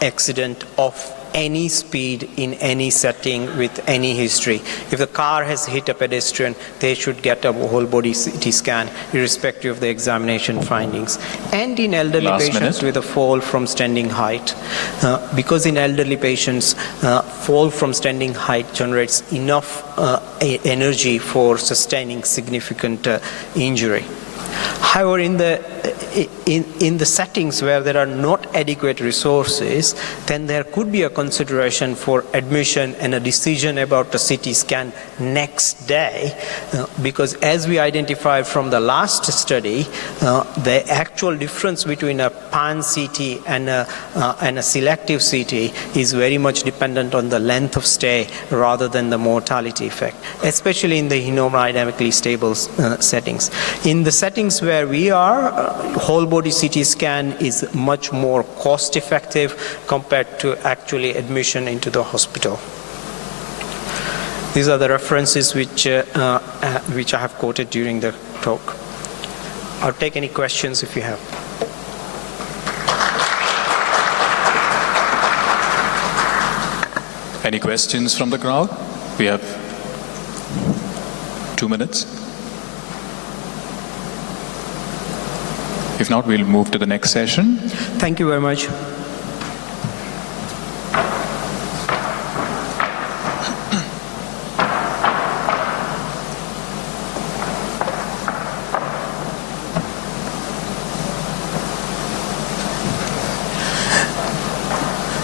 accident of any speed in any setting with any history. If the car has hit a pedestrian, they should get a whole body CT scan irrespective of the examination findings. And in elderly patients with a fall from standing height, because in elderly patients, fall from standing height generates enough energy for sustaining significant injury. However, in the settings where there are not adequate resources, then there could be a consideration for admission and a decision about the CT scan next day, because as we identified from the last study, the actual difference between a pan CT and a selective CT is very much dependent on the length of stay rather than the mortality effect, especially in the hemodynamically stable settings. In the settings where we are, whole body CT scan is much more cost effective compared to actually admission into the hospital. These are the references which I have quoted during the talk. I'll take any questions if you have. Any questions from the crowd? We have 2 minutes. If not, we'll move to the next session. Thank you very much.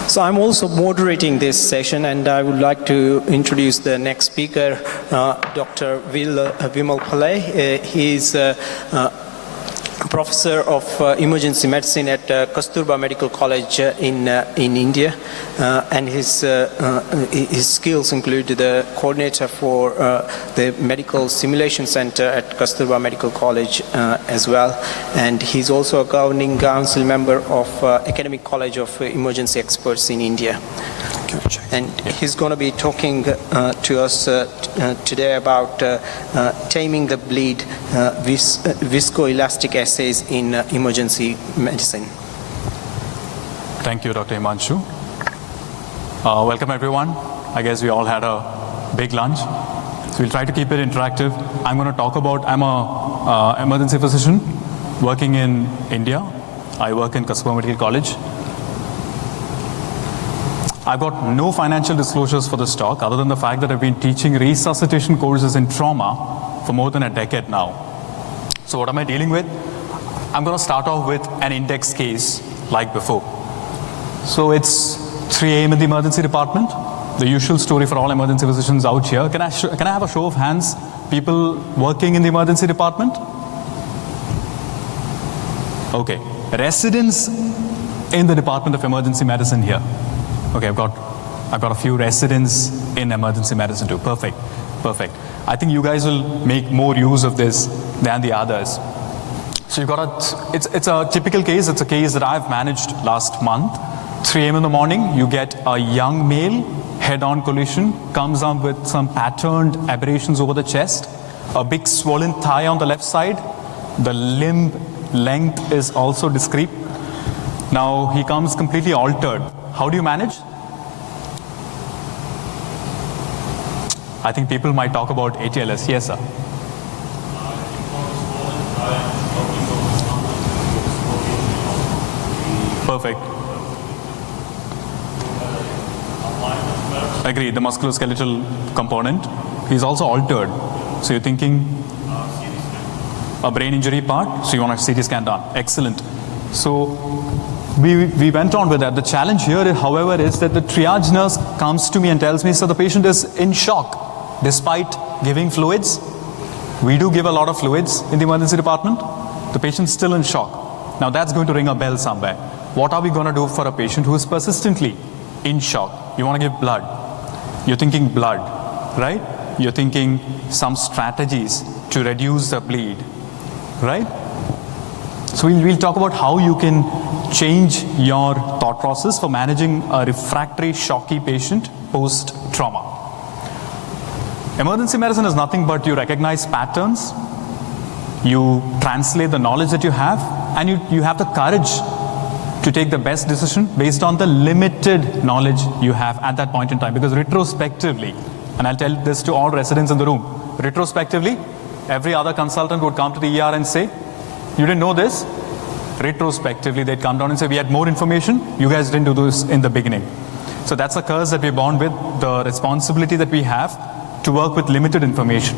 So I'm also moderating this session, and I would like to introduce the next speaker, Dr. Vimal Pillai. He is Professor of Emergency Medicine at Kasturba Medical College in India, and his skills include the coordinator for the Medical Simulation Center at Kasturba Medical College as well, and he's also a governing council member of Academic College of Emergency Experts in India. And he's going to be talking to us today about taming the bleed, viscoelastic assays in emergency medicine. Thank you, Dr. Himanshu. Welcome, everyone. I guess we all had a big lunch. So we'll try to keep it interactive. I'm going to talk about, I'm an emergency physician working in India. I work in Kasturba Medical College. I've got no financial disclosures for this talk other than the fact that I've been teaching resuscitation courses in trauma for more than a decade now. So what am I dealing with? I'm going to start off with an index case like before. So it's 3 a.m. in the emergency department. The usual story for all emergency physicians out here. Can I have a show of hands? People working in the emergency department? Okay. Residents in the Department of Emergency Medicine here. Okay, I've got a few residents in emergency medicine too. Perfect. I think you guys will make more use of this than the others. So you've got it's a typical case. It's a case that I've managed last month. 3 a.m. in the morning, you get a young male, head-on collision, comes on with some patterned aberrations over the chest, a big swollen thigh on the left side. The limb length is also discrete. Now he comes completely altered. How do you manage? I think people might talk about ATLS. Yes, sir. Perfect. Agreed, the musculoskeletal component. He's also altered. So you're thinking a brain injury part, so you want a CT scan done. Excellent. So we went on with that. The challenge here, however, is that the triage nurse comes to me and tells me, so the patient is in shock despite giving fluids. We do give a lot of fluids in the emergency department. The patient's still in shock. Now that's going to ring a bell somewhere. What are we going to do for a patient who is persistently in shock? You want to give blood. You're thinking blood, right? You're thinking some strategies to reduce the bleed, right? So we'll talk about how you can change your thought process for managing a refractory shocky patient post-trauma. Emergency medicine is nothing but you recognize patterns, you translate the knowledge that you have, and you have the courage to take the best decision based on the limited knowledge you have at that point in time. Because retrospectively, and I'll tell this to all residents in the room, retrospectively, every other consultant would come to the ER and say, you didn't know this? Retrospectively, they'd come down and say, we had more information, you guys didn't do this in the beginning. So that's a curse that we're born with, the responsibility that we have to work with limited information.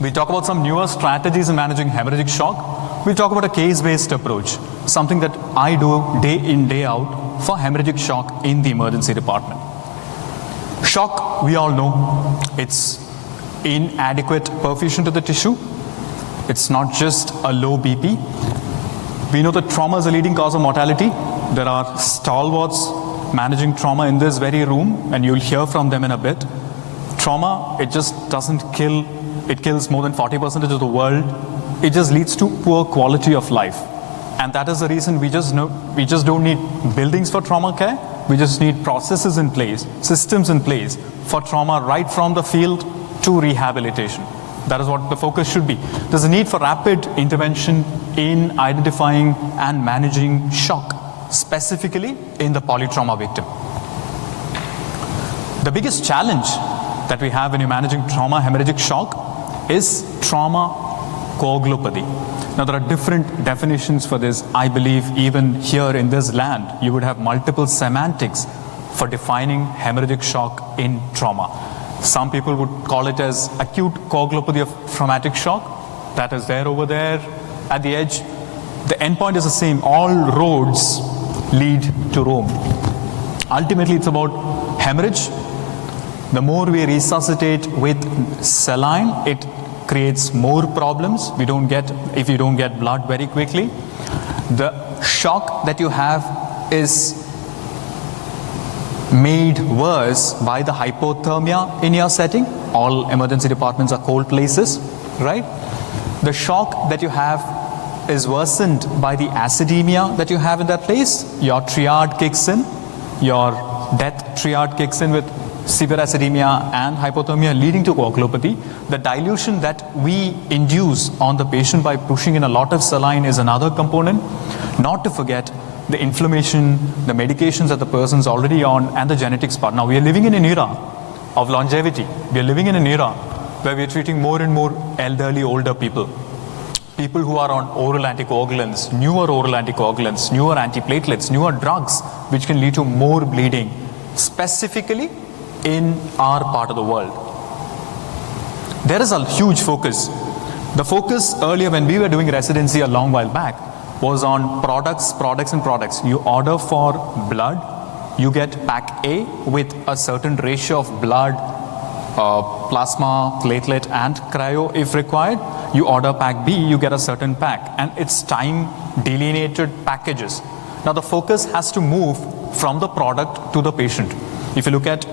We talk about some newer strategies in managing hemorrhagic shock. We'll talk about a case-based approach, something that I do day in, day out for hemorrhagic shock in the emergency department. Shock, we all know, it's inadequate perfusion to the tissue. It's not just a low BP. We know that trauma is a leading cause of mortality. There are stalwarts managing trauma in this very room, and you'll hear from them in a bit. Trauma, it just doesn't kill, it kills more than 40% of the world. It just leads to poor quality of life. And that is the reason we just don't need buildings for trauma care. We just need processes in place, systems in place for trauma right from the field to rehabilitation. That is what the focus should be. There's a need for rapid intervention in identifying and managing shock, specifically in the polytrauma victim. The biggest challenge that we have when you're managing trauma hemorrhagic shock is trauma coagulopathy. Now, there are different definitions for this. I believe even here in this land, you would have multiple semantics for defining hemorrhagic shock in trauma. Some people would call it as acute coagulopathy of traumatic shock. That is there over there at the edge. The endpoint is the same. All roads lead to Rome. Ultimately, it's about hemorrhage. The more we resuscitate with saline, it creates more problems. If you don't get blood very quickly. The shock that you have is made worse by the hypothermia in your setting. All emergency departments are cold places, right? The shock that you have is worsened by the acidemia that you have in that place. Your triad kicks in, your death triad kicks in with severe acidemia and hypothermia leading to coagulopathy. The dilution that we induce on the patient by pushing in a lot of saline is another component. Not to forget the inflammation, the medications that the person's already on, and the genetics part. Now, we are living in an era of longevity. We are living in an era where we are treating more and more elderly, older people. People who are on oral anticoagulants, newer oral anticoagulants, newer antiplatelets, newer drugs, which can lead to more bleeding, specifically in our part of the world. There is a huge focus. The focus earlier when we were doing residency a long while back was on products. You order for blood, you get pack A with a certain ratio of blood, plasma, platelet, and cryo if required. You order pack B, you get a certain pack, and it's time delineated packages. Now the focus has to move from the product to the patient. If you look at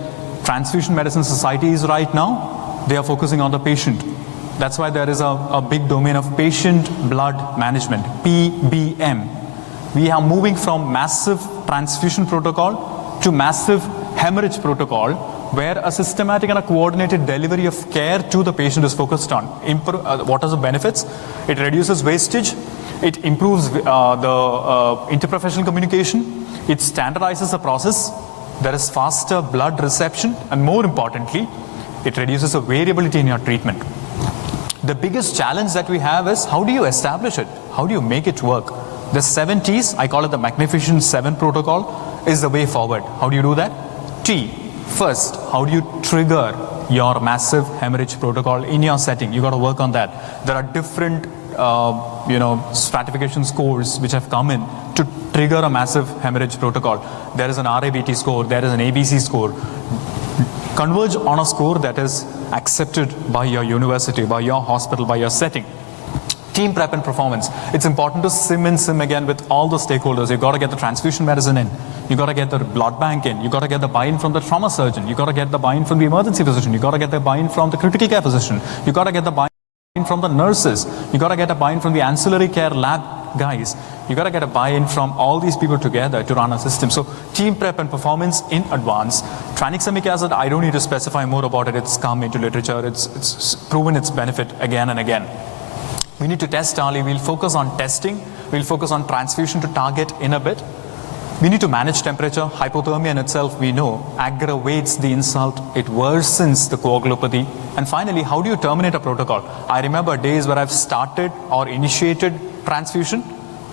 transfusion medicine societies right now, they are focusing on the patient. That's why there is a big domain of patient blood management, PBM. We are moving from massive transfusion protocol to massive hemorrhage protocol, where a systematic and a coordinated delivery of care to the patient is focused on. What are the benefits? It reduces wastage, it improves the interprofessional communication, it standardizes the process, there is faster blood reception, and more importantly, it reduces the variability in your treatment. The biggest challenge that we have is how do you establish it? How do you make it work? The 7 T's, I call it the Magnificent 7 protocol, is the way forward. How do you do that? T, first, how do you trigger your massive hemorrhage protocol in your setting? You got to work on that. There are different stratification scores which have come in to trigger a massive hemorrhage protocol. There is an RABT score, there is an ABC score. Converge on a score that is accepted by your university, by your hospital, by your setting. Team prep and performance. It's important to sim again with all the stakeholders. You've got to get the transfusion medicine in. You've got to get the blood bank in. You've got to get the buy-in from the trauma surgeon. You've got to get the buy-in from the emergency physician. You've got to get the buy-in from the critical care physician. You've got to get the buy-in from the nurses. You've got to get a buy-in from the ancillary care lab guys. You got to get a buy-in from all these people together to run a system. So team prep and performance in advance. Tranexamic acid, I don't need to specify more about it. It's come into literature. It's proven its benefit again and again. We need to test early. We'll focus on testing. We'll focus on transfusion to target in a bit. We need to manage temperature. Hypothermia in itself, we know, aggravates the insult. It worsens the coagulopathy. And finally, how do you terminate a protocol? I remember days where I've started or initiated transfusion.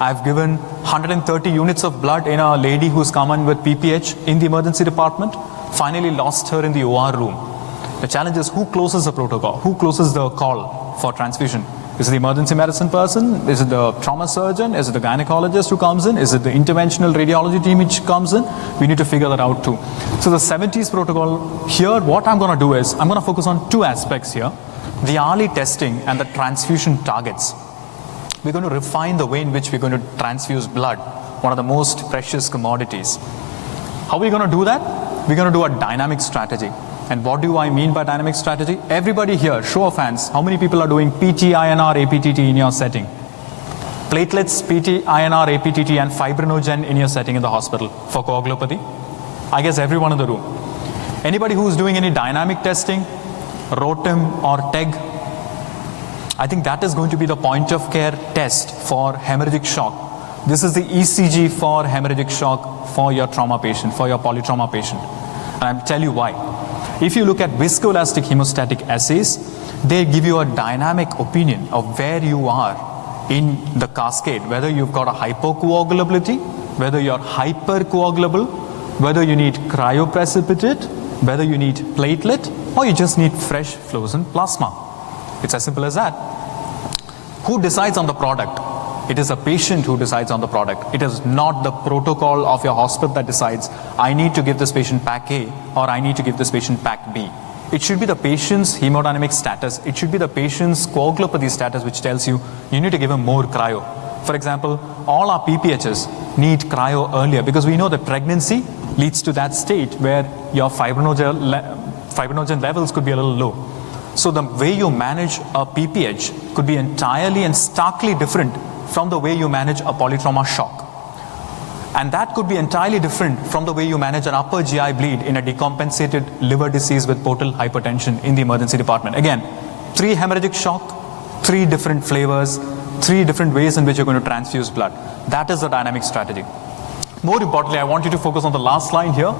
I've given 130 units of blood in a lady who's come in with PPH in the emergency department. Finally lost her in the OR room. The challenge is who closes the protocol? Who closes the call for transfusion? Is it the emergency medicine person? Is it the trauma surgeon? Is it the gynecologist who comes in? Is it the interventional radiology team which comes in? We need to figure that out too. So the 70s protocol here, what I'm going to do is I'm going to focus on 2 aspects here. The early testing and the transfusion targets. We're going to refine the way in which we're going to transfuse blood, one of the most precious commodities. How are we going to do that? We're going to do a dynamic strategy. And what do I mean by dynamic strategy? Everybody here, show of hands, how many people are doing PT, INR, APTT in your setting? Platelets, PT, INR, APTT, and fibrinogen in your setting in the hospital for coagulopathy? I guess everyone in the room. Anybody who's doing any dynamic testing, ROTEM or TEG? I think that is going to be the point of care test for hemorrhagic shock. This is the ECG for hemorrhagic shock for your trauma patient, for your polytrauma patient. And I'll tell you why. If you look at viscoelastic hemostatic assays, They give you a dynamic opinion of where you are in the cascade, whether you've got a hypocoagulability, whether you're hypercoagulable, whether you need cryoprecipitate, whether you need platelet, or you just need fresh frozen plasma. It's as simple as that. Who decides on the product? It is a patient who decides on the product. It is not the protocol of your hospital that decides, I need to give this patient pack A or I need to give this patient pack B. It should be the patient's hemodynamic status. It should be the patient's coagulopathy status which tells you, you need to give him more cryo. For example, all our PPHs need cryo earlier because we know that pregnancy leads to that state where your fibrinogen levels could be a little low. So the way you manage a PPH could be entirely and starkly different from the way you manage a polytrauma shock. And that could be entirely different from the way you manage an upper GI bleed in a decompensated liver disease with portal hypertension in the emergency department. Again, 3 hemorrhagic shock, 3 different flavors, 3 different ways in which you're going to transfuse blood. That is the dynamic strategy. More importantly, I want you to focus on the last line here.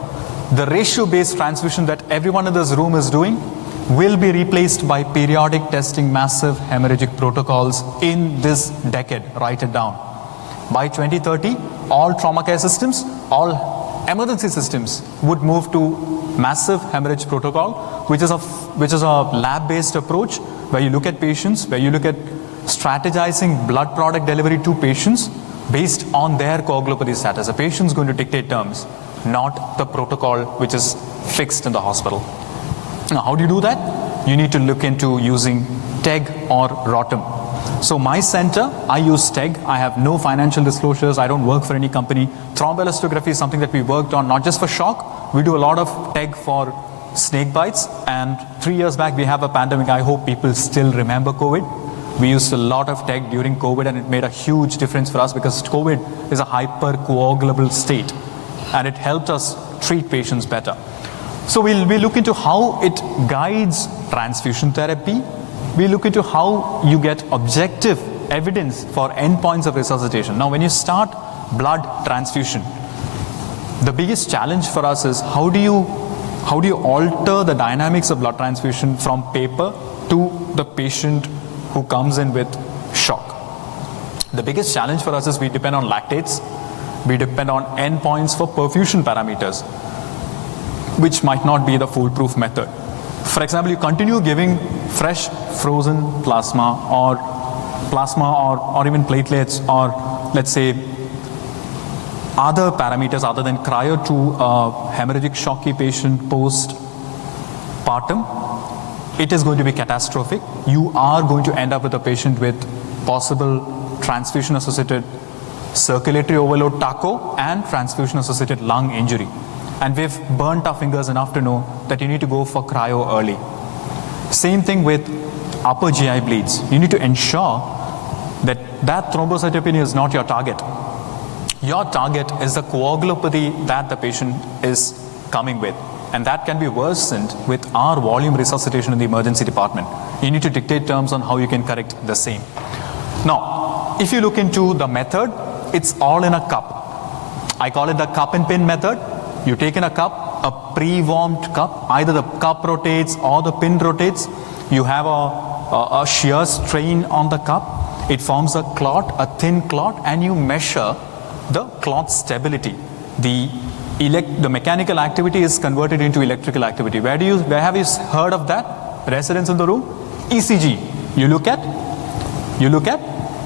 The ratio-based transfusion that everyone in this room is doing will be replaced by periodic testing massive hemorrhagic protocols in this decade. Write it down. By 2030, all trauma care systems, all emergency systems would move to massive hemorrhage protocol, which is a lab-based approach where you look at patients, where you look at strategizing blood product delivery to patients based on their coagulopathy status. A patient's going to dictate terms, not the protocol which is fixed in the hospital. Now, how do you do that? You need to look into using TEG or ROTEM. So my center, I use TEG. I have no financial disclosures. I don't work for any company. Thromboelastography is something that we worked on, not just for shock. We do a lot of TEG for snake bites. And 3 years back, we have a pandemic. I hope people still remember COVID. We used a lot of TEG during COVID, and it made a huge difference for us because COVID is a hypercoagulable state. And it helped us treat patients better. So we look into how it guides transfusion therapy. We look into how you get objective evidence for endpoints of resuscitation. Now, when you start blood transfusion, the biggest challenge for us is how do you alter the dynamics of blood transfusion from paper to the patient who comes in with shock. The biggest challenge for us is we depend on lactates. We depend on endpoints for perfusion parameters, which might not be the foolproof method. For example, you continue giving fresh frozen plasma or even platelets or let's say other parameters other than cryo to a hemorrhagic shocky patient post-partum, it is going to be catastrophic. You are going to end up with a patient with possible transfusion-associated circulatory overload TACO and transfusion-associated lung injury. And we've burnt our fingers enough to know that you need to go for cryo early. Same thing with upper GI bleeds. You need to ensure that thrombocytopenia is not your target. Your target is the coagulopathy that the patient is coming with. And that can be worsened with our volume resuscitation in the emergency department. You need to dictate terms on how you can correct the same. Now, if you look into the method, it's all in a cup. I call it the cup and pin method. You take in a cup, a pre-warmed cup, either the cup rotates or the pin rotates. You have a shear strain on the cup. It forms a clot, a thin clot, and you measure the clot stability. The mechanical activity is converted into electrical activity. Where have you heard of that? Residents in the room? ECG. You look at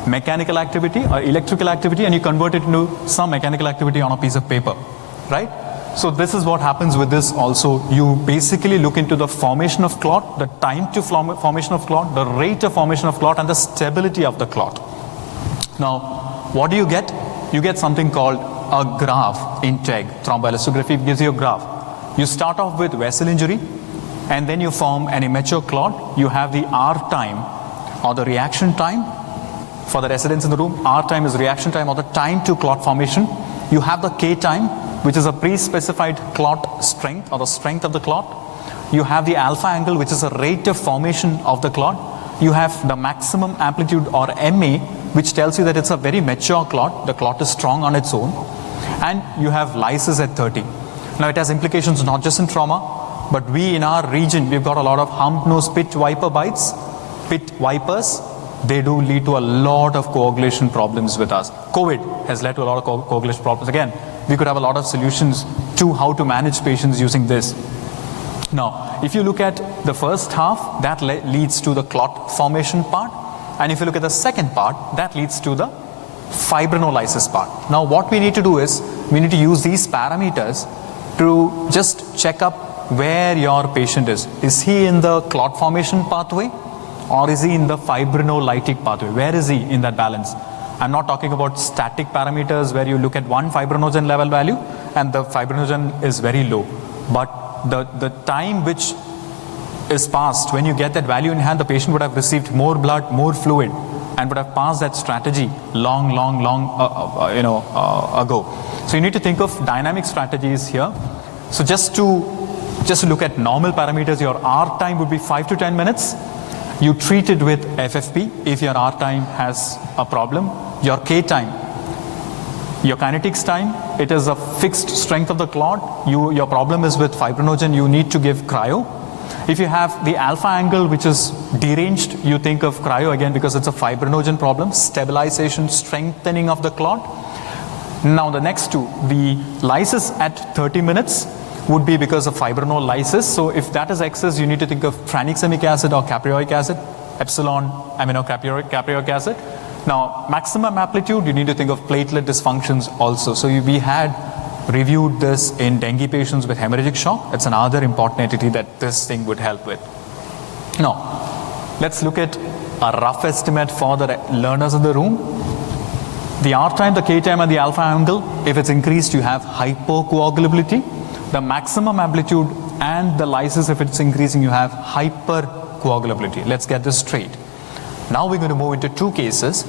mechanical activity or electrical activity and you convert it into some mechanical activity on a piece of paper, right? So this is what happens with this also. You basically look into the formation of clot, the time to formation of clot, the rate of formation of clot, and the stability of the clot. Now, what do you get? You get something called a graph in TEG. Thromboelastography gives you a graph. You start off with vessel injury, and then you form an immature clot. You have the R time or the reaction time. For the residents in the room, R time is reaction time or the time to clot formation. You have the K time, which is a pre-specified clot strength or the strength of the clot. You have the alpha angle, which is a rate of formation of the clot. You have the maximum amplitude or MA, which tells you that it's a very mature clot. The clot is strong on its own. And you have lysis at 30. Now it has implications not just in trauma, But we in our region, we've got a lot of hump-nosed pit viper bites, pit vipers. They do lead to a lot of coagulation problems with us. COVID has led to a lot of coagulation problems. Again, we could have a lot of solutions to how to manage patients using this. Now, if you look at the first half, that leads to the clot formation part. And if you look at the second part, that leads to the fibrinolysis part. Now, what we need to do is, we need to use these parameters to just check up where your patient is. Is he in the clot formation pathway, or is he in the fibrinolytic pathway? Where is he in that balance? I'm not talking about static parameters where you look at one fibrinogen level value and the fibrinogen is very low. But the time which is passed when you get that value in hand, the patient would have received more blood, more fluid, and would have passed that strategy long ago. So you need to think of dynamic strategies here. So just to look at normal parameters, your R time would be 5 to 10 minutes. You treat it with FFP if your R time has a problem. Your K time, your kinetics time, it is a fixed strength of the clot. Your problem is with fibrinogen, you need to give cryo. If you have the alpha angle which is deranged, you think of cryo again because it's a fibrinogen problem, stabilization, strengthening of the clot. Now the next two, the lysis at 30 minutes would be because of fibrinolysis. So if that is excess, you need to think of tranexamic acid or caprioic acid, epsilon aminocaprioic acid. Now maximum amplitude, you need to think of platelet dysfunctions also. So we had reviewed this in dengue patients with hemorrhagic shock. It's another important entity that this thing would help with. Now, let's look at a rough estimate for the learners in the room. The R time, the K time, and the alpha angle, if it's increased, you have hypocoagulability. The maximum amplitude and the lysis, if it's increasing, you have hypercoagulability. Let's get this straight. Now we're going to move into two cases,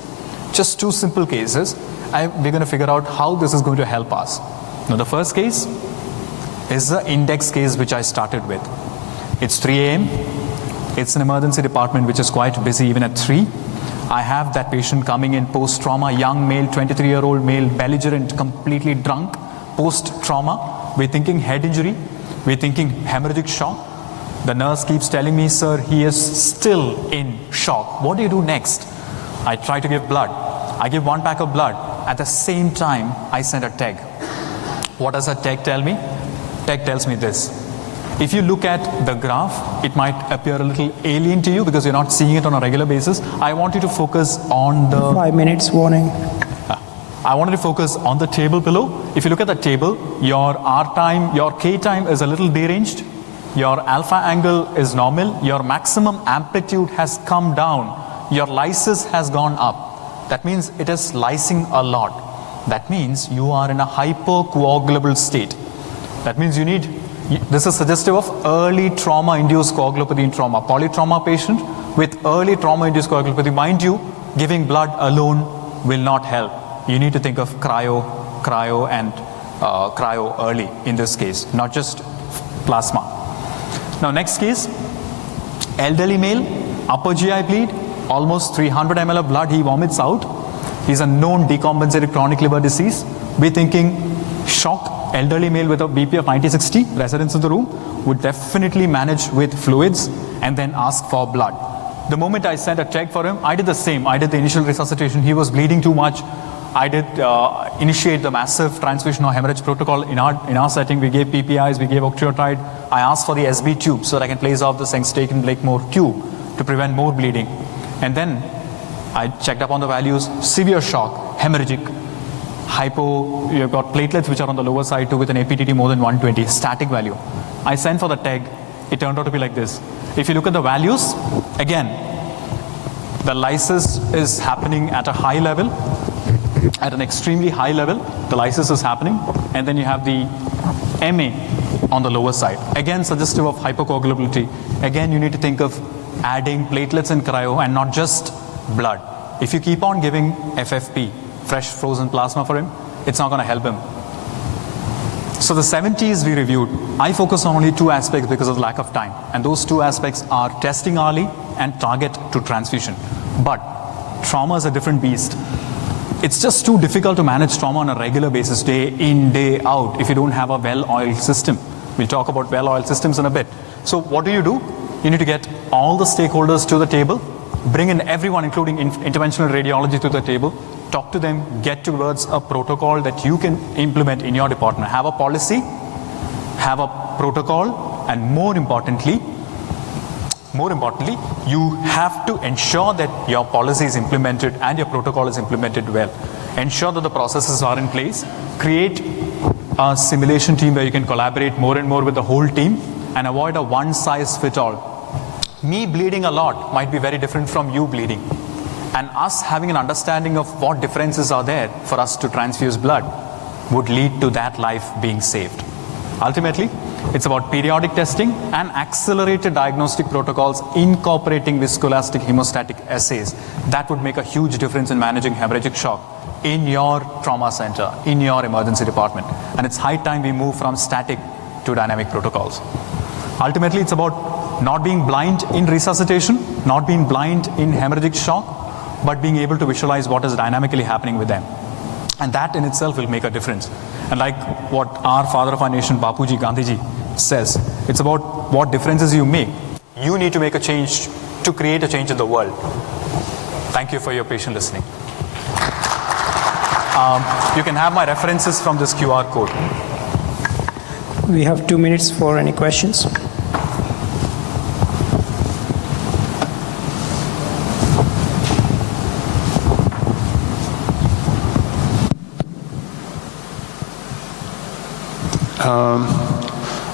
just two simple cases. We're going to figure out how this is going to help us. Now the first case is the index case which I started with. It's 3 a.m. It's an emergency department which is quite busy even at 3. I have that patient coming in post-trauma, young male, 23-year-old male, belligerent, completely drunk, post-trauma. We're thinking head injury. We're thinking hemorrhagic shock. The nurse keeps telling me, sir, he is still in shock. What do you do next? I try to give blood. I give 1 pack of blood. At the same time, I send a TEG. What does a TEG tell me? TEG tells me this. If you look at the graph, it might appear a little alien to you because you're not seeing it on a regular basis. I want you to focus on the 5 minutes warning. I wanted to focus on the table below. If you look at the table, your R time, your K time is a little deranged. Your alpha angle is normal. Your maximum amplitude has come down. Your lysis has gone up. That means it is lysing a lot. That means you are in a hypocoagulable state. That means you need, this is suggestive of early trauma-induced coagulopathy in trauma. Polytrauma patient with early trauma-induced coagulopathy. Mind you, giving blood alone will not help. You need to think of cryo early in this case, not just plasma. Now next case, elderly male, upper GI bleed, almost 300 ml of blood he vomits out. He's a known decompensated chronic liver disease. We're thinking shock, elderly male with a BP of 90-60, residents in the room, would definitely manage with fluids and then ask for blood. The moment I sent a TEG for him, I did the same. I did the initial resuscitation. He was bleeding too much. I did initiate the massive transfusion or hemorrhage protocol. In our setting, we gave PPIs, we gave octreotide. I asked for the SB tube so that I can place off the Sengstaken Blakemore tube to prevent more bleeding. And then I checked up on the values, severe shock, hemorrhagic, hypo, you've got platelets which are on the lower side too with an APTT more than 120, static value. I sent for the TEG, it turned out to be like this. If you look at the values, again, the lysis is happening at a high level, at an extremely high level, the lysis is happening, and then you have the MA on the lower side. Again, suggestive of hypocoagulability. Again, you need to think of adding platelets and cryo and not just blood. If you keep on giving FFP, fresh frozen plasma for him, it's not going to help him. So the 70s we reviewed, I focus on only 2 aspects because of lack of time. And those 2 aspects are testing early and target to transfusion. But trauma is a different beast. It's just too difficult to manage trauma on a regular basis, day in, day out, if you don't have a well-oiled system. We'll talk about well-oiled systems in a bit. So what do? You need to get all the stakeholders to the table, bring in everyone, including interventional radiology, to the table, talk to them, get towards a protocol that you can implement in your department. Have a policy, have a protocol, and more importantly, you have to ensure that your policy is implemented and your protocol is implemented well. Ensure that the processes are in place. Create a simulation team where you can collaborate more and more with the whole team and avoid a one-size-fits-all. Me bleeding a lot might be very different from you bleeding. And us having an understanding of what differences are there for us to transfuse blood would lead to that life being saved. Ultimately, it's about periodic testing and accelerated diagnostic protocols incorporating viscoelastic hemostatic assays. That would make a huge difference in managing hemorrhagic shock in your trauma center, in your emergency department. And it's high time we move from static to dynamic protocols. Ultimately, it's about not being blind in resuscitation, not being blind in hemorrhagic shock, but being able to visualize what is dynamically happening with them. And that in itself will make a difference. And like what our father of our nation, Bapuji Gandhiji, says, it's about what differences you make. You need to make a change to create a change in the world. Thank you for your patient listening. You can have my references from this QR code. We have 2 minutes for any questions.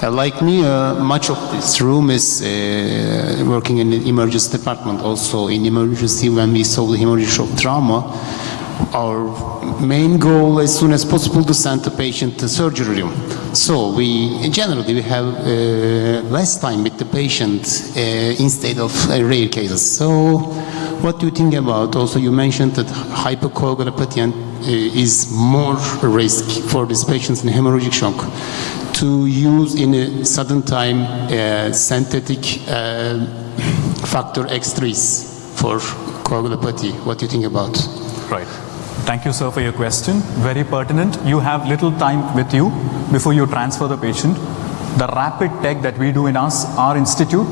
Like me, much of this room is working in the emergency department. Also in emergency, when we solve the hemorrhagic shock trauma, our main goal as soon as possible to send the patient to surgery room. So we have less time with the patient instead of rare cases. So what do you think about? Also, you mentioned that hypercoagulopathy is more risk for these patients in hemorrhagic shock. To use in a sudden time synthetic factor X3s for coagulopathy. What do you think about? Right. Thank you, sir, for your question. Very pertinent. You have little time with you before you transfer the patient. The rapid tech that we do in our institute,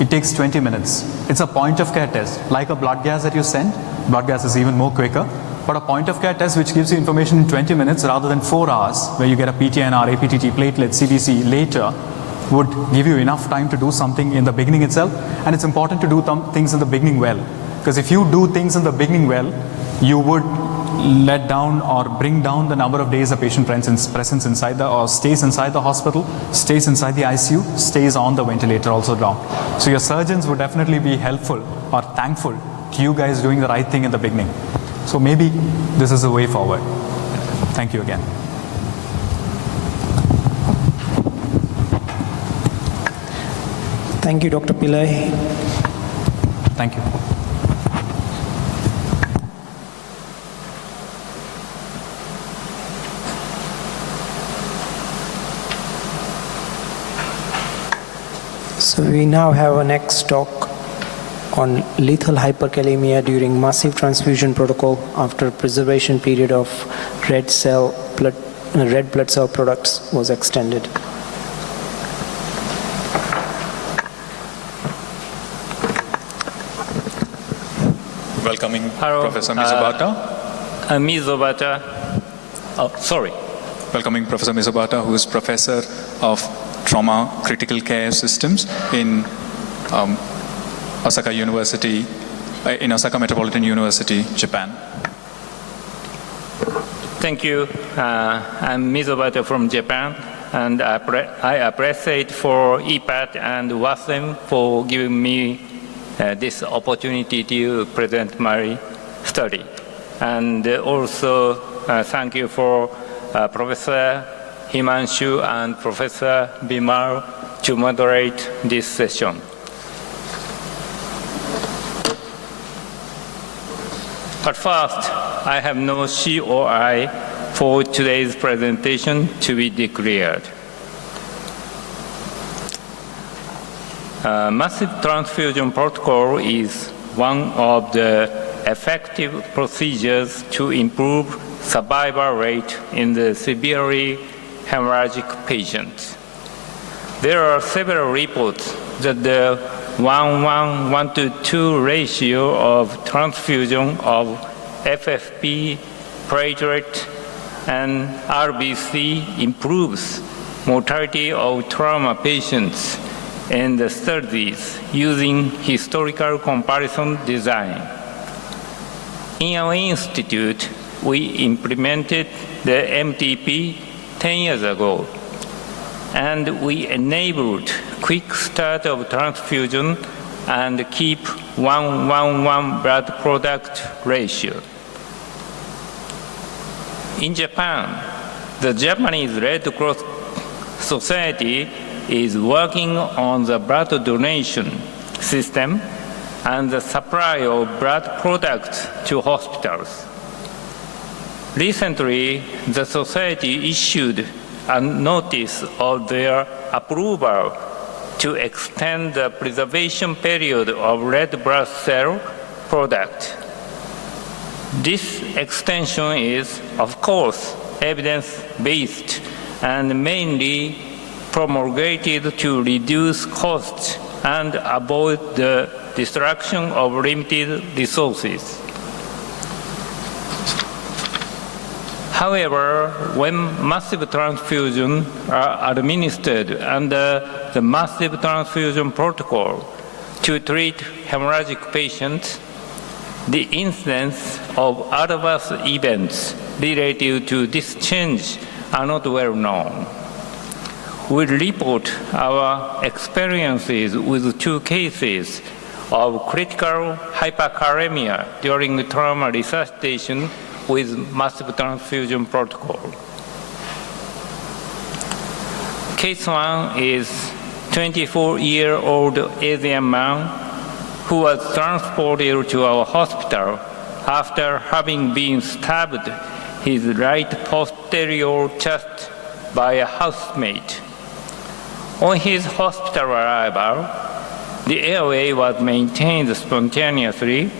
it takes 20 minutes. It's a point of care test, like a blood gas that you send. Blood gas is even more quicker. But a point of care test which gives you information in 20 minutes rather than 4 hours, where you get a PTNR, APTT, platelet, CBC later, would give you enough time to do something in the beginning itself. And it's important to do things in the beginning well. Because if you do things in the beginning well, you would let down or bring down the number of days a patient presence inside or stays inside the hospital, stays inside the ICU, stays on the ventilator also down. So your surgeons would definitely be helpful or thankful to you guys doing the right thing in the beginning. So maybe this is a way forward. Thank you again. Thank you, Dr. Pillai. Thank you. So we now have a next talk on lethal hyperkalemia during massive transfusion protocol after preservation period of red blood cell products was extended. Welcoming Hello. Professor Mizobata. Welcoming Professor Mizobata, who is Professor of Trauma Critical Care Systems in Osaka University, in Osaka Metropolitan University, Japan. Thank you. I'm Mizobata from Japan, and I appreciate for EPAT and WASM for giving me this opportunity to present my study. And also thank you for Professor Himanshu and Professor Bimal to moderate this session. But first, I have no COI for today's presentation to be declared. Massive transfusion protocol is one of the effective procedures to improve survival rate in the severely hemorrhagic patients. There are several reports that the 1:2 ratio of transfusion of FFP, platelet, and RBC improves mortality of trauma patients in the studies using historical comparison design. In our institute, we implemented the MTP 10 years ago, and we enabled quick start of transfusion and keep 1:1 blood product ratio. In Japan, the Japanese Red Cross Society is working on the blood donation system and the supply of blood products to hospitals. Recently, the society issued a notice of their approval to extend the preservation period of red blood cell product. This extension is, of course, evidence-based and mainly promulgated to reduce costs and avoid the destruction of limited resources. However, when massive transfusions are administered under the massive transfusion protocol to treat hemorrhagic patients, the incidence of adverse events related to this change are not well known. We report our experiences with 2 cases of critical hyperkalemia during trauma resuscitation with massive transfusion protocol. Case 1 is 24-year-old Asian man who was transported to our hospital after having been stabbed his right posterior chest by a housemate. On his hospital arrival, the airway was maintained spontaneously,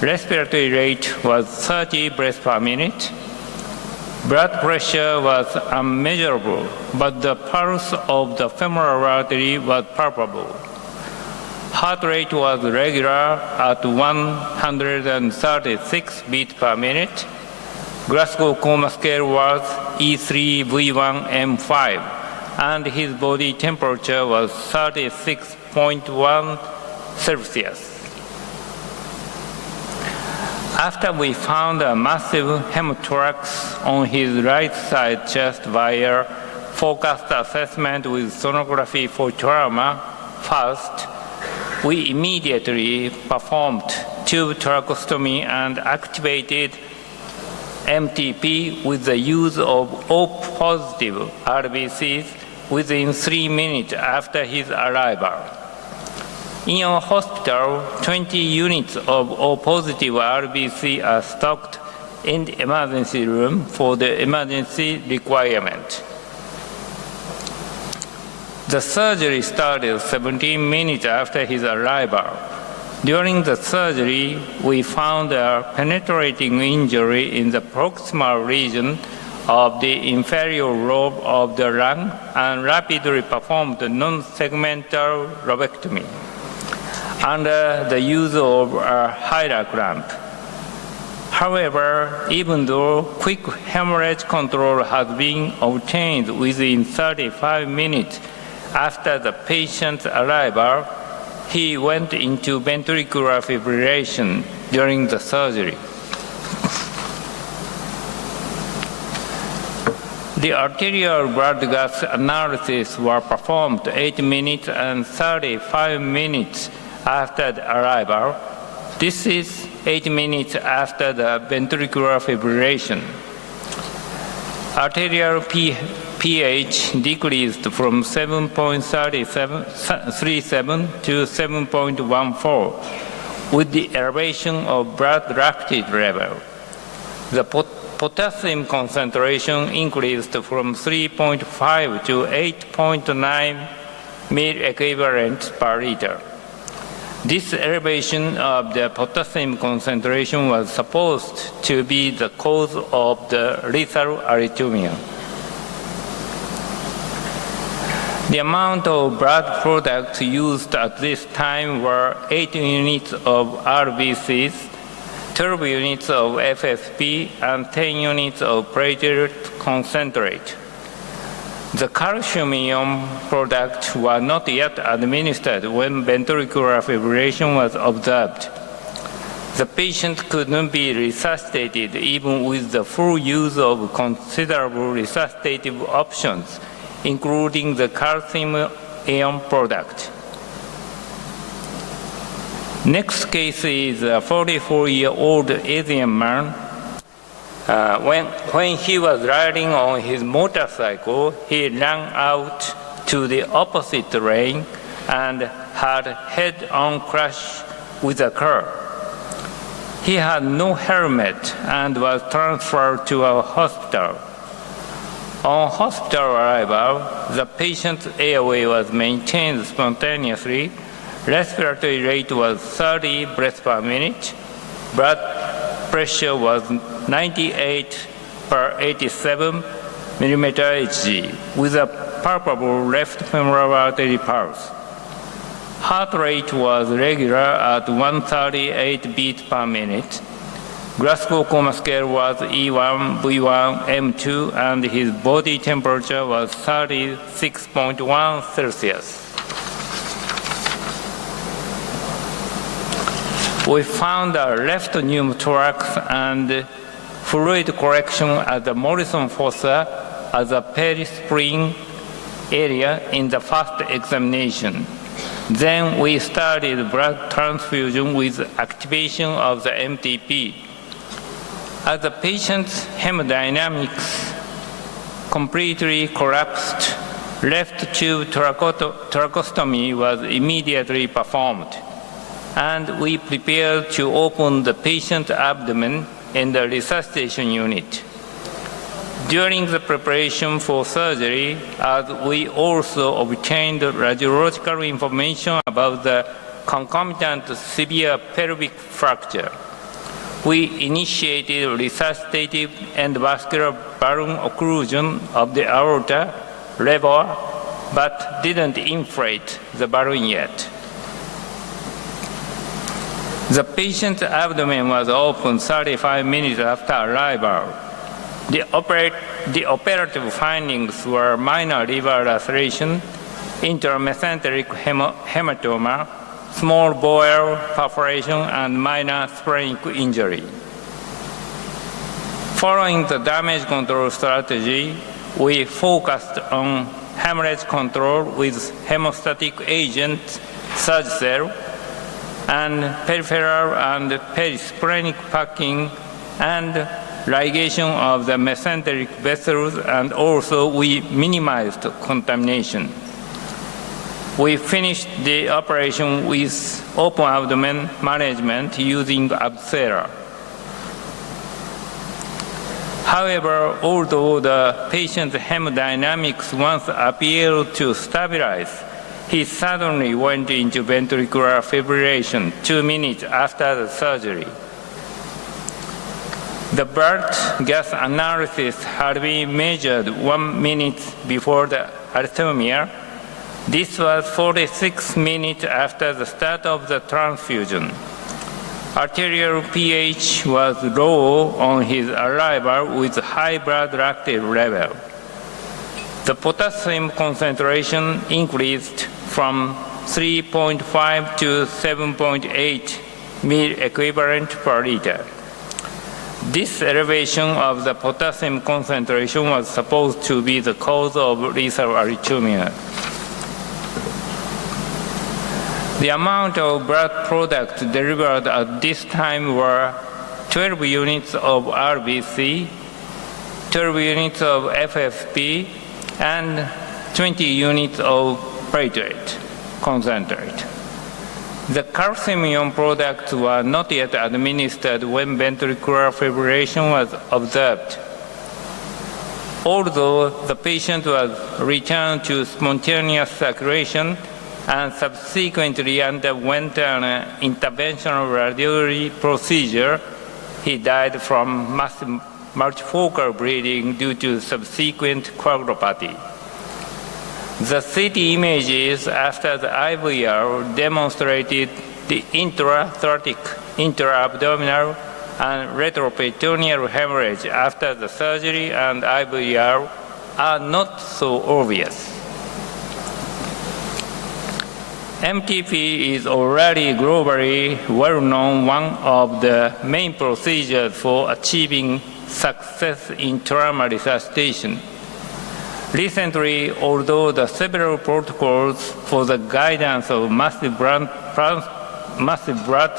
respiratory rate was 30 breaths per minute, blood pressure was unmeasurable, but the pulse of the femoral artery was palpable. Heart rate was regular at 136 beats per minute. Glasgow Coma Scale was E3V1M5, and his body temperature was 36.1 Celsius. After we found a massive hemothorax on his right side chest via focused assessment with sonography for trauma, first, we immediately performed tube tracheostomy and activated MTP with the use of O-positive RBCs within 3 minutes after his arrival. In our hospital, 20 units of O-positive RBC are stocked in the emergency room for the emergency requirement. The surgery started 17 minutes after his arrival. During the surgery, we found a penetrating injury in the proximal region of the inferior lobe of the lung and rapidly performed non-segmental lobectomy under the use of a Hyla clamp. However, even though quick hemorrhage control has been obtained within 35 minutes after the patient's arrival, he went into ventricular fibrillation during the surgery. The arterial blood gas analysis were performed 8 minutes and 35 minutes after the arrival. This is 8 minutes after the ventricular fibrillation. Arterial pH decreased from 7.37 to 7.14 with the elevation of blood lactate level. The potassium concentration increased from 3.5 to 8.9 milliequivalents per liter. This elevation of the potassium concentration was supposed to be the cause of the lethal arrhythmia. The amount of blood products used at this time were 8 units of RBCs, 12 units of FFP, and 10 units of platelet concentrate. The calcium-ion products were not yet administered when ventricular fibrillation was observed. The patient could not be resuscitated even with the full use of considerable resuscitative options, including the calcium-ion product. Next case is a 44-year-old Asian man. When he was riding on his motorcycle, he ran out to the opposite lane and had head-on crash with a car. He had no helmet and was transferred to a hospital. On hospital arrival, the patient's airway was maintained spontaneously. Respiratory rate was 30 breaths per minute. Blood pressure was 98 per 87 millimeter Hg with a palpable left femoral artery pulse. Heart rate was regular at 138 beats per minute. Glasgow Coma Scale was E1, V1, M2, and his body temperature was 36.1 Celsius. We found a left pneumothorax and fluid correction at the Morrison fossa as a perispring area in the first examination. Then we started blood transfusion with activation of the MTP. As the patient's hemodynamics completely collapsed, left tube tracheostomy was immediately performed, and we prepared to open the patient's abdomen in the resuscitation unit. During the preparation for surgery, as we also obtained radiological information about the concomitant severe pelvic fracture, we initiated resuscitative endovascular balloon occlusion of the aorta lever, but didn't inflate the balloon yet. The patient's abdomen was opened 35 minutes after arrival. The operative findings were minor liver laceration, intramesenteric hematoma, small bowel perforation, and minor splenic injury. Following the damage control strategy, we focused on hemorrhage control with hemostatic agents, Surgicel, and peripheral and perisplenic packing and ligation of the mesenteric vessels, and also we minimized contamination. We finished the operation with open abdomen management using Acil. However, although the patient's hemodynamics once appeared to stabilize, he suddenly went into ventricular fibrillation 2 minutes after the surgery. The blood gas analysis had been measured 1 minute before the arrhythmia. This was 46 minutes after the start of the transfusion. Arterial pH was low on his arrival with high blood lactate level. The potassium concentration increased from 3.5 to 7.8 ml equivalent per liter. This elevation of the potassium concentration was supposed to be the cause of lethal arrhythmia. The amount of blood products delivered at this time were 12 units of RBC, 12 units of FFP, and 20 units of platelet concentrate. The calcium-ion products were not yet administered when ventricular fibrillation was observed. Although the patient was returned to spontaneous circulation and subsequently underwent an interventional radiology procedure, he died from multifocal bleeding due to subsequent coagulopathy. The CT images after the IVR demonstrated the intrathecal, intra-abdominal, and retroperitoneal hemorrhage after the surgery and IVR are not so obvious. MTP is already globally well-known one of the main procedures for achieving success in trauma resuscitation. Recently, although the several protocols for the guidance of massive blood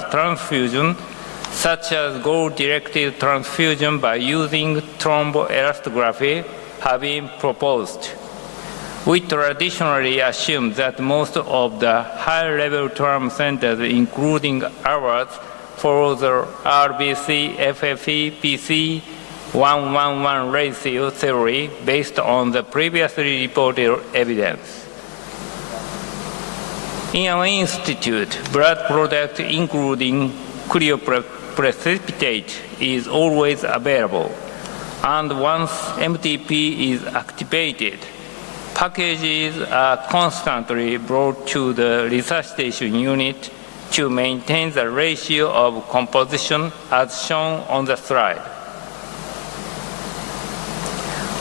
transfusion, such as goal-directed transfusion by using thromboelastography, have been proposed. We traditionally assume that most of the high-level trauma centers, including ours, follow the RBC, FFE, PC 1:1:1 ratio theory based on the previously reported evidence. In our institute, blood product including cryoprecipitate is always available, and once MTP is activated, packages are constantly brought to the resuscitation unit to maintain the ratio of composition as shown on the slide.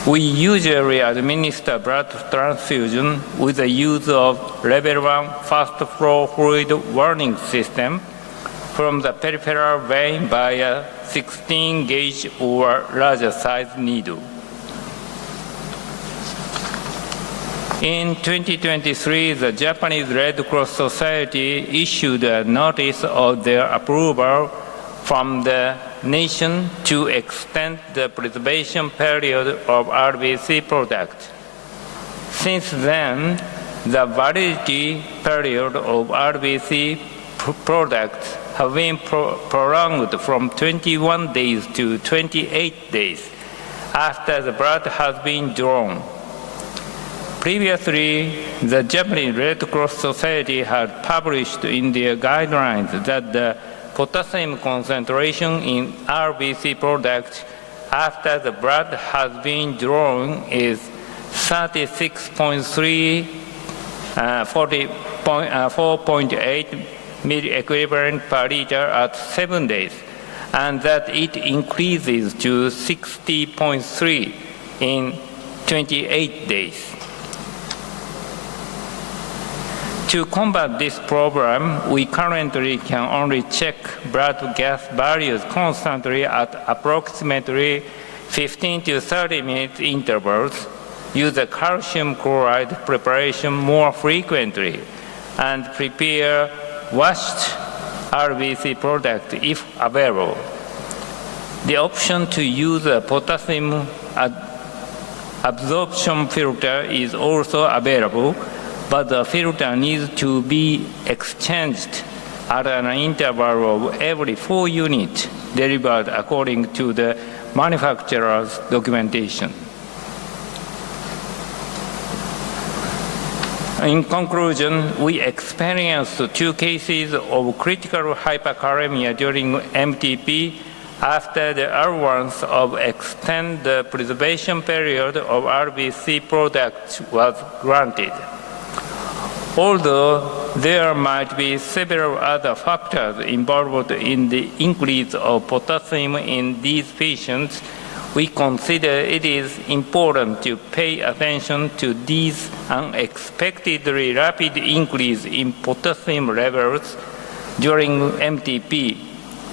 We usually administer blood transfusion with the use of level 1 fast flow fluid warning system from the peripheral vein by a 16-gauge or larger size needle. In 2023, the Japanese Red Cross Society issued a notice of their approval from the nation to extend the preservation period of RBC product. Since then, the validity period of RBC products have been prolonged from 21 days to 28 days after the blood has been drawn. Previously, the Japanese Red Cross Society had published in their guidelines that the potassium concentration in RBC products after the blood has been drawn is 36.3, 4.8 milliequivalent per liter at 7 days, and that it increases to 60.3 in 28 days. To combat this problem, we currently can only check blood gas values constantly at approximately 15 to 30 minute intervals, use a calcium chloride preparation more frequently, and prepare washed RBC product if available. The option to use a potassium absorption filter is also available, but the filter needs to be exchanged at an interval of every 4 units delivered according to the manufacturer's documentation. In conclusion, we experienced 2 cases of critical hyperkalemia during MTP after the allowance of extend the preservation period of RBC products was granted. Although there might be several other factors involved in the increase of potassium in these patients, we consider it is important to pay attention to these unexpectedly rapid increase in potassium levels during MTP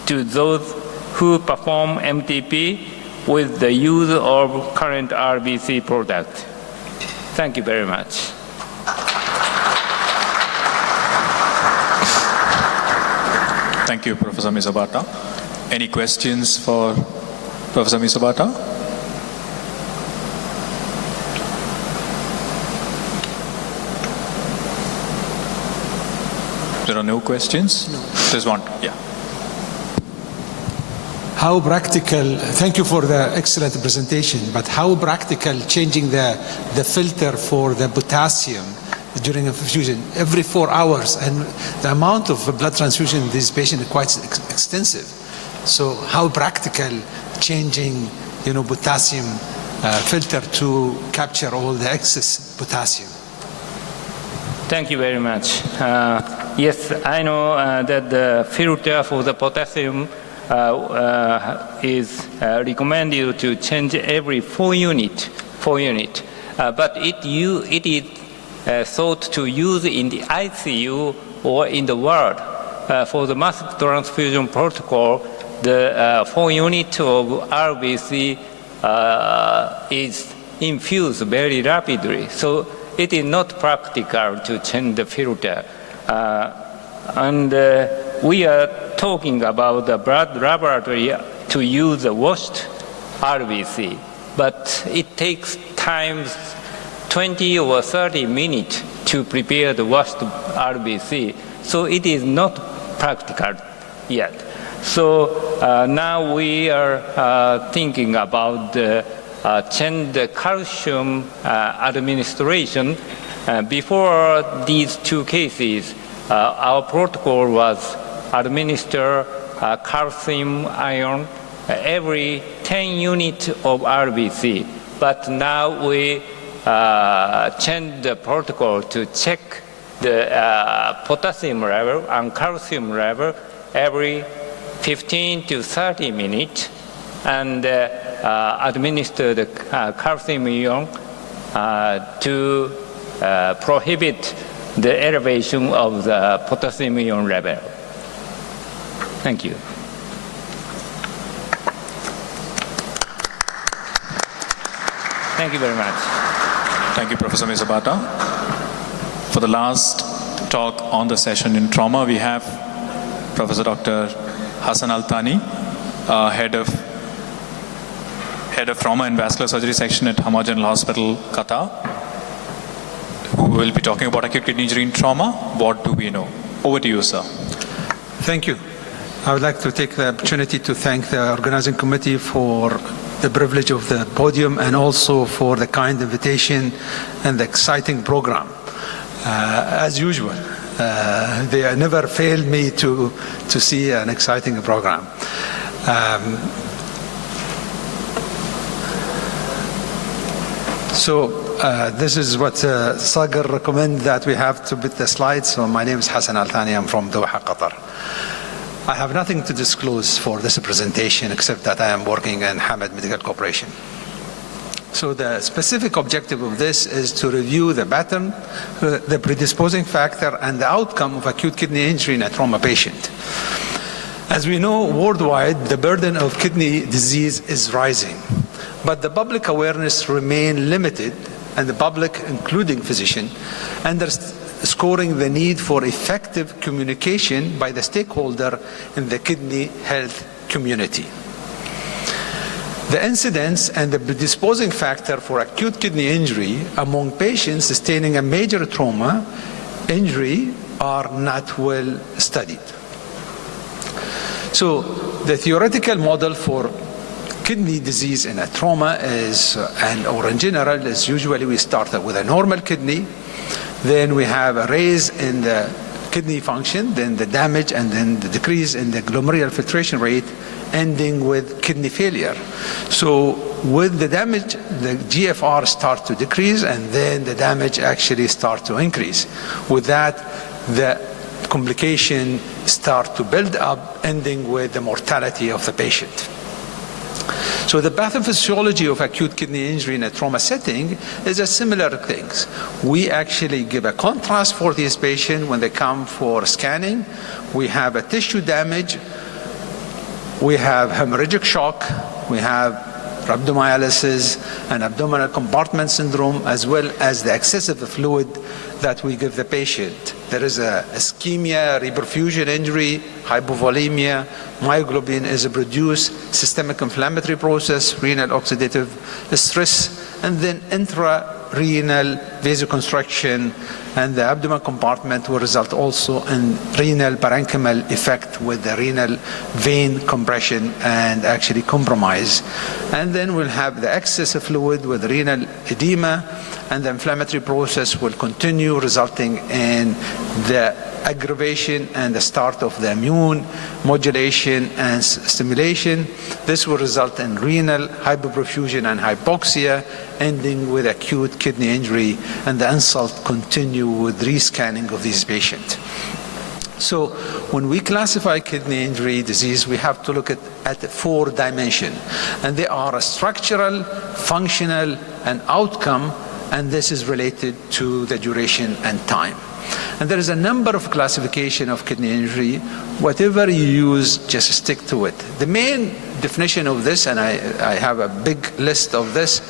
to those who perform MTP with the use of current RBC product. Thank you very much. Thank you, Professor Misabata. Any questions for Professor Misabata? There are no questions? No. There's one, yeah. How practical, thank you for the excellent presentation, but how practical changing the filter for the potassium during infusion every 4 hours, and the amount of blood transfusion in this patient is quite extensive. So how practical changing, potassium filter to capture all the excess potassium? Thank you very much. Yes, I know that the filter for the potassium is recommended to change every 4 unit. But it is thought to use in the ICU or in the ward. For the mass transfusion protocol, the 4 unit of RBC is infused very rapidly. So it is not practical to change the filter. We are talking about the blood laboratory to use the washed RBC, but it takes time 20 or 30 minutes to prepare the washed RBC, so it is not practical yet. So now we are thinking about change the calcium administration. Before these 2 cases, our protocol was administer calcium ion every 10 units of RBC. But now we change the protocol to check the potassium level and calcium level every 15 to 30 minutes and administer the calcium ion to prohibit the elevation of the potassium ion level. Thank you. Thank you very much. Thank you, Professor Mizabata. For the last talk on the session in trauma, we have Professor Dr. Hassan Al-Thani, head of Trauma and Vascular Surgery Section at Hamad General Hospital, Qatar, who will be talking about acute kidney injury in trauma. What do we know? Over to you, sir. Thank you. I would like to take the opportunity to thank the organizing committee for the privilege of the podium and also for the kind invitation and the exciting program. As usual, they never failed me to see an exciting program. This is what Sagar recommended that we have to put the slides. So my name is Hassan Al-Thani. I'm from Doha, Qatar. I have nothing to disclose for this presentation except that I am working in Hamad Medical Corporation. So the specific objective of this is to review the pattern, the predisposing factor, and the outcome of acute kidney injury in a trauma patient. As we know, worldwide, the burden of kidney disease is rising, but the public awareness remains limited, and the public, including physicians, underscoring the need for effective communication by the stakeholder in the kidney health community. The incidence and the predisposing factor for acute kidney injury among patients sustaining a major trauma injury are not well studied. So the theoretical model for kidney disease in a trauma is, or in general, is usually we start with a normal kidney, then we have a raise in the kidney function, then the damage, and then the decrease in the glomerular filtration rate, ending with kidney failure. So with the damage, the GFR start to decrease, and then the damage actually start to increase. With that, the complication start to build up, ending with the mortality of the patient. So the pathophysiology of acute kidney injury in a trauma setting is a similar things. We actually give a contrast for these patients when they come for scanning. We have a tissue damage, we have hemorrhagic shock, we have rhabdomyolysis and abdominal compartment syndrome, as well as the excessive fluid that we give the patient. There is a ischemia, reperfusion injury, hypovolemia, myoglobin is produced, systemic inflammatory process, renal oxidative stress, and then intrarenal vasoconstriction, and the abdominal compartment will result also in renal parenchymal effect with the renal vein compression and actually compromise. And then we'll have the excess of fluid with renal edema, and the inflammatory process will continue, resulting in the aggravation and the start of the immune modulation and stimulation. This will result in renal hypoperfusion and hypoxia, ending with acute kidney injury, and the insult continue with rescanning of these patients. So when we classify kidney injury disease, we have to look at 4 dimensions, and they are structural, functional, and outcome, and this is related to the duration and time. And there is a number of classification of kidney injury. Whatever you use, just stick to it. The main definition of this, and I have a big list of this,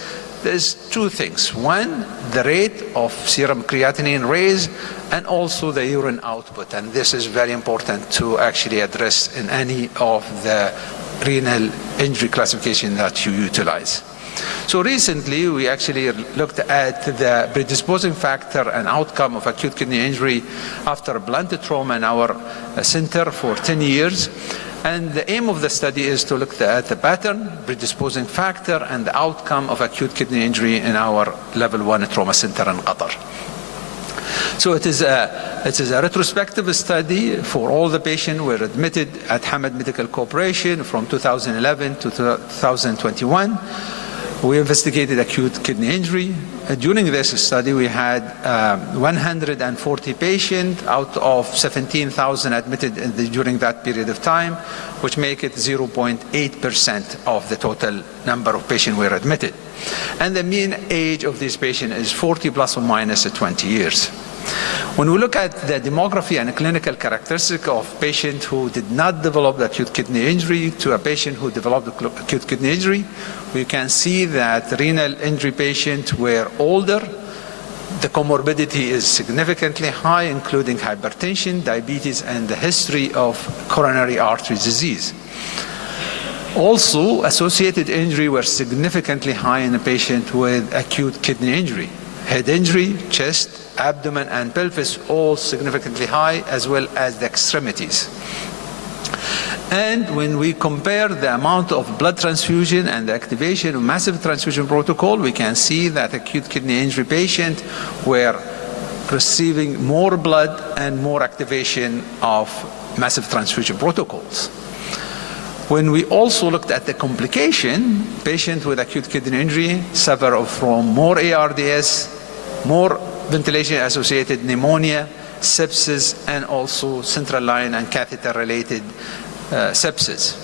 there's 2 things. One, the rate of serum creatinine raise, and also the urine output. And this is very important to actually address in any of the renal injury classification that you utilize. So recently, we actually looked at the predisposing factor and outcome of acute kidney injury after blunt trauma in our center for 10 years. And the aim of the study is to look at the pattern, predisposing factor, and the outcome of acute kidney injury in our level 1 trauma center in Qatar. So it is a retrospective study for all the patients who were admitted at Hamad Medical Corporation from 2011 to 2021. We investigated acute kidney injury. During this study, we had 140 patients out of 17,000 admitted during that period of time, which make it 0.8% of the total number of patients who were admitted. And the mean age of these patients is 40 plus or minus 20 years. When we look at the demography and clinical characteristic of patients who did not develop acute kidney injury to a patient who developed acute kidney injury, we can see that renal injury patients were older. The comorbidity is significantly high, including hypertension, diabetes, and the history of coronary artery disease. Also, associated injury were significantly high in a patient with acute kidney injury. Head injury, chest, abdomen, and pelvis all significantly high, as well as the extremities. And when we compare the amount of blood transfusion and the activation of massive transfusion protocol, we can see that acute kidney injury patients were receiving more blood and more activation of massive transfusion protocols. When we also looked at the complication, patients with acute kidney injury suffer from more ARDS, more ventilation-associated pneumonia, sepsis, and also central line and catheter-related sepsis.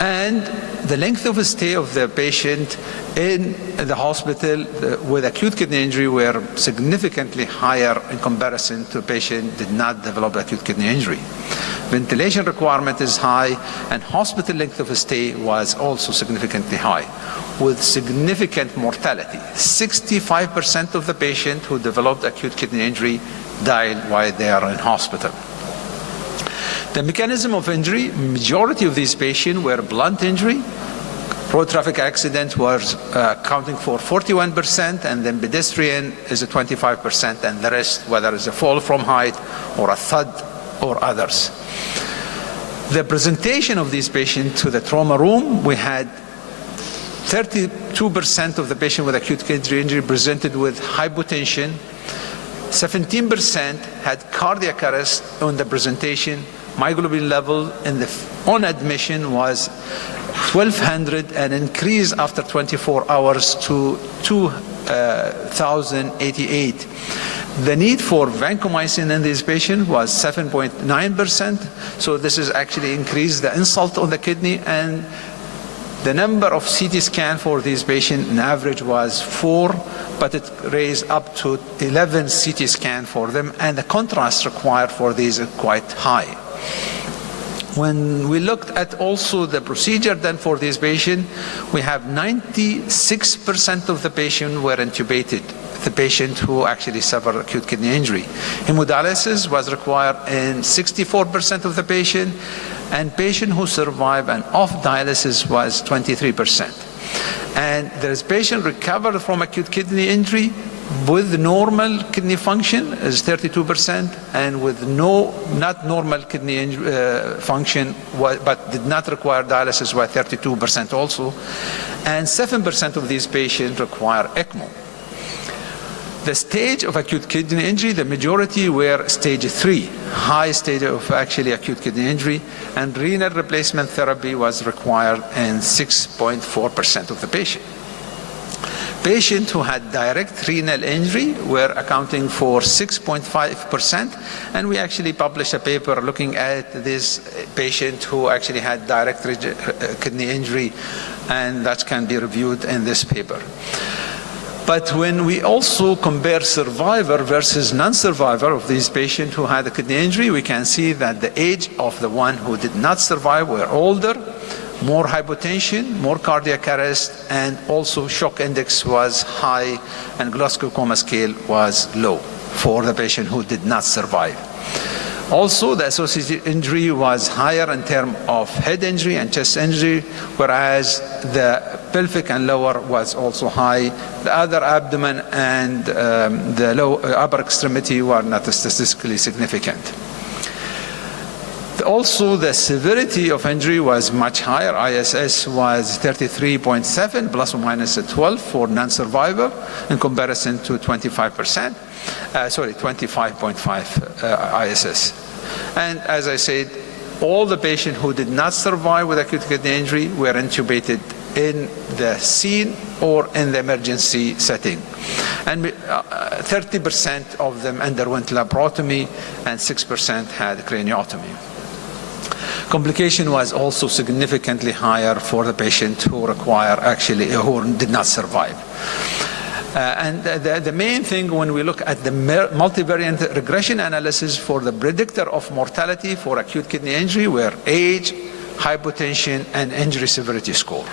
And the length of stay of the patient in the hospital with acute kidney injury were significantly higher in comparison to a patient who did not develop acute kidney injury. Ventilation requirement is high, and hospital length of stay was also significantly high, with significant mortality. 65% of the patients who developed acute kidney injury died while they are in hospital. The mechanism of injury, majority of these patients were blunt injury. Road traffic accident was accounting for 41%, and then pedestrian is 25%, and the rest, whether it's a fall from height or a thud or others. The presentation of these patients to the trauma room, we had 32% of the patients with acute kidney injury presented with hypotension. 17% had cardiac arrest on the presentation. Myoglobin level on admission was 1,200 and increased after 24 hours to 2,088. The need for vancomycin in these patients was 7.9%. So this has actually increased the insult on the kidney, and the number of CT scans for these patients in average was 4, but it raised up to 11 CT scans for them, and the contrast required for these is quite high. When we looked at also the procedure done for these patients, we have 96% of the patients were intubated, the patient who actually suffered acute kidney injury. Hemodialysis was required in 64% of the patient, and patient who survived and off dialysis was 23%. And there is patient recovered from acute kidney injury with normal kidney function is 32%, and with not normal kidney function but did not require dialysis was 32% also, and 7% of these patients require ECMO. the stage of acute kidney injury, the majority were stage 3, high stage of actually acute kidney injury, and renal replacement therapy was required in 6.4% of the patient. Patients who had direct renal injury were accounting for 6.5%, and we actually published a paper looking at this patient who actually had direct kidney injury, and that can be reviewed in this paper. But when we also compare survivor versus non-survivor of these patients who had a kidney injury, we can see that the age of the one who did not survive were older, more hypotension, more cardiac arrest, and also shock index was high, and Glasgow Coma Scale was low for the patient who did not survive. Also, the associated injury was higher in terms of head injury and chest injury, whereas the pelvic and lower was also high. The other abdomen and the upper extremity were not statistically significant. Also, the severity of injury was much higher. ISS was 33.7 plus or minus 12 for non-survivor in comparison to 25%. 25.5 ISS. And as I said, all the patients who did not survive with acute kidney injury were intubated in the scene or in the emergency setting. And 30% of them underwent laparotomy and 6% had craniotomy. Complication was also significantly higher for the patient who did not survive. And the main thing when we look at the multivariate regression analysis for the predictor of mortality for acute kidney injury were age, hypotension, and injury severity score.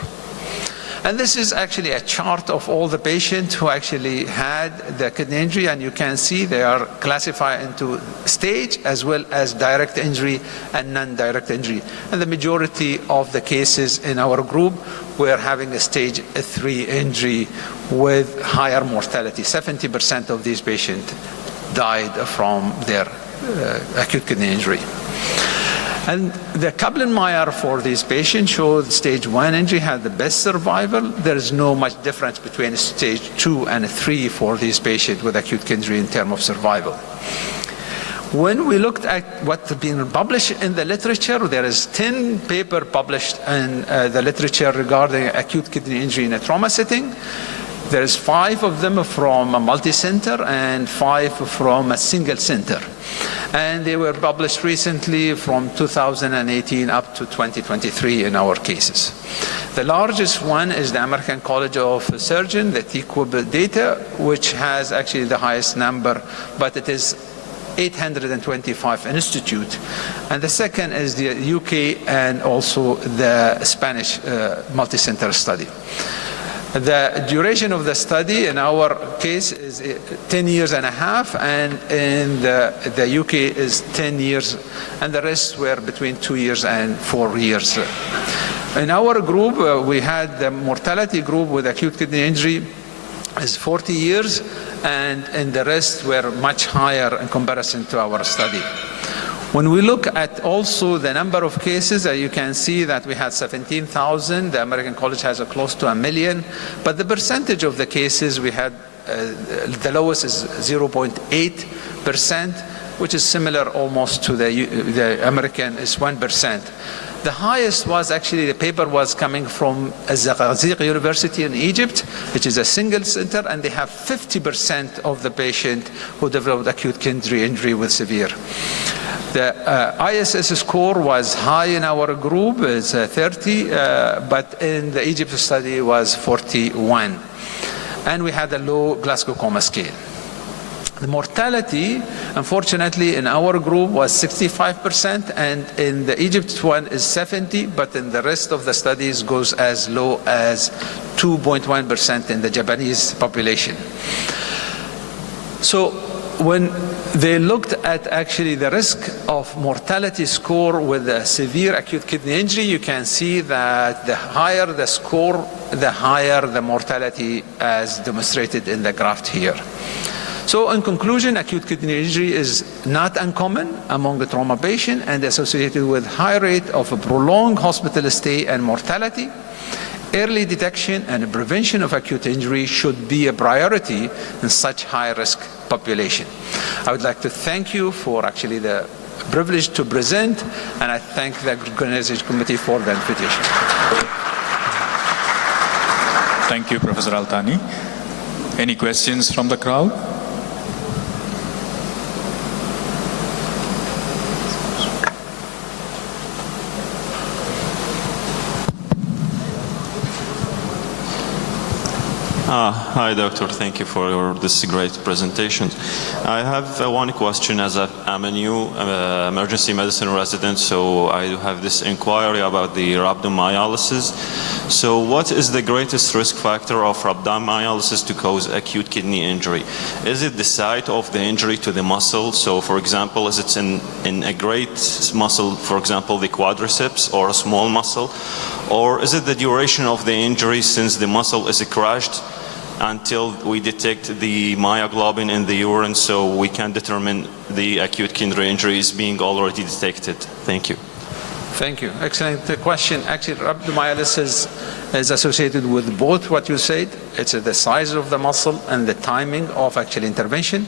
And this is actually a chart of all the patients who actually had the kidney injury, and you can see they are classified into stage as well as direct injury and non-direct injury. And the majority of the cases in our group were having a stage 3 injury with higher mortality. 70% of these patients died from their acute kidney injury. And the Kaplan-Meier for these patients showed stage 1 injury had the best survival. There is no much difference between stage 2 and 3 for these patients with acute kidney injury in terms of survival. When we looked at what's been published in the literature, there is 10 papers published in the literature regarding acute kidney injury in a trauma setting. There's 5 of them from a multi-center and 5 from a single center. And they were published recently from 2018 up to 2023 in our cases. The largest one is the American College of Surgeons, the TQIP data, which has actually the highest number, but it is 825 institute. And the second is the UK and also the Spanish multi-center study. The duration of the study in our case is 10 years and a half, and in the UK is 10 years, and the rest were between 2 years and 4 years. In our group, we had the mortality group with acute kidney injury is 40 years, and the rest were much higher in comparison to our study. When we look at also the number of cases, you can see that we had 17,000. The American College has close to 1 million. But the percentage of the cases we had, the lowest is 0.8%, which is similar almost to the American is 1%. The highest was actually, the paper was coming from Zaghazigh University in Egypt, which is a single center, and they have 50% of the patient who developed acute kidney injury with severe. The ISS score was high in our group, it's 30, but in the Egypt study was 41. And we had a low Glasgow Coma Scale. The mortality, unfortunately, in our group was 65%, and in the Egypt one is 70%, but in the rest of the studies goes as low as 2.1% in the Japanese population. So when they looked at actually the risk of mortality score with a severe acute kidney injury, you can see that the higher the score, the higher the mortality as demonstrated in the graph here. So in conclusion, acute kidney injury is not uncommon among the trauma patient and associated with high rate of a prolonged hospital stay and mortality. early detection and prevention of acute injury should be a priority in such high-risk population. I would like to thank you for actually the privilege to present, and I thank the organization committee for the invitation. Thank you, Professor Altani. Any questions from the crowd? Hi, Doctor. Thank you for this great presentation. I have one question as I'm a new emergency medicine resident, so I do have this inquiry about the rhabdomyolysis. So what is the greatest risk factor of rhabdomyolysis to cause acute kidney injury? Is it the site of the injury to the muscle? So for example, is it in a great muscle, for example, the quadriceps, or a small muscle? Or is it the duration of the injury since the muscle is crushed until we detect the myoglobin in the urine, so we can determine the acute kidney injury is being already detected? Thank you. Thank you. Excellent question. Actually, rhabdomyolysis is associated with both what you said. It's the size of the muscle and the timing of actual intervention.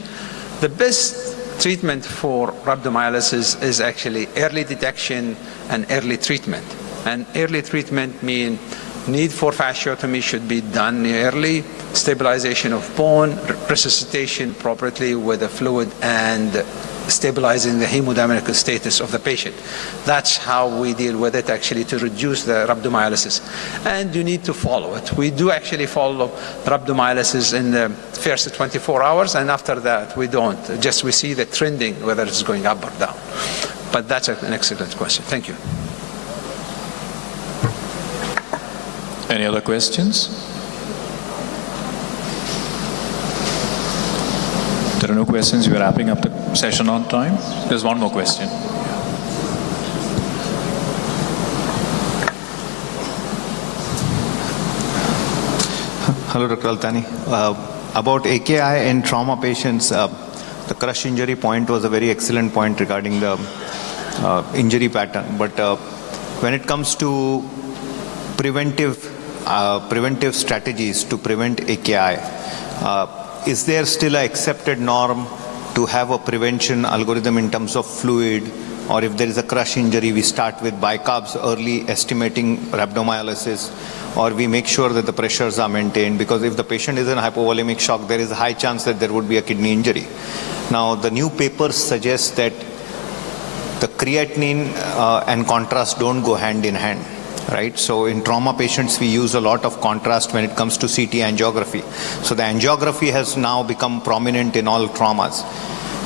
The best treatment for rhabdomyolysis is actually early detection and early treatment. And early treatment means need for fasciotomy should be done early, stabilization of bone, resuscitation appropriately with the fluid, and stabilizing the hemodynamic status of the patient. That's how we deal with it actually to reduce the rhabdomyolysis. And you need to follow it. We do actually follow rhabdomyolysis in the first 24 hours, and after that we don't. Just we see the trending, whether it's going up or down. But that's an excellent question. Thank you. Any other questions? There are no questions. We are wrapping up the session on time. There's one more question. Hello, Dr. Altani. About AKI in trauma patients, the crush injury point was a very excellent point regarding the injury pattern. But when it comes to preventive strategies to prevent AKI, is there still an accepted norm to have a prevention algorithm in terms of fluid, or if there is a crush injury, we start with bicarbs early, estimating rhabdomyolysis, or we make sure that the pressures are maintained? Because if the patient is in hypovolemic shock, there is a high chance that there would be a kidney injury. Now, the new papers suggest that the creatinine and contrast don't go hand in hand. Right? So in trauma patients, we use a lot of contrast when it comes to CT angiography. So the angiography has now become prominent in all traumas.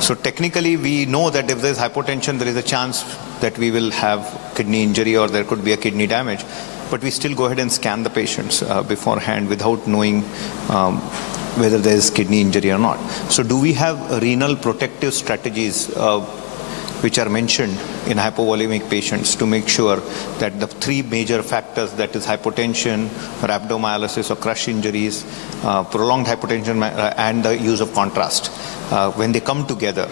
So technically, we know that if there is hypotension, there is a chance that we will have kidney injury or there could be a kidney damage. But we still go ahead and scan the patients beforehand without knowing whether there is kidney injury or not. So do we have renal protective strategies which are mentioned in hypovolemic patients to make sure that the three major factors, that is hypotension, rhabdomyolysis or crush injuries, prolonged hypotension and the use of contrast, when they come together,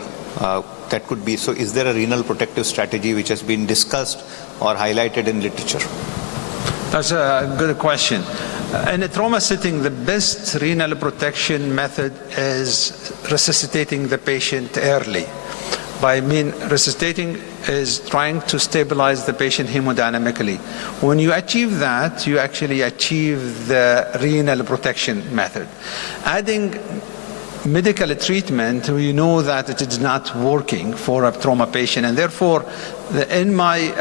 that could be, so is there a renal protective strategy which has been discussed or highlighted in literature? That's a good question. In a trauma setting, the best renal protection method is resuscitating the patient early. By resuscitating is trying to stabilize the patient hemodynamically. When you achieve that, you actually achieve the renal protection method. Adding medical treatment, we know that it is not working for a trauma patient, and therefore, in my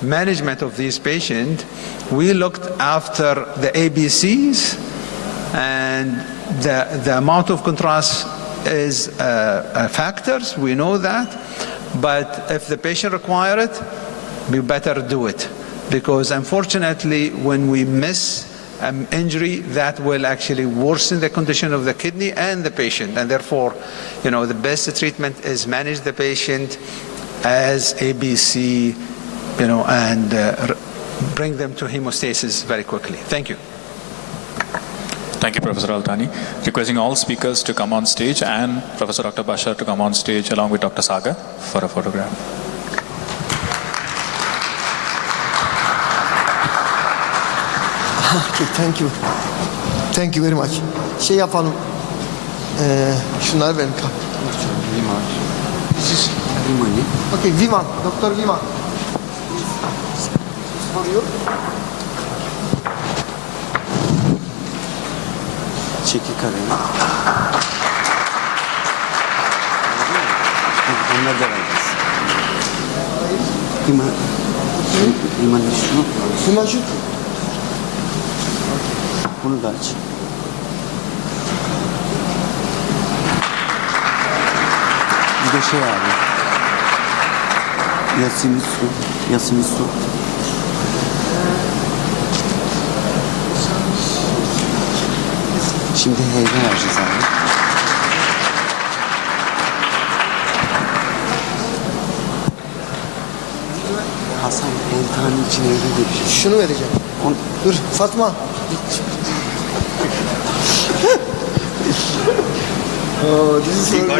management of these patients, we looked after the ABCs, and the amount of contrast is factors, we know that, but if the patient requires it, we better do it, because unfortunately when we miss injury, that will actually worsen the condition of the kidney and the patient, and therefore, the best treatment is manage the patient as ABC, and bring them to hemostasis very quickly. Thank you. Thank you, Professor Altani. Requesting all speakers to come on stage and Professor Dr. Bashar to come on stage along with Dr. Sagar for a photograph. Okay, thank you. Thank you very much. Şey yapalım. Şunları verin. Viman. Okay, Viman. Doktor Viman. Soruyor. Çeki kareyi. Onları da vereceğiz. İman şunu. İman şu. Bunu da aç. Bir de şey abi. Yasemin su. Şimdi heybe vereceğiz abi. Hasan el tane için heybe verecek. Şunu vereceğim. Dur Fatma. Oh, this is so good.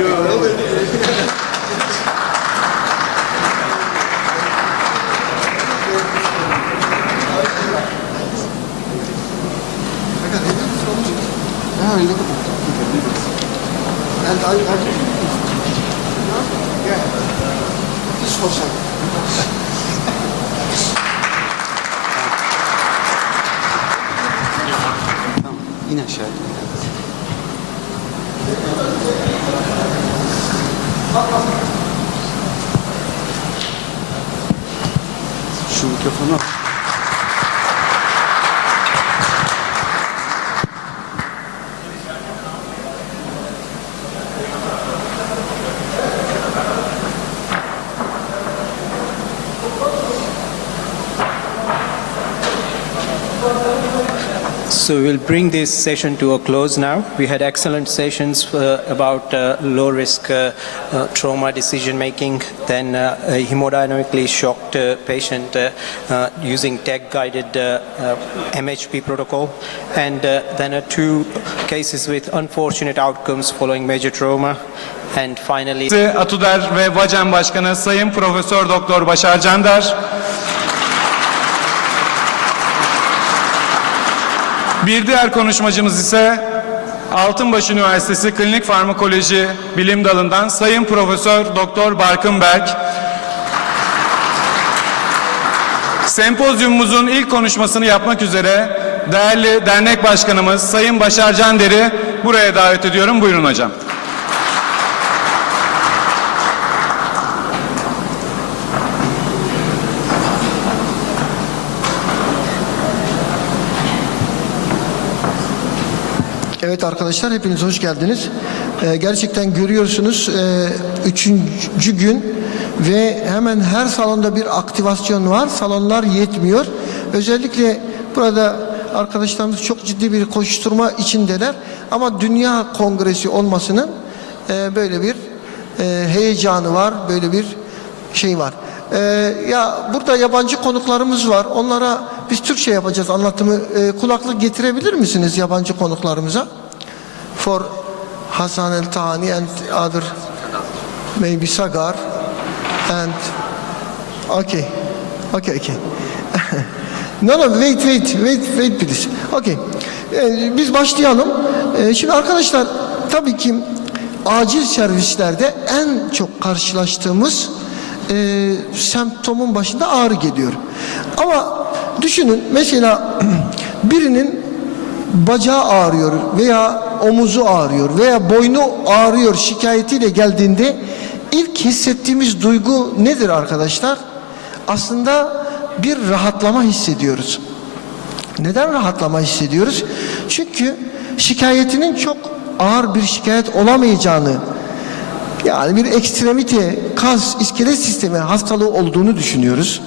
And I yeah, this for some. Tamam, in aşağıya. Şu mikrofonu al. So we'll bring this session to a close now. We had excellent sessions about low-risk trauma decision-making, then hemodynamically shocked patient using tech-guided MHP protocol, and then 2 cases with unfortunate outcomes following major trauma. And finally, Atuder ve Vacem Başkanı Sayın Profesör Doktor Başar Cander. Bir diğer konuşmacımız ise Altınbaş Üniversitesi Klinik Farmakoloji Bilim Dalı'ndan Sayın Profesör Doktor Barkın Berk. Sempozyumumuzun ilk konuşmasını yapmak üzere değerli dernek başkanımız Sayın Başar Cander'i buraya davet ediyorum. Buyurun hocam. Evet arkadaşlar, hepiniz hoş geldiniz. Gerçekten görüyorsunuz 3. gün ve hemen her salonda bir aktivasyon var. Salonlar yetmiyor. Özellikle burada arkadaşlarımız çok ciddi bir koşturma içindeler. Ama Dünya Kongresi olmasının böyle bir heyecanı var, böyle bir şey var. Ya burada yabancı konuklarımız var. Onlara biz Türkçe yapacağız anlatımı. Kulaklık getirebilir misiniz yabancı konuklarımıza? For Hasan El Tahani and other maybe Sagar and okay. No, wait please. Okay. Biz başlayalım. Şimdi arkadaşlar tabii ki acil servislerde en çok karşılaştığımız semptomun başında ağrı geliyor. Ama düşünün mesela birinin bacağı ağrıyor veya omuzu ağrıyor veya boynu ağrıyor şikayetiyle geldiğinde ilk hissettiğimiz duygu nedir arkadaşlar? Aslında bir rahatlama hissediyoruz. Neden rahatlama hissediyoruz? Çünkü şikayetinin çok ağır bir şikayet olamayacağını, yani bir ekstremite, kas, iskelet sistemi hastalığı olduğunu düşünüyoruz.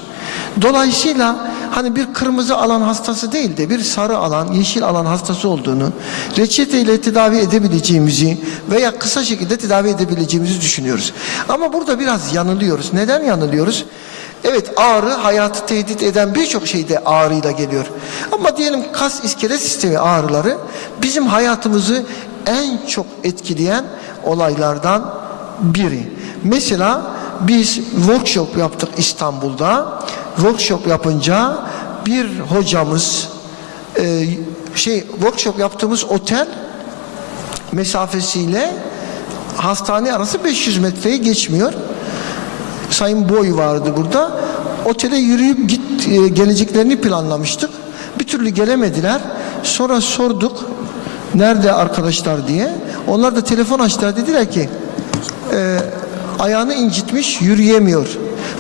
Dolayısıyla hani bir kırmızı alan hastası değil de bir sarı alan, yeşil alan hastası olduğunu, reçeteyle tedavi edebileceğimizi veya kısa şekilde tedavi edebileceğimizi düşünüyoruz. Ama burada biraz yanılıyoruz. Neden yanılıyoruz? Evet, ağrı hayatı tehdit eden birçok şeyde ağrıyla geliyor. Ama diyelim kas iskelet sistemi ağrıları bizim hayatımızı en çok etkileyen olaylardan biri. Mesela biz workshop yaptık İstanbul'da. Workshop yapınca bir hocamız workshop yaptığımız otel mesafesiyle hastane arası 500 metreyi geçmiyor. Sayın Boy vardı burada. Otele yürüyüp geleceklerini planlamıştık. Bir türlü gelemediler. Sonra sorduk nerede arkadaşlar diye. Onlar da telefon açtılar, dediler ki ayağını incitmiş, yürüyemiyor.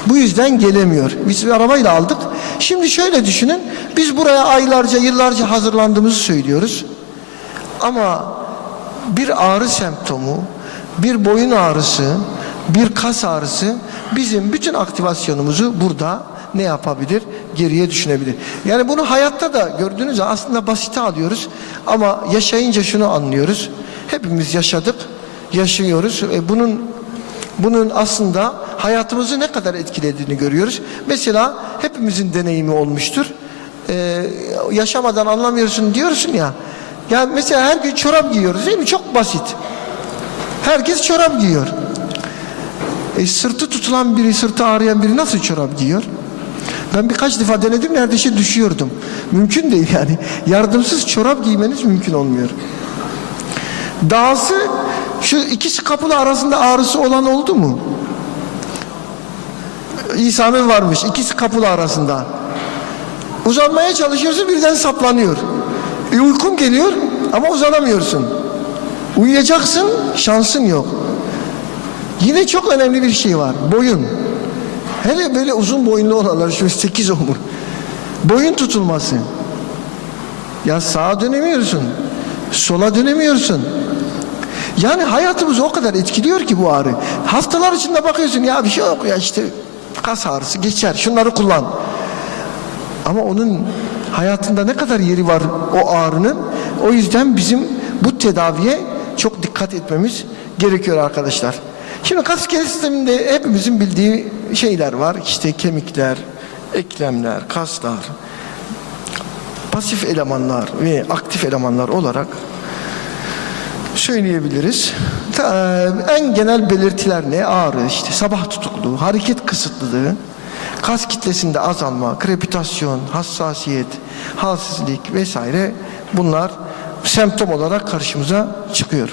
Bu yüzden gelemiyor. Biz bir arabayla aldık. Şimdi şöyle düşünün, biz buraya aylarca, yıllarca hazırlandığımızı söylüyoruz. Ama bir ağrı semptomu, bir boyun ağrısı, bir kas ağrısı bizim bütün aktivasyonumuzu burada ne yapabilir? Geriye düşünebilir. Yani bunu hayatta da gördüğünüz gibi aslında basite alıyoruz ama yaşayınca şunu anlıyoruz. Hepimiz yaşadık, yaşıyoruz. Bunun aslında hayatımızı ne kadar etkilediğini görüyoruz. Mesela hepimizin deneyimi olmuştur. Yaşamadan anlamıyorsun diyorsun ya. Yani mesela her gün çorap giyiyoruz değil mi? Çok basit. Herkes çorap giyiyor. Sırtı tutulan biri, sırtı ağrıyan biri nasıl çorap giyiyor? Ben birkaç defa denedim, neredeyse düşüyordum. Mümkün değil yani. Yardımsız çorap giymeniz mümkün olmuyor. Dahası şu ikisi kapılı arasında ağrısı olan oldu mu? İsa'nın varmış ikisi kapılı arasında. Uzanmaya çalışıyorsun, birden saplanıyor. Uykun geliyor ama uzanamıyorsun. Uyuyacaksın, şansın yok. Yine çok önemli bir şey var, boyun. Hele böyle uzun boyunlu olanlar, şu 8 omur. Boyun tutulması. Ya sağa dönemiyorsun, sola dönemiyorsun. Yani hayatımızı o kadar etkiliyor ki bu ağrı. Hastalar içinde bakıyorsun, ya bir şey yok ya, işte kas ağrısı geçer, şunları kullan. Ama onun hayatında ne kadar yeri var o ağrının. O yüzden bizim bu tedaviye çok dikkat etmemiz gerekiyor arkadaşlar. Şimdi kas iskelet sisteminde hepimizin bildiği şeyler var. İşte kemikler, eklemler, kaslar, pasif elemanlar ve aktif elemanlar olarak söyleyebiliriz. En genel belirtiler ne? Ağrı, işte sabah tutukluğu, hareket kısıtlılığı, kas kitlesinde azalma, krepitasyon, hassasiyet, halsizlik vesaire, bunlar semptom olarak karşımıza çıkıyor.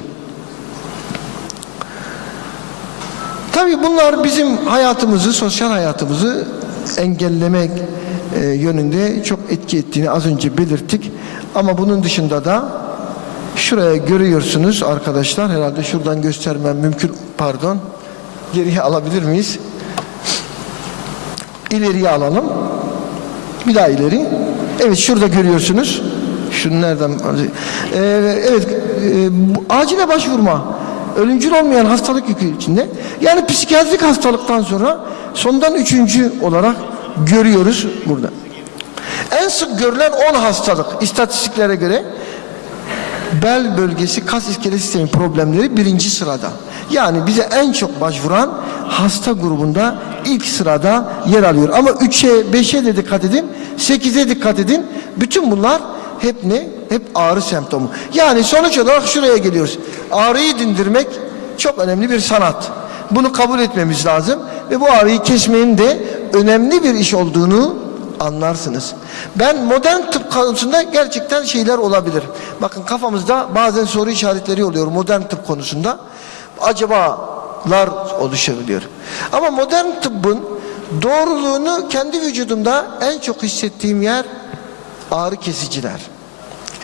Tabii bunlar bizim hayatımızı, sosyal hayatımızı engellemek yönünde çok etki ettiğini az önce belirttik. Ama bunun dışında da şuraya görüyorsunuz arkadaşlar, herhalde şuradan göstermem mümkün, pardon. Geriye alabilir miyiz? İleriye alalım. Bir daha ileri. Evet, şurada görüyorsunuz. Şunu nereden? Evet, acile başvurma. Ölümcül olmayan hastalık yükü içinde. Yani psikiyatrik hastalıktan sonra sondan 3. olarak görüyoruz burada. En sık görülen 10 hastalık istatistiklere göre bel bölgesi kas iskelet sistemi problemleri 1. sırada. Yani bize en çok başvuran hasta grubunda ilk sırada yer alıyor. Ama 3'e, 5'e de dikkat edin, 8'e dikkat edin. Bütün bunlar hep ne? Hep ağrı semptomu. Yani sonuç olarak şuraya geliyoruz. Ağrıyı dindirmek çok önemli bir sanat. Bunu kabul etmemiz lazım ve bu ağrıyı kesmenin de önemli bir iş olduğunu anlarsınız. Ben modern tıp konusunda gerçekten şeyler olabilir. Bakın kafamızda bazen soru işaretleri oluyor modern tıp konusunda. Acabalar oluşabiliyor. Ama modern tıbbın doğruluğunu kendi vücudumda en çok hissettiğim yer ağrı kesiciler.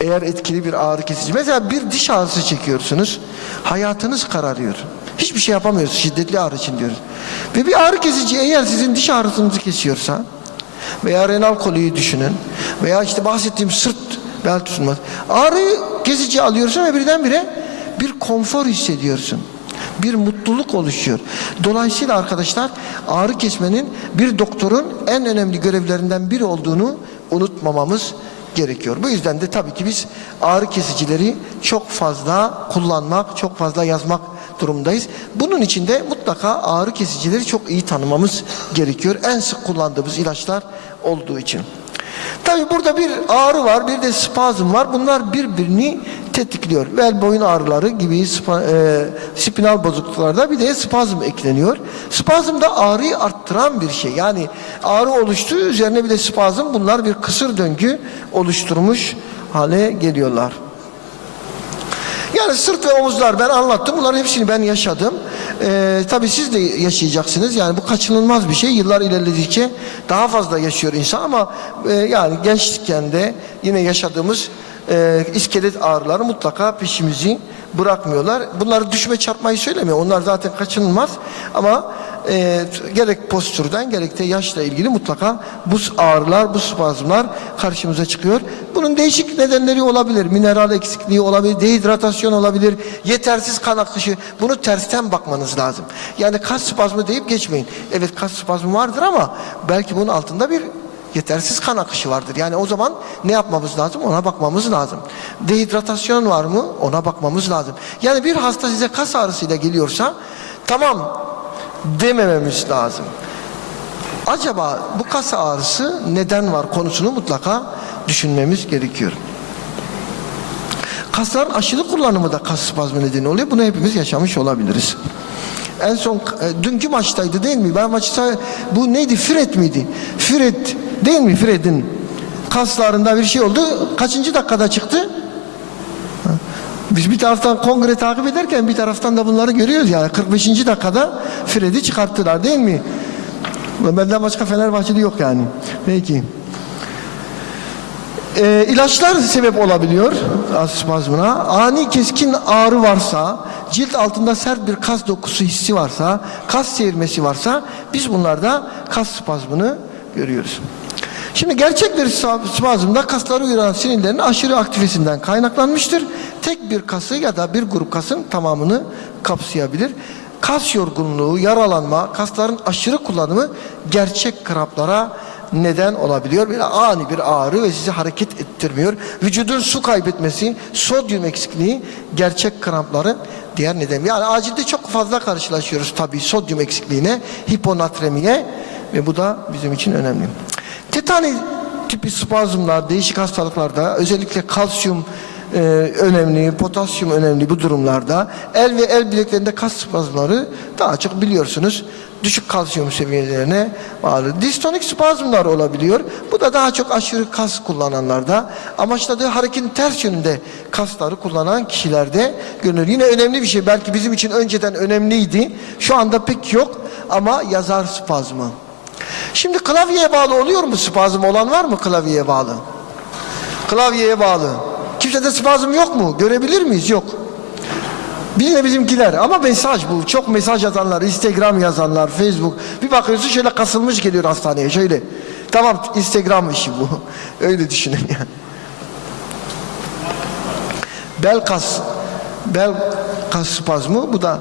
Eğer etkili bir ağrı kesici. Mesela bir diş ağrısı çekiyorsunuz. Hayatınız kararıyor. Hiçbir şey yapamıyoruz şiddetli ağrı için diyoruz. Ve bir ağrı kesici eğer sizin diş ağrısınızı kesiyorsa veya renal koliyi düşünün veya işte bahsettiğim sırt bel tutulması. Ağrı kesici alıyorsun ve birdenbire bir konfor hissediyorsun. Bir mutluluk oluşuyor. Dolayısıyla arkadaşlar ağrı kesmenin bir doktorun en önemli görevlerinden biri olduğunu unutmamamız gerekiyor. Bu yüzden de tabii ki biz ağrı kesicileri çok fazla kullanmak, çok fazla yazmak durumdayız. Bunun için de mutlaka ağrı kesicileri çok iyi tanımamız gerekiyor. En sık kullandığımız ilaçlar olduğu için. Tabi burada bir ağrı var, bir de spazm var. Bunlar birbirini tetikliyor. Bel boyun ağrıları gibi spinal bozukluklarda bir de spazm ekleniyor. Spazm da ağrıyı arttıran bir şey. Yani ağrı oluştu, üzerine bir de spazm, bunlar bir kısır döngü oluşturmuş hale geliyorlar. Yani sırt ve omuzlar ben anlattım. Bunların hepsini ben yaşadım. Tabii siz de yaşayacaksınız. Yani bu kaçınılmaz bir şey. Yıllar ilerledikçe daha fazla yaşıyor insan ama yani gençken de yine yaşadığımız iskelet ağrıları mutlaka peşimizi bırakmıyorlar. Bunları düşme çarpmayı söylemiyor. Onlar zaten kaçınılmaz ama gerek postürden gerek de yaşla ilgili mutlaka bu ağrılar, bu spazmlar karşımıza çıkıyor. Bunun değişik nedenleri olabilir. Mineral eksikliği olabilir, dehidratasyon olabilir, yetersiz kan akışı. Bunu tersten bakmanız lazım. Yani kas spazmı deyip geçmeyin. Evet, kas spazmı vardır ama belki bunun altında bir yetersiz kan akışı vardır. Yani o zaman ne yapmamız lazım? Ona bakmamız lazım. Dehidratasyon var mı? Ona bakmamız lazım. Yani bir hasta size kas ağrısıyla geliyorsa tamam demememiz lazım. Acaba bu kas ağrısı neden var konusunu mutlaka düşünmemiz gerekiyor. Kasların aşırı kullanımı da kas spazmı nedeni oluyor. Bunu hepimiz yaşamış olabiliriz. En son dünkü maçtaydı değil mi? Ben maçta bu neydi? Fred miydi? Fred değil mi? Fred'in kaslarında bir şey oldu. Kaçıncı dakikada çıktı? Biz bir taraftan kongre takip ederken bir taraftan da bunları görüyoruz yani. 45. dakikada Fred'i çıkarttılar değil mi? Benden başka Fenerbahçeli yok yani. Peki. İlaçlar sebep olabiliyor spazmına. Ani keskin ağrı varsa, cilt altında sert bir kas dokusu hissi varsa, kas seyirmesi varsa biz bunlarda kas spazmını görüyoruz. Şimdi gerçek bir spazmda kasları uyaran sinirlerin aşırı aktivitesinden kaynaklanmıştır. Tek bir kası ya da bir grup kasın tamamını kapsayabilir. Kas yorgunluğu, yaralanma, kasların aşırı kullanımı gerçek kramplara neden olabiliyor. Böyle ani bir ağrı ve sizi hareket ettirmiyor. Vücudun su kaybetmesi, sodyum eksikliği gerçek krampların diğer nedeni. Yani acilde çok fazla karşılaşıyoruz tabii sodyum eksikliğine, hiponatremiye ve bu da bizim için önemli. Tetani tipi spazmlar, değişik hastalıklarda özellikle kalsiyum önemli, potasyum önemli bu durumlarda. El ve el bileklerinde kas spazmları daha çok biliyorsunuz düşük kalsiyum seviyelerine bağlı. Distonik spazmlar olabiliyor. Bu da daha çok aşırı kas kullananlarda, amaçladığı hareketin ters yönünde kasları kullanan kişilerde görünür. Yine önemli bir şey, belki bizim için önceden önemliydi. Şu anda pek yok ama yazar spazmı. Şimdi klavyeye bağlı oluyor mu spazm olan var mı klavyeye bağlı? Klavyeye bağlı. Kimsede spazm yok mu? Görebilir miyiz? Yok. Yine bizimkiler ama mesaj bu. Çok mesaj yazanlar, Instagram yazanlar, Facebook. Bir bakıyorsun şöyle kasılmış geliyor hastaneye şöyle. Tamam, Instagram işi bu. Öyle düşünün yani. Bel kas spazmı bu da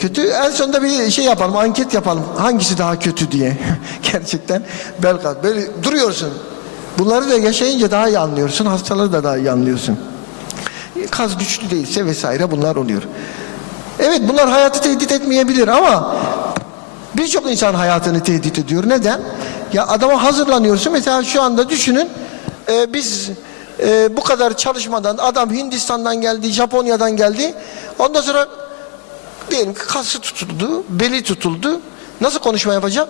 kötü. En sonunda bir şey yapalım, anket yapalım. Hangisi daha kötü diye. Gerçekten bel kas. Böyle duruyorsun. Bunları da yaşayınca daha iyi anlıyorsun. Hastaları da daha iyi anlıyorsun. Kas güçlü değilse vesaire bunlar oluyor. Evet, bunlar hayatı tehdit etmeyebilir ama birçok insan hayatını tehdit ediyor. Neden? Ya adama hazırlanıyorsun. Mesela şu anda düşünün biz bu kadar çalışmadan adam Hindistan'dan geldi, Japonya'dan geldi. Ondan sonra diyelim ki kası tutuldu, beli tutuldu. Nasıl konuşma yapacak?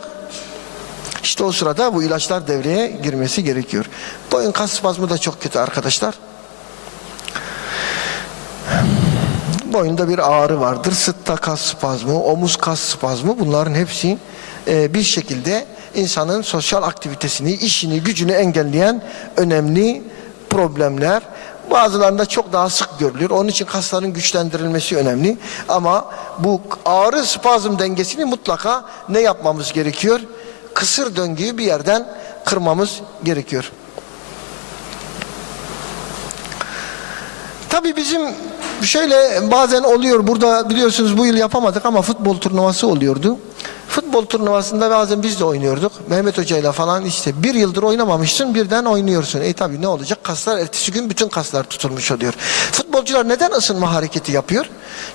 İşte o sırada bu ilaçlar devreye girmesi gerekiyor. Boyun kas spazmı da çok kötü arkadaşlar. Boyunda bir ağrı vardır. Sırtta kas spazmı, omuz kas spazmı, bunların hepsi bir şekilde insanın sosyal aktivitesini, işini, gücünü engelleyen önemli problemler. Bazılarında çok daha sık görülür. Onun için kasların güçlendirilmesi önemli. Ama bu ağrı spazm dengesini mutlaka ne yapmamız gerekiyor? Kısır döngüyü bir yerden kırmamız gerekiyor. Tabii bizim şöyle bazen oluyor, burada biliyorsunuz bu yıl yapamadık ama futbol turnuvası oluyordu. Futbol turnuvasında bazen biz de oynuyorduk. Mehmet Hoca'yla falan işte bir yıldır oynamamışsın birden oynuyorsun. Tabii ne olacak? Kaslar ertesi gün bütün kaslar tutulmuş oluyor. Futbolcular neden ısınma hareketi yapıyor?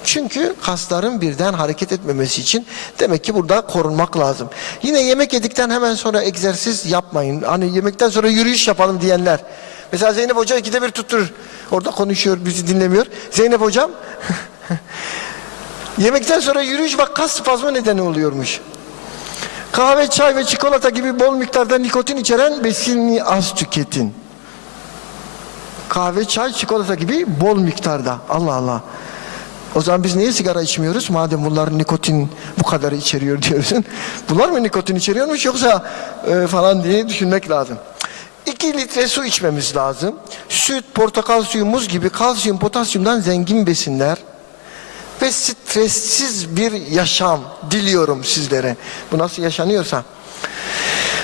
Çünkü kasların birden hareket etmemesi için demek ki burada korunmak lazım. Yine yemek yedikten hemen sonra egzersiz yapmayın. Hani yemekten sonra yürüyüş yapalım diyenler. Mesela Zeynep Hoca 2'de 1 tutturur. Orada konuşuyor, bizi dinlemiyor. Zeynep Hocam yemekten sonra yürüyüş bak kas spazmı nedeni oluyormuş. Kahve, çay ve çikolata gibi bol miktarda nikotin içeren besini az tüketin. Kahve, çay, çikolata gibi bol miktarda. Allah Allah. O zaman biz niye sigara içmiyoruz? Madem bunlar nikotin bu kadar içeriyor diyorsun. Bunlar mı nikotin içeriyormuş yoksa falan diye düşünmek lazım. 2 litre su içmemiz lazım. Süt, portakal suyu, muz gibi kalsiyum, potasyumdan zengin besinler ve stressiz bir yaşam diliyorum sizlere. Bu nasıl yaşanıyorsa.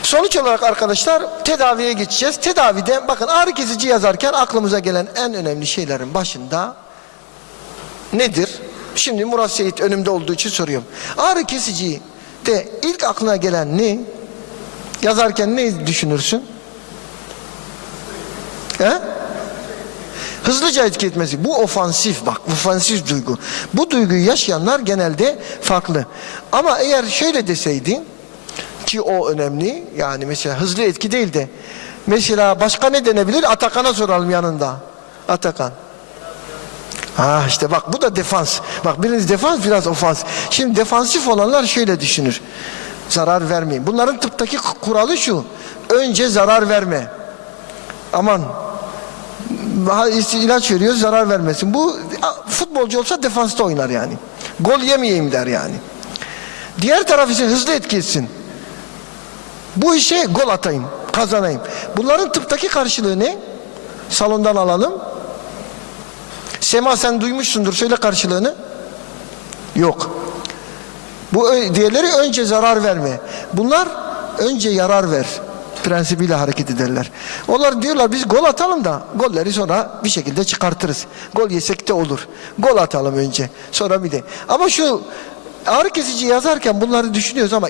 Sonuç olarak arkadaşlar tedaviye geçeceğiz. Tedavide bakın ağrı kesici yazarken aklımıza gelen en önemli şeylerin başında nedir? Şimdi Murat Seyit önümde olduğu için soruyorum. Ağrı kesici de ilk aklına gelen ne? Yazarken ne düşünürsün? He? Hızlıca etki etmesi. Bu ofansif bak. Ofansif duygu. Bu duyguyu yaşayanlar genelde farklı. Ama eğer şöyle deseydi ki o önemli. Yani mesela hızlı etki değil de mesela başka ne denebilir? Atakan'a soralım yanında. Atakan. İşte bak bu da defans. Bak biriniz defans biraz ofans. Şimdi defansif olanlar şöyle düşünür. Zarar vermeyin. Bunların tıptaki kuralı şu. Önce zarar verme. Aman ilaç veriyor zarar vermesin. Bu futbolcu olsa defansta oynar yani. Gol yemeyeyim der yani. Diğer taraf ise hızlı etki etsin. Bu işe gol atayım, kazanayım. Bunların tıptaki karşılığı ne? Salondan alalım. Sema sen duymuşsundur, söyle karşılığını. Yok. Bu diğerleri önce zarar verme. Bunlar önce yarar ver prensibiyle hareket ederler. Onlar diyorlar biz gol atalım da golleri sonra bir şekilde çıkartırız. Gol yesek de olur. Gol atalım önce. Sonra bir de. Ama şu ağrı kesici yazarken bunları düşünüyoruz ama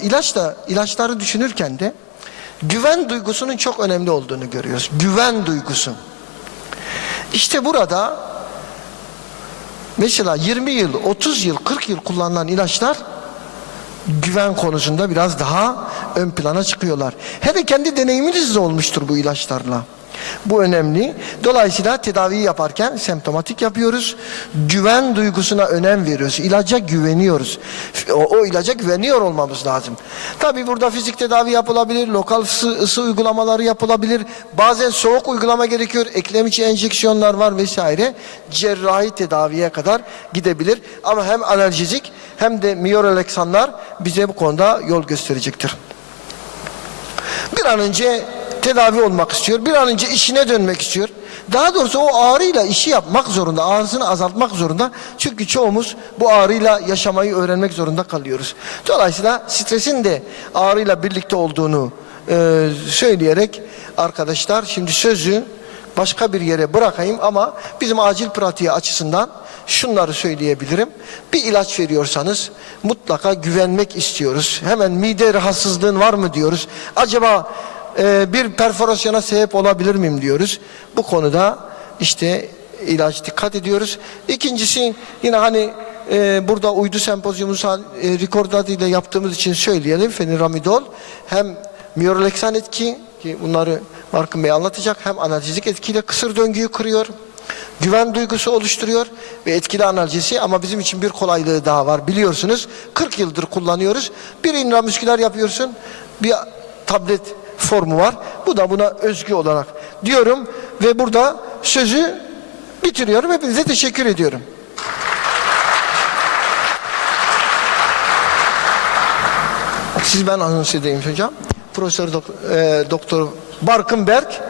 ilaçları düşünürken de güven duygusunun çok önemli olduğunu görüyoruz. Güven duygusu. İşte burada mesela 20 yıl, 30 yıl, 40 yıl kullanılan ilaçlar güven konusunda biraz daha ön plana çıkıyorlar. Hele kendi deneyiminiz de olmuştur bu ilaçlarla. Bu önemli. Dolayısıyla tedaviyi yaparken semptomatik yapıyoruz. Güven duygusuna önem veriyoruz. İlaca güveniyoruz. O ilaca güveniyor olmamız lazım. Tabii burada fizik tedavi yapılabilir, lokal ısı uygulamaları yapılabilir. Bazen soğuk uygulama gerekiyor. Eklem içi enjeksiyonlar var vesaire. Cerrahi tedaviye kadar gidebilir. Ama hem analjezik hem de miyorelaksanlar bize bu konuda yol gösterecektir. Bir an önce tedavi olmak istiyor. Bir an önce işine dönmek istiyor. Daha doğrusu o ağrıyla işi yapmak zorunda. Ağrısını azaltmak zorunda. Çünkü çoğumuz bu ağrıyla yaşamayı öğrenmek zorunda kalıyoruz. Dolayısıyla stresin de ağrıyla birlikte olduğunu söyleyerek arkadaşlar şimdi sözü başka bir yere bırakayım ama bizim acil pratiği açısından şunları söyleyebilirim. Bir ilaç veriyorsanız mutlaka güvenmek istiyoruz. Hemen mide rahatsızlığın var mı diyoruz. Acaba bir perforasyona sebep olabilir miyim diyoruz. Bu konuda işte ilaç dikkat ediyoruz. İkincisi yine hani burada uydu sempozyumu rekordat ile yaptığımız için söyleyelim. Feniramidol hem miyorelaksan etki ki bunları Markın Bey anlatacak, hem analjezik etkiyle kısır döngüyü kırıyor. Güven duygusu oluşturuyor ve etkili analjesi ama bizim için bir kolaylığı daha var biliyorsunuz. 40 yıldır kullanıyoruz. Bir intramüsküler yapıyorsun. Bir tablet formu var. Bu da buna özgü olarak diyorum ve burada sözü bitiriyorum. Hepinize teşekkür ediyorum. Siz ben anons edeyim hocam. Profesör Doktor Barkın Berk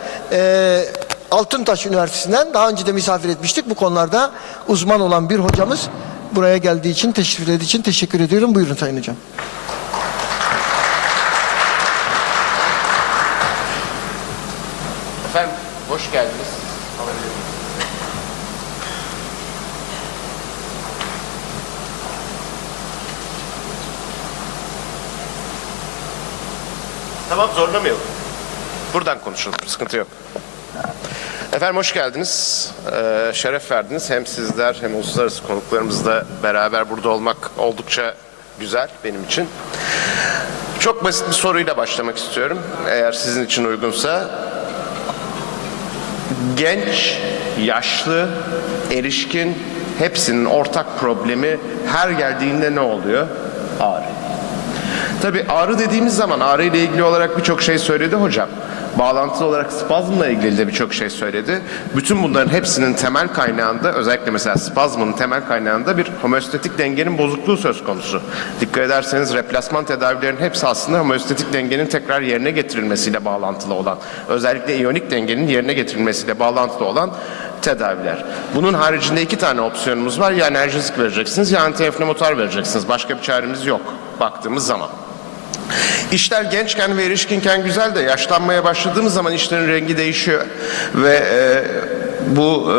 Altıntaş Üniversitesi'nden daha önce de misafir etmiştik. Bu konularda uzman olan bir hocamız buraya geldiği için, teşrif ettiği için teşekkür ediyorum. Buyurun Sayın Hocam. Efendim, hoş geldiniz. Tamam, zorlamayalım. Buradan konuşalım, sıkıntı yok. Efendim hoş geldiniz. Şeref verdiniz. Hem sizler hem uluslararası konuklarımızla beraber burada olmak oldukça güzel benim için. Çok basit bir soruyla başlamak istiyorum. Eğer sizin için uygunsa. Genç, yaşlı, erişkin hepsinin ortak problemi her geldiğinde ne oluyor? Ağrı. Tabii ağrı dediğimiz zaman ağrı ile ilgili olarak birçok şey söyledi hocam. Bağlantılı olarak spazmla ilgili de birçok şey söyledi. Bütün bunların hepsinin temel kaynağında, özellikle mesela spazmın temel kaynağında bir homeostatik dengenin bozukluğu söz konusu. Dikkat ederseniz replasman tedavilerin hepsi aslında homeostatik dengenin tekrar yerine getirilmesiyle bağlantılı olan, özellikle iyonik dengenin yerine getirilmesiyle bağlantılı olan tedaviler. Bunun haricinde 2 tane opsiyonumuz var. Ya analjezik vereceksiniz ya antiinflamatuar vereceksiniz. Başka bir çaremiz yok baktığımız zaman. İşler gençken ve erişkinken güzel de yaşlanmaya başladığımız zaman işlerin rengi değişiyor ve bu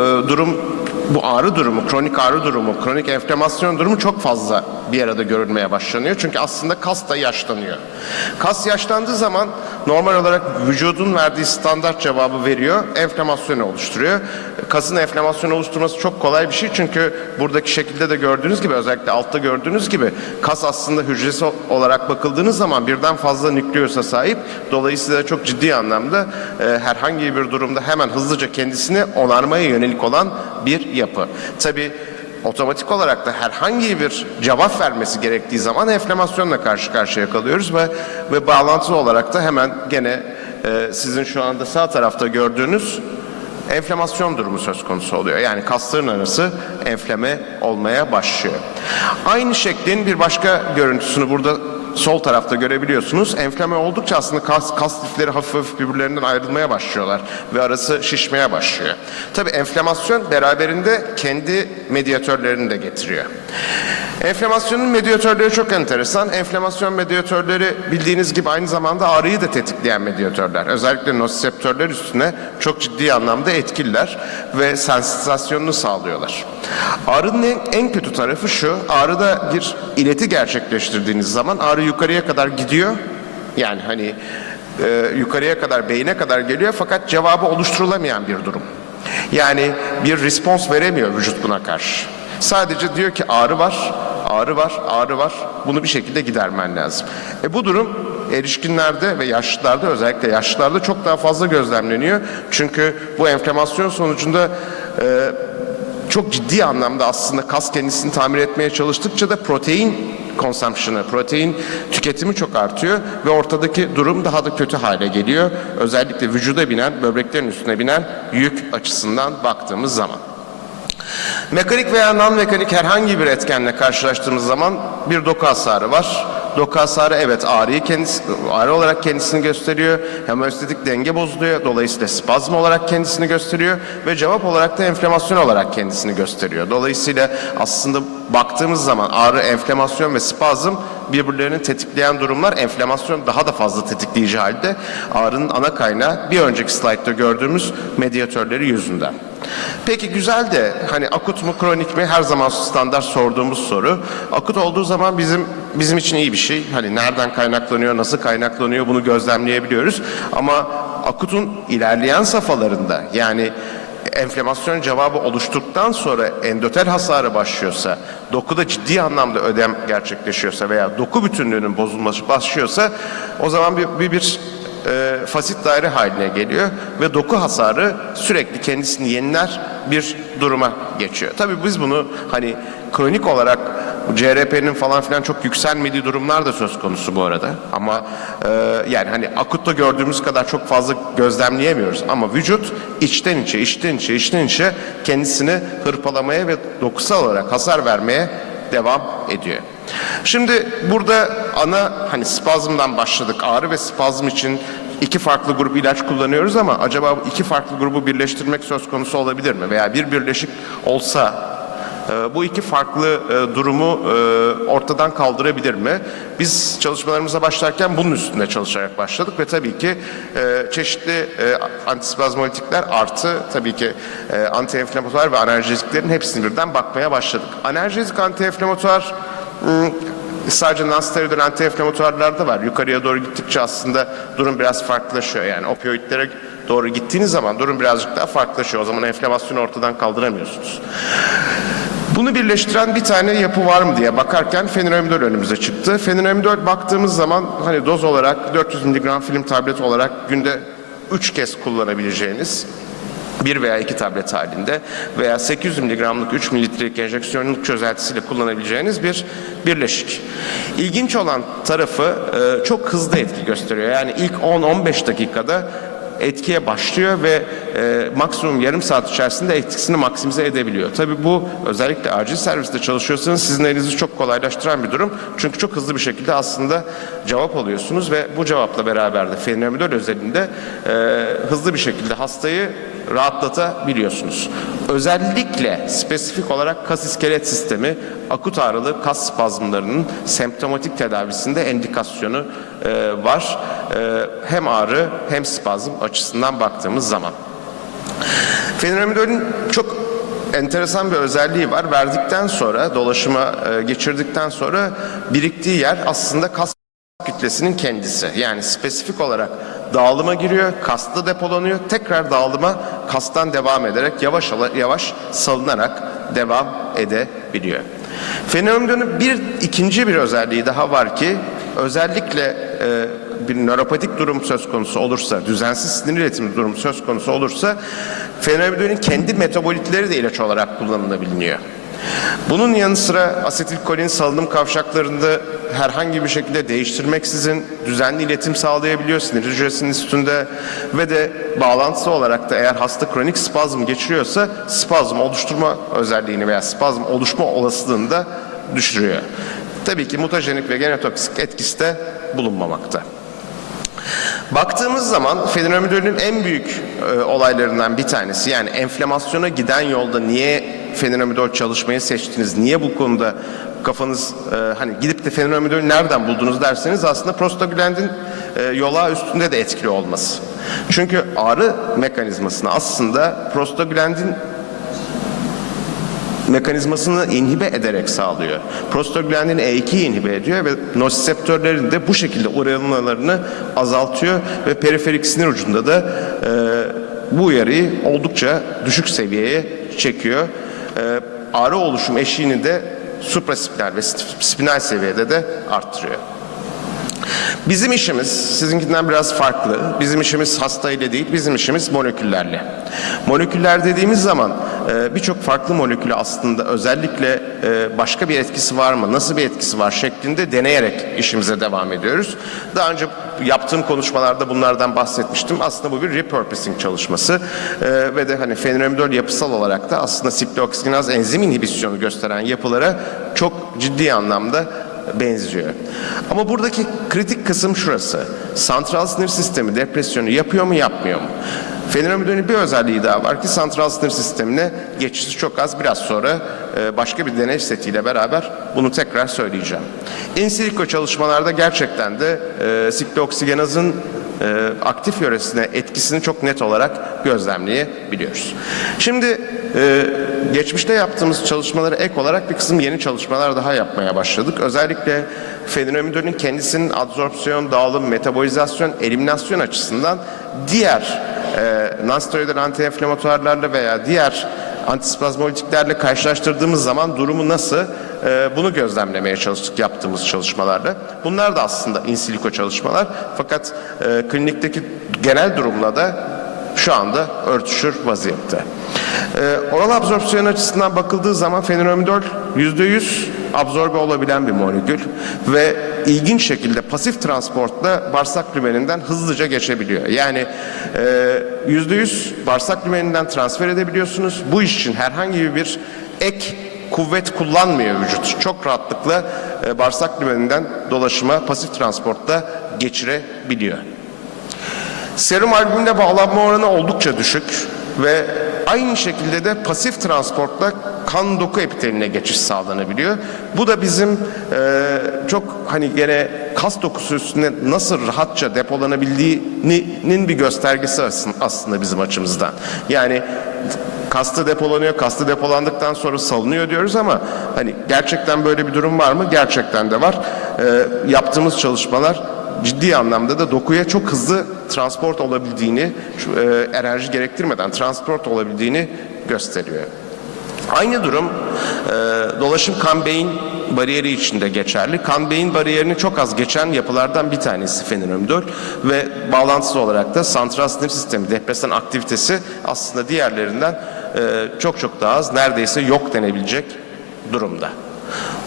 ağrı durumu, kronik ağrı durumu, kronik enflamasyon durumu çok fazla bir arada görülmeye başlanıyor. Çünkü aslında kas da yaşlanıyor. Kas yaşlandığı zaman normal olarak vücudun verdiği standart cevabı veriyor, enflamasyonu oluşturuyor. Kasın enflamasyon oluşturması çok kolay bir şey çünkü buradaki şekilde de gördüğünüz gibi, özellikle altta gördüğünüz gibi kas aslında hücresi olarak bakıldığınız zaman birden fazla nükleosa sahip. Dolayısıyla çok ciddi anlamda herhangi bir durumda hemen hızlıca kendisini onarmaya yönelik olan bir yapı. Tabii otomatik olarak da herhangi bir cevap vermesi gerektiği zaman enflamasyonla karşı karşıya kalıyoruz ve bağlantılı olarak da hemen gene sizin şu anda sağ tarafta gördüğünüz enflamasyon durumu söz konusu oluyor. Yani kasların arası enflame olmaya başlıyor. Aynı şeklin bir başka görüntüsünü burada sol tarafta görebiliyorsunuz. Enflame oldukça aslında kas lifleri hafif hafif birbirlerinden ayrılmaya başlıyorlar ve arası şişmeye başlıyor. Tabii enflamasyon beraberinde kendi medyatörlerini de getiriyor. Enflamasyonun medyatörleri çok enteresan. Enflamasyon medyatörleri bildiğiniz gibi aynı zamanda ağrıyı da tetikleyen medyatörler. Özellikle nosiseptörler üstüne çok ciddi anlamda etkililer ve sensitizasyonunu sağlıyorlar. Ağrının en kötü tarafı şu: ağrıda bir ileti gerçekleştirdiğiniz zaman ağrı yukarıya kadar gidiyor. Yani hani yukarıya kadar, beyine kadar geliyor fakat cevabı oluşturulamayan bir durum. Yani bir respons veremiyor vücut buna karşı. Sadece diyor ki ağrı var, ağrı var, ağrı var. Bunu bir şekilde gidermen lazım. Bu durum erişkinlerde ve yaşlılarda, özellikle yaşlılarda çok daha fazla gözlemleniyor. Çünkü bu enflamasyon sonucunda çok ciddi anlamda aslında kas kendisini tamir etmeye çalıştıkça da protein consumption'ı, protein tüketimi çok artıyor ve ortadaki durum daha da kötü hale geliyor. Özellikle vücuda binen, böbreklerin üstüne binen yük açısından baktığımız zaman. Mekanik veya non-mekanik herhangi bir etkenle karşılaştığımız zaman bir doku hasarı var. Doku hasarı evet ağrı olarak kendisini gösteriyor. Homeostatik denge bozuluyor. Dolayısıyla spazm olarak kendisini gösteriyor ve cevap olarak da enflamasyon olarak kendisini gösteriyor. Dolayısıyla aslında baktığımız zaman ağrı, enflamasyon ve spazm birbirlerini tetikleyen durumlar. Enflamasyon daha da fazla tetikleyici halde. Ağrının ana kaynağı bir önceki slaytta gördüğümüz medyatörleri yüzünden. Peki güzel de hani akut mu kronik mi, her zaman standart sorduğumuz soru. Akut olduğu zaman bizim için iyi bir şey. Hani nereden kaynaklanıyor, nasıl kaynaklanıyor bunu gözlemleyebiliyoruz. Ama akutun ilerleyen safhalarında, yani enflamasyon cevabı oluştuktan sonra endotel hasarı başlıyorsa, dokuda ciddi anlamda ödem gerçekleşiyorsa veya doku bütünlüğünün bozulması başlıyorsa o zaman bir fasit daire haline geliyor ve doku hasarı sürekli kendisini yeniler bir duruma geçiyor. Tabii biz bunu hani kronik olarak CRP'nin falan filan çok yükselmediği durumlar da söz konusu bu arada. Ama yani hani akutta gördüğümüz kadar çok fazla gözlemleyemiyoruz. Ama vücut içten içe kendisini hırpalamaya ve dokusal olarak hasar vermeye devam ediyor. Şimdi burada ana hani spazmdan başladık. Ağrı ve spazm için 2 farklı grup ilaç kullanıyoruz ama acaba bu 2 farklı grubu birleştirmek söz konusu olabilir mi? Veya bir birleşik olsa bu 2 farklı durumu ortadan kaldırabilir mi? Biz çalışmalarımıza başlarken bunun üstünde çalışarak başladık ve tabii ki çeşitli antispazmolitikler artı tabii ki antienflamatuar ve analjeziklerin hepsini birden bakmaya başladık. Analjezik antienflamatuar sadece non-steroidal anti-inflamatuarlarda var. Yukarıya doğru gittikçe aslında durum biraz farklılaşıyor. Yani opioidlere doğru gittiğiniz zaman durum birazcık daha farklılaşıyor. O zaman enflamasyonu ortadan kaldıramıyorsunuz. Bunu birleştiren bir tane yapı var mı diye bakarken fenomenidol önümüze çıktı. Fenomenidol baktığımız zaman hani doz olarak 400 mg film tablet olarak günde 3 kez kullanabileceğiniz 1 veya 2 tablet halinde veya 800 mg'lık 3 mililitrelik enjeksiyonluk çözeltisiyle kullanabileceğiniz bir birleşik. İlginç olan tarafı çok hızlı etki gösteriyor. Yani ilk 10-15 dakikada etkiye başlıyor ve maksimum yarım saat içerisinde etkisini maksimize edebiliyor. Tabii bu özellikle acil serviste çalışıyorsanız sizin elinizi çok kolaylaştıran bir durum. Çünkü çok hızlı bir şekilde aslında cevap alıyorsunuz ve bu cevapla beraber de fenomenidol özelinde hızlı bir şekilde hastayı rahatlatabiliyorsunuz. Özellikle spesifik olarak kas iskelet sistemi, akut ağrılı kas spazmlarının semptomatik tedavisinde endikasyonu var. Hem ağrı hem spazm açısından baktığımız zaman. Fenomenidolün çok enteresan bir özelliği var. Verdikten sonra, dolaşıma geçirdikten sonra biriktiği yer aslında kas kütlesinin kendisi. Yani spesifik olarak dağılıma giriyor, kasta depolanıyor, tekrar dağılıma kastan devam ederek yavaş yavaş salınarak devam edebiliyor. Fenomenidolün ikinci bir özelliği daha var ki özellikle bir nöropatik durum söz konusu olursa, düzensiz sinir iletimi durumu söz konusu olursa fenomenidolün kendi metabolitleri de ilaç olarak kullanılabiliyor. Bunun yanı sıra asetilkolin salınım kavşaklarında herhangi bir şekilde değiştirmeksizin düzenli iletim sağlayabiliyor sinir hücresinin üstünde ve de bağlantısı olarak da eğer hasta kronik spazm geçiriyorsa spazm oluşturma özelliğini veya spazm oluşma olasılığını da düşürüyor. Tabii ki mutajenik ve genotoksik etkisi de bulunmamakta. Baktığımız zaman fenomenidolün en büyük olaylarından bir tanesi, yani enflamasyona giden yolda niye fenomenidol çalışmayı seçtiniz, niye bu konuda kafanız hani gidip de fenomenidolü nereden buldunuz derseniz aslında prostaglandin yolağı üstünde de etkili olması. Çünkü ağrı mekanizmasını aslında prostaglandin mekanizmasını inhibe ederek sağlıyor. Prostaglandin E2'yi inhibe ediyor ve nosiseptörlerin de bu şekilde uyanmalarını azaltıyor ve periferik sinir ucunda da bu uyarıyı oldukça düşük seviyeye çekiyor. Ağrı oluşum eşiğini de supraspinal ve spinal seviyede de arttırıyor. Bizim işimiz sizinkinden biraz farklı. Bizim işimiz hastayla değil, bizim işimiz moleküllerle. Moleküller dediğimiz zaman birçok farklı molekülü aslında özellikle başka bir etkisi var mı, nasıl bir etkisi var şeklinde deneyerek işimize devam ediyoruz. Daha önce yaptığım konuşmalarda bunlardan bahsetmiştim. Aslında bu bir repurposing çalışması ve de hani fenomenidol yapısal olarak da aslında siklooksinaz enzim inhibisyonu gösteren yapılara çok ciddi anlamda benziyor. Ama buradaki kritik kısım şurası. Santral sinir sistemi depresyonu yapıyor mu, yapmıyor mu? Fenomenidolün bir özelliği daha var ki santral sinir sistemine geçişi çok az. Biraz sonra başka bir deney setiyle beraber bunu tekrar söyleyeceğim. In silico çalışmalarda gerçekten de siklooksinazın aktif yöresine etkisini çok net olarak gözlemleyebiliyoruz. Şimdi geçmişte yaptığımız çalışmalara ek olarak bir kısım yeni çalışmalar daha yapmaya başladık. Özellikle fenomenidolün kendisinin adsorpsiyon, dağılım, metabolizasyon, eliminasyon açısından diğer non-steroidal anti-inflamatuarlarla veya diğer antispazmolitiklerle karşılaştırdığımız zaman durumu nasıl? Bunu gözlemlemeye çalıştık yaptığımız çalışmalarla. Bunlar da aslında in silico çalışmalar. Fakat klinikteki genel durumla da şu anda örtüşür vaziyette. Oral absorpsiyon açısından bakıldığı zaman fenomenidol %100 absorbe olabilen bir molekül ve ilginç şekilde pasif transportla bağırsak lümeninden hızlıca geçebiliyor. Yani %100 bağırsak lümeninden transfer edebiliyorsunuz. Bu iş için herhangi bir ek kuvvet kullanmıyor vücut. Çok rahatlıkla bağırsak lümeninden dolaşıma pasif transportla geçirebiliyor. Serum albümüne bağlanma oranı oldukça düşük ve aynı şekilde de pasif transportla kan doku epiteline geçiş sağlanabiliyor. Bu da bizim çok hani gene kas dokusu üstünde nasıl rahatça depolanabildiğinin bir göstergesi aslında bizim açımızdan. Yani kasta depolanıyor, kasta depolandıktan sonra salınıyor diyoruz ama hani gerçekten böyle bir durum var mı? Gerçekten de var. Yaptığımız çalışmalar ciddi anlamda da dokuya çok hızlı transport olabildiğini, enerji gerektirmeden transport olabildiğini gösteriyor. Aynı durum dolaşım kan-beyin bariyeri için de geçerli. Kan-beyin bariyerini çok az geçen yapılardan bir tanesi fenilomidol ve bağlantısı olarak da santral sinir sistemi depresan aktivitesi aslında diğerlerinden çok daha az, neredeyse yok denebilecek durumda.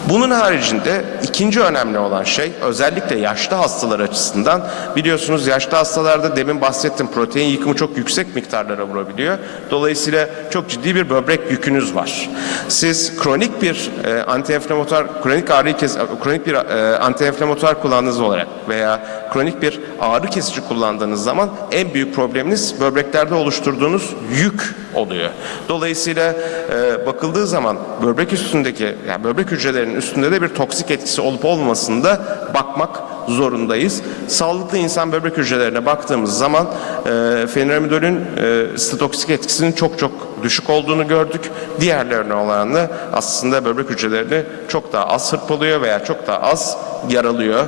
Bunun haricinde ikinci önemli olan şey, özellikle yaşlı hastalar açısından, biliyorsunuz yaşlı hastalarda demin bahsettim, protein yıkımı çok yüksek miktarlara vurabiliyor. Dolayısıyla çok ciddi bir böbrek yükünüz var. Siz kronik bir antiinflamatuar, kronik bir antiinflamatuar kullandığınız olarak veya kronik bir ağrı kesici kullandığınız zaman en büyük probleminiz böbreklerde oluşturduğunuz yük oluyor. Dolayısıyla bakıldığı zaman böbrek üstündeki, yani böbrek hücrelerinin üstünde de bir toksik etkisi olup olmamasını da bakmak zorundayız. Sağlıklı insan böbrek hücrelerine baktığımız zaman fenilomidolün sitotoksik etkisinin çok düşük olduğunu gördük. Diğerlerine oranla aslında böbrek hücrelerini çok daha az hırpalıyor veya çok daha az yaralıyor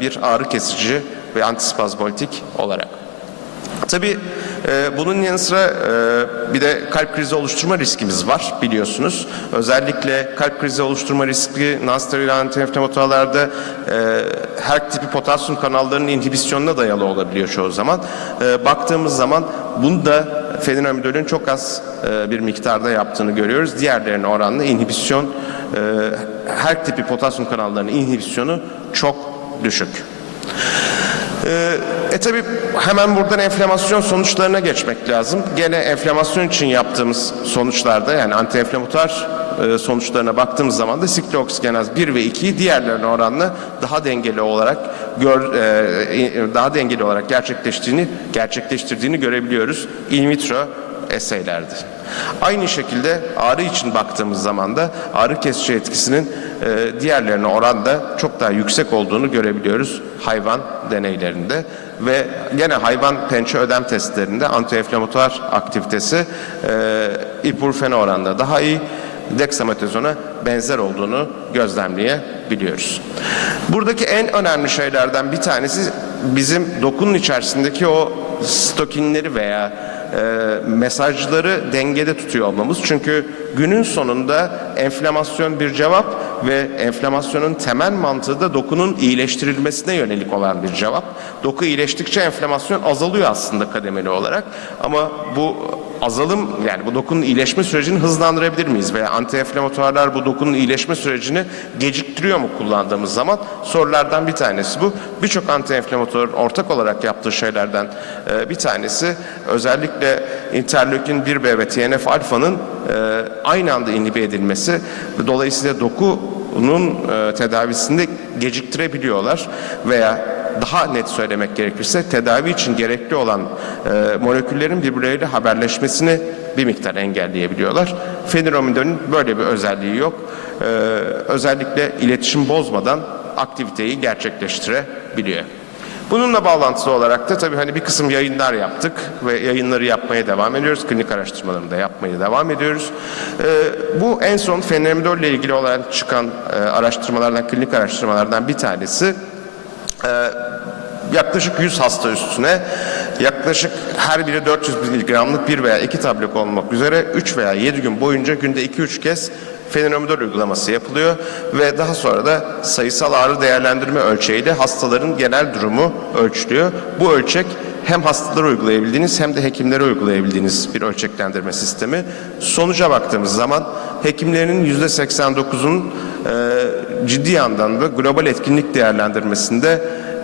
bir ağrı kesici ve antispazmolitik olarak. Tabii bunun yanı sıra bir de kalp krizi oluşturma riskimiz var biliyorsunuz. Özellikle kalp krizi oluşturma riski nonsteroidal antiinflamatuarlarda her tipi potasyum kanallarının inhibisyonuna dayalı olabiliyor çoğu zaman. Baktığımız zaman bunu da fenilomidolün çok az bir miktarda yaptığını görüyoruz. Diğerlerine oranla inhibisyon, her tipi potasyum kanallarının inhibisyonu çok düşük. Tabii hemen buradan enflamasyon sonuçlarına geçmek lazım. Gene enflamasyon için yaptığımız sonuçlarda, yani antiinflamatuar sonuçlarına baktığımız zaman da siklooksingenaz 1 ve 2'yi diğerlerine oranla daha dengeli olarak gerçekleştirdiğini görebiliyoruz in vitro eseylerde. Aynı şekilde ağrı için baktığımız zaman da ağrı kesici etkisinin diğerlerine oranla çok daha yüksek olduğunu görebiliyoruz hayvan deneylerinde ve gene hayvan pençe ödem testlerinde antiinflamatuar aktivitesi ibuprofene oranla daha iyi, deksametazona benzer olduğunu gözlemleyebiliyoruz. Buradaki en önemli şeylerden bir tanesi bizim dokunun içerisindeki o stokinleri veya mesajları dengede tutuyor olmamız. Çünkü günün sonunda enflamasyon bir cevap ve enflamasyonun temel mantığı da dokunun iyileştirilmesine yönelik olan bir cevap. Doku iyileştikçe enflamasyon azalıyor aslında kademeli olarak. Ama bu azalım, yani bu dokunun iyileşme sürecini hızlandırabilir miyiz? Veya antiinflamatuarlar bu dokunun iyileşme sürecini geciktiriyor mu kullandığımız zaman? Sorulardan bir tanesi bu. Birçok antiinflamatuarın ortak olarak yaptığı şeylerden bir tanesi özellikle interleukin 1B ve TNF-alfa'nın aynı anda inhibe edilmesi. Dolayısıyla dokunun tedavisinde geciktirebiliyorlar veya daha net söylemek gerekirse tedavi için gerekli olan moleküllerin birbirleriyle haberleşmesini bir miktar engelleyebiliyorlar. Fenilomidolün böyle bir özelliği yok. Özellikle iletişim bozmadan aktiviteyi gerçekleştirebiliyor. Bununla bağlantılı olarak da tabii hani bir kısım yayınlar yaptık ve yayınları yapmaya devam ediyoruz. Klinik araştırmalarını da yapmaya devam ediyoruz. Bu en son fenilomidol ile ilgili olarak çıkan araştırmalardan, klinik araştırmalardan bir tanesi. Yaklaşık 100 hasta üstüne yaklaşık her biri 400 miligramlık 1 veya 2 tablet olmak üzere 3 veya 7 gün boyunca günde 2-3 kez fenilomidol uygulaması yapılıyor ve daha sonra da sayısal ağrı değerlendirme ölçeğiyle hastaların genel durumu ölçülüyor. Bu ölçek hem hastalara uygulayabildiğiniz hem de hekimlere uygulayabildiğiniz bir ölçeklendirme sistemi. Sonuca baktığımız zaman hekimlerinin %89'un ciddi anlamda global etkinlik değerlendirmesinde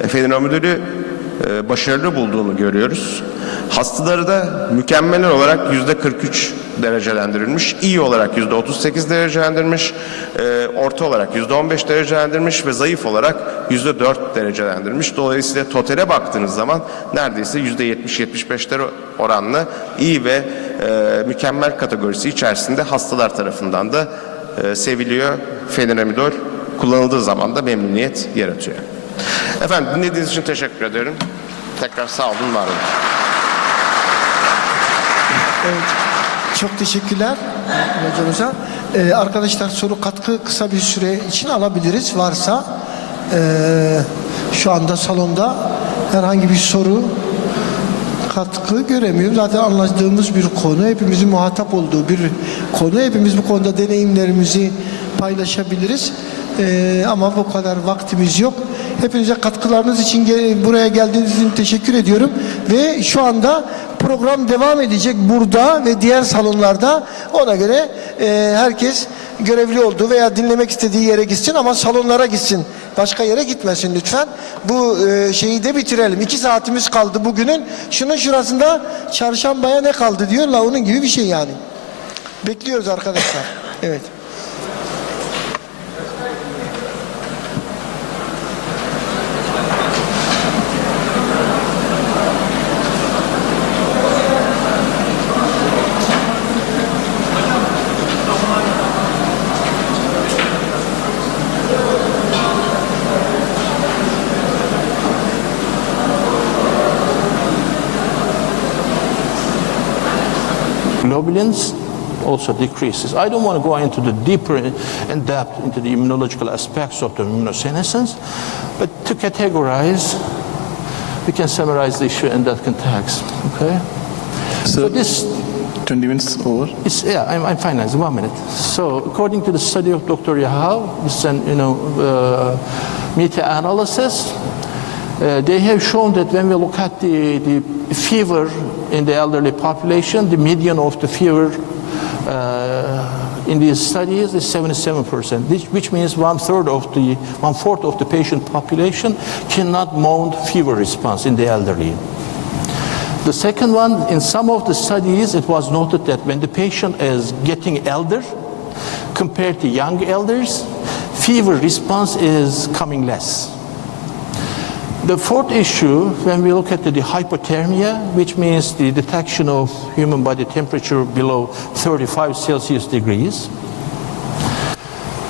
fenilomidolü başarılı bulduğunu görüyoruz. Hastaları da mükemmel olarak %43 derecelendirilmiş, iyi olarak %38 derecelendirilmiş, orta olarak %15 derecelendirilmiş ve zayıf olarak %4 derecelendirilmiş. Dolayısıyla totale baktığınız zaman neredeyse %70-75'lere oranla iyi ve mükemmel kategorisi içerisinde hastalar tarafından da seviliyor. Fenilomidol kullanıldığı zaman da memnuniyet yaratıyor. Efendim dinlediğiniz için teşekkür ederim. Tekrar sağ olun, var olun. Evet, Çok teşekkürler hocamıza. Arkadaşlar soru katkı kısa bir süre için alabiliriz varsa. Şu anda salonda herhangi bir soru katkı göremiyorum. Zaten anladığımız bir konu, hepimizin muhatap olduğu bir konu. Hepimiz bu konuda deneyimlerimizi paylaşabiliriz. Ama bu kadar vaktimiz yok. Hepinize katkılarınız için buraya geldiğiniz için teşekkür ediyorum. Ve şu anda program devam edecek burada ve diğer salonlarda. Ona göre herkes görevli olduğu veya dinlemek istediği yere gitsin ama salonlara gitsin. Başka yere gitmesin lütfen. Bu şeyi de bitirelim. 2 saatimiz kaldı bugünün. Şunun şurasında çarşambaya ne kaldı diyorlar. Onun gibi bir şey yani. Bekliyoruz arkadaşlar. Evet. Globulins also decreases. I don't want to go into the deeper in depth into the immunological aspects of the immunosenescence, but to categorize, we can summarize the issue in that context. Okay. So this 20 minutes over. I'm fine. It's 1 minute. So according to the study of Dr. Yahal, it's an meta-analysis. They have shown that when we look at the fever in the elderly population, the median of the fever in these studies is 77%, which means 1/4 of the patient population cannot mount fever response in the elderly. The second one, in some of the studies, it was noted that when the patient is getting elder, compared to young elders, fever response is coming less. The fourth issue, when we look at the hypothermia, which means the detection of human body temperature below 35 Celsius degrees,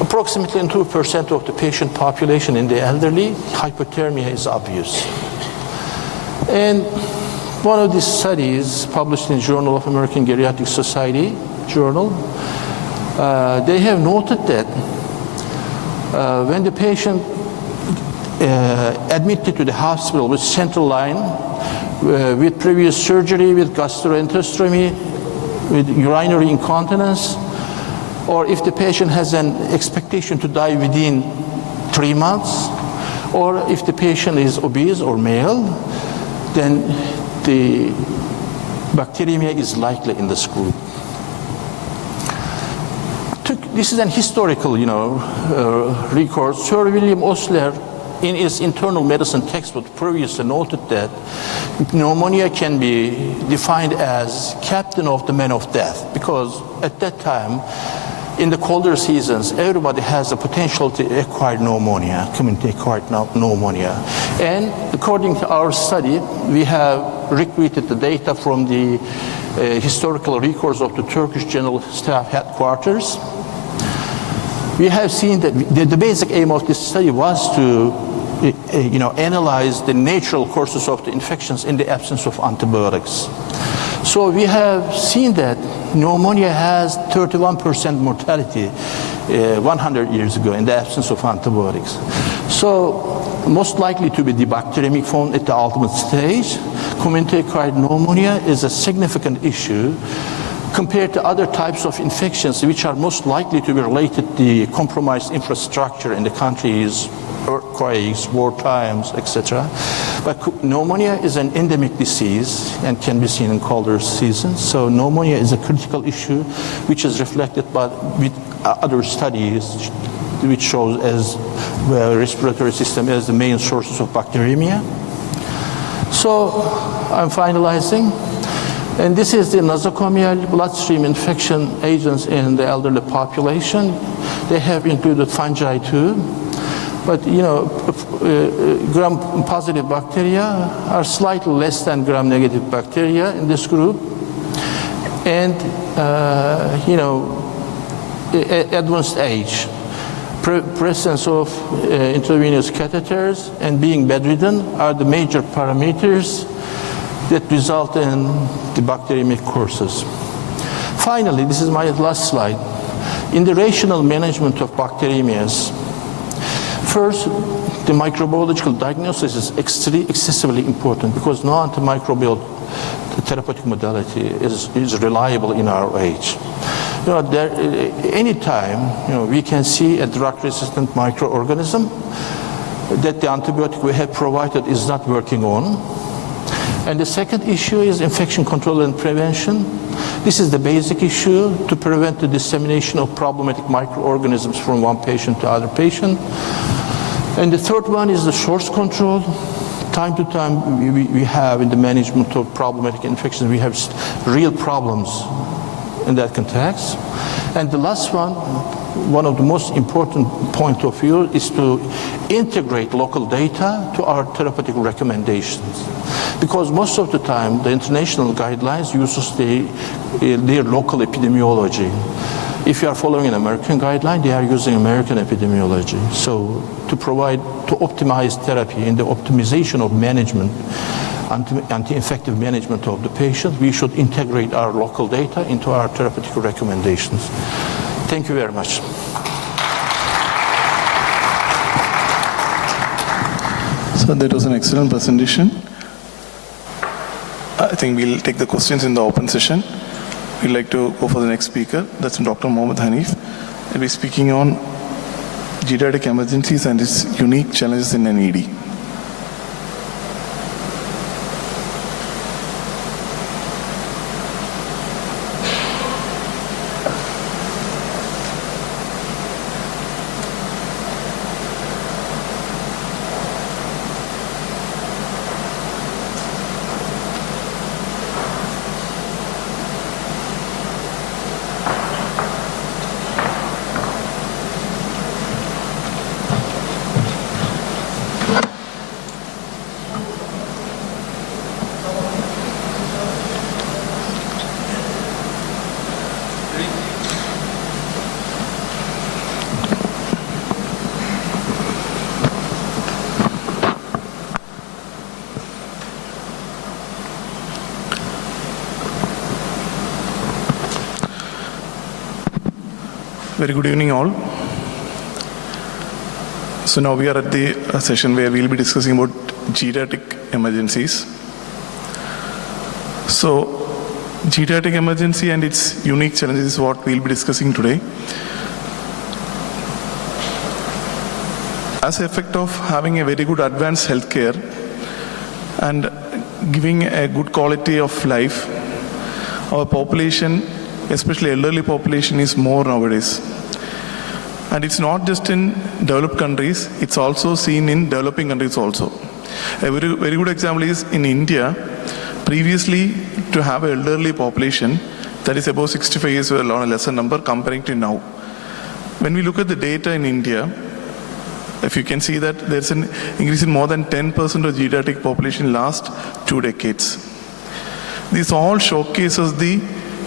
approximately in 2% of the patient population in the elderly, hypothermia is obvious. And one of these studies published in Journal of American Geriatric Society journal, they have noted that when the patient admitted to the hospital with central line, with previous surgery, with gastroenterostomy, with urinary incontinence, or if the patient has an expectation to die within 3 months, or if the patient is obese or male, then the bacteremia is likely in this group. This is an historical, record. Sir William Osler, in his internal medicine textbook, previously noted that pneumonia can be defined as captain of the men of death, because at that time, in the colder seasons, everybody has the potential to acquire pneumonia, community-acquired pneumonia. And according to our study, we have recruited the data from the historical records of the Turkish General Staff Headquarters. We have seen that the basic aim of this study was to analyze the natural courses of the infections in the absence of antibiotics. So we have seen that pneumonia has 31% mortality 100 years ago in the absence of antibiotics. So most likely to be the bacteremic form at the ultimate stage, community-acquired pneumonia is a significant issue compared to other types of infections which are most likely to be related to the compromised infrastructure in the countries, earthquakes, war times, etc. But pneumonia is an endemic disease and can be seen in colder seasons. So pneumonia is a critical issue which is reflected with other studies which shows as respiratory system as the main sources of bacteremia. So I'm finalizing. And this is the nosocomial bloodstream infection agents in the elderly population. They have included fungi too. But gram-positive bacteria are slightly less than gram-negative bacteria in this group. And, advanced age, presence of intravenous catheters and being bedridden are the major parameters that result in the bacteremic courses. Finally, this is my last slide. In the rational management of bacteremias, first, the microbiological diagnosis is excessively important because no antimicrobial therapeutic modality is reliable in our age. Anytime we can see a drug-resistant microorganism that the antibiotic we have provided is not working on. And the second issue is infection control and prevention. This is the basic issue to prevent the dissemination of problematic microorganisms from one patient to other patient. And the third one is the source control. Time to time we have in the management of problematic infections, we have real problems in that context. And the last one of the most important point of view is to integrate local data to our therapeutic recommendations. Because most of the time the international guidelines uses their local epidemiology. If you are following an American guideline, they are using American epidemiology. So to optimize therapy and the optimization of management, anti-infective management of the patient, we should integrate our local data into our therapeutic recommendations. Thank you very much. So that was an excellent presentation. I think we'll take the questions in the open session. We'd like to go for the next speaker. That's Dr. Mohammed Hanif. He'll be speaking on geriatric emergencies and its unique challenges in an ED. Very good evening all. So now we are at the session where we'll be discussing about geriatric emergencies. So geriatric emergency and its unique challenges is what we'll be discussing today. As an effect of having a very good advanced healthcare and giving a good quality of life, our population, especially elderly population, is more nowadays. And it's not just in developed countries, it's also seen in developing countries also. A very good example is in India. Previously, to have an elderly population that is above 65 years were on a lesser number comparing to now. When we look at the data in India, if you can see that there's an increase in more than 10% of geriatric population in last 2 decades. This all showcases the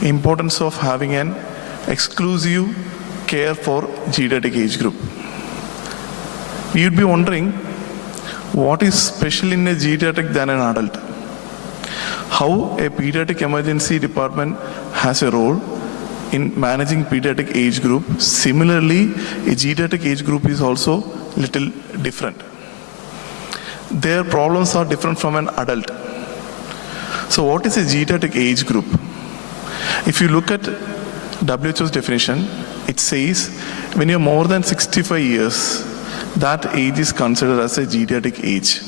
importance of having an exclusive care for geriatric age group. You'd be wondering, what is special in a geriatric than an adult? How a pediatric emergency department has a role in managing pediatric age group. Similarly, a geriatric age group is also little different. Their problems are different from an adult. So what is a geriatric age group? If you look at WHO's definition, it says when you're more than 65 years, that age is considered as a geriatric age.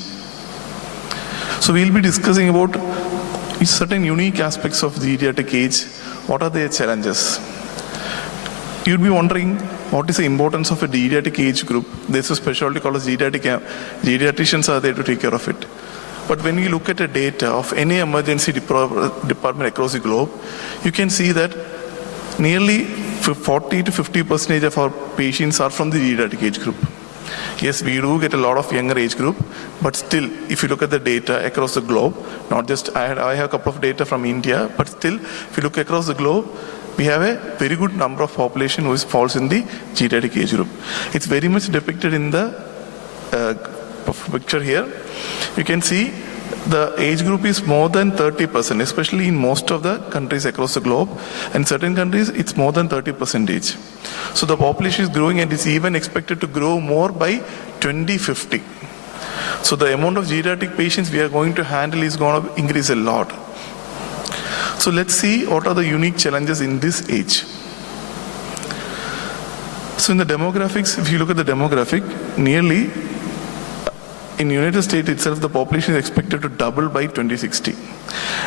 So we'll be discussing about certain unique aspects of geriatric age. What are their challenges? You'd be wondering, what is the importance of a geriatric age group? There's a specialty called as geriatricians are there to take care of it. But when you look at the data of any emergency department across the globe, you can see that nearly 40 to 50% of our patients are from the geriatric age group. Yes, we do get a lot of younger age group, but still, if you look at the data across the globe, not just, I have a couple of data from India, but still, if you look across the globe, we have a very good number of population who falls in the geriatric age group. It's very much depicted in the picture here. You can see the age group is more than 30%, especially in most of the countries across the globe. In certain countries, it's more than 30%. So the population is growing, and it's even expected to grow more by 2050. So the amount of geriatric patients we are going to handle is going to increase a lot. So let's see what are the unique challenges in this age. So in the demographics, if you look at the demographic, nearly in the United States itself, the population is expected to double by 2060.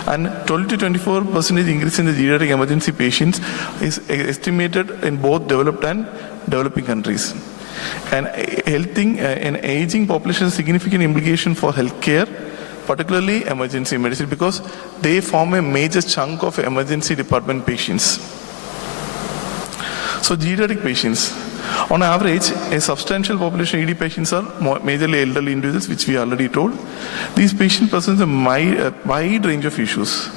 And 12 to 24% increase in the geriatric emergency patients is estimated in both developed and developing countries. And an aging population has significant implication for healthcare, particularly emergency medicine, because they form a major chunk of emergency department patients. So geriatric patients, on average, a substantial population of ED patients are majorly elderly individuals, which we already told. These patients present a wide range of issues.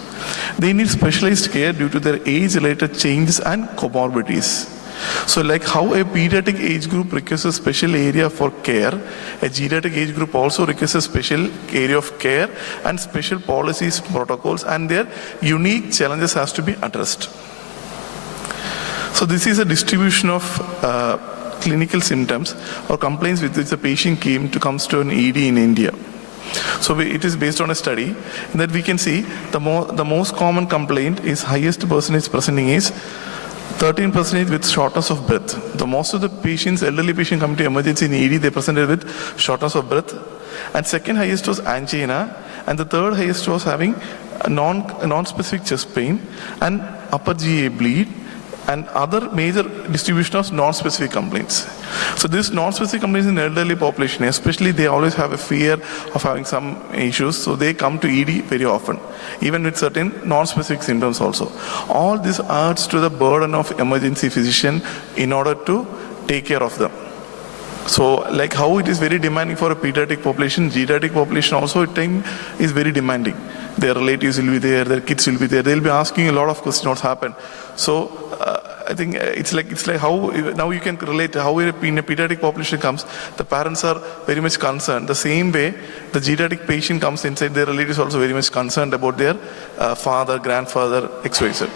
They need specialized care due to their age-related changes and comorbidities. So like how a pediatric age group requires a special area for care, a geriatric age group also requires a special area of care, and special policies, protocols, and their unique challenges has to be addressed. So this is a distribution of clinical symptoms or complaints with which the patient comes to an ED in India. So it is based on a study that we can see the most common complaint is highest percentage presenting is 13% with shortness of breath. The most of the patients, elderly patients come to emergency in ED, they presented with shortness of breath. And second highest was angina, and the third highest was having a non-specific chest pain and upper GA bleed, and other major distribution of non-specific complaints. So this non-specific complaints in the elderly population, especially they always have a fear of having some issues, so they come to ED very often, even with certain non-specific symptoms also. All this adds to the burden of emergency physician in order to take care of them. So like how it is very demanding for a pediatric population, geriatric population also at times is very demanding. Their relatives will be there, their kids will be there. They'll be asking a lot of questions what's happened. So I think it's like how now you can relate how in a pediatric population comes, the parents are very much concerned. The same way the geriatric patient comes inside, their relatives also very much concerned about their father, grandfather, XYZ.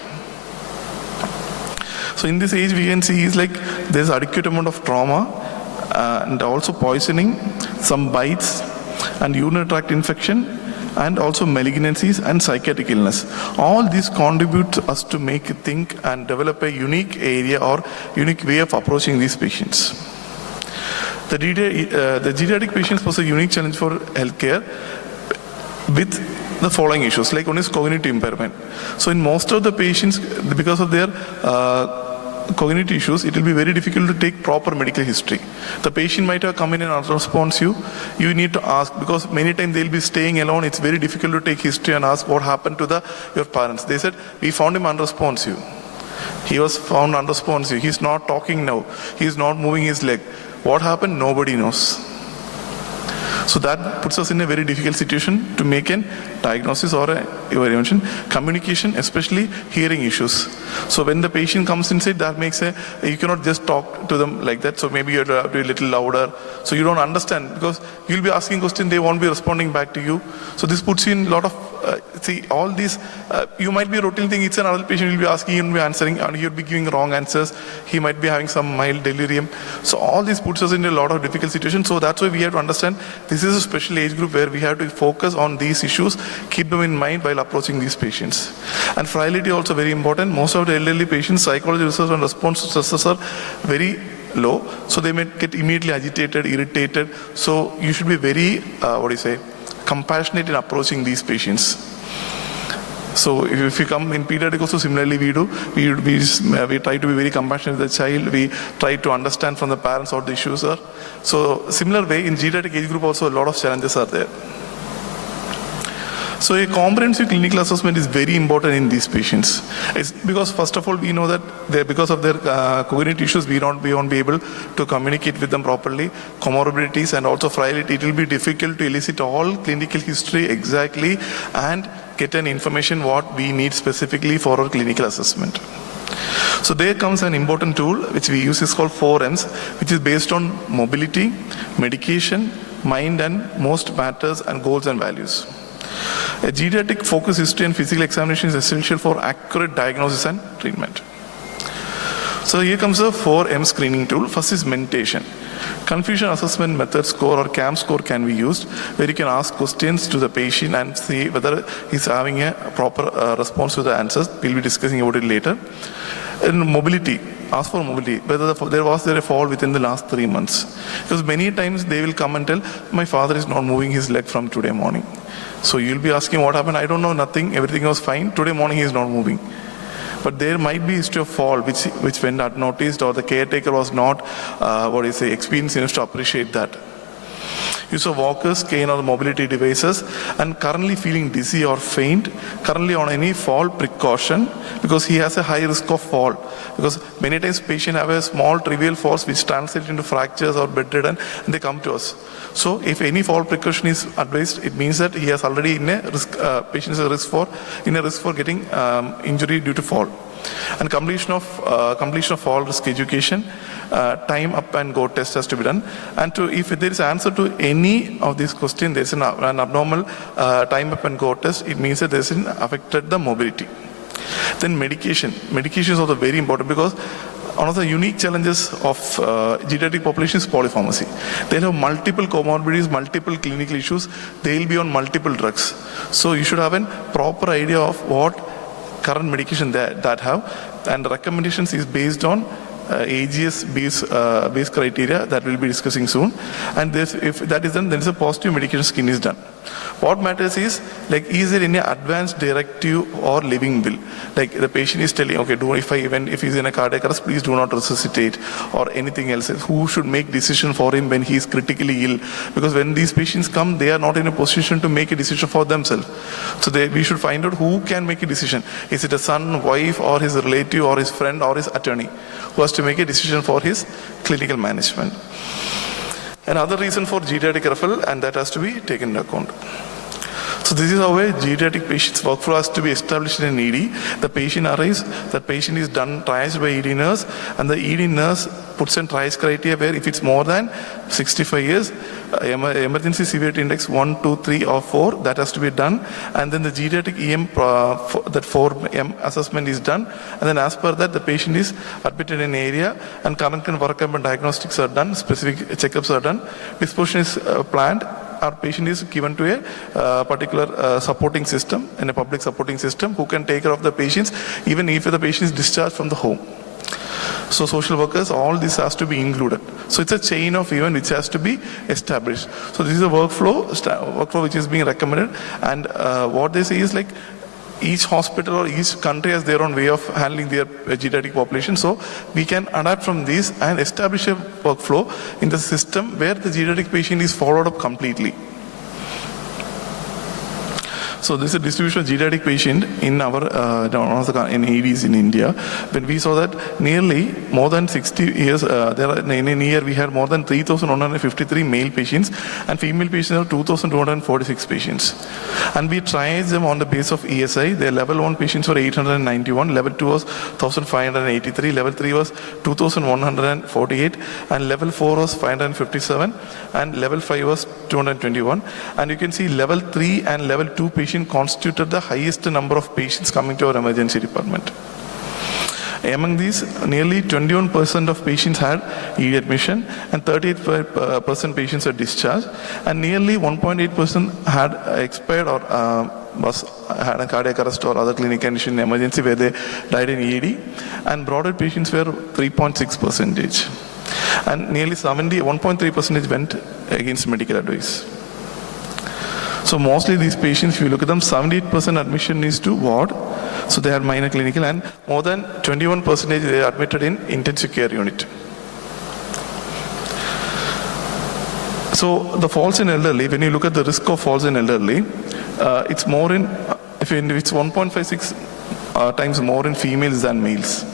So in this age we can see is like there's adequate amount of trauma and also poisoning, some bites and urinary tract infection, and also malignancies and psychiatric illness. All these contribute to us to think and develop a unique area or unique way of approaching these patients. The geriatric patients pose a unique challenge for healthcare with the following issues. Like one is cognitive impairment. So in most of the patients, because of their cognitive issues, it will be very difficult to take proper medical history. The patient might have come in and unresponsive. You need to ask, because many times they'll be staying alone. It's very difficult to take history and ask what happened to your parents. They said, we found him unresponsive. He was found unresponsive. He's not talking now. He's not moving his leg. What happened? Nobody knows. So that puts us in a very difficult situation to make a diagnosis or evaluation. Communication, especially hearing issues. So when the patient comes inside, that makes you cannot just talk to them like that. So maybe you have to be a little louder. So you don't understand, because you'll be asking questions, they won't be responding back to you. So this puts you in a lot of, all these, you might be a routine thing, it's an adult patient, you'll be asking, you'll be answering, and you'll be giving wrong answers. He might be having some mild delirium. So all this puts us in a lot of difficult situations. So that's why we have to understand this is a special age group where we have to focus on these issues, keep them in mind while approaching these patients. And frailty also very important. Most of the elderly patients, psychology research and response to stresses are very low. So they may get immediately agitated, irritated. So you should be very, compassionate in approaching these patients. So if you come in pediatric also, similarly we do. We try to be very compassionate with the child. We try to understand from the parents what the issues are. So similar way, in geriatric age group also a lot of challenges are there. So a comprehensive clinical assessment is very important in these patients. It's because first of all, we know that because of their cognitive issues, we won't be able to communicate with them properly. Comorbidities and also frailty, it will be difficult to elicit all clinical history exactly and get an information what we need specifically for our clinical assessment. So there comes an important tool which we use, is called 4Ms, which is based on mobility, medication, mind, and most matters and goals and values. A geriatric focused history and physical examination is essential for accurate diagnosis and treatment. So here comes the 4M screening tool. First is mentation. Confusion assessment method score or CAM score can be used, where you can ask questions to the patient and see whether he's having a proper response to the answers. We'll be discussing about it later. In mobility, ask for mobility, whether there was a fall within the last 3 months. Because many times they will come and tell, my father is not moving his leg from today morning. So you'll be asking what happened. I don't know, nothing, everything was fine. Today morning he is not moving. But there might be history of fall which went unnoticed, or the caretaker was not, experienced enough to appreciate that. Use of walkers, cane or mobility devices, and currently feeling dizzy or faint, currently on any fall precaution, because he has a high risk of fall. Because many times patients have a small trivial falls which translate into fractures or bedridden, and they come to us. So if any fall precaution is advised, it means that he has already in a risk, patient is a risk for getting injury due to fall. And completion of fall risk education, time up and go test has to be done. And if there is answer to any of these questions, there is an abnormal time up and go test, it means that there is affected the mobility. Then medication. Medication is also very important, because one of the unique challenges of geriatric population is polypharmacy. They have multiple comorbidities, multiple clinical issues. They will be on multiple drugs. So you should have a proper idea of what current medication that have, and recommendations is based on AGS base criteria that we'll be discussing soon. And if that is done, then a positive medication scheme is done. What matters is, is there any advanced directive or living will? Like the patient is telling, okay, if he's in a cardiac arrest, please do not resuscitate, or anything else. Who should make decision for him when he is critically ill? Because when these patients come, they are not in a position to make a decision for themselves. So we should find out who can make a decision. Is it a son, wife, or his relative, or his friend, or his attorney, who has to make a decision for his clinical management? Another reason for geriatric referral, and that has to be taken into account. So this is how a geriatric patient's workflow has to be established in an ED. The patient arrives, the patient is done triaged by ED nurse, and the ED nurse puts in triage criteria where if it's more than 65 years, emergency severity index 1, 2, 3 or 4, that has to be done. And then the geriatric EM, that 4M assessment is done. And then as per that, the patient is admitted in an area, and current workup and diagnostics are done, specific checkups are done, disposition is planned. Our patient is given to a particular supporting system, in a public supporting system, who can take care of the patients even if the patient is discharged from the home. So social workers, all this has to be included. So it's a chain of event which has to be established. So this is a workflow which is being recommended, and what they say is each hospital or each country has their own way of handling their geriatric population. So we can adapt from this and establish a workflow in the system where the geriatric patient is followed up completely. So this is a distribution of geriatric patient in our in EDs in India. When we saw that nearly more than 60 years, in a year we had more than 3,153 male patients, and female patients are 2,246 patients. And we tried them on the basis of ESI. Their level 1 patients were 891, level 2 was 1,583, level 3 was 2,148, and level 4 was 557, and level 5 was 221. And you can see level 3 and level 2 patients constituted the highest number of patients coming to our emergency department. Among these, nearly 21% of patients had ED admission, and 38% patients were discharged, and nearly 1.8% had expired or had a cardiac arrest or other clinical condition in emergency where they died in ED, and broader patients were 3.6%, and nearly 1.3% went against medical advice. So mostly these patients, if you look at them, 78% admission is to ward, so they had minor clinical, and more than 21% they are admitted in intensive care unit. So the falls in elderly, when you look at the risk of falls in elderly, it's more in, it's 1.56 times more in females than males.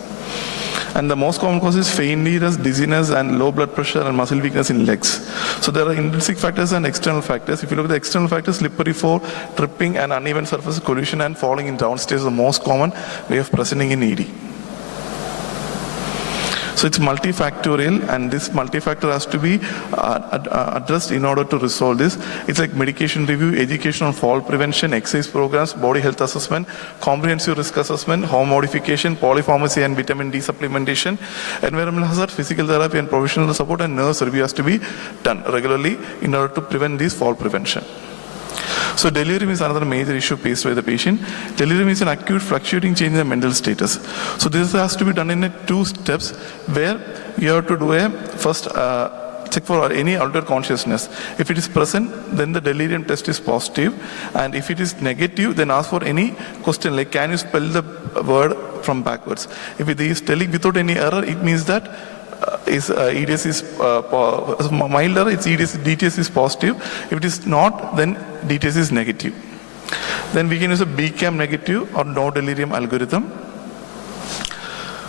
And the most common cause is faintness, dizziness, and low blood pressure and muscle weakness in legs. So there are intrinsic factors and external factors. If you look at the external factors, slippery fall, tripping, and uneven surface collision and falling in downstairs is the most common way of presenting in ED. So it's multifactorial, and this multifactor has to be addressed in order to resolve this. It's like medication review, education on fall prevention, exercise programs, body health assessment, comprehensive risk assessment, home modification, polypharmacy and vitamin D supplementation, environmental hazard, physical therapy and professional support, and nurse review has to be done regularly in order to prevent this fall prevention. So delirium is another major issue faced by the patient. Delirium is an acute fluctuating change in the mental status. So this has to be done in 2 steps, where you have to do a first check for any altered consciousness. If it is present, then the delirium test is positive, and if it is negative, then ask for any question like, can you spell the word from backwards? If it is telling without any error, it means that EDS is milder, its DTS is positive. If it is not, then DTS is negative. Then we can use a BCAM negative or no delirium algorithm.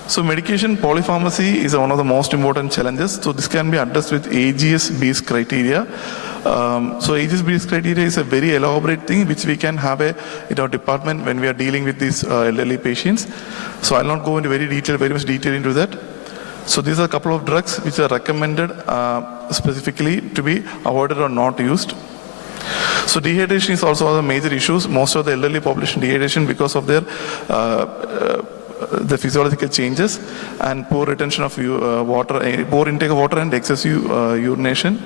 So medication polypharmacy is one of the most important challenges. So this can be addressed with AGS-based criteria. So AGS-based criteria is a very elaborate thing which we can have in our department when we are dealing with these elderly patients. So I'll not go into very much detail into that. So these are a couple of drugs which are recommended specifically to be avoided or not used. So dehydration is also one of the major issues. Most of the elderly population dehydration because of their the physiological changes and poor retention of water, poor intake of water and excessive urination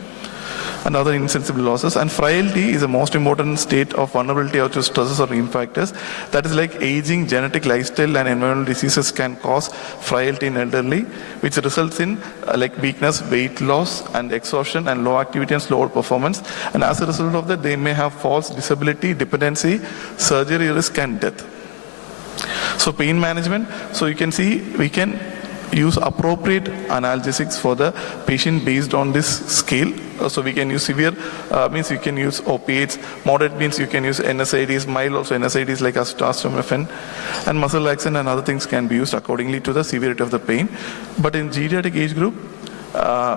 and other insensible losses. And frailty is the most important state of vulnerability to stresses or immune factors. That is like aging, genetic, lifestyle and environmental diseases can cause frailty in elderly, which results in like weakness, weight loss and exhaustion and low activity and slower performance. And as a result of that, they may have falls, disability, dependency, surgery risk and death. So pain management, so you can see we can use appropriate analgesics for the patient based on this scale. So we can use severe, means you can use opiates, moderate means you can use NSAIDs, mild also NSAIDs like acetaminophen, and muscle relaxant and other things can be used accordingly to the severity of the pain. But in geriatric age group,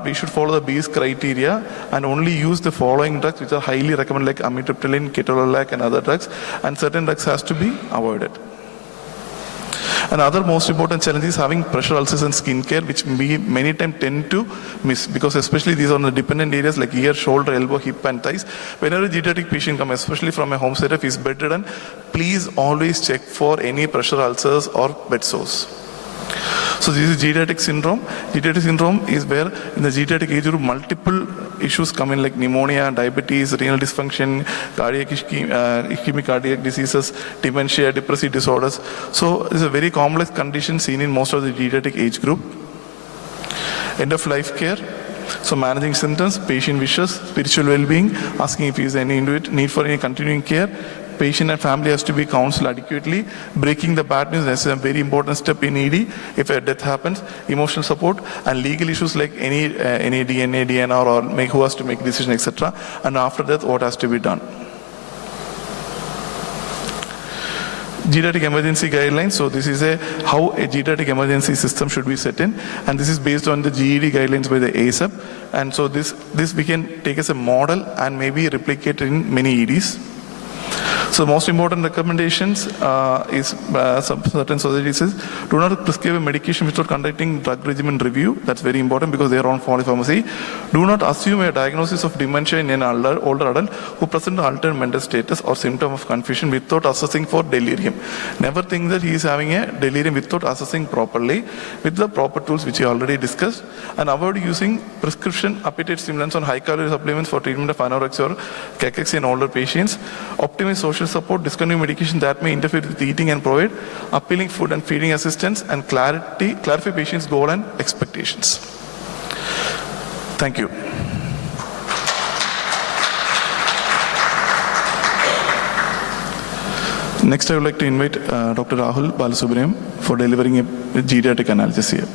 we should follow the base criteria and only use the following drugs which are highly recommended like amitriptyline, ketorolac and other drugs, and certain drugs has to be avoided. Another most important challenge is having pressure ulcers and skin care, which we many times tend to miss because especially these are on the dependent areas like ear, shoulder, elbow, hip and thighs. Whenever a geriatric patient comes, especially from a home setup, is bedridden, please always check for any pressure ulcers or bed sores. So this is geriatric syndrome. Geriatric syndrome is where in the geriatric age group multiple issues come in like pneumonia, diabetes, renal dysfunction, cardiac ischemic cardiac diseases, dementia, depressive disorders. So it's a very complex condition seen in most of the geriatric age group. End of life care. So managing symptoms, patient wishes, spiritual well-being, asking if there is any need for any continuing care. Patient and family has to be counseled adequately. Breaking the bad news is a very important step in ED. If a death happens, emotional support and legal issues like any DNA, DNR, or who has to make decision, etc. And after that, what has to be done. Geriatric emergency guidelines. So this is how a geriatric emergency system should be set in, and this is based on the GED guidelines by the ASAP. And so this we can take as a model and maybe replicate in many EDs. So most important recommendations is some certain societies is do not prescribe a medication without conducting drug regimen review. That's very important because they are on polypharmacy. Do not assume a diagnosis of dementia in an older adult who present altered mental status or symptom of confusion without assessing for delirium. Never think that he is having a delirium without assessing properly with the proper tools which we already discussed, and avoid using prescription appetite stimulants on high calorie supplements for treatment of anorexia or cachexia in older patients. Optimize social support, discontinue medication that may interfere with eating and provide appealing food and feeding assistance, and clarify patients' goal and expectations. Thank you. Next, I would like to invite Dr. Rahul Balasubramaniam for delivering a geriatric analysis here.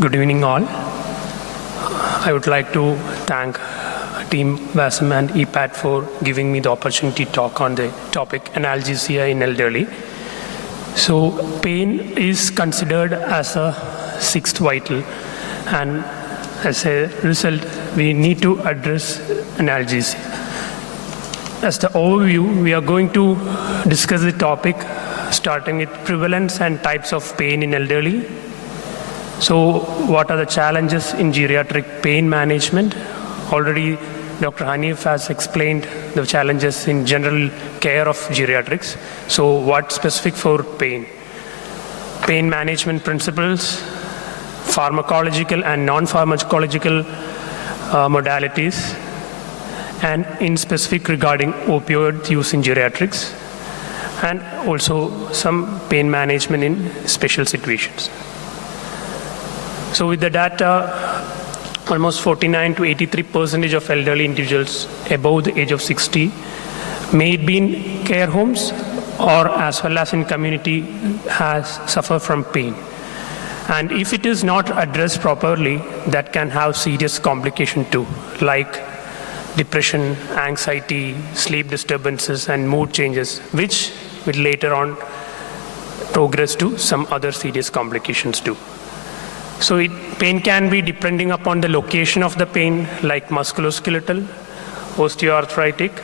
Good evening all. I would like to thank Team Wasim and EPAT for giving me the opportunity to talk on the topic analgesia in elderly. So pain is considered as a sixth vital, and as a result, we need to address analgesia. As the overview, we are going to discuss the topic starting with prevalence and types of pain in elderly. So what are the challenges in geriatric pain management? Already Dr. Hanif has explained the challenges in general care of geriatrics. So what specific for pain? Pain management principles, pharmacological and non-pharmacological modalities, and in specific regarding opioid use in geriatrics, and also some pain management in special situations. So with the data, almost 49 to 83% of elderly individuals above the age of 60 may be in care homes or as well as in community has suffered from pain. And if it is not addressed properly, that can have serious complication too, like depression, anxiety, sleep disturbances, and mood changes, which will later on progress to some other serious complications too. So pain can be depending upon the location of the pain, like musculoskeletal, osteoarthritic,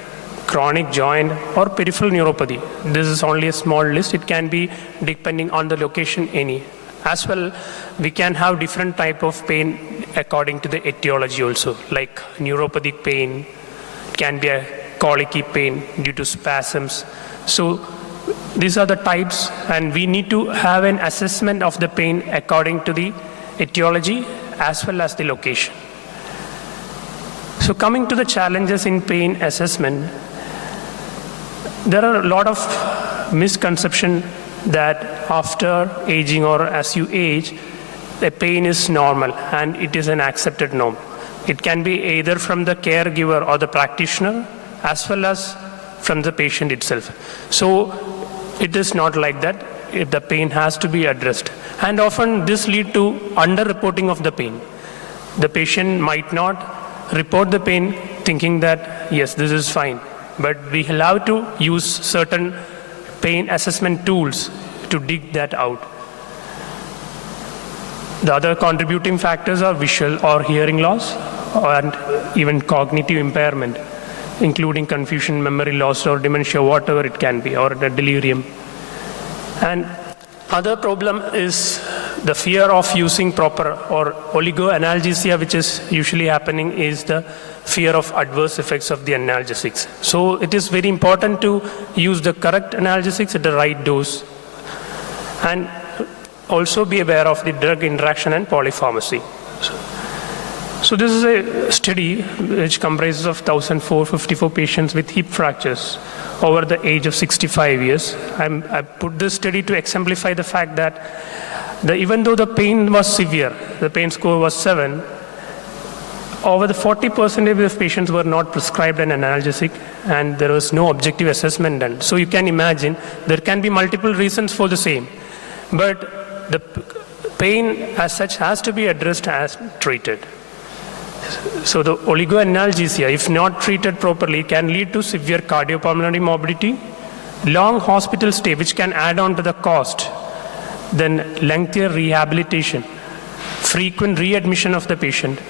chronic joint, or peripheral neuropathy. This is only a small list. It can be depending on the location any. As well, we can have different type of pain according to the etiology also, like neuropathic pain, it can be a colicky pain due to spasms. So these are the types, and we need to have an assessment of the pain according to the etiology as well as the location. So coming to the challenges in pain assessment, there are a lot of misconception that after aging or as you age, the pain is normal and it is an accepted norm. It can be either from the caregiver or the practitioner as well as from the patient itself. So it is not like that. If the pain has to be addressed. And often this leads to underreporting of the pain. The patient might not report the pain thinking that, yes, this is fine. But we have to use certain pain assessment tools to dig that out. The other contributing factors are visual or hearing loss and even cognitive impairment, including confusion, memory loss, or dementia, whatever it can be, or the delirium. And other problem is the fear of using proper or oligoanalgesia, which is usually happening, is the fear of adverse effects of the analgesics. So it is very important to use the correct analgesics at the right dose, and also be aware of the drug interaction and polypharmacy. So this is a study which comprises of 1,454 patients with hip fractures over the age of 65 years. I put this study to exemplify the fact that even though the pain was severe, the pain score was 7, over the 40% of the patients were not prescribed an analgesic, and there was no objective assessment done. So you can imagine there can be multiple reasons for the same, but the pain as such has to be addressed as treated. So the oligoanalgesia, if not treated properly, can lead to severe cardiopulmonary morbidity, long hospital stay, which can add on to the cost, then lengthier rehabilitation, frequent readmission of the patient,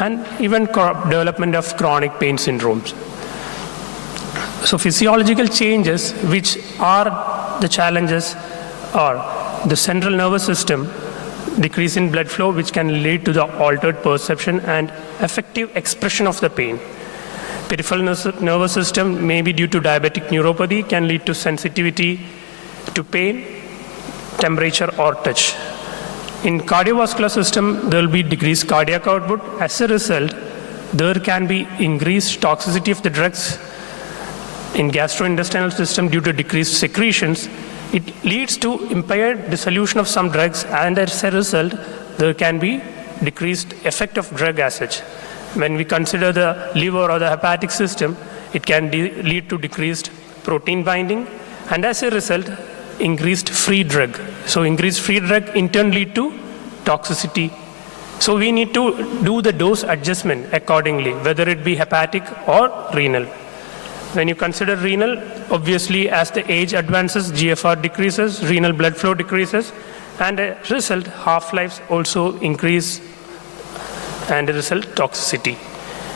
and even development of chronic pain syndromes. So physiological changes, which are the challenges, are the central nervous system, decrease in blood flow, which can lead to the altered perception and effective expression of the pain. Peripheral nervous system, maybe due to diabetic neuropathy, can lead to sensitivity to pain, temperature, or touch. In cardiovascular system, there will be decreased cardiac output. As a result, there can be increased toxicity of the drugs. In gastrointestinal system, due to decreased secretions, it leads to impaired dissolution of some drugs, and as a result, there can be decreased effect of drug as such. When we consider the liver or the hepatic system, it can lead to decreased protein binding, and as a result, increased free drug. So increased free drug in turn lead to toxicity So we need to do the dose adjustment accordingly, whether it be hepatic or renal. When you consider renal, obviously as the age advances, GFR decreases, renal blood flow decreases, and as a result, half-lives also increase, and as a result, toxicity.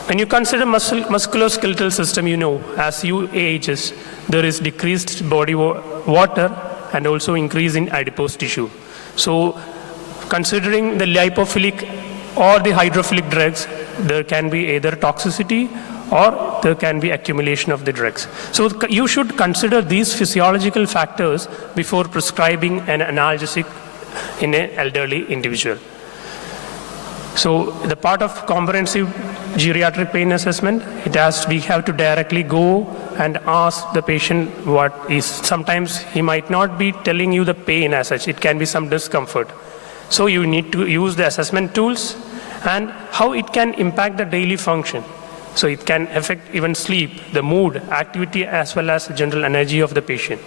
When you consider musculoskeletal system, you know, as you ages, there is decreased body water and also increase in adipose tissue. So considering the lipophilic or the hydrophilic drugs, there can be either toxicity or there can be accumulation of the drugs. So you should consider these physiological factors before prescribing an analgesic in an elderly individual. So the part of comprehensive geriatric pain assessment, we have to directly go and ask the patient what is. Sometimes he might not be telling you the pain as such, it can be some discomfort. So you need to use the assessment tools and how it can impact the daily function. So it can affect even sleep, the mood, activity, as well as the general energy of the patient.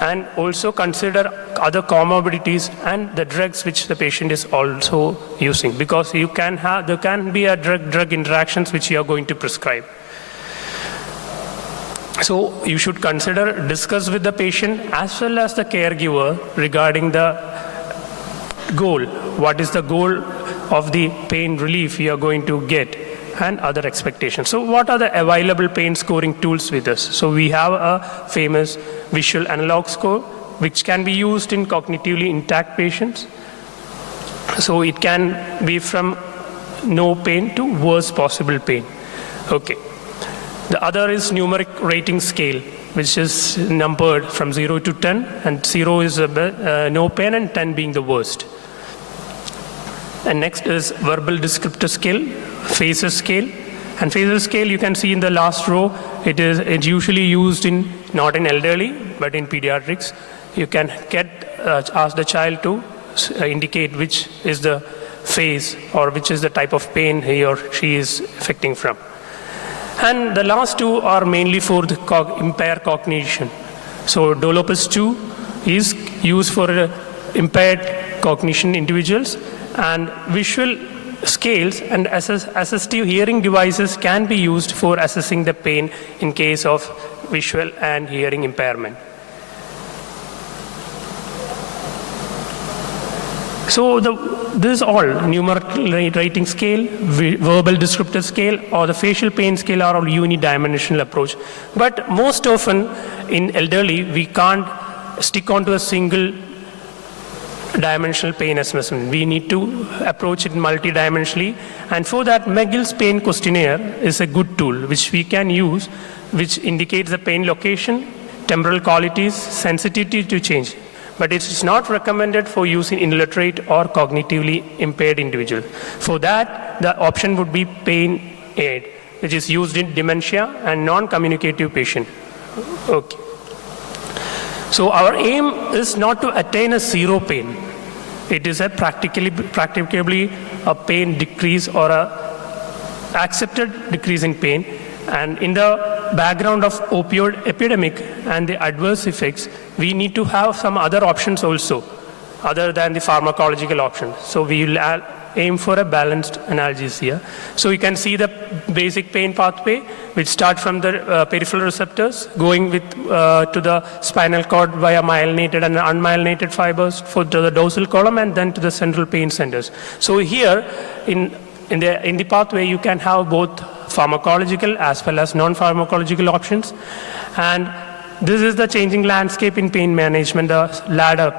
And also consider other comorbidities and the drugs which the patient is also using, because there can be a drug interactions which you are going to prescribe. So you should discuss with the patient as well as the caregiver regarding the goal. What is the goal of the pain relief you are going to get, and other expectations. So what are the available pain scoring tools with us? So we have a famous visual analog score which can be used in cognitively intact patients. So it can be from no pain to worst possible pain. Okay. The other is numeric rating scale, which is numbered from 0 to 10, and 0 is no pain and 10 being the worst. And next is verbal descriptor scale, phases scale. And phases scale, you can see in the last row, it's usually used not in elderly, but in pediatrics. You can ask the child to indicate which is the phase or which is the type of pain he or she is affecting from. And the last two are mainly for the impaired cognition. So Dolopus 2 is used for impaired cognition individuals, and visual scales and assistive hearing devices can be used for assessing the pain in case of visual and hearing impairment. So this is all numeric rating scale, verbal descriptive scale, or the facial pain scale are all unidimensional approach. But most often in elderly, we can't stick onto a single dimensional pain assessment. We need to approach it multidimensionally, and for that McGill's pain questionnaire is a good tool which we can use, which indicates the pain location, temporal qualities, sensitivity to change. But it is not recommended for use in illiterate or cognitively impaired individual. For that, the option would be pain aid, which is used in dementia and non-communicative patient. Okay. So our aim is not to attain a zero pain. It is a practically a pain decrease or a accepted decrease in pain. And in the background of opioid epidemic and the adverse effects, we need to have some other options also, other than the pharmacological options. So we will aim for a balanced analgesia. So you can see the basic pain pathway, which starts from the peripheral receptors, going to the spinal cord via myelinated and unmyelinated fibers to the dorsal column, and then to the central pain centers. So here, in the pathway, you can have both pharmacological as well as non-pharmacological options. And this is the changing landscape in pain management. The ladder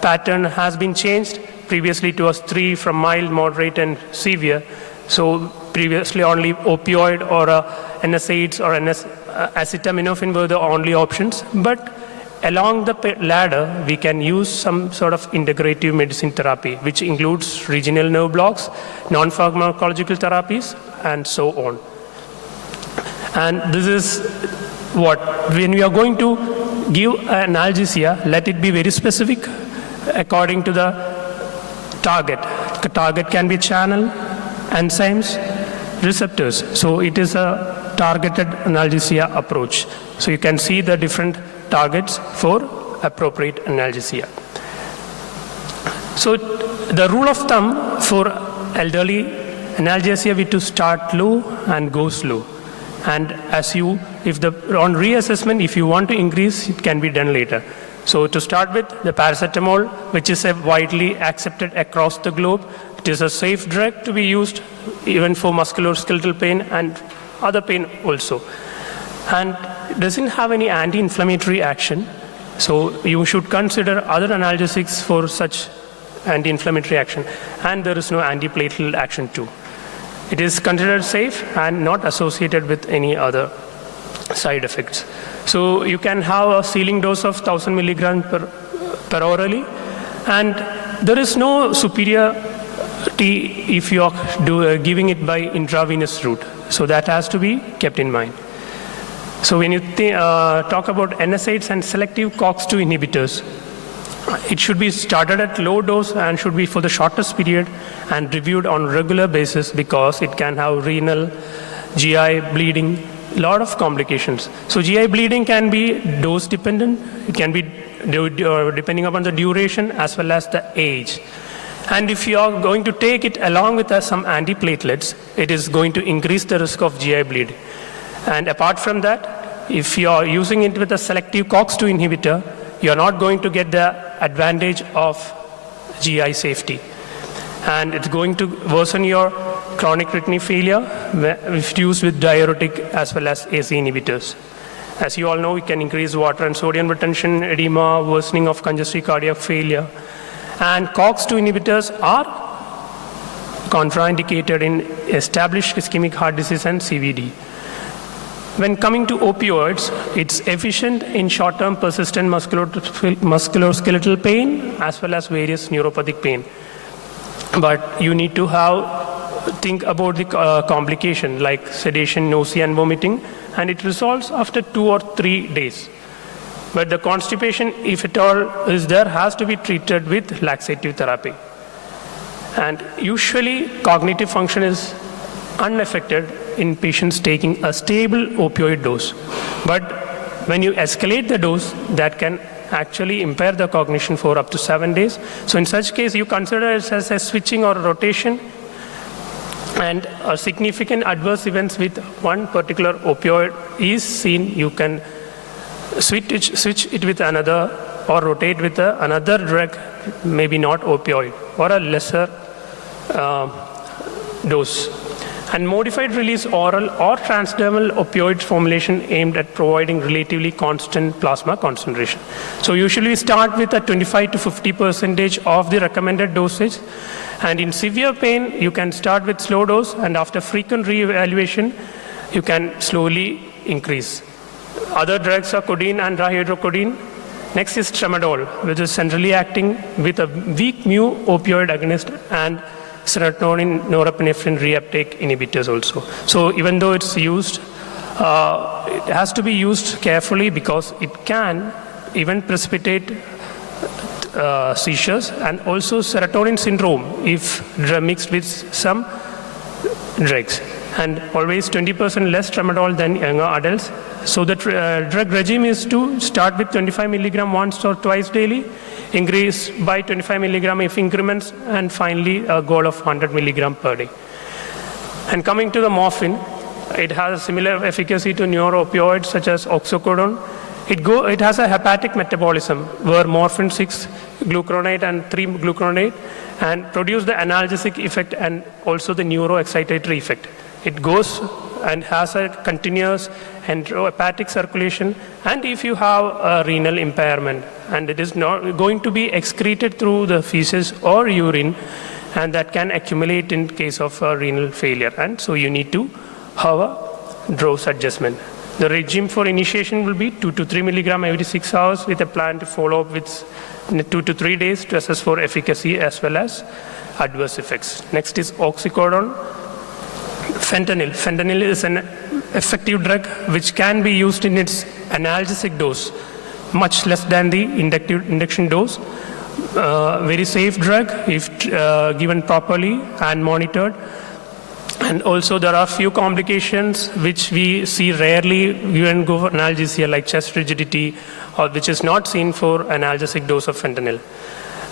pattern has been changed. Previously it was 3 from mild, moderate, and severe. So previously only opioid or NSAIDs or acetaminophen were the only options. But along the ladder, we can use some sort of integrative medicine therapy, which includes regional nerve blocks, non-pharmacological therapies, and so on. And this is when we are going to give analgesia, let it be very specific according to the target. The target can be channel, enzymes, receptors. So it is a targeted analgesia approach. So you can see the different targets for appropriate analgesia. So the rule of thumb for elderly analgesia, we to start low and go slow. And on reassessment, if you want to increase, it can be done later. So to start with, the paracetamol, which is widely accepted across the globe, it is a safe drug to be used even for musculoskeletal pain and other pain also. And it doesn't have any anti-inflammatory action, so you should consider other analgesics for such anti-inflammatory action. And there is no antiplatelet action too. It is considered safe and not associated with any other side effects. So you can have a ceiling dose of 1000 milligrams per orally, and there is no superiority if you are giving it by intravenous route. So that has to be kept in mind. So when you talk about NSAIDs and selective COX-2 inhibitors, it should be started at low dose and should be for the shortest period and reviewed on regular basis because it can have renal, GI, bleeding, lot of complications. So GI bleeding can be dose dependent. It can be depending upon the duration as well as the age. And if you are going to take it along with some antiplatelets, it is going to increase the risk of GI bleed. And apart from that, if you are using it with a selective COX-2 inhibitor, you are not going to get the advantage of GI safety. And it's going to worsen your chronic kidney failure if used with diuretic as well as ACE inhibitors. As you all know, it can increase water and sodium retention, edema, worsening of congestive cardiac failure. And COX-2 inhibitors are contraindicated in established ischemic heart disease and CVD. When coming to opioids, it's efficient in short-term persistent musculoskeletal pain as well as various neuropathic pain. But you need to think about the complication like sedation, nausea, and vomiting, and it resolves after 2 or 3 days. But the constipation, if at all is there, has to be treated with laxative therapy. And usually cognitive function is unaffected in patients taking a stable opioid dose. But when you escalate the dose, that can actually impair the cognition for up to 7 days. So in such case, you consider it as a switching or a rotation, and a significant adverse events with one particular opioid is seen, you can switch it with another or rotate with another drug, maybe not opioid, or a lesser dose. And modified release oral or transdermal opioid formulation aimed at providing relatively constant plasma concentration. So usually we start with a 25 to 50% of the recommended dosage. And in severe pain, you can start with slow dose, and after frequent reevaluation, you can slowly increase. Other drugs are codeine and dihydrocodeine. Next is tramadol, which is centrally acting with a weak mu opioid agonist and serotonin norepinephrine reuptake inhibitors also. So even though it's used, it has to be used carefully because it can even precipitate seizures and also serotonin syndrome if mixed with some drugs. And always 20% less tramadol than younger adults. So the drug regime is to start with 25 milligram once or twice daily, increase by 25 milligram if increments, and finally a goal of 100 milligram per day. And coming to the morphine, it has similar efficacy to neuroopioids such as oxycodone. It has a hepatic metabolism where morphine 6-glucuronate and 3-glucuronate and produce the analgesic effect and also the neuroexcitatory effect. It goes and has a continuous enterohepatic circulation, and if you have a renal impairment, and it is not going to be excreted through the feces or urine, and that can accumulate in case of renal failure, and so you need to have a dose adjustment. The regime for initiation will be 2 to 3 milligram every 6 hours with a plan to follow up with 2 to 3 days to assess for efficacy as well as adverse effects. Next is oxycodone. Fentanyl. Fentanyl is an effective drug which can be used in its analgesic dose, much less than the induction dose. Very safe drug if given properly and monitored. And also there are few complications which we see rarely given analgesia like chest rigidity, or which is not seen for analgesic dose of fentanyl.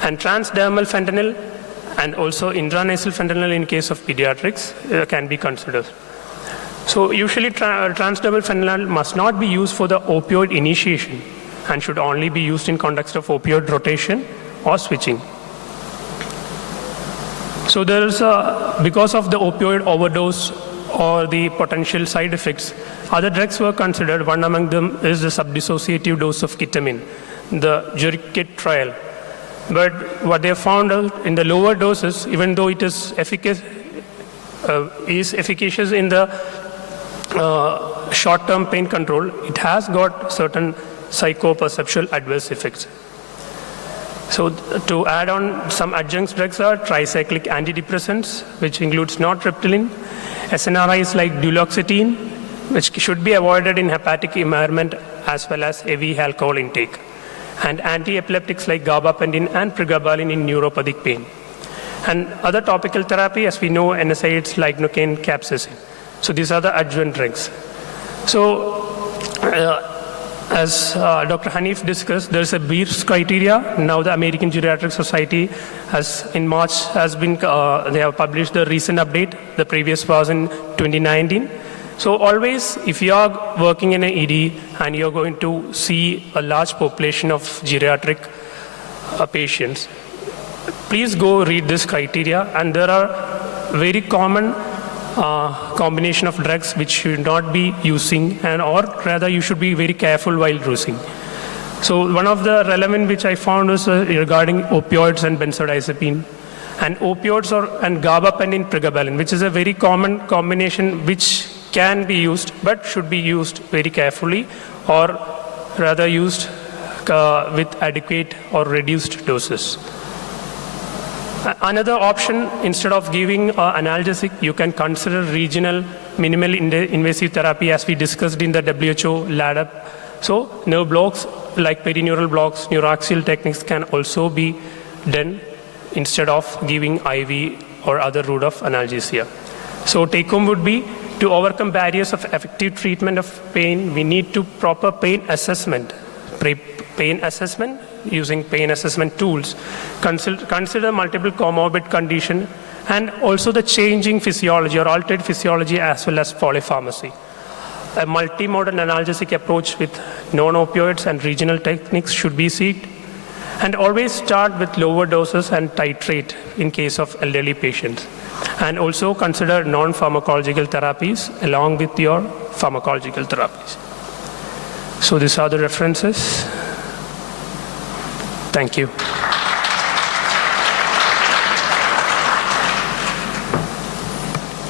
And transdermal fentanyl and also intranasal fentanyl in case of pediatrics can be considered. So usually transdermal fentanyl must not be used for the opioid initiation and should only be used in context of opioid rotation or switching. So there is because of the opioid overdose or the potential side effects, other drugs were considered. One among them is the subdissociative dose of ketamine, the JURIKIT trial. But what they found out in the lower doses, even though it is efficacious in the short-term pain control, it has got certain psychoperceptual adverse effects. So to add on, some adjunct drugs are tricyclic antidepressants, which includes nortriptyline, SNRIs like duloxetine, which should be avoided in hepatic impairment as well as heavy alcohol intake, and anti-epileptics like gabapentin and pregabalin in neuropathic pain. And other topical therapy, as we know, NSAIDs like nocaine, capsaicin. So these are the adjuvant drugs. So as Dr. Hanif discussed, there is a BEERS criteria. Now the American Geriatric Society has, in March, they have published the recent update. The previous was in 2019. So always, if you are working in an ED and you're going to see a large population of geriatric patients, please go read this criteria. And there are very common combination of drugs which you should not be using, and or rather you should be very careful while using. So one of the relevant which I found was regarding opioids and benzodiazepine. And opioids and gabapentin pregabalin, which is a very common combination which can be used but should be used very carefully, or rather used with adequate or reduced doses. Another option, instead of giving analgesic, you can consider regional minimally invasive therapy, as we discussed in the WHO LADAP. So nerve blocks like perineural blocks, neuroaxial techniques can also be done instead of giving IV or other route of analgesia. So take home would be, to overcome barriers of effective treatment of pain, we need to proper pain assessment. Pain assessment using pain assessment tools, consider multiple comorbid condition, and also the changing physiology or altered physiology as well as polypharmacy. A multimodal analgesic approach with non-opioids and regional techniques should be sought, and always start with lower doses and titrate in case of elderly patients. And also consider non-pharmacological therapies along with your pharmacological therapies. So these are the references. Thank you.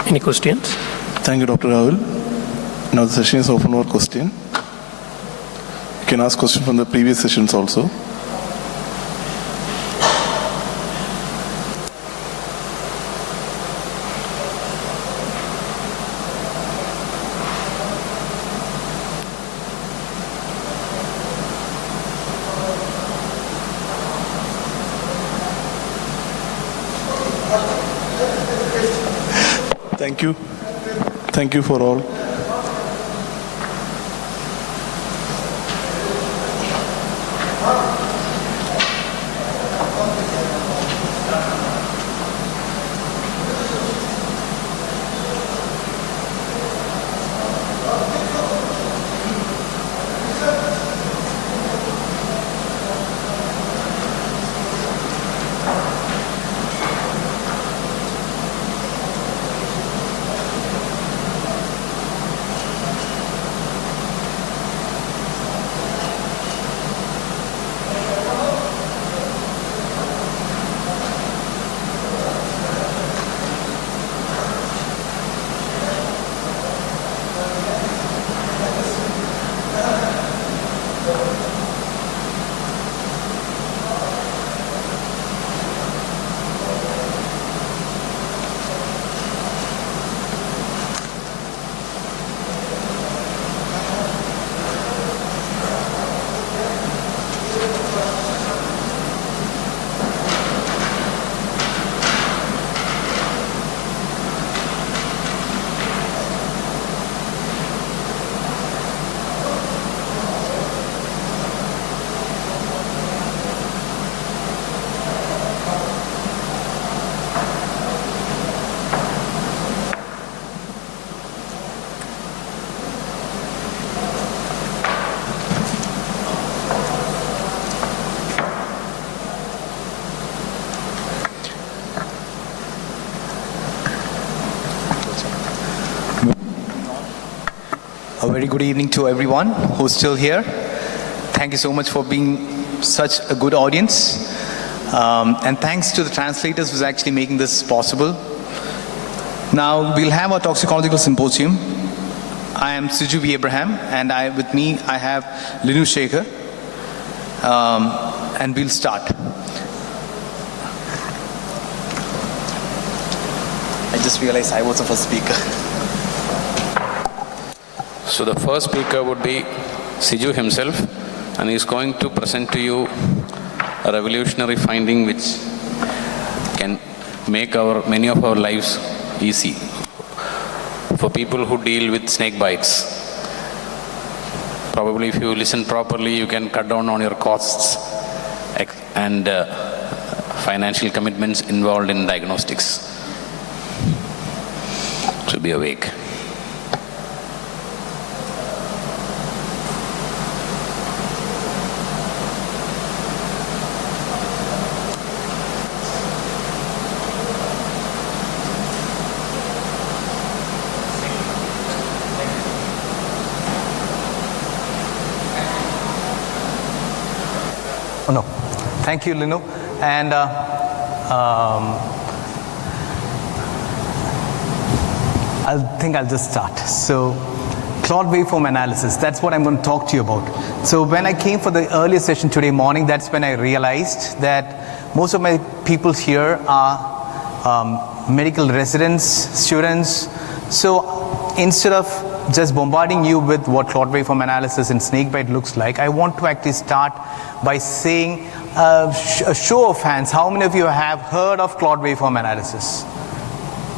Any questions? Thank you, Dr. Rahul. Now the session is open for question. You can ask questions from the previous sessions also. Thank you. Thank you for all. A very good evening to everyone who's still here. Thank you so much for being such a good audience. And thanks to the translators who's actually making this possible. Now we'll have our toxicological symposium. I am Siju V. Abraham, and with me I have Linu Shekhar. And we'll start. I just realized I was the first speaker. So the first speaker would be Siju himself, and he's going to present to you a revolutionary finding which can make many of our lives easy for people who deal with snake bites. Probably if you listen properly, you can cut down on your costs and financial commitments involved in diagnostics. So be awake. Oh, no. Thank you, Linu. And I think I'll just start. So, Claude waveform analysis, that's what I'm going to talk to you about. So when I came for the earlier session today morning, that's when I realized that most of my people here are medical residents, students. So instead of just bombarding you with what Claude waveform analysis and snakebite looks like, I want to actually start by saying a show of hands. How many of you have heard of Claude waveform analysis?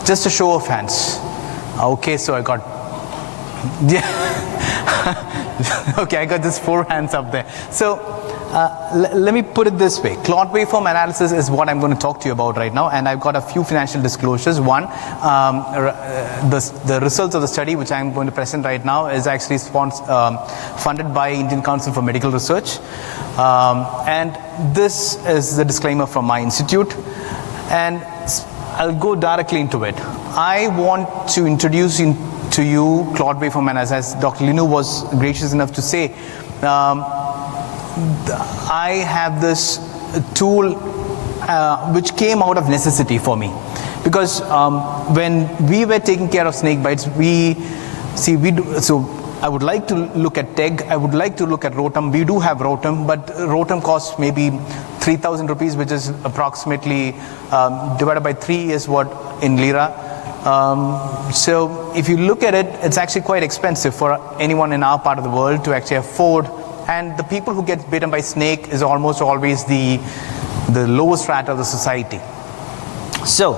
Just a show of hands. Okay, so I got, yeah. Okay, I got just 4 hands up there. So let me put it this way. Claude waveform analysis is what I'm going to talk to you about right now, and I've got a few financial disclosures. One, the results of the study which I'm going to present right now is actually funded by Indian Council for Medical Research. And this is the disclaimer from my institute. And I'll go directly into it. I want to introduce to you Claude waveform analysis. As Dr. Linu was gracious enough to say, I have this tool which came out of necessity for me. Because when we were taking care of snake bites, so I would like to look at TEG, I would like to look at Rotem. We do have Rotem, but Rotem costs maybe 3,000 rupees, which is approximately divided by 3 is what in lira. So if you look at it, it's actually quite expensive for anyone in our part of the world to actually afford. And the people who get bitten by snake is almost always the lowest strata of the society. So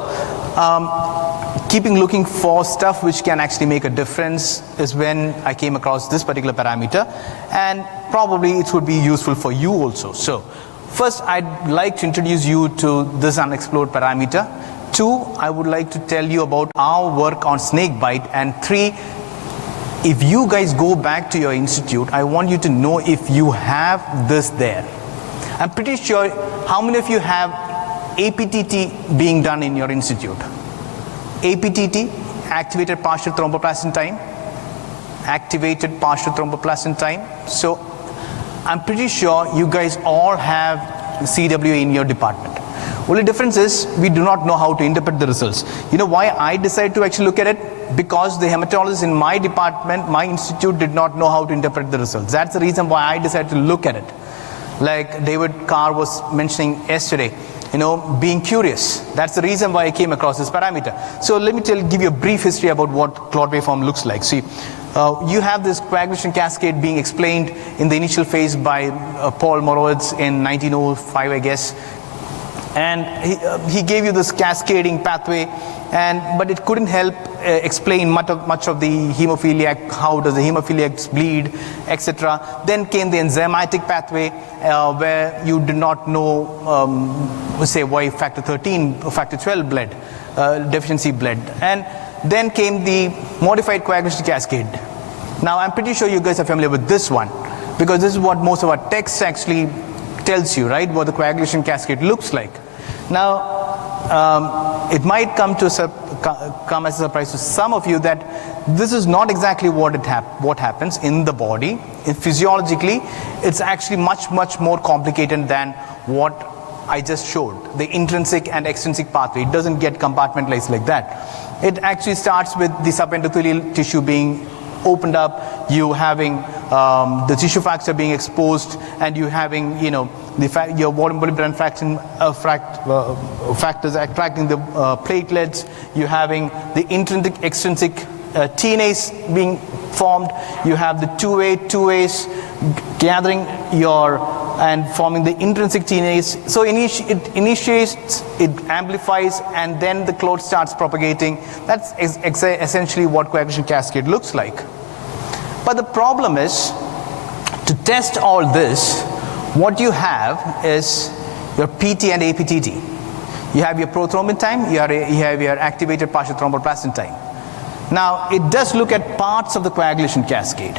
keeping looking for stuff which can actually make a difference is when I came across this particular parameter, and probably it would be useful for you also. So first, I'd like to introduce you to this unexplored parameter. 2, I would like to tell you about our work on snake bite. And 3, if you guys go back to your institute, I want you to know if you have this there. I'm pretty sure, how many of you have APTT being done in your institute? APTT, activated partial thromboplastin time. Activated partial thromboplastin time. So I'm pretty sure you guys all have CWA in your department. Only difference is we do not know how to interpret the results. You know why I decided to actually look at it? Because the hematologists in my department, my institute, did not know how to interpret the results. That's the reason why I decided to look at it. Like David Carr was mentioning yesterday, being curious. That's the reason why I came across this parameter. So let me give you a brief history about what Claude waveform looks like. See, you have this coagulation cascade being explained in the initial phase by Paul Morowitz in 1905, I guess. And he gave you this cascading pathway, but it couldn't help explain much of the hemophiliac, how does the hemophiliacs bleed, etc. Then came the enzymatic pathway, where you did not know, say, why factor 13 or factor 12 bled, deficiency bled. And then came the modified coagulation cascade. Now, I'm pretty sure you guys are familiar with this one, because this is what most of our texts actually tells you, right, what the coagulation cascade looks like. Now, it might come as a surprise to some of you that this is not exactly what happens in the body. Physiologically, it's actually much more complicated than what I just showed. The intrinsic and extrinsic pathway, it doesn't get compartmentalized like that. It actually starts with the subendothelial tissue being opened up, you having the tissue factor being exposed, and you having, your volume fraction factors attracting the platelets, you having the intrinsic extrinsic TNAs being formed, you have the 2As gathering and forming the intrinsic TNAs. So it initiates, it amplifies, and then the clot starts propagating. That's essentially what coagulation cascade looks like. But the problem is, to test all this, what you have is your PT and APTT. You have your prothrombin time, you have your activated partial thromboplastin time. Now, it does look at parts of the coagulation cascade,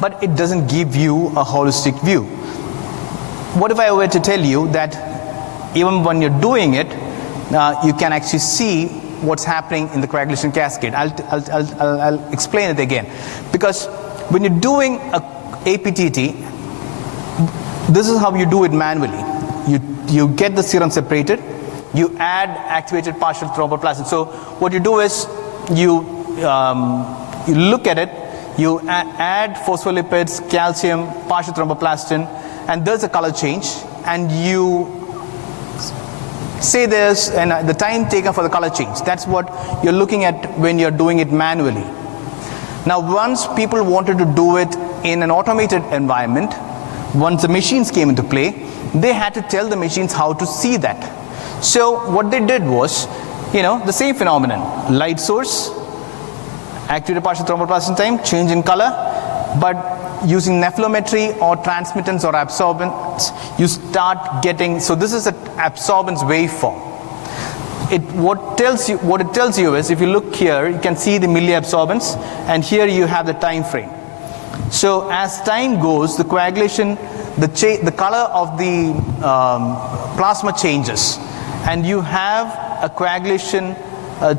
but it doesn't give you a holistic view. What if I were to tell you that even when you're doing it, you can actually see what's happening in the coagulation cascade? I'll explain it again. Because when you're doing a APTT, this is how you do it manually. You get the serum separated, you add activated partial thromboplastin. So what you do is you look at it, you add phospholipids, calcium, partial thromboplastin, and there's a color change, and you say there's the time taken for the color change. That's what you're looking at when you're doing it manually. Now, once people wanted to do it in an automated environment, once the machines came into play, they had to tell the machines how to see that. So what they did was, the same phenomenon, light source, activated partial thromboplastin time, change in color, but using nephrometry or transmittance or absorbance, you start getting, so this is an absorbance waveform. What it tells you is, if you look here, you can see the milliabsorbance, and here you have the time frame. So as time goes, the coagulation, the color of the plasma changes, and you have a coagulation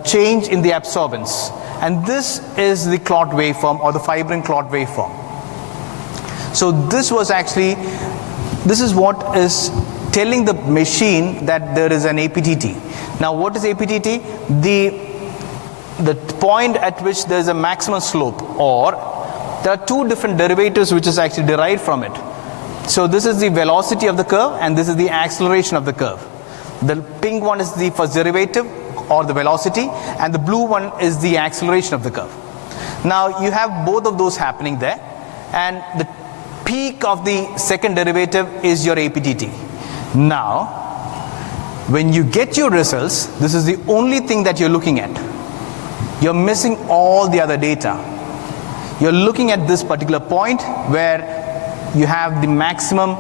change in the absorbance. And this is the clot waveform, or the fibrin clot waveform. So this is what is telling the machine that there is an APTT. Now, what is APTT? The point at which there is a maximum slope, or there are two different derivatives which is actually derived from it. So this is the velocity of the curve, and this is the acceleration of the curve. The pink one is the first derivative, or the velocity, and the blue one is the acceleration of the curve. Now, you have both of those happening there, and the peak of the second derivative is your APTT. Now, when you get your results, this is the only thing that you're looking at. You're missing all the other data. You're looking at this particular point where you have the maximum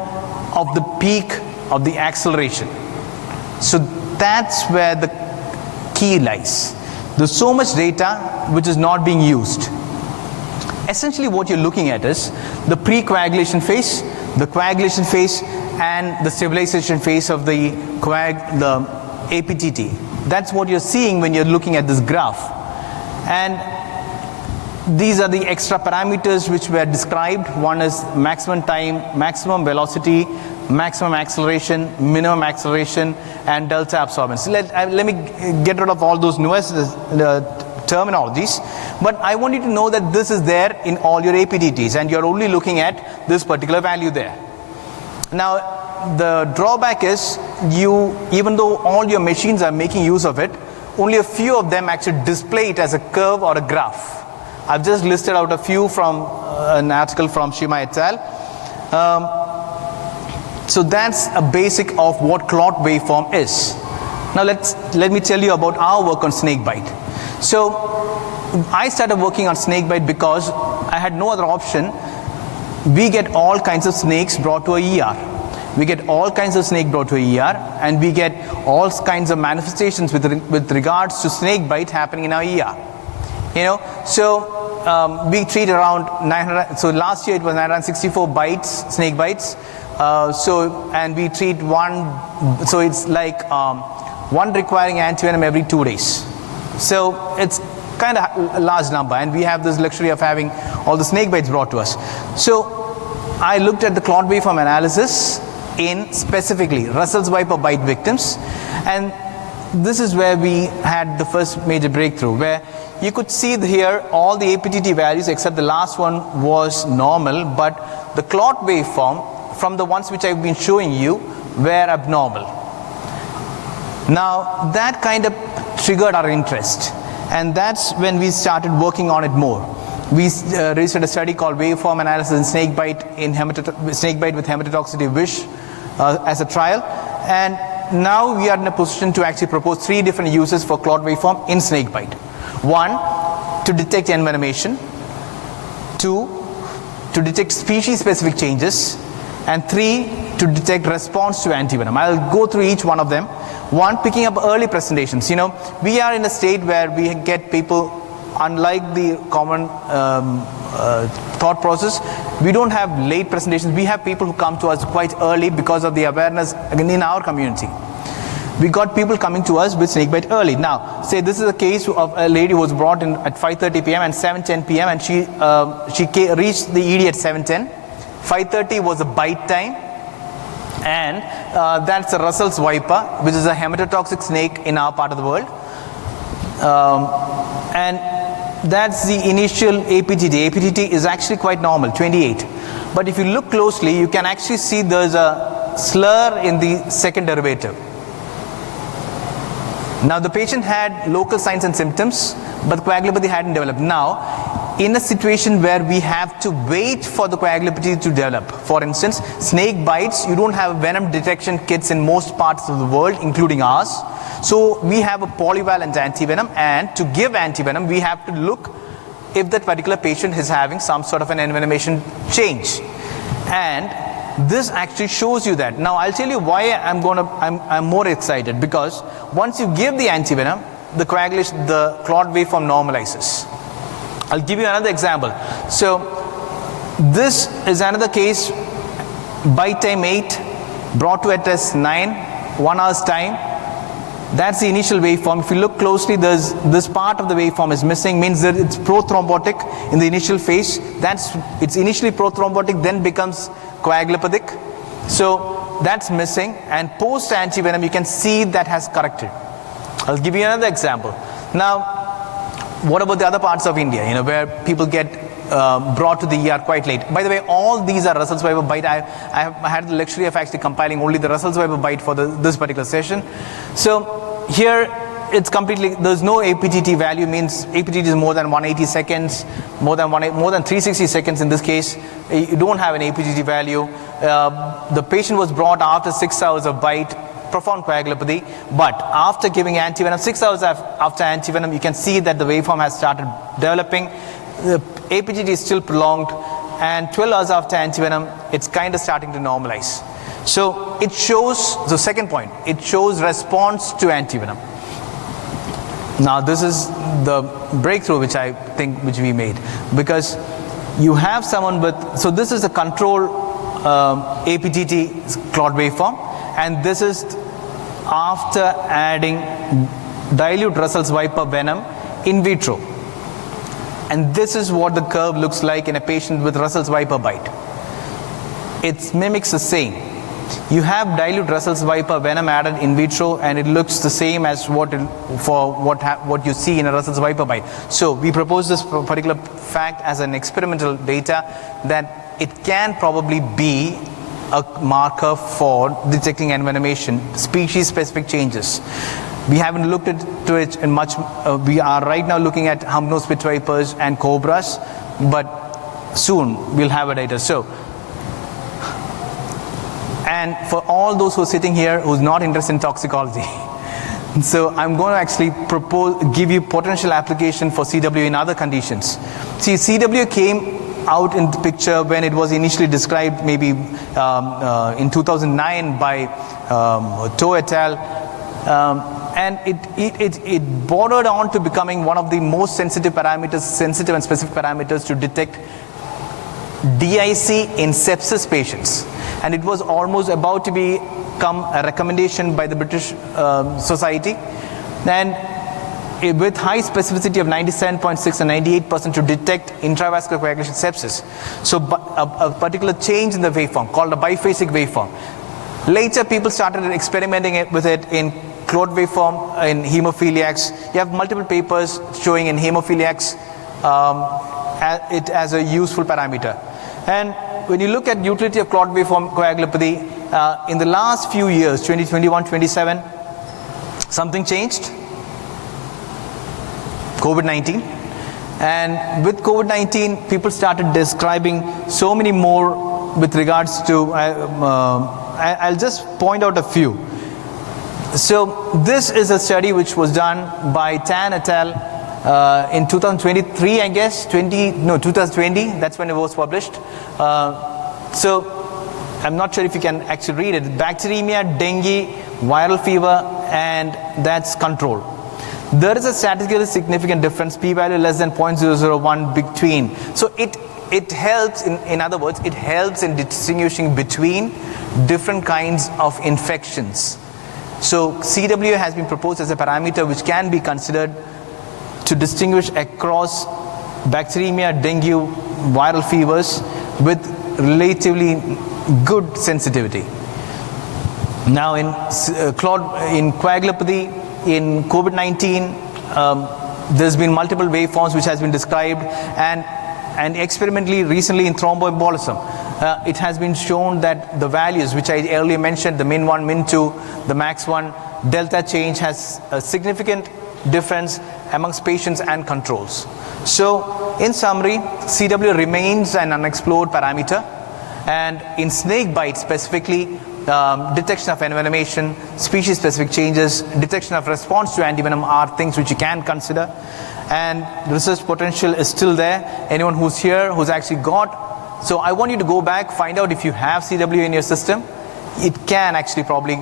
of the peak of the acceleration. So that's where the key lies. There's so much data which is not being used. Essentially what you're looking at is the pre-coagulation phase, the coagulation phase, and the stabilization phase of the APTT. That's what you're seeing when you're looking at this graph. And these are the extra parameters which were described. One is maximum time, maximum velocity, maximum acceleration, minimum acceleration, and delta absorbance. Let me get rid of all those nuances, terminologies, but I want you to know that this is there in all your APTTs, and you're only looking at this particular value there. Now, the drawback is, even though all your machines are making use of it, only a few of them actually display it as a curve or a graph. I've just listed out a few from an article from Shima et al. So that's a basic of what clot waveform is. Now let me tell you about our work on snakebite. So I started working on snakebite because I had no other option. We get all kinds of snakes brought to a ER. We get all kinds of snake brought to a ER, and we get all kinds of manifestations with regards to snakebite happening in our ER. So we treat around 900. So last year it was 964 bites, snake bites. And we treat one. So it's like one requiring antivenom every 2 days. So it's kind of a large number, and we have this luxury of having all the snake bites brought to us. So I looked at the clot waveform analysis in specifically Russell's viper bite victims, and this is where we had the first major breakthrough, where you could see here all the APTT values except the last one was normal, but the clot waveform from the ones which I've been showing you were abnormal. Now that kind of triggered our interest, and that's when we started working on it more. We registered a study called Waveform Analysis in Snakebite snakebite with hematotoxicity wish as a trial, and now we are in a position to actually propose 3 different uses for clot waveform in snakebite. 1, to detect envenomation. 2, to detect species-specific changes. And 3, to detect response to antivenom. I'll go through each one of them. 1, picking up early presentations. You know, we are in a state where we get people, unlike the common thought process, we don't have late presentations. We have people who come to us quite early because of the awareness in our community. We got people coming to us with snakebite early. Now, say this is a case of a lady who was brought in at 5:30 p.m. and 7:10 p.m. and she reached the ED at 7:10. 5:30 was a bite time, and that's a Russell's viper, which is a hematotoxic snake in our part of the world. And that's the initial APTT. APTT is actually quite normal, 28. But if you look closely, you can actually see there's a slur in the second derivative. Now the patient had local signs and symptoms, but coagulopathy hadn't developed. Now, in a situation where we have to wait for the coagulopathy to develop, for instance, snake bites, you don't have venom detection kits in most parts of the world, including ours. So we have a polyvalent antivenom, and to give antivenom, we have to look if that particular patient is having some sort of an envenomation change. And this actually shows you that. Now I'll tell you why I'm more excited, because once you give the antivenom, the coagulation, the clot waveform normalizes. I'll give you another example. So this is another case, bite time 8, brought to attest 9, 1 hour's time. That's the initial waveform. If you look closely, there's this part of the waveform is missing, means that it's prothrombotic in the initial phase. It's initially prothrombotic, then becomes coagulopathic. So that's missing, and post antivenom you can see that has corrected. I'll give you another example. Now, what about the other parts of India, where people get brought to the ER quite late? By the way, all these are Russell's viper bite. I had the luxury of actually compiling only the Russell's viper bite for this particular session. So here it's completely, there's no APTT value, means APTT is more than 180 seconds, more than 360 seconds in this case. You don't have an APTT value. The patient was brought after 6 hours of bite, profound coagulopathy, but after giving antivenom, 6 hours after antivenom, you can see that the waveform has started developing. The APTT is still prolonged, and 12 hours after antivenom, it's kind of starting to normalize. So it shows, the second point, it shows response to antivenom. Now this is the breakthrough which I think which we made, because you have someone with, so this is a control APTT clot waveform, and this is after adding dilute Russell's viper venom in vitro. And this is what the curve looks like in a patient with Russell's viper bite. It mimics the same. You have dilute Russell's viper venom added in vitro, and it looks the same as what you see in a Russell's viper bite. So we propose this particular fact as an experimental data that it can probably be a marker for detecting envenomation, species-specific changes. We haven't looked into it in much. We are right now looking at hump-nose spit vipers and cobras, but soon we'll have a data. So, and for all those who are sitting here who's not interested in toxicology, so I'm going to actually give you potential application for CW in other conditions. See, CW came out in the picture when it was initially described, maybe in 2009 by Toe et al. And it bordered on to becoming one of the most sensitive and specific parameters to detect DIC in sepsis patients. And it was almost about to become a recommendation by the British Society. And with high specificity of 97.6 and 98% to detect intravascular coagulation sepsis. So a particular change in the waveform called a biphasic waveform. Later people started experimenting with it in Claude waveform in hemophiliacs. You have multiple papers showing in hemophiliacs it as a useful parameter. And when you look at utility of Claude waveform coagulopathy, in the last few years, 2021, 27, something changed. COVID-19. And with COVID-19, people started describing so many more with regards to, I'll just point out a few. So this is a study which was done by Tan et al. In 2023, I guess, 2020, that's when it was published. So I'm not sure if you can actually read it. Bacteremia, dengue, viral fever, and that's control. There is a statistically significant difference, p-value less than 0.001 between. So it helps, in other words, it helps in distinguishing between different kinds of infections. So CW has been proposed as a parameter which can be considered to distinguish across bacteremia, dengue, viral fevers with relatively good sensitivity. Now in coagulopathy, in COVID-19, there's been multiple waveforms which has been described, and experimentally recently in thromboembolism, it has been shown that the values which I earlier mentioned, the min1, min2, the max1, delta change has a significant difference amongst patients and controls. So in summary, CW remains an unexplored parameter, and in snake bite specifically, detection of envenomation, species-specific changes, detection of response to antivenom are things which you can consider. And research potential is still there. Anyone who's here, who's actually got, so I want you to go back, find out if you have CW in your system. It can actually probably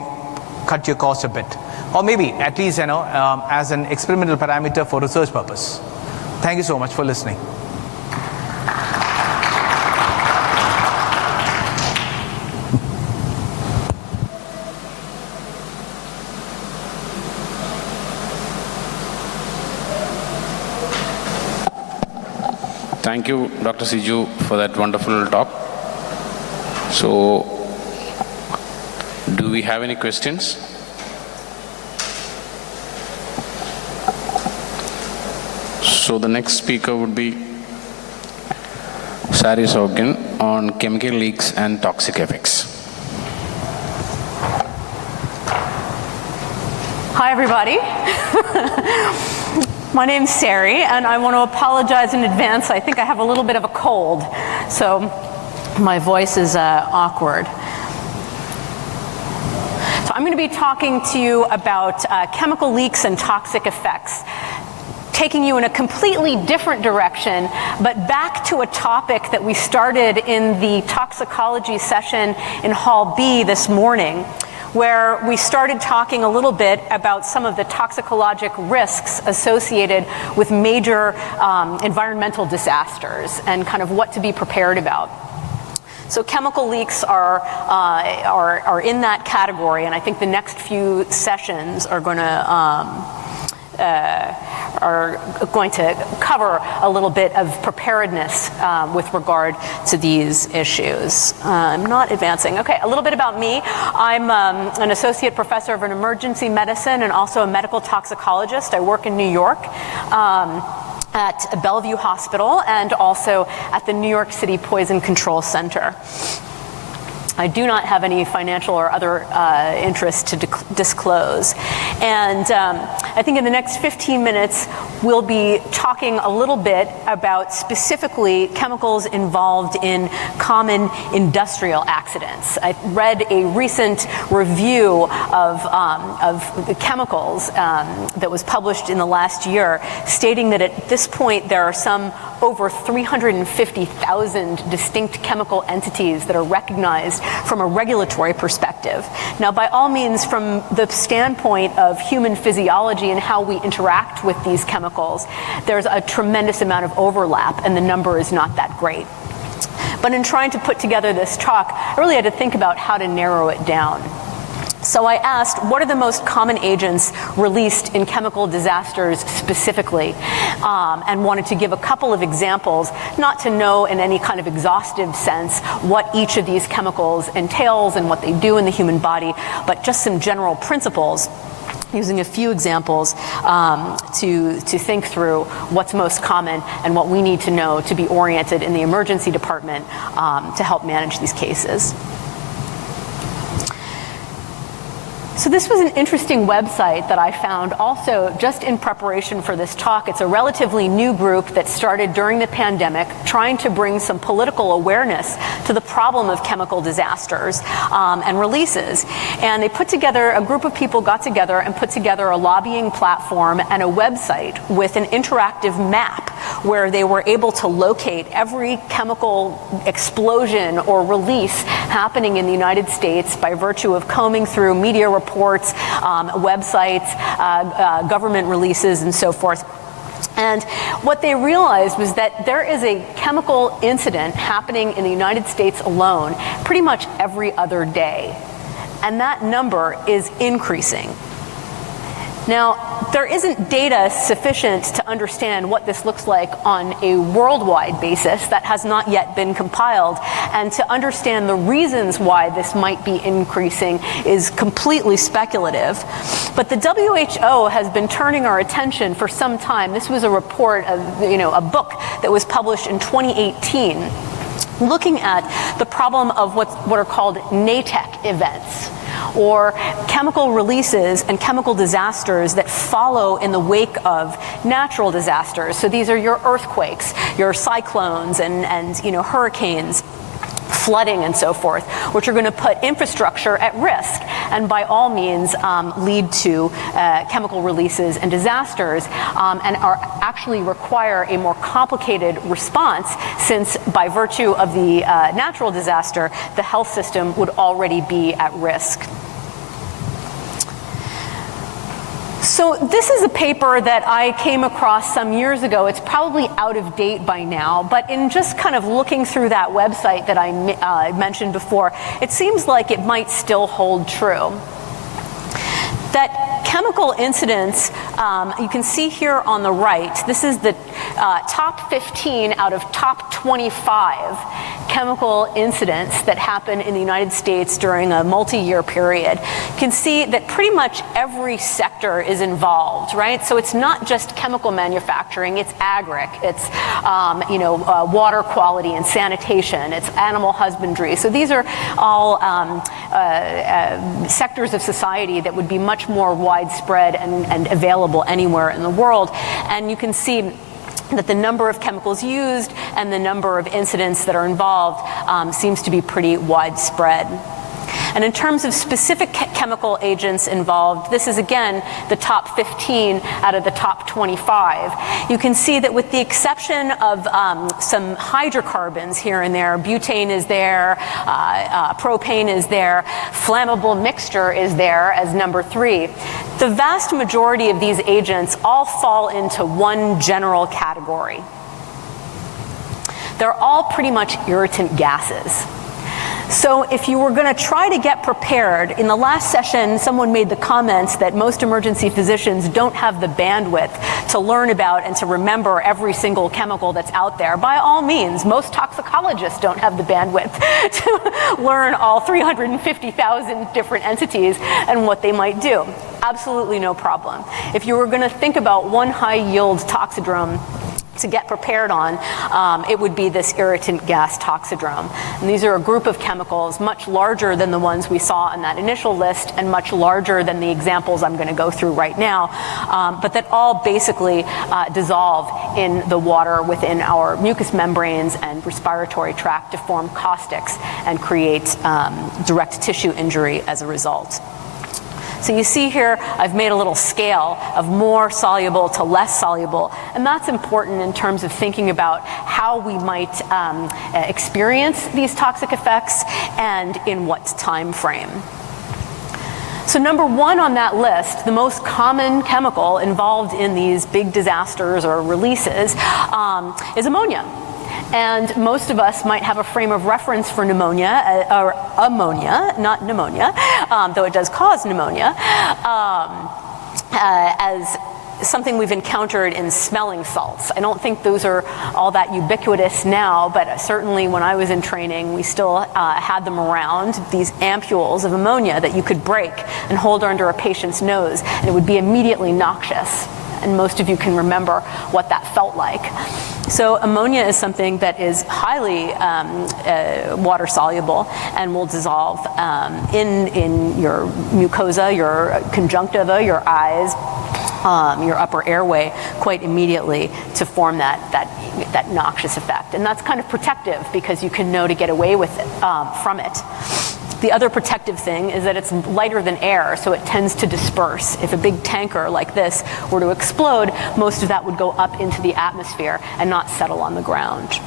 cut your cost a bit. Or maybe at least, as an experimental parameter for research purpose. Thank you so much for listening. Thank you, Dr. Siju, for that wonderful talk. So, do we have any questions? So the next speaker would be Sari Sogan on chemical leaks and toxic effects. Hi, everybody. My name's Sari, and I want to apologize in advance. I think I have a little bit of a cold, so my voice is awkward. So I'm going to be talking to you about chemical leaks and toxic effects, taking you in a completely different direction, but back to a topic that we started in the toxicology session in Hall B this morning, where we started talking a little bit about some of the toxicologic risks associated with major environmental disasters and kind of what to be prepared about. So chemical leaks are in that category, and I think the next few sessions are going to cover a little bit of preparedness with regard to these issues. I'm not advancing. Okay, a little bit about me. I'm an associate professor of emergency medicine and also a medical toxicologist. I work in New York at Bellevue Hospital and also at the New York City Poison Control Center. I do not have any financial or other interests to disclose. And I think in the next 15 minutes, we'll be talking a little bit about specifically chemicals involved in common industrial accidents. I read a recent review of the chemicals that was published in the last year, stating that at this point there are some over 350,000 distinct chemical entities that are recognized from a regulatory perspective. Now, by all means, from the standpoint of human physiology and how we interact with these chemicals, there's a tremendous amount of overlap, and the number is not that great. But in trying to put together this talk, I really had to think about how to narrow it down. So I asked, what are the most common agents released in chemical disasters specifically? And wanted to give a couple of examples, not to know in any kind of exhaustive sense what each of these chemicals entails and what they do in the human body, but just some general principles, using a few examples to think through what's most common and what we need to know to be oriented in the emergency department to help manage these cases. So this was an interesting website that I found also just in preparation for this talk. It's a relatively new group that started during the pandemic, trying to bring some political awareness to the problem of chemical disasters and releases. And they put together, a group of people got together and put together a lobbying platform and a website with an interactive map where they were able to locate every chemical explosion or release happening in the United States by virtue of combing through media reports, websites, government releases, and so forth. And what they realized was that there is a chemical incident happening in the United States alone pretty much every other day. And that number is increasing. Now, there isn't data sufficient to understand what this looks like on a worldwide basis. That has not yet been compiled. And to understand the reasons why this might be increasing is completely speculative. But the WHO has been turning our attention for some time. This was a report, a book that was published in 2018, looking at the problem of what are called NATEC events, or chemical releases and chemical disasters that follow in the wake of natural disasters. So these are your earthquakes, your cyclones, and hurricanes, flooding and so forth, which are going to put infrastructure at risk and by all means lead to chemical releases and disasters and are actually require a more complicated response, since by virtue of the natural disaster, the health system would already be at risk. So this is a paper that I came across some years ago. It's probably out of date by now, but in just kind of looking through that website that I mentioned before, it seems like it might still hold true. That chemical incidents, you can see here on the right, this is the top 15 out of top 25 chemical incidents that happen in the United States during a multi-year period. You can see that pretty much every sector is involved, right? So it's not just chemical manufacturing, it's agric, it's water quality and sanitation, it's animal husbandry. So these are all sectors of society that would be much more widespread and available anywhere in the world. And you can see that the number of chemicals used and the number of incidents that are involved seems to be pretty widespread. And in terms of specific chemical agents involved, this is again the top 15 out of the top 25. You can see that with the exception of some hydrocarbons here and there, butane is there, propane is there, flammable mixture is there as number 3. The vast majority of these agents all fall into one general category. They're all pretty much irritant gases. So if you were going to try to get prepared, in the last session someone made the comments that most emergency physicians don't have the bandwidth to learn about and to remember every single chemical that's out there. By all means, most toxicologists don't have the bandwidth to learn all 350,000 different entities and what they might do. Absolutely no problem. If you were going to think about one high-yield toxidrome to get prepared on, it would be this irritant gas toxidrome. And these are a group of chemicals much larger than the ones we saw on that initial list and much larger than the examples I'm going to go through right now, but that all basically dissolve in the water within our mucous membranes and respiratory tract to form caustics and create direct tissue injury as a result. So you see here, I've made a little scale of more soluble to less soluble, and that's important in terms of thinking about how we might experience these toxic effects and in what time frame. So number 1 on that list, the most common chemical involved in these big disasters or releases, is ammonia. And most of us might have a frame of reference for pneumonia, or ammonia, not pneumonia, though it does cause pneumonia, as something we've encountered in smelling salts. I don't think those are all that ubiquitous now, but certainly when I was in training, we still had them around, these ampules of ammonia that you could break and hold under a patient's nose, and it would be immediately noxious. And most of you can remember what that felt like. So ammonia is something that is highly water soluble and will dissolve in your mucosa, your conjunctiva, your eyes, your upper airway quite immediately to form that noxious effect. And that's kind of protective because you can know to get away with it, from it. The other protective thing is that it's lighter than air, so it tends to disperse. If a big tanker like this were to explode, most of that would go up into the atmosphere and not settle on the ground.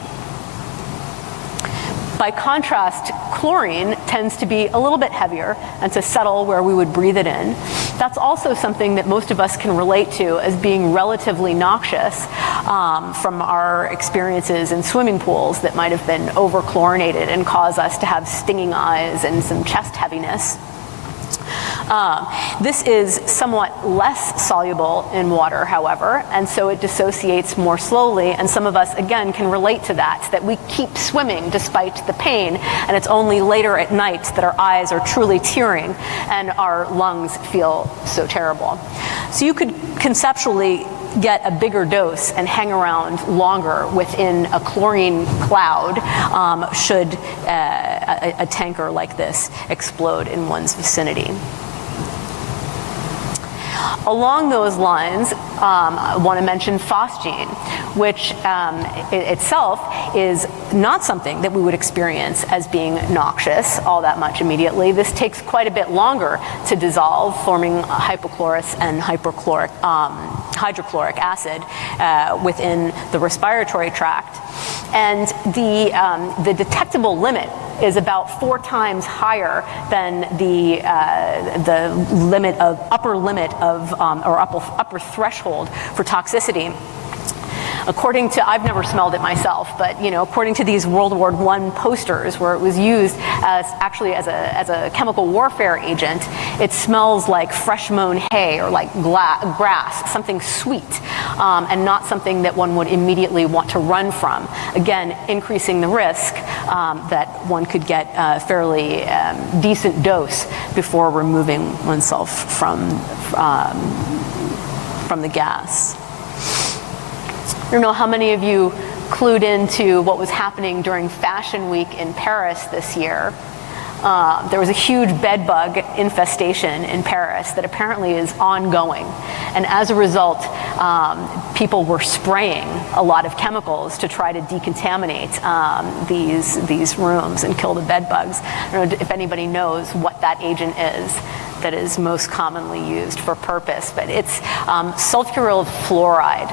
By contrast, chlorine tends to be a little bit heavier and to settle where we would breathe it in. That's also something that most of us can relate to as being relatively noxious from our experiences in swimming pools that might have been over-chlorinated and cause us to have stinging eyes and some chest heaviness. This is somewhat less soluble in water, however, and so it dissociates more slowly, and some of us, again, can relate to that we keep swimming despite the pain, and it's only later at night that our eyes are truly tearing and our lungs feel so terrible. So you could conceptually get a bigger dose and hang around longer within a chlorine cloud should a tanker like this explode in one's vicinity. Along those lines, I want to mention phosgene, which itself is not something that we would experience as being noxious all that much immediately. This takes quite a bit longer to dissolve, forming hypochlorous and hydrochloric acid within the respiratory tract. And the detectable limit is about 4 times higher than the upper limit of or upper threshold for toxicity. According to, I've never smelled it myself, but according to these World War I posters where it was used as a chemical warfare agent, it smells like fresh mown hay or like grass, something sweet, and not something that one would immediately want to run from. Again, increasing the risk that one could get a fairly decent dose before removing oneself from the gas. I don't know how many of you clued into what was happening during Fashion Week in Paris this year. There was a huge bed bug infestation in Paris that apparently is ongoing. And as a result, people were spraying a lot of chemicals to try to decontaminate these rooms and kill the bed bugs. I don't know if anybody knows what that agent is that is most commonly used for purpose, but it's sulfuryl fluoride.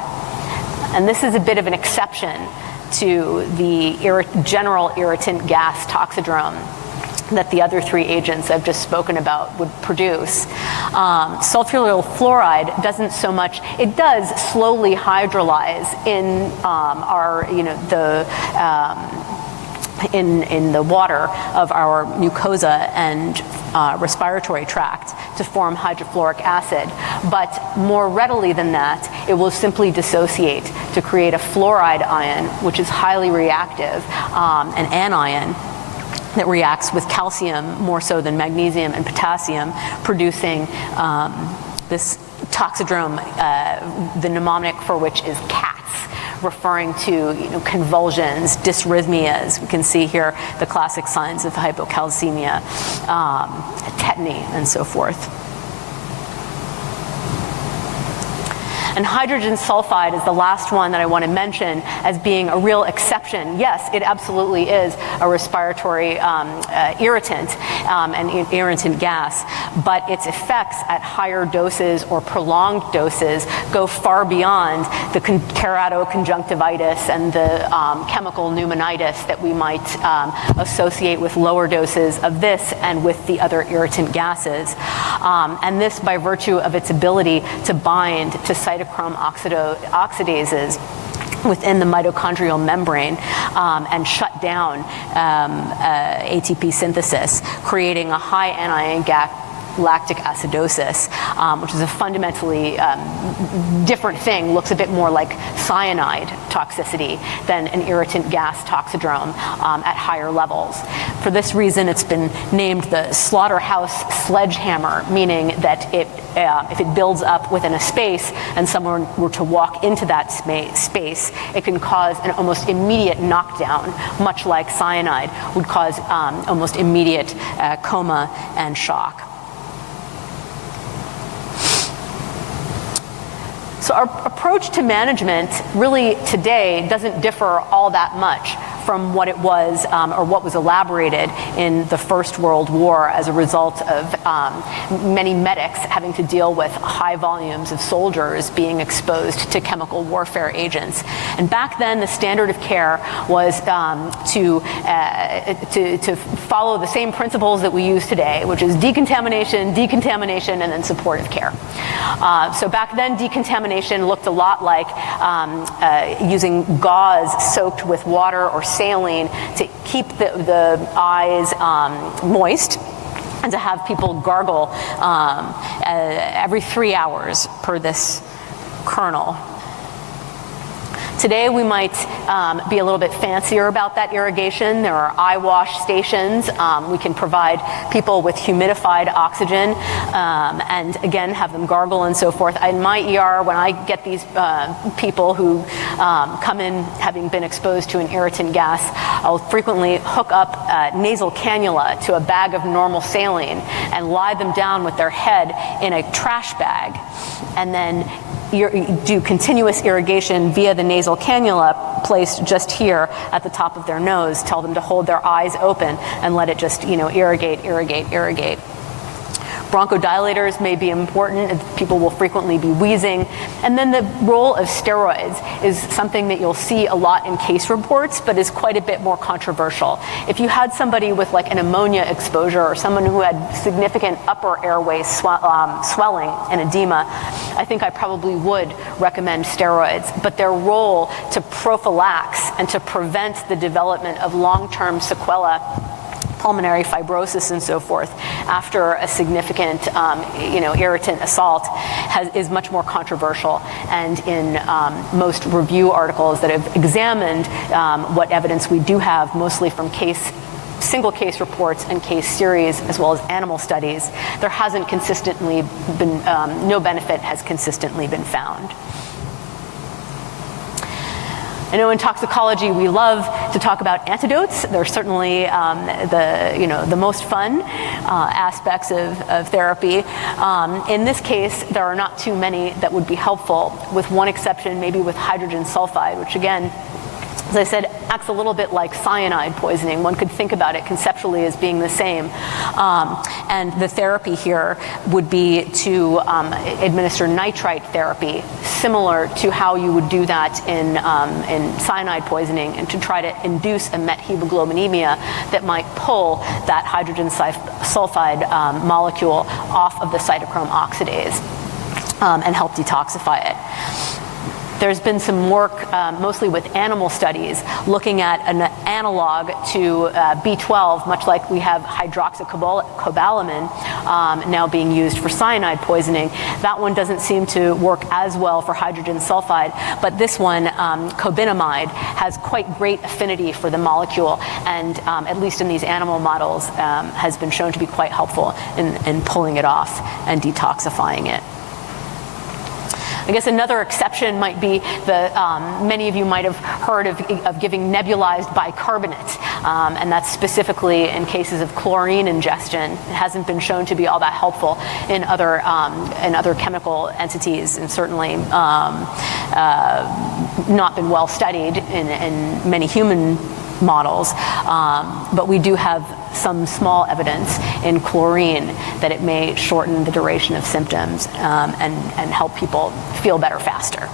And this is a bit of an exception to the general irritant gas toxidrome that the other 3 agents I've just spoken about would produce. Sulfuryl fluoride doesn't so much, it does slowly hydrolyze in in the water of our mucosa and respiratory tract to form hydrofluoric acid. But more readily than that, it will simply dissociate to create a fluoride ion, which is highly reactive, an anion that reacts with calcium more so than magnesium and potassium, producing this toxidrome, the mnemonic for which is CATS, referring to convulsions, dysrhythmias. We can see here the classic signs of hypocalcemia, tetany, and so forth. And hydrogen sulfide is the last one that I want to mention as being a real exception. Yes, it absolutely is a respiratory irritant, an irritant gas, but its effects at higher doses or prolonged doses go far beyond the keratoconjunctivitis and the chemical pneumonitis that we might associate with lower doses of this and with the other irritant gases. And this by virtue of its ability to bind to cytochrome oxidases within the mitochondrial membrane and shut down ATP synthesis, creating a high anion lactic acidosis, which is a fundamentally different thing, looks a bit more like cyanide toxicity than an irritant gas toxidrome at higher levels. For this reason, it's been named the slaughterhouse sledgehammer, meaning that if it builds up within a space and someone were to walk into that space, it can cause an almost immediate knockdown, much like cyanide would cause almost immediate coma and shock. So our approach to management really today doesn't differ all that much from what it was or what was elaborated in the First World War as a result of many medics having to deal with high volumes of soldiers being exposed to chemical warfare agents. And back then, the standard of care was to follow the same principles that we use today, which is decontamination, and then supportive care. So back then, decontamination looked a lot like using gauze soaked with water or saline to keep the eyes moist, and to have people gargle every 3 hours per this kernel. Today we might be a little bit fancier about that irrigation. There are eye wash stations. We can provide people with humidified oxygen and again have them gargle and so forth. In my ER, when I get these people who come in having been exposed to an irritant gas, I'll frequently hook up a nasal cannula to a bag of normal saline and lie them down with their head in a trash bag, and then do continuous irrigation via the nasal cannula placed just here at the top of their nose. Tell them to hold their eyes open and let it just, irrigate. Bronchodilators may be important. People will frequently be wheezing. And then the role of steroids is something that you'll see a lot in case reports, but is quite a bit more controversial. If you had somebody with like an ammonia exposure or someone who had significant upper airway swelling and edema, I think I probably would recommend steroids. But their role to prophylax and to prevent the development of long-term sequelae, pulmonary fibrosis and so forth, after a significant irritant assault is much more controversial. And in most review articles that have examined what evidence we do have, mostly from single case reports and case series, as well as animal studies, there hasn't consistently been, no benefit has consistently been found. I know in toxicology we love to talk about antidotes. They're certainly the most fun aspects of therapy. In this case, there are not too many that would be helpful, with one exception, maybe with hydrogen sulfide, which again, as I said, acts a little bit like cyanide poisoning. One could think about it conceptually as being the same. And the therapy here would be to administer nitrite therapy, similar to how you would do that in cyanide poisoning, and to try to induce a methemoglobinemia that might pull that hydrogen sulfide molecule off of the cytochrome oxidase and help detoxify it. There's been some work, mostly with animal studies, looking at an analog to B12, much like we have hydroxycobalamin now being used for cyanide poisoning. That one doesn't seem to work as well for hydrogen sulfide, but this one, cobinamide, has quite great affinity for the molecule, and at least in these animal models, has been shown to be quite helpful in pulling it off and detoxifying it. I guess another exception might be many of you might have heard of giving nebulized bicarbonate, and that's specifically in cases of chlorine ingestion. It hasn't been shown to be all that helpful in other chemical entities, and certainly not been well studied in many human models, but we do have some small evidence in chlorine that it may shorten the duration of symptoms and help people feel better faster.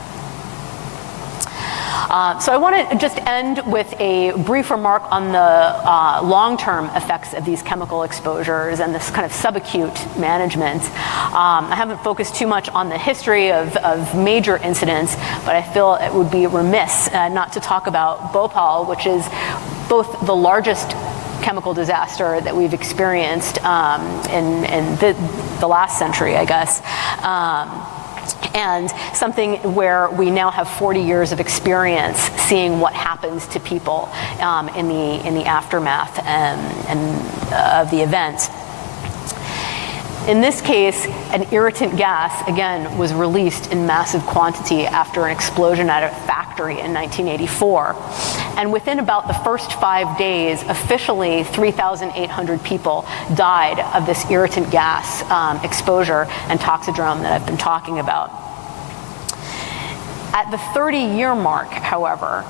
So I want to just end with a brief remark on the long-term effects of these chemical exposures and this kind of subacute management. I haven't focused too much on the history of major incidents, but I feel it would be remiss not to talk about Bhopal, which is both the largest chemical disaster that we've experienced in the last century, I guess. And something where we now have 40 years of experience seeing what happens to people in the aftermath of the event. In this case, an irritant gas, again, was released in massive quantity after an explosion at a factory in 1984. And within about the first 5 days, officially 3,800 people died of this irritant gas exposure and toxidrome that I've been talking about. At the 30-year mark, however,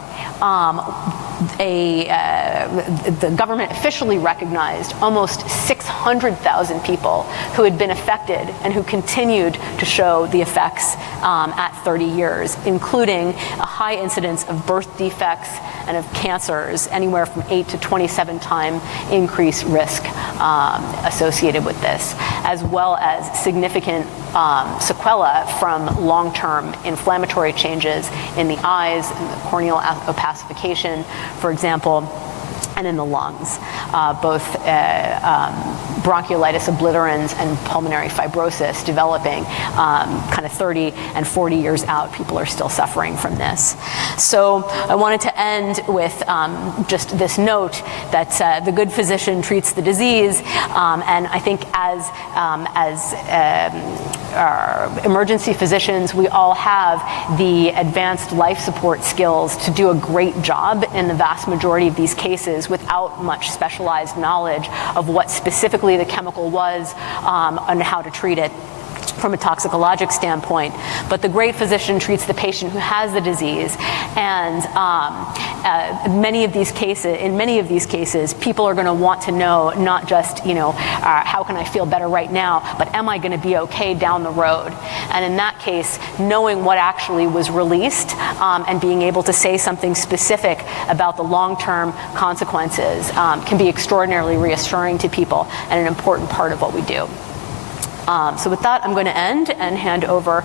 the government officially recognized almost 600,000 people who had been affected and who continued to show the effects at 30 years, including a high incidence of birth defects and of cancers, anywhere from 8 to 27 times increased risk associated with this, as well as significant sequelae from long-term inflammatory changes in the eyes, in the corneal opacification, for example, and in the lungs, both bronchiolitis obliterans and pulmonary fibrosis developing kind of 30 and 40 years out. People are still suffering from this. So I wanted to end with just this note that the good physician treats the disease, and I think as emergency physicians, we all have the advanced life support skills to do a great job in the vast majority of these cases without much specialized knowledge of what specifically the chemical was and how to treat it from a toxicologic standpoint. But the great physician treats the patient who has the disease, and in many of these cases, people are going to want to know not just, how can I feel better right now, but am I going to be okay down the road? And in that case, knowing what actually was released and being able to say something specific about the long-term consequences can be extraordinarily reassuring to people and an important part of what we do. So with that, I'm going to end and hand over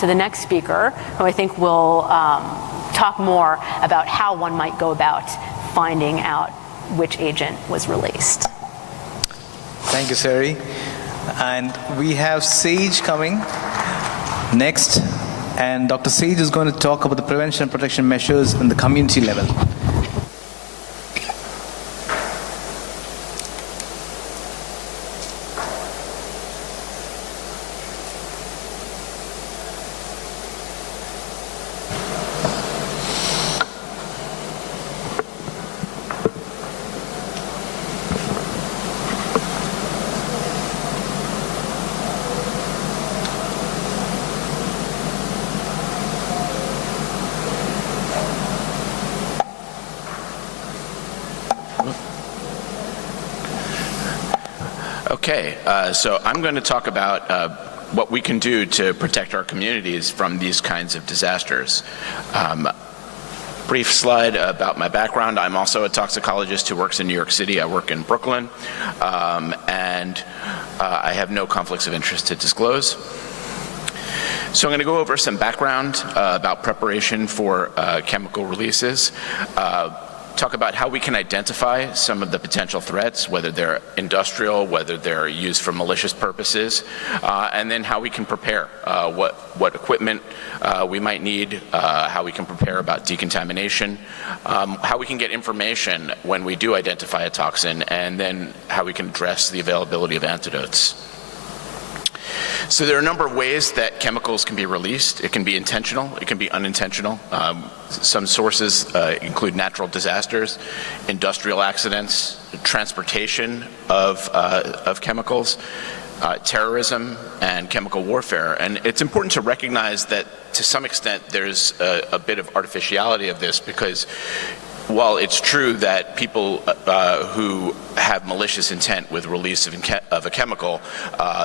to the next speaker, who I think will talk more about how one might go about finding out which agent was released. Thank you, Sari. And we have Sage coming next. And Dr. Sage is going to talk about the prevention and protection measures in the community level. Okay, so I'm going to talk about what we can do to protect our communities from these kinds of disasters. Brief slide about my background. I'm also a toxicologist who works in New York City. I work in Brooklyn, and I have no conflicts of interest to disclose. So I'm going to go over some background about preparation for chemical releases. Talk about how we can identify some of the potential threats, whether they're industrial, whether they're used for malicious purposes, and then how we can prepare, what equipment we might need, how we can prepare about decontamination, how we can get information when we do identify a toxin, and then how we can address the availability of antidotes. So there are a number of ways that chemicals can be released. It can be intentional, it can be unintentional. Some sources include natural disasters, industrial accidents, transportation of chemicals, terrorism, and chemical warfare. And it's important to recognize that to some extent there's a bit of artificiality of this, because while it's true that people who have malicious intent with release of a chemical,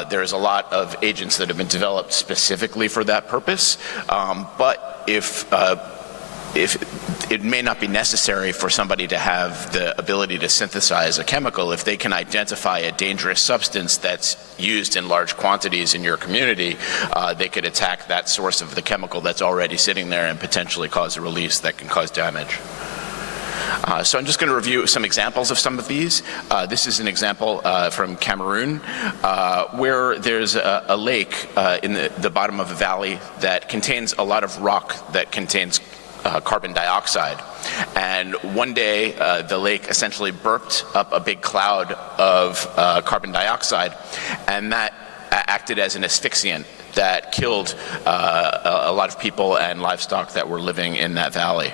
there's a lot of agents that have been developed specifically for that purpose. But if if it may not be necessary for somebody to have the ability to synthesize a chemical, if they can identify a dangerous substance that's used in large quantities in your community, they could attack that source of the chemical that's already sitting there and potentially cause a release that can cause damage. So I'm just going to review some examples of some of these. This is an example from Cameroon, where there's a lake in the bottom of a valley that contains a lot of rock that contains carbon dioxide. And one day, the lake essentially burped up a big cloud of carbon dioxide, and that acted as an asphyxiant that killed a lot of people and livestock that were living in that valley.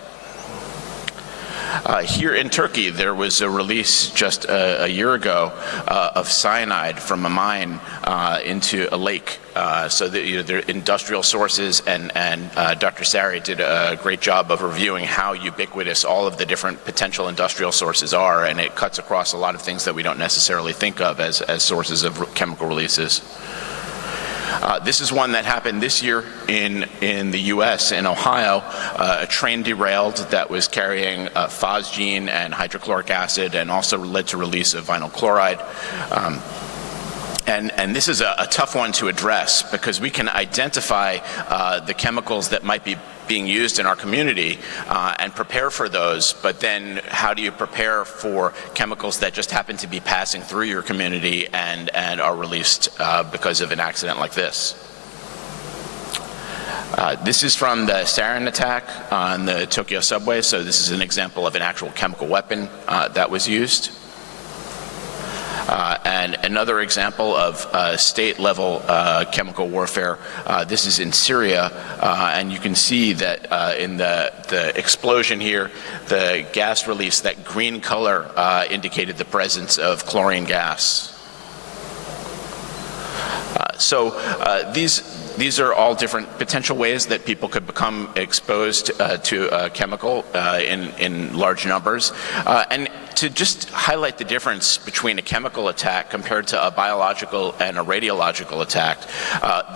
Here in Turkey, there was a release just a year ago of cyanide from a mine into a lake. So that, there are industrial sources, and Dr. Sari did a great job of reviewing how ubiquitous all of the different potential industrial sources are, and it cuts across a lot of things that we don't necessarily think of as sources of chemical releases. This is one that happened this year in the U.S., in Ohio. A train derailed that was carrying phosgene and hydrochloric acid, and also led to release of vinyl chloride. And this is a tough one to address, because we can identify the chemicals that might be being used in our community and prepare for those, but then how do you prepare for chemicals that just happen to be passing through your community and are released because of an accident like this? This is from the sarin attack on the Tokyo subway, so this is an example of an actual chemical weapon that was used. And another example of state-level chemical warfare. This is in Syria, and you can see that in the explosion here, the gas release, that green color indicated the presence of chlorine gas. So these are all different potential ways that people could become exposed to a chemical in large numbers. And to just highlight the difference between a chemical attack compared to a biological and a radiological attack,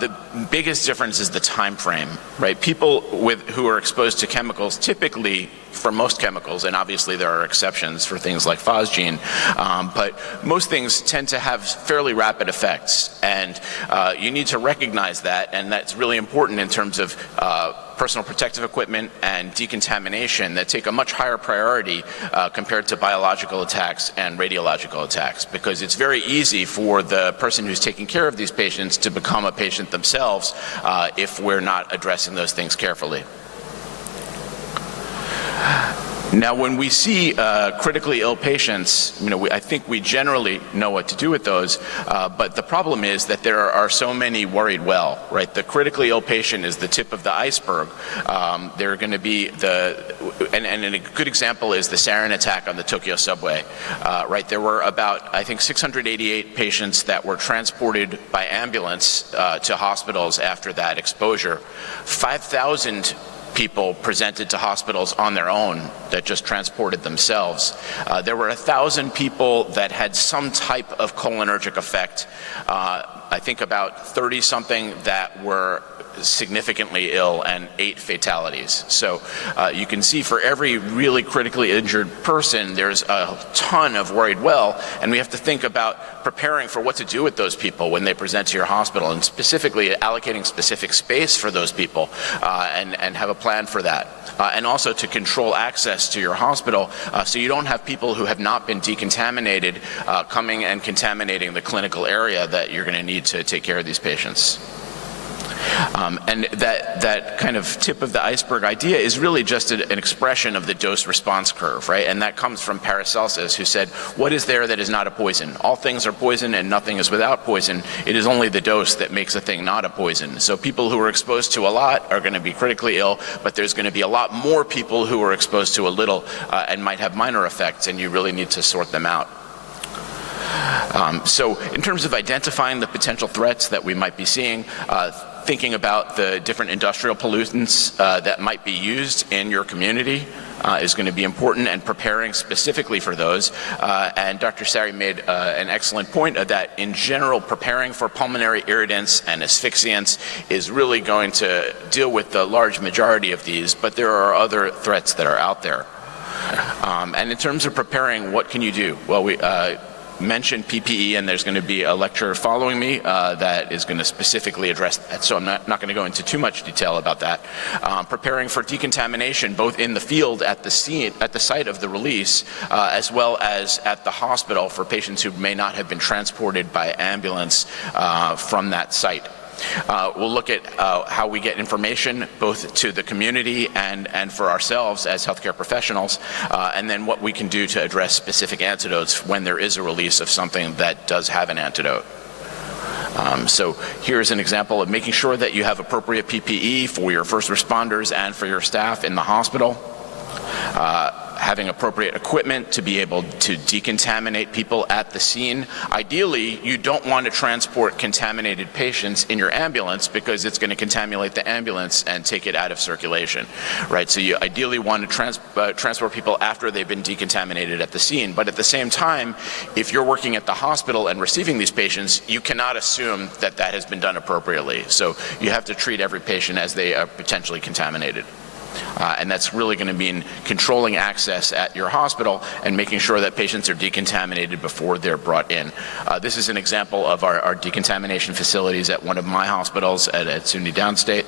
the biggest difference is the time frame, right? People who are exposed to chemicals typically, for most chemicals, and obviously there are exceptions for things like phosgene, but most things tend to have fairly rapid effects, and you need to recognize that, and that's really important in terms of personal protective equipment and decontamination that take a much higher priority compared to biological attacks and radiological attacks, because it's very easy for the person who's taking care of these patients to become a patient themselves if we're not addressing those things carefully. Now, when we see critically ill patients, I think we generally know what to do with those, but the problem is that there are so many worried well, right? The critically ill patient is the tip of the iceberg. They're going to be and a good example is the sarin attack on the Tokyo subway, right? There were about, I think, 688 patients that were transported by ambulance to hospitals after that exposure. 5,000 people presented to hospitals on their own that just transported themselves. There were 1,000 people that had some type of cholinergic effect. I think about 30-something that were significantly ill, and 8 fatalities. So you can see for every really critically injured person, there's a ton of worried well, and we have to think about preparing for what to do with those people when they present to your hospital, and specifically allocating specific space for those people, and have a plan for that. And also to control access to your hospital so you don't have people who have not been decontaminated coming and contaminating the clinical area that you're going to need to take care of these patients. And that kind of tip of the iceberg idea is really just an expression of the dose response curve, right? And that comes from Paracelsus, who said, what is there that is not a poison? All things are poison and nothing is without poison. It is only the dose that makes a thing not a poison. So people who are exposed to a lot are going to be critically ill, but there's going to be a lot more people who are exposed to a little and might have minor effects, and you really need to sort them out. So in terms of identifying the potential threats that we might be seeing, thinking about the different industrial pollutants that might be used in your community is going to be important, and preparing specifically for those. And Dr. Sari made an excellent point that in general, preparing for pulmonary irritants and asphyxiants is really going to deal with the large majority of these, but there are other threats that are out there. And in terms of preparing, what can you do? Well, we mentioned PPE, and there's going to be a lecture following me that is going to specifically address that, so I'm not going to go into too much detail about that. Preparing for decontamination, both in the field at the scene, at the site of the release, as well as at the hospital for patients who may not have been transported by ambulance from that site. We'll look at how we get information both to the community and for ourselves as healthcare professionals, and then what we can do to address specific antidotes when there is a release of something that does have an antidote. So here's an example of making sure that you have appropriate PPE for your first responders and for your staff in the hospital. Having appropriate equipment to be able to decontaminate people at the scene. Ideally, you don't want to transport contaminated patients in your ambulance because it's going to contaminate the ambulance and take it out of circulation, right? So you ideally want to transport people after they've been decontaminated at the scene. But at the same time, if you're working at the hospital and receiving these patients, you cannot assume that that has been done appropriately. So you have to treat every patient as they are potentially contaminated. And that's really going to mean controlling access at your hospital and making sure that patients are decontaminated before they're brought in. This is an example of our decontamination facilities at one of my hospitals at SUNY Downstate.